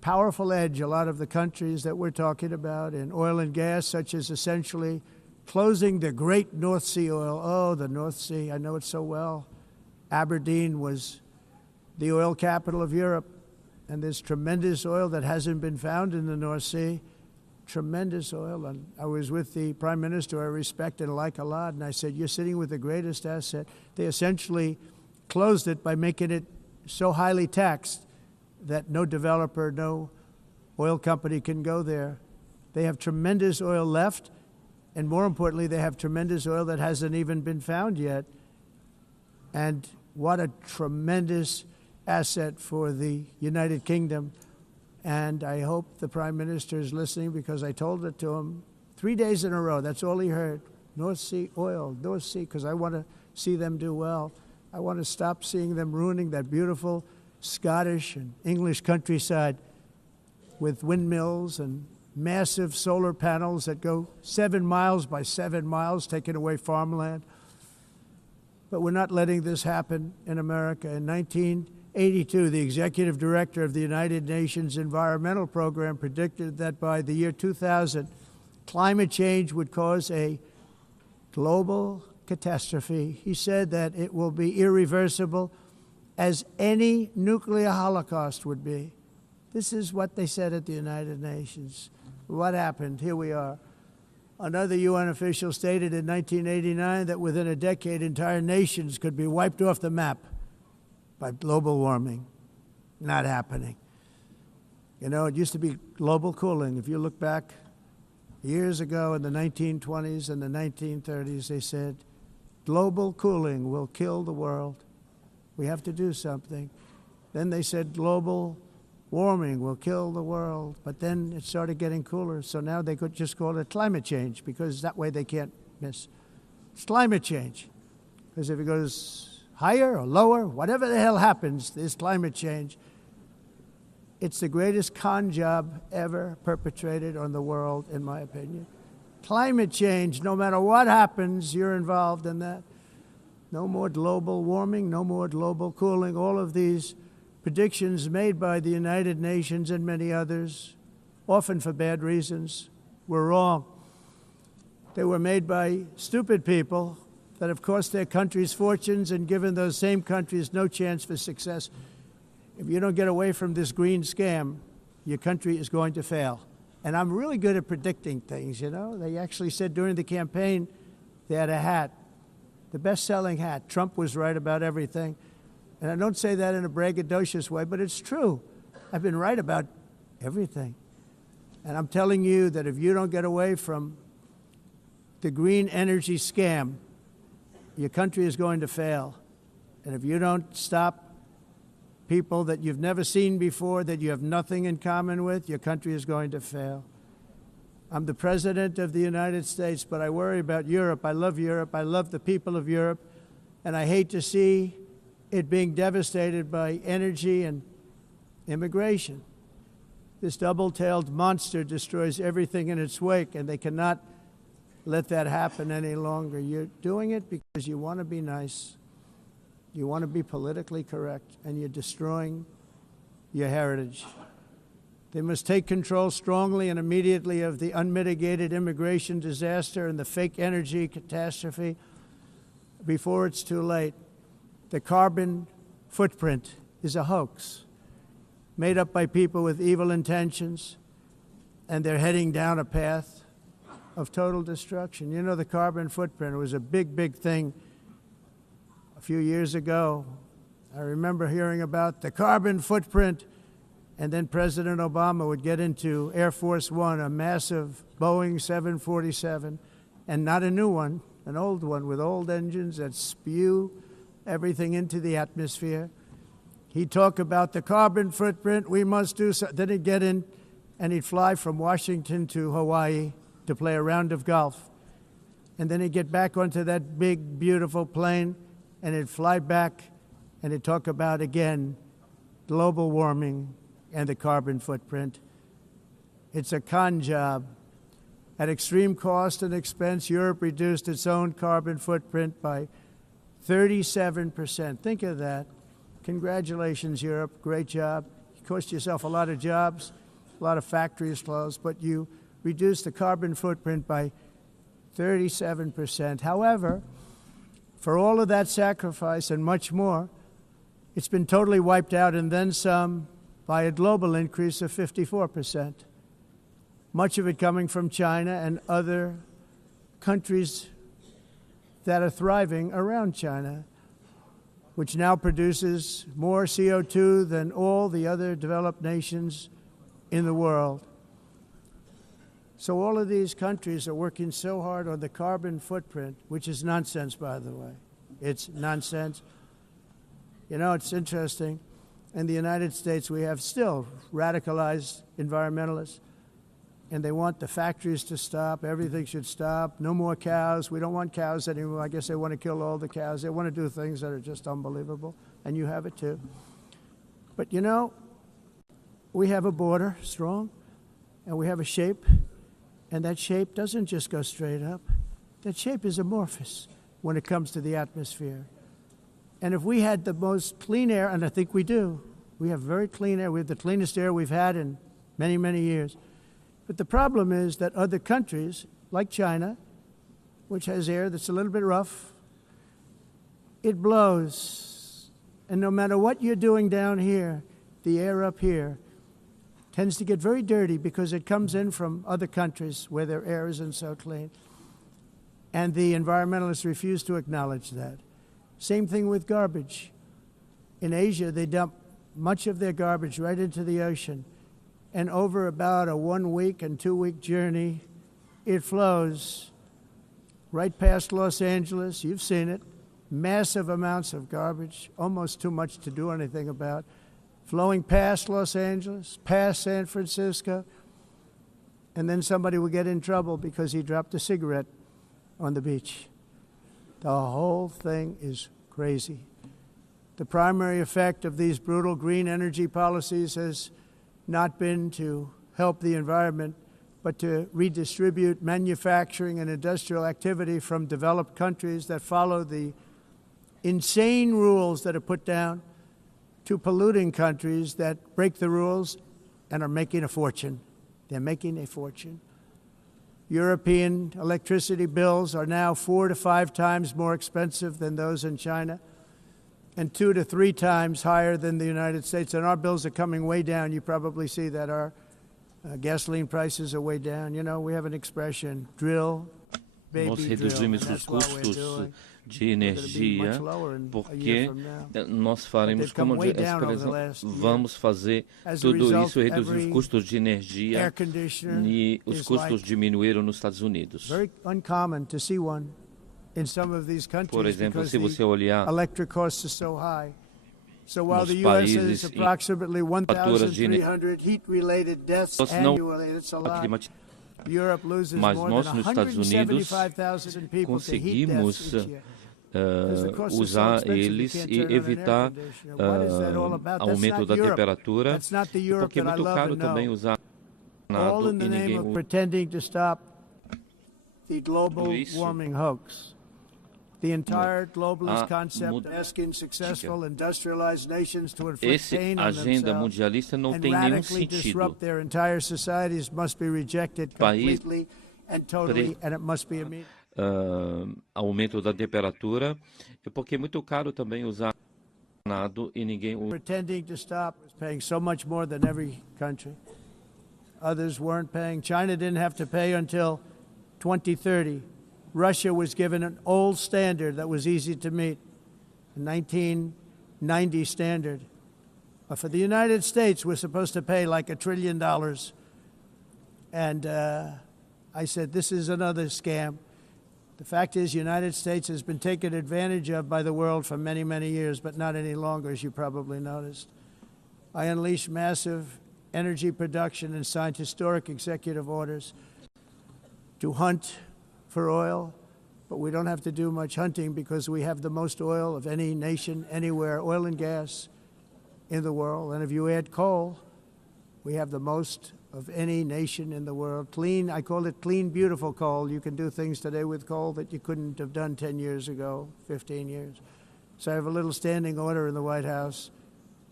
powerful edge a lot of the countries that we're talking about in oil and gas, such as essentially closing the great North Sea oil. Oh, the North Sea, I know it so well. Aberdeen was the oil capital of Europe, and there's tremendous oil that hasn't been found in the North Sea. Tremendous oil. And I was with the Prime Minister I respect and like a lot, and I said, you're sitting with the greatest asset. They essentially closed it by making it so highly taxed that no developer, no oil company can go there. They have tremendous oil left, and more importantly, they have tremendous oil that hasn't even been found yet. And what a tremendous asset for the United Kingdom. And I hope the Prime Minister is listening, because I told it to him 3 days in a row. That's all he heard. North Sea oil, North Sea, because I want to see them do well. I want to stop seeing them ruining that beautiful Scottish and English countryside with windmills and massive solar panels that go 7 miles by 7 miles, taking away farmland. But we're not letting this happen in America. In 1982, the executive director of the United Nations Environmental Program predicted that by the year 2000, climate change would cause a global catastrophe. He said that it will be irreversible, as any nuclear holocaust would be. This is what they said at the United Nations. What happened? Here we are. Another UN official stated in 1989 that within a decade, entire nations could be wiped off the map by global warming. Not happening. You know, it used to be global cooling. If you look back years ago in the 1920s and the 1930s, they said, global cooling will kill the world. We have to do something. Then they said global warming will kill the world. But then it started getting cooler, so now they could just call it climate change, because that way they can't miss. It's climate change. Because if it goes higher or lower, whatever the hell happens, there's climate change. It's the greatest con job ever perpetrated on the world, in my opinion. Climate change, no matter what happens, you're involved in that. No more global warming, no more global cooling. All of these predictions made by the United Nations and many others, often for bad reasons, were wrong. They were made by stupid people that have cost their countries fortunes and given those same countries no chance for success. If you don't get away from this green scam, your country is going to fail. And I'm really good at predicting things, you know. They actually said during the campaign they had a hat, the best-selling hat. Trump was right about everything. And I don't say that in a braggadocious way, but it's true. I've been right about everything. And I'm telling you that if you don't get away from the green energy scam, your country is going to fail. And if you don't stop people that you've never seen before, that you have nothing in common with, your country is going to fail. I'm the President of the United States, but I worry about Europe. I love Europe. I love the people of Europe. And I hate to see it being devastated by energy and immigration. This double-tailed monster destroys everything in its wake, and they cannot let that happen any longer. You're doing it because you want to be nice. You want to be politically correct, and you're destroying your heritage. They must take control strongly and immediately of the unmitigated immigration disaster and the fake energy catastrophe before it's too late. The carbon footprint is a hoax made up by people with evil intentions, and they're heading down a path of total destruction. You know, the carbon footprint, it was a big, big thing a few years ago. I remember hearing about the carbon footprint, and then President Obama would get into Air Force One, a massive Boeing 747, and not a new one, an old one with old engines that spew everything into the atmosphere. He'd talk about the carbon footprint, we must do so. Then he'd get in and he'd fly from Washington to Hawaii to play a round of golf. And then he'd get back onto that big, beautiful plane and he'd fly back and he'd talk about, again, global warming and the carbon footprint. It's a con job. At extreme cost and expense, Europe reduced its own carbon footprint by 37%. Think of that. Congratulations, Europe. Great job. cost yourself a lot of jobs, a lot of factories closed, but you reduce the carbon footprint by 37%. However, for all of that sacrifice and much more, it's been totally wiped out and then some by a global increase of 54%. Much of it coming from China and other countries that are thriving around China, which now produces more CO2 than all the other developed nations in the world. So all of these countries are working so hard on the carbon footprint, which is nonsense, by the way. It's nonsense. You know, it's interesting. In the United States, we have still radicalized environmentalists, and they want the factories to stop. Everything should stop. No more cows. We don't want cows anymore. I guess they want to kill all the cows. They want to do things that are just unbelievable, and you have it too. But, you know, we have a border, strong, and we have a shape, and that shape doesn't just go straight up. That shape is amorphous when it comes to the atmosphere. And if we had the most clean air, and I think we do, we have very clean air. We have the cleanest air we've had in many, many years. But the problem is that other countries, like China, which has air that's a little bit rough, it blows. And no matter what you're doing down here, the air up here tends to get very dirty because it comes in from other countries where their air isn't so clean. And the environmentalists refuse to acknowledge that. Same thing with garbage. In Asia, they dump much of their garbage right into the ocean. And over about a 1 week and 2 week journey, it flows right past Los Angeles. You've seen it. Massive amounts of garbage, almost too much to do anything about, flowing past Los Angeles, past San Francisco, and then somebody will get in trouble because he dropped a cigarette on the beach. The whole thing is crazy. The primary effect of these brutal green energy policies has not been to help the environment, but to redistribute manufacturing and industrial activity from developed countries that follow the insane rules that are put down to polluting countries that break the rules and are making a fortune. They're making a fortune. European electricity bills are now 4 to 5 times more expensive than those in China, and 2 to 3 times higher than the United States. And our bills are coming way down. You probably see that our gasoline prices are way down. You know, we have an expression, drill, baby, Nós drill. reduzimos And os that's what we're custos doing. de energia porque nós faremos, como a expressão, vamos fazer tudo isso e reduzir os custos de energia, e os custos diminuíram nos Estados Unidos. Por exemplo, se você olhar nos países em faturas de energia não climática, mas nós nos Estados Unidos conseguimos usar eles e evitar aumento da temperatura, porque é muito caro também usar nada e ninguém usa isso. The entire globalist concept asking successful industrialized nations to inflict pain on themselves and radically disrupt their entire societies must be rejected completely and totally, and it must be immediate. Aumento da temperatura, porque é muito caro também usar nada e ninguém usa. Pretending to stop is paying so much more than every country. Others weren't paying. China didn't have to pay until 2030. Russia was given an old standard that was easy to meet, a 1990 standard. But for the United States, we're supposed to pay like $1 trillion. And I said, this is another scam. The fact is, the United States has been taken advantage of by the world for many, many years, but not any longer, as you probably noticed. I unleashed massive energy production and signed historic executive orders to hunt for oil, but we don't have to do much hunting because we have the most oil of any nation anywhere, oil and gas in the world. And if you add coal, we have the most of any nation in the world. Clean, I call it clean, beautiful coal. You can do things today with coal that you couldn't have done 10 years ago, 15 years. So I have a little standing order in the White House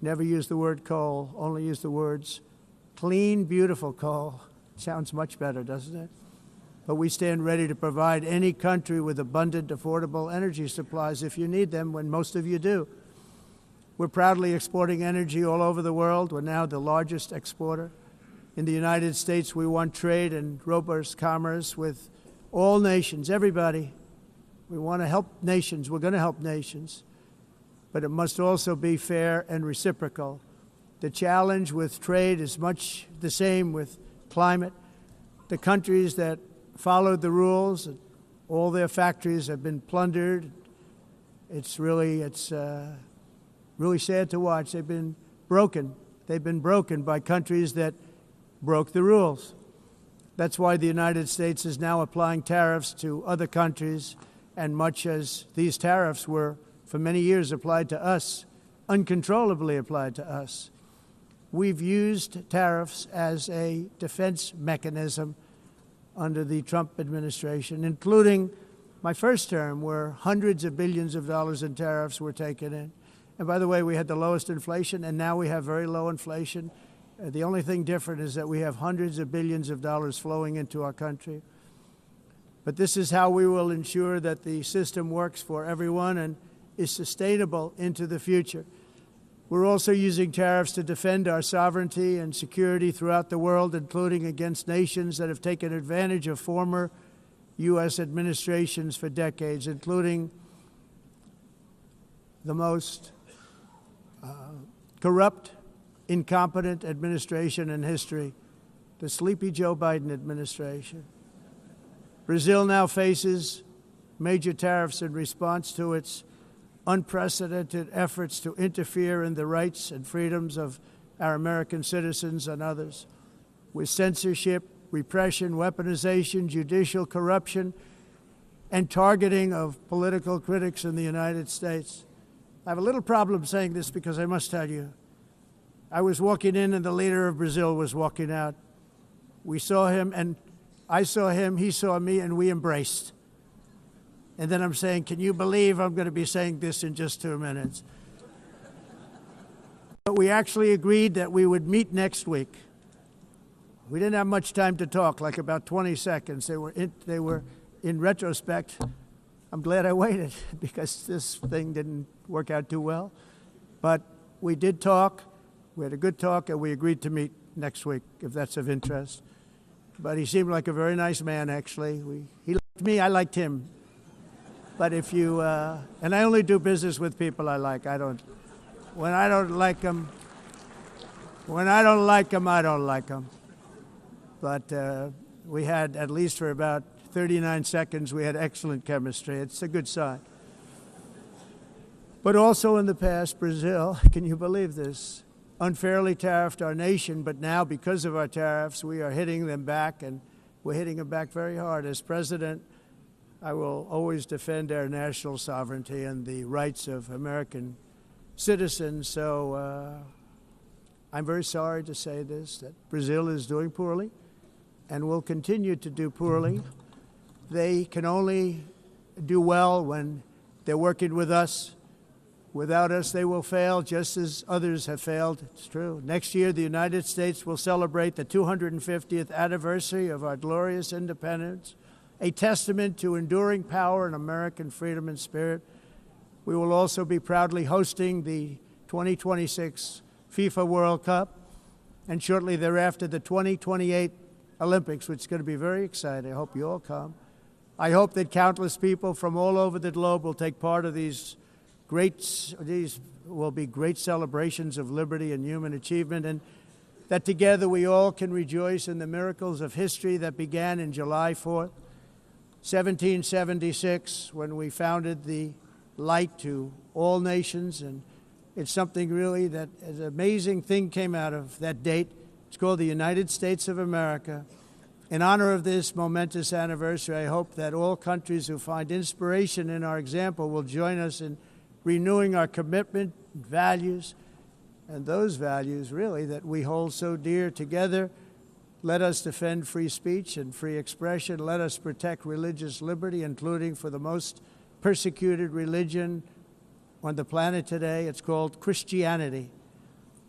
Never use the word coal, only use the words clean, beautiful coal. Sounds much better, doesn't it? But we stand ready to provide any country with abundant, affordable energy supplies if you need them, when most of you do. We're proudly exporting energy all over the world. We're now the largest exporter. In the United States, we want trade and robust commerce with all nations, everybody. We want to help nations. We're going to help nations. But it must also be fair and reciprocal. The challenge with trade is much the same with climate. The countries that followed the rules, all their factories have been plundered. It's really sad to watch. They've been broken. They've been broken by countries that broke the rules. That's why the United States is now applying tariffs to other countries, and much as these tariffs were for many years applied to us, uncontrollably applied to us. We've used tariffs as a defense mechanism under the Trump administration, including my first term, where hundreds of billions of dollars in tariffs were taken in. And by the way, we had the lowest inflation, and now we have very low inflation. The only thing different is that we have hundreds of billions of dollars flowing into our country. But this is how we will ensure that the system works for everyone and is sustainable into the future. We're also using tariffs to defend our sovereignty and security throughout the world, including against nations that have taken advantage of former U.S. administrations for decades, including the most corrupt, incompetent administration in history, the sleepy Joe Biden administration. Brazil now faces major tariffs in response to its unprecedented efforts to interfere in the rights and freedoms of our American citizens and others, with censorship, repression, weaponization, judicial corruption, and targeting of political critics in the United States. I have a little problem saying this because I must tell you, I was walking in and the leader of Brazil was walking out. We saw him, and I saw him, he saw me, and we embraced. And then I'm saying, can you believe I'm going to be saying this in just 2 minutes? But we actually agreed that we would meet next week. We didn't have much time to talk, like about 20 seconds. They were in retrospect, I'm glad I waited because this thing didn't work out too well. But we did talk. We had a good talk, and we agreed to meet next week, if that's of interest. But he seemed like a very nice man, actually. He liked me, I liked him. But if you, and I only do business with people I like. When I don't like them, I don't like them. But we had, at least for about 39 seconds, we had excellent chemistry. It's a good sign. But also in the past, Brazil, can you believe this, unfairly tariffed our nation, but now because of our tariffs, we are hitting them back, and we're hitting them back very hard. As president, I will always defend our national sovereignty and the rights of American citizens. So I'm very sorry to say this, that Brazil is doing poorly and will continue to do poorly. They can only do well when they're working with us. Without us, they will fail, just as others have failed. It's true. Next year, the United States will celebrate the 250th anniversary of our glorious independence, a testament to enduring power and American freedom and spirit. We will also be proudly hosting the 2026 FIFA World Cup, and shortly thereafter, the 2028 Olympics, which is going to be very exciting. I hope you all come. I hope that countless people from all over the globe will take part of these will be great celebrations of liberty and human achievement, and that together we all can rejoice in the miracles of history that began in July 4th, 1776, when we founded the light to all nations. And it's something really that an amazing thing came out of that date. It's called the United States of America. In honor of this momentous anniversary, I hope that all countries who find inspiration in our example will join us in renewing our commitment, values, and those values, really, that we hold so dear together. Let us defend free speech and free expression. Let us protect religious liberty, including for the most persecuted religion on the planet today. It's called Christianity.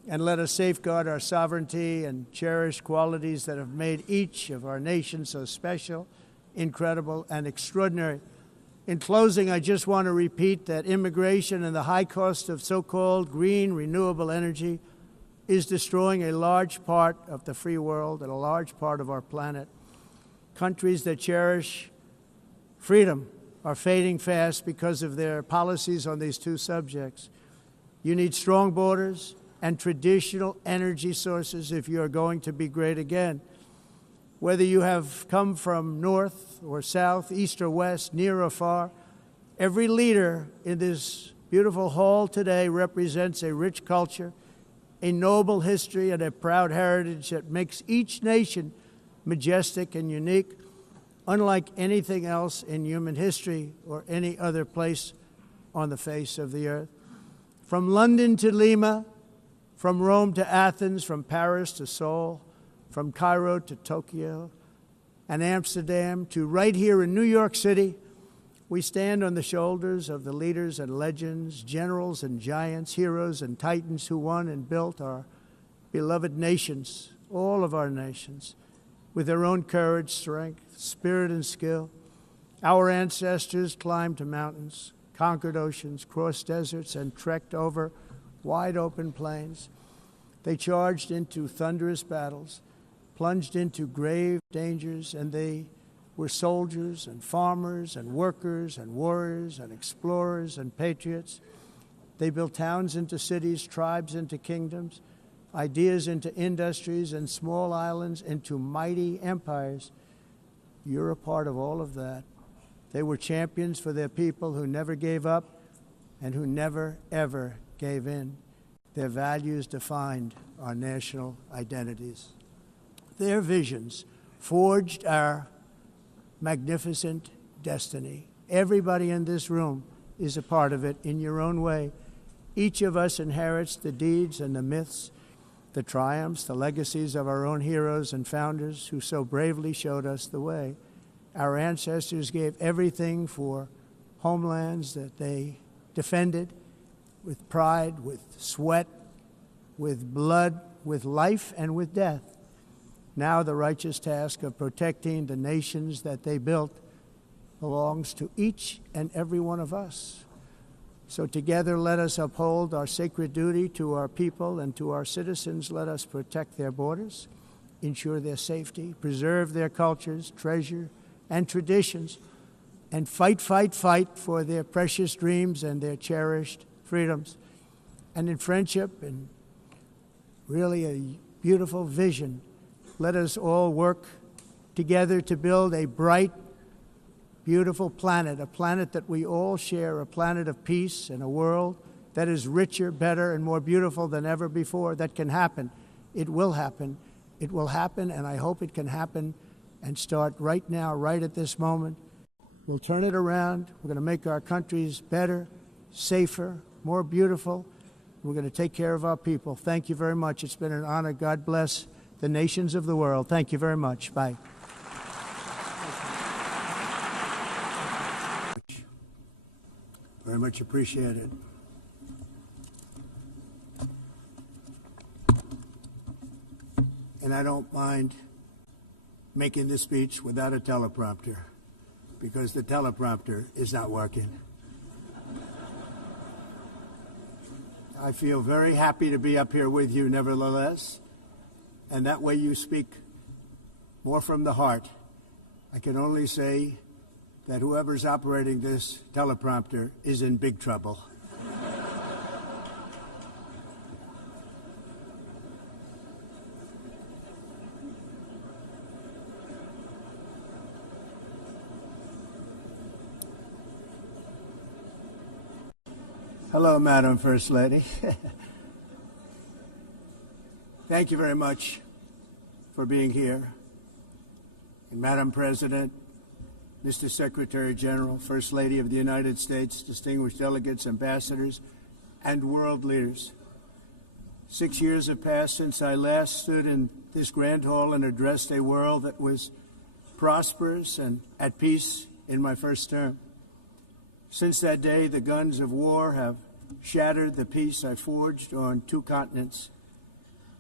and let us safeguard our sovereignty and cherish qualities that have made each of our nations so special, incredible, and extraordinary. In closing, I just want to repeat that immigration and the high cost of so-called green renewable energy is destroying a large part of the free world and a large part of our planet. Countries that cherish freedom are fading fast because of their policies on these two subjects. You need strong borders and traditional energy sources if you are going to be great again. Whether you have come from north or south, east or west, near or far, every leader in this beautiful hall today represents a rich culture, a noble history, and a proud heritage that makes each nation majestic and unique, unlike anything else in human history or any other place on the face of the earth. From London to Lima, from Rome to Athens, from Paris to Seoul, from Cairo to Tokyo and Amsterdam to right here in New York City, we stand on the shoulders of the leaders and legends, generals and giants, heroes and titans who won and built our beloved nations, all of our nations, with their own courage, strength, spirit, and skill. Our ancestors climbed mountains, conquered oceans, crossed deserts, and trekked over wide open plains. They charged into thunderous battles, plunged into grave dangers, and they were soldiers and farmers and workers and warriors and explorers and patriots. They built towns into cities, tribes into kingdoms, ideas into industries, and small islands into mighty empires. You're a part of all of that. They were champions for their people who never gave up and who never, ever gave in. Their values defined our national identities. Their visions forged our magnificent destiny. Everybody in this room is a part of it in your own way. Each of us inherits the deeds and the myths, the triumphs, the legacies of our own heroes and founders who so bravely showed us the way. Our ancestors gave everything for homelands that they defended with pride, with sweat, with blood, with life, and with death. Now the righteous task of protecting the nations that they built belongs to each and every one of us. So together let us uphold our sacred duty to our people and to our citizens. Let us protect their borders, ensure their safety, preserve their cultures, treasure, and traditions, and fight, fight, fight for their precious dreams and their cherished freedoms. And in friendship and really a beautiful vision, let us all work together to build a bright, beautiful planet, a planet that we all share, a planet of peace and a world that is richer, better, and more beautiful than ever before. That can happen. It will happen. It will happen, and I hope it can happen and start right now, right at this moment. We'll turn it around. We're going to make our countries better, safer, more beautiful. We're going to take care of our people. Thank you very much. It's been an honor. God bless the nations of the world. Thank you very much. Bye. Very much appreciated. And I don't mind making this speech without a teleprompter, because the teleprompter is not working. I feel very happy to be up here with you nevertheless, and that way you speak more from the heart. I can only say that whoever's operating this teleprompter is in big trouble. Hello, Madam First Lady. Thank you very much for being here. And Madam President, Mr. Secretary General, First Lady of the United States, distinguished delegates, ambassadors, and world leaders. 6 years have passed since I last stood in this grand hall and addressed a world that was prosperous and at peace in my first term. Since that day, the guns of war have shattered the peace I forged on two continents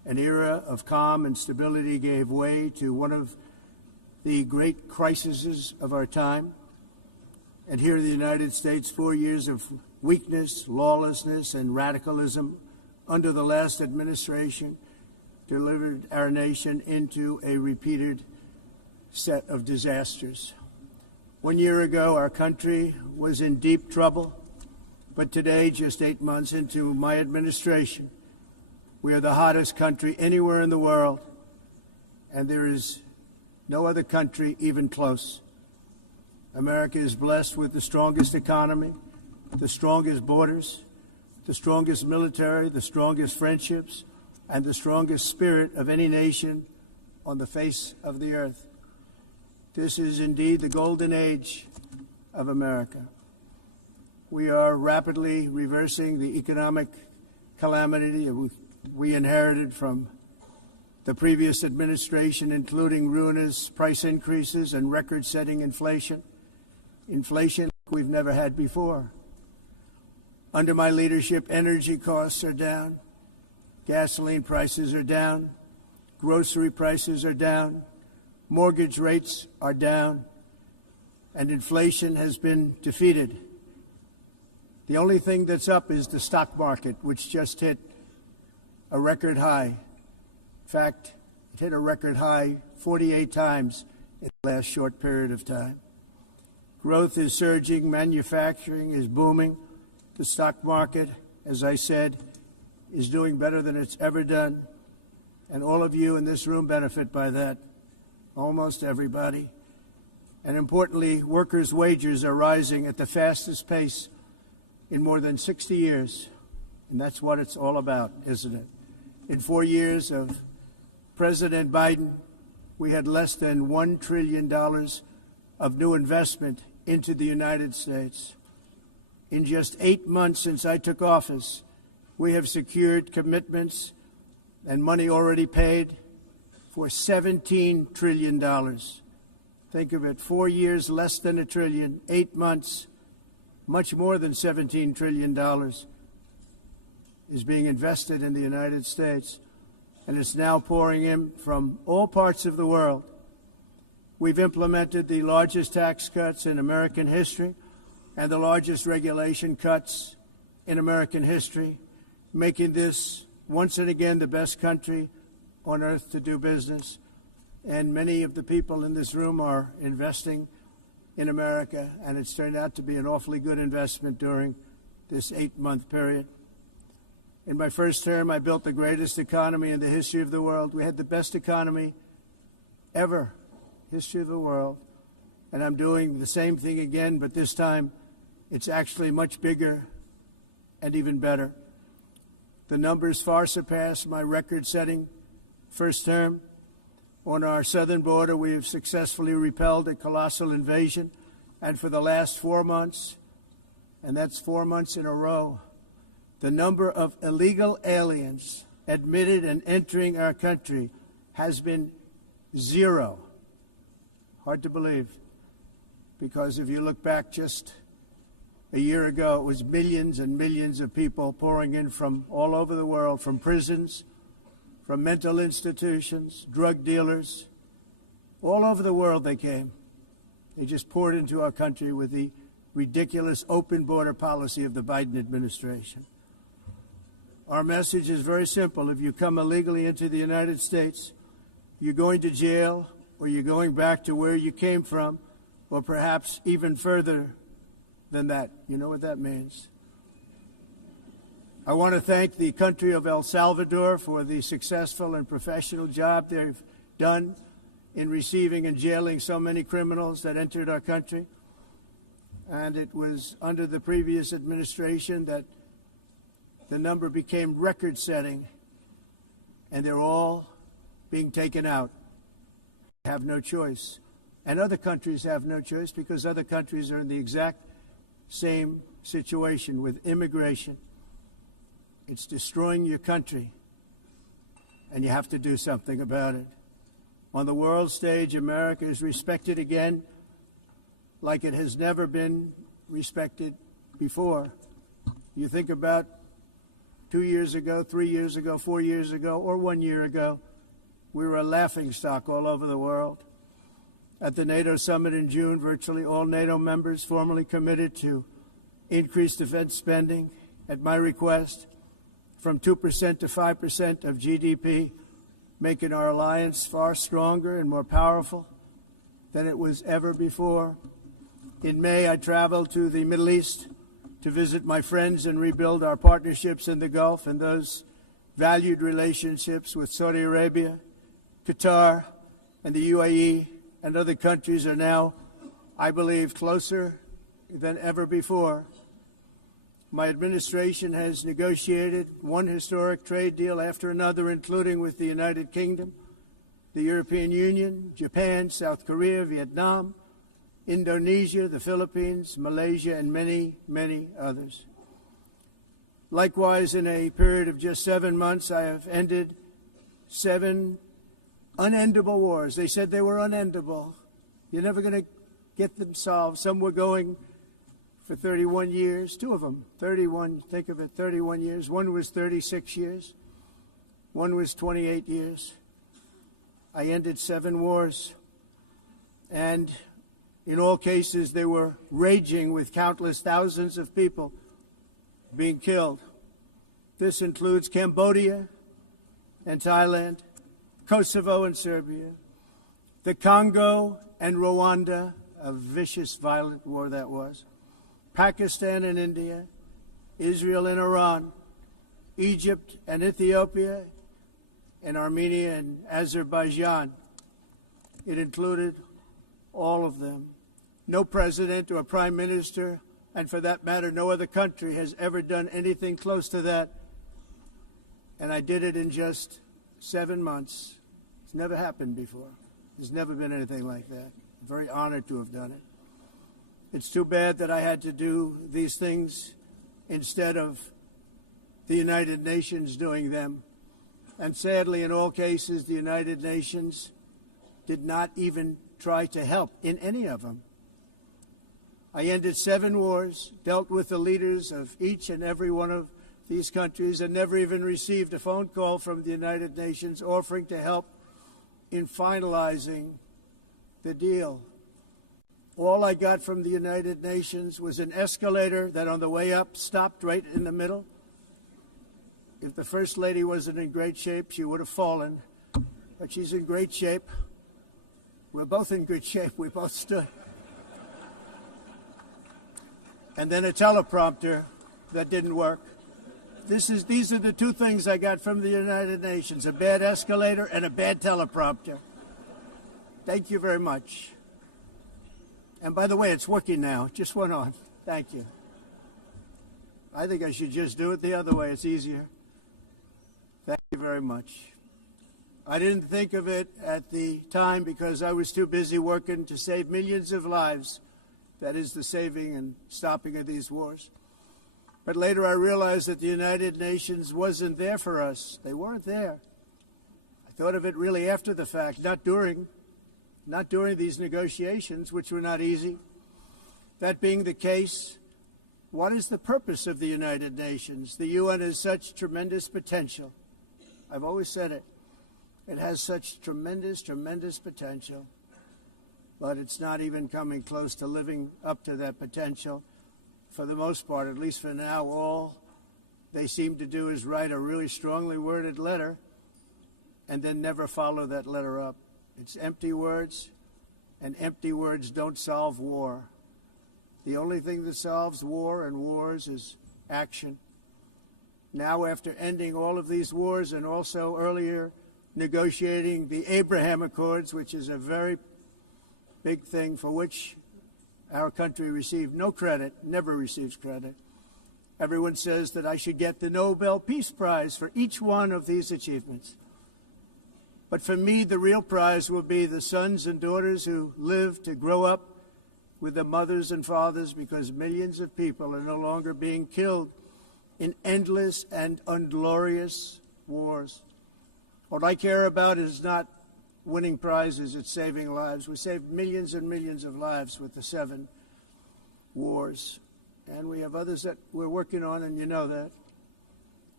An era of calm and stability gave way to one of the great crises of our time. And here in the United States, 4 years of weakness, lawlessness, and radicalism under the last administration delivered our nation into a repeated set of disasters. 1 year ago, our country was in deep trouble, but today, just 8 months into my administration, we are the hottest country anywhere in the world, and there is no other country even close. America is blessed with the strongest economy, the strongest borders, the strongest military, the strongest friendships, and the strongest spirit of any nation on the face of the earth. This is indeed the golden age of America. We are rapidly reversing the economic calamity we inherited from the previous administration, including ruinous price increases and record-setting inflation we've never had before. Under my leadership, energy costs are down, gasoline prices are down, grocery prices are down, mortgage rates are down, and inflation has been defeated. The only thing that's up is the stock market, which just hit a record high. In fact, it hit a record high 48 times in the last short period of time. Growth is surging, manufacturing is booming. The stock market, as I said, is doing better than it's ever done. And all of you in this room benefit by that, almost everybody. And importantly, workers' wages are rising at the fastest pace in more than 60 years. And that's what it's all about, isn't it? In 4 years of President Biden, we had less than $1 trillion of new investment into the United States. In just 8 months since I took office, we have secured commitments and money already paid for $17 trillion. Think of it, 4 years, less than $1 trillion, 8 months, much more than $17 trillion is being invested in the United States, and it's now pouring in from all parts of the world. We've implemented the largest tax cuts in American history and the largest regulation cuts in American history, making this once and again the best country on earth to do business. And many of the people in this room are investing in America, and it's turned out to be an awfully good investment during this 8-month period. In my first term, I built the greatest economy in the history of the world. We had the best economy ever, history of the world. And I'm doing the same thing again, but this time it's actually much bigger and even better. The numbers far surpass my record-setting first term. On our southern border, we have successfully repelled a colossal invasion, and for the last 4 months, and that's 4 months in a row, the number of illegal aliens admitted and entering our country has been 0. Hard to believe, because if you look back just a year ago, it was millions and millions of people pouring in from all over the world, from prisons, from mental institutions, drug dealers. All over the world they came. They just poured into our country with the ridiculous open border policy of the Biden administration. Our message is very simple. If you come illegally into the United States, you're going to jail, or you're going back to where you came from, or perhaps even further than that. You know what that means. I want to thank the country of El Salvador for the successful and professional job they've done in receiving and jailing so many criminals that entered our country. And it was under the previous administration that the number became record-setting, and they're all being taken out. They have no choice. And other countries have no choice, because other countries are in the exact same situation with immigration. It's destroying your country, and you have to do something about it. On the world stage, America is respected again like it has never been respected before. You think about 2 years ago, 3 years ago, 4 years ago, or 1 year ago, we were a laughingstock all over the world. At the NATO summit in June, virtually all NATO members formally committed to increase defense spending at my request from 2% to 5% of GDP, making our alliance far stronger and more powerful than it was ever before. In May, I traveled to the Middle East to visit my friends and rebuild our partnerships in the Gulf and those valued relationships with Saudi Arabia, Qatar, and the UAE and other countries are now, I believe, closer than ever before. My administration has negotiated one historic trade deal after another, including with the United Kingdom, the European Union, Japan, South Korea, Vietnam, Indonesia, the Philippines, Malaysia, and many, many others. Likewise, in a period of just 7 months, I have ended 7 unendable wars. They said they were unendable. You're never going to get them solved. Some were going for 31 years, 2 of them, 31, think of it, 31 years. One was 36 years. One was 28 years. I ended 7 wars. And in all cases, they were raging with countless thousands of people being killed. This includes Cambodia and Thailand, Kosovo and Serbia, the Congo and Rwanda, a vicious, violent war that was, Pakistan and India, Israel and Iran, Egypt and Ethiopia, and Armenia and Azerbaijan. It included all of them. No president or prime minister, and for that matter, no other country has ever done anything close to that. And I did it in just 7 months. It's never happened before. There's never been anything like that. I'm very honored to have done it. It's too bad that I had to do these things instead of the United Nations doing them. And sadly, in all cases, the United Nations did not even try to help in any of them. I ended 7 wars, dealt with the leaders of each and every one of these countries, and never even received a phone call from the United Nations offering to help in finalizing the deal. All I got from the United Nations was an escalator that on the way up stopped right in the middle. If the First Lady wasn't in great shape, she would have fallen. But she's in great shape. We're both in good shape. We both stood. And then a teleprompter that didn't work. These are the 2 things I got from the United Nations, a bad escalator and a bad teleprompter. Thank you very much. And by the way, it's working now. It just went on. Thank you. I think I should just do it the other way. It's easier. Thank you very much. I didn't think of it at the time because I was too busy working to save millions of lives. That is the saving and stopping of these wars. But later I realized that the United Nations wasn't there for us. They weren't there. I thought of it really after the fact, not during these negotiations, which were not easy. That being the case, what is the purpose of the United Nations? The UN has such tremendous potential. I've always said it. It has such tremendous, tremendous potential. But it's not even coming close to living up to that potential. For the most part, at least for now, all they seem to do is write a really strongly worded letter and then never follow that letter up. It's empty words, and empty words don't solve war. The only thing that solves war and wars is action. Now, after ending all of these wars and also earlier negotiating the Abraham Accords, which is a very big thing for which our country received no credit, never receives credit. Everyone says that I should get the Nobel Peace Prize for each one of these achievements. But for me, the real prize will be the sons and daughters who live to grow up with their mothers and fathers, because millions of people are no longer being killed in endless and unglorious wars. What I care about is not winning prizes, it's saving lives. We saved millions and millions of lives with the 7 wars. And we have others that we're working on, and you know that.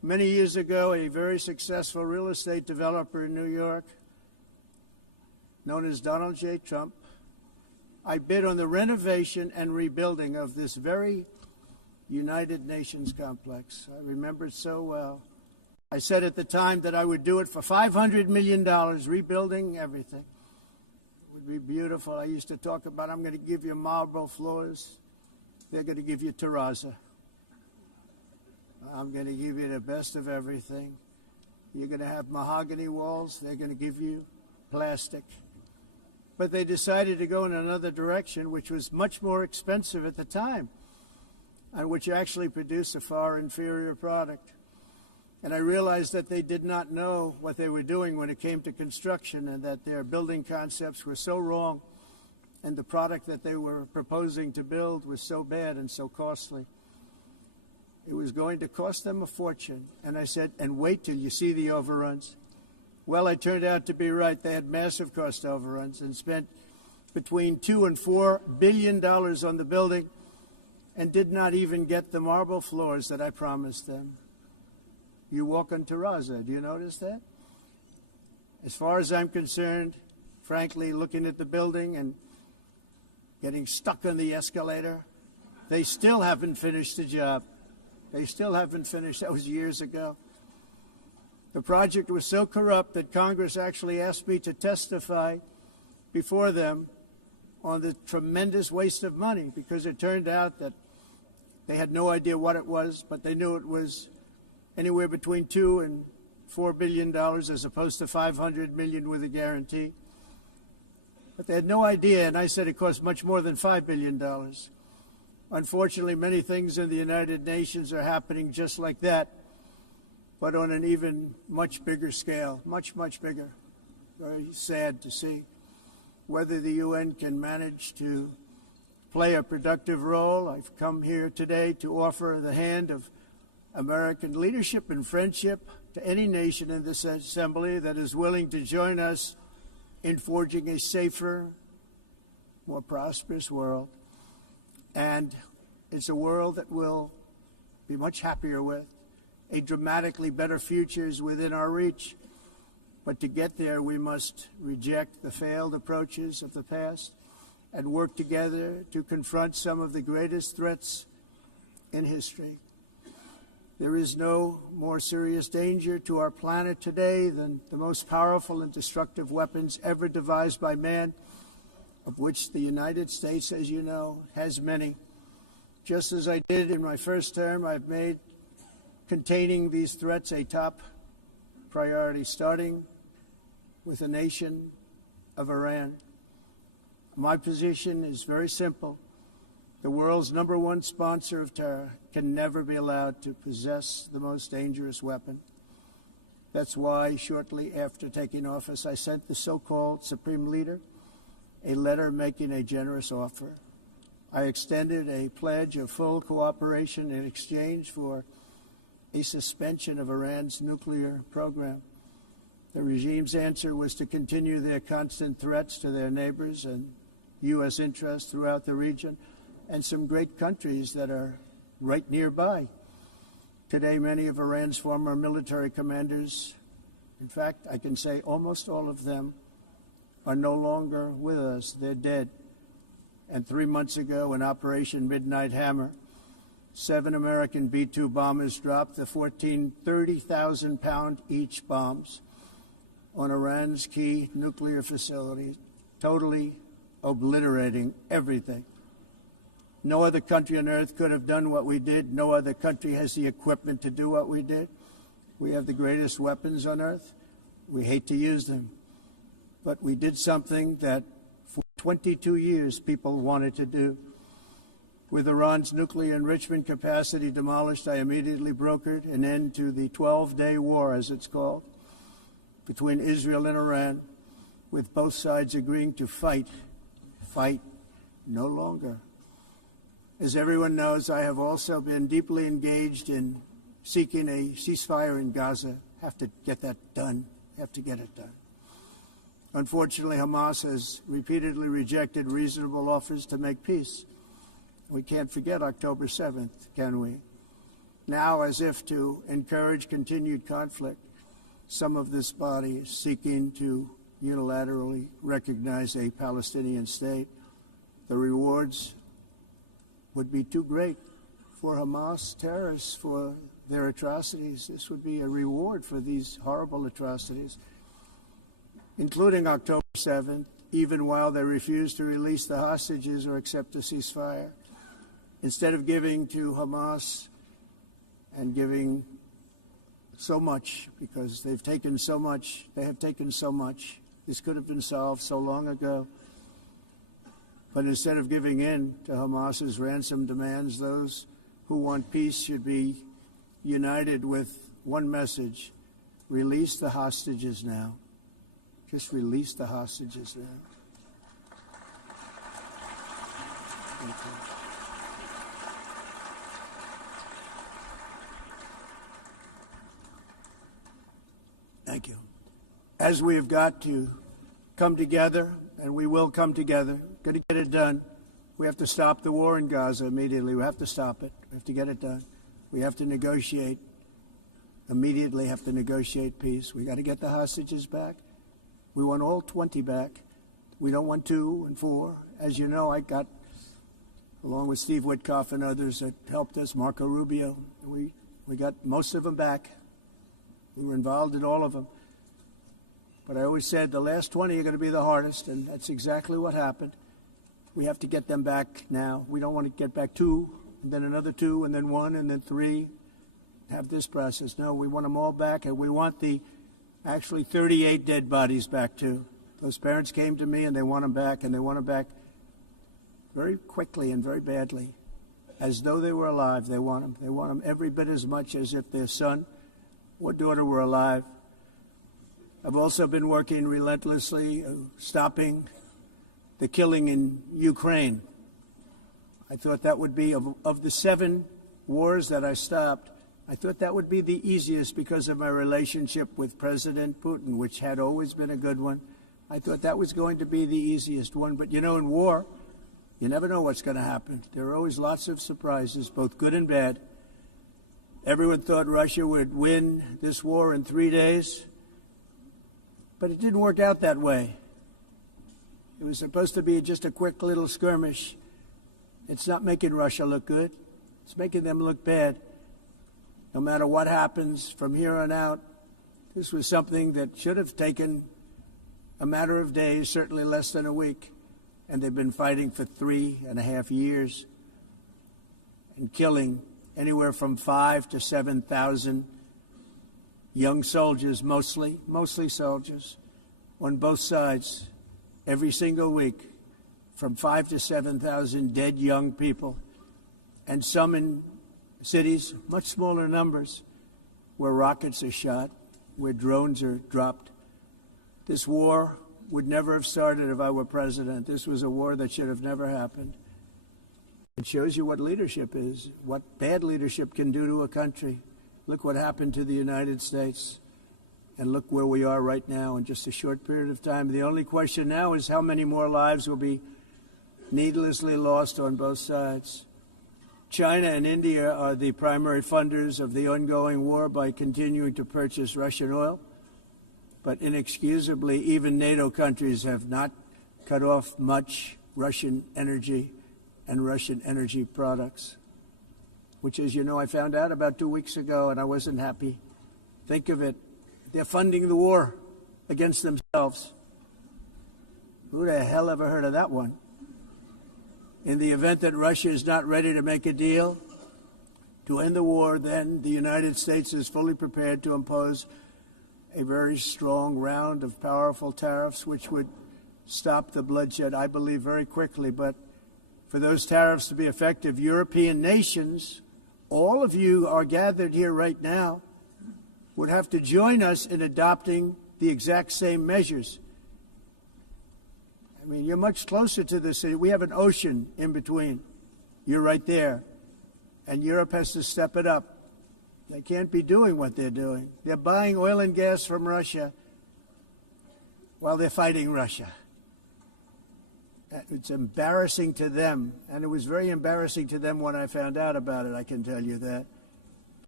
Many years ago, a very successful real estate developer in New York, known as Donald J. Trump, I bid on the renovation and rebuilding of this very United Nations complex. I remember it so well. I said at the time that I would do it for $500 million, rebuilding everything. It would be beautiful. I used to talk about, I'm going to give you marble floors. They're going to give you terrazzo. I'm going to give you the best of everything. You're going to have mahogany walls. They're going to give you plastic. But they decided to go in another direction, which was much more expensive at the time, and which actually produced a far inferior product. And I realized that they did not know what they were doing when it came to construction, and that their building concepts were so wrong, and the product that they were proposing to build was so bad and so costly. It was going to cost them a fortune. And I said, and wait till you see the overruns. Well, I turned out to be right. They had massive cost overruns and spent between $2 and $4 billion on the building and did not even get the marble floors that I promised them. You walk on terrazzo. Do you notice that? As far as I'm concerned, frankly, looking at the building and getting stuck on the escalator, they still haven't finished the job. They still haven't finished. That was years ago. The project was so corrupt that Congress actually asked me to testify before them on the tremendous waste of money, because it turned out that they had no idea what it was, but they knew it was anywhere between $2 and $4 billion as opposed to $500 million with a guarantee. But they had no idea, and I said it cost much more than $5 billion. Unfortunately, many things in the United Nations are happening just like that, but on an even much bigger scale, much, much bigger. Very sad to see whether the UN can manage to play a productive role. I've come here today to offer the hand of American leadership and friendship to any nation in this assembly that is willing to join us in forging a safer, more prosperous world. And it's a world that we'll be much happier with. A dramatically better future is within our reach. But to get there, we must reject the failed approaches of the past and work together to confront some of the greatest threats in history. There is no more serious danger to our planet today than the most powerful and destructive weapons ever devised by man, of which the United States, as you know, has many. Just as I did in my first term, I've made containing these threats a top priority, starting with the nation of Iran. My position is very simple. The world's #1 sponsor of terror can never be allowed to possess the most dangerous weapon. That's why, shortly after taking office, I sent the so-called Supreme Leader a letter making a generous offer. I extended a pledge of full cooperation in exchange for a suspension of Iran's nuclear program. The regime's answer was to continue their constant threats to their neighbors and U.S. interests throughout the region, and some great countries that are right nearby. Today, many of Iran's former military commanders, in fact, I can say almost all of them, are no longer with us. They're dead. And 3 months ago, in Operation Midnight Hammer, 7 American B-2 bombers dropped the 14 30,000-pound each bombs on Iran's key nuclear facilities, totally obliterating everything. No other country on earth could have done what we did. No other country has the equipment to do what we did. We have the greatest weapons on earth. We hate to use them. But we did something that for 22 years people wanted to do. With Iran's nuclear enrichment capacity demolished, I immediately brokered an end to the 12-day war, as it's called, between Israel and Iran, with both sides agreeing to fight no longer. As everyone knows, I have also been deeply engaged in seeking a ceasefire in Gaza. Have to get that done. Have to get it done. Unfortunately, Hamas has repeatedly rejected reasonable offers to make peace. We can't forget October 7th, can we? Now, as if to encourage continued conflict, some of this body is seeking to unilaterally recognize a Palestinian state. The rewards would be too great for Hamas terrorists for their atrocities. This would be a reward for these horrible atrocities, including October 7th, even while they refuse to release the hostages or accept a ceasefire. Instead of giving to Hamas and giving so much, because they've taken so much, they have taken so much. This could have been solved so long ago. But instead of giving in to Hamas's ransom demands, those who want peace should be united with one message: release the hostages now. Just release the hostages now. Thank you. Thank you. As we have got to come together, and we will come together, got to get it done. We have to stop the war in Gaza immediately. We have to stop it. We have to get it done. We have to negotiate, immediately have to negotiate peace. We got to get the hostages back. We want all 20 back. We don't want 2 and 4. As you know, I got, along with Steve Witkoff and others that helped us, Marco Rubio, we got most of them back. We were involved in all of them. But I always said the last 20 are going to be the hardest, and that's exactly what happened. We have to get them back now. We don't want to get back 2, and then another 2, and then 1, and then 3. Have this process. No, we want them all back, and we want the actually 38 dead bodies back too. Those parents came to me, and they want them back, and they want them back very quickly and very badly, as though they were alive. They want them. They want them every bit as much as if their son or daughter were alive. I've also been working relentlessly, stopping the killing in Ukraine. I thought that would be, of the 7 wars that I stopped, I thought that would be the easiest because of my relationship with President Putin, which had always been a good one. I thought that was going to be the easiest one. But, you know, in war, you never know what's going to happen. There are always lots of surprises, both good and bad. Everyone thought Russia would win this war in 3 days, but it didn't work out that way. It was supposed to be just a quick little skirmish. It's not making Russia look good. It's making them look bad. No matter what happens from here on out, this was something that should have taken a matter of days, certainly less than a week. And they've been fighting for 3.5 years and killing anywhere from 5,000 to 7,000 young soldiers, mostly soldiers, on both sides, every single week, from 5,000 to 7,000 dead young people, and some in cities, much smaller numbers, where rockets are shot, where drones are dropped. This war would never have started if I were president. This was a war that should have never happened. It shows you what leadership is, what bad leadership can do to a country. Look what happened to the United States, and look where we are right now in just a short period of time. The only question now is how many more lives will be needlessly lost on both sides. China and India are the primary funders of the ongoing war by continuing to purchase Russian oil. But inexcusably, even NATO countries have not cut off much Russian energy and Russian energy products, which, as you know, I found out about 2 weeks ago, and I wasn't happy. Think of it. They're funding the war against themselves. Who the hell ever heard of that one? In the event that Russia is not ready to make a deal to end the war, then the United States is fully prepared to impose a very strong round of powerful tariffs, which would stop the bloodshed, I believe, very quickly. But for those tariffs to be effective, European nations, all of you are gathered here right now, would have to join us in adopting the exact same measures. I mean, you're much closer to the city. We have an ocean in between. You're right there. And Europe has to step it up. They can't be doing what they're doing. They're buying oil and gas from Russia while they're fighting Russia. It's embarrassing to them. And it was very embarrassing to them when I found out about it, I can tell you that.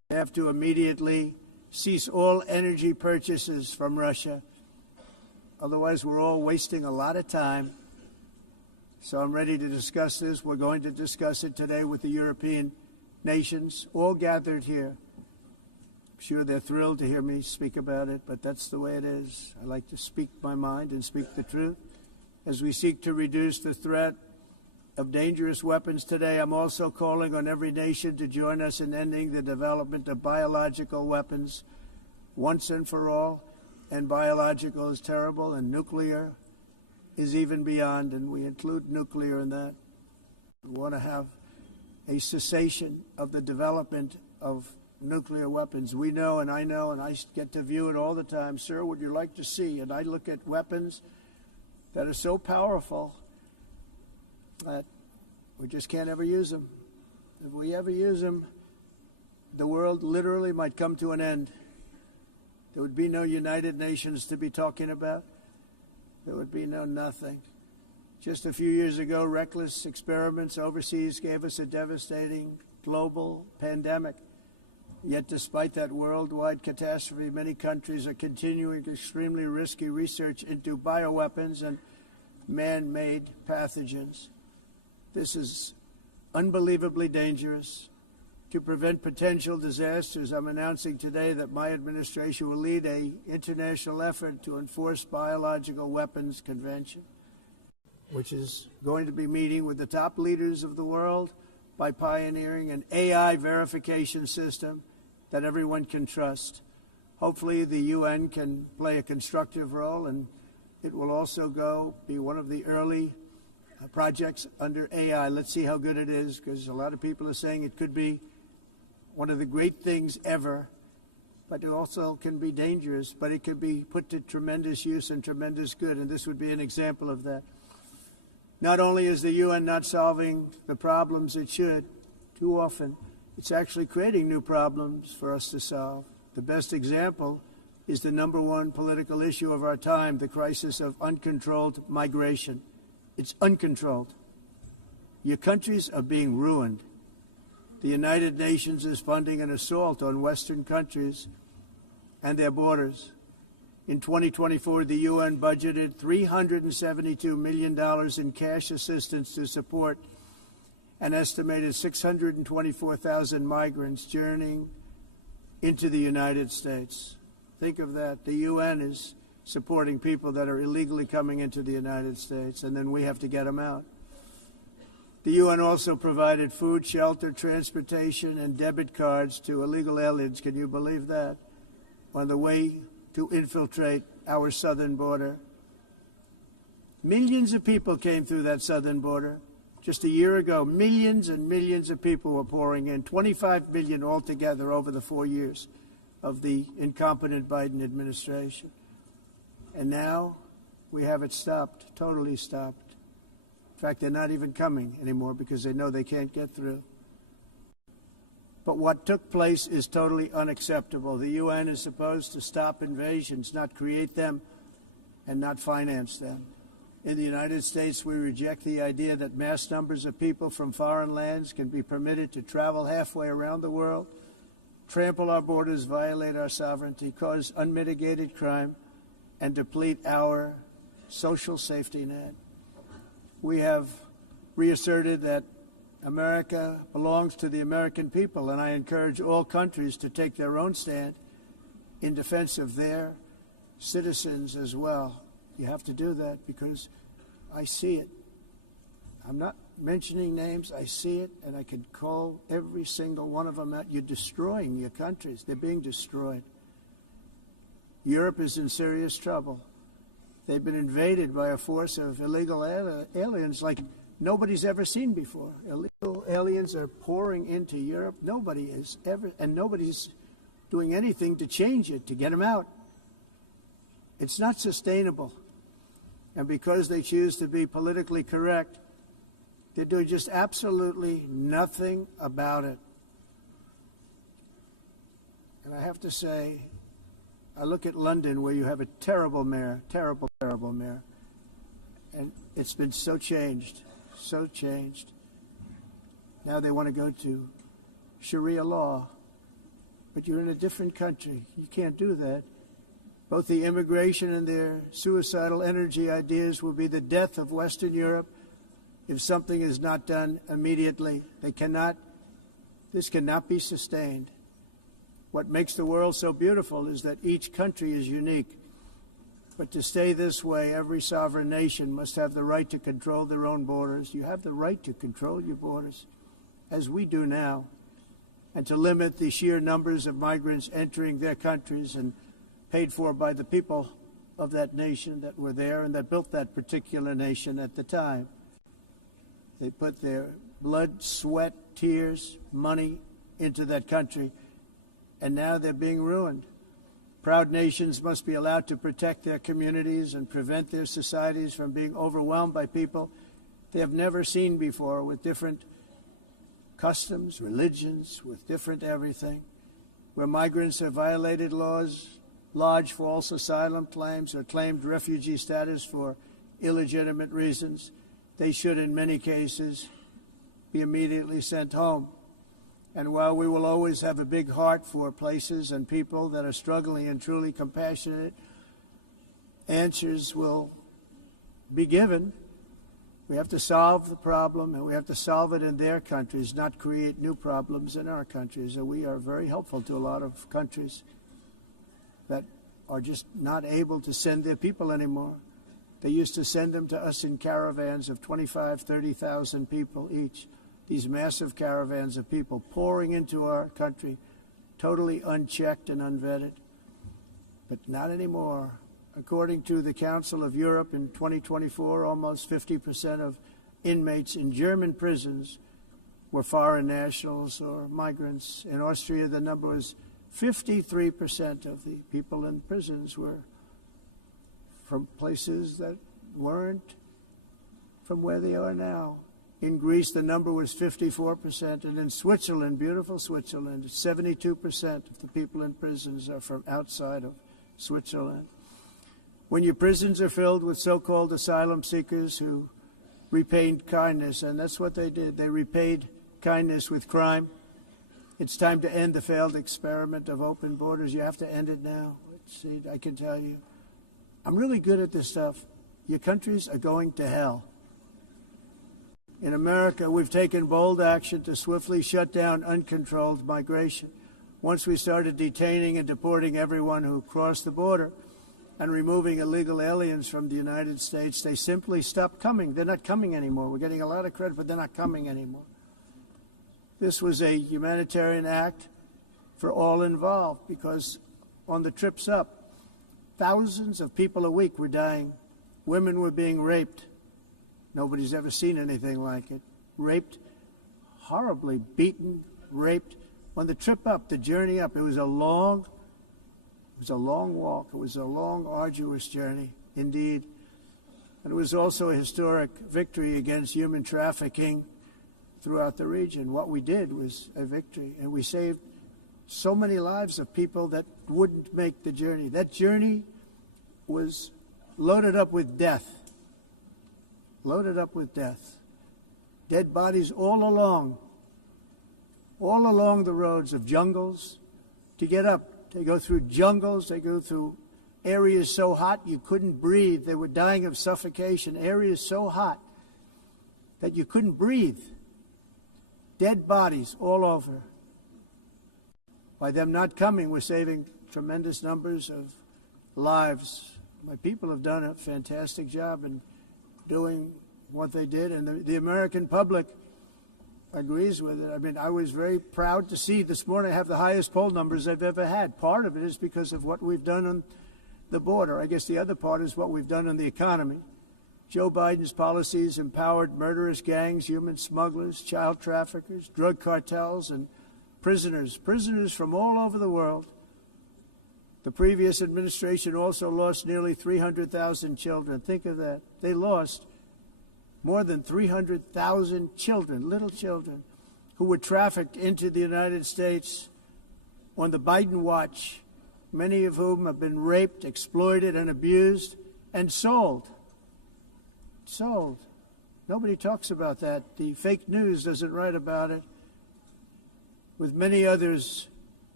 They have to immediately cease all energy purchases from Russia. Otherwise, we're all wasting a lot of time. So I'm ready to discuss this. We're going to discuss it today with the European nations, all gathered here. I'm sure they're thrilled to hear me speak about it, but that's the way it is. I like to speak my mind and speak the truth. As we seek to reduce the threat of dangerous weapons today, I'm also calling on every nation to join us in ending the development of biological weapons once and for all. And biological is terrible, and nuclear is even beyond, and we include nuclear in that. We want to have a cessation of the development of nuclear weapons. We know, and I get to view it all the time. Sir, would you like to see? And I look at weapons that are so powerful that we just can't ever use them. If we ever use them, the world literally might come to an end. There would be no United Nations to be talking about. There would be no nothing. Just a few years ago, reckless experiments overseas gave us a devastating global pandemic. Yet despite that worldwide catastrophe, many countries are continuing extremely risky research into bioweapons and man-made pathogens. This is unbelievably dangerous. To prevent potential disasters, I'm announcing today that my administration will lead an international effort to enforce biological weapons convention, which is going to be meeting with the top leaders of the world by pioneering an AI verification system that everyone can trust. Hopefully the UN can play a constructive role, and it will also be one of the early projects under AI. Let's see how good it is, because a lot of people are saying it could be one of the great things ever, but it also can be dangerous, but it can be put to tremendous use and tremendous good, and this would be an example of that. Not only is the UN not solving the problems it should, too often, it's actually creating new problems for us to solve. The best example is the #1 political issue of our time, the crisis of uncontrolled migration. It's uncontrolled. Your countries are being ruined. The United Nations is funding an assault on Western countries and their borders. In 2024, the UN budgeted $372 million in cash assistance to support an estimated 624,000 migrants journeying into the United States. Think of that. The UN is supporting people that are illegally coming into the United States, and then we have to get them out. The UN also provided food, shelter, transportation, and debit cards to illegal aliens. Can you believe that? On the way to infiltrate our southern border. Millions of people came through that southern border. Just a year ago, millions and millions of people were pouring in, 25 million altogether over the 4 years of the incompetent Biden administration. And now we have it stopped, totally stopped. In fact, they're not even coming anymore because they know they can't get through. But what took place is totally unacceptable. The UN is supposed to stop invasions, not create them and not finance them. In the United States, we reject the idea that mass numbers of people from foreign lands can be permitted to travel halfway around the world, trample our borders, violate our sovereignty, cause unmitigated crime, and deplete our social safety net. We have reasserted that America belongs to the American people, and I encourage all countries to take their own stand in defense of their citizens as well. You have to do that because I see it. I'm not mentioning names. I see it, and I can call every single one of them out. You're destroying your countries. They're being destroyed. Europe is in serious trouble. They've been invaded by a force of illegal aliens like nobody's ever seen before. Illegal aliens are pouring into Europe. Nobody has ever, and nobody's doing anything to change it, to get them out. It's not sustainable. And because they choose to be politically correct, they're doing just absolutely nothing about it. And I have to say, I look at London, where you have a terrible mayor, terrible mayor, and it's been so changed, so changed. Now they want to go to Sharia law. but you're in a different country. You can't do that. Both the immigration and their suicidal energy ideas will be the death of Western Europe if something is not done immediately. This cannot be sustained. What makes the world so beautiful is that each country is unique. But to stay this way, every sovereign nation must have the right to control their own borders. You have the right to control your borders, as we do now, and to limit the sheer numbers of migrants entering their countries and paid for by the people of that nation that were there and that built that particular nation at the time. They put their blood, sweat, tears, money into that country, and now they're being ruined. Proud nations must be allowed to protect their communities and prevent their societies from being overwhelmed by people they have never seen before, with different customs, religions, with different everything. Where migrants have violated laws, lodged false asylum claims, or claimed refugee status for illegitimate reasons, they should, in many cases, be immediately sent home. And while we will always have a big heart for places and people that are struggling and truly compassionate, answers will be given. We have to solve the problem, and we have to solve it in their countries, not create new problems in our countries. And we are very helpful to a lot of countries that are just not able to send their people anymore. They used to send them to us in caravans of 25,000, 30,000 people each. These massive caravans of people pouring into our country, totally unchecked and unvetted. But not anymore. According to the Council of Europe in 2024, almost 50% of inmates in German prisons were foreign nationals or migrants. In Austria, the number was 53% of the people in prisons were from places that weren't from where they are now. In Greece, the number was 54%, and in Switzerland, beautiful Switzerland, 72% of the people in prisons are from outside of Switzerland. When your prisons are filled with so-called asylum seekers who repaid kindness, and that's what they did, they repaid kindness with crime, it's time to end the failed experiment of open borders. You have to end it now. Let's see, I can tell you. I'm really good at this stuff. Your countries are going to hell. In America, we've taken bold action to swiftly shut down uncontrolled migration. Once we started detaining and deporting everyone who crossed the border and removing illegal aliens from the United States, they simply stopped coming. They're not coming anymore. We're getting a lot of credit, but they're not coming anymore. This was a humanitarian act for all involved, because on the trips up, thousands of people a week were dying. Women were being raped. Nobody's ever seen anything like it. Raped, horribly beaten, raped. On the trip up, the journey up, it was a long walk. It was a long, arduous journey, indeed. And it was also a historic victory against human trafficking throughout the region. What we did was a victory, and we saved so many lives of people that wouldn't make the journey. That journey was loaded up with death. Loaded up with death. Dead bodies all along the roads of jungles. To get up, they go through jungles, they go through areas so hot you couldn't breathe. They were dying of suffocation, areas so hot that you couldn't breathe. Dead bodies all over. By them not coming, we're saving tremendous numbers of lives. My people have done a fantastic job in doing what they did, and the American public agrees with it. I mean, I was very proud to see this morning I have the highest poll numbers I've ever had. Part of it is because of what we've done on the border. I guess the other part is what we've done on the economy. Joe Biden's policies empowered murderous gangs, human smugglers, child traffickers, drug cartels, and prisoners from all over the world. The previous administration also lost nearly 300,000 children. Think of that. They lost more than 300,000 children, little children, who were trafficked into the United States on the Biden watch, many of whom have been raped, exploited, and abused, and sold. Sold. Nobody talks about that. The fake news doesn't write about it. With many others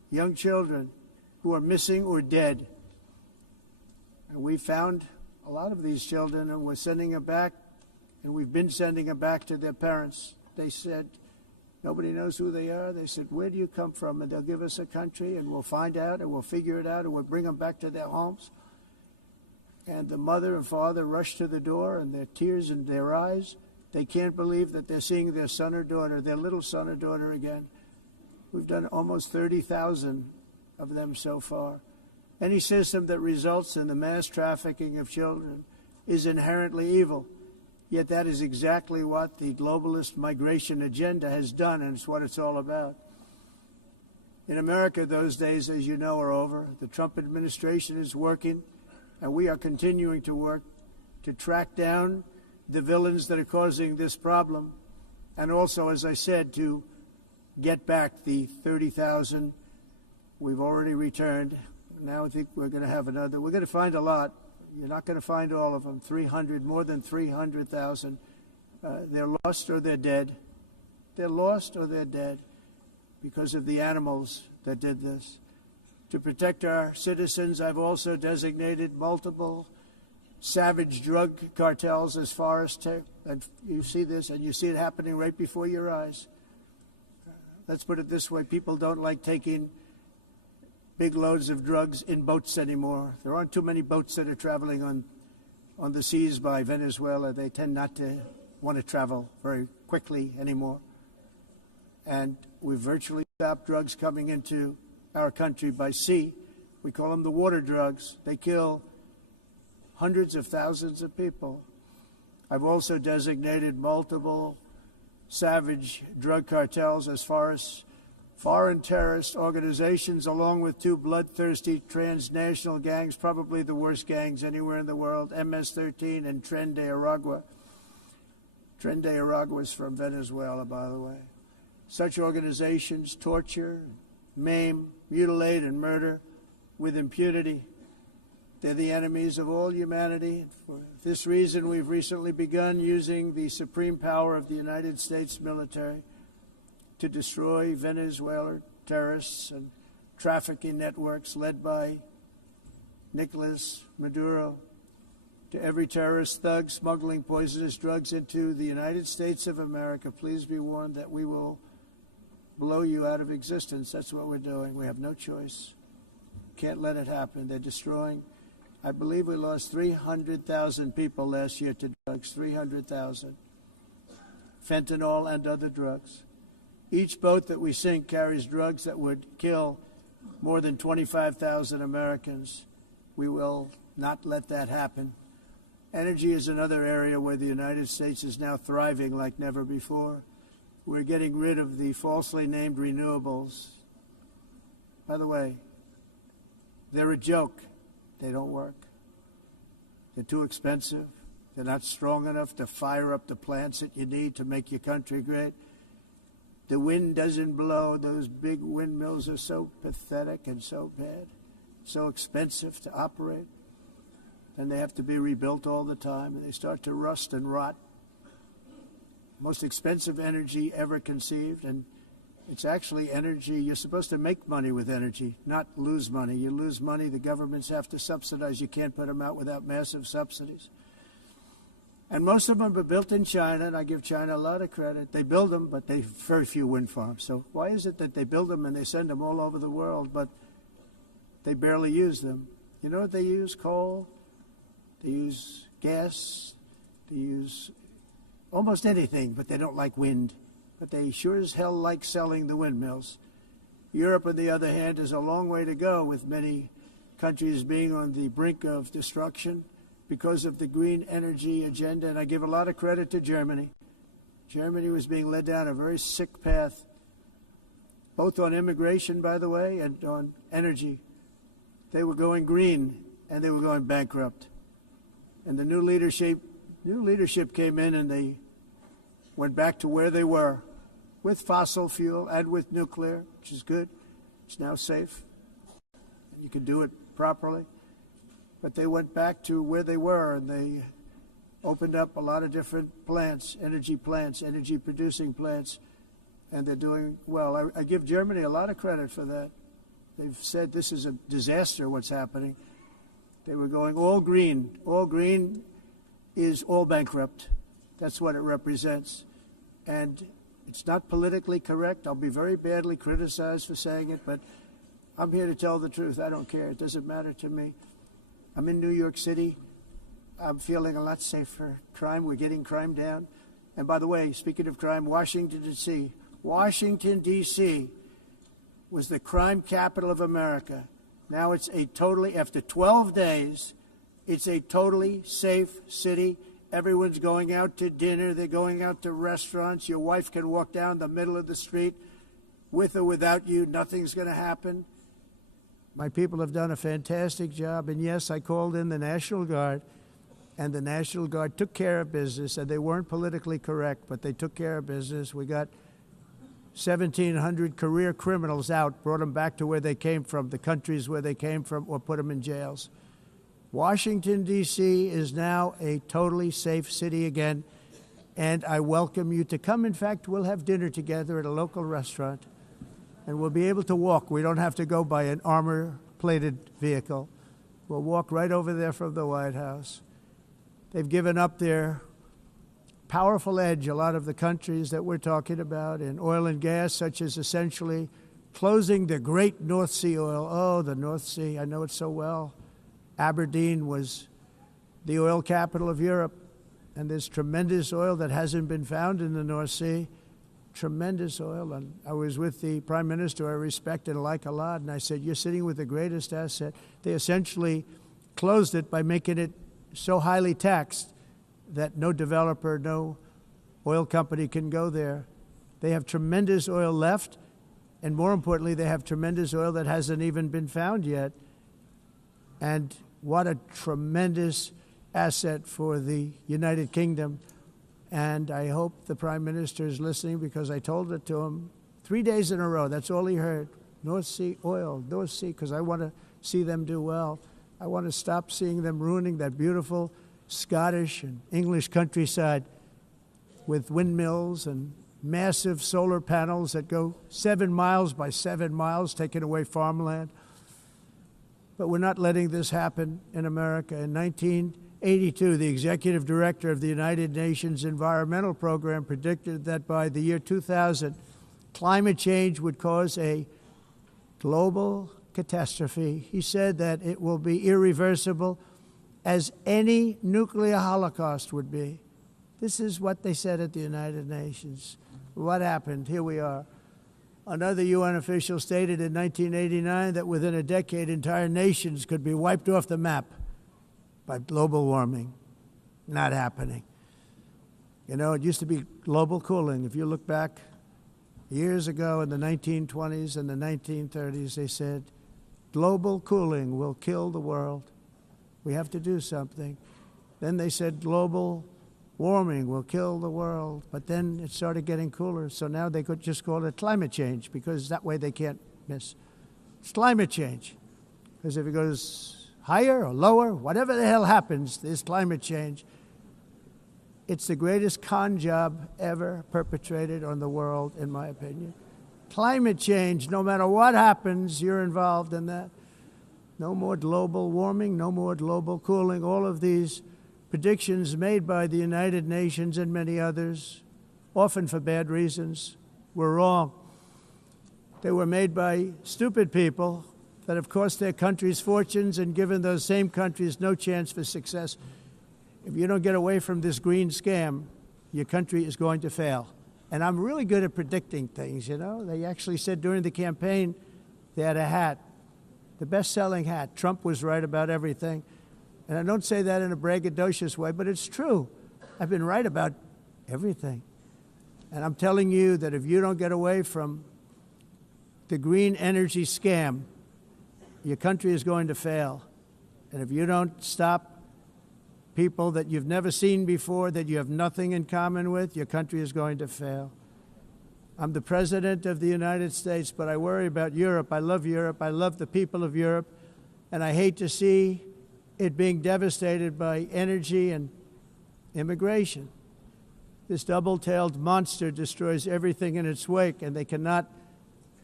young children who are missing or dead. And we found a lot of these children and we're sending them back, and we've been sending them back to their parents. They said, nobody knows who they are. They said, where do you come from? And they'll give us a country and we'll find out and we'll figure it out and we'll bring them back to their homes. And the mother and father rush to the door and their tears in their eyes. They can't believe that they're seeing their son or daughter, their little son or daughter again. We've done almost 30,000 of them so far. Any system that results in the mass trafficking of children is inherently evil. Yet that is exactly what the globalist migration agenda has done, and it's what it's all about. In America, those days, as you know, are over. The Trump administration is working, and we are continuing to work to track down the villains that are causing this problem, and also, as I said, to get back the 30,000 we've already returned. Now I think we're going to have another. We're going to find a lot. You're not going to find all of them. 300, more than 300,000. They're lost or they're dead. They're lost or they're dead because of the animals that did this. To protect our citizens, I've also designated multiple savage drug cartels as far as and you see this, and you see it happening right before your eyes. Let's put it this way. People don't like taking big loads of drugs in boats anymore. There aren't too many boats that are traveling on the seas by Venezuela. They tend not to want to travel very quickly anymore. And we've virtually stopped drugs coming into our country by sea. We call them the water drugs. They kill hundreds of thousands of people. I've also designated multiple savage drug cartels as far as foreign terrorist organizations, along with two bloodthirsty transnational gangs, probably the worst gangs anywhere in the world, MS-13 and Tren de Aragua. Tren de Aragua is from Venezuela, by the way. Such organizations torture, maim, mutilate, and murder with impunity. They're the enemies of all humanity. For this reason, we've recently begun using the supreme power of the United States military to destroy Venezuelan terrorists and trafficking networks led by Nicolas Maduro. To every terrorist thug smuggling poisonous drugs into the United States of America, please be warned that we will blow you out of existence. That's what we're doing. We have no choice. Can't let it happen. They're destroying. I believe we lost 300,000 people last year to drugs, 300,000. Fentanyl and other drugs. Each boat that we sink carries drugs that would kill more than 25,000 Americans. We will not let that happen. Energy is another area where the United States is now thriving like never before. We're getting rid of the falsely named renewables. By the way, they're a joke. They don't work. They're too expensive. They're not strong enough to fire up the plants that you need to make your country great. The wind doesn't blow. Those big windmills are so pathetic and so bad, so expensive to operate. And they have to be rebuilt all the time, and they start to rust and rot. Most expensive energy ever conceived, and it's actually energy. You're supposed to make money with energy, not lose money. You lose money, the governments have to subsidize. You can't put them out without massive subsidies. And most of them are built in China, and I give China a lot of credit. They build them, but they very few wind farms. So why is it that they build them and they send them all over the world, but they barely use them? You know what they use? Coal. They use gas. They use almost anything, but they don't like wind. But they sure as hell like selling the windmills. Europe, on the other hand, is a long way to go, with many countries being on the brink of destruction because of the green energy agenda. And I give a lot of credit to Germany. Germany was being led down a very sick path, both on immigration, by the way, and on energy. They were going green, and they were going bankrupt. And the new leadership came in, and they went back to where they were, with fossil fuel and with nuclear, which is good. It's now safe. You can do it properly. But they went back to where they were, and they opened up a lot of different plants, energy-producing plants, and they're doing well. I give Germany a lot of credit for that. They've said this is a disaster, what's happening. They were going all green. All green is all bankrupt. That's what it represents. And it's not politically correct. I'll be very badly criticized for saying it, but I'm here to tell the truth. I don't care. It doesn't matter to me. I'm in New York City. I'm feeling a lot safer. Crime, we're getting crime down. And by the way, speaking of crime, Washington, D.C. Washington, D.C. was the crime capital of America. Now it's a totally, after 12 days, it's a totally safe city. Everyone's going out to dinner. They're going out to restaurants. Your wife can walk down the middle of the street with or without you. Nothing's going to happen. My people have done a fantastic job. And yes, I called in the National Guard, and the National Guard took care of business. And they weren't politically correct, but they took care of business. We got 1,700 career criminals out, brought them back to where they came from, the countries where they came from, or put them in jails. Washington, D.C. is now a totally safe city again, and I welcome you to come. In fact, we'll have dinner together at a local restaurant, and we'll be able to walk. We don't have to go by an armor-plated vehicle. We'll walk right over there from the White House. They've given up their powerful edge, a lot of the countries that we're talking about, in oil and gas, such as essentially closing the great North Sea oil. Oh, the North Sea, I know it so well. Aberdeen was the oil capital of Europe, and there's tremendous oil that hasn't been found in the North Sea, tremendous oil. And I was with the Prime Minister I respect and like a lot, and I said, you're sitting with the greatest asset. They essentially closed it by making it so highly taxed that no developer, no oil company can go there. They have tremendous oil left, and more importantly, they have tremendous oil that hasn't even been found yet. And what a tremendous asset for the United Kingdom. And I hope the Prime Minister is listening, because I told it to him 3 days in a row. That's all he heard. North Sea oil, North Sea, because I want to see them do well. I want to stop seeing them ruining that beautiful Scottish and English countryside with windmills and massive solar panels that go 7 miles by 7 miles, taking away farmland. But we're not letting this happen in America. In 1982, the executive director of the United Nations Environmental Program predicted that by the year 2000, climate change would cause a global catastrophe. He said that it will be irreversible, as any nuclear holocaust would be. This is what they said at the United Nations. What happened? Here we are. Another UN official stated in 1989 that within a decade, entire nations could be wiped off the map by global warming. Not happening. You know, it used to be global cooling. If you look back years ago in the 1920s and the 1930s, they said, global cooling will kill the world. We have to do something. Then they said global warming will kill the world, but then it started getting cooler, so now they could just call it climate change, because that way they can't miss. It's climate change, because if it goes higher or lower, whatever the hell happens, there's climate change. It's the greatest con job ever perpetrated on the world, in my opinion. Climate change, no matter what happens, you're involved in that. No more global warming, no more global cooling, all of these predictions made by the United Nations and many others, often for bad reasons, were wrong. They were made by stupid people that have cost their countries fortunes and given those same countries no chance for success. If you don't get away from this green scam, your country is going to fail. And I'm really good at predicting things, you know. They actually said during the campaign they had a hat, the best-selling hat. Trump was right about everything. And I don't say that in a braggadocious way, but it's true. I've been right about everything. And I'm telling you that if you don't get away from the green energy scam, your country is going to fail. And if you don't stop people that you've never seen before, that you have nothing in common with, your country is going to fail. I'm the President of the United States, but I worry about Europe. I love Europe. I love the people of Europe. And I hate to see it being devastated by energy and immigration. This double-tailed monster destroys everything in its wake, and they cannot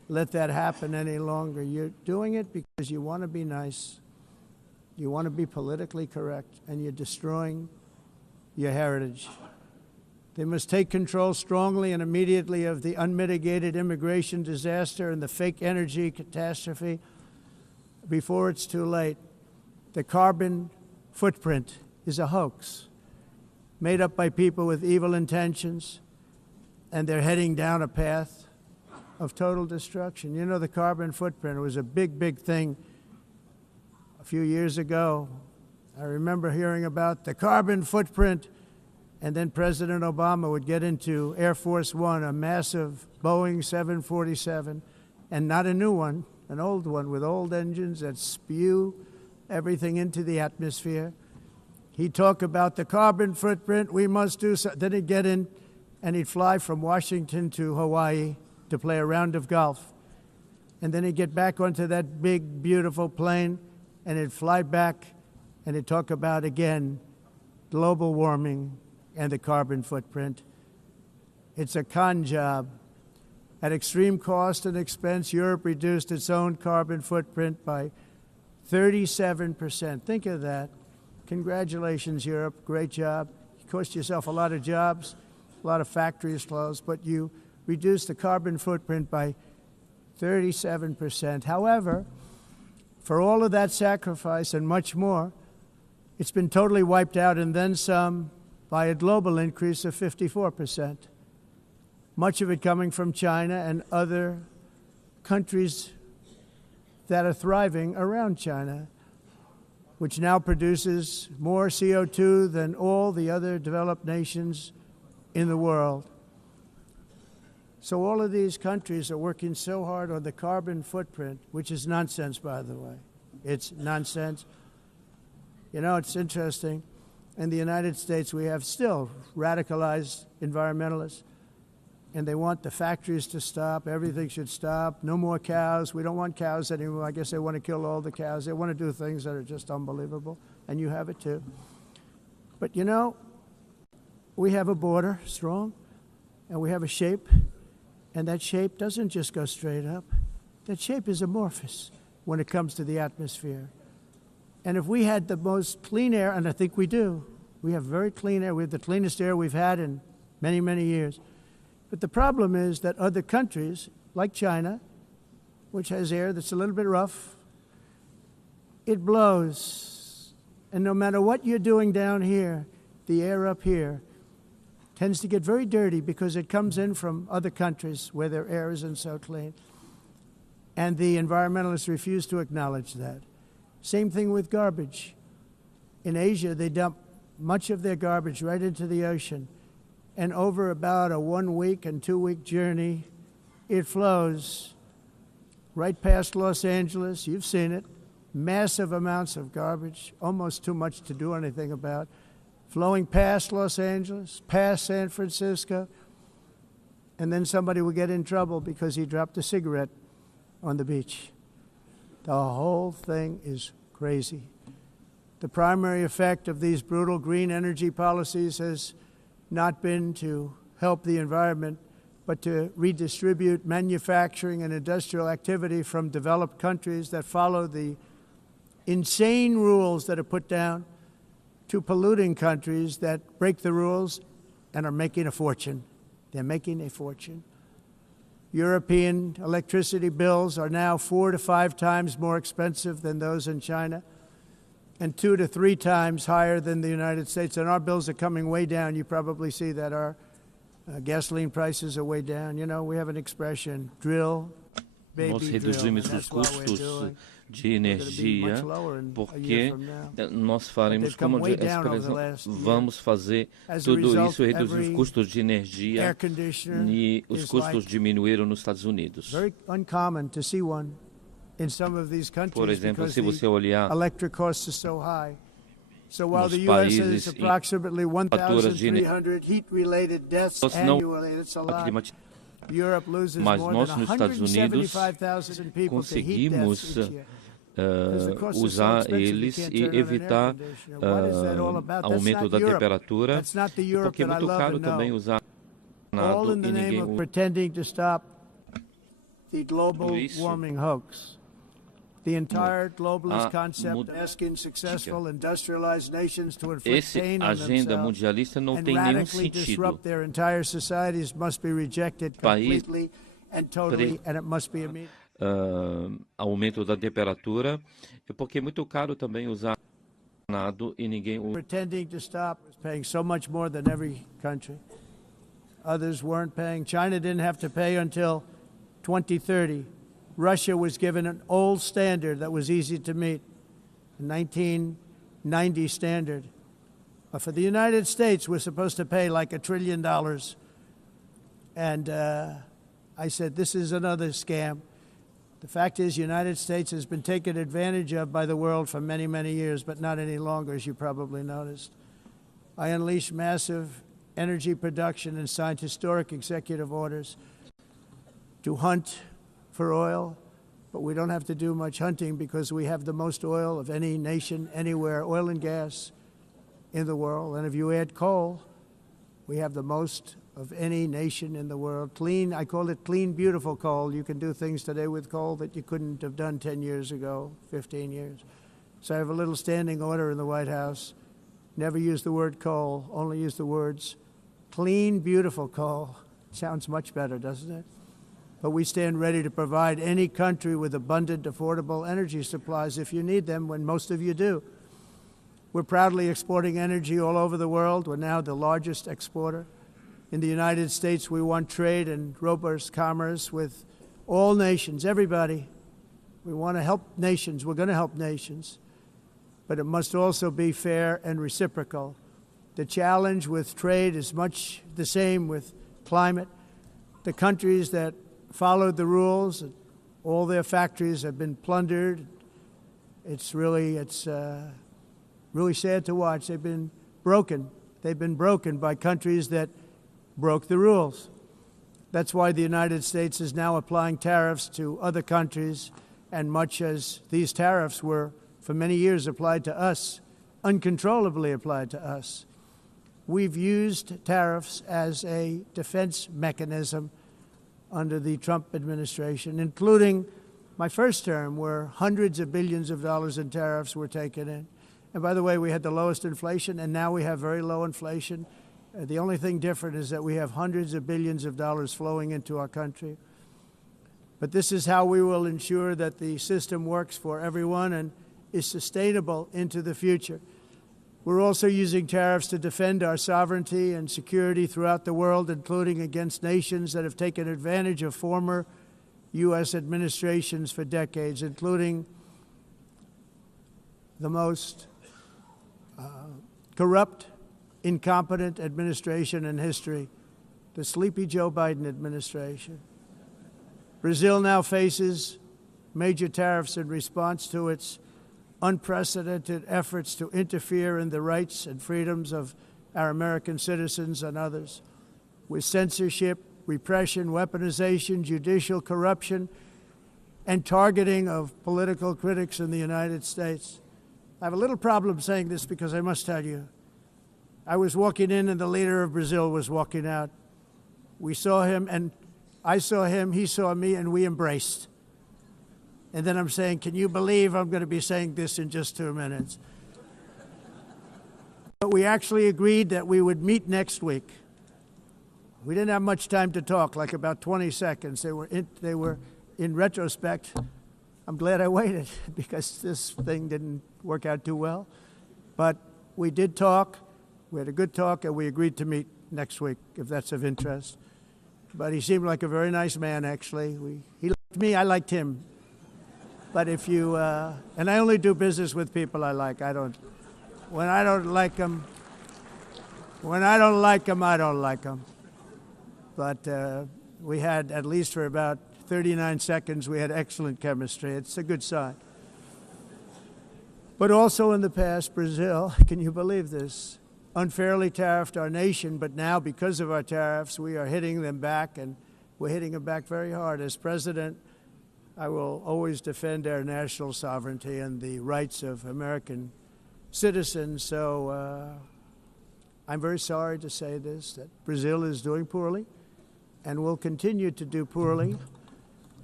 let that happen any longer. You're doing it because you want to be nice, you want to be politically correct, and you're destroying your heritage. They must take control strongly and immediately of the unmitigated immigration disaster and the fake energy catastrophe before it's too late. The carbon footprint is a hoax made up by people with evil intentions, and they're heading down a path of total destruction. You know, the carbon footprint, it was a big, big thing a few years ago. I remember hearing about the carbon footprint, and then President Obama would get into Air Force One, a massive Boeing 747, and not a new one, an old one with old engines that spew everything into the atmosphere. He'd talk about the carbon footprint, we must do so. Then he'd get in and he'd fly from Washington to Hawaii to play a round of golf. And then he'd get back onto that big, beautiful plane and he'd fly back and he'd talk about, again, global warming and the carbon footprint. It's a con job. At extreme cost and expense, Europe reduced its own carbon footprint by 37%. Think of that. Congratulations, Europe. Great job. You cost yourself a lot of jobs, a lot of factories closed, but you reduced the carbon footprint by 37%. However, for all of that sacrifice and much more, it's been totally wiped out and then some by a global increase of 54%. Much of it coming from China and other countries that are thriving around China, which now produces more CO2 than all the other developed nations in the world. So all of these countries are working so hard on the carbon footprint, which is nonsense, by the way. It's nonsense. You know, it's interesting. In the United States, we have still radicalized environmentalists, and they want the factories to stop. Everything should stop. No more cows. We don't want cows anymore. I guess they want to kill all the cows. They want to do things that are just unbelievable, and you have it too. But you know, we have a border, strong, and we have a shape, and that shape doesn't just go straight up. That shape is amorphous when it comes to the atmosphere. And if we had the most clean air, and I think we do, we have very clean air. We have the cleanest air we've had in many, many years. But the problem is that other countries, like China, which has air that's a little bit rough, it blows. And no matter what you're doing down here, the air up here tends to get very dirty because it comes in from other countries where their air isn't so clean. And the environmentalists refuse to acknowledge that. Same thing with garbage. In Asia, they dump much of their garbage right into the ocean. And over about a 1 week and 2 week journey, it flows right past Los Angeles. You've seen it. Massive amounts of garbage, almost too much to do anything about, flowing past Los Angeles, past San Francisco, and then somebody will get in trouble because he dropped a cigarette on the beach. The whole thing is crazy. The primary effect of these brutal green energy policies has not been to help the environment, but to redistribute manufacturing and industrial activity from developed countries that follow the insane rules that are put down to polluting countries that break the rules and are making a fortune. They're making a fortune. European electricity bills are now 4 to 5 times more expensive than those in China, and 2 to 3 times higher than the United States. And our bills are coming way down. You probably see that our gasoline prices are way down. You know, we have an expression, drill, baby, Nós drill. reduzimos os custos de energia porque nós faremos como vamos fazer tudo isso e reduzir os custos de energia e os custos diminuíram nos Estados Unidos. Very uncommon to see one in some of these countries. Por exemplo, se você olhar electric costs are so high. So while the US has approximately 1,300 heat-related deaths annually, it's a lot. Europe loses Mas more nós than nos Estados Unidos 175,000 people to heat conseguimos deaths each year. usar eles e evitar aumento da temperatura, porque é muito caro também usar all in the name of pretending to stop the global warming hoax. The entire globalist concept asking successful industrialized nations to inflict pain on themselves and radically disrupt their entire societies must be rejected completely and totally, and it must be immediate. Aumento da temperatura, porque é muito caro também usar nado e ninguém pretending to stop was paying so much more than every country. Others weren't paying. China didn't have to pay until 2030. Russia was given an old standard that was easy to meet, a 1990 standard. But for the United States, we're supposed to pay like $1 trillion. And I said, this is another scam. The fact is, the United States has been taken advantage of by the world for many, many years, but not any longer, as you probably noticed. I unleashed massive energy production and signed historic executive orders to hunt for oil, but we don't have to do much hunting because we have the most oil of any nation anywhere, oil and gas in the world. And if you add coal, we have the most of any nation in the world. Clean, I call it clean, beautiful coal. You can do things today with coal that you couldn't have done 10 years ago, 15 years. So I have a little standing order in the White House. Never use the word coal, only use the words clean, beautiful coal. Sounds much better, doesn't it? But we stand ready to provide any country with abundant, affordable energy supplies if you need them, when most of you do. We're proudly exporting energy all over the world. We're now the largest exporter. In the United States, we want trade and robust commerce with all nations, everybody. We want to help nations. We're going to help nations. But it must also be fair and reciprocal. The challenge with trade is much the same with climate. The countries that followed the rules, all their factories have been plundered. It's really sad to watch. They've been broken. They've been broken by countries that broke the rules. That's why the United States is now applying tariffs to other countries, and much as these tariffs were for many years applied to us, uncontrollably applied to us. We've used tariffs as a defense mechanism under the Trump administration, including my first term, where hundreds of billions of dollars in tariffs were taken in. And by the way, we had the lowest inflation, and now we have very low inflation. The only thing different is that we have hundreds of billions of dollars flowing into our country. But this is how we will ensure that the system works for everyone and is sustainable into the future. We're also using tariffs to defend our sovereignty and security throughout the world, including against nations that have taken advantage of former U.S. administrations for decades, including the most corrupt, incompetent administration in history, the sleepy Joe Biden administration. Brazil now faces major tariffs in response to its unprecedented efforts to interfere in the rights and freedoms of our American citizens and others, with censorship, repression, weaponization, judicial corruption, and targeting of political critics in the United States. I have a little problem saying this because I must tell you, I was walking in and the leader of Brazil was walking out. We saw him, and I saw him, he saw me, and we embraced. And then I'm saying, can you believe I'm going to be saying this in just 2 minutes? But we actually agreed that we would meet next week. We didn't have much time to talk, like about 20 seconds. They were in retrospect, I'm glad I waited because this thing didn't work out too well. But we did talk. We had a good talk, and we agreed to meet next week, if that's of interest. But he seemed like a very nice man, actually. He liked me, I liked him. But if you, and I only do business with people I like. When I don't like them, I don't like them. But we had, at least for about 39 seconds, we had excellent chemistry. It's a good sign. But also in the past, Brazil, can you believe this, unfairly tariffed our nation, but now because of our tariffs, we are hitting them back, and we're hitting them back very hard. As president, I will always defend our national sovereignty and the rights of American citizens. So I'm very sorry to say this, that Brazil is doing poorly and will continue to do poorly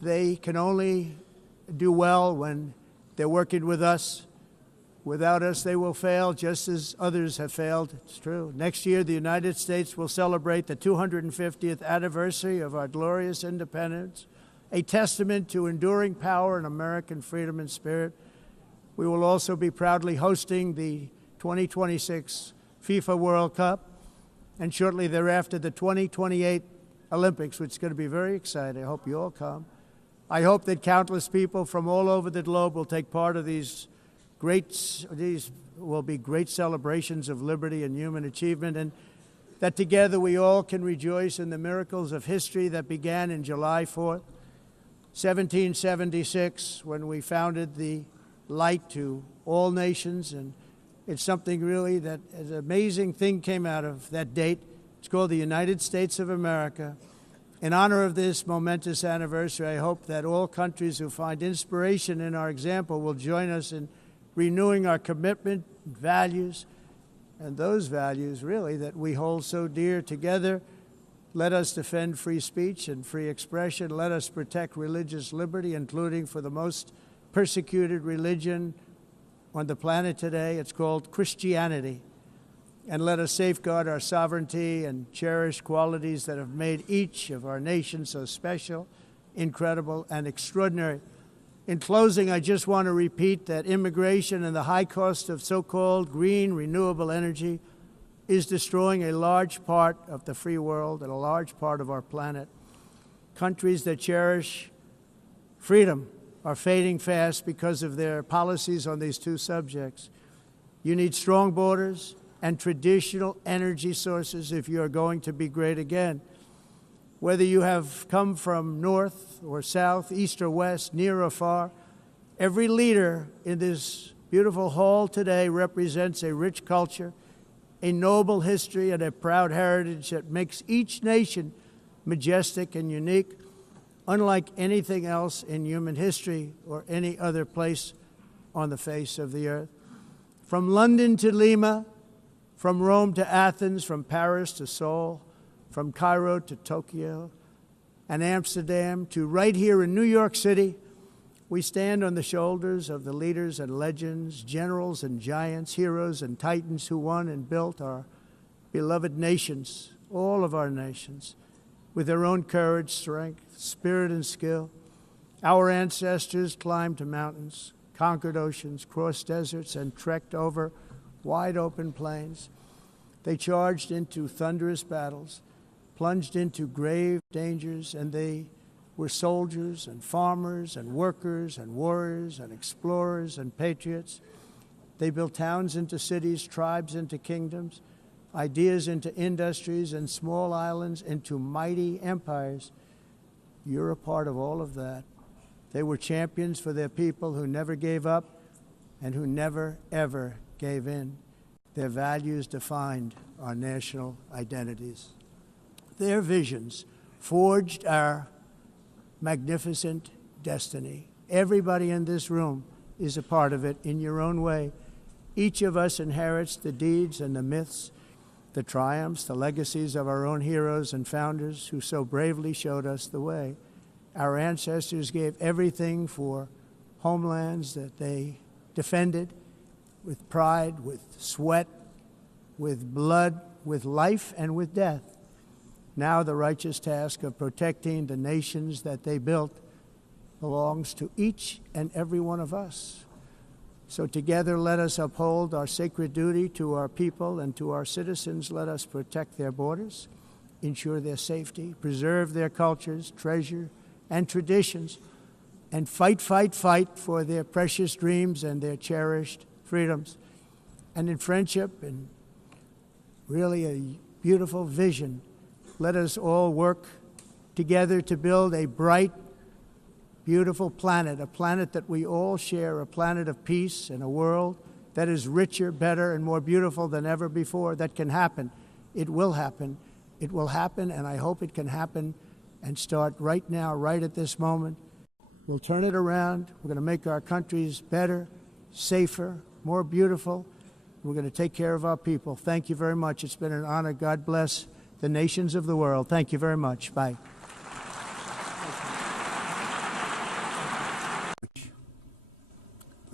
they can only do well when they're working with us. Without us, they will fail, just as others have failed. It's true. Next year, the United States will celebrate the 250th anniversary of our glorious independence, a testament to enduring power and American freedom and spirit. We will also be proudly hosting the 2026 FIFA World Cup, and shortly thereafter, the 2028 Olympics, which is going to be very exciting. I hope you all come. I hope that countless people from all over the globe will take part of these will be great celebrations of liberty and human achievement, and that together we all can rejoice in the miracles of history that began in July 4th, 1776, when we founded the light to all nations. And it's something really that an amazing thing came out of that date. It's called the United States of America. In honor of this momentous anniversary, I hope that all countries who find inspiration in our example will join us in renewing our commitment, values, and those values, really, that we hold so dear. Together, let us defend free speech and free expression. Let us protect religious liberty, including for the most persecuted religion on the planet today. It's called Christianity. And let us safeguard our sovereignty and cherish qualities that have made each of our nations so special, incredible, and extraordinary. In closing, I just want to repeat that immigration and the high cost of so-called green renewable energy is destroying a large part of the free world and a large part of our planet. Countries that cherish freedom are fading fast because of their policies on these two subjects. You need strong borders and traditional energy sources if you are going to be great again. Whether you have come from north or south, east or west, near or far, every leader in this beautiful hall today represents a rich culture, a noble history, and a proud heritage that makes each nation majestic and unique, unlike anything else in human history or any other place on the face of the earth. From London to Lima, from Rome to Athens, from Paris to Seoul, from Cairo to Tokyo and Amsterdam to right here in New York City, we stand on the shoulders of the leaders and legends, generals and giants, heroes and titans who won and built our beloved nations, all of our nations, with their own courage, strength, spirit, and skill. Our ancestors climbed mountains, conquered oceans, crossed deserts, and trekked over wide open plains. They charged into thunderous battles, plunged into grave dangers, and they were soldiers and farmers and workers and warriors and explorers and patriots. They built towns into cities, tribes into kingdoms, ideas into industries, and small islands into mighty empires. You're a part of all of that. They were champions for their people who never gave up and who never, ever gave in. Their values defined our national identities. Their visions forged our magnificent destiny. Everybody in this room is a part of it in your own way. Each of us inherits the deeds and the myths, the triumphs, the legacies of our own heroes and founders who so bravely showed us the way. Our ancestors gave everything for homelands that they defended with pride, with sweat, with blood, with life, and with death. Now the righteous task of protecting the nations that they built belongs to each and every one of us. So together let us uphold our sacred duty to our people and to our citizens. Let us protect their borders, ensure their safety, preserve their cultures, treasure, and traditions, and fight, fight, fight for their precious dreams and their cherished freedoms. And in friendship and really a beautiful vision, let us all work together to build a bright, beautiful planet, a planet that we all share, a planet of peace and a world that is richer, better, and more beautiful than ever before. That can happen. It will happen. It will happen, and I hope it can happen and start right now, right at this moment. We'll turn it around. We're going to make our countries better, safer, more beautiful. We're going to take care of our people. Thank you very much. It's been an honor. God bless the nations of the world. Thank you very much. Bye.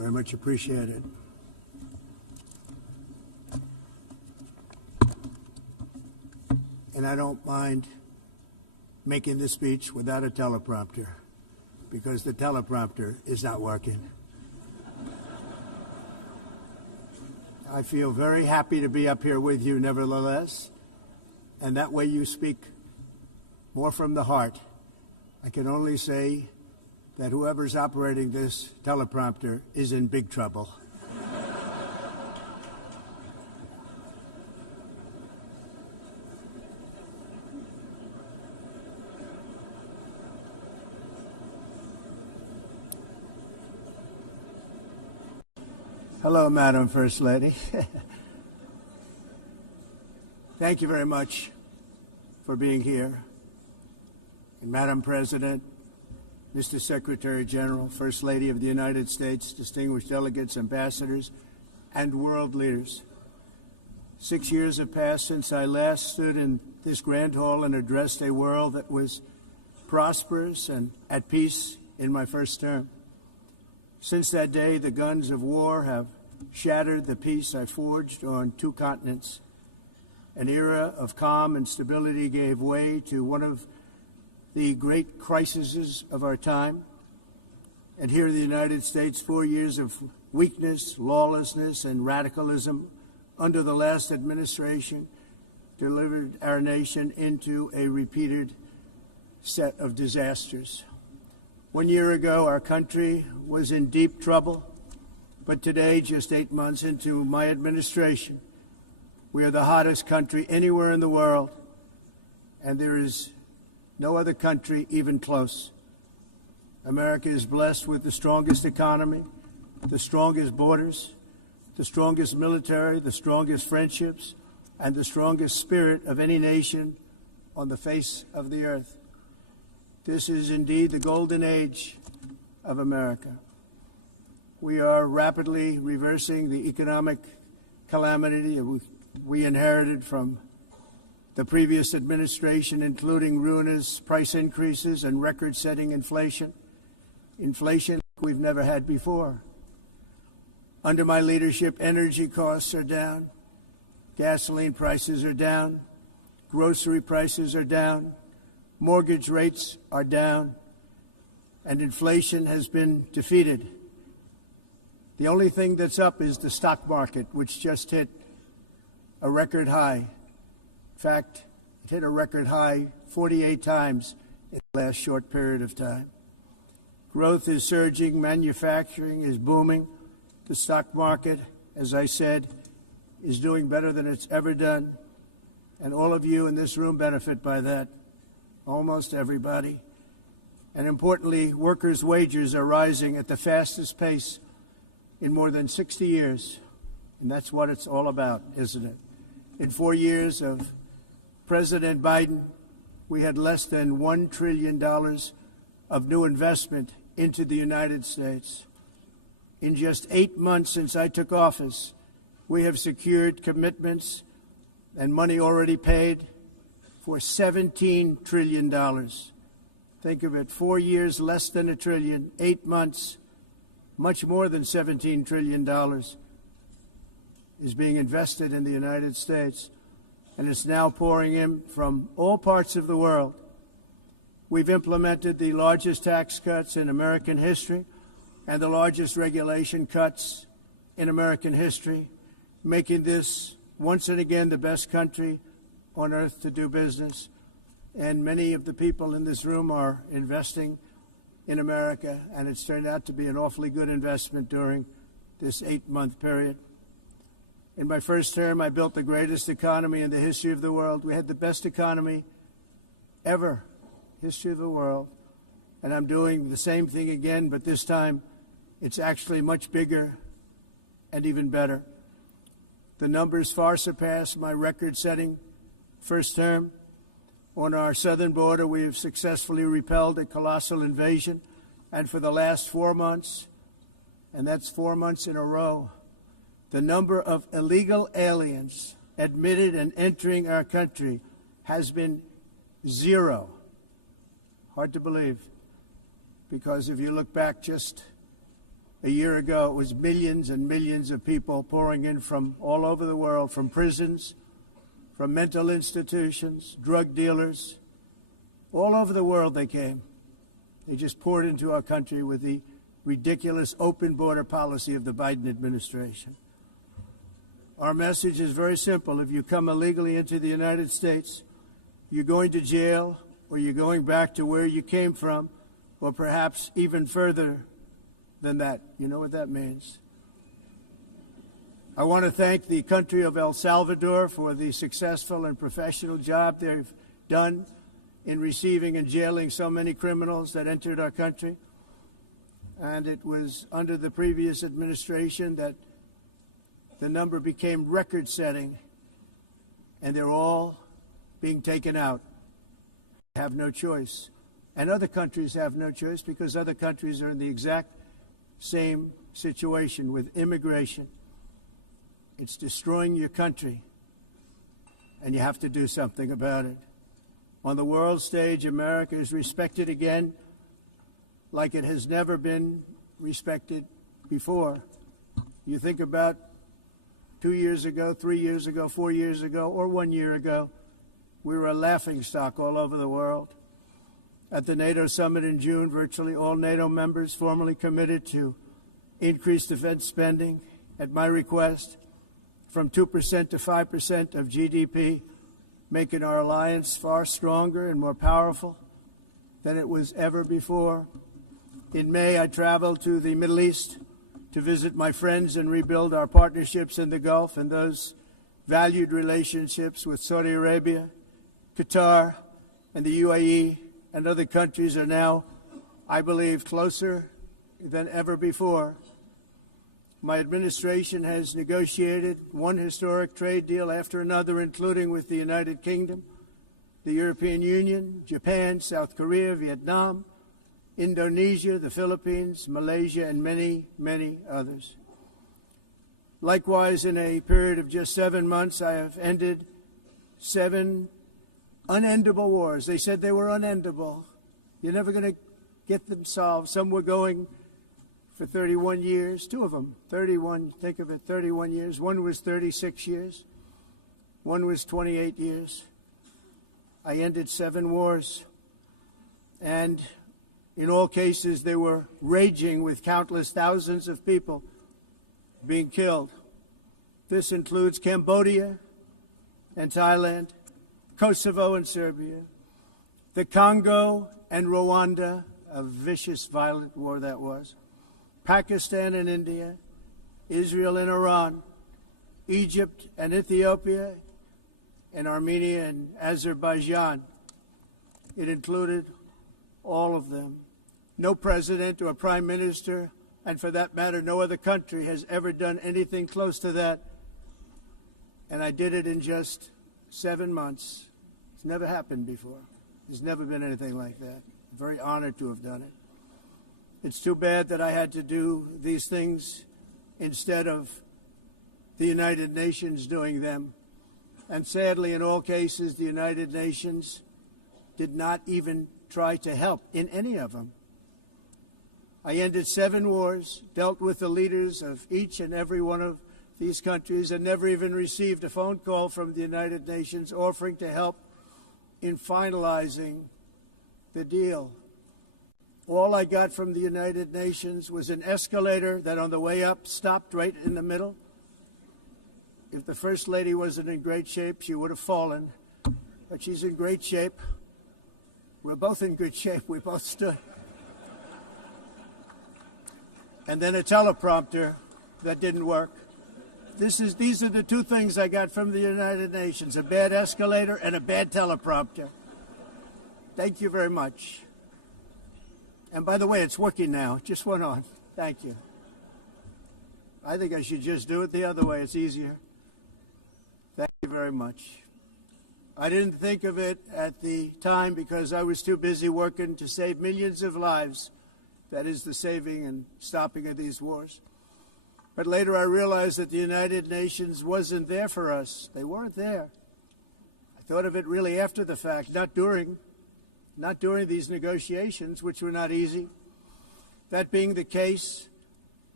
Very much appreciated. And I don't mind making this speech without a teleprompter, because the teleprompter is not working. I feel very happy to be up here with you nevertheless, and that way you speak more from the heart. I can only say that whoever's operating this teleprompter is in big trouble. Hello, Madam First Lady. Thank you very much for being here. And Madam President, Mr. Secretary General, First Lady of the United States, distinguished delegates, ambassadors, and world leaders. 6 years have passed since I last stood in this grand hall and addressed a world that was prosperous and at peace in my first term. Since that day, the guns of war have shattered the peace I forged on 2 continents. An era of calm and stability gave way to one of the great crises of our time. And here in the United States, 4 years of weakness, lawlessness, and radicalism under the last administration delivered our nation into a repeated set of disasters. 1 year ago, our country was in deep trouble, but today, just 8 months into my administration, we are the hottest country anywhere in the world, and there is no other country even close. America is blessed with the strongest economy, the strongest borders, the strongest military, the strongest friendships, and the strongest spirit of any nation on the face of the earth. This is indeed the golden age of America. We are rapidly reversing the economic calamity we inherited from the previous administration, including ruinous price increases and record-setting inflation we've never had before. Under my leadership, energy costs are down, gasoline prices are down, grocery prices are down, mortgage rates are down, and inflation has been defeated. The only thing that's up is the stock market, which just hit a record high. In fact, it hit a record high 48 times in the last short period of time. Growth is surging, manufacturing is booming. The stock market, as I said, is doing better than it's ever done. And all of you in this room benefit by that. Almost everybody. And importantly, workers' wages are rising at the fastest pace in more than 60 years. And that's what it's all about, isn't it? In 4 years of President Biden, we had less than $1 trillion of new investment into the United States. In just 8 months since I took office, we have secured commitments and money already paid for $17 trillion. Think of it, 4 years, less than $1 trillion, 8 months, much more than $17 trillion is being invested in the United States, and it's now pouring in from all parts of the world. We've implemented the largest tax cuts in American history and the largest regulation cuts in American history, making this once and again the best country on earth to do business. And many of the people in this room are investing in America, and it's turned out to be an awfully good investment during this 8-month period. In my first term, I built the greatest economy in the history of the world. We had the best economy ever, history of the world. And I'm doing the same thing again, but this time it's actually much bigger and even better. The numbers far surpass my record-setting first term. On our southern border, we have successfully repelled a colossal invasion. And for the last 4 months, and that's 4 months in a row, the number of illegal aliens admitted and entering our country has been 0. Hard to believe, because if you look back just A year ago, it was millions and millions of people pouring in from all over the world, from prisons, from mental institutions, drug dealers. All over the world they came. They just poured into our country with the ridiculous open border policy of the Biden administration. Our message is very simple. If you come illegally into the United States, you're going to jail, or you're going back to where you came from, or perhaps even further than that. You know what that means. I want to thank the country of El Salvador for the successful and professional job they've done in receiving and jailing so many criminals that entered our country. And it was under the previous administration that the number became record-setting, and they're all being taken out. They have no choice. And other countries have no choice because other countries are in the exact same situation with immigration. It's destroying your country, and you have to do something about it. On the world stage, America is respected again like it has never been respected before. You think about 2 years ago, 3 years ago, 4 years ago, or 1 year ago, we were a laughingstock all over the world. At the NATO summit in June, virtually all NATO members formally committed to increase defense spending at my request from 2% to 5% of GDP, making our alliance far stronger and more powerful than it was ever before. In May, I traveled to the Middle East to visit my friends and rebuild our partnerships in the Gulf and those valued relationships with Saudi Arabia, Qatar, and the UAE and other countries are now, I believe, closer than ever before. My administration has negotiated one historic trade deal after another, including with the United Kingdom, the European Union, Japan, South Korea, Vietnam, Indonesia, the Philippines, Malaysia, and many, many others. Likewise, in a period of just 7 months, I have ended 7 unendable wars. They said they were unendable. You're never going to get them solved. Some were going for 31 years, 2 of them, 31, think of it, 31 years. One was 36 years. One was 28 years. I ended 7 wars. And in all cases, they were raging with countless thousands of people being killed. This includes Cambodia and Thailand, Kosovo and Serbia, the Congo and Rwanda, a vicious, violent war that was, Pakistan and India, Israel and Iran, Egypt and Ethiopia, and Armenia and Azerbaijan. It included all of them. No president or prime minister, and for that matter, no other country has ever done anything close to that. And I did it in just 7 months. It's never happened before. There's never been anything like that. I'm very honored to have done it. It's too bad that I had to do these things instead of the United Nations doing them. And sadly, in all cases, the United Nations did not even try to help in any of them. I ended 7 wars, dealt with the leaders of each and every one of these countries, and never even received a phone call from the United Nations offering to help in finalizing the deal. All I got from the United Nations was an escalator that on the way up stopped right in the middle. If the First Lady wasn't in great shape, she would have fallen. But she's in great shape. We're both in good shape. We both stood. And then a teleprompter that didn't work. These are the 2 things I got from the United Nations, a bad escalator and a bad teleprompter. Thank you very much. And by the way, it's working now. It just went on. Thank you. I think I should just do it the other way. It's easier. Thank you very much. I didn't think of it at the time because I was too busy working to save millions of lives. That is the saving and stopping of these wars. But later I realized that the United Nations wasn't there for us. They weren't there. I thought of it really after the fact, not during these negotiations, which were not easy. That being the case,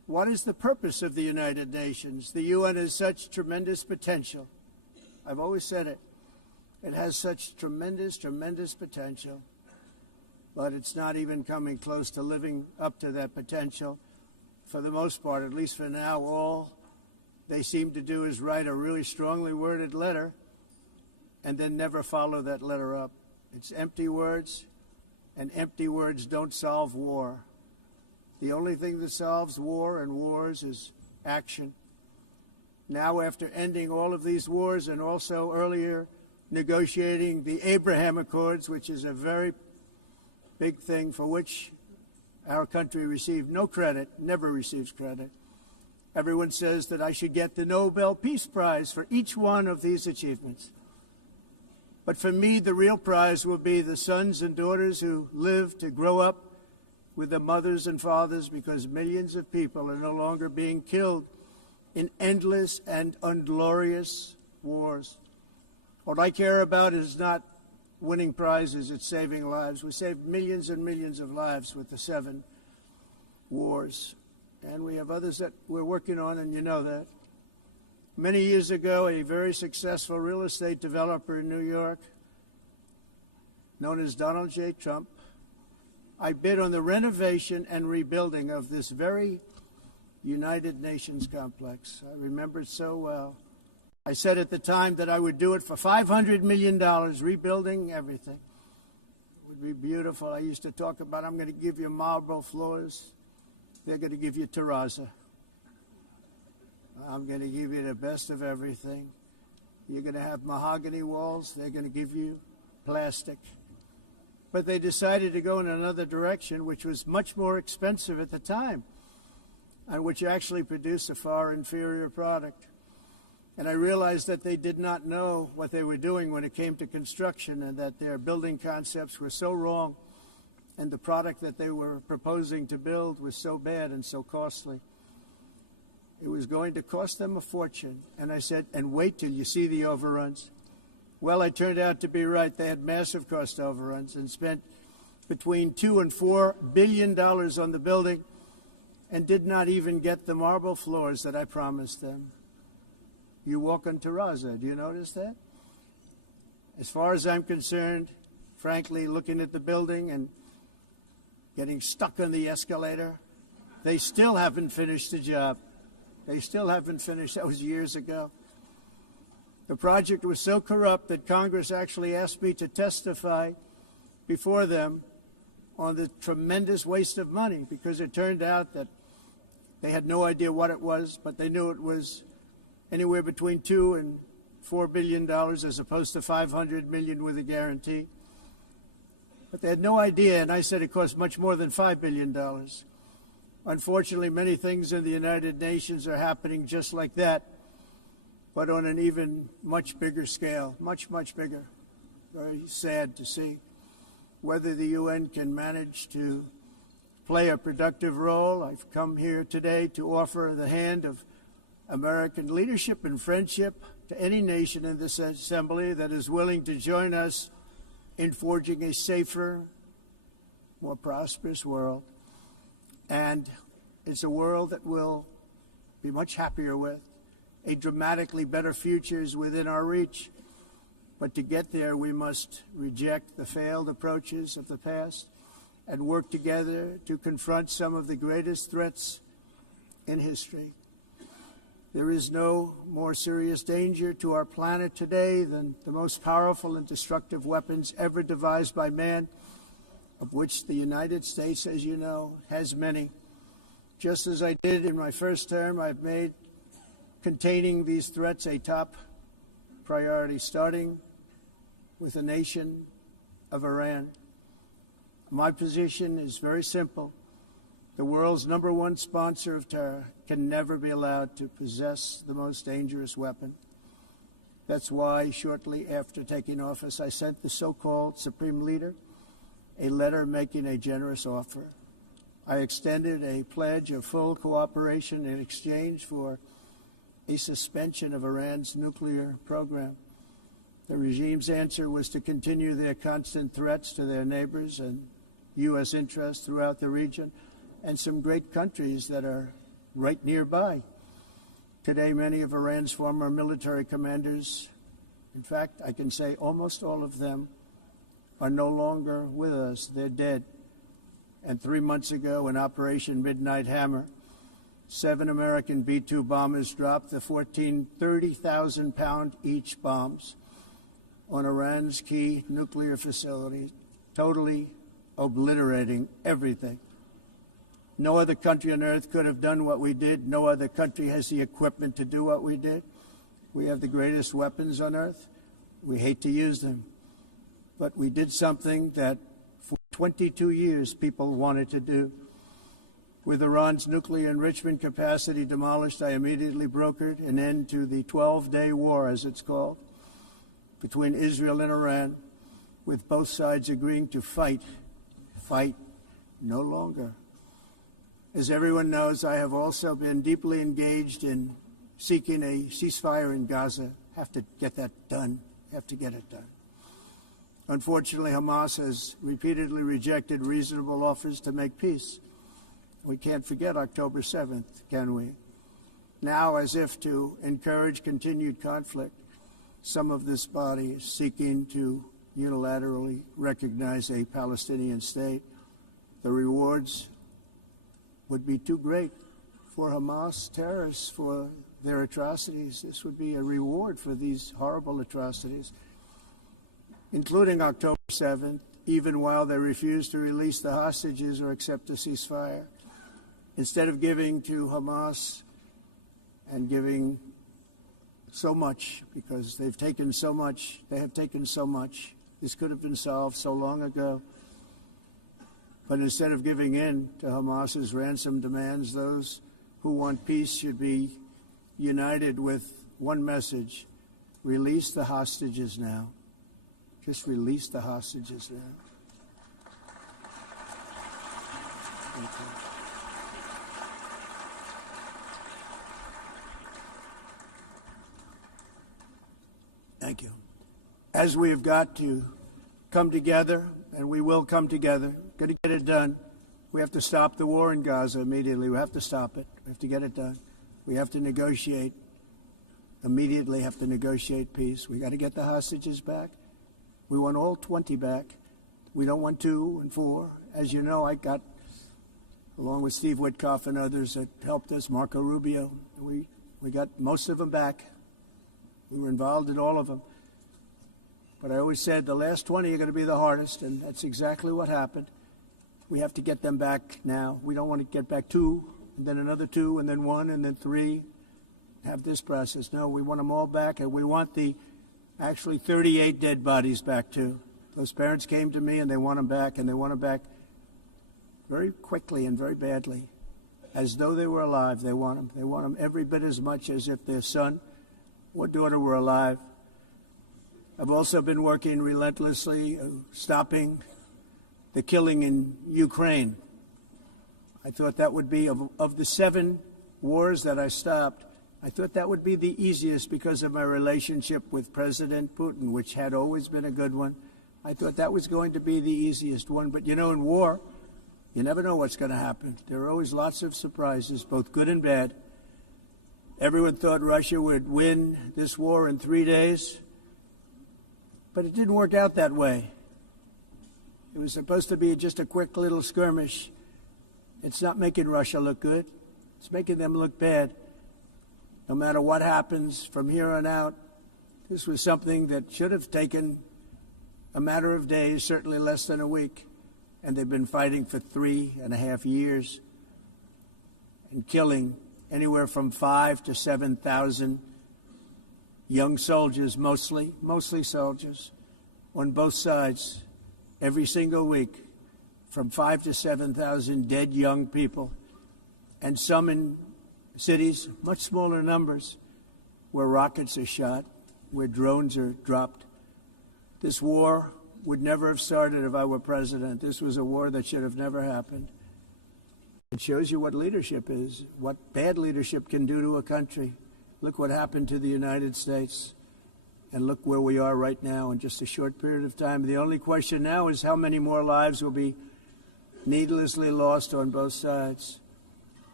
What is the purpose of the United Nations? The UN has such tremendous potential. I've always said it. It has such tremendous, tremendous potential, but it's not even coming close to living up to that potential. For the most part, at least for now, all they seem to do is write a really strongly worded letter and then never follow that letter up. It's empty words, and empty words don't solve war. The only thing that solves war and wars is action. Now, after ending all of these wars and also earlier negotiating the Abraham Accords, which is a very big thing for which our country received no credit, never receives credit. Everyone says that I should get the Nobel Peace Prize for each one of these achievements. But for me, the real prize will be the sons and daughters who live to grow up with the mothers and fathers, because millions of people are no longer being killed in endless and unglorious wars. What I care about is not winning prizes, it's saving lives. We saved millions and millions of lives with the 7 wars. And we have others that we're working on, and you know that. Many years ago, a very successful real estate developer in New York, known as Donald J. Trump, I bid on the renovation and rebuilding of this very United Nations complex. I remember it so well. I said at the time that I would do it for $500 million, rebuilding everything. It would be beautiful. I used to talk about, I'm going to give you marble floors. They're going to give you terrazzo. I'm going to give you the best of everything. You're going to have mahogany walls. They're going to give you plastic. But they decided to go in another direction, which was much more expensive at the time, and which actually produced a far inferior product. And I realized that they did not know what they were doing when it came to construction, and that their building concepts were so wrong, and the product that they were proposing to build was so bad and so costly. It was going to cost them a fortune. And I said, and wait till you see the overruns. Well, I turned out to be right. They had massive cost overruns and spent between $2 and $4 billion on the building and did not even get the marble floors that I promised them. You walk on terrazzo. Do you notice that? As far as I'm concerned, frankly, looking at the building and getting stuck on the escalator, they still haven't finished the job. They still haven't finished. That was years ago. The project was so corrupt that Congress actually asked me to testify before them on the tremendous waste of money, because it turned out that they had no idea what it was, but they knew it was anywhere between $2 and $4 billion as opposed to $500 million with a guarantee. But they had no idea, and I said it cost much more than $5 billion. Unfortunately, many things in the United Nations are happening just like that, but on an even much bigger scale, much, much bigger. Very sad to see. Whether the UN can manage to play a productive role, I've come here today to offer the hand of American leadership and friendship to any nation in this assembly that is willing to join us in forging a safer, more prosperous world. And it's a world that we'll be much happier with. A dramatically better future is within our reach. But to get there, we must reject the failed approaches of the past and work together to confront some of the greatest threats in history. There is no more serious danger to our planet today than the most powerful and destructive weapons ever devised by man, of which the United States, as you know, has many. Just as I did in my first term, I've made containing these threats a top priority, starting with the nation of Iran. My position is very simple. The world's #1 sponsor of terror can never be allowed to possess the most dangerous weapon. That's why, shortly after taking office, I sent the so-called Supreme Leader a letter making a generous offer. I extended a pledge of full cooperation in exchange for a suspension of Iran's nuclear program. The regime's answer was to continue their constant threats to their neighbors and U.S. interests throughout the region, and some great countries that are right nearby. Today, many of Iran's former military commanders, in fact, I can say almost all of them, are no longer with us. They're dead. And 3 months ago, in Operation Midnight Hammer, 7 American B-2 bombers dropped the 30,000-pound each bombs on Iran's key nuclear facilities, totally obliterating everything. No other country on earth could have done what we did. No other country has the equipment to do what we did. We have the greatest weapons on earth. We hate to use them. But we did something that for 22 years people wanted to do. With Iran's nuclear enrichment capacity demolished, I immediately brokered an end to the 12-day war, as it's called, between Israel and Iran, with both sides agreeing to fight no longer. As everyone knows, I have also been deeply engaged in seeking a ceasefire in Gaza. Have to get that done. Have to get it done. Unfortunately, Hamas has repeatedly rejected reasonable offers to make peace. We can't forget October 7th, can we? Now, as if to encourage continued conflict, some of this body is seeking to unilaterally recognize a Palestinian state. The rewards would be too great for Hamas terrorists for their atrocities. This would be a reward for these horrible atrocities, including October 7th, even while they refuse to release the hostages or accept a ceasefire. Instead of giving to Hamas and giving so much, because they've taken so much, they have taken so much. This could have been solved so long ago. But instead of giving in to Hamas's ransom demands, those who want peace should be united with one message: release the hostages now. Just release the hostages now. Thank you. Thank you. As we have got to come together, and we will come together, got to get it done. We have to stop the war in Gaza immediately. We have to stop it. We have to get it done. We have to negotiate, immediately have to negotiate peace. We got to get the hostages back. We want all 20 back. We don't want 2 and 4. As you know, I got, along with Steve Witkoff and others that helped us, Marco Rubio, we got most of them back. We were involved in all of them. But I always said the last 20 are going to be the hardest, and that's exactly what happened. We have to get them back now. We don't want to get back 2, and then another 2, and then 1, and then 3, have this process. No, we want them all back, and we want the actually 38 dead bodies back too. Those parents came to me, and they want them back, and they want them back very quickly and very badly. As though they were alive, they want them. They want them every bit as much as if their son or daughter were alive. I've also been working relentlessly, stopping the killing in Ukraine. I thought that would be, of the 7 wars that I stopped, I thought that would be the easiest because of my relationship with President Putin, which had always been a good one. I thought that was going to be the easiest one. But, you know, in war, you never know what's going to happen. There are always lots of surprises, both good and bad. Everyone thought Russia would win this war in 3 days, but it didn't work out that way. It was supposed to be just a quick little skirmish. It's not making Russia look good. It's making them look bad. No matter what happens from here on out, this was something that should have taken a matter of days, certainly less than a week. And they've been fighting for 3.5 years and killing anywhere from 5,000 to 7,000 young soldiers, mostly soldiers, on both sides, every single week, from 5,000 to 7,000 dead young people, and some in cities, much smaller numbers, where rockets are shot, where drones are dropped. This war would never have started if I were president. This was a war that should have never happened. It shows you what leadership is, what bad leadership can do to a country. Look what happened to the United States, and look where we are right now in just a short period of time. The only question now is how many more lives will be needlessly lost on both sides.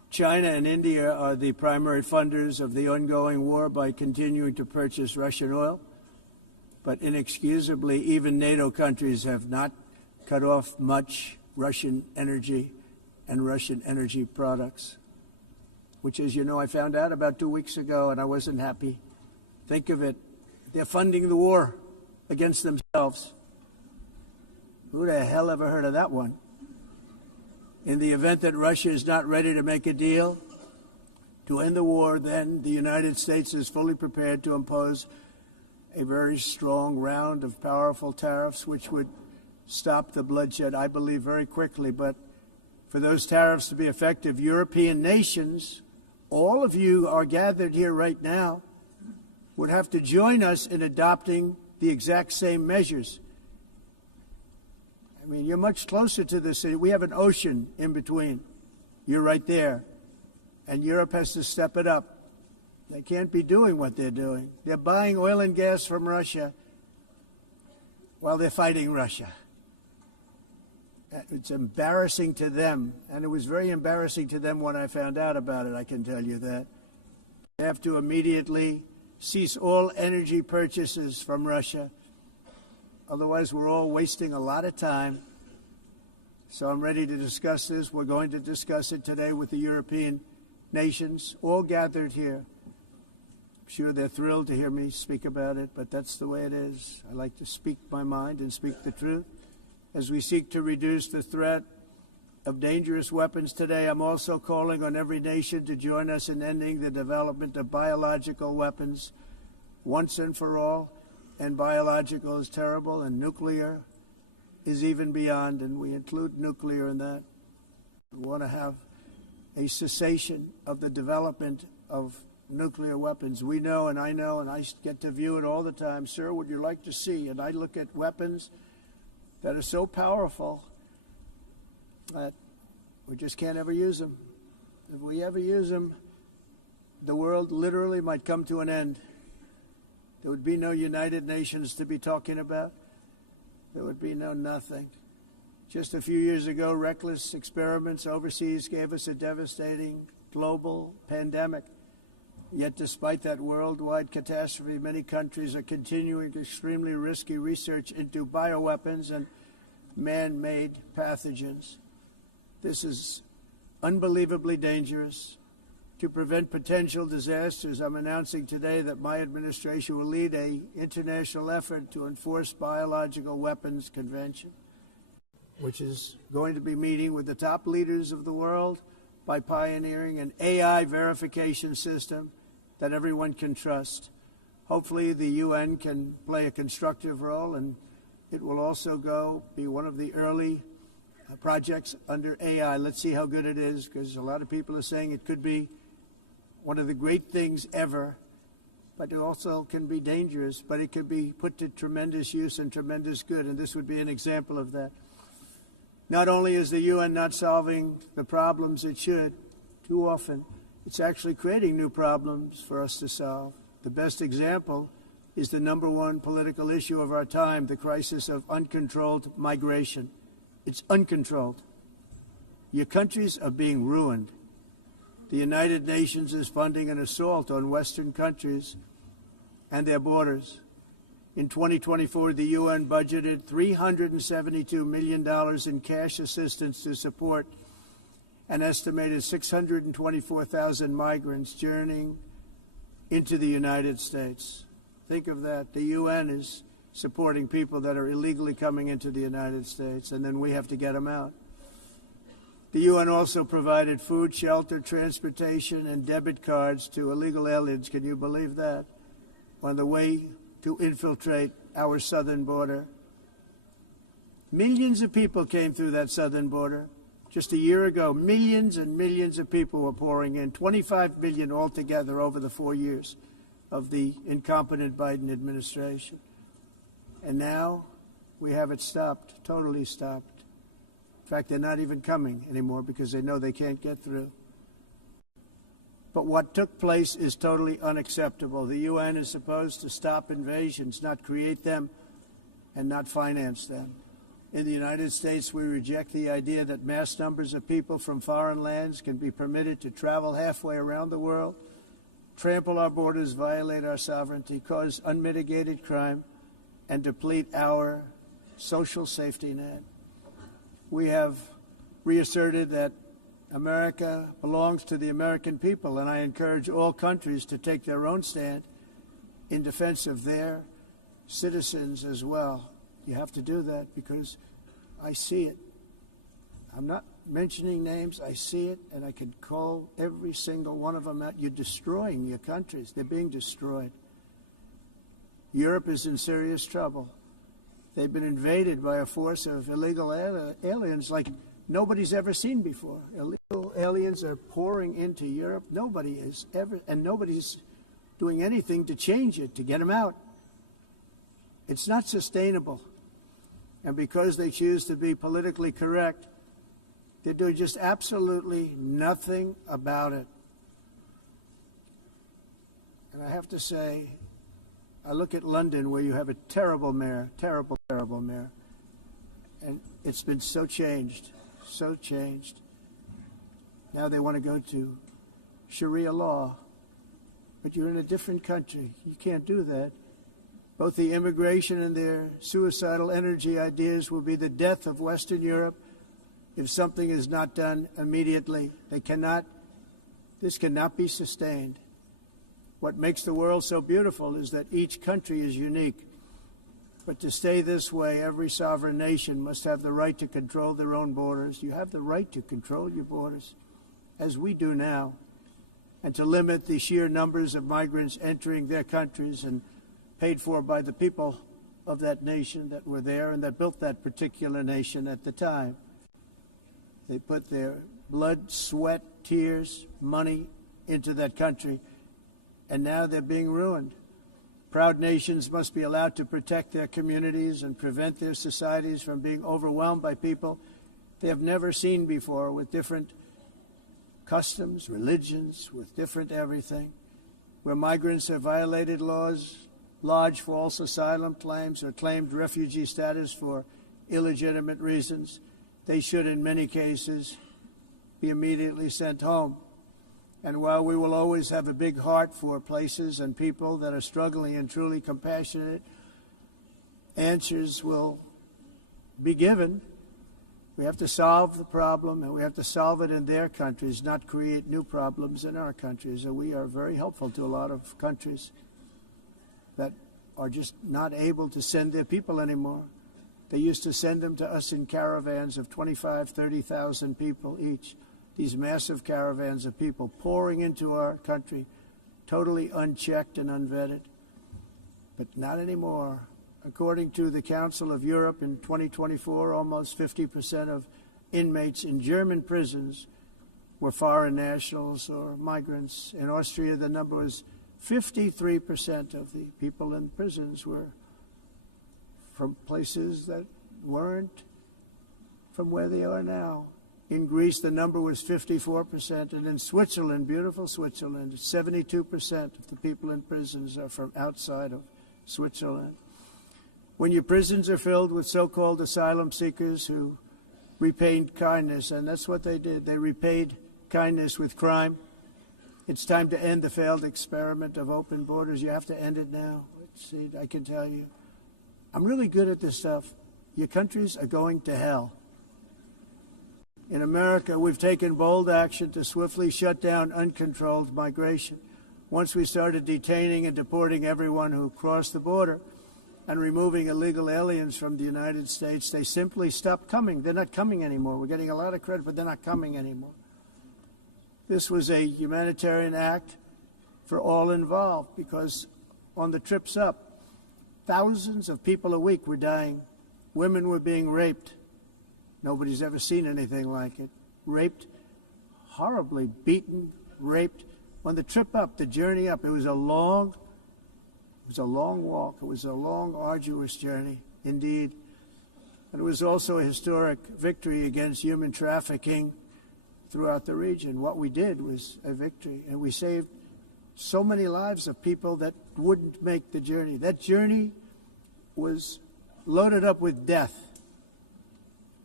China and India are the primary funders of the ongoing war by continuing to purchase Russian oil. But inexcusably, even NATO countries have not cut off much Russian energy and Russian energy products, which, as you know, I found out about 2 weeks ago, and I wasn't happy. Think of it. They're funding the war against themselves. Who the hell ever heard of that one? In the event that Russia is not ready to make a deal to end the war, then the United States is fully prepared to impose a very strong round of powerful tariffs, which would stop the bloodshed, I believe, very quickly. But for those tariffs to be effective, European nations, all of you are gathered here right now, would have to join us in adopting the exact same measures. I mean, you're much closer to the city. We have an ocean in between. You're right there. And Europe has to step it up. They can't be doing what they're doing. They're buying oil and gas from Russia while they're fighting Russia. It's embarrassing to them, and it was very embarrassing to them when I found out about it, I can tell you that. They have to immediately cease all energy purchases from Russia. Otherwise, we're all wasting a lot of time. So I'm ready to discuss this. We're going to discuss it today with the European nations, all gathered here. I'm sure they're thrilled to hear me speak about it, but that's the way it is. I like to speak my mind and speak the truth. As we seek to reduce the threat of dangerous weapons today, I'm also calling on every nation to join us in ending the development of biological weapons once and for all. And biological is terrible, and nuclear is even beyond, and we include nuclear in that. We want to have a cessation of the development of nuclear weapons. We know, and I get to view it all the time. Sir, would you like to see? And I look at weapons that are so powerful that we just can't ever use them. If we ever use them, the world literally might come to an end. There would be no United Nations to be talking about. There would be no nothing. Just a few years ago, reckless experiments overseas gave us a devastating global pandemic. Yet despite that worldwide catastrophe, many countries are continuing extremely risky research into bioweapons and man-made pathogens. This is unbelievably dangerous. To prevent potential disasters, I'm announcing today that my administration will lead an international effort to enforce biological weapons convention, which is going to be meeting with the top leaders of the world by pioneering an AI verification system that everyone can trust. Hopefully the UN can play a constructive role, and it will also be one of the early projects under AI. Let's see how good it is, because a lot of people are saying it could be one of the great things ever, but it also can be dangerous, but it could be put to tremendous use and tremendous good, and this would be an example of that. Not only is the UN not solving the problems it should, too often, it's actually creating new problems for us to solve. The best example is the number one political issue of our time, the crisis of uncontrolled migration. It's uncontrolled. Your countries are being ruined. The United Nations is funding an assault on Western countries and their borders. In 2024, the UN budgeted $372 million in cash assistance to support an estimated 624,000 migrants journeying into the United States. Think of that. The UN is supporting people that are illegally coming into the United States, and then we have to get them out. The UN also provided food, shelter, transportation, and debit cards to illegal aliens. Can you believe that? On the way to infiltrate our southern border. Millions of people came through that southern border. Just a year ago, millions and millions of people were pouring in, 25 million altogether over the 4 years of the incompetent Biden administration. And now we have it stopped, totally stopped. In fact, they're not even coming anymore because they know they can't get through. But what took place is totally unacceptable. The UN is supposed to stop invasions, not create them and not finance them. In the United States, we reject the idea that mass numbers of people from foreign lands can be permitted to travel halfway around the world, trample our borders, violate our sovereignty, cause unmitigated crime, and deplete our social safety net. We have reasserted that America belongs to the American people, and I encourage all countries to take their own stand in defense of their citizens as well. You have to do that because I see it. I'm not mentioning names. I see it, and I can call every single one of them out. You're destroying your countries. They're being destroyed. Europe is in serious trouble. They've been invaded by a force of illegal aliens like nobody's ever seen before. Illegal aliens are pouring into Europe. Nobody is ever, and nobody's doing anything to change it, to get them out. It's not sustainable. And because they choose to be politically correct, they're doing just absolutely nothing about it. And I have to say, I look at London where you have a terrible mayor, terrible mayor. And it's been so changed, so changed. Now they want to go to Sharia law. But you're in a different country. You can't do that. Both the immigration and their suicidal energy ideas will be the death of Western Europe if something is not done immediately. This cannot be sustained. What makes the world so beautiful is that each country is unique. But to stay this way, every sovereign nation must have the right to control their own borders. You have the right to control your borders, as we do now, and to limit the sheer numbers of migrants entering their countries and paid for by the people of that nation that were there and that built that particular nation at the time. They put their blood, sweat, tears, money into that country, and now they're being ruined. Proud nations must be allowed to protect their communities and prevent their societies from being overwhelmed by people they have never seen before, with different customs, religions, with different everything. Where migrants have violated laws, lodged false asylum claims, or claimed refugee status for illegitimate reasons, they should, in many cases, be immediately sent home. And while we will always have a big heart for places and people that are struggling and truly compassionate, answers will be given. We have to solve the problem, and we have to solve it in their countries, not create new problems in our countries. And we are very helpful to a lot of countries that are just not able to send their people anymore. They used to send them to us in caravans of 25,000, 30,000 people each. These massive caravans of people pouring into our country, totally unchecked and unvetted. But not anymore. According to the Council of Europe in 2024, almost 50% of inmates in German prisons were foreign nationals or migrants. In Austria, the number was 53% of the people in prisons were from places that weren't from where they are now. In Greece, the number was 54%, and in Switzerland, beautiful Switzerland, 72% of the people in prisons are from outside of Switzerland. When your prisons are filled with so-called asylum seekers who repaid kindness, and that's what they did, they repaid kindness with crime. It's time to end the failed experiment of open borders. You have to end it now. Let's see, I can tell you. I'm really good at this stuff. Your countries are going to hell. In America, we've taken bold action to swiftly shut down uncontrolled migration. Once we started detaining and deporting everyone who crossed the border and removing illegal aliens from the United States, they simply stopped coming. They're not coming anymore. We're getting a lot of credit, but they're not coming anymore. This was a humanitarian act for all involved, because on the trips up, thousands of people a week were dying. Women were being raped. Nobody's ever seen anything like it. Raped, horribly beaten, raped. On the trip up, the journey up, it was a long walk. It was a long, arduous journey, indeed. And it was also a historic victory against human trafficking throughout the region. What we did was a victory, and we saved so many lives of people that wouldn't make the journey. That journey was loaded up with death.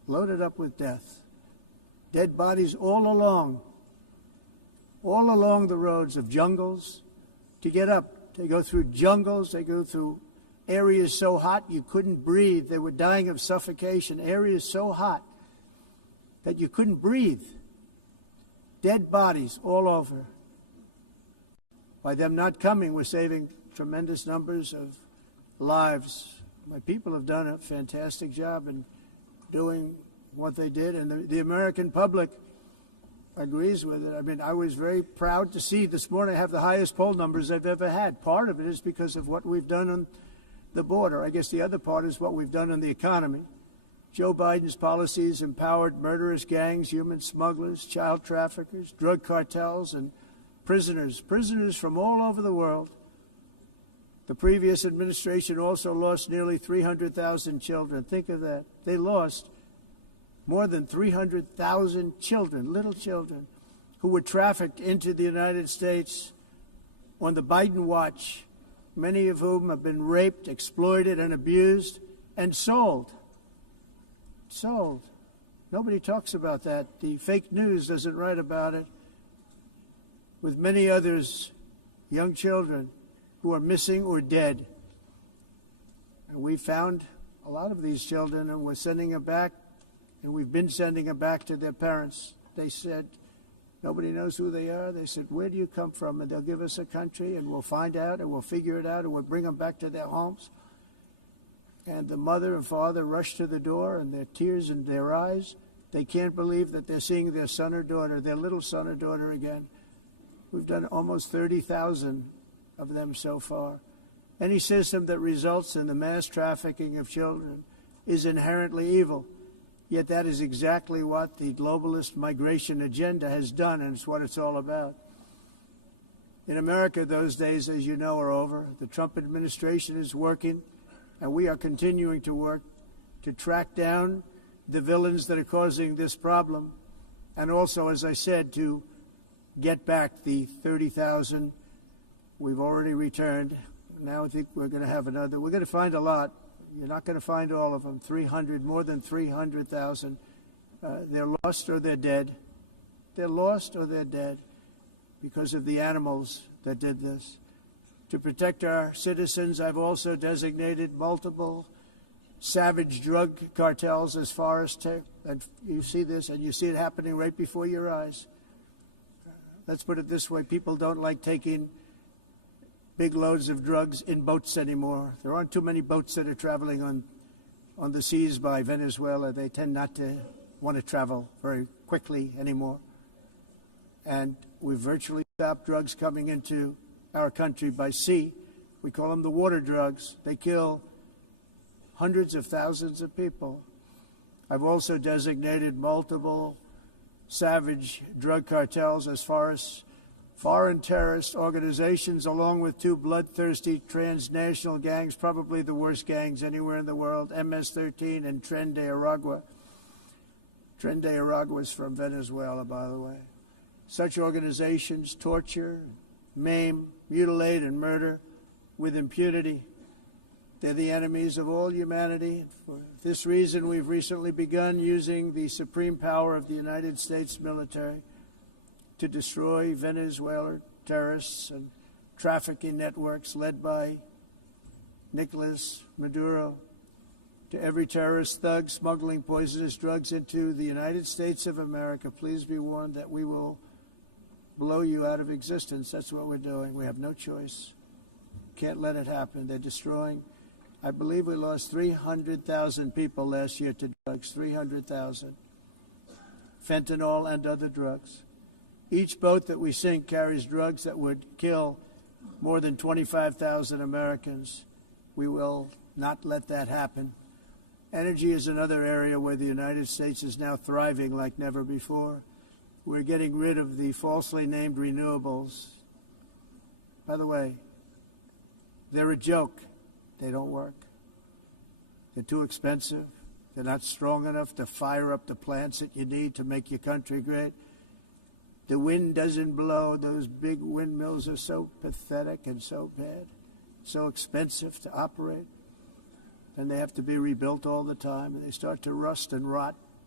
loaded up with death. Dead bodies all along the roads of jungles to get up. They go through jungles, they go through areas so hot you couldn't breathe. They were dying of suffocation, areas so hot that you couldn't breathe. Dead bodies all over. By them not coming, we're saving tremendous numbers of lives. My people have done a fantastic job in doing what they did, and the American public agrees with it. I mean, I was very proud to see this morning I have the highest poll numbers I've ever had. Part of it is because of what we've done on the border. I guess the other part is what we've done on the economy. Joe Biden's policies empowered murderous gangs, human smugglers, child traffickers, drug cartels, and prisoners from all over the world. The previous administration also lost nearly 300,000 children. Think of that. They lost more than 300,000 children, little children, who were trafficked into the United States on the Biden watch, many of whom have been raped, exploited, and abused, and sold. Sold. Nobody talks about that. The fake news doesn't write about it. With many others, young children who are missing or dead. And we found a lot of these children, and we're sending them back, and we've been sending them back to their parents. They said, nobody knows who they are. They said, where do you come from? And they'll give us a country, and we'll find out, and we'll figure it out, and we'll bring them back to their homes. And the mother and father rush to the door, and their tears in their eyes. They can't believe that they're seeing their son or daughter, their little son or daughter again. We've done almost 30,000 of them so far. Any system that results in the mass trafficking of children is inherently evil. Yet that is exactly what the globalist migration agenda has done, and it's what it's all about. In America, those days, as you know, are over. The Trump administration is working, and we are continuing to work to track down the villains that are causing this problem, and also, as I said, to get back the 30,000 we've already returned. Now I think we're going to have another. We're going to find a lot. You're not going to find all of them. 300, more than 300,000. They're lost or they're dead. They're lost or they're dead because of the animals that did this. To protect our citizens, I've also designated multiple savage drug cartels as far as and you see this, and you see it happening right before your eyes. Let's put it this way. People don't like taking big loads of drugs in boats anymore. There aren't too many boats that are traveling on the seas by Venezuela. They tend not to want to travel very quickly anymore. And we've virtually stopped drugs coming into our country by sea. We call them the water drugs. They kill hundreds of thousands of people. I've also designated multiple savage drug cartels as far as foreign terrorist organizations, along with two bloodthirsty transnational gangs, probably the worst gangs anywhere in the world, MS-13 and Tren de Aragua. Tren de Aragua is from Venezuela, by the way. Such organizations torture, maim, mutilate, and murder with impunity. They're the enemies of all humanity. For this reason, we've recently begun using the supreme power of the United States military to destroy Venezuelan terrorists and trafficking networks led by Nicolas Maduro. To every terrorist thug smuggling poisonous drugs into the United States of America, please be warned that we will blow you out of existence. That's what we're doing. We have no choice. Can't let it happen. They're destroying. I believe we lost 300,000 people last year to drugs, 300,000. Fentanyl and other drugs. Each boat that we sink carries drugs that would kill more than 25,000 Americans. We will not let that happen. Energy is another area where the United States is now thriving like never before. We're getting rid of the falsely named renewables. By the way, they're a joke. They don't work. They're too expensive. They're not strong enough to fire up the plants that you need to make your country great. The wind doesn't blow. Those big windmills are so pathetic and so bad, so expensive to operate. And they have to be rebuilt all the time, and they start to rust and rot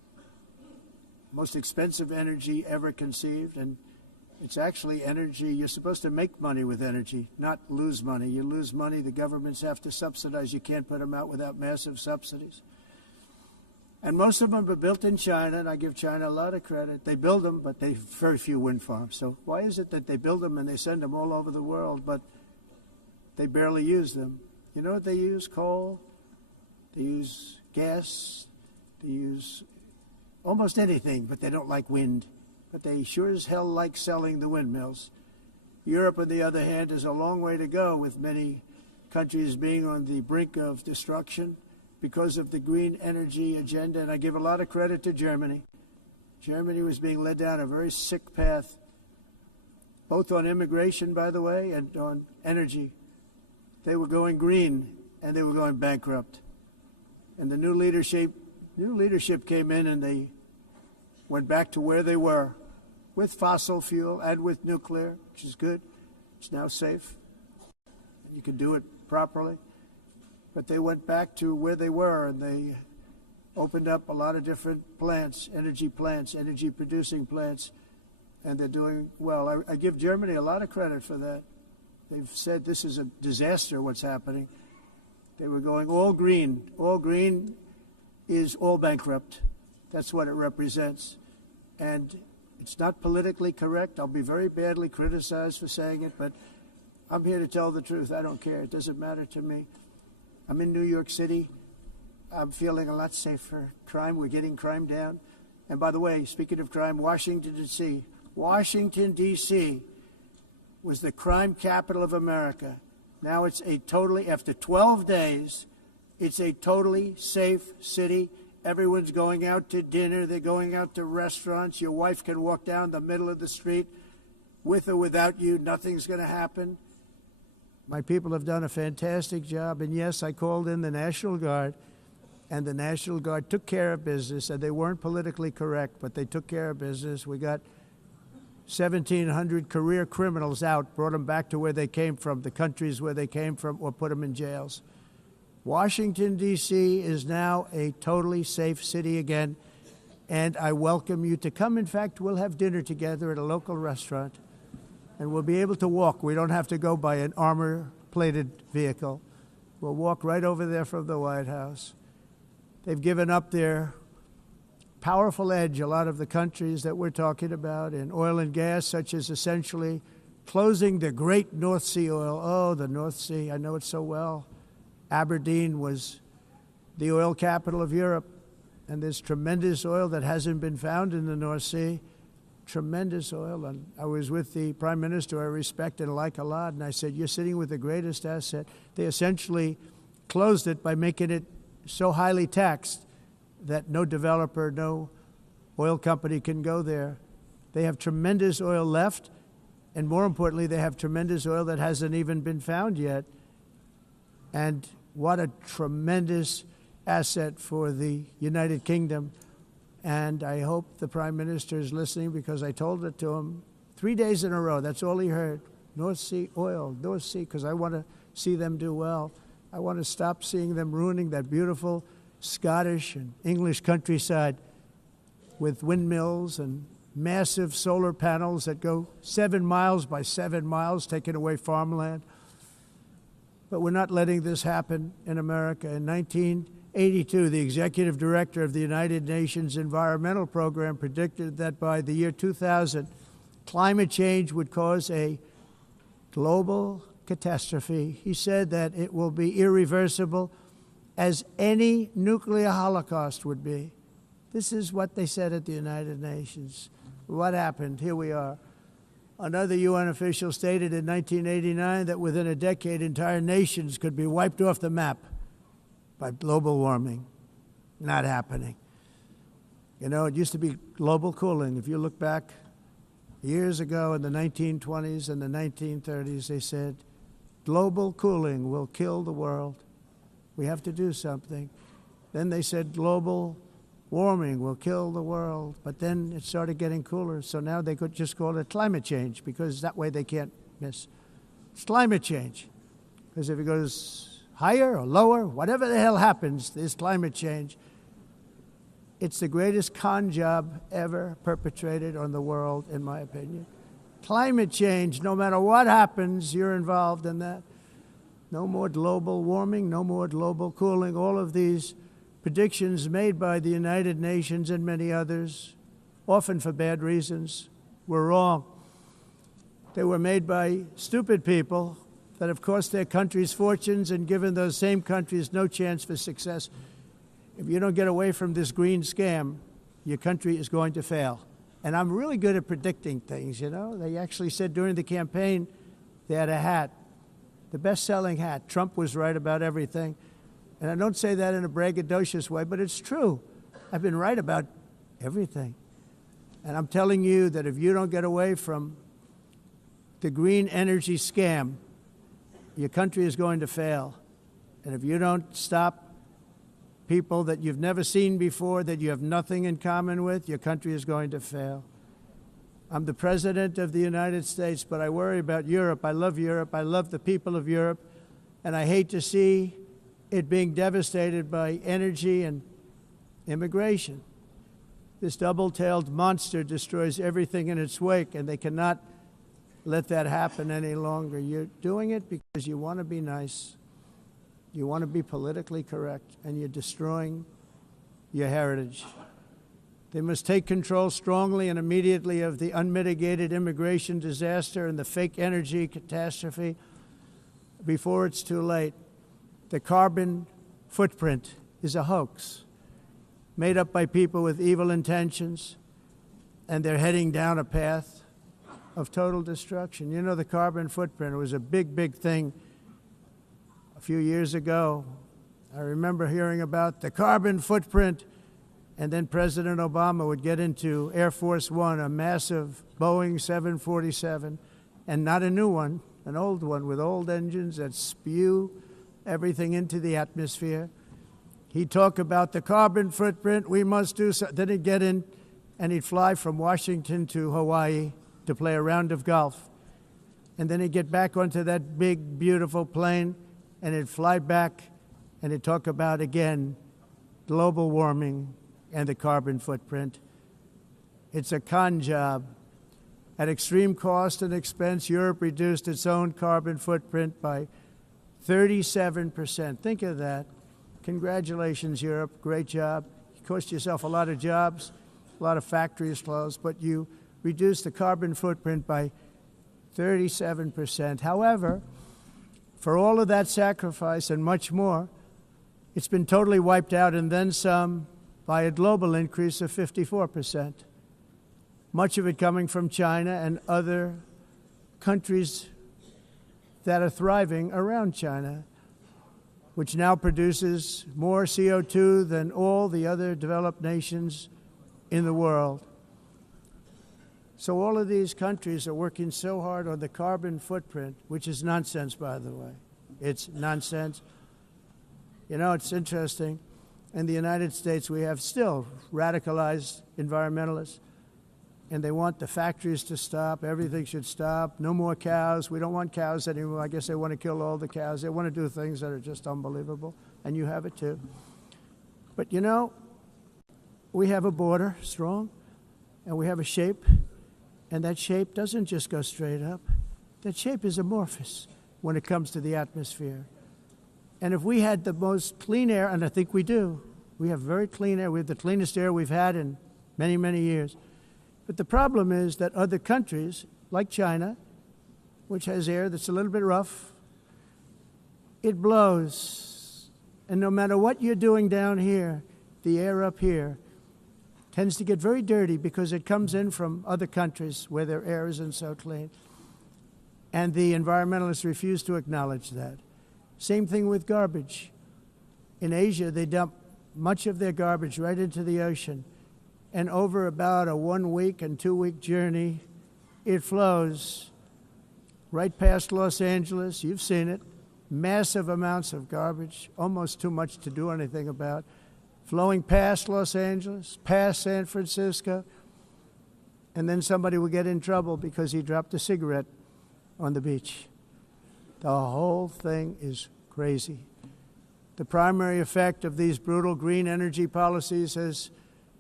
most expensive energy ever conceived, and it's actually energy. You're supposed to make money with energy, not lose money. You lose money, the governments have to subsidize. You can't put them out without massive subsidies. And most of them are built in China, and I give China a lot of credit. They build them, but they have very few wind farms. So why is it that they build them and they send them all over the world, but they barely use them? You know what they use? Coal. They use gas. They use almost anything, but they don't like wind. But they sure as hell like selling the windmills. Europe, on the other hand, has a long way to go, with many countries being on the brink of destruction because of the green energy agenda. And I give a lot of credit to Germany. Germany was being led down a very sick path, both on immigration, by the way, and on energy. They were going green, and they were going bankrupt. And the new leadership came in, and they went back to where they were, with fossil fuel and with nuclear, which is good. It's now safe. You can do it properly. But they went back to where they were, and they opened up a lot of different plants, energy-producing plants, and they're doing well. I give Germany a lot of credit for that. They've said this is a disaster, what's happening. They were going all green. All green is all bankrupt. That's what it represents. And it's not politically correct. I'll be very badly criticized for saying it, but I'm here to tell the truth. I don't care. It doesn't matter to me. I'm in New York City. I'm feeling a lot safer. Crime, we're getting crime down. And by the way, speaking of crime, Washington, D.C. Washington, D.C. was the crime capital of America. Now it's after 12 days, it's a totally safe city. Everyone's going out to dinner. They're going out to restaurants. Your wife can walk down the middle of the street with or without you. Nothing's going to happen. My people have done a fantastic job. And yes, I called in the National Guard, and the National Guard took care of business, and they weren't politically correct, but they took care of business. We got 1,700 career criminals out, brought them back to where they came from, the countries where they came from, or put them in jails. Washington, D.C. is now a totally safe city again, and I welcome you to come. In fact, we'll have dinner together at a local restaurant, and we'll be able to walk. We don't have to go by an armor-plated vehicle. We'll walk right over there from the White House. They've given up their powerful edge, a lot of the countries that we're talking about, in oil and gas, such as essentially closing the great North Sea oil. Oh, the North Sea, I know it so well. Aberdeen was the oil capital of Europe, and there's tremendous oil that hasn't been found in the North Sea. Tremendous oil. And I was with the Prime Minister I respect and like a lot, and I said, you're sitting with the greatest asset. They essentially closed it by making it so highly taxed that no developer, no oil company can go there. They have tremendous oil left, and more importantly, they have tremendous oil that hasn't even been found yet. And what a tremendous asset for the United Kingdom. And I hope the Prime Minister is listening, because I told it to him 3 days in a row. That's all he heard. North Sea oil, North Sea, because I want to see them do well. I want to stop seeing them ruining that beautiful Scottish and English countryside with windmills and massive solar panels that go 7 miles by 7 miles, taking away farmland. But we're not letting this happen in America. In 1982, the executive director of the United Nations Environmental Program predicted that by the year 2000, climate change would cause a global catastrophe. He said that it will be irreversible, as any nuclear holocaust would be. This is what they said at the United Nations. What happened? Here we are. Another UN official stated in 1989 that within a decade, entire nations could be wiped off the map by global warming. Not happening. You know, it used to be global cooling. If you look back years ago in the 1920s and the 1930s, they said, global cooling will kill the world. We have to do something. Then they said global warming will kill the world. But then it started getting cooler, so now they could just call it climate change, because that way they can't miss. It's climate change. Because if it goes higher or lower, whatever the hell happens, there's climate change. It's the greatest con job ever perpetrated on the world, in my opinion. Climate change, no matter what happens, you're involved in that. No more global warming, no more global cooling. All of these predictions made by the United Nations and many others, often for bad reasons, were wrong. They were made by stupid people that have cost their countries fortunes and given those same countries no chance for success. If you don't get away from this green scam, your country is going to fail. And I'm really good at predicting things, you know. They actually said during the campaign they had a hat, the best-selling hat. Trump was right about everything. And I don't say that in a braggadocious way, but it's true. I've been right about everything. And I'm telling you that if you don't get away from the green energy scam, your country is going to fail. And if you don't stop people that you've never seen before, that you have nothing in common with, your country is going to fail. I'm the President of the United States, but I worry about Europe. I love Europe. I love the people of Europe. And I hate to see it being devastated by energy and immigration. This double-tailed monster destroys everything in its wake, and they cannot let that happen any longer. You're doing it because you want to be nice. You want to be politically correct, and you're destroying your heritage. They must take control strongly and immediately of the unmitigated immigration disaster and the fake energy catastrophe before it's too late. The carbon footprint is a hoax made up by people with evil intentions, and they're heading down a path of total destruction. You know, the carbon footprint was a big, big thing a few years ago. I remember hearing about the carbon footprint, and then President Obama would get into Air Force One, a massive Boeing 747, and not a new one, an old one with old engines that spew everything into the atmosphere. He'd talk about the carbon footprint, we must do so. Then he'd get in and he'd fly from Washington to Hawaii to play a round of golf. And then he'd get back onto that big, beautiful plane and he'd fly back and he'd talk about, again, global warming and the carbon footprint. It's a con job. At extreme cost and expense, Europe reduced its own carbon footprint by 37%. Think of that. Congratulations, Europe. Great job. You cost yourself a lot of jobs, a lot of factories closed, but you reduced the carbon footprint by 37%. However, for all of that sacrifice and much more, it's been totally wiped out and then some by a global increase of 54%. Much of it coming from China and other countries that are thriving around China, which now produces more CO2 than all the other developed nations in the world. So all of these countries are working so hard on the carbon footprint, which is nonsense, by the way. It's nonsense. You know, it's interesting. In the United States, we have still radicalized environmentalists, and they want the factories to stop. Everything should stop. No more cows. We don't want cows anymore. I guess they want to kill all the cows. They want to do things that are just unbelievable, and you have it too. But, you know, we have a border, strong, and we have a shape, and that shape doesn't just go straight up. That shape is amorphous when it comes to the atmosphere. And if we had the most clean air, and I think we do, we have very clean air. We have the cleanest air we've had in many, many years. But the problem is that other countries, like China, which has air that's a little bit rough, it blows. And no matter what you're doing down here, the air up here tends to get very dirty because it comes in from other countries where their air isn't so clean. And the environmentalists refuse to acknowledge that. Same thing with garbage. In Asia, they dump much of their garbage right into the ocean. And over about a 1 week and 2 week journey, it flows right past Los Angeles. You've seen it. Massive amounts of garbage, almost too much to do anything about, flowing past Los Angeles, past San Francisco, and then somebody will get in trouble because he dropped a cigarette on the beach. The whole thing is crazy. The primary effect of these brutal green energy policies has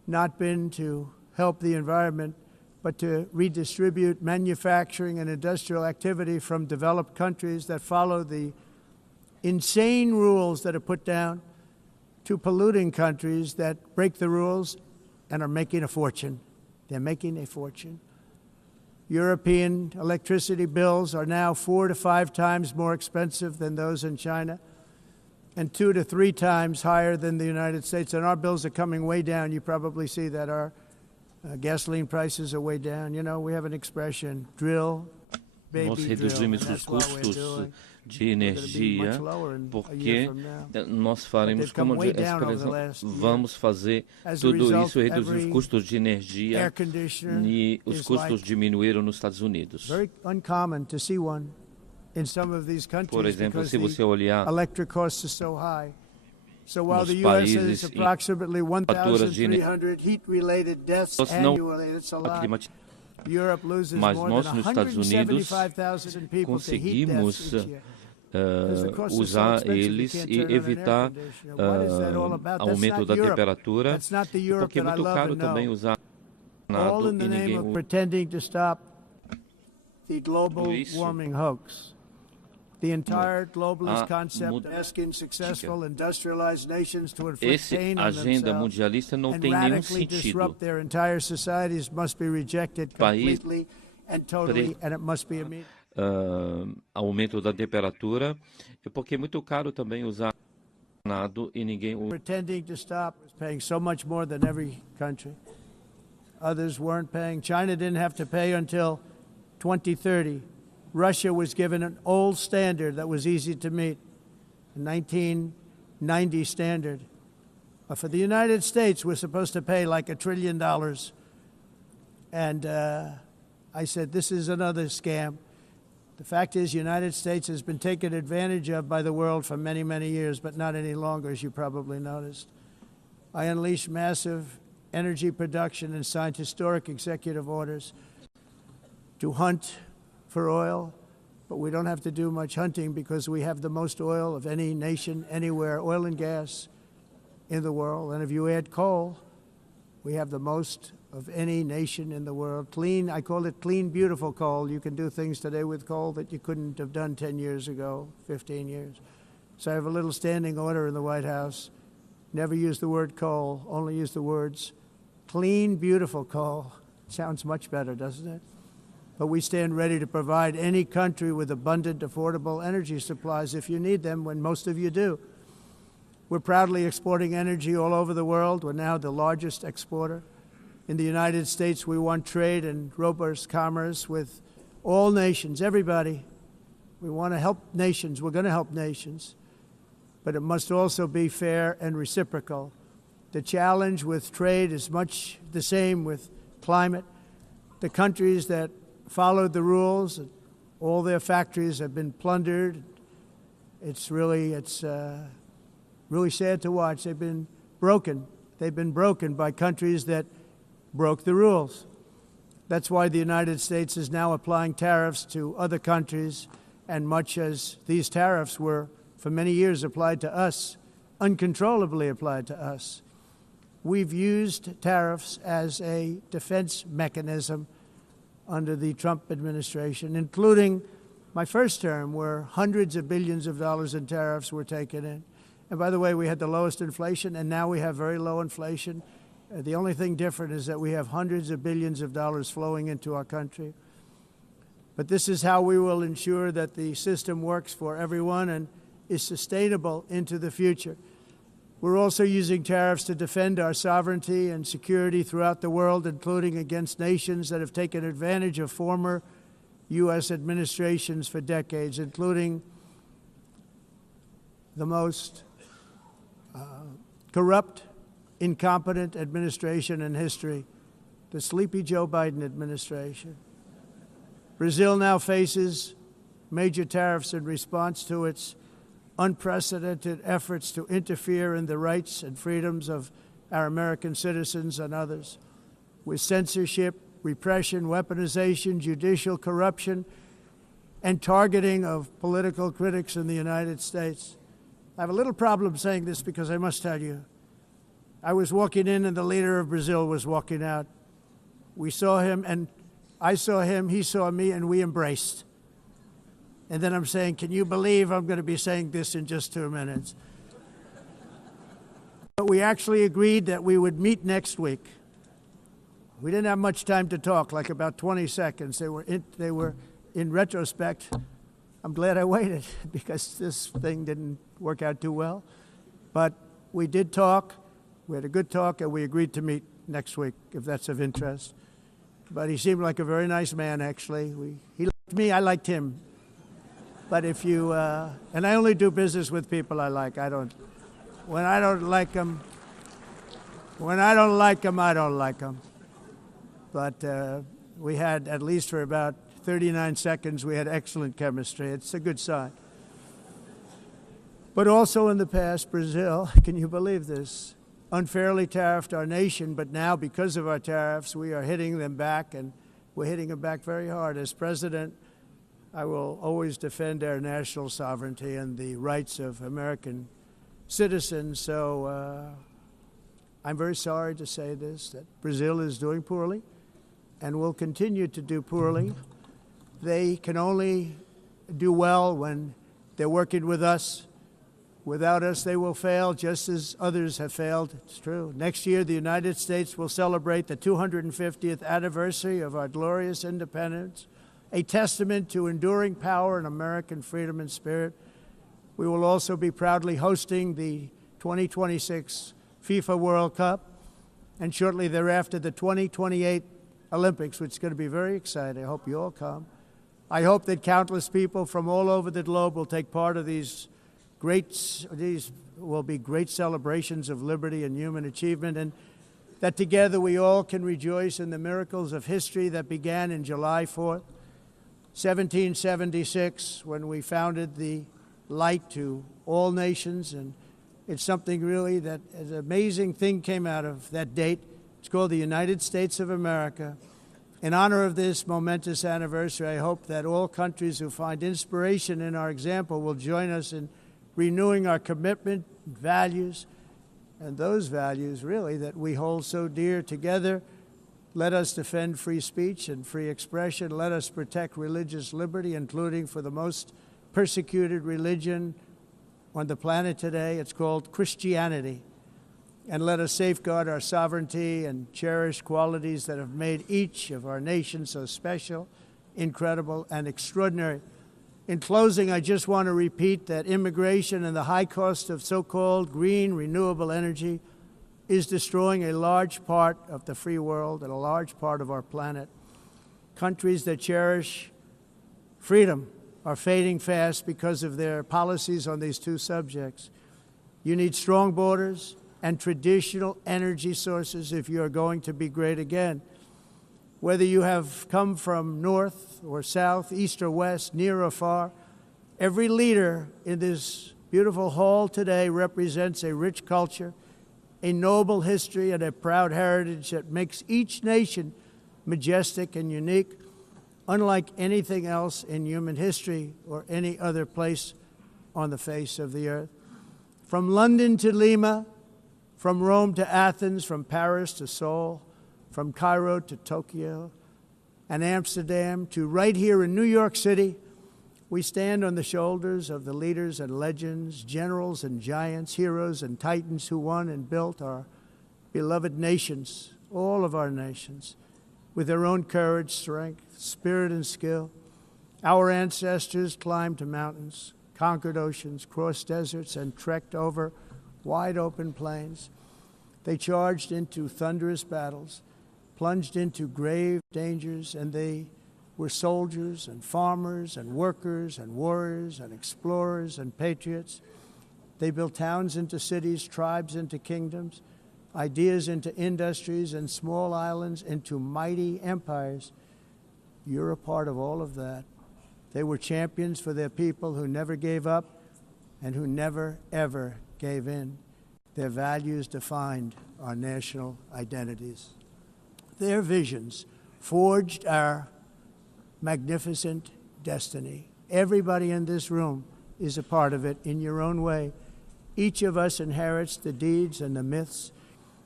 not been to help the environment, but to redistribute manufacturing and industrial activity from developed countries that follow the insane rules that are put down to polluting countries that break the rules and are making a fortune. They're making a fortune. European electricity bills are now 4 to 5 times more expensive than those in China, and 2 to 3 times higher than the United States. And our bills are coming way down. You probably see that our gasoline prices are way down. You know, we have an expression, drill, baby, Nós drill. reduzimos os custos de energia porque nós faremos como vamos fazer tudo isso, reduzir os custos de energia e os custos diminuíram nos Estados Unidos. Por exemplo, se você olhar So while the US has approximately 1,300 heat-related deaths annually, that's a lot. Europe loses more than 175,000 people to heat deaths each year. Usar eles e evitar aumento da temperatura, porque é muito caro também usar nada e ninguém usa. Pretending to stop the global warming hoax. The entire globalist concept of asking successful industrialized nations to inflict pain on themselves and radically disrupt their entire societies must be rejected completely and totally, and it must be immediate. Aumento da temperatura, porque é muito caro também usar nada e ninguém usa. Pretending to stop, paying so much more than every country. Others weren't paying. China didn't have to pay until 2030. Russia was given an old standard that was easy to meet, a 1990 standard. But for the United States, we're supposed to pay like $1 trillion. And I said, this is another scam. The fact is, the United States has been taken advantage of by the world for many, many years, but not any longer, as you probably noticed. I unleashed massive energy production and signed historic executive orders to hunt for oil, but we don't have to do much hunting because we have the most oil of any nation anywhere, oil and gas in the world. And if you add coal, we have the most of any nation in the world. Clean, I call it clean, beautiful coal. You can do things today with coal that you couldn't have done 10 years ago, 15 years. So I have a little standing order in the White House. Never use the word coal, only use the words clean, beautiful coal. Sounds much better, doesn't it? But we stand ready to provide any country with abundant, affordable energy supplies if you need them, when most of you do. We're proudly exporting energy all over the world. We're now the largest exporter. In the United States, we want trade and robust commerce with all nations, everybody. We want to help nations. We're going to help nations. But it must also be fair and reciprocal. The challenge with trade is much the same with climate. The countries that followed the rules, all their factories have been plundered. It's really sad to watch. They've been broken. They've been broken by countries that broke the rules. That's why the United States is now applying tariffs to other countries, and much as these tariffs were for many years applied to us, uncontrollably applied to us. We've used tariffs as a defense mechanism under the Trump administration, including my first term, where hundreds of billions of dollars in tariffs were taken in. And by the way, we had the lowest inflation, and now we have very low inflation. The only thing different is that we have hundreds of billions of dollars flowing into our country. But this is how we will ensure that the system works for everyone and is sustainable into the future. We're also using tariffs to defend our sovereignty and security throughout the world, including against nations that have taken advantage of former U.S. administrations for decades, including the most corrupt, incompetent administration in history, the sleepy Joe Biden administration. Brazil now faces major tariffs in response to its unprecedented efforts to interfere in the rights and freedoms of our American citizens and others, with censorship, repression, weaponization, judicial corruption, and targeting of political critics in the United States. I have a little problem saying this because I must tell you, I was walking in and the leader of Brazil was walking out. We saw him and I saw him, he saw me, and we embraced. And then I'm saying, can you believe I'm going to be saying this in just 2 minutes? But we actually agreed that we would meet next week. We didn't have much time to talk, like about 20 seconds. They were in retrospect, I'm glad I waited because this thing didn't work out too well. But we did talk. We had a good talk, and we agreed to meet next week, if that's of interest. But he seemed like a very nice man, actually. He liked me, I liked him. But if you, and I only do business with people I like. When I don't like them, I don't like them. But we had, at least for about 39 seconds, we had excellent chemistry. It's a good sign. But also in the past, Brazil, can you believe this, unfairly tariffed our nation, but now because of our tariffs, we are hitting them back, and we're hitting them back very hard. As president, I will always defend our national sovereignty and the rights of American citizens. So I'm very sorry to say this, that Brazil is doing poorly and will continue to do poorly. They can only do well when they're working with us. Without us, they will fail, just as others have failed. It's true. Next year, the United States will celebrate the 250th anniversary of our glorious independence, a testament to enduring power and American freedom and spirit. We will also be proudly hosting the 2026 FIFA World Cup, and shortly thereafter, the 2028 Olympics, which is going to be very exciting. I hope you all come. I hope that countless people from all over the globe will take part of these will be great celebrations of liberty and human achievement, and that together we all can rejoice in the miracles of history that began in July 4th, 1776, when we founded the light to all nations. And it's something really that an amazing thing came out of that date. It's called the United States of America. In honor of this momentous anniversary, I hope that all countries who find inspiration in our example will join us in renewing our commitment, values, and those values, really, that we hold so dear together. Let us defend free speech and free expression. Let us protect religious liberty, including for the most persecuted religion on the planet today. It's called Christianity. And let us safeguard our sovereignty and cherish qualities that have made each of our nations so special, incredible, and extraordinary. In closing, I just want to repeat that immigration and the high cost of so-called green renewable energy is destroying a large part of the free world and a large part of our planet. Countries that cherish freedom are fading fast because of their policies on these two subjects. You need strong borders and traditional energy sources if you are going to be great again. Whether you have come from north or south, east or west, near or far, every leader in this beautiful hall today represents a rich culture, a noble history, and a proud heritage that makes each nation majestic and unique, unlike anything else in human history or any other place on the face of the earth. From London to Lima, from Rome to Athens, from Paris to Seoul, from Cairo to Tokyo and Amsterdam to right here in New York City, we stand on the shoulders of the leaders and legends, generals and giants, heroes and titans who won and built our beloved nations, all of our nations, with their own courage, strength, spirit, and skill. Our ancestors climbed mountains, conquered oceans, crossed deserts, and trekked over wide open plains. They charged into thunderous battles, plunged into grave dangers, and they were soldiers and farmers and workers and warriors and explorers and patriots. They built towns into cities, tribes into kingdoms, ideas into industries, and small islands into mighty empires. You're a part of all of that. They were champions for their people who never gave up and who never, ever gave in. Their values defined our national identities. Their visions forged our magnificent destiny. Everybody in this room is a part of it in your own way. Each of us inherits the deeds and the myths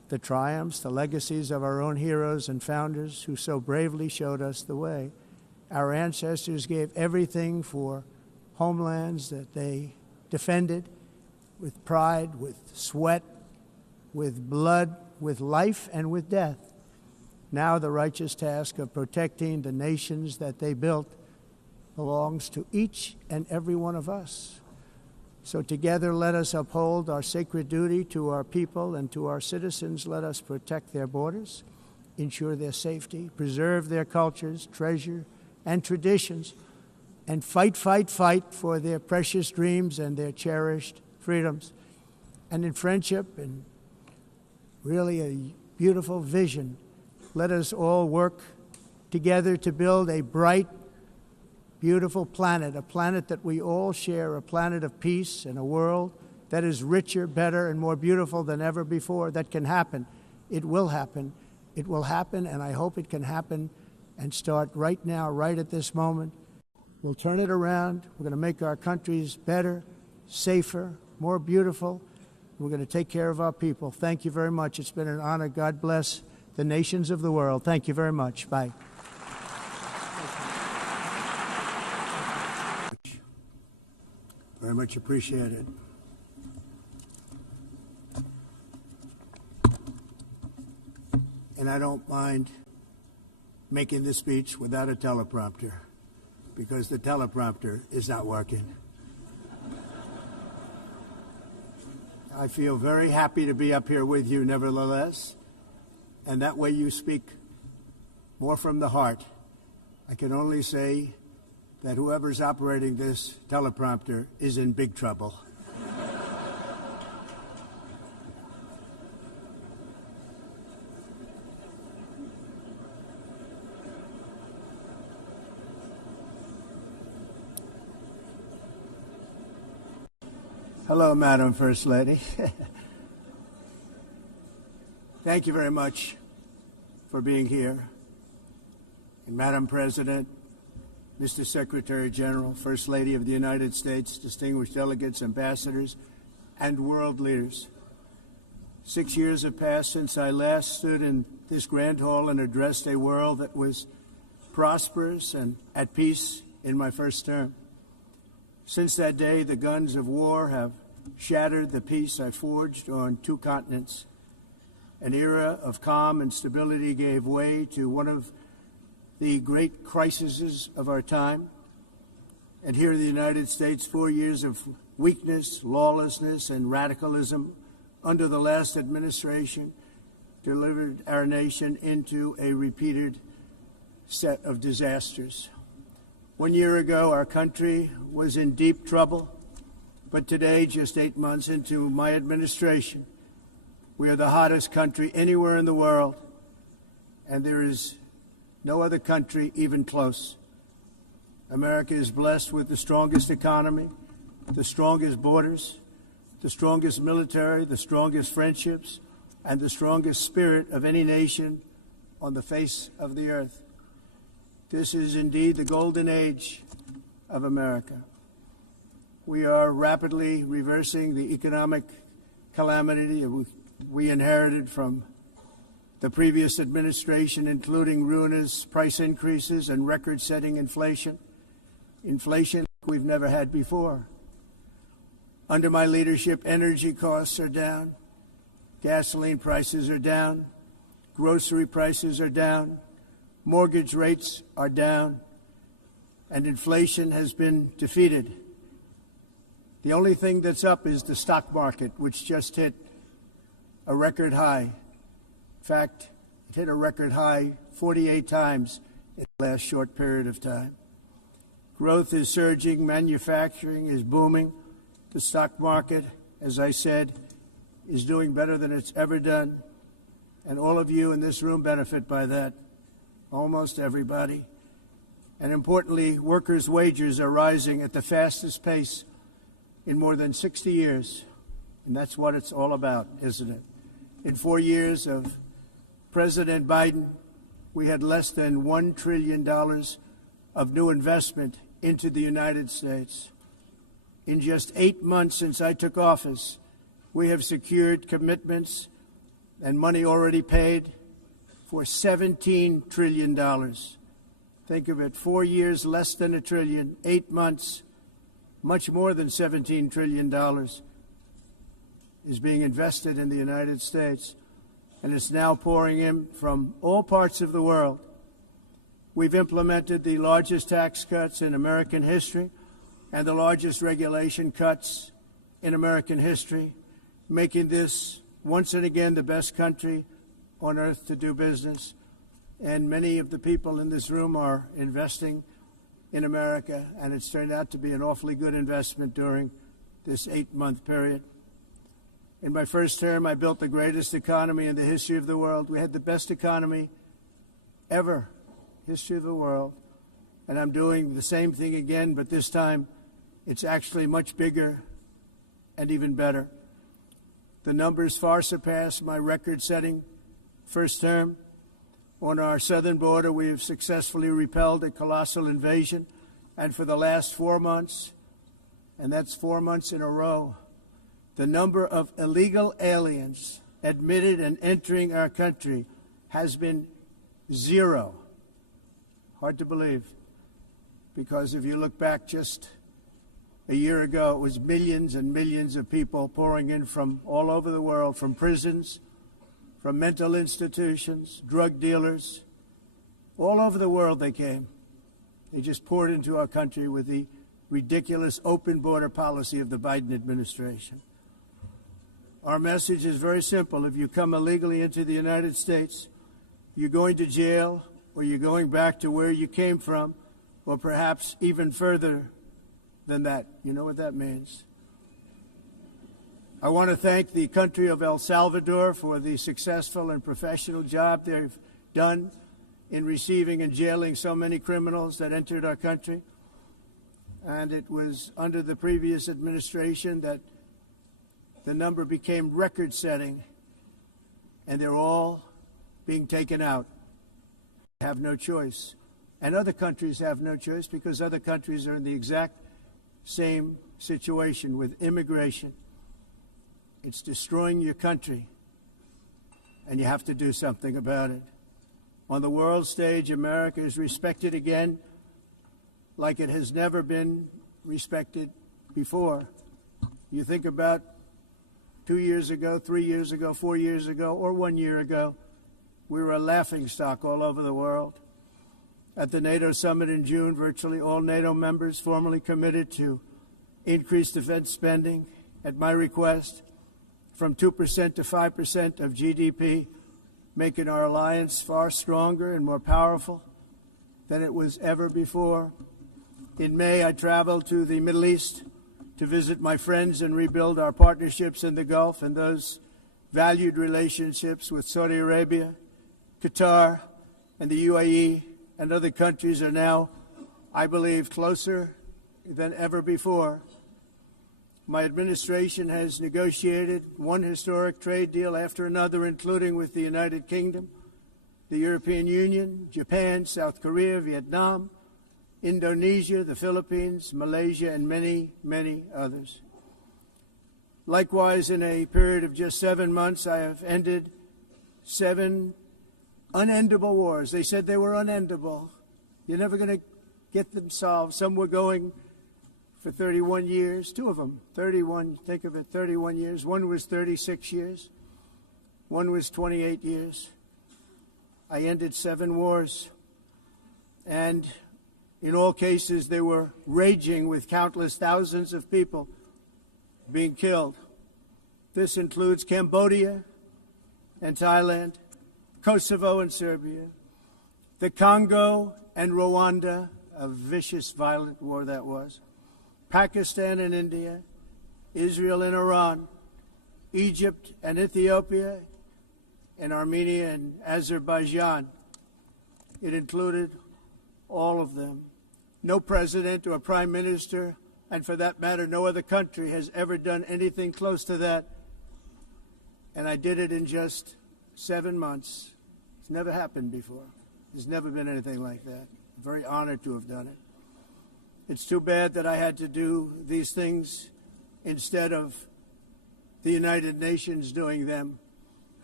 the triumphs, the legacies of our own heroes and founders who so bravely showed us the way. Our ancestors gave everything for homelands that they defended with pride, with sweat, with blood, with life, and with death. Now the righteous task of protecting the nations that they built belongs to each and every one of us. So together let us uphold our sacred duty to our people and to our citizens. Let us protect their borders, ensure their safety, preserve their cultures, treasure, and traditions, and fight, fight, fight for their precious dreams and their cherished freedoms. And in friendship and really a beautiful vision, let us all work together to build a bright, beautiful planet, a planet that we all share, a planet of peace and a world that is richer, better, and more beautiful than ever before. That can happen. It will happen. It will happen, and I hope it can happen and start right now, right at this moment. We'll turn it around. We're going to make our countries better, safer, more beautiful. We're going to take care of our people. Thank you very much. It's been an honor. God bless the nations of the world. Thank you very much. Bye. Very much appreciated. And I don't mind making this speech without a teleprompter, because the teleprompter is not working. I feel very happy to be up here with you nevertheless, and that way you speak more from the heart. I can only say that whoever's operating this teleprompter is in big trouble. Hello, Madam First Lady. Thank you very much for being here. And Madam President, Mr. Secretary General, First Lady of the United States, distinguished delegates, ambassadors, and world leaders. 6 years have passed since I last stood in this grand hall and addressed a world that was prosperous and at peace in my first term. Since that day, the guns of war have shattered the peace I forged on 2 continents. An era of calm and stability gave way to one of the great crises of our time. And here in the United States, 4 years of weakness, lawlessness, and radicalism under the last administration delivered our nation into a repeated set of disasters. 1 year ago, our country was in deep trouble, but today, just 8 months into my administration, we are the hottest country anywhere in the world, and there is no other country even close. America is blessed with the strongest economy, the strongest borders, the strongest military, the strongest friendships, and the strongest spirit of any nation on the face of the earth. This is indeed the golden age of America. We are rapidly reversing the economic calamity we inherited from the previous administration, including ruinous price increases and record-setting inflation we've never had before. Under my leadership, energy costs are down, gasoline prices are down, grocery prices are down, mortgage rates are down, and inflation has been defeated. The only thing that's up is the stock market, which just hit a record high. In fact, it hit a record high 48 times in the last short period of time. Growth is surging, manufacturing is booming. The stock market, as I said, is doing better than it's ever done. And all of you in this room benefit by that, almost everybody. And importantly, workers' wages are rising at the fastest pace in more than 60 years. And that's what it's all about, isn't it? In 4 years of President Biden, we had less than $1 trillion of new investment into the United States. In just 8 months since I took office, we have secured commitments and money already paid for $17 trillion. Think of it, 4 years, less than $1 trillion, 8 months, much more than $17 trillion is being invested in the United States, and it's now pouring in from all parts of the world. We've implemented the largest tax cuts in American history and the largest regulation cuts in American history, making this once and again the best country on earth to do business. And many of the people in this room are investing in America, and it's turned out to be an awfully good investment during this 8-month period. In my first term, I built the greatest economy in the history of the world. We had the best economy ever, history of the world. And I'm doing the same thing again, but this time it's actually much bigger and even better. The numbers far surpass my record-setting first term. On our southern border, we have successfully repelled a colossal invasion. And for the last 4 months, and that's 4 months in a row, the number of illegal aliens admitted and entering our country has been 0. Hard to believe, because if you look back just a year ago, it was millions and millions of people pouring in from all over the world, from prisons, from mental institutions, drug dealers. All over the world they came. They just poured into our country with the ridiculous open border policy of the Biden administration. Our message is very simple. If you come illegally into the United States, you're going to jail, or you're going back to where you came from, or perhaps even further than that. You know what that means. I want to thank the country of El Salvador for the successful and professional job they've done in receiving and jailing so many criminals that entered our country. And it was under the previous administration that the number became record-setting, and they're all being taken out. They have no choice. And other countries have no choice, because other countries are in the exact same situation with immigration. It's destroying your country, and you have to do something about it. On the world stage, America is respected again like it has never been respected before. You think about 2 years ago, 3 years ago, 4 years ago, or 1 year ago, we were a laughingstock all over the world. At the NATO summit in June, virtually all NATO members formally committed to increase defense spending, at my request, from 2% to 5% of GDP, making our alliance far stronger and more powerful than it was ever before. In May, I traveled to the Middle East to visit my friends and rebuild our partnerships in the Gulf, and those valued relationships with Saudi Arabia, Qatar, and the UAE and other countries are now, I believe, closer than ever before. My administration has negotiated one historic trade deal after another, including with the United Kingdom, the European Union, Japan, South Korea, Vietnam, Indonesia, the Philippines, Malaysia, and many, many others. Likewise, in a period of just 7 months, I have ended 7 unendable wars. They said they were unendable. You're never going to get them solved. Some were going for 31 years, 2 of them, 31, think of it, 31 years. One was 36 years. One was 28 years. I ended 7 wars. And in all cases, they were raging with countless thousands of people being killed. This includes Cambodia and Thailand, Kosovo and Serbia, the Congo and Rwanda, a vicious, violent war that was, Pakistan and India, Israel and Iran, Egypt and Ethiopia, and Armenia and Azerbaijan. It included all of them. No president or prime minister, and for that matter, no other country has ever done anything close to that. And I did it in just 7 months. It's never happened before. There's never been anything like that. I'm very honored to have done it. It's too bad that I had to do these things instead of the United Nations doing them.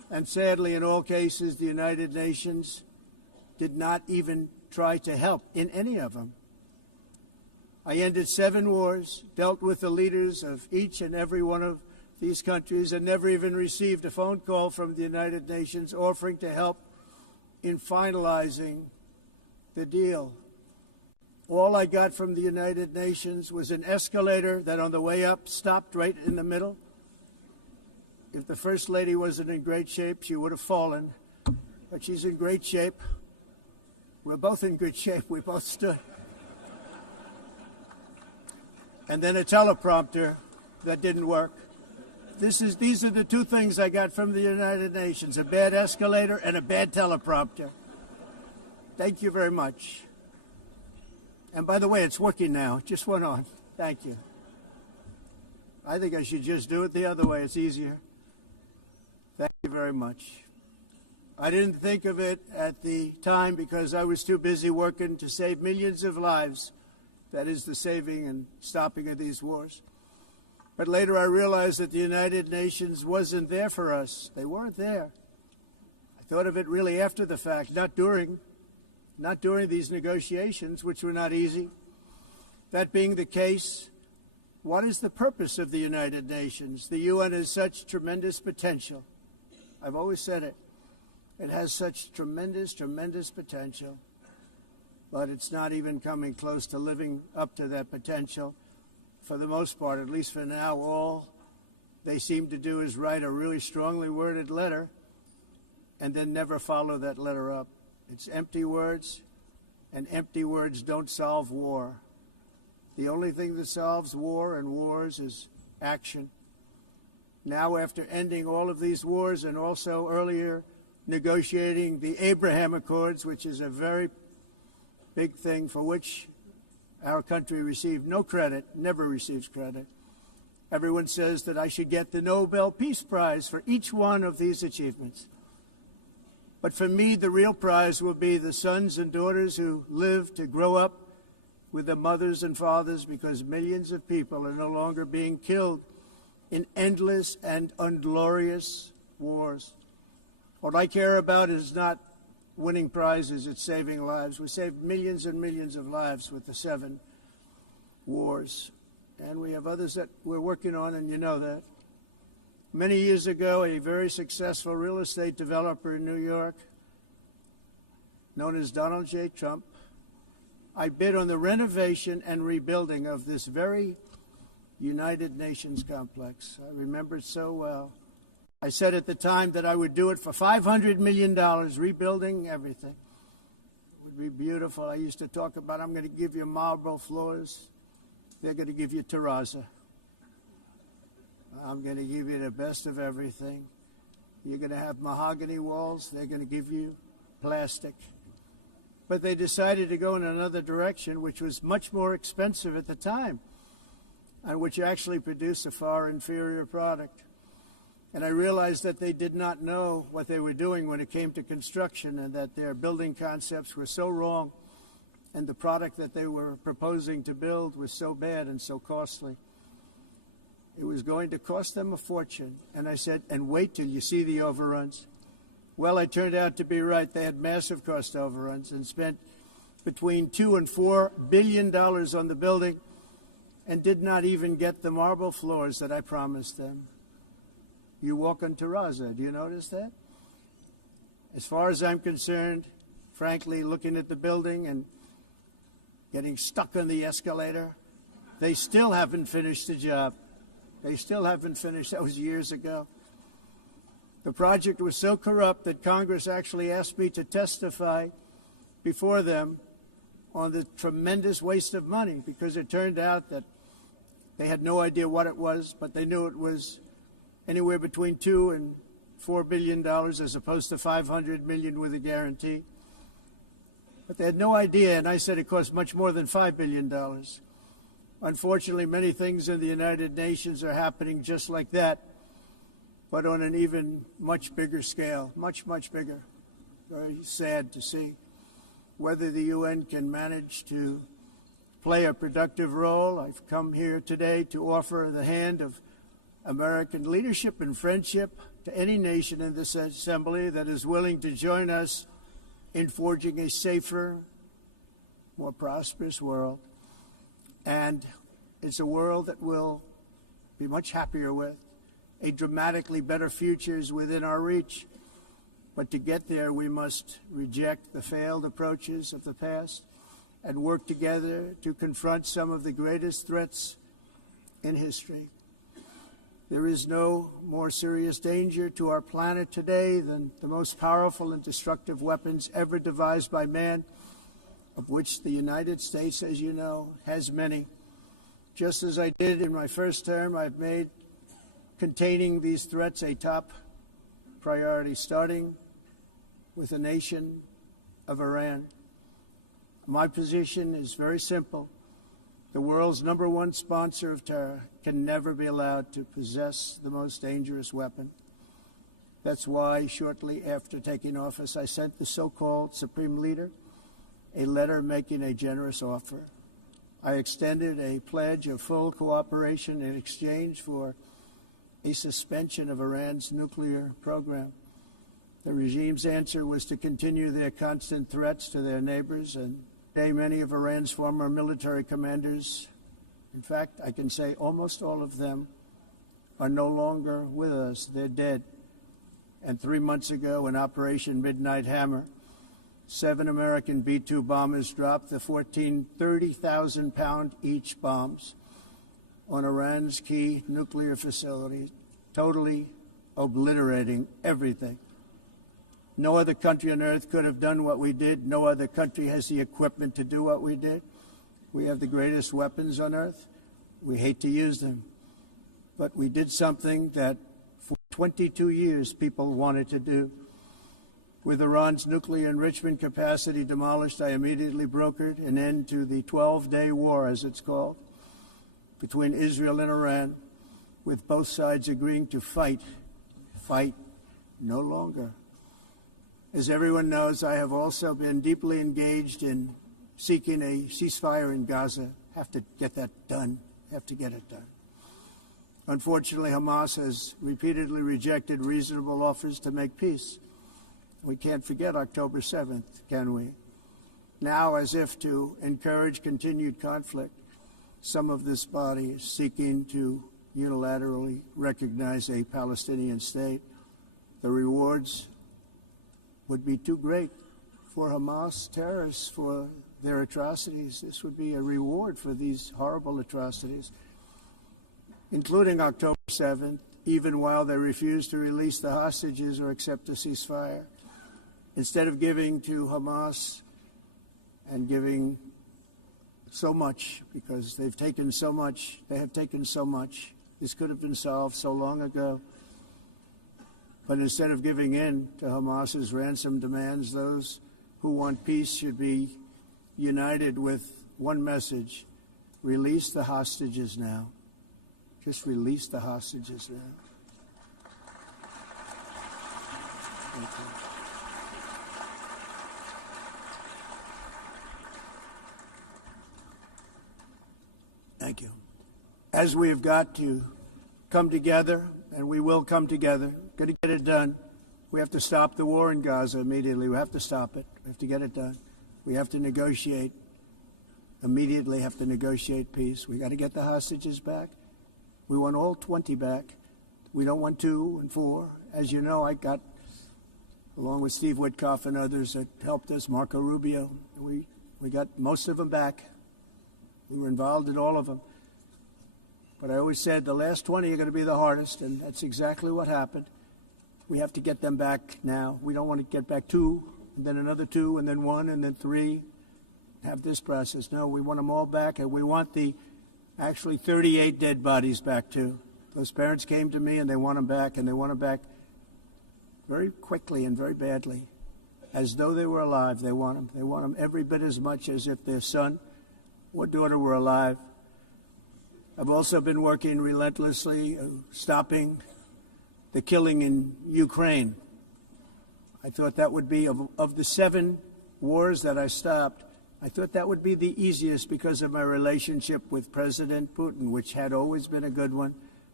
And sadly, in all cases, the United Nations did not even try to help in any of them. I ended 7 wars, dealt with the leaders of each and every one of these countries, and never even received a phone call from the United Nations offering to help in finalizing the deal. All I got from the United Nations was an escalator that on the way up stopped right in the middle. If the First Lady wasn't in great shape, she would have fallen, but she's in great shape. We're both in good shape. We both stood. And then a teleprompter that didn't work. These are the 2 things I got from the United Nations, a bad escalator and a bad teleprompter. Thank you very much. And by the way, it's working now. It just went on. Thank you. I think I should just do it the other way. It's easier. Thank you very much. I didn't think of it at the time because I was too busy working to save millions of lives. That is the saving and stopping of these wars. But later I realized that the United Nations wasn't there for us. They weren't there. I thought of it really after the fact, not during these negotiations, which were not easy. That being the case, what is the purpose of the United Nations? The UN has such tremendous potential. I've always said it. It has such tremendous, tremendous potential. But it's not even coming close to living up to that potential. For the most part, at least for now, all they seem to do is write a really strongly worded letter and then never follow that letter up. It's empty words, and empty words don't solve war. The only thing that solves war and wars is action. Now, after ending all of these wars and also earlier negotiating the Abraham Accords, which is a very big thing for which our country received no credit, never receives credit. Everyone says that I should get the Nobel Peace Prize for each one of these achievements. But for me, the real prize will be the sons and daughters who live to grow up with the mothers and fathers, because millions of people are no longer being killed in endless and unglorious wars. What I care about is not winning prizes, it's saving lives. We saved millions and millions of lives with the 7 wars. And we have others that we're working on, and you know that. Many years ago, a very successful real estate developer in New York, known as Donald J. Trump, I bid on the renovation and rebuilding of this very United Nations complex. I remember it so well. I said at the time that I would do it for $500 million, rebuilding everything. It would be beautiful. I used to talk about, I'm going to give you marble floors. They're going to give you terrazzo. I'm going to give you the best of everything. You're going to have mahogany walls. They're going to give you plastic. But they decided to go in another direction, which was much more expensive at the time, and which actually produced a far inferior product. And I realized that they did not know what they were doing when it came to construction, and that their building concepts were so wrong, and the product that they were proposing to build was so bad and so costly. It was going to cost them a fortune. And I said, and wait till you see the overruns. Well, I turned out to be right. They had massive cost overruns and spent between $2 and $4 billion on the building and did not even get the marble floors that I promised them. You walk on terrazzo. Do you notice that? As far as I'm concerned, frankly, looking at the building and getting stuck on the escalator, they still haven't finished the job. They still haven't finished. That was years ago. The project was so corrupt that Congress actually asked me to testify before them on the tremendous waste of money, because it turned out that they had no idea what it was, but they knew it was anywhere between $2 and $4 billion as opposed to $500 million with a guarantee. But they had no idea, and I said it cost much more than $5 billion. Unfortunately, many things in the United Nations are happening just like that, but on an even much bigger scale, much, much bigger. Very sad to see. Whether the UN can manage to play a productive role, I've come here today to offer the hand of American leadership and friendship to any nation in this assembly that is willing to join us in forging a safer, more prosperous world. And it's a world that we'll be much happier with. A dramatically better future is within our reach. But to get there, we must reject the failed approaches of the past and work together to confront some of the greatest threats in history. There is no more serious danger to our planet today than the most powerful and destructive weapons ever devised by man, of which the United States, as you know, has many. Just as I did in my first term, I've made containing these threats a top priority, starting with the nation of Iran. My position is very simple. The world's #1 sponsor of terror can never be allowed to possess the most dangerous weapon. That's why, shortly after taking office, I sent the so-called Supreme Leader a letter making a generous offer. I extended a pledge of full cooperation in exchange for a suspension of Iran's nuclear program. The regime's answer was to continue their constant threats to their neighbors, and today many of Iran's former military commanders, in fact, I can say almost all of them, are no longer with us. They're dead. And 3 months ago, in Operation Midnight Hammer, 7 American B-2 bombers dropped the 14 30,000-pound each bombs on Iran's key nuclear facilities, totally obliterating everything. No other country on earth could have done what we did. No other country has the equipment to do what we did. We have the greatest weapons on earth. We hate to use them. But we did something that for 22 years people wanted to do. With Iran's nuclear enrichment capacity demolished, I immediately brokered an end to the 12-day war, as it's called, between Israel and Iran, with both sides agreeing to fight no longer. As everyone knows, I have also been deeply engaged in seeking a ceasefire in Gaza. Have to get that done. Have to get it done. Unfortunately, Hamas has repeatedly rejected reasonable offers to make peace. We can't forget October 7th, can we? Now, as if to encourage continued conflict, some of this body is seeking to unilaterally recognize a Palestinian state. The rewards would be too great for Hamas terrorists for their atrocities. This would be a reward for these horrible atrocities, including October 7th, even while they refuse to release the hostages or accept a ceasefire. Instead of giving to Hamas and giving so much, because they've taken so much, this could have been solved so long ago. But instead of giving in to Hamas's ransom demands, those who want peace should be united with one message: release the hostages now. Just release the hostages now. Thank you. Thank you. As we have got to come together, and we will come together, going to get it done. We have to stop the war in Gaza immediately. We have to stop it. We have to get it done. We have to negotiate, immediately have to negotiate peace. We got to get the hostages back. We want all 20 back. We don't want 2 and 4. As you know, I got, along with Steve Witkoff and others that helped us, Marco Rubio, we got most of them back. We were involved in all of them. But I always said the last 20 are going to be the hardest, and that's exactly what happened. We have to get them back now. We don't want to get back 2, and then another 2, and then 1, and then 3. Have this process. No, we want them all back, and we want the actually 38 dead bodies back too. Those parents came to me, and they want them back, and they want them back very quickly and very badly, as though they were alive. They want them. They want them every bit as much as if their son or daughter were alive. I've also been working relentlessly, stopping the killing in Ukraine. I thought that would be, of the 7 wars that I stopped, I thought that would be the easiest because of my relationship with President Putin, which had always been a good one.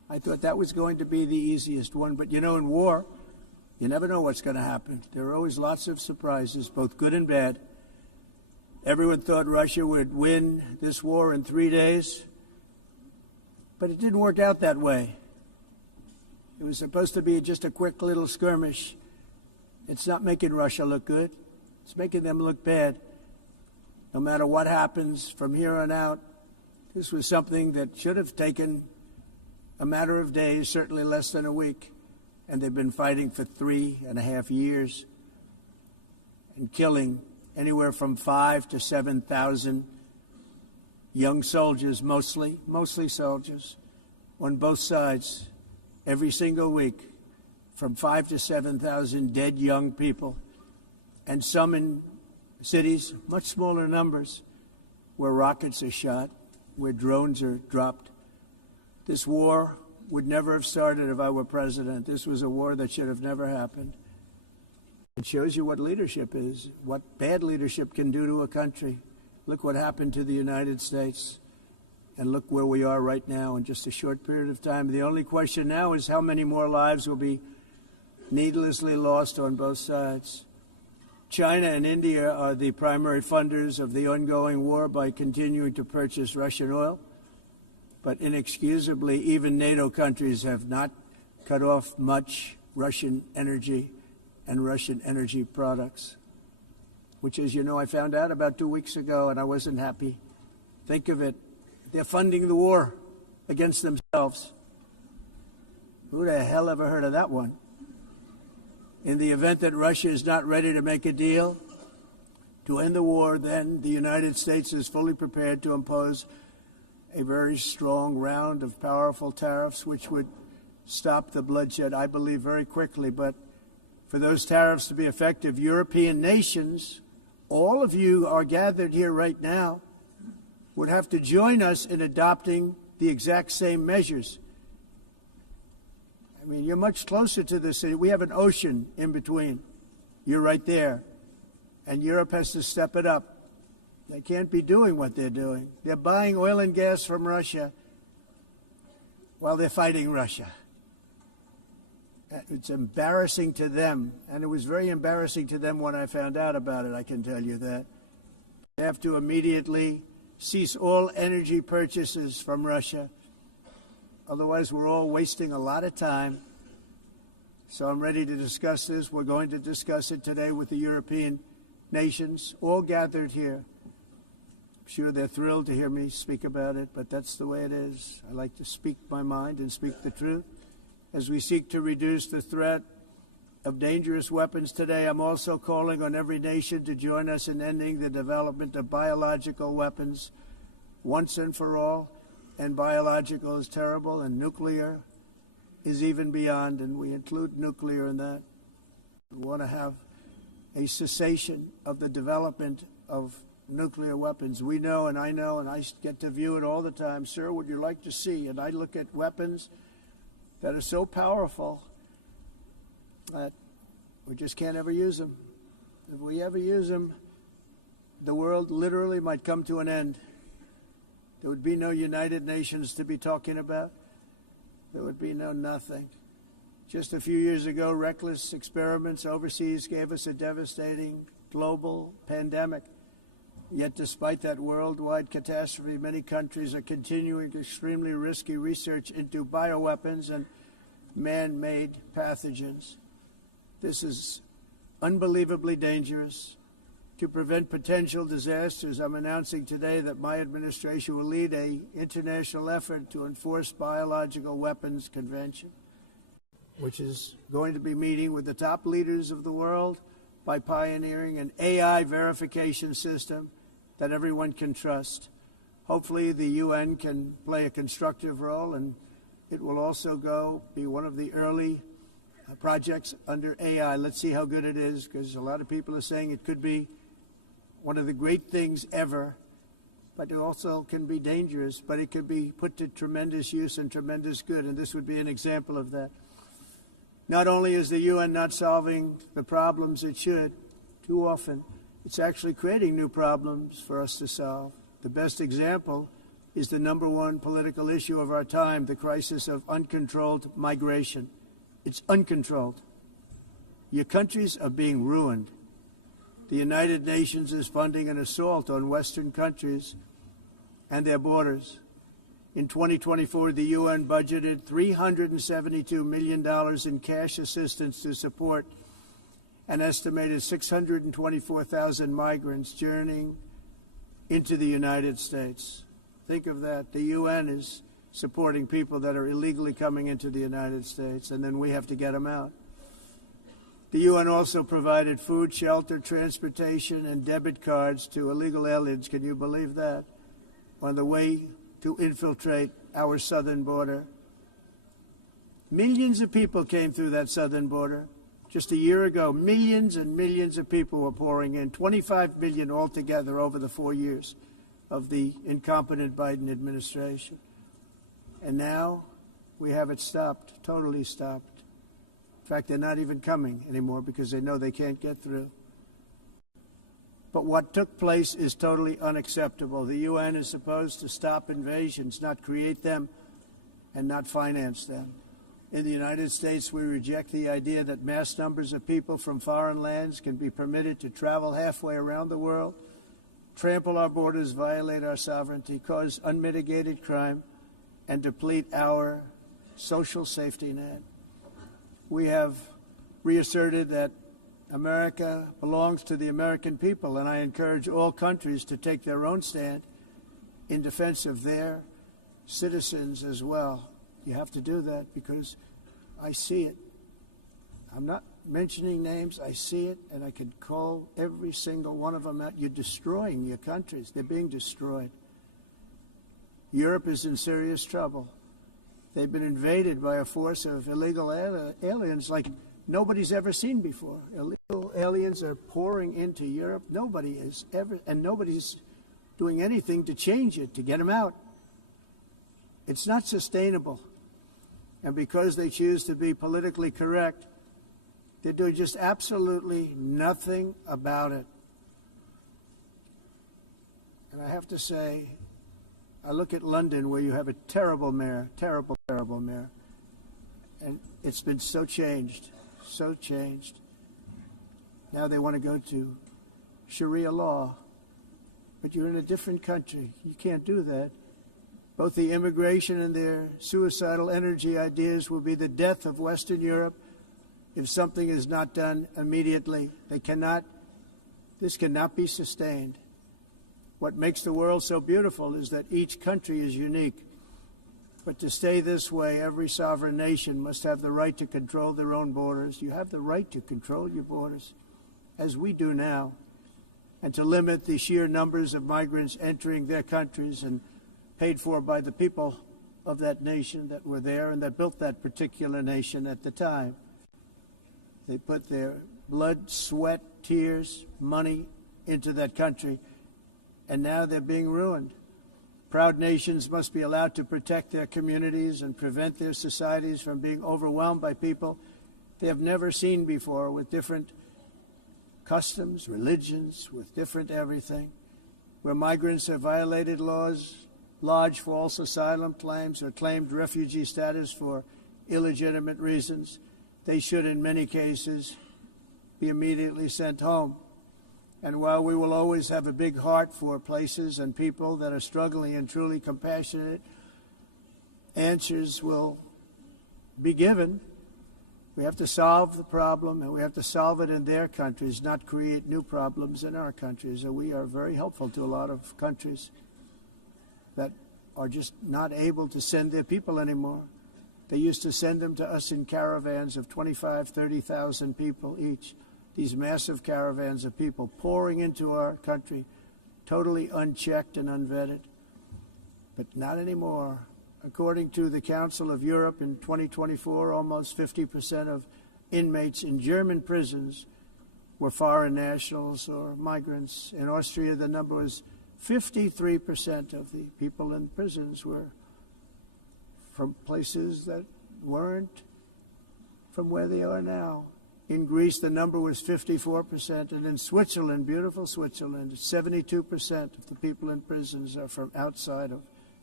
I thought that was going to be the easiest one. But, you know, in war, you never know what's going to happen. There are always lots of surprises, both good and bad. Everyone thought Russia would win this war in 3 days, but it didn't work out that way. It was supposed to be just a quick little skirmish. It's not making Russia look good. It's making them look bad. No matter what happens from here on out, this was something that should have taken a matter of days, certainly less than a week. And they've been fighting for 3.5 years and killing anywhere from 5,000 to 7,000 young soldiers, mostly soldiers, on both sides, every single week, from 5,000 to 7,000 dead young people, and some in cities, much smaller numbers, where rockets are shot, where drones are dropped. This war would never have started if I were president. This was a war that should have never happened. It shows you what leadership is, what bad leadership can do to a country. Look what happened to the United States, and look where we are right now in just a short period of time. The only question now is how many more lives will be needlessly lost on both sides. China and India are the primary funders of the ongoing war by continuing to purchase Russian oil. But inexcusably, even NATO countries have not cut off much Russian energy and Russian energy products, which, as you know, I found out about 2 weeks ago, and I wasn't happy. Think of it. They're funding the war against themselves. Who the hell ever heard of that one? In the event that Russia is not ready to make a deal to end the war, then the United States is fully prepared to impose a very strong round of powerful tariffs, which would stop the bloodshed, I believe, very quickly. But for those tariffs to be effective, European nations, all of you are gathered here right now, would have to join us in adopting the exact same measures. I mean, you're much closer to this city. We have an ocean in between. You're right there. And Europe has to step it up. They can't be doing what they're doing. They're buying oil and gas from Russia while they're fighting Russia. It's embarrassing to them, and it was very embarrassing to them when I found out about it, I can tell you that. They have to immediately cease all energy purchases from Russia. Otherwise, we're all wasting a lot of time. So I'm ready to discuss this. We're going to discuss it today with the European nations, all gathered here. I'm sure they're thrilled to hear me speak about it, but that's the way it is. I like to speak my mind and speak the truth. As we seek to reduce the threat of dangerous weapons today, I'm also calling on every nation to join us in ending the development of biological weapons once and for all. And biological is terrible, and nuclear is even beyond, and we include nuclear in that. We want to have a cessation of the development of nuclear weapons. We know, and I get to view it all the time. Sir, would you like to see? And I look at weapons that are so powerful that we just can't ever use them. If we ever use them, the world literally might come to an end. There would be no United Nations to be talking about. There would be no nothing. Just a few years ago, reckless experiments overseas gave us a devastating global pandemic. Yet despite that worldwide catastrophe, many countries are continuing extremely risky research into bioweapons and man-made pathogens. This is unbelievably dangerous. To prevent potential disasters, I'm announcing today that my administration will lead an international effort to enforce biological weapons convention, which is going to be meeting with the top leaders of the world by pioneering an AI verification system that everyone can trust. Hopefully the UN can play a constructive role, and it will also be one of the early projects under AI. Let's see how good it is, because a lot of people are saying it could be one of the great things ever, but it also can be dangerous, but it could be put to tremendous use and tremendous good, and this would be an example of that. Not only is the UN not solving the problems it should, too often, it's actually creating new problems for us to solve. The best example is the #1 political issue of our time, the crisis of uncontrolled migration. It's uncontrolled. Your countries are being ruined. The United Nations is funding an assault on Western countries and their borders. In 2024, the UN budgeted $372 million in cash assistance to support an estimated 624,000 migrants journeying into the United States. Think of that. The UN is supporting people that are illegally coming into the United States, and then we have to get them out. The UN also provided food, shelter, transportation, and debit cards to illegal aliens. Can you believe that? On the way to infiltrate our southern border. Millions of people came through that southern border. Just a year ago, millions and millions of people were pouring in, 25 million altogether over the 4 years of the incompetent Biden administration. And now we have it stopped, totally stopped. In fact, they're not even coming anymore because they know they can't get through. But what took place is totally unacceptable. The UN is supposed to stop invasions, not create them and not finance them. In the United States, we reject the idea that mass numbers of people from foreign lands can be permitted to travel halfway around the world, trample our borders, violate our sovereignty, cause unmitigated crime, and deplete our social safety net. We have reasserted that America belongs to the American people, and I encourage all countries to take their own stand in defense of their citizens as well. You have to do that because I see it. I'm not mentioning names. I see it, and I could call every single one of them out. You're destroying your countries. They're being destroyed. Europe is in serious trouble. They've been invaded by a force of illegal aliens like nobody's ever seen before. Illegal aliens are pouring into Europe. Nobody is ever, and nobody's doing anything to change it, to get them out. It's not sustainable. And because they choose to be politically correct, they're doing just absolutely nothing about it. And I have to say, I look at London, where you have a terrible mayor, terrible mayor, and it's been so changed, so changed. Now they want to go to Sharia law, but you're in a different country. You can't do that. Both the immigration and their suicidal energy ideas will be the death of Western Europe if something is not done immediately. This cannot be sustained. What makes the world so beautiful is that each country is unique. But to stay this way, every sovereign nation must have the right to control their own borders. You have the right to control your borders, as we do now, and to limit the sheer numbers of migrants entering their countries and paid for by the people of that nation that were there and that built that particular nation at the time. They put their blood, sweat, tears, money into that country, and now they're being ruined. Proud nations must be allowed to protect their communities and prevent their societies from being overwhelmed by people they have never seen before, with different customs, religions, with different everything. Where migrants have violated laws, lodged false asylum claims, or claimed refugee status for illegitimate reasons, they should, in many cases, be immediately sent home. And while we will always have a big heart for places and people that are struggling and truly compassionate, answers will be given. We have to solve the problem, and we have to solve it in their countries, not create new problems in our countries. And we are very helpful to a lot of countries that are just not able to send their people anymore. They used to send them to us in caravans of 25,000, 30,000 people each. These massive caravans of people pouring into our country, totally unchecked and unvetted. But not anymore. According to the Council of Europe, in 2024, almost 50% of inmates in German prisons were foreign nationals or migrants. In Austria, the number was 53% of the people in prisons were from places that weren't from where they are now. In Greece, the number was 54%, and in Switzerland, beautiful Switzerland, 72% of the people in prisons are from outside of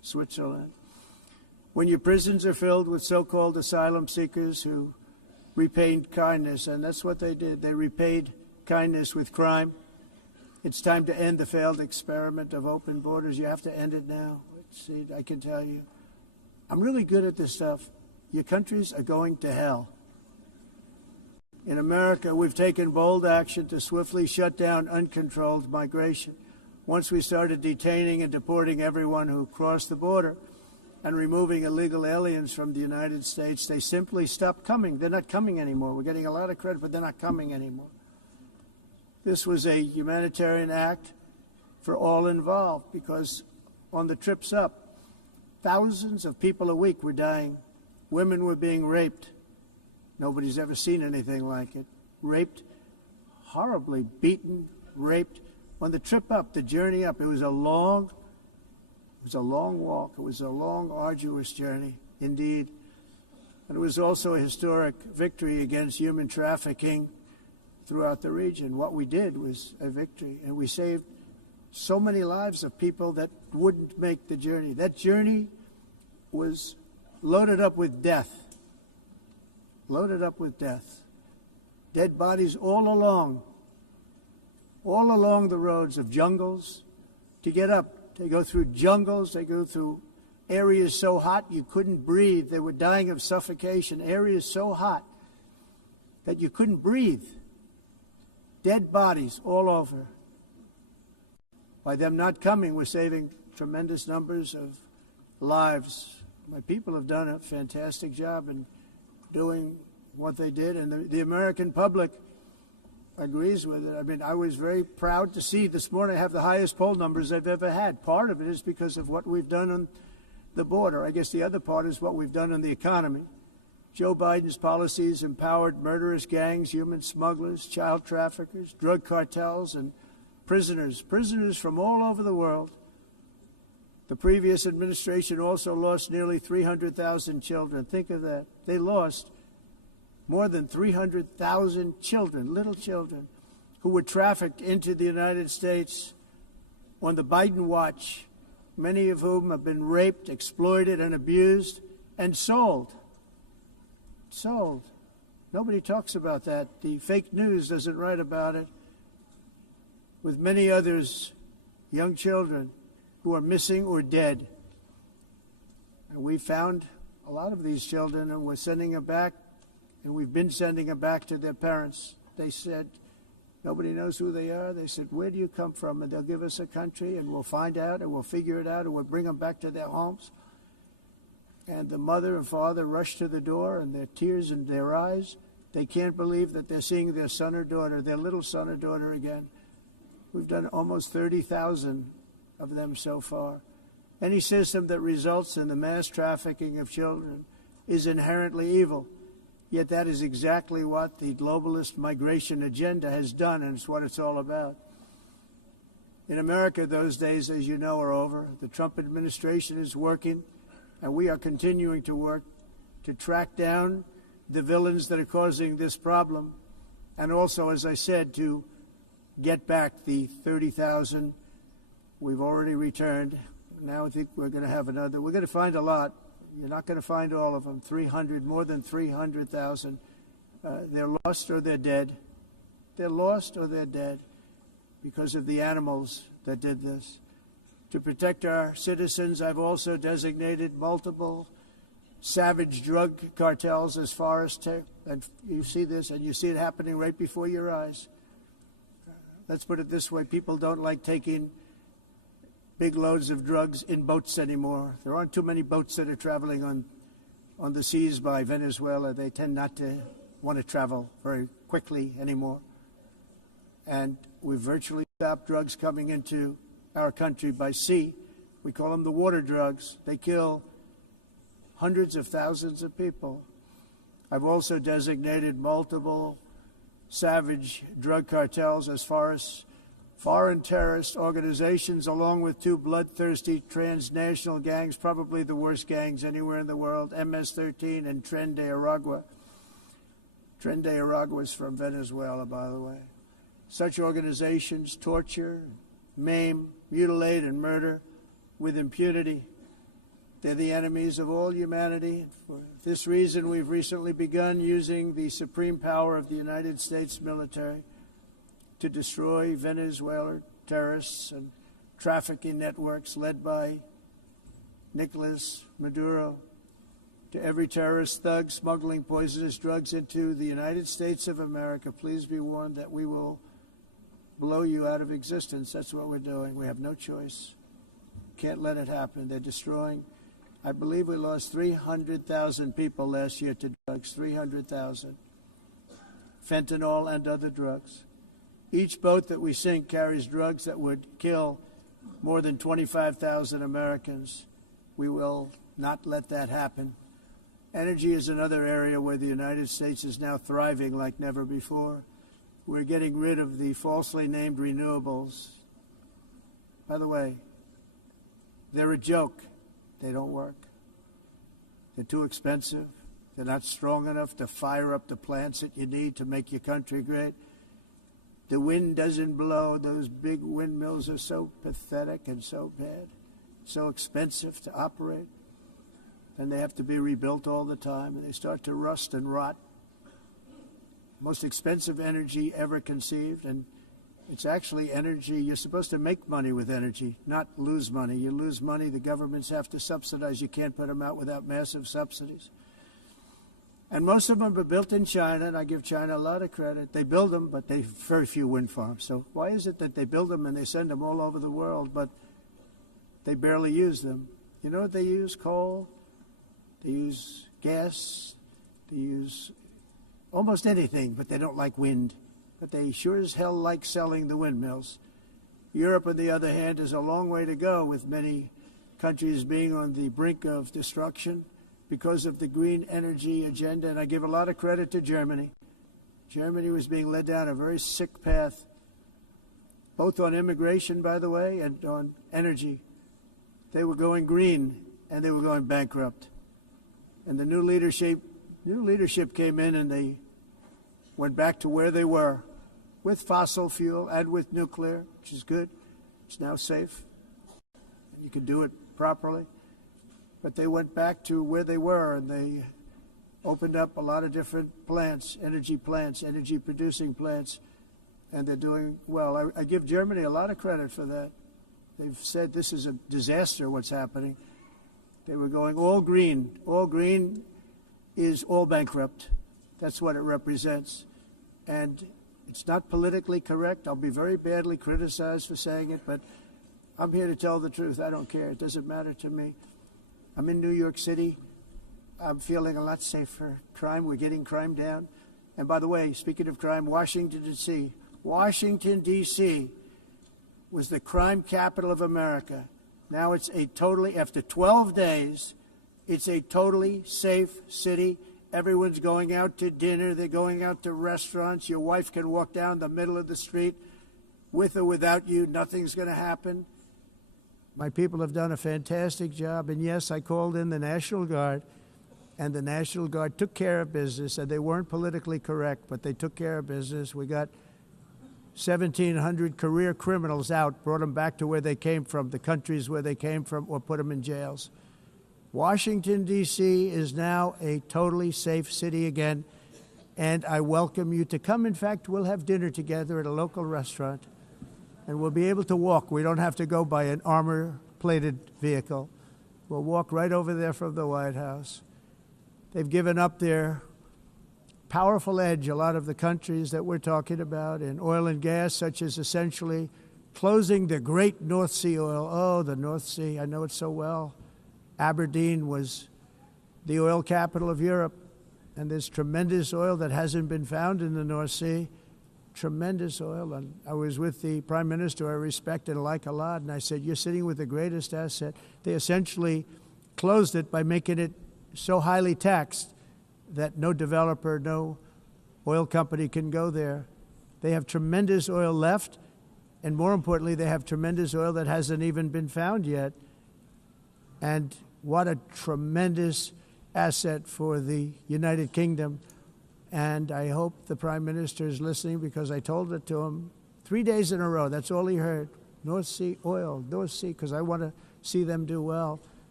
Switzerland. When your prisons are filled with so-called asylum seekers who repaid kindness, and that's what they did. They repaid kindness with crime. It's time to end the failed experiment of open borders. You have to end it now. See, I can tell you. I'm really good at this stuff. Your countries are going to hell. In America, we've taken bold action to swiftly shut down uncontrolled migration. Once we started detaining and deporting everyone who crossed the border and removing illegal aliens from the United States, they simply stopped coming. They're not coming anymore. We're getting a lot of credit, but they're not coming anymore. This was a humanitarian act for all involved because on the trips up, thousands of people a week were dying. Women were being raped. Nobody's ever seen anything like it. Raped, horribly beaten, raped. On the trip up, the journey up, it was a long walk. It was a long, arduous journey, indeed. And it was also a historic victory against human trafficking throughout the region. What we did was a victory, and we saved so many lives of people that wouldn't make the journey. That journey was loaded up with death. Loaded up with death. Dead bodies all along the roads of jungles. To get up, they go through jungles, they go through areas so hot you couldn't breathe. They were dying of suffocation. Areas so hot that you couldn't breathe. Dead bodies all over. By them not coming, we're saving tremendous numbers of lives. My people have done a fantastic job in doing what they did, and the American public agrees with it. I mean, I was very proud to see this morning I have the highest poll numbers I've ever had. Part of it is because of what we've done on the border. I guess the other part is what we've done on the economy. Joe Biden's policies empowered murderous gangs, human smugglers, child traffickers, drug cartels, and prisoners from all over the world. The previous administration also lost nearly 300,000 children. Think of that. They lost more than 300,000 children, little children, who were trafficked into the United States on the Biden watch, many of whom have been raped, exploited, and abused, and sold. Sold. Nobody talks about that. The fake news doesn't write about it. With many others, young children who are missing or dead. And we found a lot of these children, and we're sending them back, and we've been sending them back to their parents. They said, nobody knows who they are. They said, where do you come from? And they'll give us a country, and we'll find out, and we'll figure it out, and we'll bring them back to their homes. And the mother and father rush to the door, and their tears in their eyes. They can't believe that they're seeing their son or daughter, their little son or daughter again. We've done almost 30,000 of them so far. Any system that results in the mass trafficking of children is inherently evil. Yet that is exactly what the globalist migration agenda has done, and it's what it's all about. In America, those days, as you know, are over. The Trump administration is working, and we are continuing to work to track down the villains that are causing this problem, and also, as I said, to get back the 30,000 we've already returned. Now I think we're going to have another. We're going to find a lot. You're not going to find all of them. 300, more than 300,000. They're lost or they're dead. They're lost or they're dead because of the animals that did this. To protect our citizens, I've also designated multiple savage drug cartels as far as and you see this, and you see it happening right before your eyes. Let's put it this way. People don't like taking big loads of drugs in boats anymore. There aren't too many boats that are traveling on the seas by Venezuela. They tend not to want to travel very quickly anymore. And we've virtually stopped drugs coming into our country by sea. We call them the water drugs. They kill hundreds of thousands of people. I've also designated multiple savage drug cartels as far as foreign terrorist organizations, along with two bloodthirsty transnational gangs, probably the worst gangs anywhere in the world, MS-13 and Tren de Aragua. Tren de Aragua is from Venezuela, by the way. Such organizations torture, maim, mutilate, and murder with impunity. They're the enemies of all humanity. For this reason, we've recently begun using the supreme power of the United States military to destroy Venezuelan terrorists and trafficking networks led by Nicolas Maduro, to every terrorist thug smuggling poisonous drugs into the United States of America. Please be warned that we will blow you out of existence. That's what we're doing. We have no choice. Can't let it happen. They're destroying. I believe we lost 300,000 people last year to drugs, 300,000. Fentanyl and other drugs. Each boat that we sink carries drugs that would kill more than 25,000 Americans. We will not let that happen. Energy is another area where the United States is now thriving like never before. We're getting rid of the falsely named renewables. By the way, they're a joke. They don't work. They're too expensive. They're not strong enough to fire up the plants that you need to make your country great. The wind doesn't blow. Those big windmills are so pathetic and so bad, so expensive to operate. And they have to be rebuilt all the time, and they start to rust and rot. Most expensive energy ever conceived, and it's actually energy. You're supposed to make money with energy, not lose money. You lose money, the governments have to subsidize. You can't put them out without massive subsidies. And most of them are built in China, and I give China a lot of credit. They build them, but they very few wind farms. So why is it that they build them and they send them all over the world, but they barely use them? You know what they use? Coal. They use gas. They use almost anything, but they don't like wind. But they sure as hell like selling the windmills. Europe, on the other hand, is a long way to go, with many countries being on the brink of destruction because of the green energy agenda. And I give a lot of credit to Germany. Germany was being led down a very sick path, both on immigration, by the way, and on energy. They were going green, and they were going bankrupt. And the new leadership came in, and they went back to where they were, with fossil fuel and with nuclear, which is good. It's now safe. You can do it properly. But they went back to where they were, and they opened up a lot of different plants, energy-producing plants, and they're doing well. I give Germany a lot of credit for that. They've said this is a disaster, what's happening. They were going all green. All green is all bankrupt. That's what it represents. And it's not politically correct. I'll be very badly criticized for saying it, but I'm here to tell the truth. I don't care. It doesn't matter to me. I'm in New York City. I'm feeling a lot safer. Crime, we're getting crime down. And by the way, speaking of crime, Washington, D.C. was the crime capital of America. Now it's after 12 days, it's a totally safe city. Everyone's going out to dinner. They're going out to restaurants. Your wife can walk down the middle of the street with or without you. Nothing's going to happen. My people have done a fantastic job. And yes, I called in the National Guard, and the National Guard took care of business. And they weren't politically correct, but they took care of business. We got 1,700 career criminals out, brought them back to where they came from, the countries where they came from, or put them in jails. Washington, D.C. is now a totally safe city again, and I welcome you to come. In fact, we'll have dinner together at a local restaurant, and we'll be able to walk. We don't have to go by an armor-plated vehicle. We'll walk right over there from the White House. They've given up their powerful edge, a lot of the countries that we're talking about, in oil and gas, such as essentially closing the great North Sea oil. Oh, the North Sea, I know it so well. Aberdeen was the oil capital of Europe, and there's tremendous oil that hasn't been found in the North Sea, tremendous oil. And I was with the Prime Minister I respect and like a lot, and I said, you're sitting with the greatest asset. They essentially closed it by making it so highly taxed that no developer, no oil company can go there. They have tremendous oil left, and more importantly, they have tremendous oil that hasn't even been found yet. And what a tremendous asset for the United Kingdom. And I hope the Prime Minister is listening, because I told it to him 3 days in a row. That's all he heard. North Sea oil, North Sea, because I want to see them do well.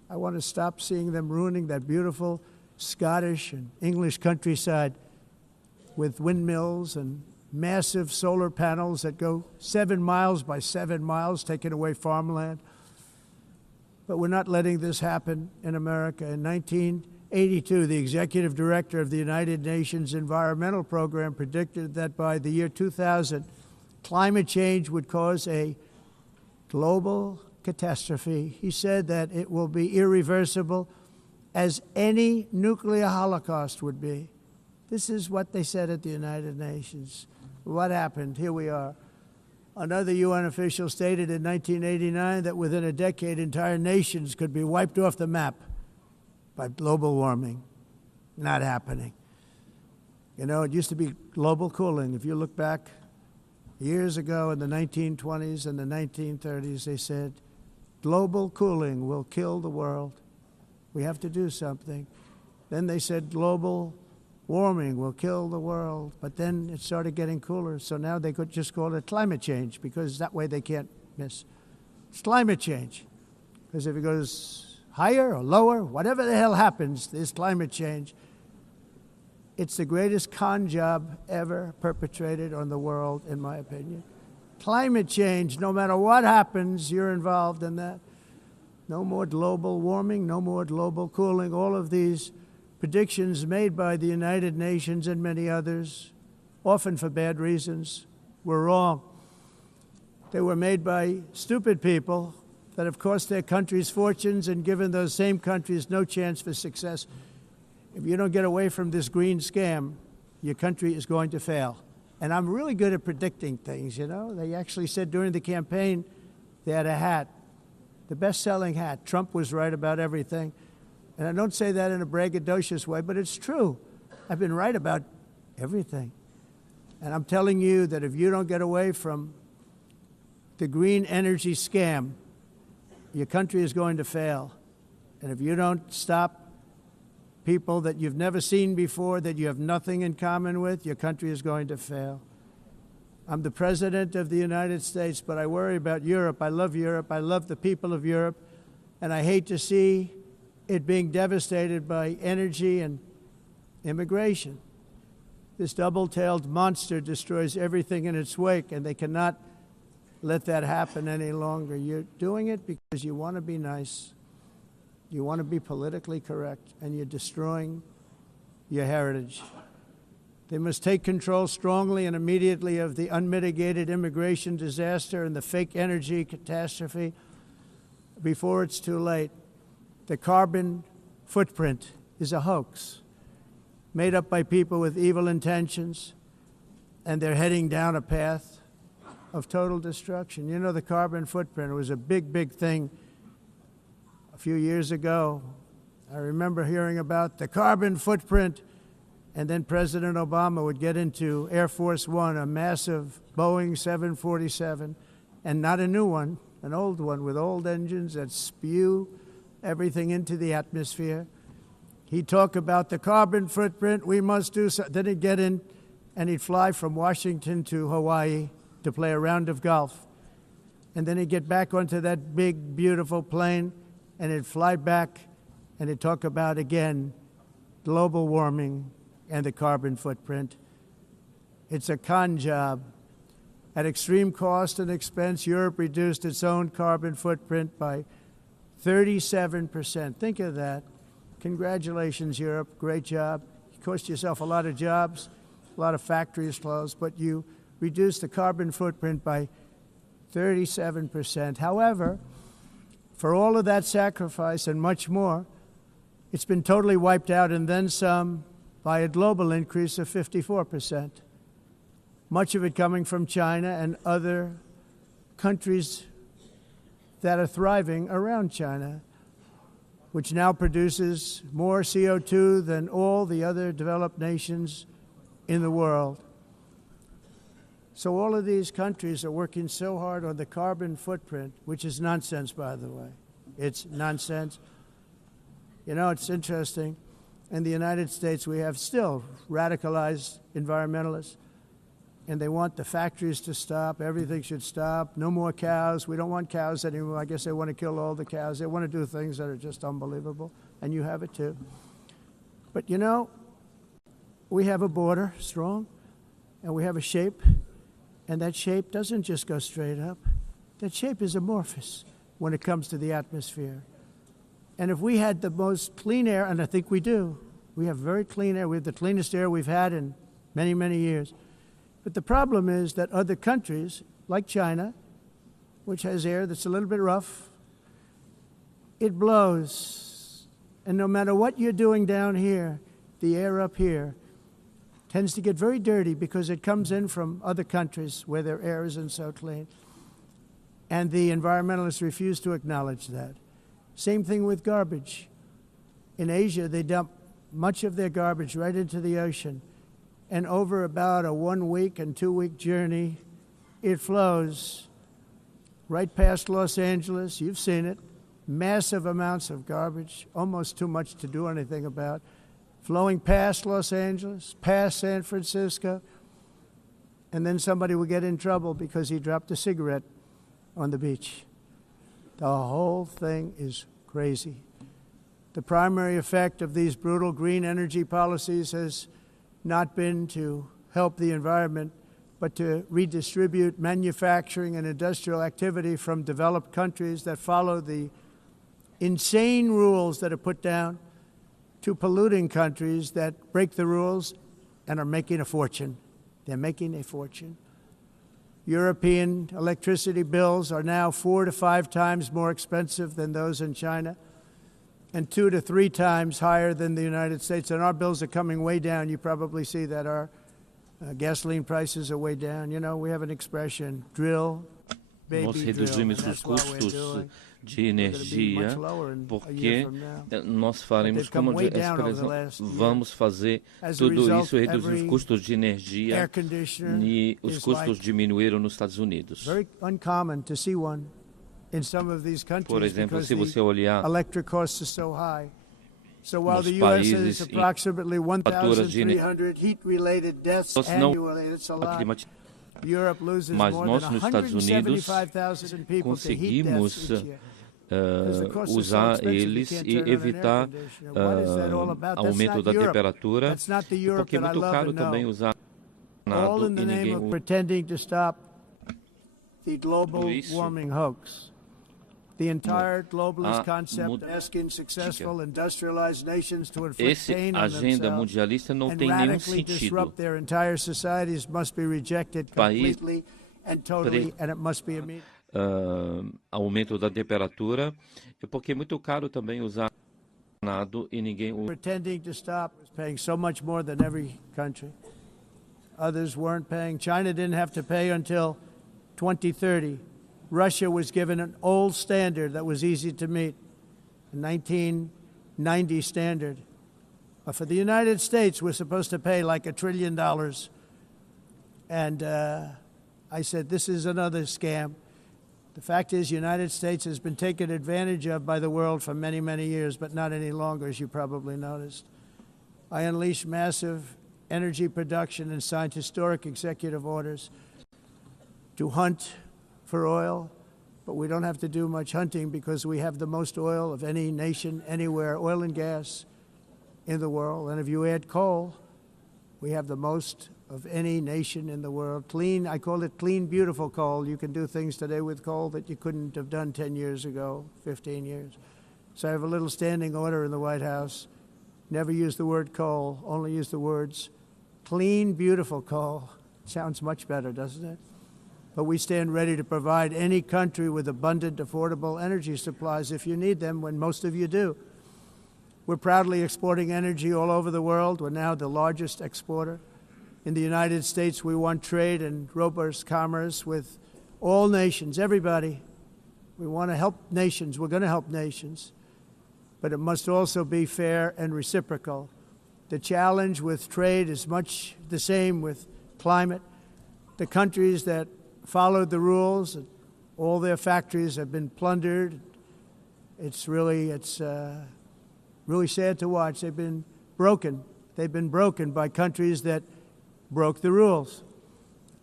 I want to stop seeing them ruining that beautiful Scottish and English countryside with windmills and massive solar panels that go 7 miles by 7 miles, taking away farmland. But we're not letting this happen in America. In 1982, the executive director of the United Nations Environmental Program predicted that by the year 2000, climate change would cause a global catastrophe. He said that it will be irreversible, as any nuclear holocaust would be. This is what they said at the United Nations. What happened? Here we are. Another UN official stated in 1989 that within a decade, entire nations could be wiped off the map by global warming. Not happening. You know, it used to be global cooling. If you look back years ago in the 1920s and the 1930s, they said, global cooling will kill the world. We have to do something. Then they said global warming will kill the world. But then it started getting cooler. So now they could just call it climate change, because that way they can't miss. It's climate change. Because if it goes higher or lower, whatever the hell happens, there's climate change. It's the greatest con job ever perpetrated on the world, in my opinion. Climate change, no matter what happens, you're involved in that. No more global warming, no more global cooling. All of these predictions made by the United Nations and many others, often for bad reasons, were wrong. They were made by stupid people that have cost their countries fortunes and given those same countries no chance for success. If you don't get away from this green scam, your country is going to fail. And I'm really good at predicting things, you know. They actually said during the campaign they had a hat, the best-selling hat. Trump was right about everything. And I don't say that in a braggadocious way, but it's true. I've been right about everything. And I'm telling you that if you don't get away from the green energy scam, your country is going to fail. And if you don't stop people that you've never seen before, that you have nothing in common with, your country is going to fail. I'm the President of the United States, but I worry about Europe. I love Europe. I love the people of Europe. And I hate to see it being devastated by energy and immigration. This double-tailed monster destroys everything in its wake, and they cannot let that happen any longer. You're doing it because you want to be nice. You want to be politically correct, and you're destroying your heritage. They must take control strongly and immediately of the unmitigated immigration disaster and the fake energy catastrophe before it's too late. The carbon footprint is a hoax made up by people with evil intentions, and they're heading down a path of total destruction. You know, the carbon footprint, it was a big, big thing a few years ago. I remember hearing about the carbon footprint, and then President Obama would get into Air Force One, a massive Boeing 747, and not a new one, an old one with old engines that spew everything into the atmosphere. He'd talk about the carbon footprint, we must do so. Then he'd get in and he'd fly from Washington to Hawaii to play a round of golf. And then he'd get back onto that big, beautiful plane and he'd fly back and he'd talk about, again, global warming and the carbon footprint. It's a con job. At extreme cost and expense, Europe reduced its own carbon footprint by 37%. Think of that. Congratulations, Europe. Great job. You cost yourself a lot of jobs, a lot of factories closed, but you reduced the carbon footprint by 37%. However, for all of that sacrifice and much more, it's been totally wiped out and then some by a global increase of 54%. Much of it coming from China and other countries that are thriving around China, which now produces more CO2 than all the other developed nations in the world. So all of these countries are working so hard on the carbon footprint, which is nonsense, by the way. It's nonsense. You know, it's interesting. In the United States, we have still radicalized environmentalists. and they want the factories to stop. Everything should stop. No more cows. We don't want cows anymore. I guess they want to kill all the cows. They want to do things that are just unbelievable, and you have it too. But you know, we have a border, strong, and we have a shape, and that shape doesn't just go straight up. That shape is amorphous when it comes to the atmosphere. And if we had the most clean air, and I think we do, we have very clean air. We have the cleanest air we've had in many, many years. But the problem is that other countries, like China, which has air that's a little bit rough, it blows. And no matter what you're doing down here, the air up here tends to get very dirty because it comes in from other countries where their air isn't so clean. And the environmentalists refuse to acknowledge that. Same thing with garbage. In Asia, they dump much of their garbage right into the ocean. And over about a 1 week and 2 week journey, it flows right past Los Angeles. You've seen it. Massive amounts of garbage, almost too much to do anything about, flowing past Los Angeles, past San Francisco. And then somebody will get in trouble because he dropped a cigarette on the beach. The whole thing is crazy. The primary effect of these brutal green energy policies has not been to help the environment, but to redistribute manufacturing and industrial activity from developed countries that follow the insane rules that are put down to polluting countries that break the rules and are making a fortune. They're making a fortune. European electricity bills are now 4 to 5 times more expensive than those in China, and 2 to 3 times higher than the United States. And our bills are coming way down. You probably see that our gasoline prices are way down. You know, we have an expression, drill, baby, nós drill. reduzimos And os that's what we're custos doing. de energia porque nós faremos, como a expressão, vamos fazer tudo isso e reduzir os custos de energia e os custos diminuíram nos Estados Unidos. Por exemplo, se você olhar nos países em temperaturas de energia não mas nós nos Estados Unidos conseguimos usar eles e evitar aumento da temperatura, porque é muito caro também usar nada e ninguém usa. The entire globalist concept asking successful industrialized nations to inflict pain on themselves and radically disrupt their entire societies must be rejected completely and totally, and it must be immediate. Aumento da temperatura, porque é muito caro também usar nada e ninguém usa. Pretending to stop is paying so much more than every country. Others weren't paying. China didn't have to pay until 2030. Russia was given an old standard that was easy to meet, a 1990 standard. For the United States, we're supposed to pay like $1 trillion. And I said, this is another scam. The fact is, the United States has been taken advantage of by the world for many, many years, but not any longer, as you probably noticed. I unleashed massive energy production and signed historic executive orders to hunt for oil, but we don't have to do much hunting because we have the most oil of any nation anywhere, oil and gas in the world. And if you add coal, we have the most of any nation in the world. Clean, I call it clean, beautiful coal. You can do things today with coal that you couldn't have done 10 years ago, 15 years. So I have a little standing order in the White House. Never use the word coal, only use the words clean, beautiful coal. Sounds much better, doesn't it? But we stand ready to provide any country with abundant, affordable energy supplies if you need them, when most of you do. We're proudly exporting energy all over the world. We're now the largest exporter. In the United States, we want trade and robust commerce with all nations, everybody. We want to help nations. We're going to help nations. But it must also be fair and reciprocal. The challenge with trade is much the same with climate. The countries that followed the rules, all their factories have been plundered. It's really sad to watch. They've been broken. They've been broken by countries that broke the rules.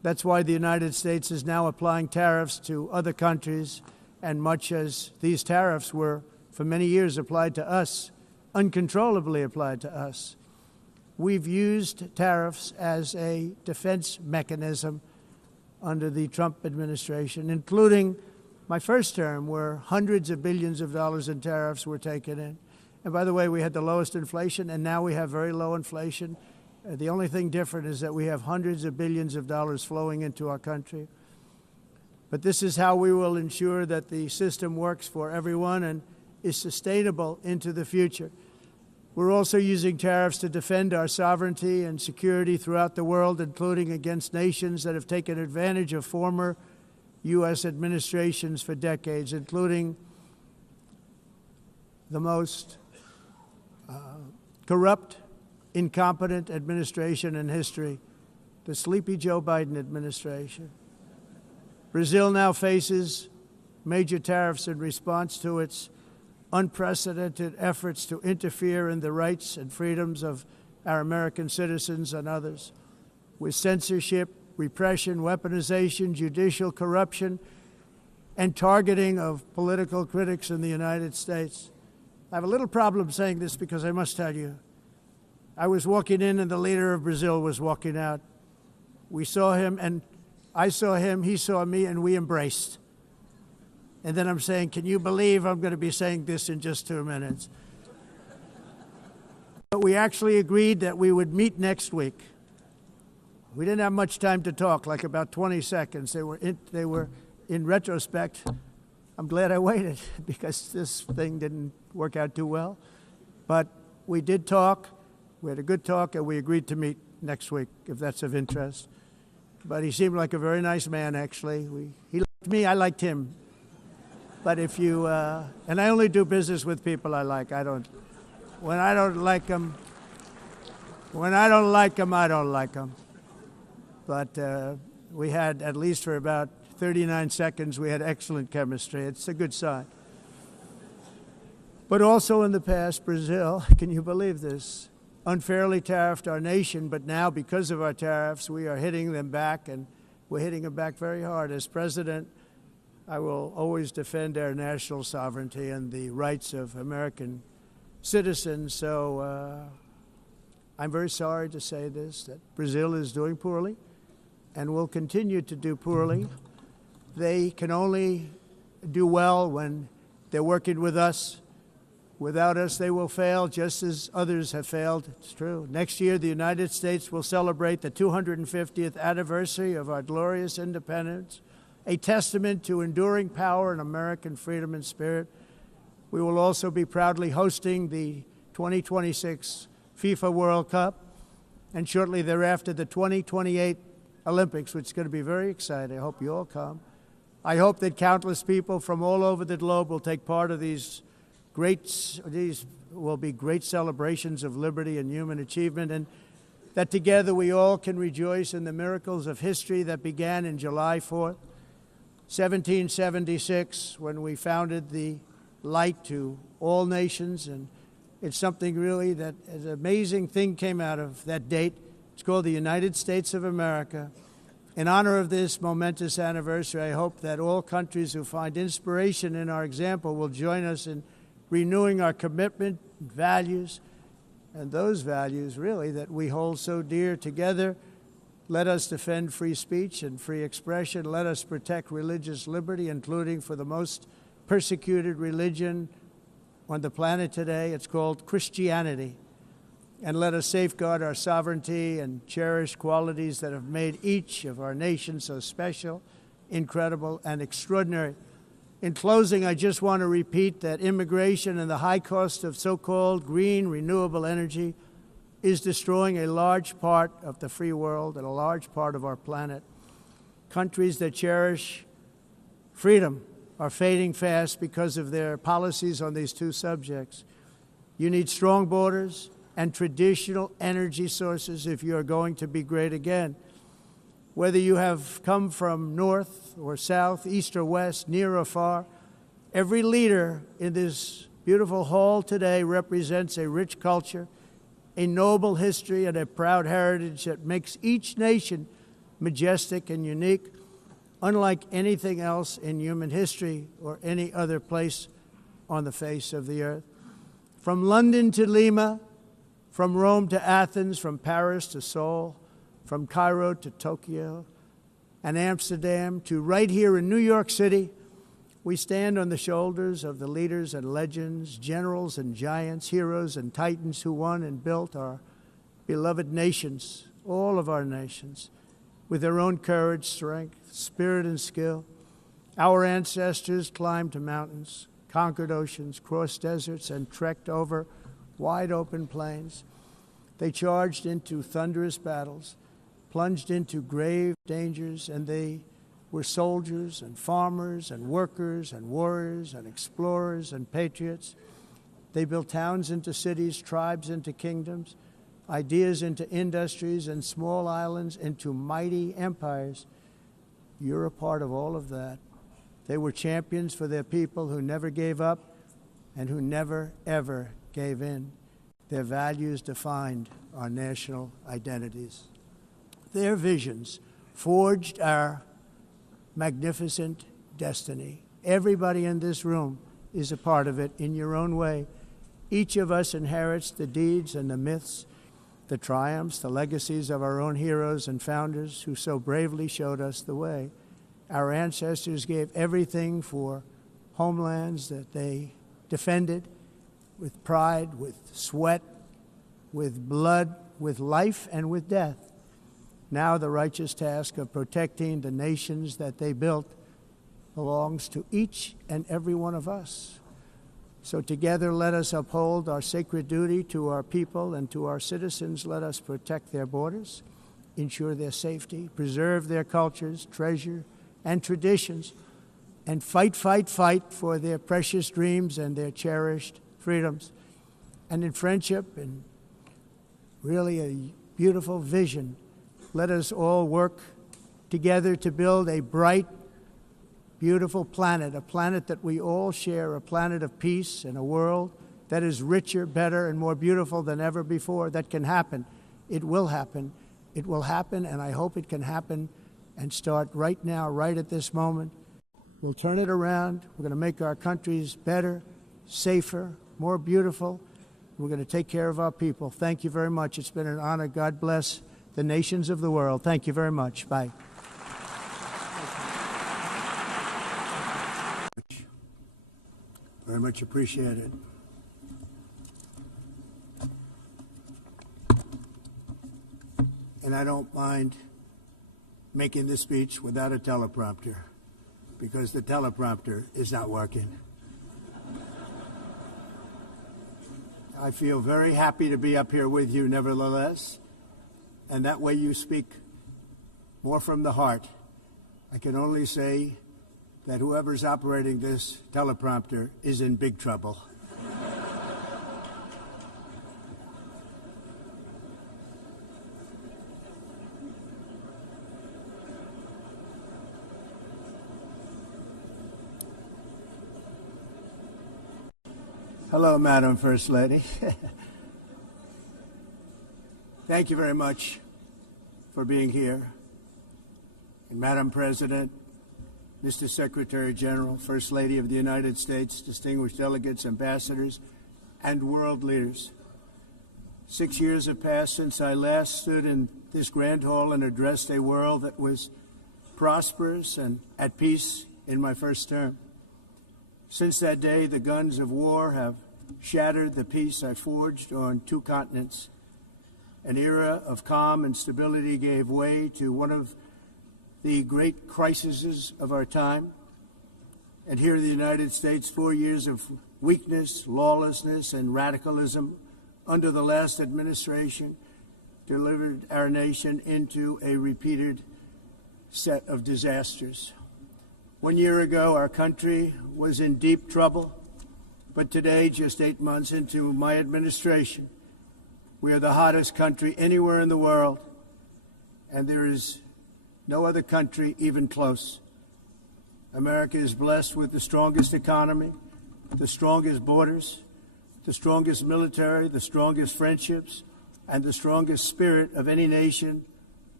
That's why the United States is now applying tariffs to other countries, and much as these tariffs were for many years applied to us, uncontrollably applied to us. We've used tariffs as a defense mechanism under the Trump administration, including my first term, where hundreds of billions of dollars in tariffs were taken in. And by the way, we had the lowest inflation, and now we have very low inflation. The only thing different is that we have hundreds of billions of dollars flowing into our country. But this is how we will ensure that the system works for everyone and is sustainable into the future. We're also using tariffs to defend our sovereignty and security throughout the world, including against nations that have taken advantage of former U.S. administrations for decades, including the most corrupt, incompetent administration in history, the sleepy Joe Biden administration. Brazil now faces major tariffs in response to its unprecedented efforts to interfere in the rights and freedoms of our American citizens and others, with censorship, repression, weaponization, judicial corruption, and targeting of political critics in the United States. I have a little problem saying this because I must tell you, I was walking in and the leader of Brazil was walking out. We saw him and I saw him, he saw me, and we embraced. And then I'm saying, can you believe I'm going to be saying this in just 2 minutes? But we actually agreed that we would meet next week. We didn't have much time to talk, like about 20 seconds. They were in retrospect, I'm glad I waited because this thing didn't work out too well. But we did talk, we had a good talk, and we agreed to meet next week, if that's of interest. But he seemed like a very nice man, actually. He liked me, I liked him. But if you, and I only do business with people I like. When I don't like them, I don't like them. But we had, at least for about 39 seconds, we had excellent chemistry. It's a good sign. But also in the past, Brazil, can you believe this, unfairly tariffed our nation, but now because of our tariffs, we are hitting them back, and we're hitting them back very hard. As president, I will always defend our national sovereignty and the rights of American citizens. So I'm very sorry to say this, that Brazil is doing poorly and will continue to do poorly. They can only do well when they're working with us. Without us, they will fail, just as others have failed. It's true. Next year, the United States will celebrate the 250th anniversary of our glorious independence, a testament to enduring power and American freedom and spirit. We will also be proudly hosting the 2026 FIFA World Cup, and shortly thereafter, the 2028 Olympics, which is going to be very exciting. I hope you all come. I hope that countless people from all over the globe will take part of these will be great celebrations of liberty and human achievement, and that together we all can rejoice in the miracles of history that began in July 4th, 1776, when we founded the light to all nations. And it's something really that an amazing thing came out of that date. It's called the United States of America. In honor of this momentous anniversary, I hope that all countries who find inspiration in our example will join us in renewing our commitment, values, and those values, really, that we hold so dear together. Let us defend free speech and free expression. Let us protect religious liberty, including for the most persecuted religion on the planet today. It's called Christianity. And let us safeguard our sovereignty and cherish qualities that have made each of our nations so special, incredible, and extraordinary. In closing, I just want to repeat that immigration and the high cost of so-called green renewable energy is destroying a large part of the free world and a large part of our planet. Countries that cherish freedom are fading fast because of their policies on these two subjects. You need strong borders and traditional energy sources if you are going to be great again. Whether you have come from north or south, east or west, near or far, every leader in this beautiful hall today represents a rich culture, a noble history, and a proud heritage that makes each nation majestic and unique, unlike anything else in human history or any other place on the face of the earth. From London to Lima, from Rome to Athens, from Paris to Seoul, from Cairo to Tokyo and Amsterdam to right here in New York City, we stand on the shoulders of the leaders and legends, generals and giants, heroes and titans who won and built our beloved nations, all of our nations, with their own courage, strength, spirit, and skill. Our ancestors climbed mountains, conquered oceans, crossed deserts, and trekked over wide open plains. They charged into thunderous battles, plunged into grave dangers, and they were soldiers and farmers and workers and warriors and explorers and patriots. They built towns into cities, tribes into kingdoms, ideas into industries, and small islands into mighty empires. You're a part of all of that. They were champions for their people who never gave up and who never, ever gave in. Their values defined our national identities. Their visions forged our magnificent destiny. Everybody in this room is a part of it in your own way. Each of us inherits the deeds and the myths, the triumphs, the legacies of our own heroes and founders who so bravely showed us the way. Our ancestors gave everything for homelands that they defended with pride, with sweat, with blood, with life, and with death. Now the righteous task of protecting the nations that they built belongs to each and every one of us. So together let us uphold our sacred duty to our people and to our citizens. Let us protect their borders, ensure their safety, preserve their cultures, treasure, and traditions, and fight, fight, fight for their precious dreams and their cherished freedoms. And in friendship and really a beautiful vision, let us all work together to build a bright, beautiful planet, a planet that we all share, a planet of peace and a world that is richer, better, and more beautiful than ever before. That can happen. It will happen. It will happen, and I hope it can happen and start right now, right at this moment. We'll turn it around. We're going to make our countries better, safer, more beautiful. We're going to take care of our people. Thank you very much. It's been an honor. God bless the nations of the world. Thank you very much. Bye. Very much appreciated. And I don't mind making this speech without a teleprompter, because the teleprompter is not working. I feel very happy to be up here with you nevertheless, and that way you speak more from the heart. I can only say that whoever's operating this teleprompter is in big trouble. Hello, Madam First Lady. Thank you very much for being here. And Madam President, Mr. Secretary General, First Lady of the United States, distinguished delegates, ambassadors, and world leaders. 6 years have passed since I last stood in this grand hall and addressed a world that was prosperous and at peace in my first term. Since that day, the guns of war have shattered the peace I forged on 2 continents. An era of calm and stability gave way to one of the great crises of our time. And here in the United States, 4 years of weakness, lawlessness, and radicalism under the last administration delivered our nation into a repeated set of disasters. 1 year ago, our country was in deep trouble, but today, just 8 months into my administration, we are the hottest country anywhere in the world, and there is no other country even close. America is blessed with the strongest economy, the strongest borders, the strongest military, the strongest friendships, and the strongest spirit of any nation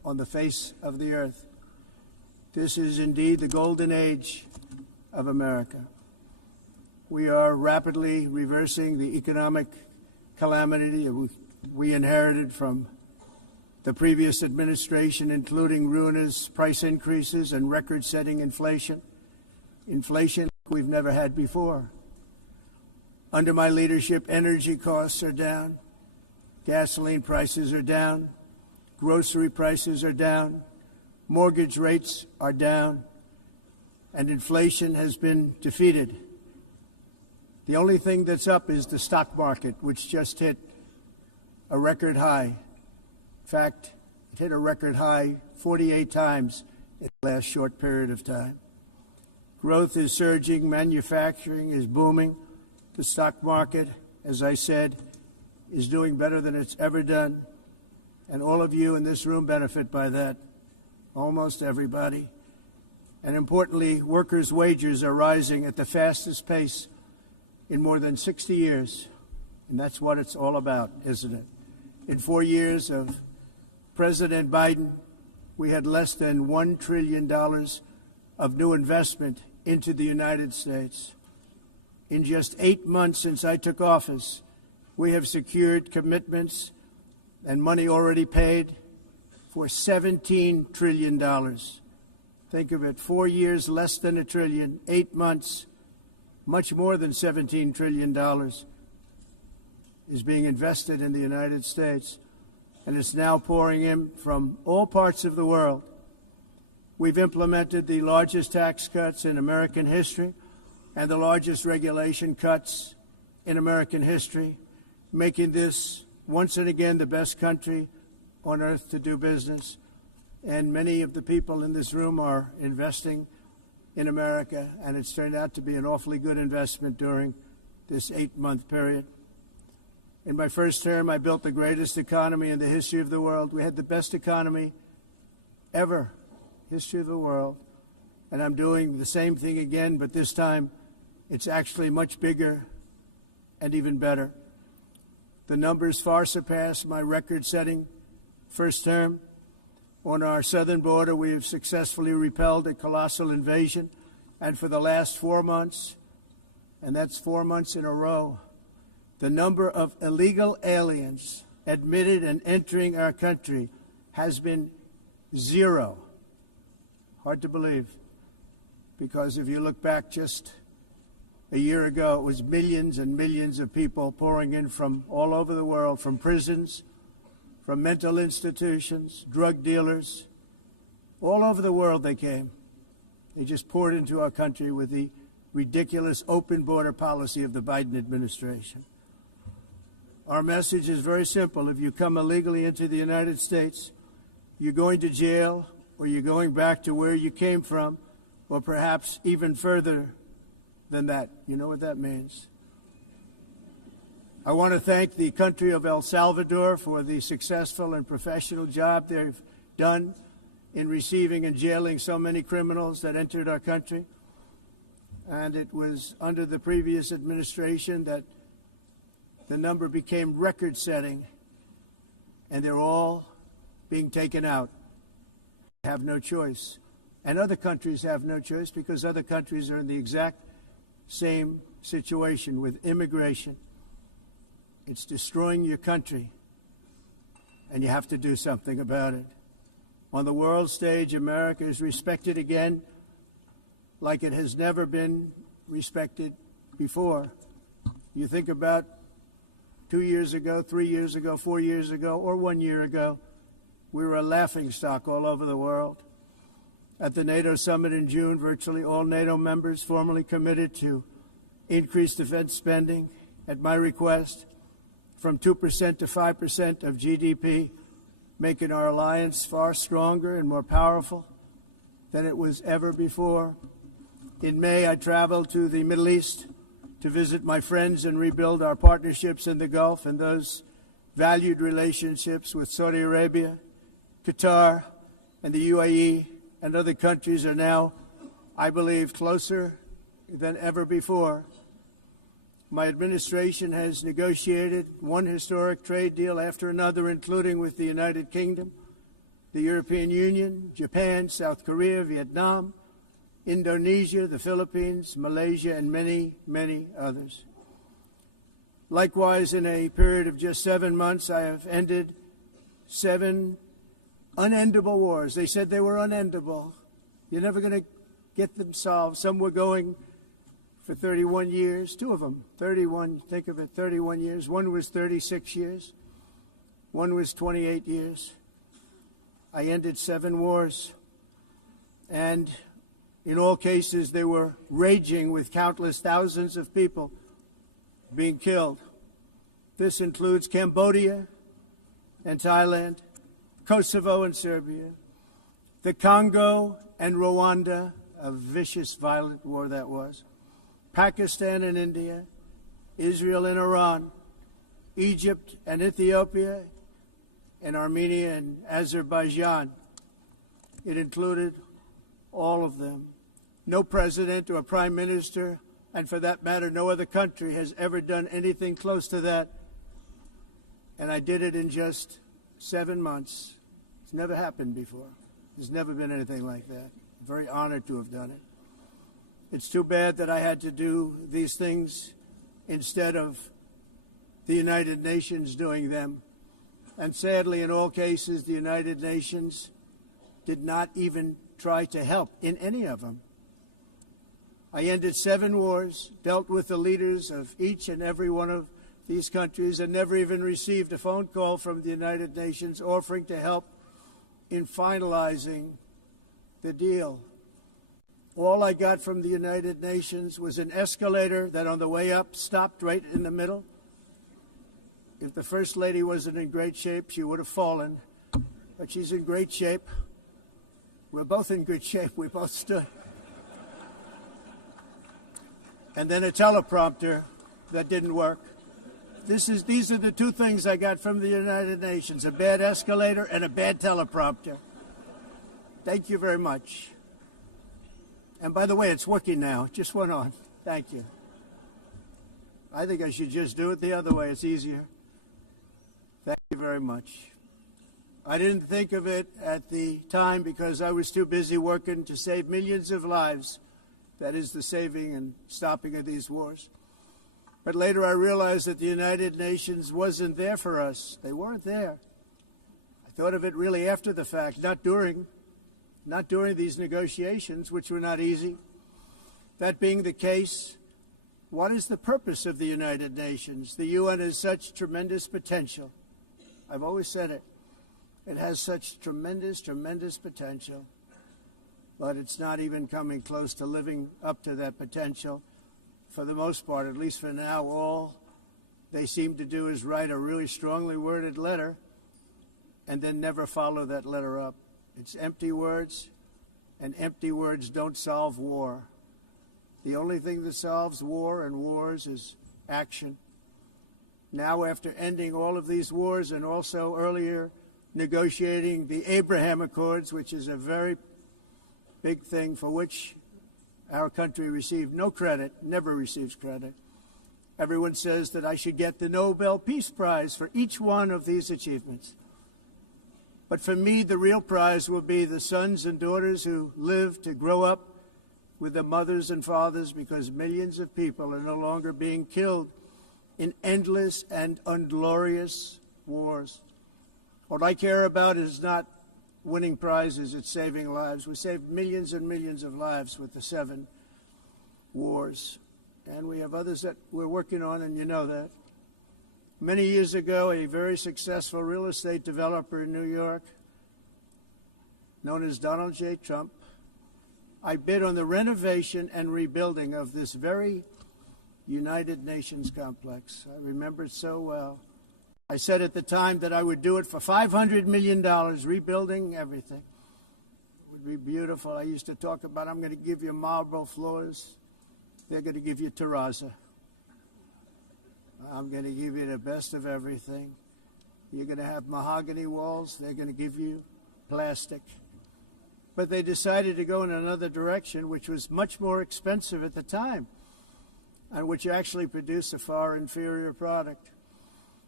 on the face of the earth. This is indeed the golden age of America. We are rapidly reversing the economic calamity we inherited from the previous administration, including ruinous price increases and record-setting inflation we've never had before. Under my leadership, energy costs are down, gasoline prices are down, grocery prices are down, mortgage rates are down, and inflation has been defeated. The only thing that's up is the stock market, which just hit a record high. In fact, it hit a record high 48 times in the last short period of time. Growth is surging, manufacturing is booming. The stock market, as I said, is doing better than it's ever done. And all of you in this room benefit by that, almost everybody. And importantly, workers' wages are rising at the fastest pace in more than 60 years. And that's what it's all about, isn't it? In 4 years of President Biden, we had less than $1 trillion of new investment into the United States. In just 8 months since I took office, we have secured commitments and money already paid for $17 trillion. Think of it, 4 years, less than $1 trillion, 8 months, much more than $17 trillion is being invested in the United States, and it's now pouring in from all parts of the world. We've implemented the largest tax cuts in American history and the largest regulation cuts in American history, making this once and again the best country on earth to do business. And many of the people in this room are investing in America, and it's turned out to be an awfully good investment during this 8-month period. In my first term, I built the greatest economy in the history of the world. We had the best economy ever, history of the world. And I'm doing the same thing again, but this time it's actually much bigger and even better. The numbers far surpass my record-setting first term. On our southern border, we have successfully repelled a colossal invasion. And for the last 4 months, and that's 4 months in a row, the number of illegal aliens admitted and entering our country has been 0. Hard to believe, because if you look back just a year ago, it was millions and millions of people pouring in from all over the world, from prisons, from mental institutions, drug dealers. All over the world they came. They just poured into our country with the ridiculous open border policy of the Biden administration. Our message is very simple. If you come illegally into the United States, you're going to jail, or you're going back to where you came from, or perhaps even further than that. You know what that means. I want to thank the country of El Salvador for the successful and professional job they've done in receiving and jailing so many criminals that entered our country. And it was under the previous administration that the number became record-setting, and they're all being taken out. They have no choice. And other countries have no choice, because other countries are in the exact same situation with immigration. It's destroying your country, and you have to do something about it. On the world stage, America is respected again like it has never been respected before. You think about 2 years ago, 3 years ago, 4 years ago, or 1 year ago, we were a laughingstock all over the world. At the NATO summit in June, virtually all NATO members formally committed to increase defense spending at my request from 2% to 5% of GDP, making our alliance far stronger and more powerful than it was ever before. In May, I traveled to the Middle East to visit my friends and rebuild our partnerships in the Gulf and those valued relationships with Saudi Arabia, Qatar, and the UAE, and other countries are now, I believe, closer than ever before. My administration has negotiated one historic trade deal after another, including with the United Kingdom, the European Union, Japan, South Korea, Vietnam, Indonesia, the Philippines, Malaysia, and many, many others. Likewise, in a period of just 7 months, I have ended 7 unendable wars. They said they were unendable. You're never going to get them solved. Some were going for 31 years, 2 of them, 31, think of it, 31 years. One was 36 years. One was 28 years. I ended 7 wars. And in all cases, they were raging with countless thousands of people being killed. This includes Cambodia and Thailand, Kosovo and Serbia, the Congo and Rwanda, a vicious, violent war that was, Pakistan and India, Israel and Iran, Egypt and Ethiopia, and Armenia and Azerbaijan. It included all of them. No president or prime minister, and for that matter, no other country has ever done anything close to that. And I did it in just 7 months. It's never happened before. There's never been anything like that. I'm very honored to have done it. It's too bad that I had to do these things instead of the United Nations doing them. And sadly, in all cases, the United Nations did not even try to help in any of them. I ended 7 wars, dealt with the leaders of each and every one of these countries, and never even received a phone call from the United Nations offering to help in finalizing the deal. All I got from the United Nations was an escalator that on the way up stopped right in the middle. If the First Lady wasn't in great shape, she would have fallen. But she's in great shape. We're both in good shape. We both stood. And then a teleprompter that didn't work. These are the 2 things I got from the United Nations, a bad escalator and a bad teleprompter. Thank you very much. And by the way, it's working now. It just went on. Thank you. I think I should just do it the other way. It's easier. Thank you very much. I didn't think of it at the time because I was too busy working to save millions of lives. That is the saving and stopping of these wars. But later I realized that the United Nations wasn't there for us. They weren't there. I thought of it really after the fact, not during these negotiations, which were not easy. That being the case, what is the purpose of the United Nations? The UN has such tremendous potential. I've always said it. It has such tremendous, tremendous potential. But it's not even coming close to living up to that potential. For the most part, at least for now, all they seem to do is write a really strongly worded letter and then never follow that letter up. It's empty words, and empty words don't solve war. The only thing that solves war and wars is action. Now, after ending all of these wars and also earlier negotiating the Abraham Accords, which is a very big thing for which our country received no credit, never receives credit. Everyone says that I should get the Nobel Peace Prize for each one of these achievements. But for me, the real prize will be the sons and daughters who live to grow up with their mothers and fathers, because millions of people are no longer being killed in endless and unglorious wars. What I care about is not winning prizes, it's saving lives. We saved millions and millions of lives with the 7 wars. And we have others that we're working on, and you know that. Many years ago, a very successful real estate developer in New York, known as Donald J. Trump, I bid on the renovation and rebuilding of this very United Nations complex. I remember it so well. I said at the time that I would do it for $500 million, rebuilding everything. It would be beautiful. I used to talk about, I'm going to give you marble floors. They're going to give you terrazzo. I'm going to give you the best of everything. You're going to have mahogany walls. They're going to give you plastic. But they decided to go in another direction, which was much more expensive at the time, and which actually produced a far inferior product.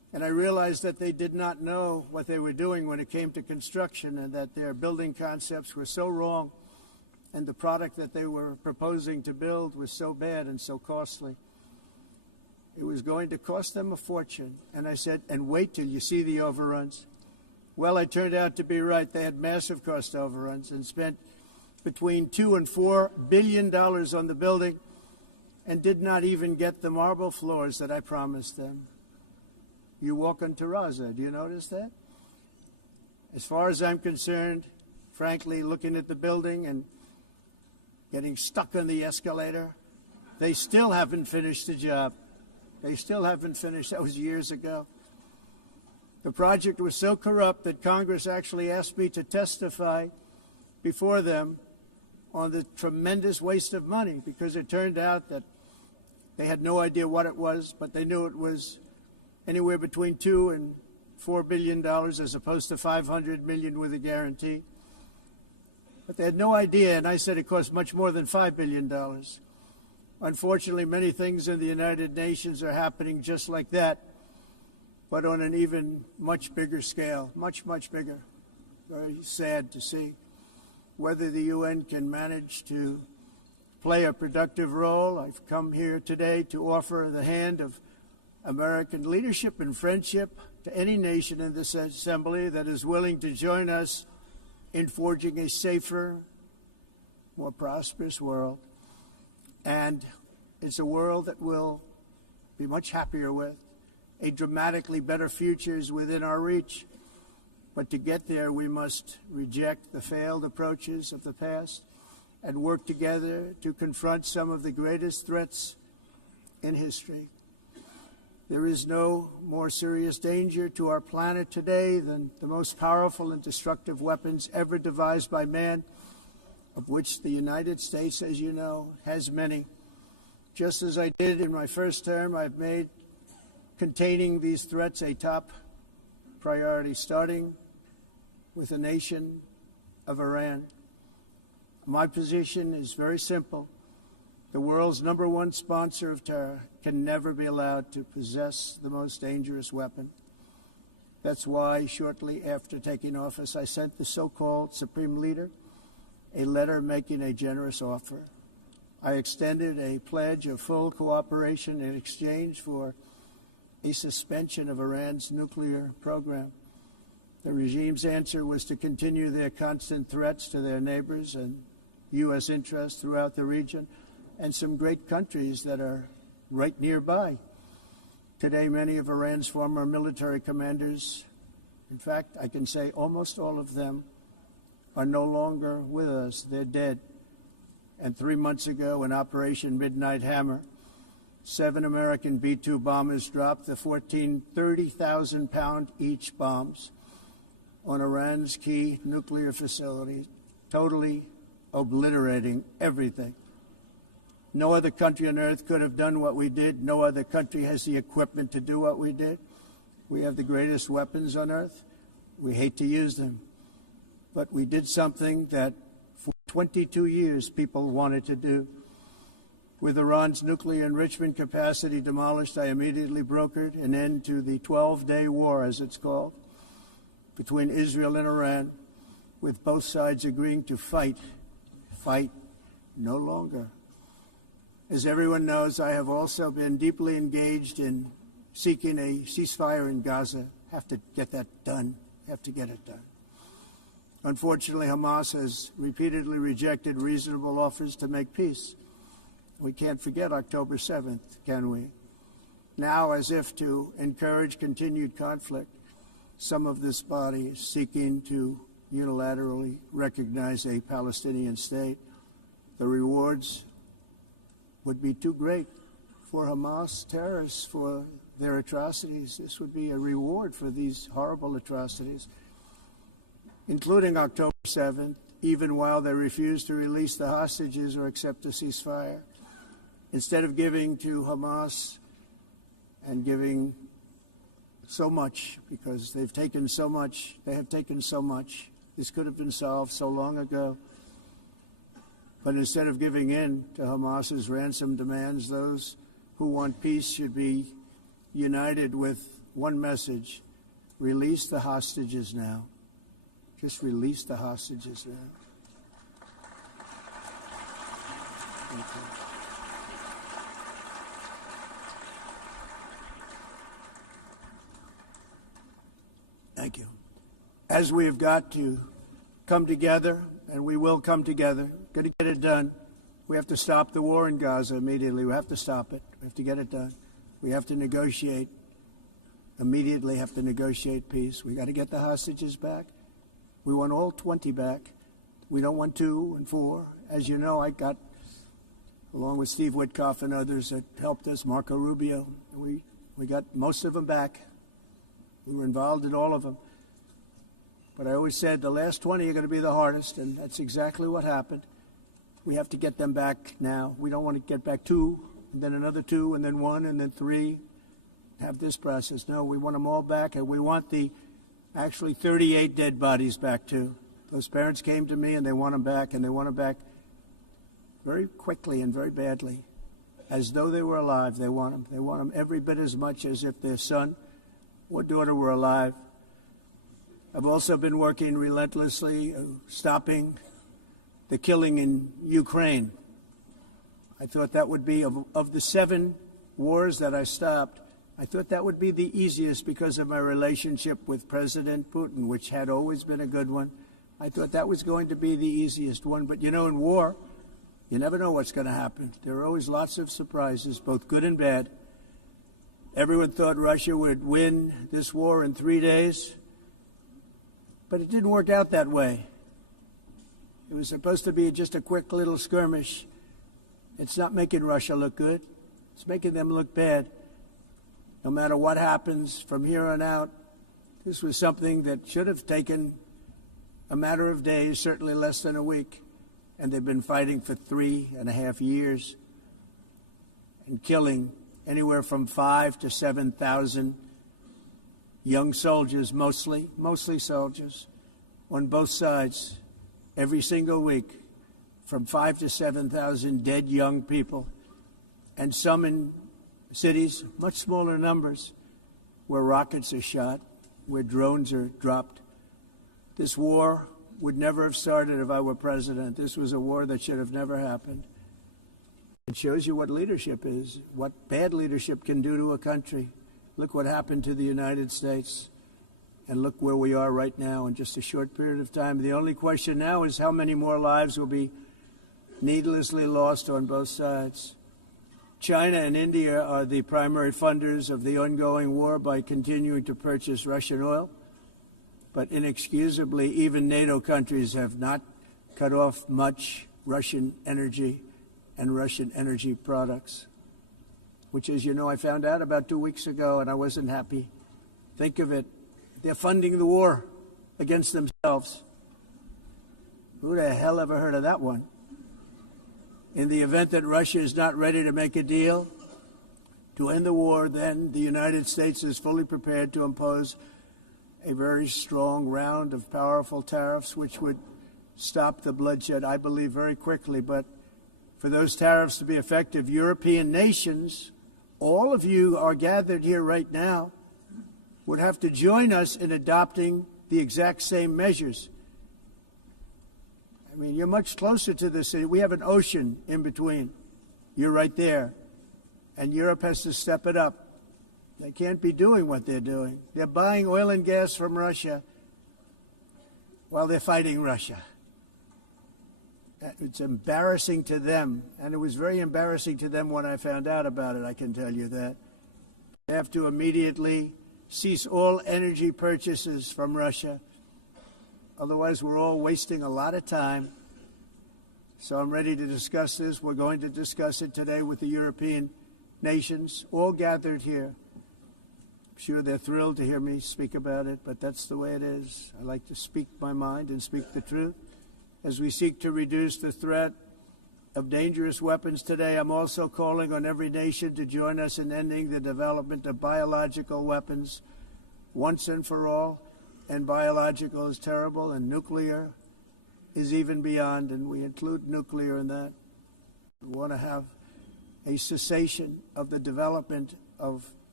And I realized that they did not know what they were doing when it came to construction, and that their building concepts were so wrong, and the product that they were proposing to build was so bad and so costly. It was going to cost them a fortune. And I said, and wait till you see the overruns. Well, I turned out to be right. They had massive cost overruns and spent between $2 and $4 billion on the building and did not even get the marble floors that I promised them. You walk on terrazzo. Do you notice that? As far as I'm concerned, frankly, looking at the building and getting stuck on the escalator, they still haven't finished the job. They still haven't finished. That was years ago. The project was so corrupt that Congress actually asked me to testify before them on the tremendous waste of money, because it turned out that they had no idea what it was, but they knew it was anywhere between $2 and $4 billion as opposed to $500 million with a guarantee. But they had no idea, and I said it cost much more than $5 billion. Unfortunately, many things in the United Nations are happening just like that, but on an even much bigger scale, much, much bigger. Very sad to see. Whether the UN can manage to play a productive role, I've come here today to offer the hand of American leadership and friendship to any nation in this assembly that is willing to join us in forging a safer, more prosperous world. And it's a world that we'll be much happier with. A dramatically better future is within our reach. But to get there, we must reject the failed approaches of the past and work together to confront some of the greatest threats in history. There is no more serious danger to our planet today than the most powerful and destructive weapons ever devised by man, of which the United States, as you know, has many. Just as I did in my first term, I've made containing these threats a top priority, starting with the nation of Iran. My position is very simple. The world's #1 sponsor of terror can never be allowed to possess the most dangerous weapon. That's why, shortly after taking office, I sent the so-called Supreme Leader a letter making a generous offer. I extended a pledge of full cooperation in exchange for a suspension of Iran's nuclear program. The regime's answer was to continue their constant threats to their neighbors and U.S. interests throughout the region, and some great countries that are right nearby. Today, many of Iran's former military commanders, in fact, I can say almost all of them, are no longer with us. They're dead. And 3 months ago, in Operation Midnight Hammer, 7 American B-2 bombers dropped the 30,000-pound each bombs on Iran's key nuclear facilities, totally obliterating everything. No other country on earth could have done what we did. No other country has the equipment to do what we did. We have the greatest weapons on earth. We hate to use them. But we did something that for 22 years people wanted to do. With Iran's nuclear enrichment capacity demolished, I immediately brokered an end to the 12-day war, as it's called, between Israel and Iran, with both sides agreeing to fight no longer. As everyone knows, I have also been deeply engaged in seeking a ceasefire in Gaza. Have to get that done. Have to get it done. Unfortunately, Hamas has repeatedly rejected reasonable offers to make peace. We can't forget October 7th, can we? Now, as if to encourage continued conflict, some of this body is seeking to unilaterally recognize a Palestinian state. The rewards would be too great for Hamas terrorists for their atrocities. This would be a reward for these horrible atrocities, including October 7th, even while they refuse to release the hostages or accept a ceasefire. Instead of giving to Hamas and giving so much, because they've taken so much, they have taken so much. This could have been solved so long ago. But instead of giving in to Hamas's ransom demands, those who want peace should be united with one message: release the hostages now. Just release the hostages now. Thank you. Thank you. As we have got to come together, and we will come together, got to get it done. We have to stop the war in Gaza immediately. We have to stop it. We have to get it done. We have to negotiate. Immediately have to negotiate peace. We got to get the hostages back. We want all 20 back. We don't want 2 and 4. As you know, I got, along with Steve Witkoff and others that helped us, Marco Rubio, we got most of them back. We were involved in all of them. But I always said the last 20 are going to be the hardest, and that's exactly what happened. We have to get them back now. We don't want to get back 2, and then another 2, and then 1, and then 3. Have this process. No, we want them all back, and we want the actually 38 dead bodies back too. Those parents came to me, and they want them back, and they want them back very quickly and very badly, as though they were alive. They want them. They want them every bit as much as if their son or daughter were alive. I've also been working relentlessly, stopping the killing in Ukraine. I thought that would be, of the 7 wars that I stopped, I thought that would be the easiest because of my relationship with President Putin, which had always been a good one. I thought that was going to be the easiest one. But, you know, in war, you never know what's going to happen. There are always lots of surprises, both good and bad. Everyone thought Russia would win this war in 3 days, but it didn't work out that way. It was supposed to be just a quick little skirmish. It's not making Russia look good. It's making them look bad. No matter what happens from here on out, this was something that should have taken a matter of days, certainly less than a week. And they've been fighting for 3.5 years and killing anywhere from 5,000 to 7,000 young soldiers, mostly soldiers, on both sides, every single week, from 5,000 to 7,000 dead young people, and some in cities, much smaller numbers, where rockets are shot, where drones are dropped. This war would never have started if I were president. This was a war that should have never happened. It shows you what leadership is, what bad leadership can do to a country. Look what happened to the United States, and look where we are right now in just a short period of time. The only question now is how many more lives will be needlessly lost on both sides. China and India are the primary funders of the ongoing war by continuing to purchase Russian oil. But inexcusably, even NATO countries have not cut off much Russian energy and Russian energy products, which, as you know, I found out about 2 weeks ago, and I wasn't happy. Think of it. They're funding the war against themselves. Who the hell ever heard of that one? In the event that Russia is not ready to make a deal to end the war, then the United States is fully prepared to impose a very strong round of powerful tariffs, which would stop the bloodshed, I believe, very quickly. But for those tariffs to be effective, European nations, all of you are gathered here right now, would have to join us in adopting the exact same measures. I mean, you're much closer to the city. We have an ocean in between. You're right there. And Europe has to step it up. They can't be doing what they're doing. They're buying oil and gas from Russia while they're fighting Russia. It's embarrassing to them, and it was very embarrassing to them when I found out about it, I can tell you that. They have to immediately cease all energy purchases from Russia. Otherwise, we're all wasting a lot of time. So I'm ready to discuss this. We're going to discuss it today with the European nations, all gathered here. I'm sure they're thrilled to hear me speak about it, but that's the way it is. I like to speak my mind and speak the truth. As we seek to reduce the threat of dangerous weapons today, I'm also calling on every nation to join us in ending the development of biological weapons once and for all. And biological is terrible, and nuclear is even beyond, and we include nuclear in that. We want to have a cessation of the development of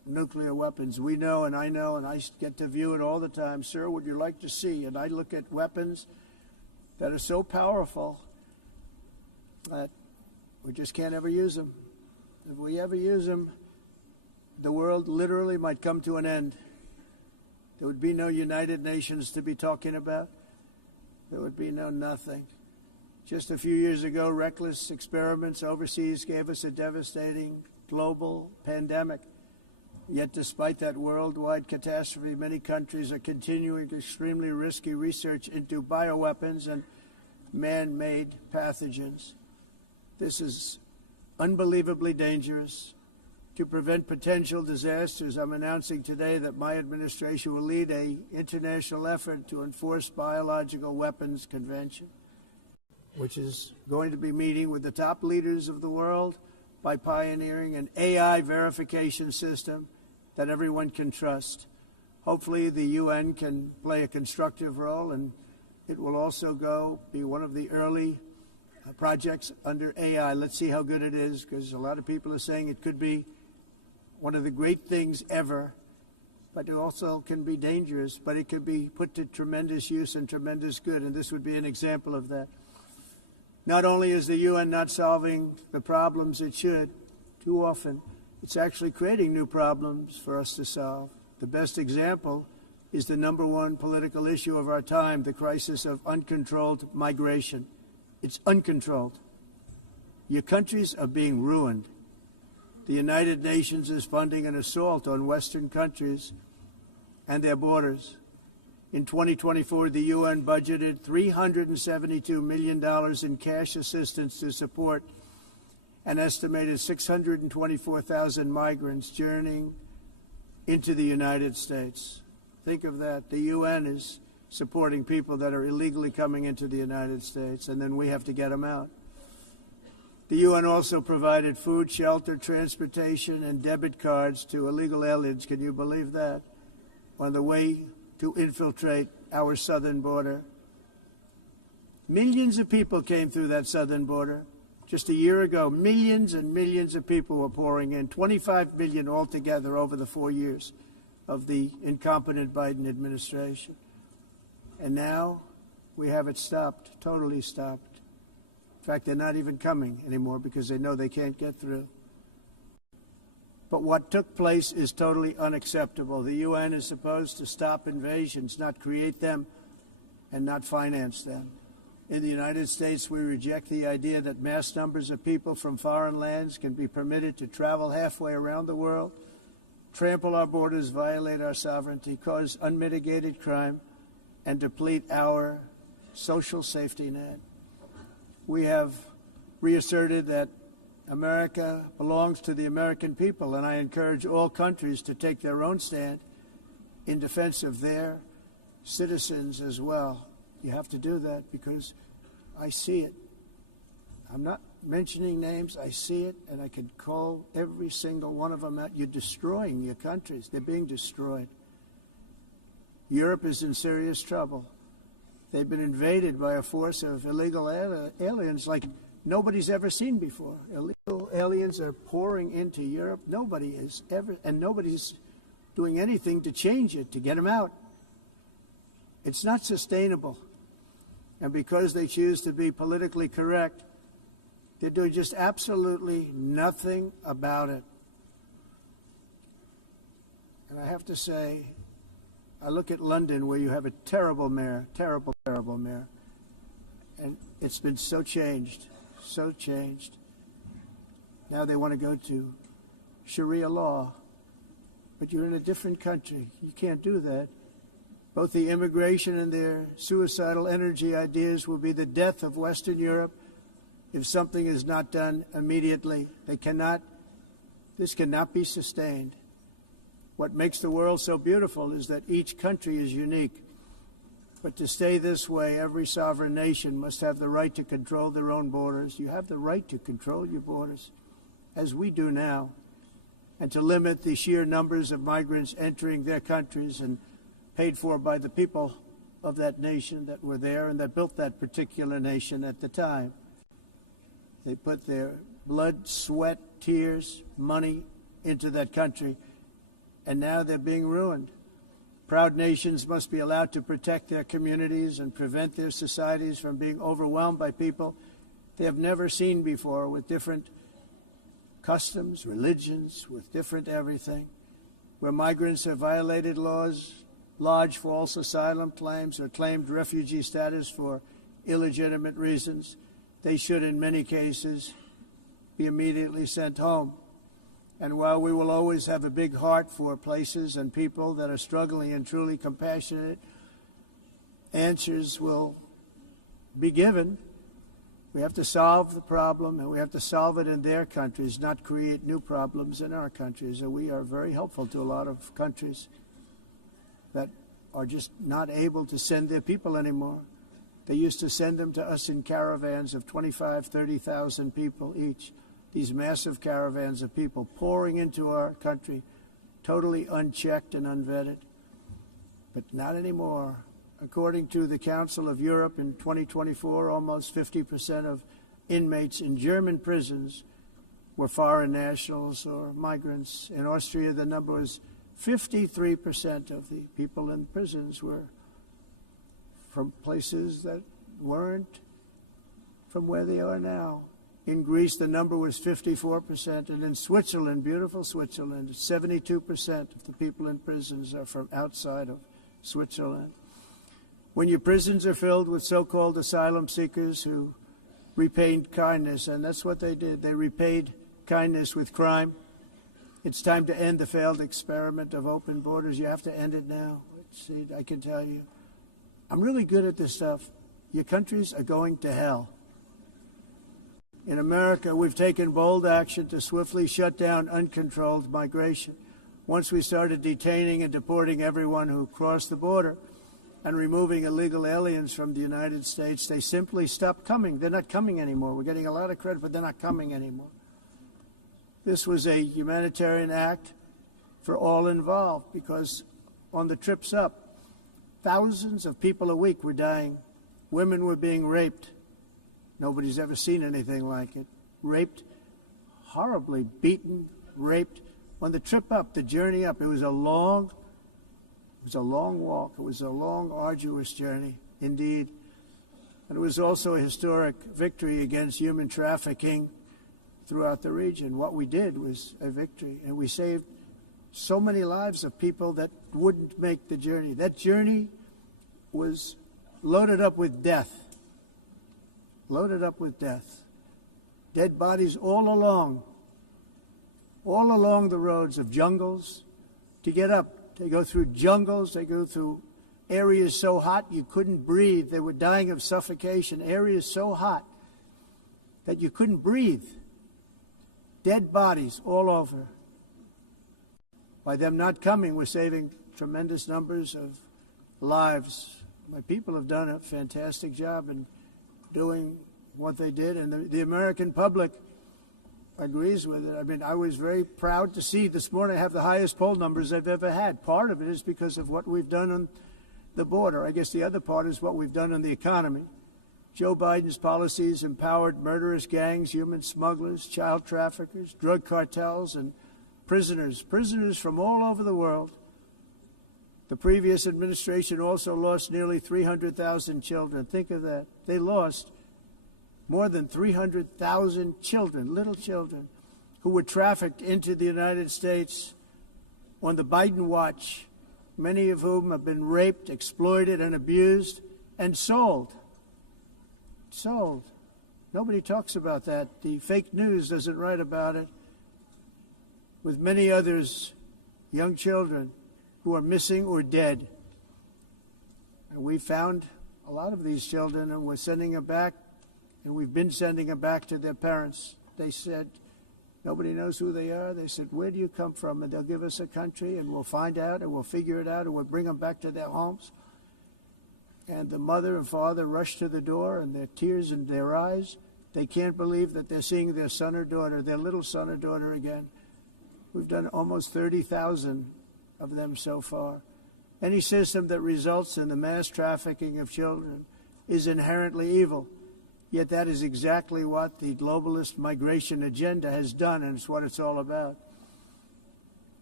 nuclear weapons. We know, and I get to view it all the time. Sir, would you like to see? And I look at weapons that are so powerful that we just can't ever use them. If we ever use them, the world literally might come to an end. There would be no United Nations to be talking about. There would be no nothing. Just a few years ago, reckless experiments overseas gave us a devastating global pandemic. Yet despite that worldwide catastrophe, many countries are continuing extremely risky research into bioweapons and man-made pathogens. This is unbelievably dangerous. To prevent potential disasters, I'm announcing today that my administration will lead an international effort to enforce Biological Weapons Convention, which is going to be meeting with the top leaders of the world by pioneering an AI verification system that everyone can trust. Hopefully the UN can play a constructive role, and it will also be one of the early projects under AI. Let's see how good it is, because a lot of people are saying it could be one of the great things ever, but it also can be dangerous, but it could be put to tremendous use and tremendous good, and this would be an example of that. Not only is the UN not solving the problems it should, too often, it's actually creating new problems for us to solve. The best example is the #1 political issue of our time, the crisis of uncontrolled migration. It's uncontrolled. Your countries are being ruined. The United Nations is funding an assault on Western countries and their borders. In 2024, the UN budgeted $372 million in cash assistance to support an estimated 624,000 migrants journeying into the United States. Think of that. The UN is supporting people that are illegally coming into the United States, and then we have to get them out. The UN also provided food, shelter, transportation, and debit cards to illegal aliens. Can you believe that? On the way to infiltrate our southern border. Millions of people came through that southern border. Just a year ago, millions and millions of people were pouring in, 25 million altogether over the 4 years of the incompetent Biden administration. And now we have it stopped, totally stopped. In fact, they're not even coming anymore because they know they can't get through. But what took place is totally unacceptable. The UN is supposed to stop invasions, not create them and not finance them. In the United States, we reject the idea that mass numbers of people from foreign lands can be permitted to travel halfway around the world, trample our borders, violate our sovereignty, cause unmitigated crime, and deplete our social safety net. We have reasserted that America belongs to the American people, and I encourage all countries to take their own stand in defense of their citizens as well. You have to do that because I see it. I'm not mentioning names. I see it, and I can call every single one of them out. You're destroying your countries. They're being destroyed. Europe is in serious trouble. They've been invaded by a force of illegal aliens like nobody's ever seen before. Illegal aliens are pouring into Europe. Nobody is ever, and nobody's doing anything to change it, to get them out. It's not sustainable. And because they choose to be politically correct, they're doing just absolutely nothing about it. And I have to say, I look at London, where you have a terrible mayor, terrible mayor, and it's been so changed. Now they want to go to Sharia law, but you're in a different country. You can't do that. Both the immigration and their suicidal energy ideas will be the death of Western Europe if something is not done immediately. This cannot be sustained. What makes the world so beautiful is that each country is unique. But to stay this way, every sovereign nation must have the right to control their own borders. You have the right to control your borders, as we do now, and to limit the sheer numbers of migrants entering their countries and paid for by the people of that nation that were there and that built that particular nation at the time. They put their blood, sweat, tears, money into that country. and now they're being ruined. Proud nations must be allowed to protect their communities and prevent their societies from being overwhelmed by people they have never seen before, with different customs, religions, with different everything. Where migrants have violated laws, lodged false asylum claims, or claimed refugee status for illegitimate reasons, they should, in many cases, be immediately sent home. And while we will always have a big heart for places and people that are struggling and truly compassionate, answers will be given. We have to solve the problem, and we have to solve it in their countries, not create new problems in our countries. And we are very helpful to a lot of countries that are just not able to send their people anymore. They used to send them to us in caravans of 25,000, 30,000 people each. These massive caravans of people pouring into our country, totally unchecked and unvetted. But not anymore. According to the Council of Europe in 2024, almost 50% of inmates in German prisons were foreign nationals or migrants. In Austria, the number was 53% of the people in prisons were from places that weren't from where they are now. In Greece, the number was 54%, and in Switzerland, beautiful Switzerland, 72% of the people in prisons are from outside of Switzerland. When your prisons are filled with so-called asylum seekers who repaid kindness, and that's what they did, they repaid kindness with crime, it's time to end the failed experiment of open borders. You have to end it now. See, I can tell you, I'm really good at this stuff. Your countries are going to hell. In America, we've taken bold action to swiftly shut down uncontrolled migration. Once we started detaining and deporting everyone who crossed the border and removing illegal aliens from the United States, they simply stopped coming. They're not coming anymore. We're getting a lot of credit, but they're not coming anymore. This was a humanitarian act for all involved, because on the trips up, thousands of people a week were dying. Women were being raped. Nobody's ever seen anything like it. Raped, horribly beaten, raped. On the trip up, the journey up, it was a long walk. It was a long, arduous journey, indeed. And it was also a historic victory against human trafficking throughout the region. What we did was a victory, and we saved so many lives of people that wouldn't make the journey. That journey was loaded up with death. Loaded up with death. Dead bodies all along the roads of jungles to get up. They go through jungles, they go through areas so hot you couldn't breathe. They were dying of suffocation, areas so hot that you couldn't breathe. Dead bodies all over. By them not coming, we're saving tremendous numbers of lives. My people have done a fantastic job in doing what they did, and the American public agrees with it. I mean, I was very proud to see this morning I have the highest poll numbers I've ever had. Part of it is because of what we've done on the border. I guess the other part is what we've done on the economy. Joe Biden's policies empowered murderous gangs, human smugglers, child traffickers, drug cartels, and prisoners from all over the world. The previous administration also lost nearly 300,000 children. Think of that. They lost more than 300,000 children, little children, who were trafficked into the United States on the Biden watch, many of whom have been raped, exploited, and abused, and sold. Sold. Nobody talks about that. The fake news doesn't write about it. With many others, young children who are missing or dead. And we found a lot of these children, and we're sending them back, and we've been sending them back to their parents. They said, nobody knows who they are. They said, where do you come from? And they'll give us a country, and we'll find out, and we'll figure it out, and we'll bring them back to their homes. And the mother and father rush to the door, and their tears in their eyes. They can't believe that they're seeing their son or daughter, their little son or daughter again. We've done almost 30,000 of them so far. Any system that results in the mass trafficking of children is inherently evil. Yet that is exactly what the globalist migration agenda has done, and it's what it's all about.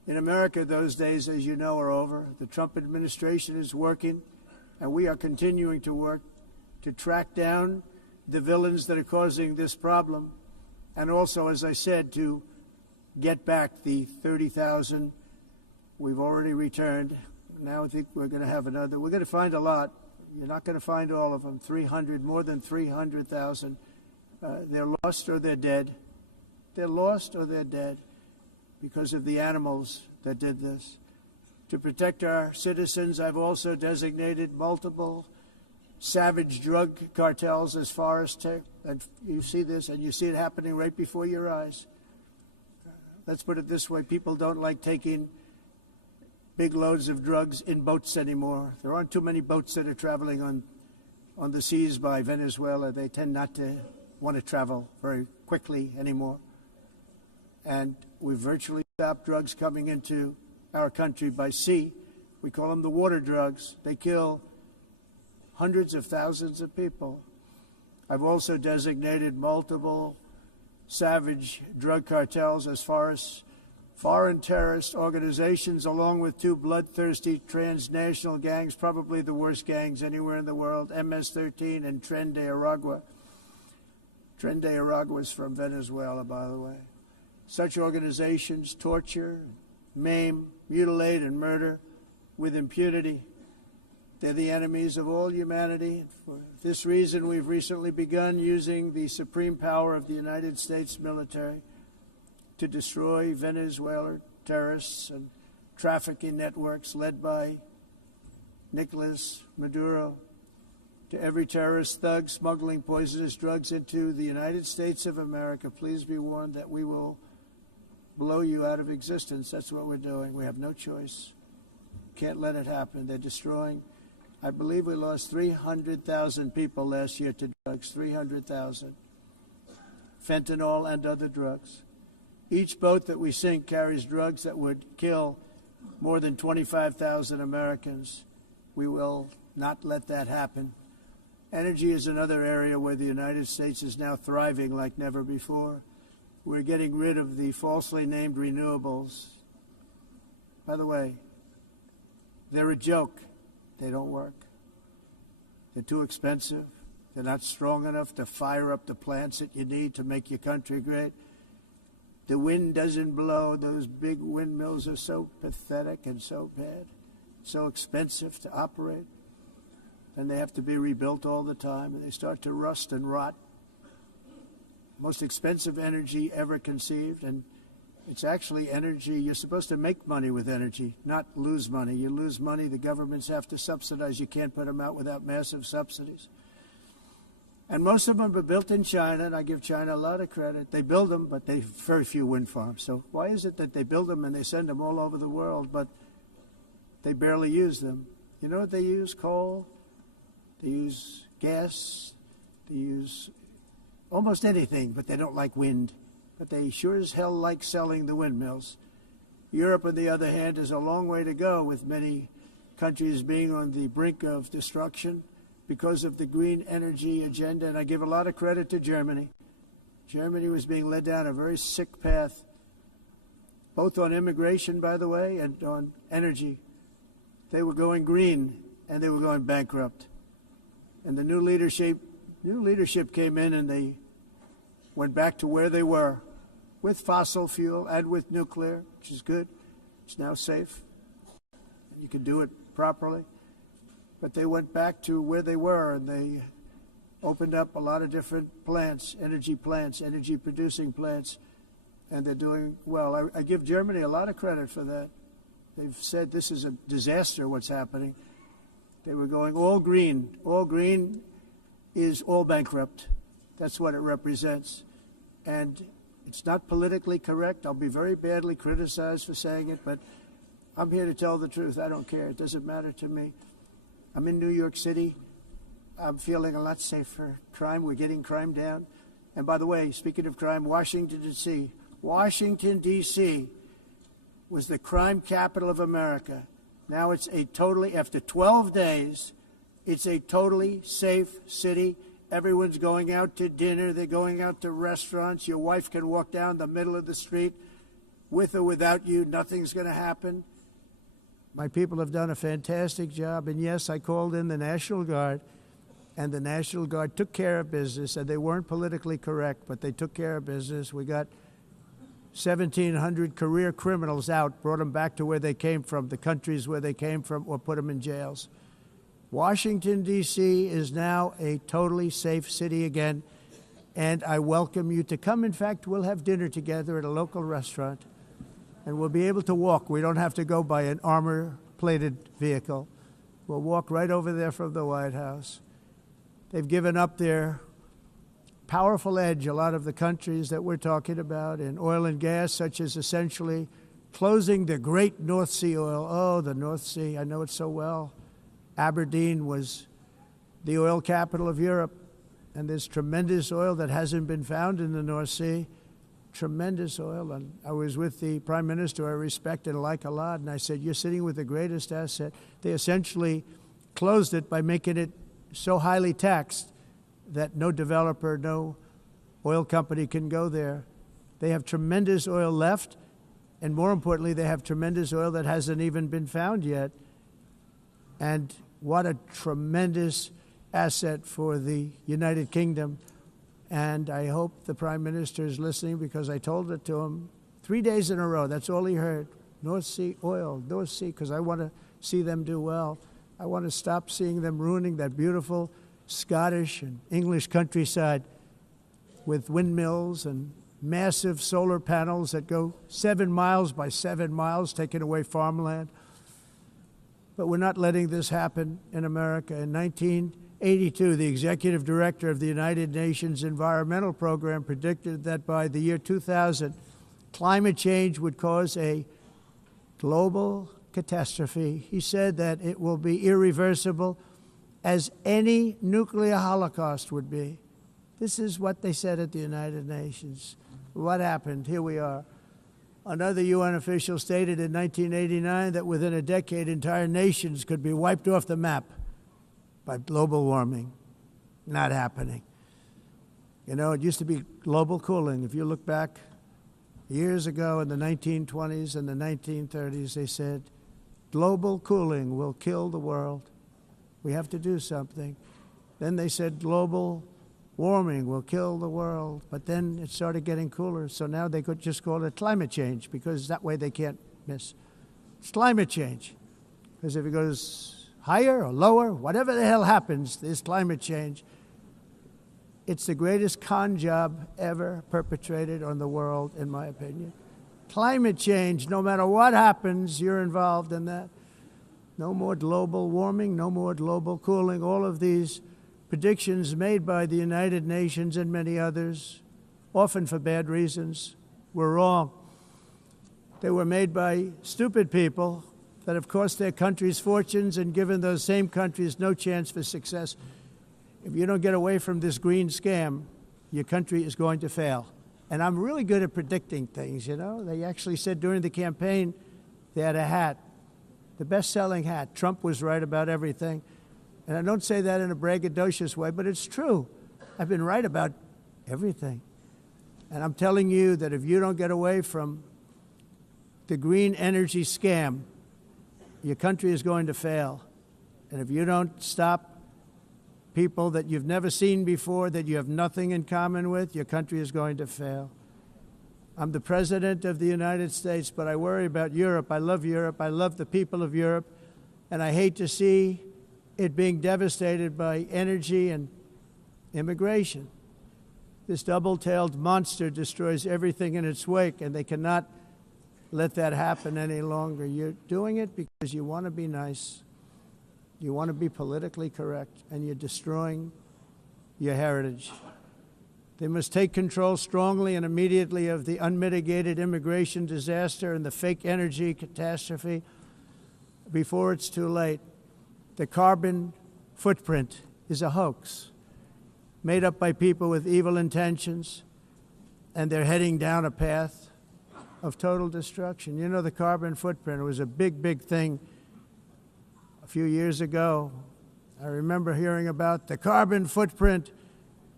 In America, those days, as you know, are over. The Trump administration is working, and we are continuing to work to track down the villains that are causing this problem, and also, as I said, to get back the 30,000 we've already returned. Now I think we're going to have another. We're going to find a lot. You're not going to find all of them. 300, more than 300,000. They're lost or they're dead. They're lost or they're dead because of the animals that did this. To protect our citizens, I've also designated multiple savage drug cartels as far as and you see this, and you see it happening right before your eyes. Let's put it this way. People don't like taking big loads of drugs in boats anymore. There aren't too many boats that are traveling on the seas by Venezuela. They tend not to want to travel very quickly anymore. And we've virtually stopped drugs coming into our country by sea. We call them the water drugs. They kill hundreds of thousands of people. I've also designated multiple savage drug cartels as far as foreign terrorist organizations, along with two bloodthirsty transnational gangs, probably the worst gangs anywhere in the world, MS-13 and Tren de Aragua. Tren de Aragua is from Venezuela, by the way. Such organizations torture, maim, mutilate, and murder with impunity. They're the enemies of all humanity. For this reason, we've recently begun using the supreme power of the United States military to destroy Venezuelan terrorists and trafficking networks led by Nicolas Maduro. To every terrorist thug smuggling poisonous drugs into the United States of America, please be warned that we will blow you out of existence. That's what we're doing. We have no choice. Can't let it happen. They're destroying. I believe we lost 300,000 people last year to drugs, 300,000. Fentanyl and other drugs. Each boat that we sink carries drugs that would kill more than 25,000 Americans. We will not let that happen. Energy is another area where the United States is now thriving like never before. We're getting rid of the falsely named renewables. By the way, they're a joke. They don't work. They're too expensive. They're not strong enough to fire up the plants that you need to make your country great. The wind doesn't blow. Those big windmills are so pathetic and so bad, so expensive to operate. And they have to be rebuilt all the time, and they start to rust and rot. Most expensive energy ever conceived, and it's actually energy. You're supposed to make money with energy, not lose money. You lose money, the governments have to subsidize. You can't put them out without massive subsidies. And most of them are built in China, and I give China a lot of credit. They build them, but they have very few wind farms. So why is it that they build them and they send them all over the world, but they barely use them? You know what they use? Coal. They use gas. They use almost anything, but they don't like wind. But they sure as hell like selling the windmills. Europe, on the other hand, is a long way to go, with many countries being on the brink of destruction because of the green energy agenda. And I give a lot of credit to Germany. Germany was being led down a very sick path, both on immigration, by the way, and on energy. They were going green, and they were going bankrupt. And the new leadership came in, and they went back to where they were, with fossil fuel and with nuclear, which is good. It's now safe. You can do it properly. But they went back to where they were, and they opened up a lot of different plants, energy-producing plants, and they're doing well. I give Germany a lot of credit for that. They've said this is a disaster, what's happening. They were going all green. All green is all bankrupt. That's what it represents. And it's not politically correct. I'll be very badly criticized for saying it, but I'm here to tell the truth. I don't care. It doesn't matter to me. I'm in New York City. I'm feeling a lot safer. Crime, we're getting crime down. And by the way, speaking of crime, Washington, D.C. was the crime capital of America. Now it's after 12 days, it's a totally safe city. Everyone's going out to dinner. They're going out to restaurants. Your wife can walk down the middle of the street with or without you, nothing's going to happen. My people have done a fantastic job, and yes, I called in the National Guard, and the National Guard took care of business, and they weren't politically correct, but they took care of business. We got 1,700 career criminals out, brought them back to where they came from, the countries where they came from, or put them in jails. Washington, D.C. is now a totally safe city again, and I welcome you to come. In fact, we'll have dinner together at a local restaurant, and we'll be able to walk. We don't have to go by an armor-plated vehicle. We'll walk right over there from the White House. They've given up their powerful edge, a lot of the countries that we're talking about, in oil and gas, such as essentially closing the great North Sea oil. Oh, the North Sea, I know it so well. Aberdeen was the oil capital of Europe, and there's tremendous oil that hasn't been found in the North Sea. Tremendous oil. And I was with the Prime Minister I respect and like a lot, and I said, you're sitting with the greatest asset. They essentially closed it by making it so highly taxed that no developer, no oil company can go there. They have tremendous oil left, and more importantly, they have tremendous oil that hasn't even been found yet. And what a tremendous asset for the United Kingdom. And I hope the Prime Minister is listening, because I told it to him 3 days in a row. That's all he heard. North Sea oil, North Sea, because I want to see them do well. I want to stop seeing them ruining that beautiful Scottish and English countryside with windmills and massive solar panels that go 7 miles by 7 miles, taking away farmland. But we're not letting this happen in America. In 1982, the executive director of the United Nations Environmental Program predicted that by the year 2000, climate change would cause a global catastrophe. He said that it will be irreversible, as any nuclear holocaust would be. This is what they said at the United Nations. What happened? Here we are. Another UN official stated in 1989 that within a decade, entire nations could be wiped off the map by global warming. Not happening. You know, it used to be global cooling. If you look back years ago in the 1920s and the 1930s, they said, global cooling will kill the world. We have to do something. Then they said global warming will kill the world. But then it started getting cooler, so now they could just call it climate change, because that way they can't miss. It's climate change. Because if it goes higher or lower, whatever the hell happens, there's climate change. It's the greatest con job ever perpetrated on the world, in my opinion. Climate change, no matter what happens, you're involved in that. No more global warming, no more global cooling. All of these predictions made by the United Nations and many others, often for bad reasons, were wrong. They were made by stupid people that have cost their countries fortunes and given those same countries no chance for success. If you don't get away from this green scam, your country is going to fail. And I'm really good at predicting things, you know. They actually said during the campaign they had a hat, the best-selling hat. Trump was right about everything. And I don't say that in a braggadocious way, but it's true. I've been right about everything. And I'm telling you that if you don't get away from the green energy scam, your country is going to fail. And if you don't stop people that you've never seen before, that you have nothing in common with, your country is going to fail. I'm the President of the United States, but I worry about Europe. I love Europe. I love the people of Europe. And I hate to see it being devastated by energy and immigration. This double-tailed monster destroys everything in its wake, and they cannot let that happen any longer. You're doing it because you want to be nice. You want to be politically correct, and you're destroying your heritage. They must take control strongly and immediately of the unmitigated immigration disaster and the fake energy catastrophe before it's too late. The carbon footprint is a hoax made up by people with evil intentions, and they're heading down a path of total destruction. You know, the carbon footprint was a big, big thing a few years ago. I remember hearing about the carbon footprint,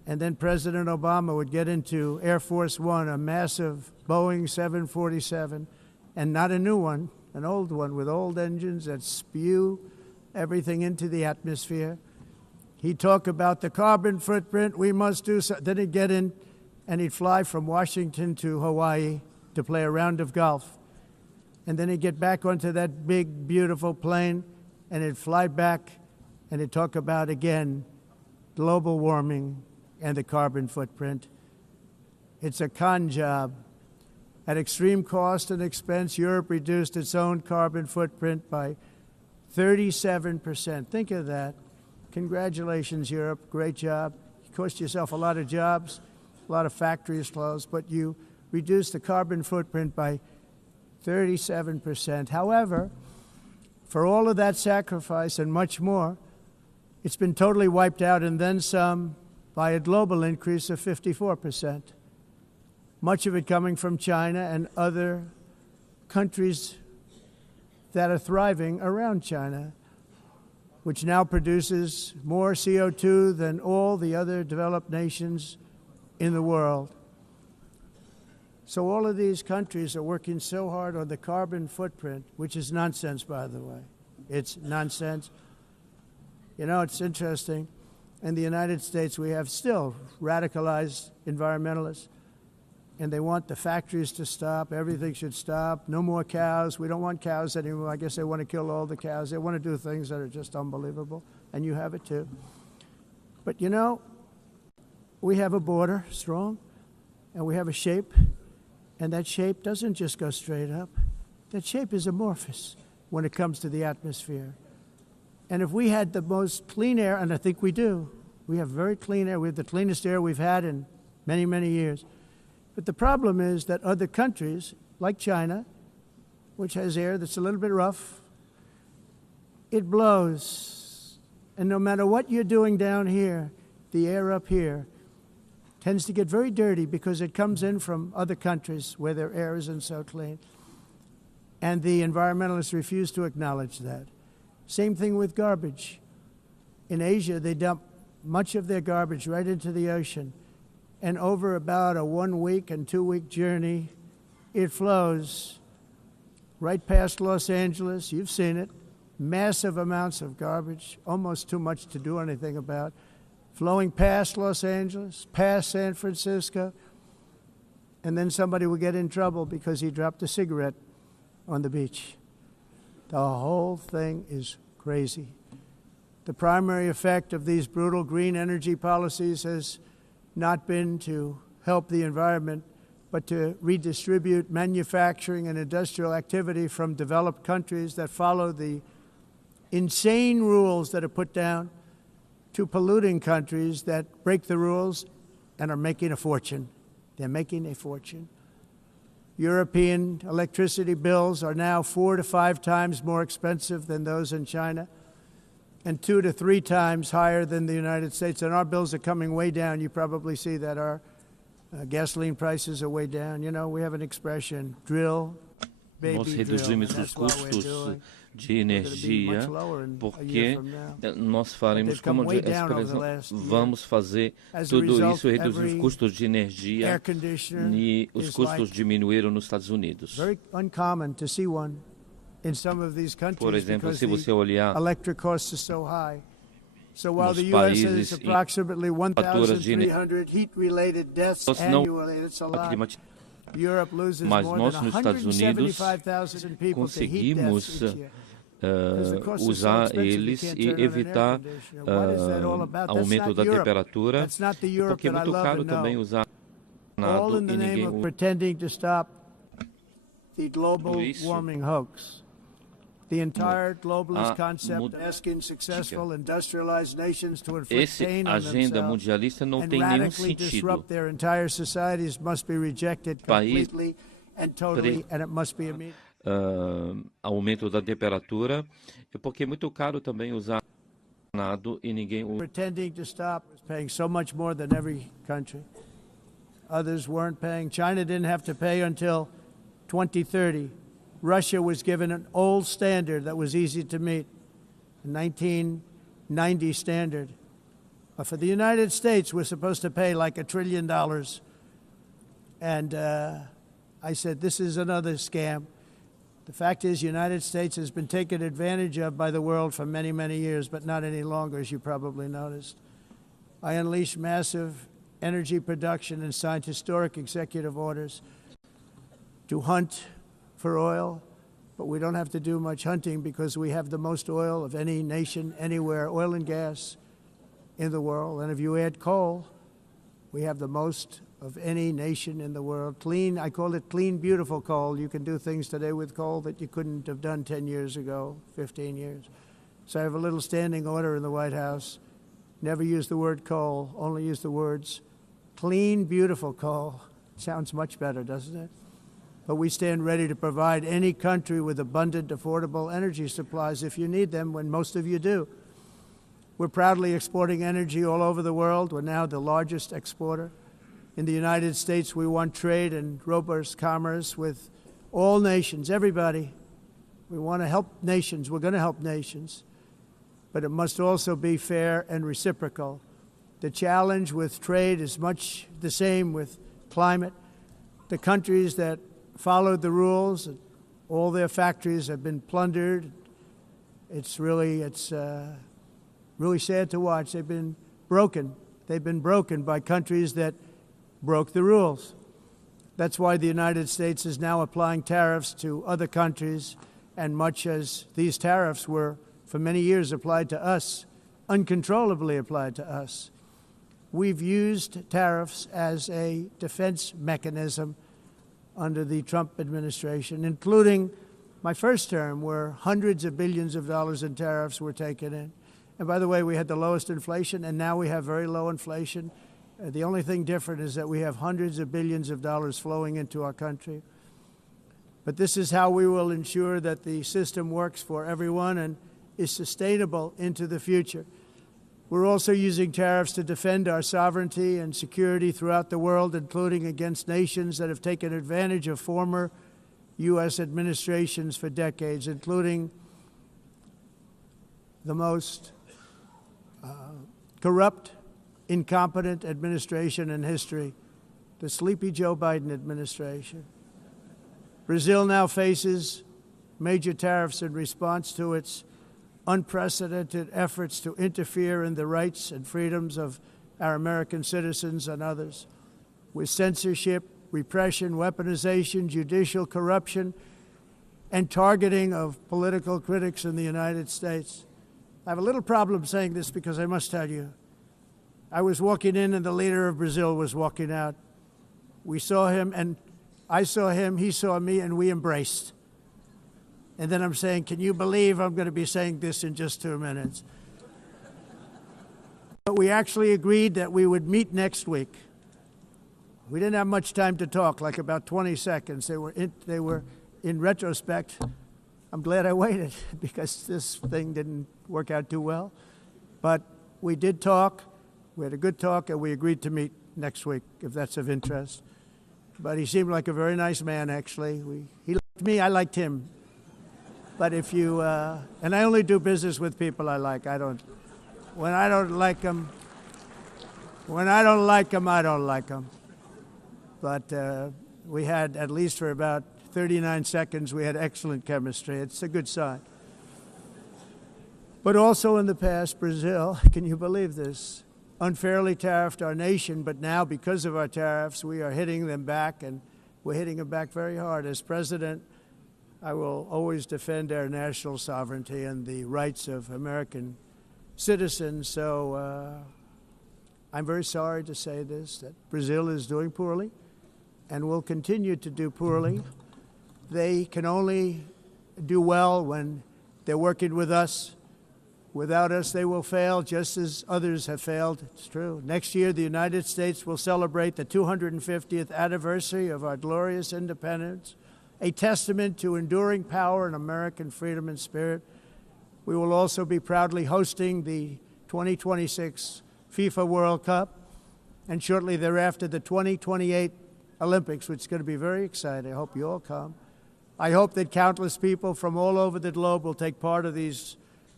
And then President Obama would get into Air Force One, a massive Boeing 747, and not a new one, an old one with old engines that spew everything into the atmosphere. He'd talk about the carbon footprint, we must do so. Then he'd get in and he'd fly from Washington to Hawaii to play a round of golf. And then he'd get back onto that big, beautiful plane and he'd fly back and he'd talk about, again, global warming and the carbon footprint. It's a con job. At extreme cost and expense, Europe reduced its own carbon footprint by 37%. Think of that. Congratulations, Europe. Great job. You cost yourself a lot of jobs, a lot of factories closed, but you reduced the carbon footprint by 37%. However, for all of that sacrifice and much more, it's been totally wiped out and then some by a global increase of 54%. Much of it coming from China and other countries that are thriving around China, which now produces more CO2 than all the other developed nations in the world. So all of these countries are working so hard on the carbon footprint, which is nonsense, by the way. It's nonsense. You know, it's interesting. In the United States, we have still radicalized environmentalists, and they want the factories to stop. Everything should stop. No more cows. We don't want cows anymore. I guess they want to kill all the cows. They want to do things that are just unbelievable, and you have it too. But, you know, we have a border, strong, and we have a shape, and that shape doesn't just go straight up. That shape is amorphous when it comes to the atmosphere. And if we had the most clean air, and I think we do, we have very clean air. We have the cleanest air we've had in many, many years. But the problem is that other countries, like China, which has air that's a little bit rough, it blows. And no matter what you're doing down here, the air up here tends to get very dirty because it comes in from other countries where their air isn't so clean. And the environmentalists refuse to acknowledge that. Same thing with garbage. In Asia, they dump much of their garbage right into the ocean. And over about a 1 week and 2 week journey, it flows right past Los Angeles. You've seen it. Massive amounts of garbage, almost too much to do anything about, flowing past Los Angeles, past San Francisco. And then somebody will get in trouble because he dropped a cigarette on the beach. The whole thing is crazy. The primary effect of these brutal green energy policies has not been to help the environment, but to redistribute manufacturing and industrial activity from developed countries that follow the insane rules that are put down to polluting countries that break the rules and are making a fortune. They're making a fortune. European electricity bills are now 4 to 5 times more expensive than those in China and 2 to 3 times higher than the United States. And our bills are coming way down. You probably see that our gasoline prices are way down. You know, we have an expression, drill, baby, nós reduzimos os custos de energia porque nós faremos, como vamos fazer tudo isso, reduzir os custos de energia e os custos diminuíram nos Estados Unidos. Por exemplo, se você olhar nos países em faturas de energia não climatizam, mas nós nos Estados Unidos conseguimos usar eles e evitar aumento da temperatura, porque é muito caro também usar nada e ninguém usa. The entire globalist concept asking successful industrialized nations to inflict pain on themselves and radically disrupt their entire societies must be rejected completely and totally, and it must be immediate. Aumento da temperatura, porque é muito caro também usar nada e ninguém usa. Pretending to stop is paying so much more than every country. Others weren't paying. China didn't have to pay until 2030. Russia was given an old standard that was easy to meet, a 1990 standard. For the United States, we're supposed to pay like $1 trillion. And I said, this is another scam. The fact is, the United States has been taken advantage of by the world for many, many years, but not any longer, as you probably noticed. I unleashed massive energy production and signed historic executive orders to hunt for oil, but we don't have to do much hunting because we have the most oil of any nation anywhere, oil and gas in the world. And if you add coal, we have the most of any nation in the world. Clean, I call it clean, beautiful coal. You can do things today with coal that you couldn't have done 10 years ago, 15 years. So I have a little standing order in the White House. Never use the word coal, only use the words clean, beautiful coal. Sounds much better, doesn't it? But we stand ready to provide any country with abundant, affordable energy supplies if you need them, when most of you do. We're proudly exporting energy all over the world. We're now the largest exporter. In the United States, we want trade and robust commerce with all nations, everybody. We want to help nations. We're going to help nations. But it must also be fair and reciprocal. The challenge with trade is much the same with climate. The countries that followed the rules, all their factories have been plundered. It's really sad to watch. They've been broken. They've been broken by countries that broke the rules. That's why the United States is now applying tariffs to other countries, and much as these tariffs were for many years applied to us, uncontrollably applied to us. We've used tariffs as a defense mechanism under the Trump administration, including my first term, where hundreds of billions of dollars in tariffs were taken in. And by the way, we had the lowest inflation, and now we have very low inflation. The only thing different is that we have hundreds of billions of dollars flowing into our country. But this is how we will ensure that the system works for everyone and is sustainable into the future. We're also using tariffs to defend our sovereignty and security throughout the world, including against nations that have taken advantage of former U.S. administrations for decades, including the most corrupt, incompetent administration in history, the sleepy Joe Biden administration. Brazil now faces major tariffs in response to its unprecedented efforts to interfere in the rights and freedoms of our American citizens and others, with censorship, repression, weaponization, judicial corruption, and targeting of political critics in the United States. I have a little problem saying this because I must tell you, I was walking in and the leader of Brazil was walking out. We saw him and I saw him, he saw me, and we embraced. And then I'm saying, can you believe I'm going to be saying this in just 2 minutes? But we actually agreed that we would meet next week. We didn't have much time to talk, like about 20 seconds. They were in retrospect, I'm glad I waited because this thing didn't work out too well. But we did talk. We had a good talk, and we agreed to meet next week, if that's of interest. But he seemed like a very nice man, actually. He liked me, I liked him. But if you, and I only do business with people I like. When I don't like them, I don't like them. But we had, at least for about 39 seconds, we had excellent chemistry. It's a good sign. But also in the past, Brazil, can you believe this, unfairly tariffed our nation, but now because of our tariffs, we are hitting them back, and we're hitting them back very hard. As president, I will always defend our national sovereignty and the rights of American citizens. So I'm very sorry to say this, that Brazil is doing poorly and will continue to do poorly. They can only do well when they're working with us. Without us, they will fail, just as others have failed. It's true. Next year, the United States will celebrate the 250th anniversary of our glorious independence, a testament to enduring power and American freedom and spirit. We will also be proudly hosting the 2026 FIFA World Cup, and shortly thereafter, the 2028 Olympics, which is going to be very exciting. I hope you all come. I hope that countless people from all over the globe will take part of these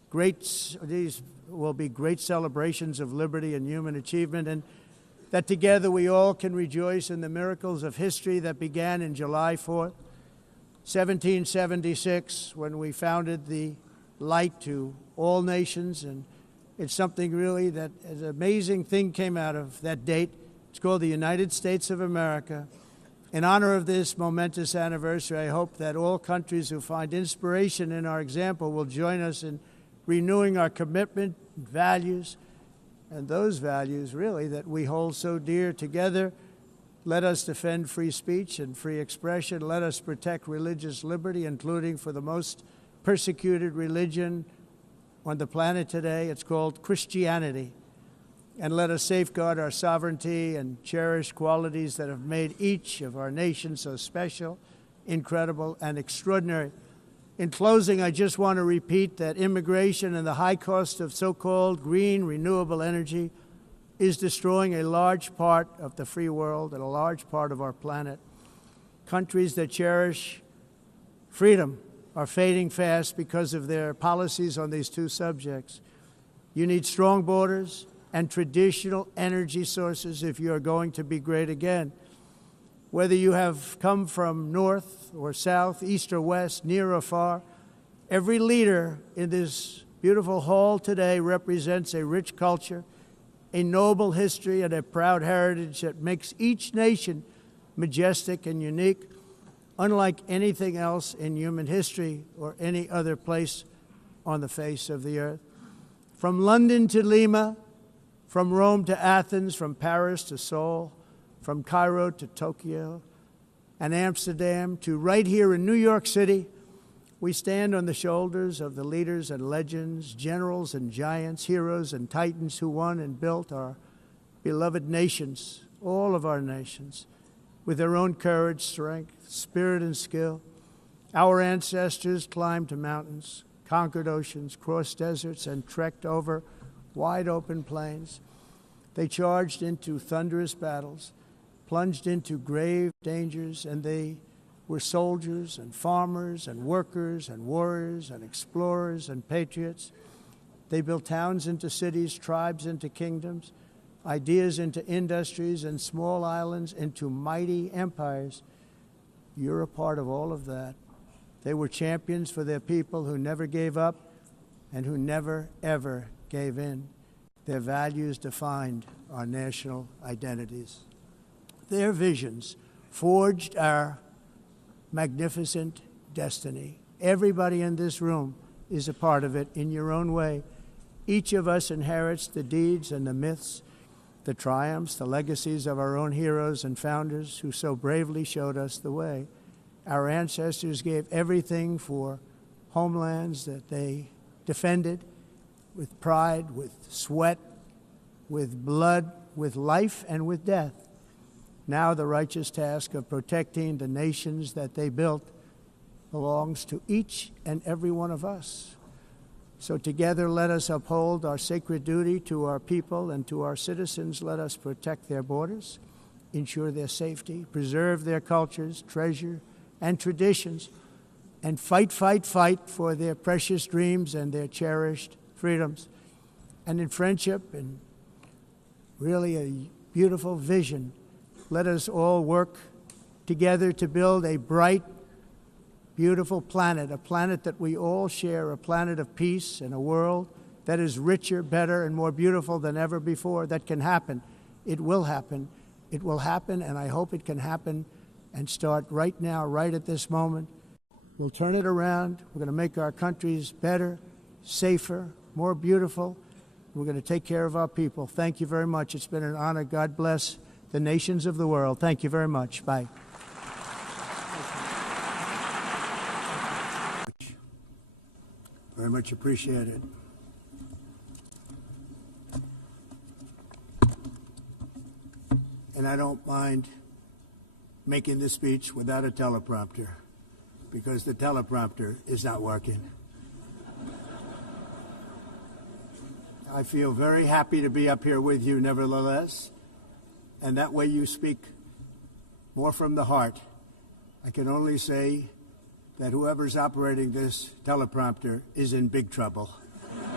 these will be great celebrations of liberty and human achievement, and that together we all can rejoice in the miracles of history that began in July 4th, 1776, when we founded the light to all nations. And it's something really that an amazing thing came out of that date. It's called the United States of America. In honor of this momentous anniversary, I hope that all countries who find inspiration in our example will join us in renewing our commitment, values, and those values really that we hold so dear. Together, let us defend free speech and free expression. Let us protect religious liberty, including for the most persecuted religion on the planet today. It's called Christianity. And let us safeguard our sovereignty and cherish qualities that have made each of our nations so special, incredible, and extraordinary. In closing, I just want to repeat that immigration and the high cost of so-called green renewable energy is destroying a large part of the free world and a large part of our planet. Countries that cherish freedom are fading fast because of their policies on these two subjects. You need strong borders and traditional energy sources if you are going to be great again. Whether you have come from north or south, east or west, near or far, every leader in this beautiful hall today represents a rich culture, a noble history, and a proud heritage that makes each nation majestic and unique, unlike anything else in human history or any other place on the face of the earth. From London to Lima, from Rome to Athens, from Paris to Seoul, from Cairo to Tokyo and Amsterdam to right here in New York City, we stand on the shoulders of the leaders and legends, generals and giants, heroes and titans who won and built our beloved nations, all of our nations, with their own courage, strength, spirit, and skill. Our ancestors climbed mountains, conquered oceans, crossed deserts, and trekked over wide open plains. They charged into thunderous battles, plunged into grave dangers, and they were soldiers and farmers and workers and warriors and explorers and patriots. They built towns into cities, tribes into kingdoms, ideas into industries, and small islands into mighty empires. You're a part of all of that. They were champions for their people who never gave up and who never, ever gave in. Their values defined our national identities. Their visions forged our magnificent destiny. Everybody in this room is a part of it in your own way. Each of us inherits the deeds and the myths, the triumphs, the legacies of our own heroes and founders who so bravely showed us the way. Our ancestors gave everything for homelands that they defended with pride, with sweat, with blood, with life, and with death. Now the righteous task of protecting the nations that they built belongs to each and every one of us. So together let us uphold our sacred duty to our people and to our citizens. Let us protect their borders, ensure their safety, preserve their cultures, treasure, and traditions, and fight, fight, fight for their precious dreams and their cherished freedoms. And in friendship and really a beautiful vision, let us all work together to build a bright, beautiful planet, a planet that we all share, a planet of peace and a world that is richer, better, and more beautiful than ever before. That can happen. It will happen. It will happen, and I hope it can happen and start right now, right at this moment. We'll turn it around. We're going to make our countries better, safer, more beautiful. We're going to take care of our people. Thank you very much. It's been an honor. God bless the nations of the world. Thank you very much. Bye. Very much appreciated. And I don't mind making this speech without a teleprompter, because the teleprompter is not working. I feel very happy to be up here with you nevertheless, and that way you speak more from the heart. I can only say that whoever's operating this teleprompter is in big trouble.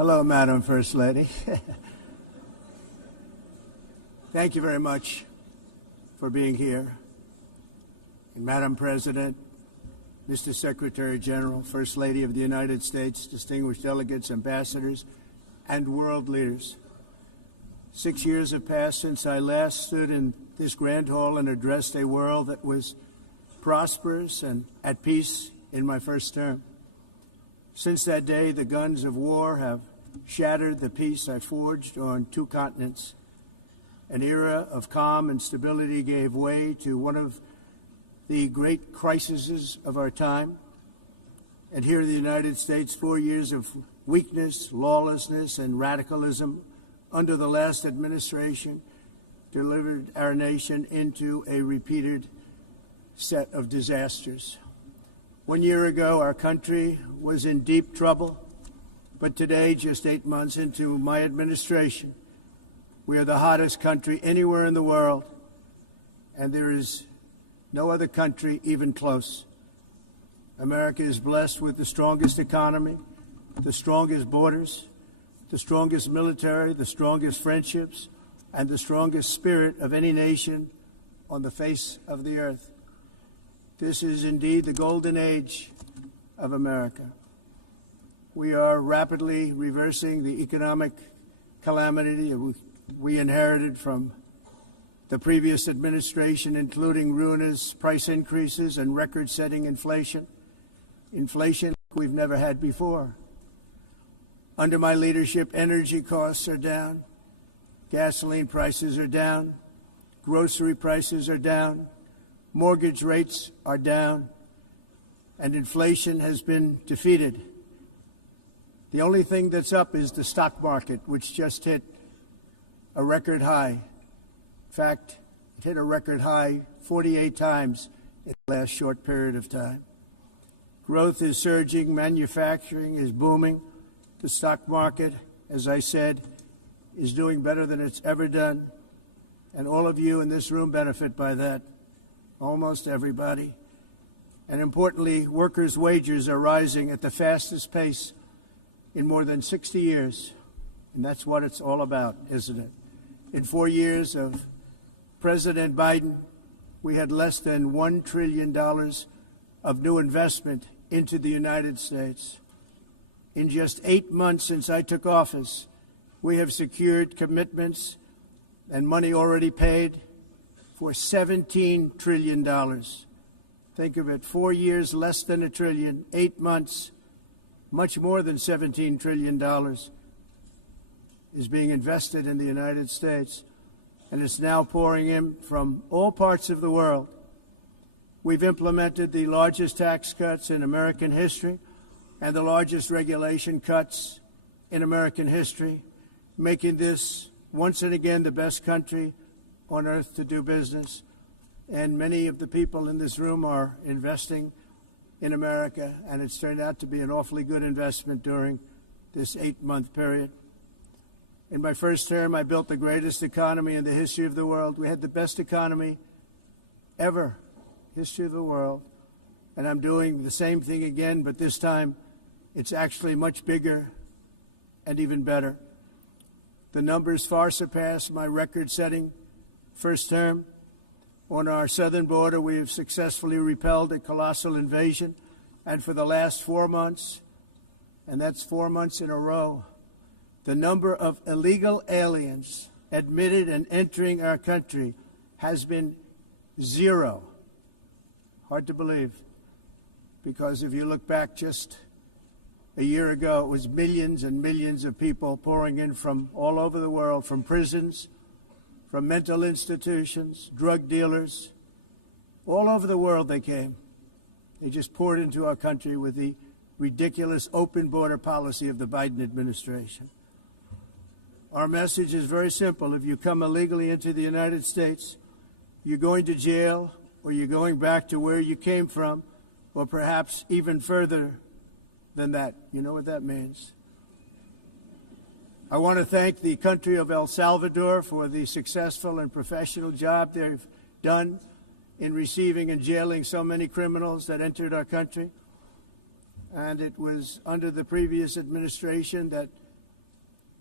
Hello, Madam First Lady. Thank you very much for being here. And Madam President, Mr. Secretary General, First Lady of the United States, distinguished delegates, ambassadors, and world leaders. 6 years have passed since I last stood in this grand hall and addressed a world that was prosperous and at peace in my first term. Since that day, the guns of war have shattered the peace I forged on 2 continents. An era of calm and stability gave way to one of the great crises of our time. And here in the United States, 4 years of weakness, lawlessness, and radicalism under the last administration delivered our nation into a repeated set of disasters. 1 year ago, our country was in deep trouble, but today, just 8 months into my administration, we are the hottest country anywhere in the world, and there is no other country even close. America is blessed with the strongest economy, the strongest borders, the strongest military, the strongest friendships, and the strongest spirit of any nation on the face of the earth. This is indeed the golden age of America. We are rapidly reversing the economic calamity we inherited from the previous administration, including ruinous price increases and record-setting inflation we've never had before. Under my leadership, energy costs are down, gasoline prices are down, grocery prices are down, mortgage rates are down, and inflation has been defeated. The only thing that's up is the stock market, which just hit a record high. In fact, it hit a record high 48 times in the last short period of time. Growth is surging, manufacturing is booming. The stock market, as I said, is doing better than it's ever done. And all of you in this room benefit by that, almost everybody. And importantly, workers' wages are rising at the fastest pace in more than 60 years. And that's what it's all about, isn't it? In 4 years of President Biden, we had less than $1 trillion of new investment into the United States. In just 8 months since I took office, we have secured commitments and money already paid for $17 trillion. Think of it, 4 years, less than $1 trillion, 8 months, much more than $17 trillion is being invested in the United States, and it's now pouring in from all parts of the world. We've implemented the largest tax cuts in American history and the largest regulation cuts in American history, making this once and again the best country on earth to do business. And many of the people in this room are investing in America, and it's turned out to be an awfully good investment during this 8-month period. In my first term, I built the greatest economy in the history of the world. We had the best economy ever, history of the world. And I'm doing the same thing again, but this time it's actually much bigger and even better. The numbers far surpass my record-setting first term. On our southern border, we have successfully repelled a colossal invasion. And for the last 4 months, and that's 4 months in a row, the number of illegal aliens admitted and entering our country has been 0. Hard to believe, because if you look back just a year ago, it was millions and millions of people pouring in from all over the world, from prisons, from mental institutions, drug dealers. All over the world they came. They just poured into our country with the ridiculous open border policy of the Biden administration. Our message is very simple. If you come illegally into the United States, you're going to jail, or you're going back to where you came from, or perhaps even further than that. You know what that means. I want to thank the country of El Salvador for the successful and professional job they've done in receiving and jailing so many criminals that entered our country. And it was under the previous administration that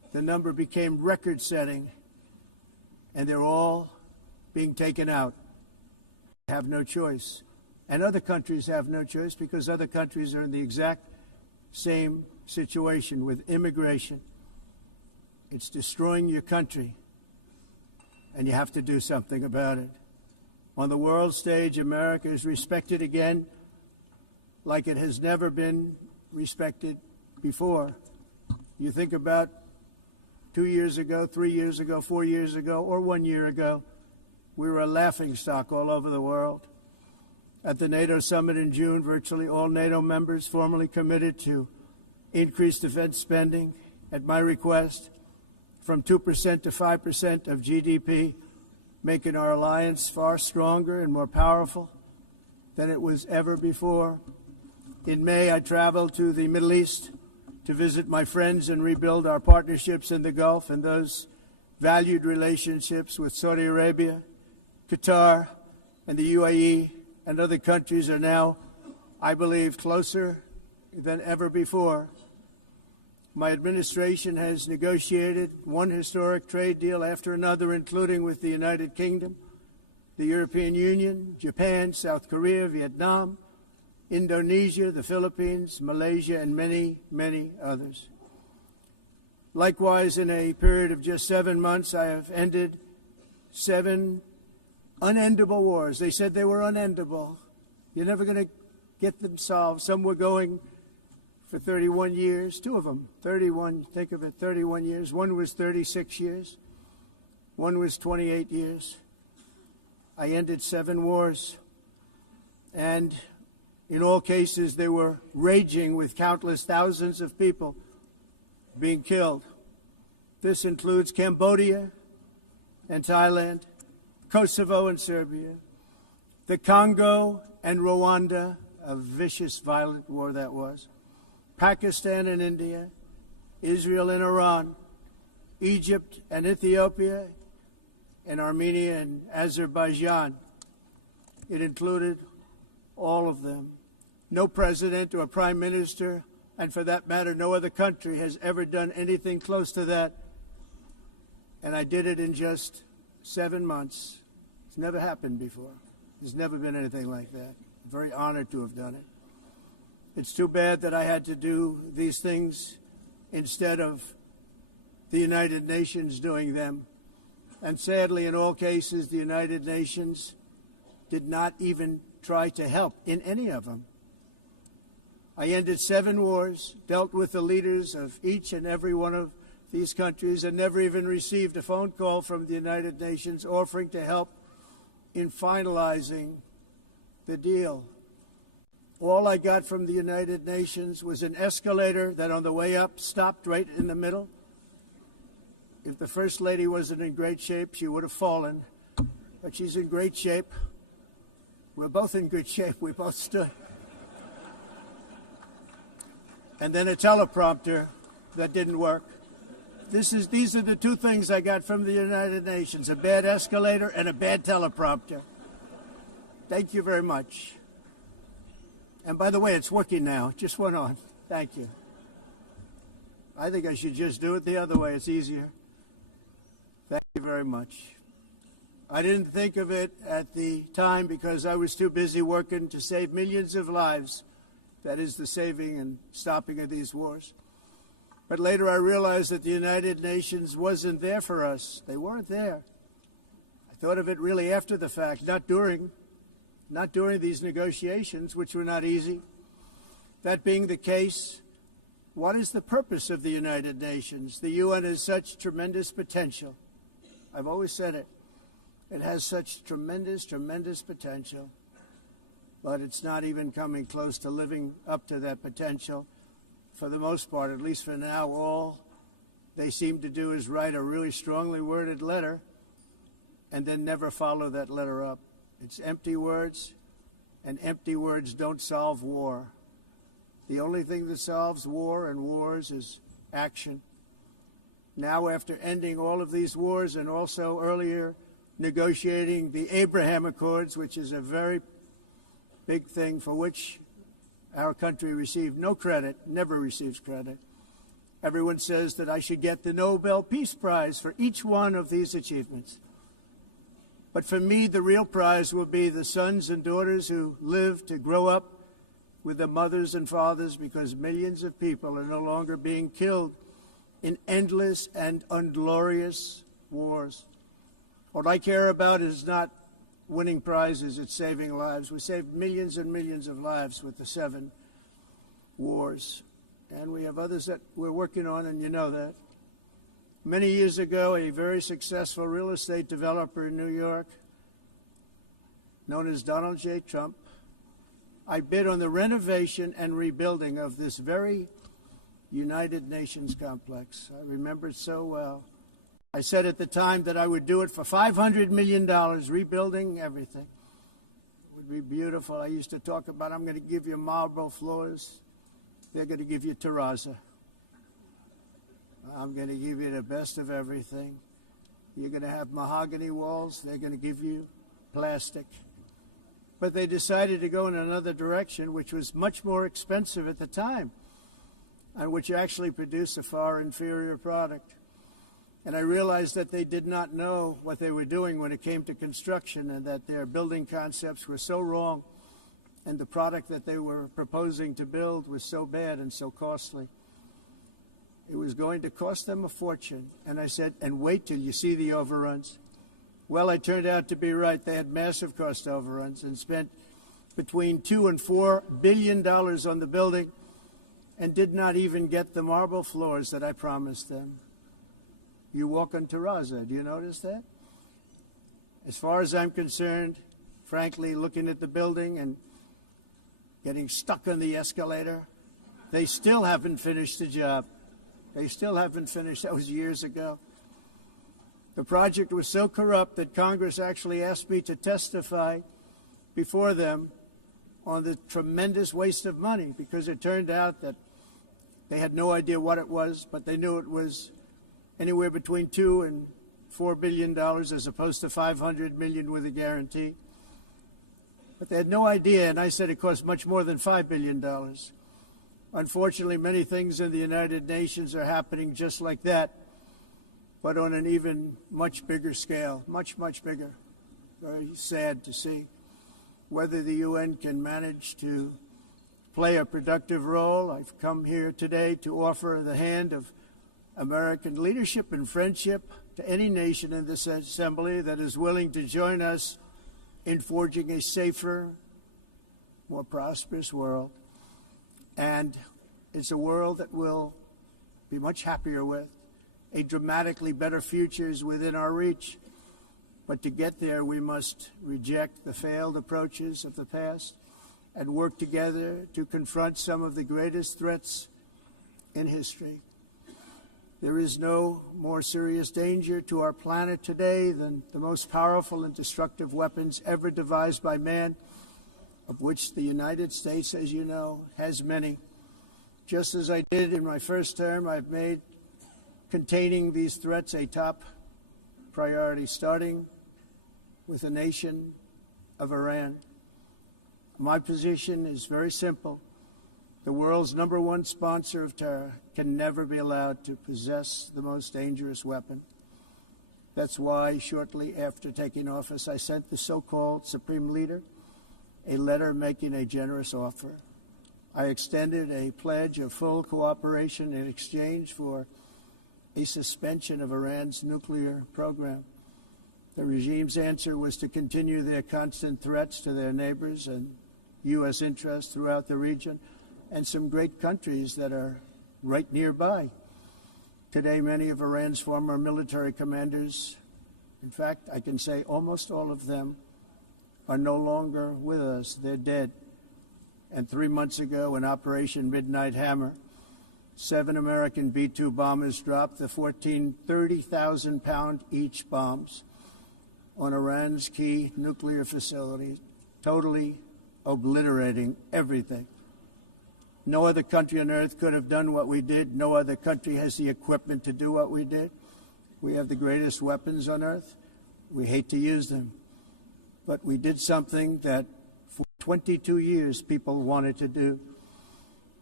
the number became record-setting, and they're all being taken out. They have no choice. And other countries have no choice because other countries are in the exact same situation with immigration. It's destroying your country, and you have to do something about it. On the world stage, America is respected again like it has never been respected before. You think about 2 years ago, 3 years ago, 4 years ago, or 1 year ago, we were a laughingstock all over the world. At the NATO summit in June, virtually all NATO members formally committed to increase defense spending at my request from 2% to 5% of GDP, making our alliance far stronger and more powerful than it was ever before. In May, I traveled to the Middle East to visit my friends and rebuild our partnerships in the Gulf and those valued relationships with Saudi Arabia, Qatar, and the UAE and other countries are now, I believe, closer than ever before. My administration has negotiated one historic trade deal after another, including with the United Kingdom, the European Union, Japan, South Korea, Vietnam, Indonesia, the Philippines, Malaysia, and many, many others. Likewise, in a period of just 7 months, I have ended 7 unendable wars. They said they were unendable. You're never going to get them solved. Some were going for 31 years, 2 of them, 31, think of it, 31 years. One was 36 years. One was 28 years. I ended 7 wars. And in all cases, they were raging with countless thousands of people being killed. This includes Cambodia and Thailand, Kosovo and Serbia, the Congo and Rwanda, a vicious, violent war that was, Pakistan and India, Israel and Iran, Egypt and Ethiopia, and Armenia and Azerbaijan. It included all of them. No president or prime minister, and for that matter, no other country has ever done anything close to that. And I did it in just 7 months. It's never happened before. There's never been anything like that. I'm very honored to have done it. It's too bad that I had to do these things instead of the United Nations doing them. And sadly, in all cases, the United Nations did not even try to help in any of them. I ended 7 wars, dealt with the leaders of each and every one of these countries, and never even received a phone call from the United Nations offering to help in finalizing the deal. All I got from the United Nations was an escalator that on the way up stopped right in the middle. If the First Lady wasn't in great shape, she would have fallen. But she's in great shape. We're both in good shape. We both stood. And then a teleprompter that didn't work. These are the 2 things I got from the United Nations, a bad escalator and a bad teleprompter. Thank you very much. And by the way, it's working now. It just went on. Thank you. I think I should just do it the other way. It's easier. Thank you very much. I didn't think of it at the time because I was too busy working to save millions of lives. That is the saving and stopping of these wars. But later I realized that the United Nations wasn't there for us. They weren't there. I thought of it really after the fact, not during these negotiations, which were not easy. That being the case, what is the purpose of the United Nations? The UN has such tremendous potential. I've always said it. It has such tremendous, tremendous potential. But it's not even coming close to living up to that potential. For the most part, at least for now, all they seem to do is write a really strongly worded letter and then never follow that letter up. It's empty words, and empty words don't solve war. The only thing that solves war and wars is action. Now, after ending all of these wars and also earlier negotiating the Abraham Accords, which is a very big thing for which our country received no credit, never receives credit, Everyone says that I should get the Nobel Peace Prize for each one of these achievements. But for me, the real prize will be the sons and daughters who live to grow up with their mothers and fathers, because millions of people are no longer being killed in endless and unglorious wars. What I care about is not winning prizes, it's saving lives. We saved millions and millions of lives with the 7 wars. And we have others that we're working on, and you know that. Many years ago, a very successful real estate developer in New York, known as Donald J. Trump, I bid on the renovation and rebuilding of this very United Nations complex. I remember it so well. I said at the time that I would do it for $500 million, rebuilding everything. It would be beautiful. I used to talk about, I'm going to give you marble floors. They're going to give you terrazzo. I'm going to give you the best of everything. You're going to have mahogany walls. They're going to give you plastic. But they decided to go in another direction, which was much more expensive at the time, and which actually produced a far inferior product. And I realized that they did not know what they were doing when it came to construction, and that their building concepts were so wrong, and the product that they were proposing to build was so bad and so costly. It was going to cost them a fortune. And I said, and wait till you see the overruns. Well, I turned out to be right. They had massive cost overruns and spent between $2 and $4 billion on the building and did not even get the marble floors that I promised them. You walk on terrazzo. Do you notice that? As far as I'm concerned, frankly, looking at the building and getting stuck on the escalator, they still haven't finished the job. They still haven't finished. That was years ago. The project was so corrupt that Congress actually asked me to testify before them on the tremendous waste of money, because it turned out that they had no idea what it was, but they knew it was anywhere between $2 and $4 billion as opposed to $500 million with a guarantee. But they had no idea, and I said it cost much more than $5 billion. Unfortunately, many things in the United Nations are happening just like that, but on an even much bigger scale, much, much bigger. Very sad to see. Whether the UN can manage to play a productive role, I've come here today to offer the hand of American leadership and friendship to any nation in this assembly that is willing to join us in forging a safer, more prosperous world. And it's a world that we'll be much happier with. A dramatically better future is within our reach. But to get there, we must reject the failed approaches of the past and work together to confront some of the greatest threats in history. There is no more serious danger to our planet today than the most powerful and destructive weapons ever devised by man, of which the United States, as you know, has many. Just as I did in my first term, I've made containing these threats a top priority, starting with the nation of Iran. My position is very simple. The world's #1 sponsor of terror can never be allowed to possess the most dangerous weapon. That's why, shortly after taking office, I sent the so-called Supreme Leader a letter making a generous offer. I extended a pledge of full cooperation in exchange for a suspension of Iran's nuclear program. The regime's answer was to continue their constant threats to their neighbors and U.S. interests throughout the region, and some great countries that are right nearby. Today, many of Iran's former military commanders, in fact, I can say almost all of them, are no longer with us. They're dead. And 3 months ago, in Operation Midnight Hammer, 7 American B-2 bombers dropped the 14 30,000-pound each bombs on Iran's key nuclear facilities, totally obliterating everything. No other country on earth could have done what we did. No other country has the equipment to do what we did. We have the greatest weapons on earth. We hate to use them. But we did something that for 22 years people wanted to do.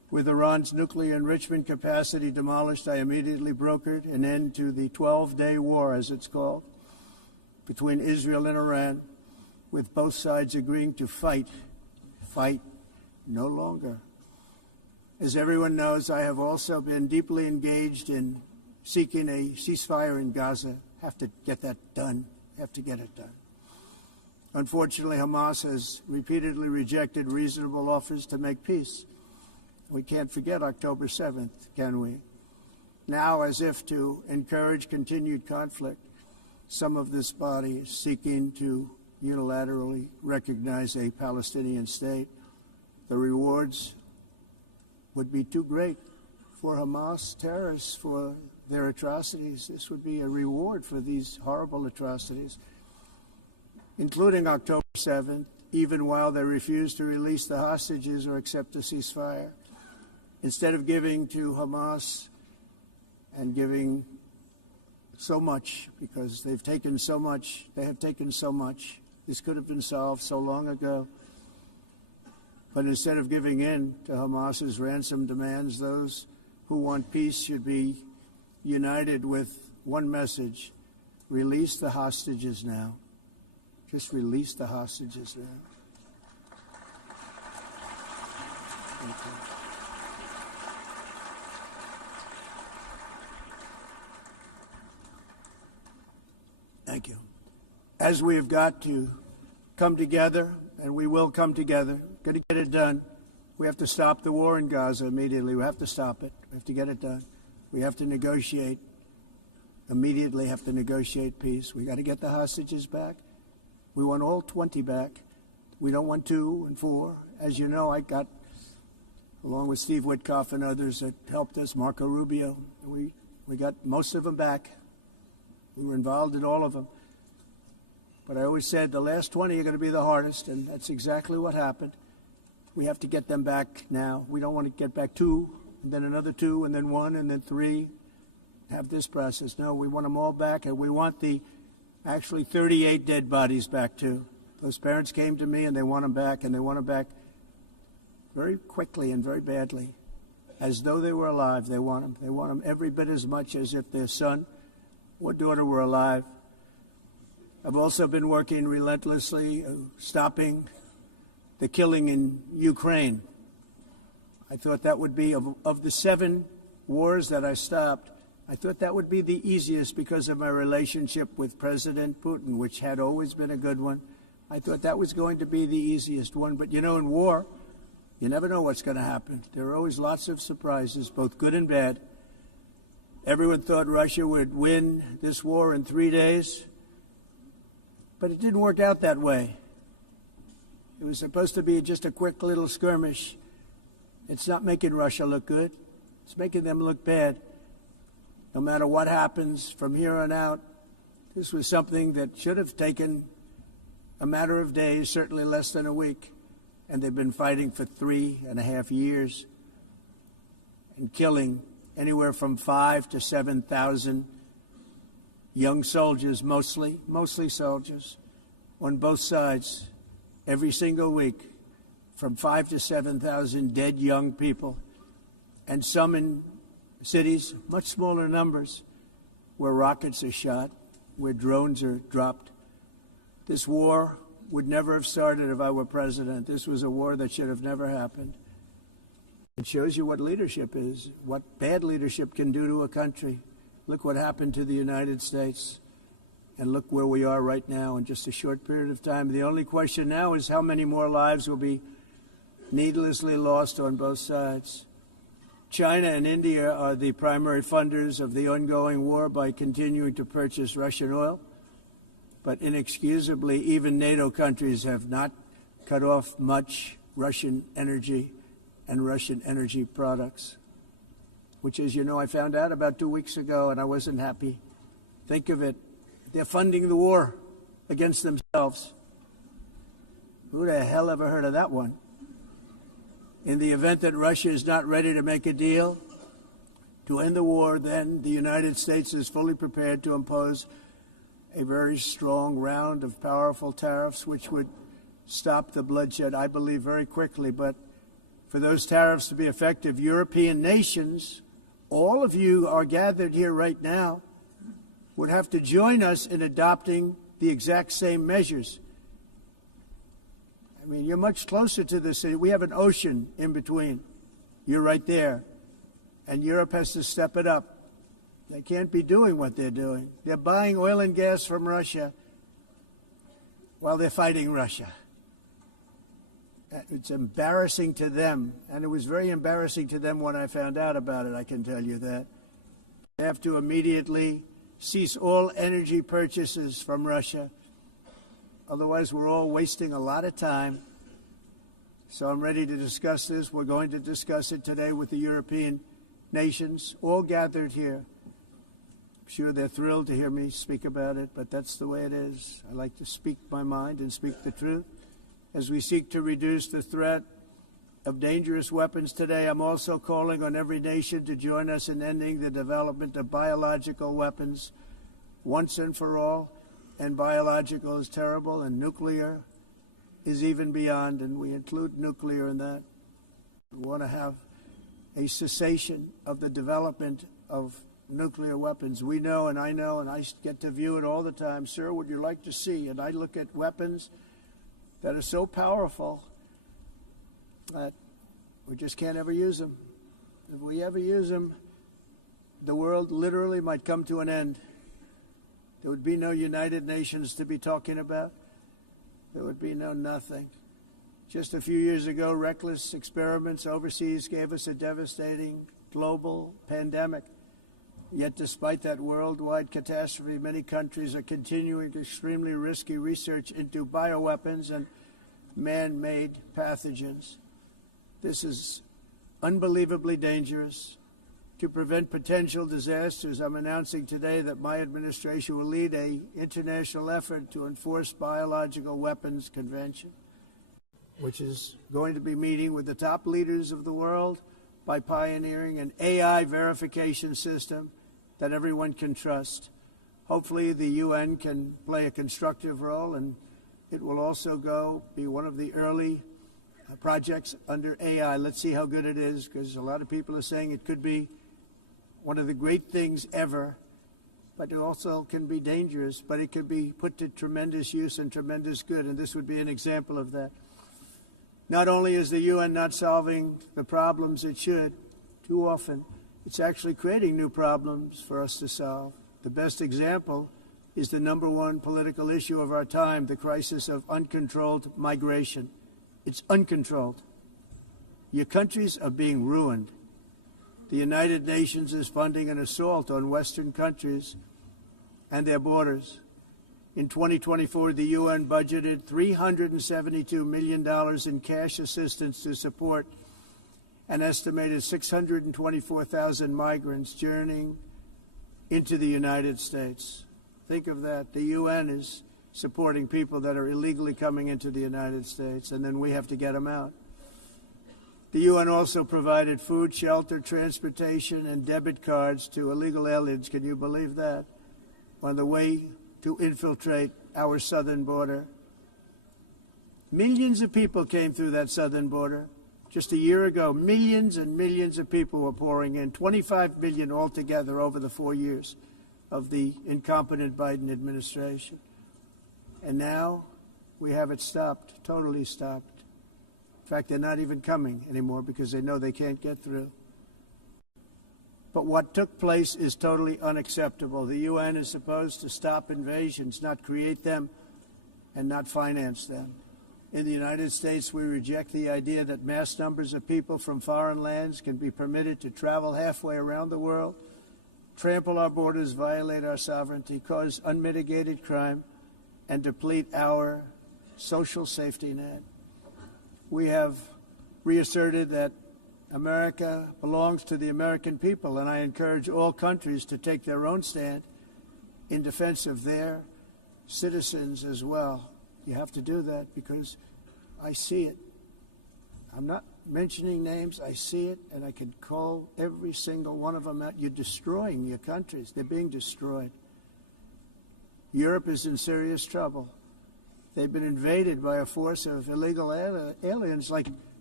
With Iran's nuclear enrichment capacity demolished, I immediately brokered an end to the 12-day war, as it's called, between Israel and Iran, with both sides agreeing to fight no longer. As everyone knows, I have also been deeply engaged in seeking a ceasefire in Gaza. Have to get that done. Have to get it done. Unfortunately, Hamas has repeatedly rejected reasonable offers to make peace. We can't forget October 7th, can we? Now, as if to encourage continued conflict, some of this body is seeking to unilaterally recognize a Palestinian state. The rewards would be too great for Hamas terrorists for their atrocities. This would be a reward for these horrible atrocities, including October 7th, even while they refuse to release the hostages or accept a ceasefire. Instead of giving to Hamas and giving so much, because they've taken so much, they have taken so much. This could have been solved so long ago. But instead of giving in to Hamas's ransom demands, those who want peace should be united with one message: release the hostages now. Just release the hostages now. Thank you. Thank you. As we have got to come together, and we will come together, got to get it done. We have to stop the war in Gaza immediately. We have to stop it. We have to get it done. We have to negotiate, immediately have to negotiate peace. We got to get the hostages back. We want all 20 back. We don't want 2 and 4. As you know, I got, along with Steve Witkoff and others that helped us, Marco Rubio, we got most of them back. We were involved in all of them. But I always said the last 20 are going to be the hardest, and that's exactly what happened. We have to get them back now. We don't want to get back 2, and then another 2, and then 1, and then 3, have this process. No, we want them all back, and we want the actually 38 dead bodies back too. Those parents came to me, and they want them back, and they want them back very quickly and very badly, as though they were alive. They want them. They want them every bit as much as if their son or daughter were alive. I've also been working relentlessly, stopping the killing in Ukraine. I thought that would be, of the 7 wars that I stopped, I thought that would be the easiest because of my relationship with President Putin, which had always been a good one. I thought that was going to be the easiest one. But, you know, in war, you never know what's going to happen. There are always lots of surprises, both good and bad. Everyone thought Russia would win this war in 3 days, but it didn't work out that way. It was supposed to be just a quick little skirmish. It's not making Russia look good. It's making them look bad. No matter what happens from here on out, this was something that should have taken a matter of days, certainly less than a week. And they've been fighting for 3.5 years and killing anywhere from 5,000 to 7,000 young soldiers, mostly soldiers, on both sides, every single week, from 5,000 to 7,000 dead young people, and some in cities, much smaller numbers, where rockets are shot, where drones are dropped. This war would never have started if I were president. This was a war that should have never happened. It shows you what leadership is, what bad leadership can do to a country. Look what happened to the United States, and look where we are right now in just a short period of time. The only question now is how many more lives will be needlessly lost on both sides. China and India are the primary funders of the ongoing war by continuing to purchase Russian oil. But inexcusably, even NATO countries have not cut off much Russian energy and Russian energy products, which, as you know, I found out about 2 weeks ago, and I wasn't happy. Think of it. They're funding the war against themselves. Who the hell ever heard of that one? In the event that Russia is not ready to make a deal to end the war, then the United States is fully prepared to impose a very strong round of powerful tariffs, which would stop the bloodshed, I believe, very quickly. But for those tariffs to be effective, European nations, all of you are gathered here right now, would have to join us in adopting the exact same measures. I mean, you're much closer to the city. We have an ocean in between. You're right there. And Europe has to step it up. They can't be doing what they're doing. They're buying oil and gas from Russia while they're fighting Russia. It's embarrassing to them, and it was very embarrassing to them when I found out about it, I can tell you that. They have to immediately cease all energy purchases from Russia. Otherwise, we're all wasting a lot of time. So I'm ready to discuss this. We're going to discuss it today with the European nations, all gathered here. I'm sure they're thrilled to hear me speak about it, but that's the way it is. I like to speak my mind and speak the truth. As we seek to reduce the threat of dangerous weapons today, I'm also calling on every nation to join us in ending the development of biological weapons once and for all. And biological is terrible, and nuclear is even beyond, and we include nuclear in that. We want to have a cessation of the development of nuclear weapons. We know, and I get to view it all the time. Sir, would you like to see? And I look at weapons that are so powerful that we just can't ever use them. If we ever use them, the world literally might come to an end. There would be no United Nations to be talking about. There would be no nothing. Just a few years ago, reckless experiments overseas gave us a devastating global pandemic. Yet despite that worldwide catastrophe, many countries are continuing extremely risky research into bioweapons and man-made pathogens. This is unbelievably dangerous. To prevent potential disasters, I'm announcing today that my administration will lead an international effort to enforce Biological Weapons Convention, which is going to be meeting with the top leaders of the world by pioneering an AI verification system that everyone can trust. Hopefully the UN can play a constructive role, and it will also be one of the early projects under AI. Let's see how good it is, because a lot of people are saying it could be one of the great things ever, but it also can be dangerous, but it could be put to tremendous use and tremendous good, and this would be an example of that. Not only is the UN not solving the problems it should, too often, it's actually creating new problems for us to solve. The best example is the #1 political issue of our time, the crisis of uncontrolled migration. It's uncontrolled. Your countries are being ruined. The United Nations is funding an assault on Western countries and their borders. In 2024, the UN budgeted $372 million in cash assistance to support an estimated 624,000 migrants journeying into the United States. Think of that. The UN is supporting people that are illegally coming into the United States, and then we have to get them out. The UN also provided food, shelter, transportation, and debit cards to illegal aliens. Can you believe that? On the way to infiltrate our southern border. Millions of people came through that southern border. Just a year ago, millions and millions of people were pouring in, 25 million altogether over the 4 years of the incompetent Biden administration. And now we have it stopped, totally stopped. In fact, they're not even coming anymore because they know they can't get through. But what took place is totally unacceptable. The UN is supposed to stop invasions, not create them and not finance them. In the United States, we reject the idea that mass numbers of people from foreign lands can be permitted to travel halfway around the world, trample our borders, violate our sovereignty, cause unmitigated crime, and deplete our social safety net. We have reasserted that America belongs to the American people, and I encourage all countries to take their own stand in defense of their citizens as well. You have to do that because I see it. I'm not mentioning names. I see it, and I can call every single one of them out. You're destroying your countries. They're being destroyed. Europe is in serious trouble. They've been invaded by a force of illegal aliens like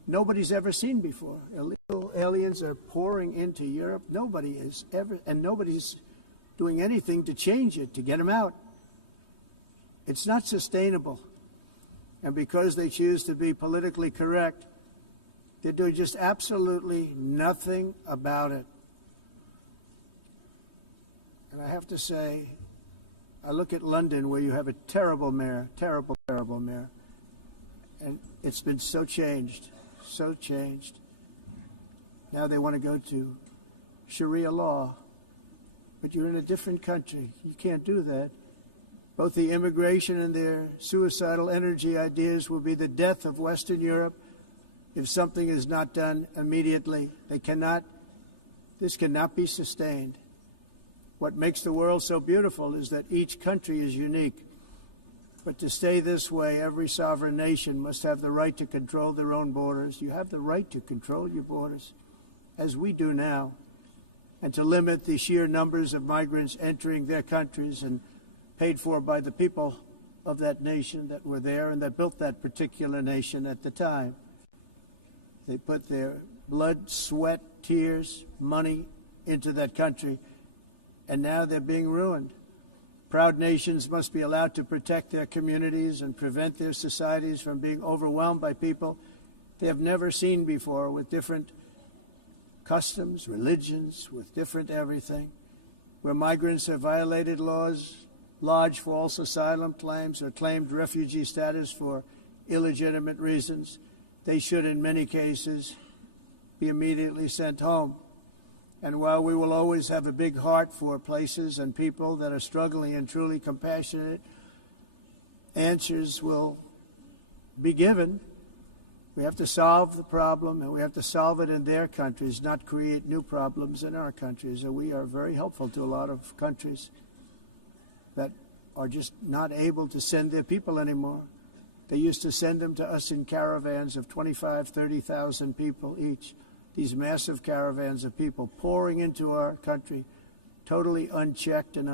nobody's ever seen before. Illegal aliens are pouring into Europe. Nobody's doing anything to change it, to get them out. It's not sustainable. And because they choose to be politically correct, they're doing just absolutely nothing about it. And I have to say, I look at London, where you have a terrible mayor, terrible mayor, and it's been so changed. Now they want to go to Sharia law, but you're in a different country. You can't do that. Both the immigration and their suicidal energy ideas will be the death of Western Europe if something is not done immediately. This cannot be sustained. What makes the world so beautiful is that each country is unique. But to stay this way, every sovereign nation must have the right to control their own borders. You have the right to control your borders, as we do now, and to limit the sheer numbers of migrants entering their countries and paid for by the people of that nation that were there and that built that particular nation at the time. They put their blood, sweat, tears, money into that country, and now they're being ruined. Proud nations must be allowed to protect their communities and prevent their societies from being overwhelmed by people they have never seen before, with different customs, religions, with different everything. Where migrants have violated laws, lodged false asylum claims, or claimed refugee status for illegitimate reasons, they should, in many cases, be immediately sent home. And while we will always have a big heart for places and people that are struggling and truly compassionate, answers will be given. We have to solve the problem, and we have to solve it in their countries, not create new problems in our countries. And we are very helpful to a lot of countries that are just not able to send their people anymore. They used to send them to us in caravans of 25,000, 30,000 people each. These massive caravans of people pouring into our country, totally unchecked and